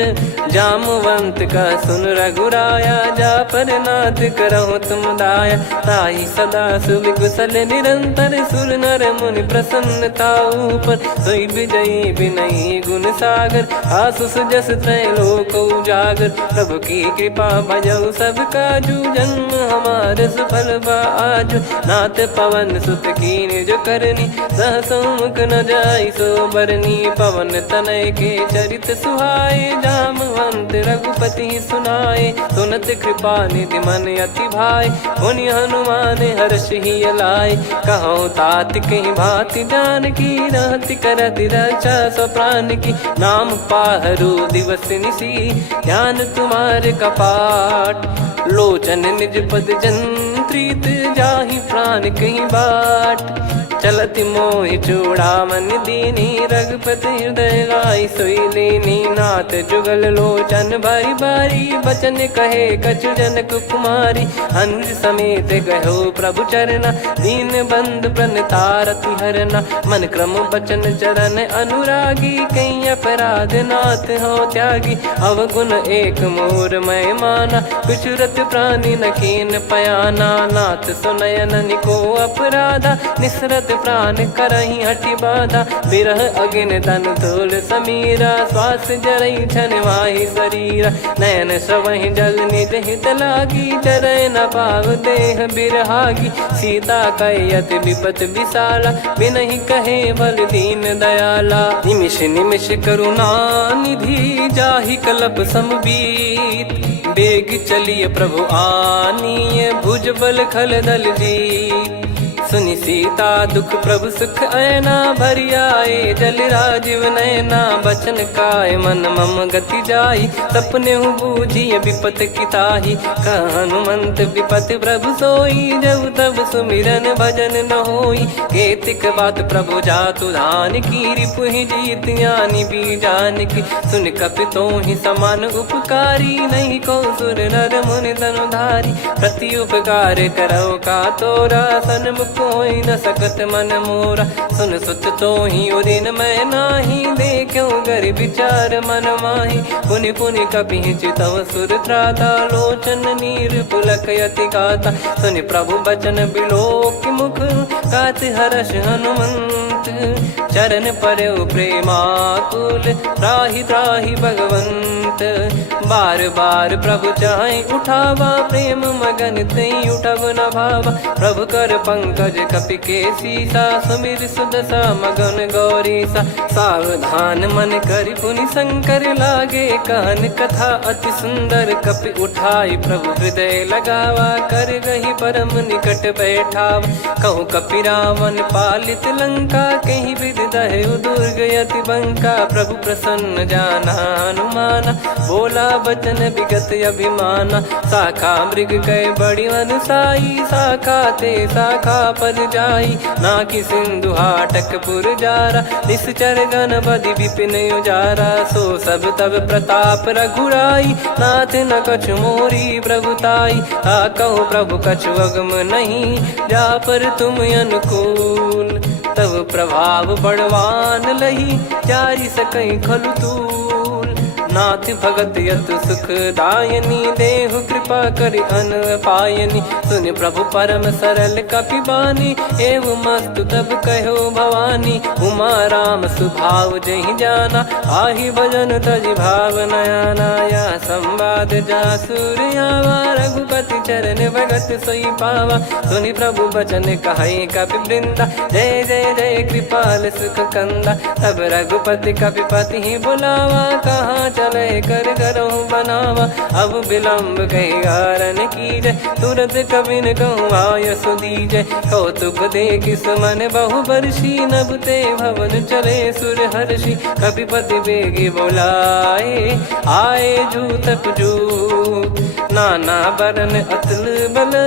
जामवंत का सुन रघुराया जा पर नाथ करहु तुम दाया। ताहि सदा सुविकुशल निरंतर सुर नर मुनि प्रसन्नता ऊपर। सोई विजयी विनयी गुण सागर आसु सुजस त्रैलोक उजागर। प्रभु की कृपा भजऊ सब काजू जन्म हमार सफल बा आज। नाथ पवन सुत की निज करनी सहसो मुख न जाई सो बरनी। पवन तनय के चरित सुहाए जामवंत रघुपति सुनाए। सुनत कृपा निधि मन अति भाई मुनि हनुमान हर्ष ही लाए। कहो तात कहीं भांति जान की रहति करति रक्षा सो प्राण की। नाम पाहरु दिवस निसी ध्यान तुम्हारे कपाट। लोचन निज पद जंत्रित जाहि प्राण कहीं बाट। चलति मोहि चूड़ामन दीनी रघुपति हृदय लाई सोई लीनी। नाथ जुगल लोचन बारी बारी बचन कहे कछु जनक कुमारी। हंस समेत गहो प्रभु चरना दीन बंद प्रणतारति हरना। मन क्रम बचन चरण अनुरागी कहीं अपराध नाथ हो त्यागी। अवगुण एक मोर मैं माना कुछुरत प्राणी न कीन पयाना। नाथ सुनयन निको अपराधा निसरत प्राण करही हटि बाधा। बिरह अगिन तन तोल समीरा श्वास जरई छन वाहि शरीरा। नयन श्रवहि जल निज हित लागी चरय न पाव देह बिरहागी। सीता कयत विपत विशाला बिनहि कहे बल दीन दयाला। निमिष निमिष करुणा निधि जाहि कलप समबीत। बेग चलिए प्रभु आनीय भुज बल खल दल जीत। सुनि सीता दुख प्रभु सुख ऐना भरि आए जल राजीव नैना। बचन काय मन मम गति जाई सपने बूझी विपत किताही। हनुमंत विपत प्रभु सोई जब तब सुमिरन भजन न होई। केतिक बात प्रभु जातु धान की रिपु ही जीत ज्ञानी बीजान की। सुन कपि तो ही समान उपकारी नहीं को सुर नर मुनि तनुधारी। प्रति उपकार करो का तोरा सन्मुख कोई न सकत मन मोरा। सुन सुत तो ही उदिन मैं नाही देखो गर विचार मन माही। पुनि पुनि कपि चितव सुर त्राता लोचन नीर पुलक यति गाता। सुनि प्रभु बचन बिलोक मुख गात हर्ष हनुमंत। चरण परयो प्रेमाकुल त्राहि त्राहि भगवंत। बार बार प्रभु चाहे उठावा प्रेम मगन तई उठब न भावा। प्रभु कर पंकज कपि के सीसा सुमिर सुदशा मगन गौरीसा। सावधान मन करि पुनि शंकर लागे कहन कथा अति सुंदर। कपि उठाई प्रभु हृदय लगावा कर गही परम निकट बैठावा। कहूँ कपि रावण पालित लंका कहीं विधि दहु दुर्ग यति बंका। प्रभु प्रसन्न जाना हनुमाना बोला बचन विगत अभिमाना। शाखा मृग गए बड़ी अनुसाई शाखा ते शाखा पर जाई। ना कि सिंधु हाटक पुर जारा निश्चर गण बधि विपिन उजारा। सो सब तब प्रताप रघुराई नाथ न कछु मोरी प्रभुताई। कहो प्रभु कछु अगम नहीं जा पर तुम अनुकूल। तब प्रभाव बड़वान लही जारी सकई खलु तूल। नाथ भगत यत सुख दायनी देहु कृपा करि अन पायनी। सुन प्रभु परम सरल कपि बानी एवं मस्तु तब कहो भवानी। उमा राम सुभाव जहि जाना आहि भजन तजि भाव नयाना। या संवाद जासुर आवा रघुपति चरण भगत सोई पावा। सुनि प्रभु बचन कहै कपि वृंदा जय जय जय कृपाल सुख कंदा। तब रघुपति कपि पति ही बुलावा कहाँ चले कर करहु बनावा। अब विलम्ब कही कारण कीजय तुरत कबिन कहूँ आयस दीजय। कौतुक देखि सुमन बहु बरसी नभ ते भवन चले सुर हर्षि। कपिपति बेगी बोलाए आए जूतक जूत। नाना बरन अतुल बल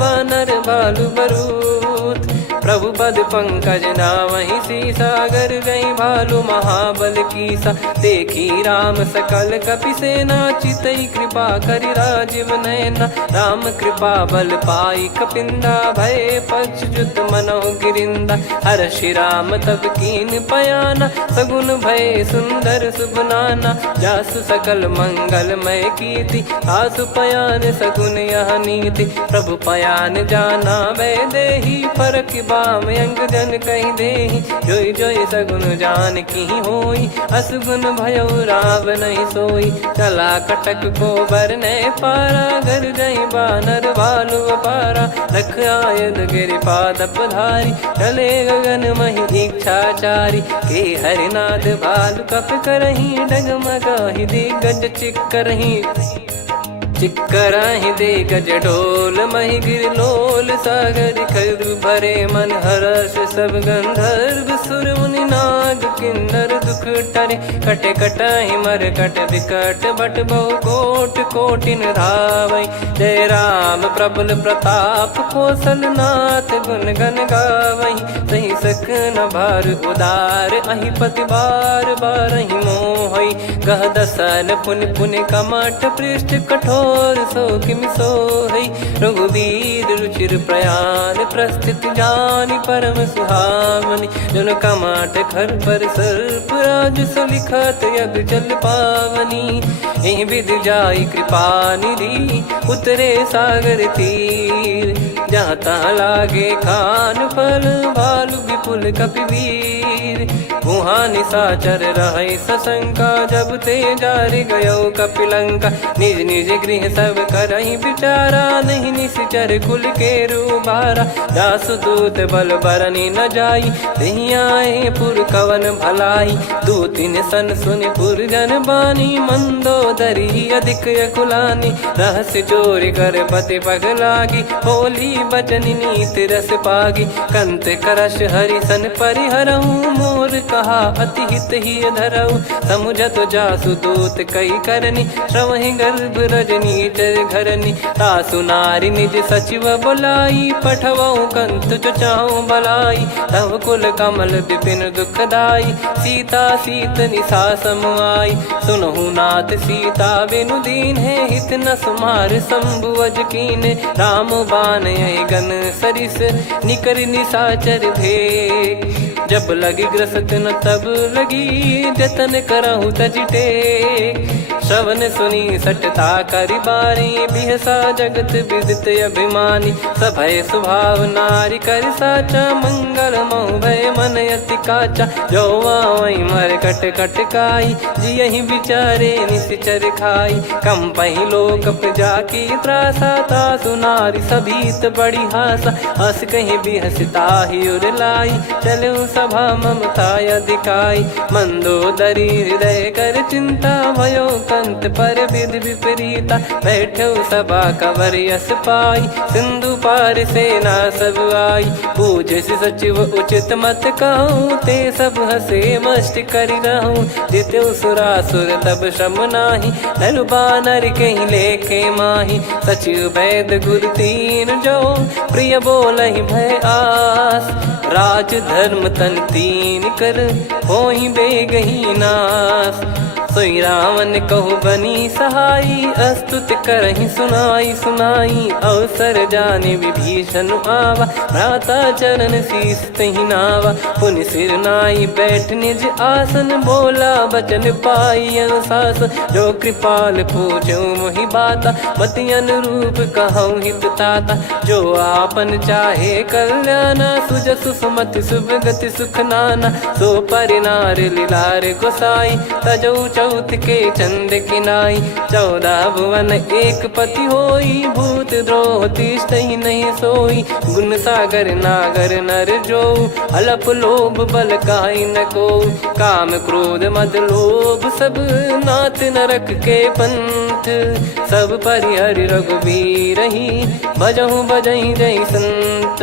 बानर बालु बरूत। प्रभु पद पंकज नावहि सीसा, गर गई भालु महाबल कीसा। देखी राम सकल कपि सेना, चितई कृपा करि राजीव नयना। राम कृपा बल पाई कपिंदा, भय पक्ष जुत मनो गिरिंदा। हर्षि राम तब कीन पयाना, सगुन भय सुंदर शुभ नाना। जासु सकल मंगलमय कीर्ति, आसु पयान सगुन यह नीति। प्रभु पयान जाना वै देहि, फरक बाम अंग जन कहि देहि। जोई जोई सगुन जान की होई, असगुन भयो राव नहीं सोई। चला कटक को बरने पारा, घर गई बानर भालु अपारा। लख आयद गिरिपाद पधारी, चले गगन मही इच्छाचारी। के हरिनाद भालु कप करही, डगमगाहि दिग्गज चिक्करही। चिक्कराहि दे गज ढोल, महि गिर लोल। सागर खर भरे मन हर्ष, सब गंधर्व सुर मुनि नाग किन्नर दुख टरे। कटे कटाहि मर कट विकट, बट बहु कोट कोटिन धावै। जय राम प्रबल प्रताप, कौशल नाथ गुण गन गावै। सही सकन भार उदार, अहि पति बार बारहि मोहै। गह दसन पुन पुन कमठ, पृष्ठ कठोर सो किम सोहै। रघुवीर रुचिर प्रयाण, प्रस्थित जानि परम सुहावनि। जन कमाट खर पर सर्प, राज सलिखत यग जल पावनी। एहि विधि जाई कृपा निधि, उतरे सागर तीर। जहाँ तहाँ लागे खान फल, भालु विपुल कपिवीर। वहाँ निशाचर रहै सशंका, जब ते जारि गयो कपिलंका। निज निज गृह सब करहि विचारा, नहीं निश्चर कुल के रूबारा। दासु दूत बल बरनी न जाई, तेहि आए पुर कवन भलाई। दूतिन सन सुन पुर जन बानी, मंदोदरी अधिक अकुलानी। रहस्य चोरी कर पति पगलागी, होली बचन नीत रस पागी। कंत करश हरिसन परिहरहु, मोर कहा अति हित ही धरऊ। समुझत जासु दूत कई करनी, श्रवहि गर्भ रजनी चर घरनी। तासु नारी निज सचिव बुलाई, पठवऊ कंत जो चाहूं बलाई। तव कुल कमल विपिन दुखदाई, सीता सीत निशा समाई। सुनहु नाथ सीता बिनु दीन है, हित न सुमार शंभु अज कीन। राम बान गन सरिस, निकर निशाचर भेग। जब लगी ग्रसत न तब लगी, जतन करहु तज टेक। श्रवण सुनी सटता करि बारी, बिहसा जगत विदित अभिमानी। सभय स्वभाव नारी कर साचा, मंगल मऊ भय मन अति काचा। जो आवै मर कट कट काई, जियहि विचारे निश्चर खाई। कम पहि लोक जाकी त्रासा, तासु नारी सभीत बड़ी हासा। हस कहीं बिहसता ही उर लाई, चलऊ सभा ममता अधिकाई। मंदोदरी हृदय कर चिंता, भयो कंत पर विधि विपरीता। बैठो सभा कवर यस पाई, सिंधु पार सेना सब आई। पूज सचिव उचित मत कहूँ, ते सब हसे मष्ट करि रहूँ। जित्यु सुरासुर तब श्रम नाही, नर बानर कहीं लेखे माही। सचिव वैद गुरु तीन जो, प्रिय बोलहि भय आस। राज धर्म तन तीन कर, होहि बेगहि नाश। सोई रावण कहु बनी सहाई, अस्तुत करहि सुनाई सुनाई। अवसर जाने विभीषण आवा, भ्राता चरण शीस तहि नावा। पुनि सिर नाई बैठ निज आसन, बोला बचन पाई अनुशासन। जो कृपाल पूछो मोहि बाता, मति अनुरूप कहूँ हित ताता। जो आपन चाहे कल्याणा, सुजसु सुमति शुभ गति सुख नाना। सो परिनार लीलार गोसाई, तजौ चौथ के चंद किनाई। 14 भुवन एक पति होई, भूत द्रोह तिष्ठहि नहीं सोई। गुण सागर नागर नर जो, अलप लोभ बल काई न को। काम क्रोध मद लोभ सब, नाथ नरक के पंथ। सठ सब परिहर रघुबीर ही भजहु भजहि जय संत।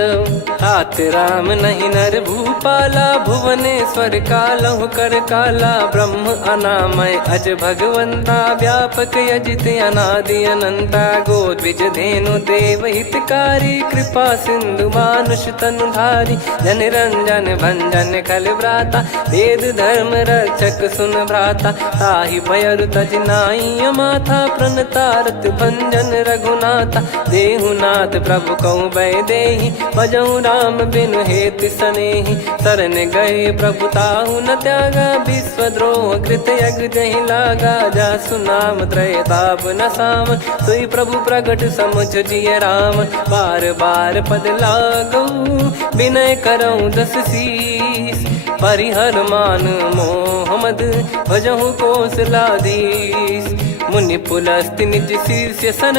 तात राम नहीं नर भूपाला भुवनेश्वर कालहु कर काला ब्रह्म अनामय अज भगवंता व्यापक यजित अनादि अनंता गोद्विज धेनु देव हितकारी कृपा सिंधु मानुष तनुधारी जन रंजन भंजन खल भ्राता वेद धर्म रक्षक सुन भ्राता ताहि भयरु तज नाई माथा प्रणतारत भंजन रघुनाथा देहुनाथ प्रभु कहु बै देहि भजहु राम बिनु हेत सनेहि शरण गए प्रभु ताहु न त्यागा विश्वद्रोह कृत यज्ञ जहि लागा जासु नाम त्रयताप न साम सोई प्रभु प्रगट समुझ जिय राम बार बार पद लागऊ विनय करऊँ दस शीस परिहर मान मोह मद भजहु कौशलाधीश मुनि पुलस्त्य निज शीर्ष सन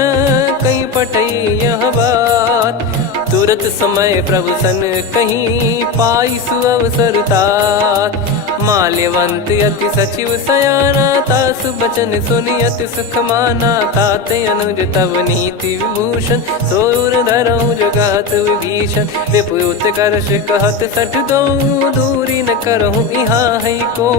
कहीं पटई यह बात तुरत समय प्रभु सन कहीं पाई सुअवसर तात माल्यवंत अति सचिव सयाना तासु बचन सुनि अति सुख माना ताते अनुज तव नीति विभूषण सोर धरहु जगत विभीषण विपुत करश कहत सठ दो दूरी न करहु यहाँ है को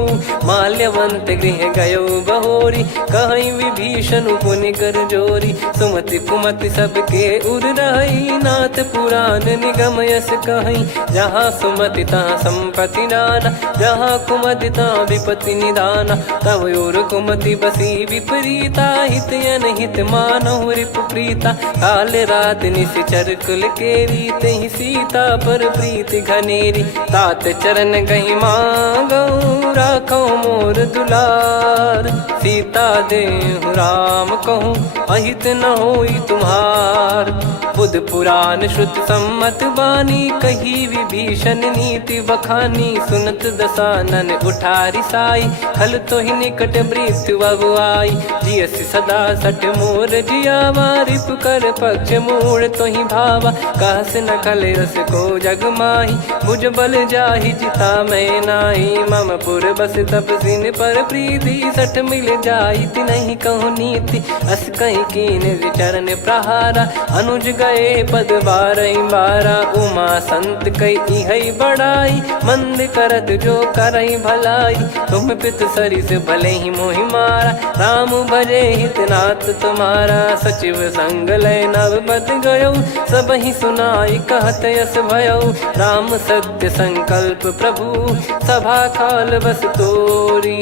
माल्यवंत गृह गयो बहोरी कहीं विभीषण पुनि कर जोरी सुमति कुमति सबके उर रही नाथ पुराण निगम यस कहीं जहाँ सुमति तहाँ संपत्ति नाना जहाँ कुमति तहाँ विपत्ति निदाना तव और कुमति बसी विपरीता हित अनहित मानहु रिप प्रीता काल रात निश्चर कुल केरी तहि सीता पर प्रीति घनेरी तात चरण गहि मांगऊ राखो मोर दुलार सीता देहु राम कहूँ अहित न होई तुम्हार बुध पुराण श्रुत सम्मत बानी कही विभीषण नीति बखानी सुनत दसानन उठारी साई खल तो ही निकट मृत्यु अब आई जियस सदा सठ मोर जियावा रिप कर पक्ष मूड़ तो ही भावा कहस न खल रस को जग माही भुज बल जाहि जिता मैं नाही मम पुर बस तपसिन पर प्रीति सठ मिल जाई नहीं कहूँ नीति अस कहीं कीन चरण प्रहारा अनुज गए पद बारा उमा संत कई है बड़ाई मंद करत जो करई भलाई तुम पित सरिस भले ही मोहि मारा राम भजे हितनाथ तुम्हारा सचिव संग लय नव बद गयो सब ही सुनाई कहत यस भयो राम सत्य संकल्प प्रभु सभा काल बस तोरी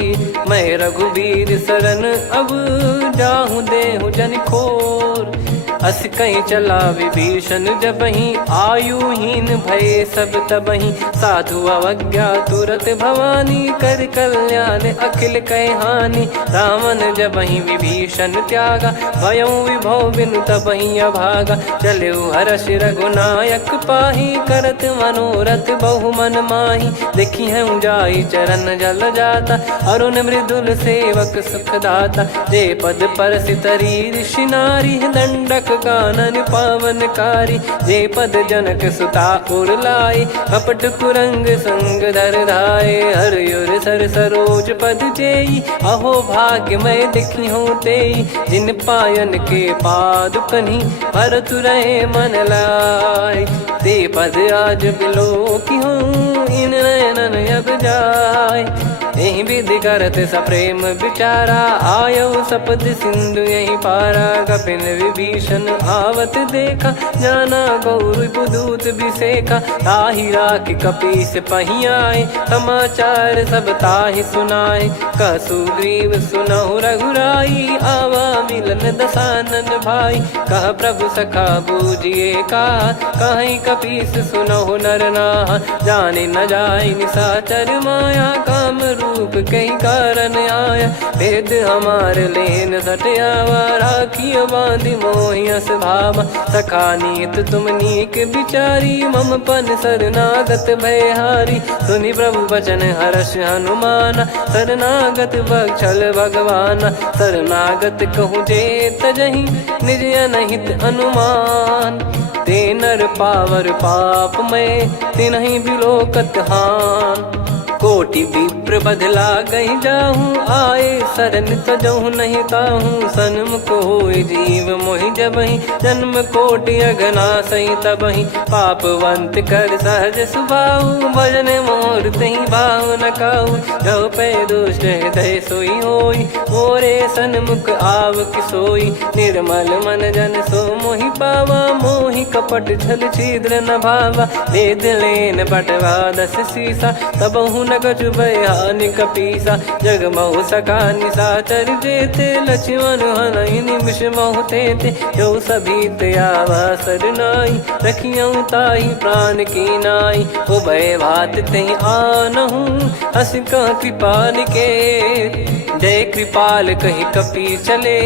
मैं रघुबीर शरण अब जाहूँ देहु जन खोर अस कहीं चला विभीषण जबहि आयुहीन भय सब तबहि साधु अवज्ञा तुरत भवानी कर कल्याण अखिल कह हानि रावण जबहि विभीषण त्यागा भयउ विभव बिनु तबहि अभागा चलऊ हर्ष रघुनायक पाही करत मनोरथ बहु मन माही देखी है जाई चरण जल जाता अरुण मृदुल सेवक सुख दाता जे पद पर सितरी ऋषि नारी दंडक कानन पावनकारी जे पद जनक सुता उर लाई कपट कुरंग संग धर धाये हरियुर सर सरोज पद जेई अहो भाग्य मैं दिखी हूँ तेई जिन पायन के पाद कन्ही भरत रहे मन लाय ते पद आज बिलो की हूँ इन नयनन अब जाय यही विधि करत सप्रेम विचारा आयो सपद सिंधु यही पारा कपिन विभीषण आवत देखा जाना गौर बुदूत बिसेखा ताहि राख कपीस पहियाए समाचार सब ताहि सुनाए कह सुग्रीव सुनहु रघुराई आवा मिलन दसानन भाई कह प्रभु सखा बूझिए का कहीं कपीस सुनहु नर नाहा जाने न जाय निशाचर माया काम रूप कई कारण आया भेद हमार लेन सटयावा राखियो बांधि मोहियस भावा सखा नीत तुम नीक बिचारी मम पन शरणागत भयहारी सुनि प्रभु वचन हर्ष हनुमाना शरणागत बक्षल भगवाना शरणागत कहूँ जे तजहि निज अनहित अनुमान ते नर पावर पाप में तिन्हि बिलोकत हान कोटि विप्र बदला गई जाहूँ, आए शरण तजहु नहीं ताहूँ। सन्मुख होई जीव मोहि जबहि, जन्म कोटि अगना सही तबहि। पापवंत कर सहज सुभाऊ, भजन मोर तहि भाव न काऊ। जो पै दुष्ट हृदय सोई होई, मोरे सन्मुख आव किसोई। निर्मल मन जन सो मोहि पावा, मोहि कपट छल छिद्र न भावा। वेद लेन बटवा 10 सीसा, तबहु न कछु भय हानि कपीसा। जग महु सका निशाचर जेते, लक्ष्मण हनहि निमिष महु तेते। जो सभी त्यावा सरनाई, रखियऊ ताहि प्राण की नाई। उभय भात तहि आनहु, हस कह कृपाल के। जय कृपाल कहि कपि चले,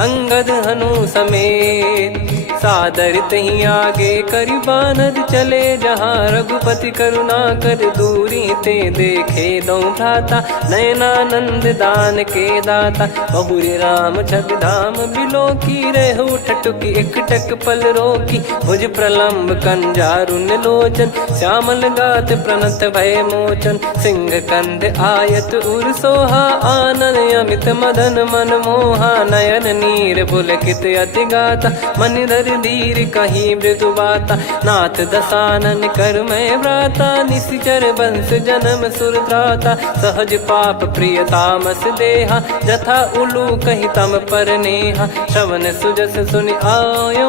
अंगद हनु समेत। सादर तहि आगे करि बानर चले, जहाँ रघुपति करुणा कर दूरी ते देखे दो भ्राता। नयनानंद दान के दाता, बहुरी राम छवि धाम बिलो की। रेहु ठटुकी एकटक पल रोकी, भुज प्रलम्ब कंजारुन लोचन। श्यामल गात प्रणत भय मोचन, सिंह कंध आयत उर सोहा। आनन अमित मदन मन मोहा, नयन नीर पुलकित अति गाता। मन धर धीर कहीं मृदु बाता, नाथ दसानन कर मैं व्राता। निश्चर वंश जन्म सुर त्राता, सहज पाप प्रिय तामस देहा। जथा उलू कही तम पर नेहा, श्रवण सुजस सुनि आयो।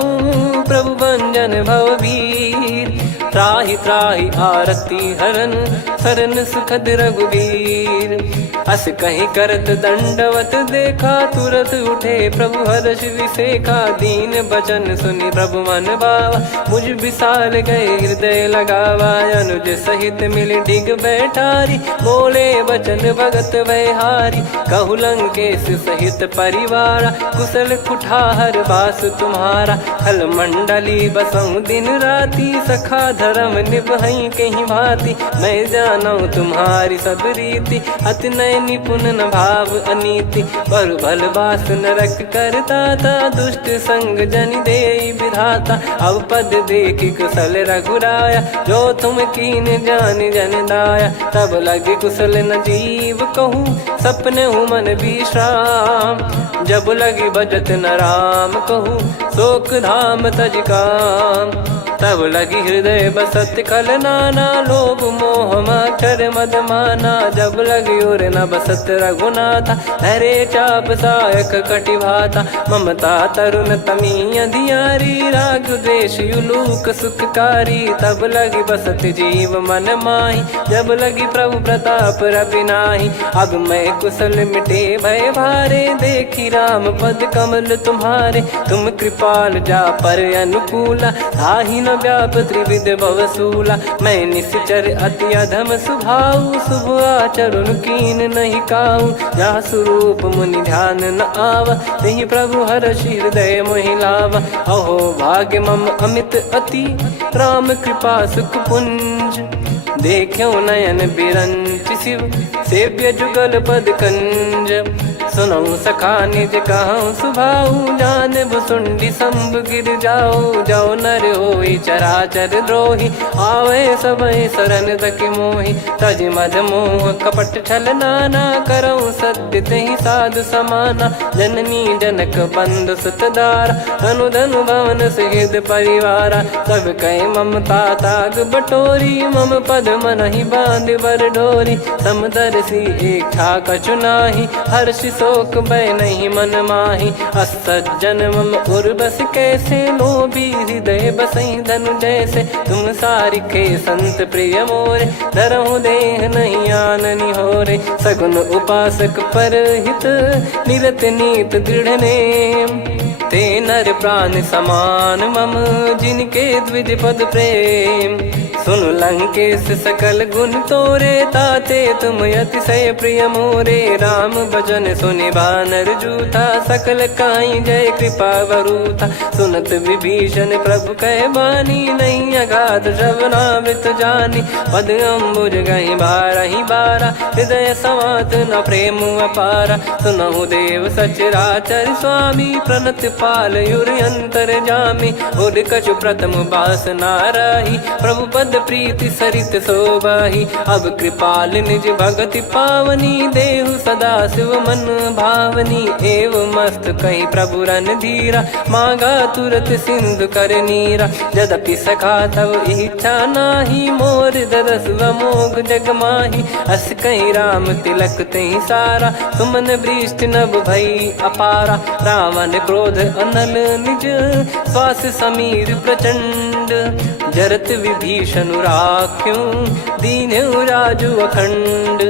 प्रभु भंजन भव वीर, त्राहि त्राहि आरती हरन। शरण सुखद रघुवीर, अस कहीं करत दंडवत देखा। तुरत उठे प्रभु हर्ष विसेखा, दीन बचन सुनि प्रभु मन भावा। मुझ विसार गए हृदय लगावा, अनुज सहित मिल डिग बैठारी। बोले बचन भगत वैहारी, कहु लंकेश सहित परिवारा। कुशल कुठार बास तुम्हारा, खल मंडली बसऊं दिन राती। सखा धर्म निभई कहीं भांति, मैं जानू तुम्हारी सब रीति। अति नय निपुण न भाव अनीति, पर भल बास नरक करता था। दुष्ट संग जन दे विधाता, अब पद देखि कुशल रघुराया। जो तुम कीन जान जन दाया, तब लगे कुशल न जीव कहूँ। सपने हूँ मन विश्राम, जब लगी बजत न राम कहूँ। शोक धाम तज काम, तब लगी हृदय बसत खल नाना। लोभ मोह मच्छर मद माना, जब लगी उर न बसत रघुनाथा। हरे चाप सायक कटि भाता, ममता तरुण तमी अधियारी। राग द्वेष युलूक सुखकारी, तब लगी बसत जीव मन माही। जब लगी प्रभु प्रताप रवि नाही, अब मैं कुशल मिटे भय भारे। देखी राम पद कमल तुम्हारे, तुम कृपाल जा पर अनुकूला। आही न व्याप त्रिविध भवसूला, मैं निश्चर अति अधम सुभाऊ। शुभ आचरण कीन नहीं काऊ, जहाँ स्वरूप मुनि ध्यान न आवा। तहि प्रभु हर्ष हृदय मोहि लावा। अहो भाग्य मम अमित अति, राम कृपा सुख पुंज। देखो नयन बिरंच शिव, सेव्य जुगल पद कंज। सुनऊ सखा निज कहूँ सुभाऊ, जान भुसुंडी शंभ गिर जाओ। जाओ नर होई चराचर द्रोही, आवे सबय शरण तकी मोहि। तज मद मोह कपट छल नाना, करऊँ सत्य तहि साधु समाना। जननी जनक बंधु सुतदारा, धनु धनु भवन सहित परिवारा। सब कहे ममता ताग बटोरी, मम पद मनहि बांध बर डोरी। समदर्शी इच्छा कछु नाही, हर्ष शोक भय नहीं मन माही। असज्जन मम उर्वश कैसे, लोभी हृदय बसई धनु जैसे। तुम सारिखे संत प्रिय मोरे, धरहु देह नहीं आननि होरे। सगुन उपासक पर हित, निरत नीत दृढ़ नेम। ते नर प्राण समान मम, जिनके द्विज पद प्रेम। सुन लंकेश सकल गुण तोरे, ताते तुम अतिशय प्रिय मोरे। राम भजन सुनि बानर जूथा, सकल काई जय कृपा वरूथा। सुनत विभीषण प्रभु कह बानी, नहीं अगाध श्रवणामृत जानी। पद अम्बुज गहि बारहि बारा, हृदय समात न प्रेम अपारा। सुनहु देव सचराचर स्वामी, प्रणत पाल युर अंतर जामी। उर कछु प्रथम बास नाराही, प्रभु पद प्रीति सरित सोबाही। अब कृपाल निज भगति पावनी, देहु सदा शिव मन भावनी। एव मस्त कहीं प्रभु रन धीरा, मांगा तुरत सिंधु कर नीरा। यद्यपि सखा तब इच्छा नाही, मोर दरस अमोघ जग माही। अस कहीं राम तिलक तहीं सारा, सुमन वृष्ट नभ भई अपारा। रावण क्रोध अनल निज, श्वास समीर प्रचंड। जरत विभीषण राख्यों, दीन्हु राजु अखंड।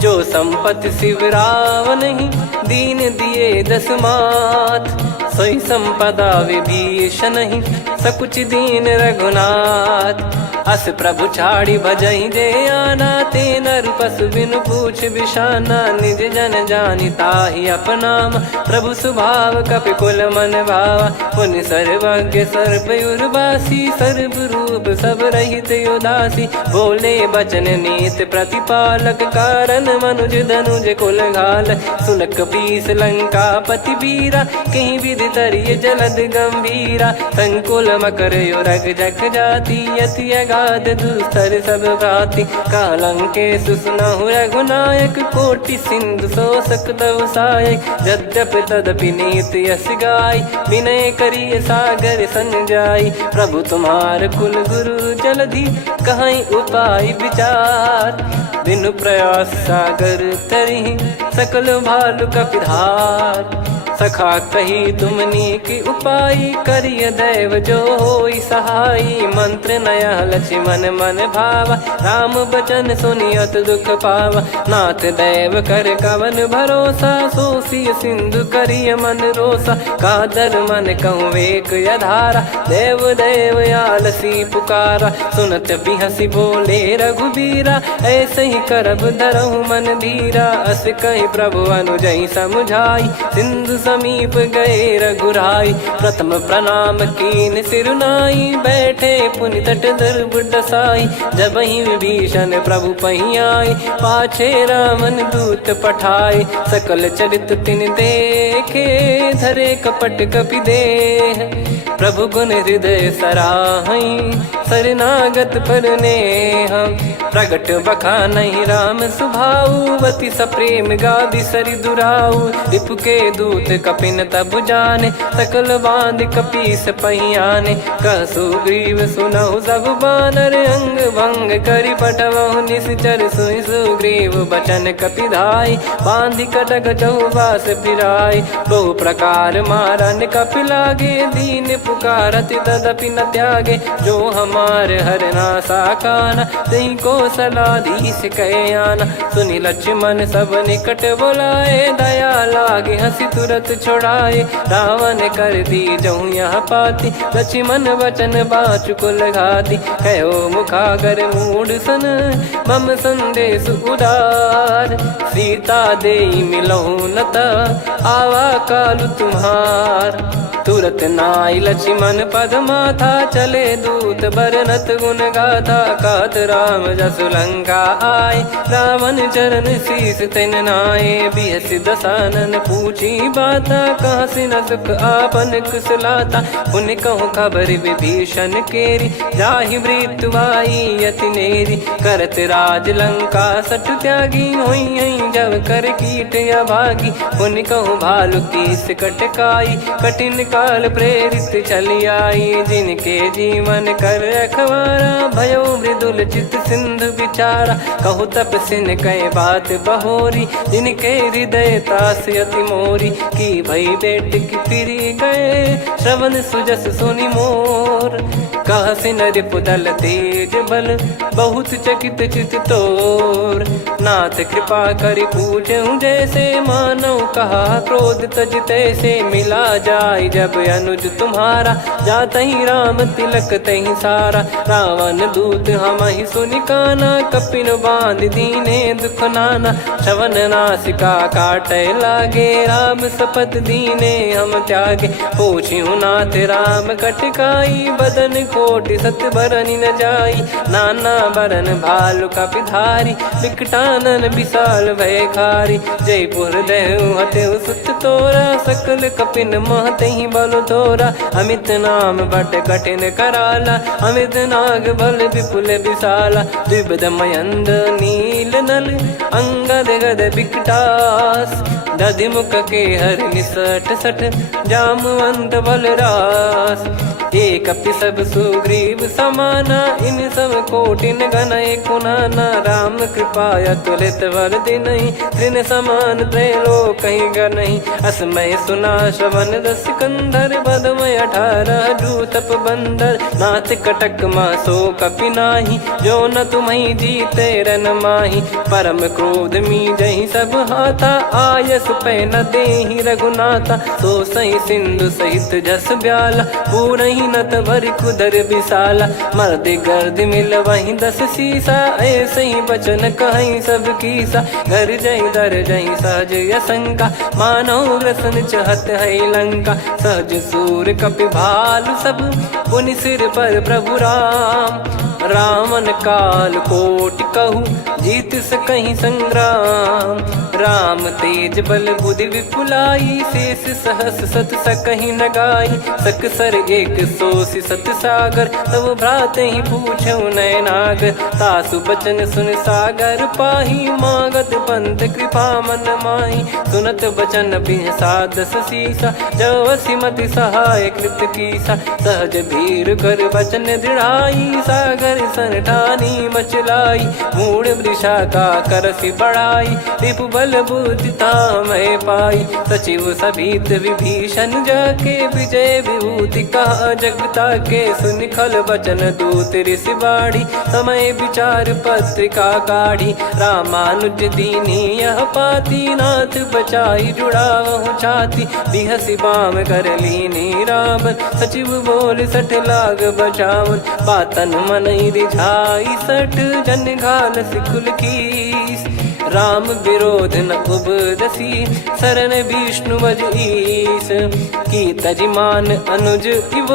जो संपत्ति शिव रावण ही, दीन दिए दस मात। सोई संपदा विभीषण ही, सकुच दीन रघुनाथ। अस प्रभु छाड़ी भजई जे आना, ते नर पशु बिनु पूछ बिशाना। निज जन जानि ताहि अपनाम, प्रभु स्वभाव कपि कुल मन भावा। मुनि सर्वज्ञ सर्व उर्वासी, सर्व रूप सब रहित उदासी। बोले बचन नीत प्रतिपालक, कारण मनुज धनुज कुल घाल। सुन कपीस लंका पति वीरा, कहीं विधि तरिय जलद गंभीरा। संकुल मकर युरग जग जाति, यति अगाध दुस्तर सब भांति। कालंकेश सुनहु रघुनायक, कोटि सिंधु शोषक तव सहायक। यद्यपि तदपि नीति यस गाय, विनय करिय सागर सन जाई। प्रभु तुम्हार कुल गुरु जलधि, कहीं उपाय विचार। बिनु प्रयास सागर तरिहि, सकल भालु कपिधार। सखा कही तुमनी की उपाय, करिय दैव जो होई सहाई। मंत्र नया लक्ष्मण मन भावा, राम बचन सुनियत दुख पावा। नाथ दैव कर कवन भरोसा, सोसिय सिंधु करिय मन रोसा। कादर मन कहूँ वेक यधारा, देव देव आलसी पुकारा। सुनत बिहसी बोले रघुबीरा, ऐसे ही करब धरहु मन धीरा। अस कहीं प्रभु अनुजई समुझाई, सिंधु समीप गए रघुराई। प्रथम प्रणाम कीन सिरुनाई, बैठे पुनि तट दर्भ डसाई। जब ही विभीषण प्रभु पही आए, पाछे रामन दूत पठाए। सकल चरित तिन देखे, धरे कपट कपि देह। प्रभु गुण हृदय सराहई, शरणागत पर नेह। प्रगट बखानहि राम सुभाऊ, बति सप्रेम गादि सरि दुराऊ। रिपु के दूत कपिन तब जाने, सकल बांध कपीस पहियाने। कह सुग्रीव सुनहु सब बानर, अंग भंग करि पठवहु निश्चर। सुनि सुग्रीव बचन कपिधाई, बांधि कटक चहुबास फिराई। बहु प्रकार मारन कपि लागे, दीन पुकारत तदपि न त्यागे। जो हमार हरना साकाना, तही को सलाधीश कहे आना। सुनि लक्ष्मण सब निकट बुलाए, दया लागे हंसी तुरत छुड़ाए। रावण कर दी जहु यहाँ पाती, लक्ष्मण वचन बाचु कुल घाती। कहो मुखागर मूढ़ सन, मम संदेश उदार। सीता देई मिलहु नता, आवा कालु तुम्हार। तुरत नाई लक्ष्मण पद माथा, चले दूत बरनत गुण गाथा। कहत राम जसु लंका आए, रावण चरण शीस तिन नाये। बिहसि दसानन पूछी बाता, कहाँ से न सुख आपन कुशलाता। पुनि कहूँ खबर विभीषण केरी, जाहि मृत्यु आई यति नेरी। करत राज लंका सट त्यागी, होई जब कर कीट अभागी। पुनि कहूँ भालु कीस कटकाई, कठिन काल प्रेरित चली आई। जिनके जीवन कर रखवारा, भयो मृदुल चित सिंधु विचारा। कहु तपसिन कह बात बहोरी, जिनके हृदय तास अति मोरी। की भई बेट की फिरी गए, श्रवण सुजस सुनि मोर। कह सिन रिपुदल तेज बल, बहुत चकित चित तोर। नाथ कृपा करि पूछऊं जैसे, मानव कहा क्रोध तज तैसे। मिला जाय जब अनुज तुम्हारा, जातहि राम तिलक तहि सारा। रावण दूत हमहि सुनि काना, कपिन बांध दीने दुख नाना। श्रवण नासिका काटै लागे, राम शपथ दीने हम त्यागे। पूछिहु नाथ राम कटकाई, बदन कोटि सत बरनि न जाई। नाना बरन भालु कपिधारी, बिकटानन विशाल भयखारी। जयपुर देहु हतेउ सुत तोरा, सकल कपिन महतहि बल तोरा। अमित नाम बट कठिन कराला, अमित नाग बल विपुल विशाला। द्विविध मयंद नील नल, अंगद गद बिकटास। दधिमुख के हर निसठ सठ, जामवंत बलरास। एक कपि सब सुग्रीव समाना, इन सब कोटिन गण कुनाना। राम कृपाया तुलित बल दिनहि, तृण समान त्रैलोक कहीं गनहि। असमय सुना श्रवण दस कंधर, बदमय 18 जूतप बंदर। नाथ कटक मासो कपि नाही, जो न तुम्हि जीते रन माही। परम क्रोध मी जहि सब हाथा, आयस पै न देहि रघुनाथा। सो सही सिंधु सहित जस ब्याला, पूरहि नत भरि कुदर विशाला। मर्द गर्द मिल वहीं 10 सीसा, ऐसे ही बचन कहीं सब कीसा। घर जय दर जय सहज असंका, मानव रसन चहत है लंका। सहज सूर कपि भालु सब, पुनि सिर पर प्रभु राम। रामन काल कोटि कहु, जीत सकहि संग्राम। राम तेज बल बुद्धि विपुलाई, शेष सहस सत सकहि न गाई। सकसर एक सोसि सत सागर, तब भ्राते ही पूछौ नयनागर। तासु बचन सुन सागर पाही, मागत पंथ कृपा मन माही। सुनत बचन बिहसा 10 सीसा, जवसि मति सहाय कृत कीसा। सहज भीर कर बचन दृढ़ाई, सागर सन ठानी मचलाई। मूढ़ वृषा का करसि बढ़ाई, रिपु बल बुद्धि तामय पाई। सचिव सभीत विभीषण जाके, विजय विभूति कहा जगता के। सुनि खल बचन दूत ऋषि बाड़ी, समय विचार पत्रिका काढ़ी। रामानुज दीनी यह पाती, नाथ बचाई जुड़ावहु छाती। बिहसि बाम कर लीनी रावण, सचिव बोल 60 लाग बचावन। बातन मनहि रिझाई 60, जन घाल सिकुल कीस। राम विरोध न उपदसी, शरण विष्णु बज ईस। की तजिमान अनुज इव,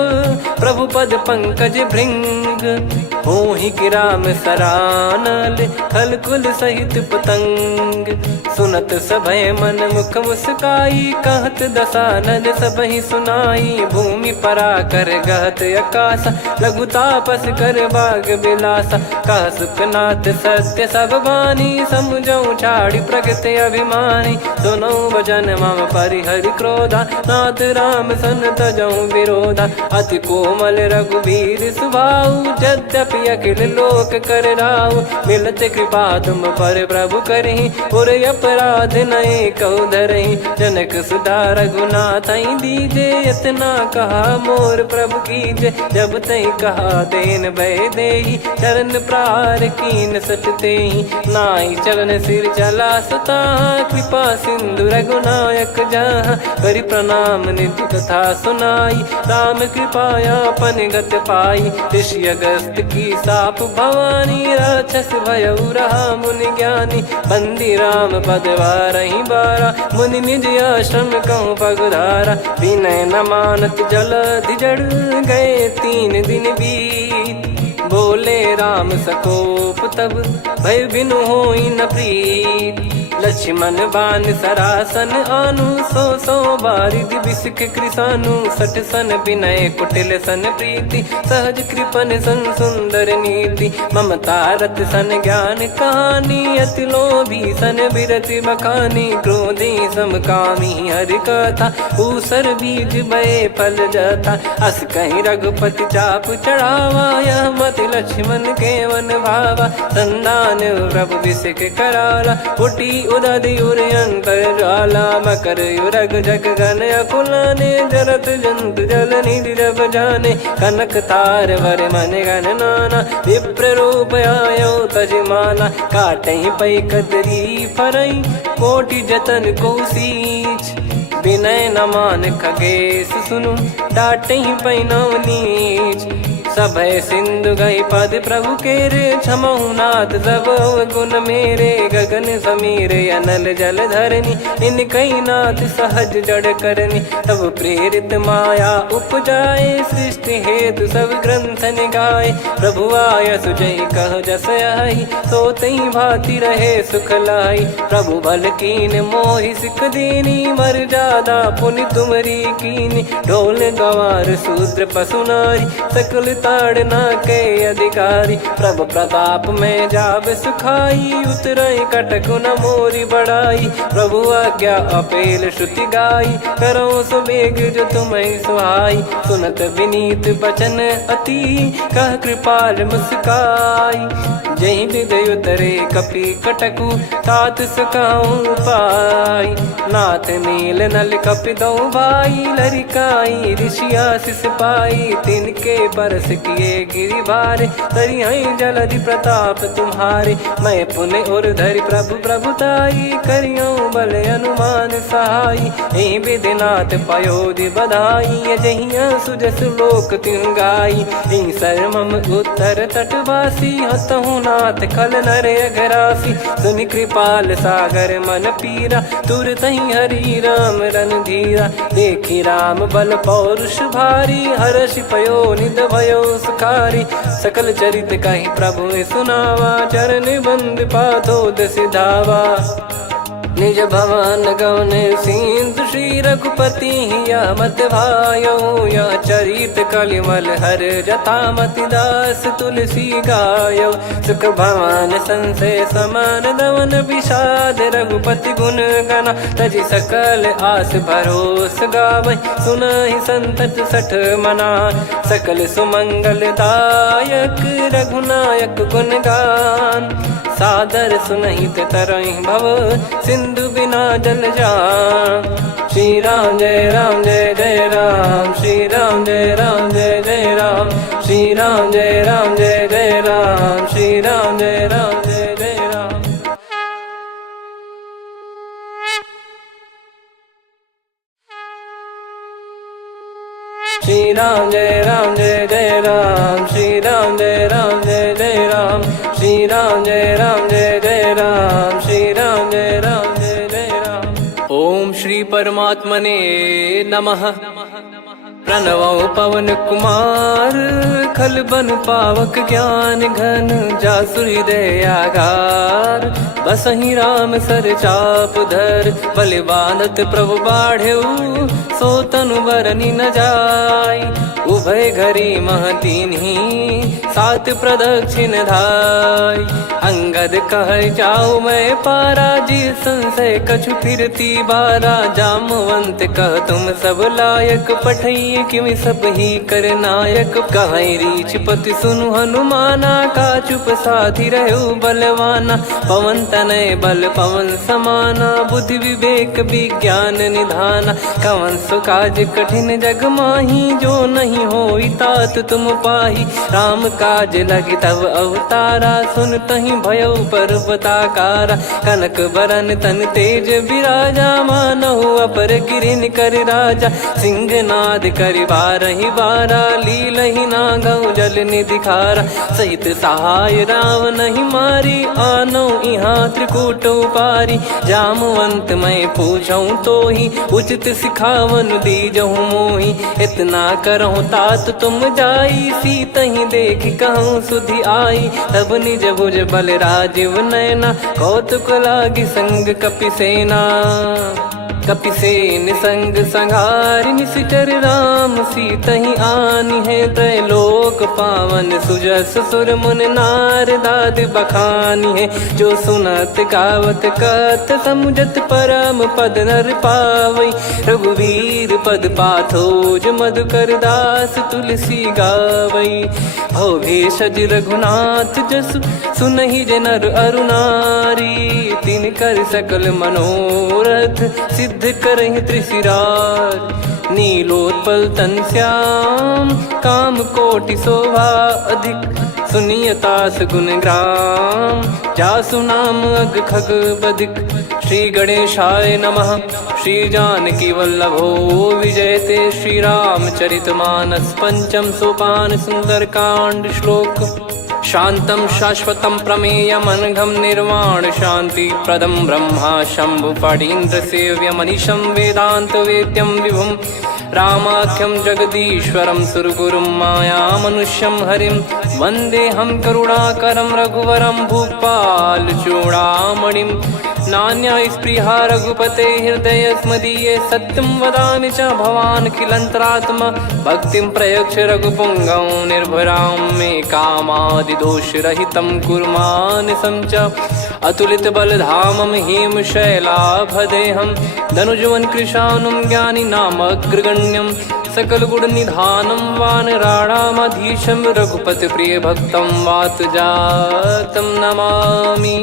प्रभु पद पंकज भृंग। होहि कि राम सरानल, खल कुल सहित पतंग। सुनत सभय मन मुख मुस्काई, कहत दसानन सबहि सुनाई। भूमि परा कर गहत आकाशा, लघु तापस कर बाग बिलासा। कह सुखनाथ सत्य सब बानी, समुझौ छाड़ी प्रगति अभिमानी। सुनो भजन मम परिहरि क्रोधा, नाथ राम सन तजौ विरोधा। अति कोमल रघुवीर सुभाऊ, यद्यपि अखिल लोक कर राऊ। मिलत कृपा तुम पर प्रभु करहि, पुर अपराध नए कौ धरहि। जनक सुधा रघुनाथ दीजे, इतना कहा मोर प्रभु कीजे। जब तई कहा देन भय देहि, चरण प्रार कीन सट तेहि। नाई चरण सिर चला सता, कृपा सिंधु रघुनायक जहाँ। करि प्रणाम निधि कथा सुनाई, राम कृपाया पन गत पाई। ऋषि अगस्त की साप भवानी, राक्षस भयउ रहा मुनि ज्ञानी। बंदी राम पद वारहि बारा, मुनि निज आश्रम कहूँ पगधारा। विनय न मानत जलधि जड़, गए 3 दिन बीत। बोले राम सकोप तब, भय बिनु होई न प्रीत। लक्ष्मण बान सरासन आनु, 100 बारिधि बिसक कृसानु। 60 सन विनय कुटिल सन प्रीति, सहज कृपन सन सुंदर नीति। ममता रत सन ज्ञान कहानी, अति लोभी सन बिरति बखानी। क्रोधी समकामी हरि कथा, ऊसर बीज भय फल जथा। अस कहीं रघुपति चाप चढ़ावा, यह मत लक्ष्मण के मन भावा। संदान प्रभु बिसक कराला, उठी उदधि उर अंतर ज्वाला। मकर युरग जग गन अकुलाने, जरत जंतु जल निधि जब जाने। कनक तार वर मन गण नाना, विप्र रूप आयो तजमाना। काटहि पै कदरी फरई, कोटि जतन को सींच। विनय न मान खगेश सुनु, डांटहि पै नव नीच। सभय सिंधु गई पद प्रभु के रे क्षमहु नाथ सब गुण मेरे गगन समीरे अनल जल धरनी इन कई नाथ सहज जड़ करनी तब प्रेरित माया उपजाए सृष्टि हेतु सब ग्रंथ निगाए प्रभु आय सुजय कह जस आई सो तई भांति रहे सुख लाई प्रभु बल कीन मोहि सिख दीनी मर जादा पुनि तुमरी कीनी ढोल गवार शूद्र पशु नारी सकल ताड़ना के अधिकारी प्रभु प्रताप में जाब सुखाई उतरई कटक न मोरी बढ़ाई प्रभु आज्ञा अपेल श्रुति गाई करो सुबेग जो तुम्हें सुहाई सुनत विनीत बचन अति कह कृपाल मुस्काई जय हृदय उतरे कपि कटकु तात सकाऊं पाई नाथ नील नल कपि दो भाई लरिकाई ऋषि आशीष पाई तिनके परस किए गिरि भारे तरियाई जलधि प्रताप तुम्हारे मैं पुण्य और धरि प्रभु प्रभुताई करियो बल अनुमान सहाई ए विधिनाथ पयोधि बधाई जहिया सुजस लोक तिन गाई सरमम उत्तर तटवासी हतहु नाथ खल नर अघरासी सुनि कृपाल सागर मन पीरा तुरत ही हरि राम रन धीरा देखी राम बल पौरुष भारी हर्ष पयो निध भयो सुखारी सकल चरित कहि प्रभु सुनावा चरण बंद पादोद सिधावा निज भवन गौन सिंधु श्री रघुपति या मत भायो या चरित कलिमल हर जथा मति दास तुलसी गायो सुख भवन संशय समान दवन विषाद रघुपति गुण गना तजि सकल आस भरोस गावै सुनहि संतत सठ मना सकल सुमंगल दायक रघुनायक गुण गान सादर सुनहित तरहि भव सिंधु बिना जल जान श्री राम जय जय राम श्री राम जय जय राम श्री राम जय जय राम श्री राम जय जय राम श्री राम जय जय राम श्री राम जय जय राम श्री राम जय जय राम श्री राम जय जय राम। ओम श्री परमात्मने नमः। प्रणवो पवन कुमार खल बन पावक ज्ञान घन जासु हृदय आगार बसहि राम सर चाप धर बलि बांधत प्रभु बाढ़ेऊ सो तनु बरनि न जाय उभय घरी महतीन्ही सात प्रदक्षिण धाय अंगद कह जाऊ मैं पारा जी संशय कछु फिरती बारा जामवंत कह तुम सब लायक पठई किमि सब ही कर नायक कहीं रीछ पति सुनु हनुमाना का चुप साधि रहु बलवाना पवन तनय बल पवन समाना बुद्धि विवेक विज्ञान निधाना कवन सो काज कठिन जग माही जो नहीं होई तात तुम पाही राम काज लगी तब अवतारा सुन तही भयो पर्वताकारा कनक बरन तन तेज विराजा मानहु अपर गिरिन कर राजा सिंहनाद कर बारहि बारा लीलहि नागौ जल निधि खारा सहित सहाय राव नहीं मारी आनो इहाँ त्रिकूट पारी जामवंत मैं पूछऊं तो ही उचित सिखावन दीजहु मोही इतना करहु तात तुम जाई सीत ही देख कहूँ सुधि आई तब निज भुज बल राजीव नैना कौतुक लागी संग कपिसेना कपिसेन संग संहारि निशिचर राम सीतहि आनि है त्रैलोक पावन सुजस सुर मुन नार दाद बखानी है जो सुनत गावत कत समुझत परम पद नर पावई रघुवीर पद पाथोज मधुकर दास तुलसी गावई भव भेषज रघुनाथ जसु सुनहि जनर अरुनारी तिन कर सकल मनोरथ सिद्ध करहि त्रिशिरार नीलोत्पल तन श्याम काम कोटि शोभा अधिक सुनियतास गुण ग्राम जासु नाम अग खग बधिक श्री गणेशाय नमः। श्री जानकी वल्लभो विजयते श्रीरामचरितमानस पंचम सोपान सुंदरकांड श्लोक। शांतं शाश्वतं प्रमेयमनघं निर्वाण शांति प्रदं ब्रह्मा शंभु फणीन्द्र सेव्य मनीषं वेदांत वेद्यं विभुं रामाख्यं जगदीश्वरं सुरगुरुं माया मनुष्यं हरिं वन्देऽहं करुणाकरं रघुवरं भूपाल चूडामणिं। नान्या स्पृहा रघुपते हृदय स्मदीये सत्यं वदामि च भवान् खिलन्तरात्मा भक्तिं प्रयच्छ रघुपुङ्गं निर्भरां मे कामादिदोषरहितं कुर्मानसं च अतुलित बलधामं हेमशैलाभदेहं धनुजवन कृशानुं ज्ञानिनामग्रगण्यं सकल गुण निधानं वानराणामधीशं रघुपति प्रिय भक्तं वातजातं नमामि।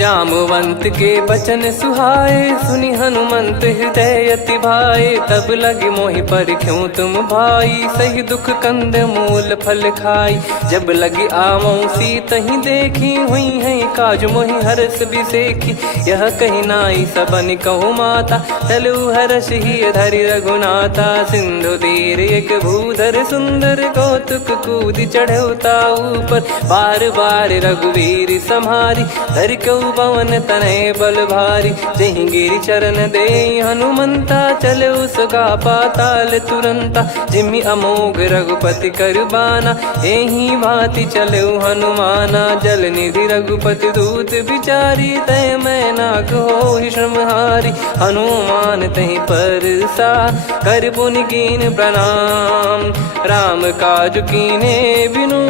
जामवंत के बचन सुहाए सुनि हनुमंत हृदय अति भाए तब लगे मोहि पर क्यों तुम भाई सही दुख कंद मूल फल खाई। जब लगी आवों सीत ही देखी हुई है काज मोहि हरस बिसेखी यह कही नाई सबन कहु माता चलु हरस ही धरि रघुनाथा। सिंधु तीर एक भूधर सुंदर कौतुक कूद चढ़ौता ऊपर बार बार रघुवीर सम्हारी धरि कऊ पवन तनय बल भारी। जहीं गिरि चरण दे हनुमंता चले उसका पाताल तुरंता जिमि अमोघ रघुपति करबाना एही भांति चले हनुमाना। जल निधि रघुपति दूत बिचारी तय मैं नाक हो श्रमहारी हनुमान तहीं पर सा कर पुनि कीन प्रणाम राम काज कीने बिनु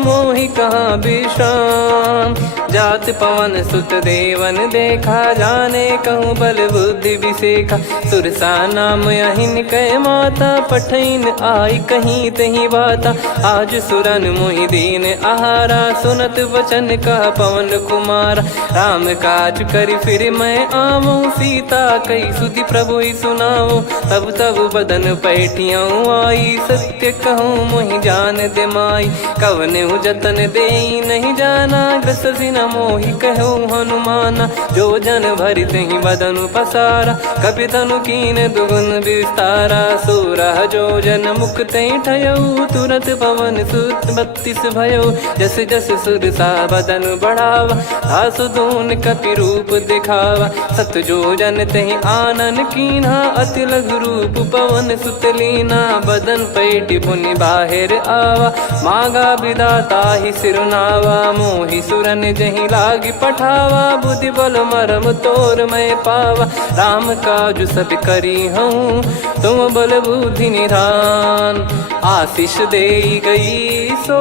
मोहि कहाँ विश्राम। जात पवन सुत देवन देखा जाने कहूँ बल बुद्धि विसेखा सुरसा नाम यहिन कह माता पठैन आई कहीं तही बाता। आज सुरन मोहि दीन आहारा सुनत वचन कह पवन कुमारा। राम काज करि फिर मैं आवूं सीता कई सुधि प्रभु ही सुनाऊं तब तब बदन पैठियाँ आई सत्य कहूँ मोहि जान दे माई। कवन जतन दे नहीं जाना ग्रसिन मोहि कहूँ हनुमाना। जो जन भरि तहि बदनु पसारा कपि तनु कीन दुगुन विस्तारा। सोरह जो जन मुख तहि ठयऊ तुरत पवन सुत 32 भयऊ। जस जस सुरसा बदन बढ़ावा आसु दून कपि रूप दिखावा। सत जो जन तहि आनन कीन्हा अति लघु रूप पवन सुत लीना। बदन पैटि पुनि बाहिर आवा मांगा विधाता ही सिरुनावा। मोहि सुरन जहि लागी पठावा बुद्धि बल मरम तोर मैं पावा। राम काज सब करी हूँ तुम बल बुद्धि निधान। आशीष दे गई सो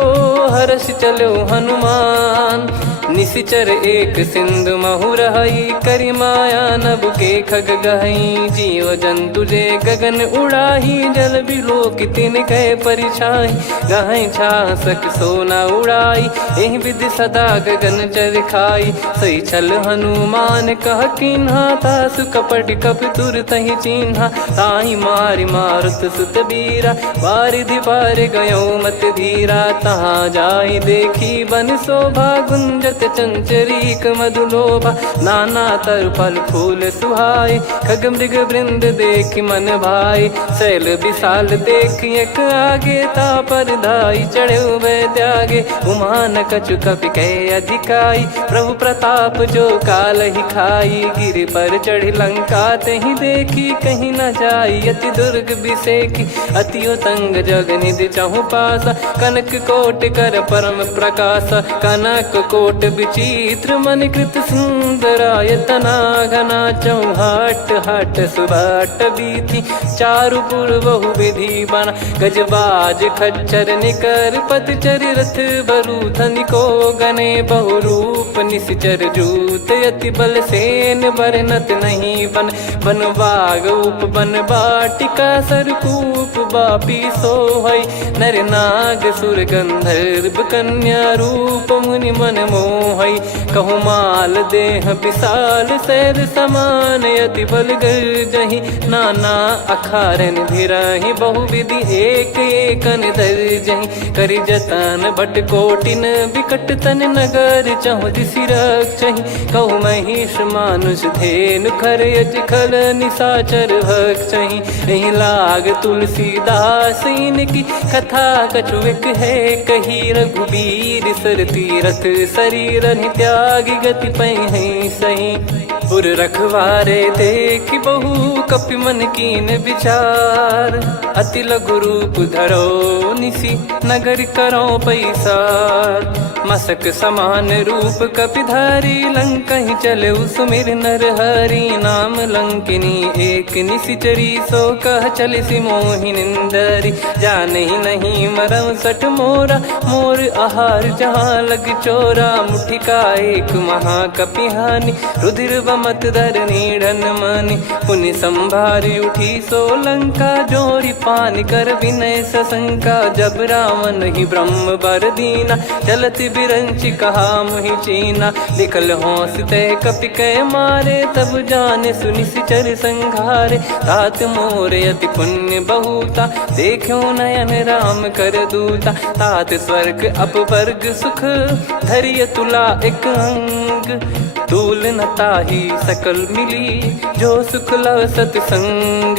हर्ष चलो हनुमान। निशिचर एक सिंधु महु रही करी माया नभ के खग गहई। जीव जंतु जे गगन उड़ाही जल बिलोक तिन गए परिछाई। गहई छासक सोना उड़ाई एहि विधि सदा गगन चर खाई। सही छल हनुमान कह किन्हा तासु कपट कप तुर तहि चिन्हा। ताहि मारि मारुत सुत बीरा वारिधि पार गयो मत धीरा। तहाँ जाई देखी बन शोभा गुंजत चंचरीक मधुलोभा। नाना तर फल फूल सुहाए खग मृग वृंद देख मन भाई। शैल विशाल देख एक आगे ता पर धाई चढ़े वै त्यागे। उमा न कछु कपि कह अधिकाई प्रभु प्रताप जो काल ही खाई। गिर पर चढ़ी लंका तही देखी कहीं न जाई अति दुर्ग बिसेखी। अति उतंग जग निधि चहु पासा कनक कोट कर परम प्रकाश। कनक कोट विचित्र मन कृत सुंदरायतना घना। चौहाट हाट सुबाट बीथी चारु पुर बहु विधि बना। गजबाज खच्चर निकर पतचर रथ बरु धनिको गने बहु रूप निश्चर जूत। यति बल सेन बरनत नहीं बन बन बाग उप बन बाटिका सरकूप बापी सोहई। नर नाग सुर गंधर्व कन्या रूप मुनि मन मोहई। कहु माल देह विशाल शैल समान यति बल गर्जहि। नाना अखारन भिरहि बहु विधि एक एकन धरजहि। करि जतन भट कोटिन विकट तन नगर चहु सिरक चही कहु महिष मानुष धेनु खर यज खल निशाचर भक चही यही लाग तुलसीदास इनकी कथा कछुक है कही रघुबीर सर तीरथ शरीर त्यागी गति पै है सही पुर रखवारे देख बहु कपि मन कीन विचार अति लघु रूप धरो निसी नगर करो पैसार मसक समान रूप कपिधारी लंकहि चले सुमिर नर हरि नाम लंकिनी एक निशिचरी सो कह चले सि मोहि निंदरी जानहि नहीं मरम सठ मोरा मोर आहार जहाँ लग चोरा मुठिका एक महाकपिहानि रुधिर बमत धरनी ढन मानी पुनि संभारी उठी सो लंका जोरी पानी कर विनय सशंका जब रावण ही ब्रह्म बर दीना चलति बिरंचि कहा मुहि चीना निकल होंस तय कपि कै मारे तब जाने सुनि सिचर संघारे तात मोरे अति पुण्य बहुता देखो नयन राम कर दूता तात स्वर्ग अपवर्ग सुख धरिय तुला एक अंग तूल न ताही सकल मिली जो सुख लव सतसंग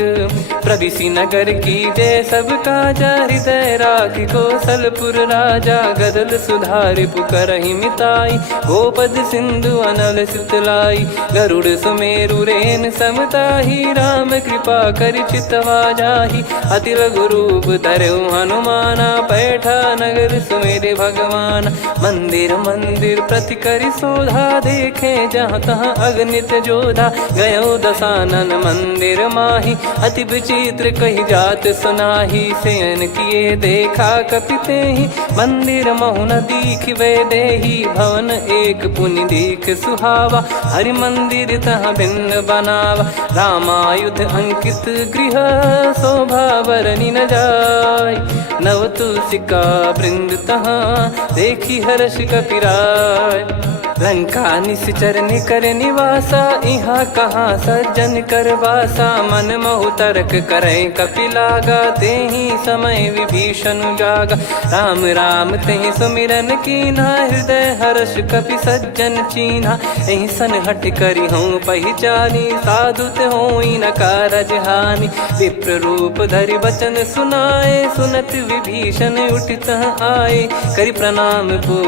प्रविसी नगर की जय सब काजा हृदय राखी कौशलपुर राजा गदल सुधारि पुकरहि मिताई गोपद सिंधु अनल सितलाई गरुड़ सुमेरु रेन समताही राम कृपा कर चितवा जाही अति लघु रूप धरऊ हनुमाना बैठा नगर सुमेरे भगवान मंदिर मंदिर प्रति करि शोधा देखे जहाँ तहाँ अगणित जोधा गयो दसानन मंदिर माही अति विचित्र कही जात सुनाही सेन किए देखा कपिते ही मंदिर महु न दीख वे देही भवन एक पुनि दीख सुहावा हरि मंदिर तहाँ भिन्न बनावा रामायुध अंकित गृह शोभा बरनी न जाय नव तुलसी का वृंद तहाँ देखी हर्ष कपिराय लंका निश्चर निकर निवासा इहाँ कहाँ सज्जन कर वासा मन महु तर्क करे कपिलागा तेहि समय विभीषण जागा राम राम तेहि सुमिरन कीन्हा हृदय हर्ष कपि सज्जन चीन्हा एहि सन हट करी हूँ पहिचानी साधु ते होई न कारज हानि विप्र रूप धरि वचन सुनाए सुनत विभीषण उठित आए करि प्रणाम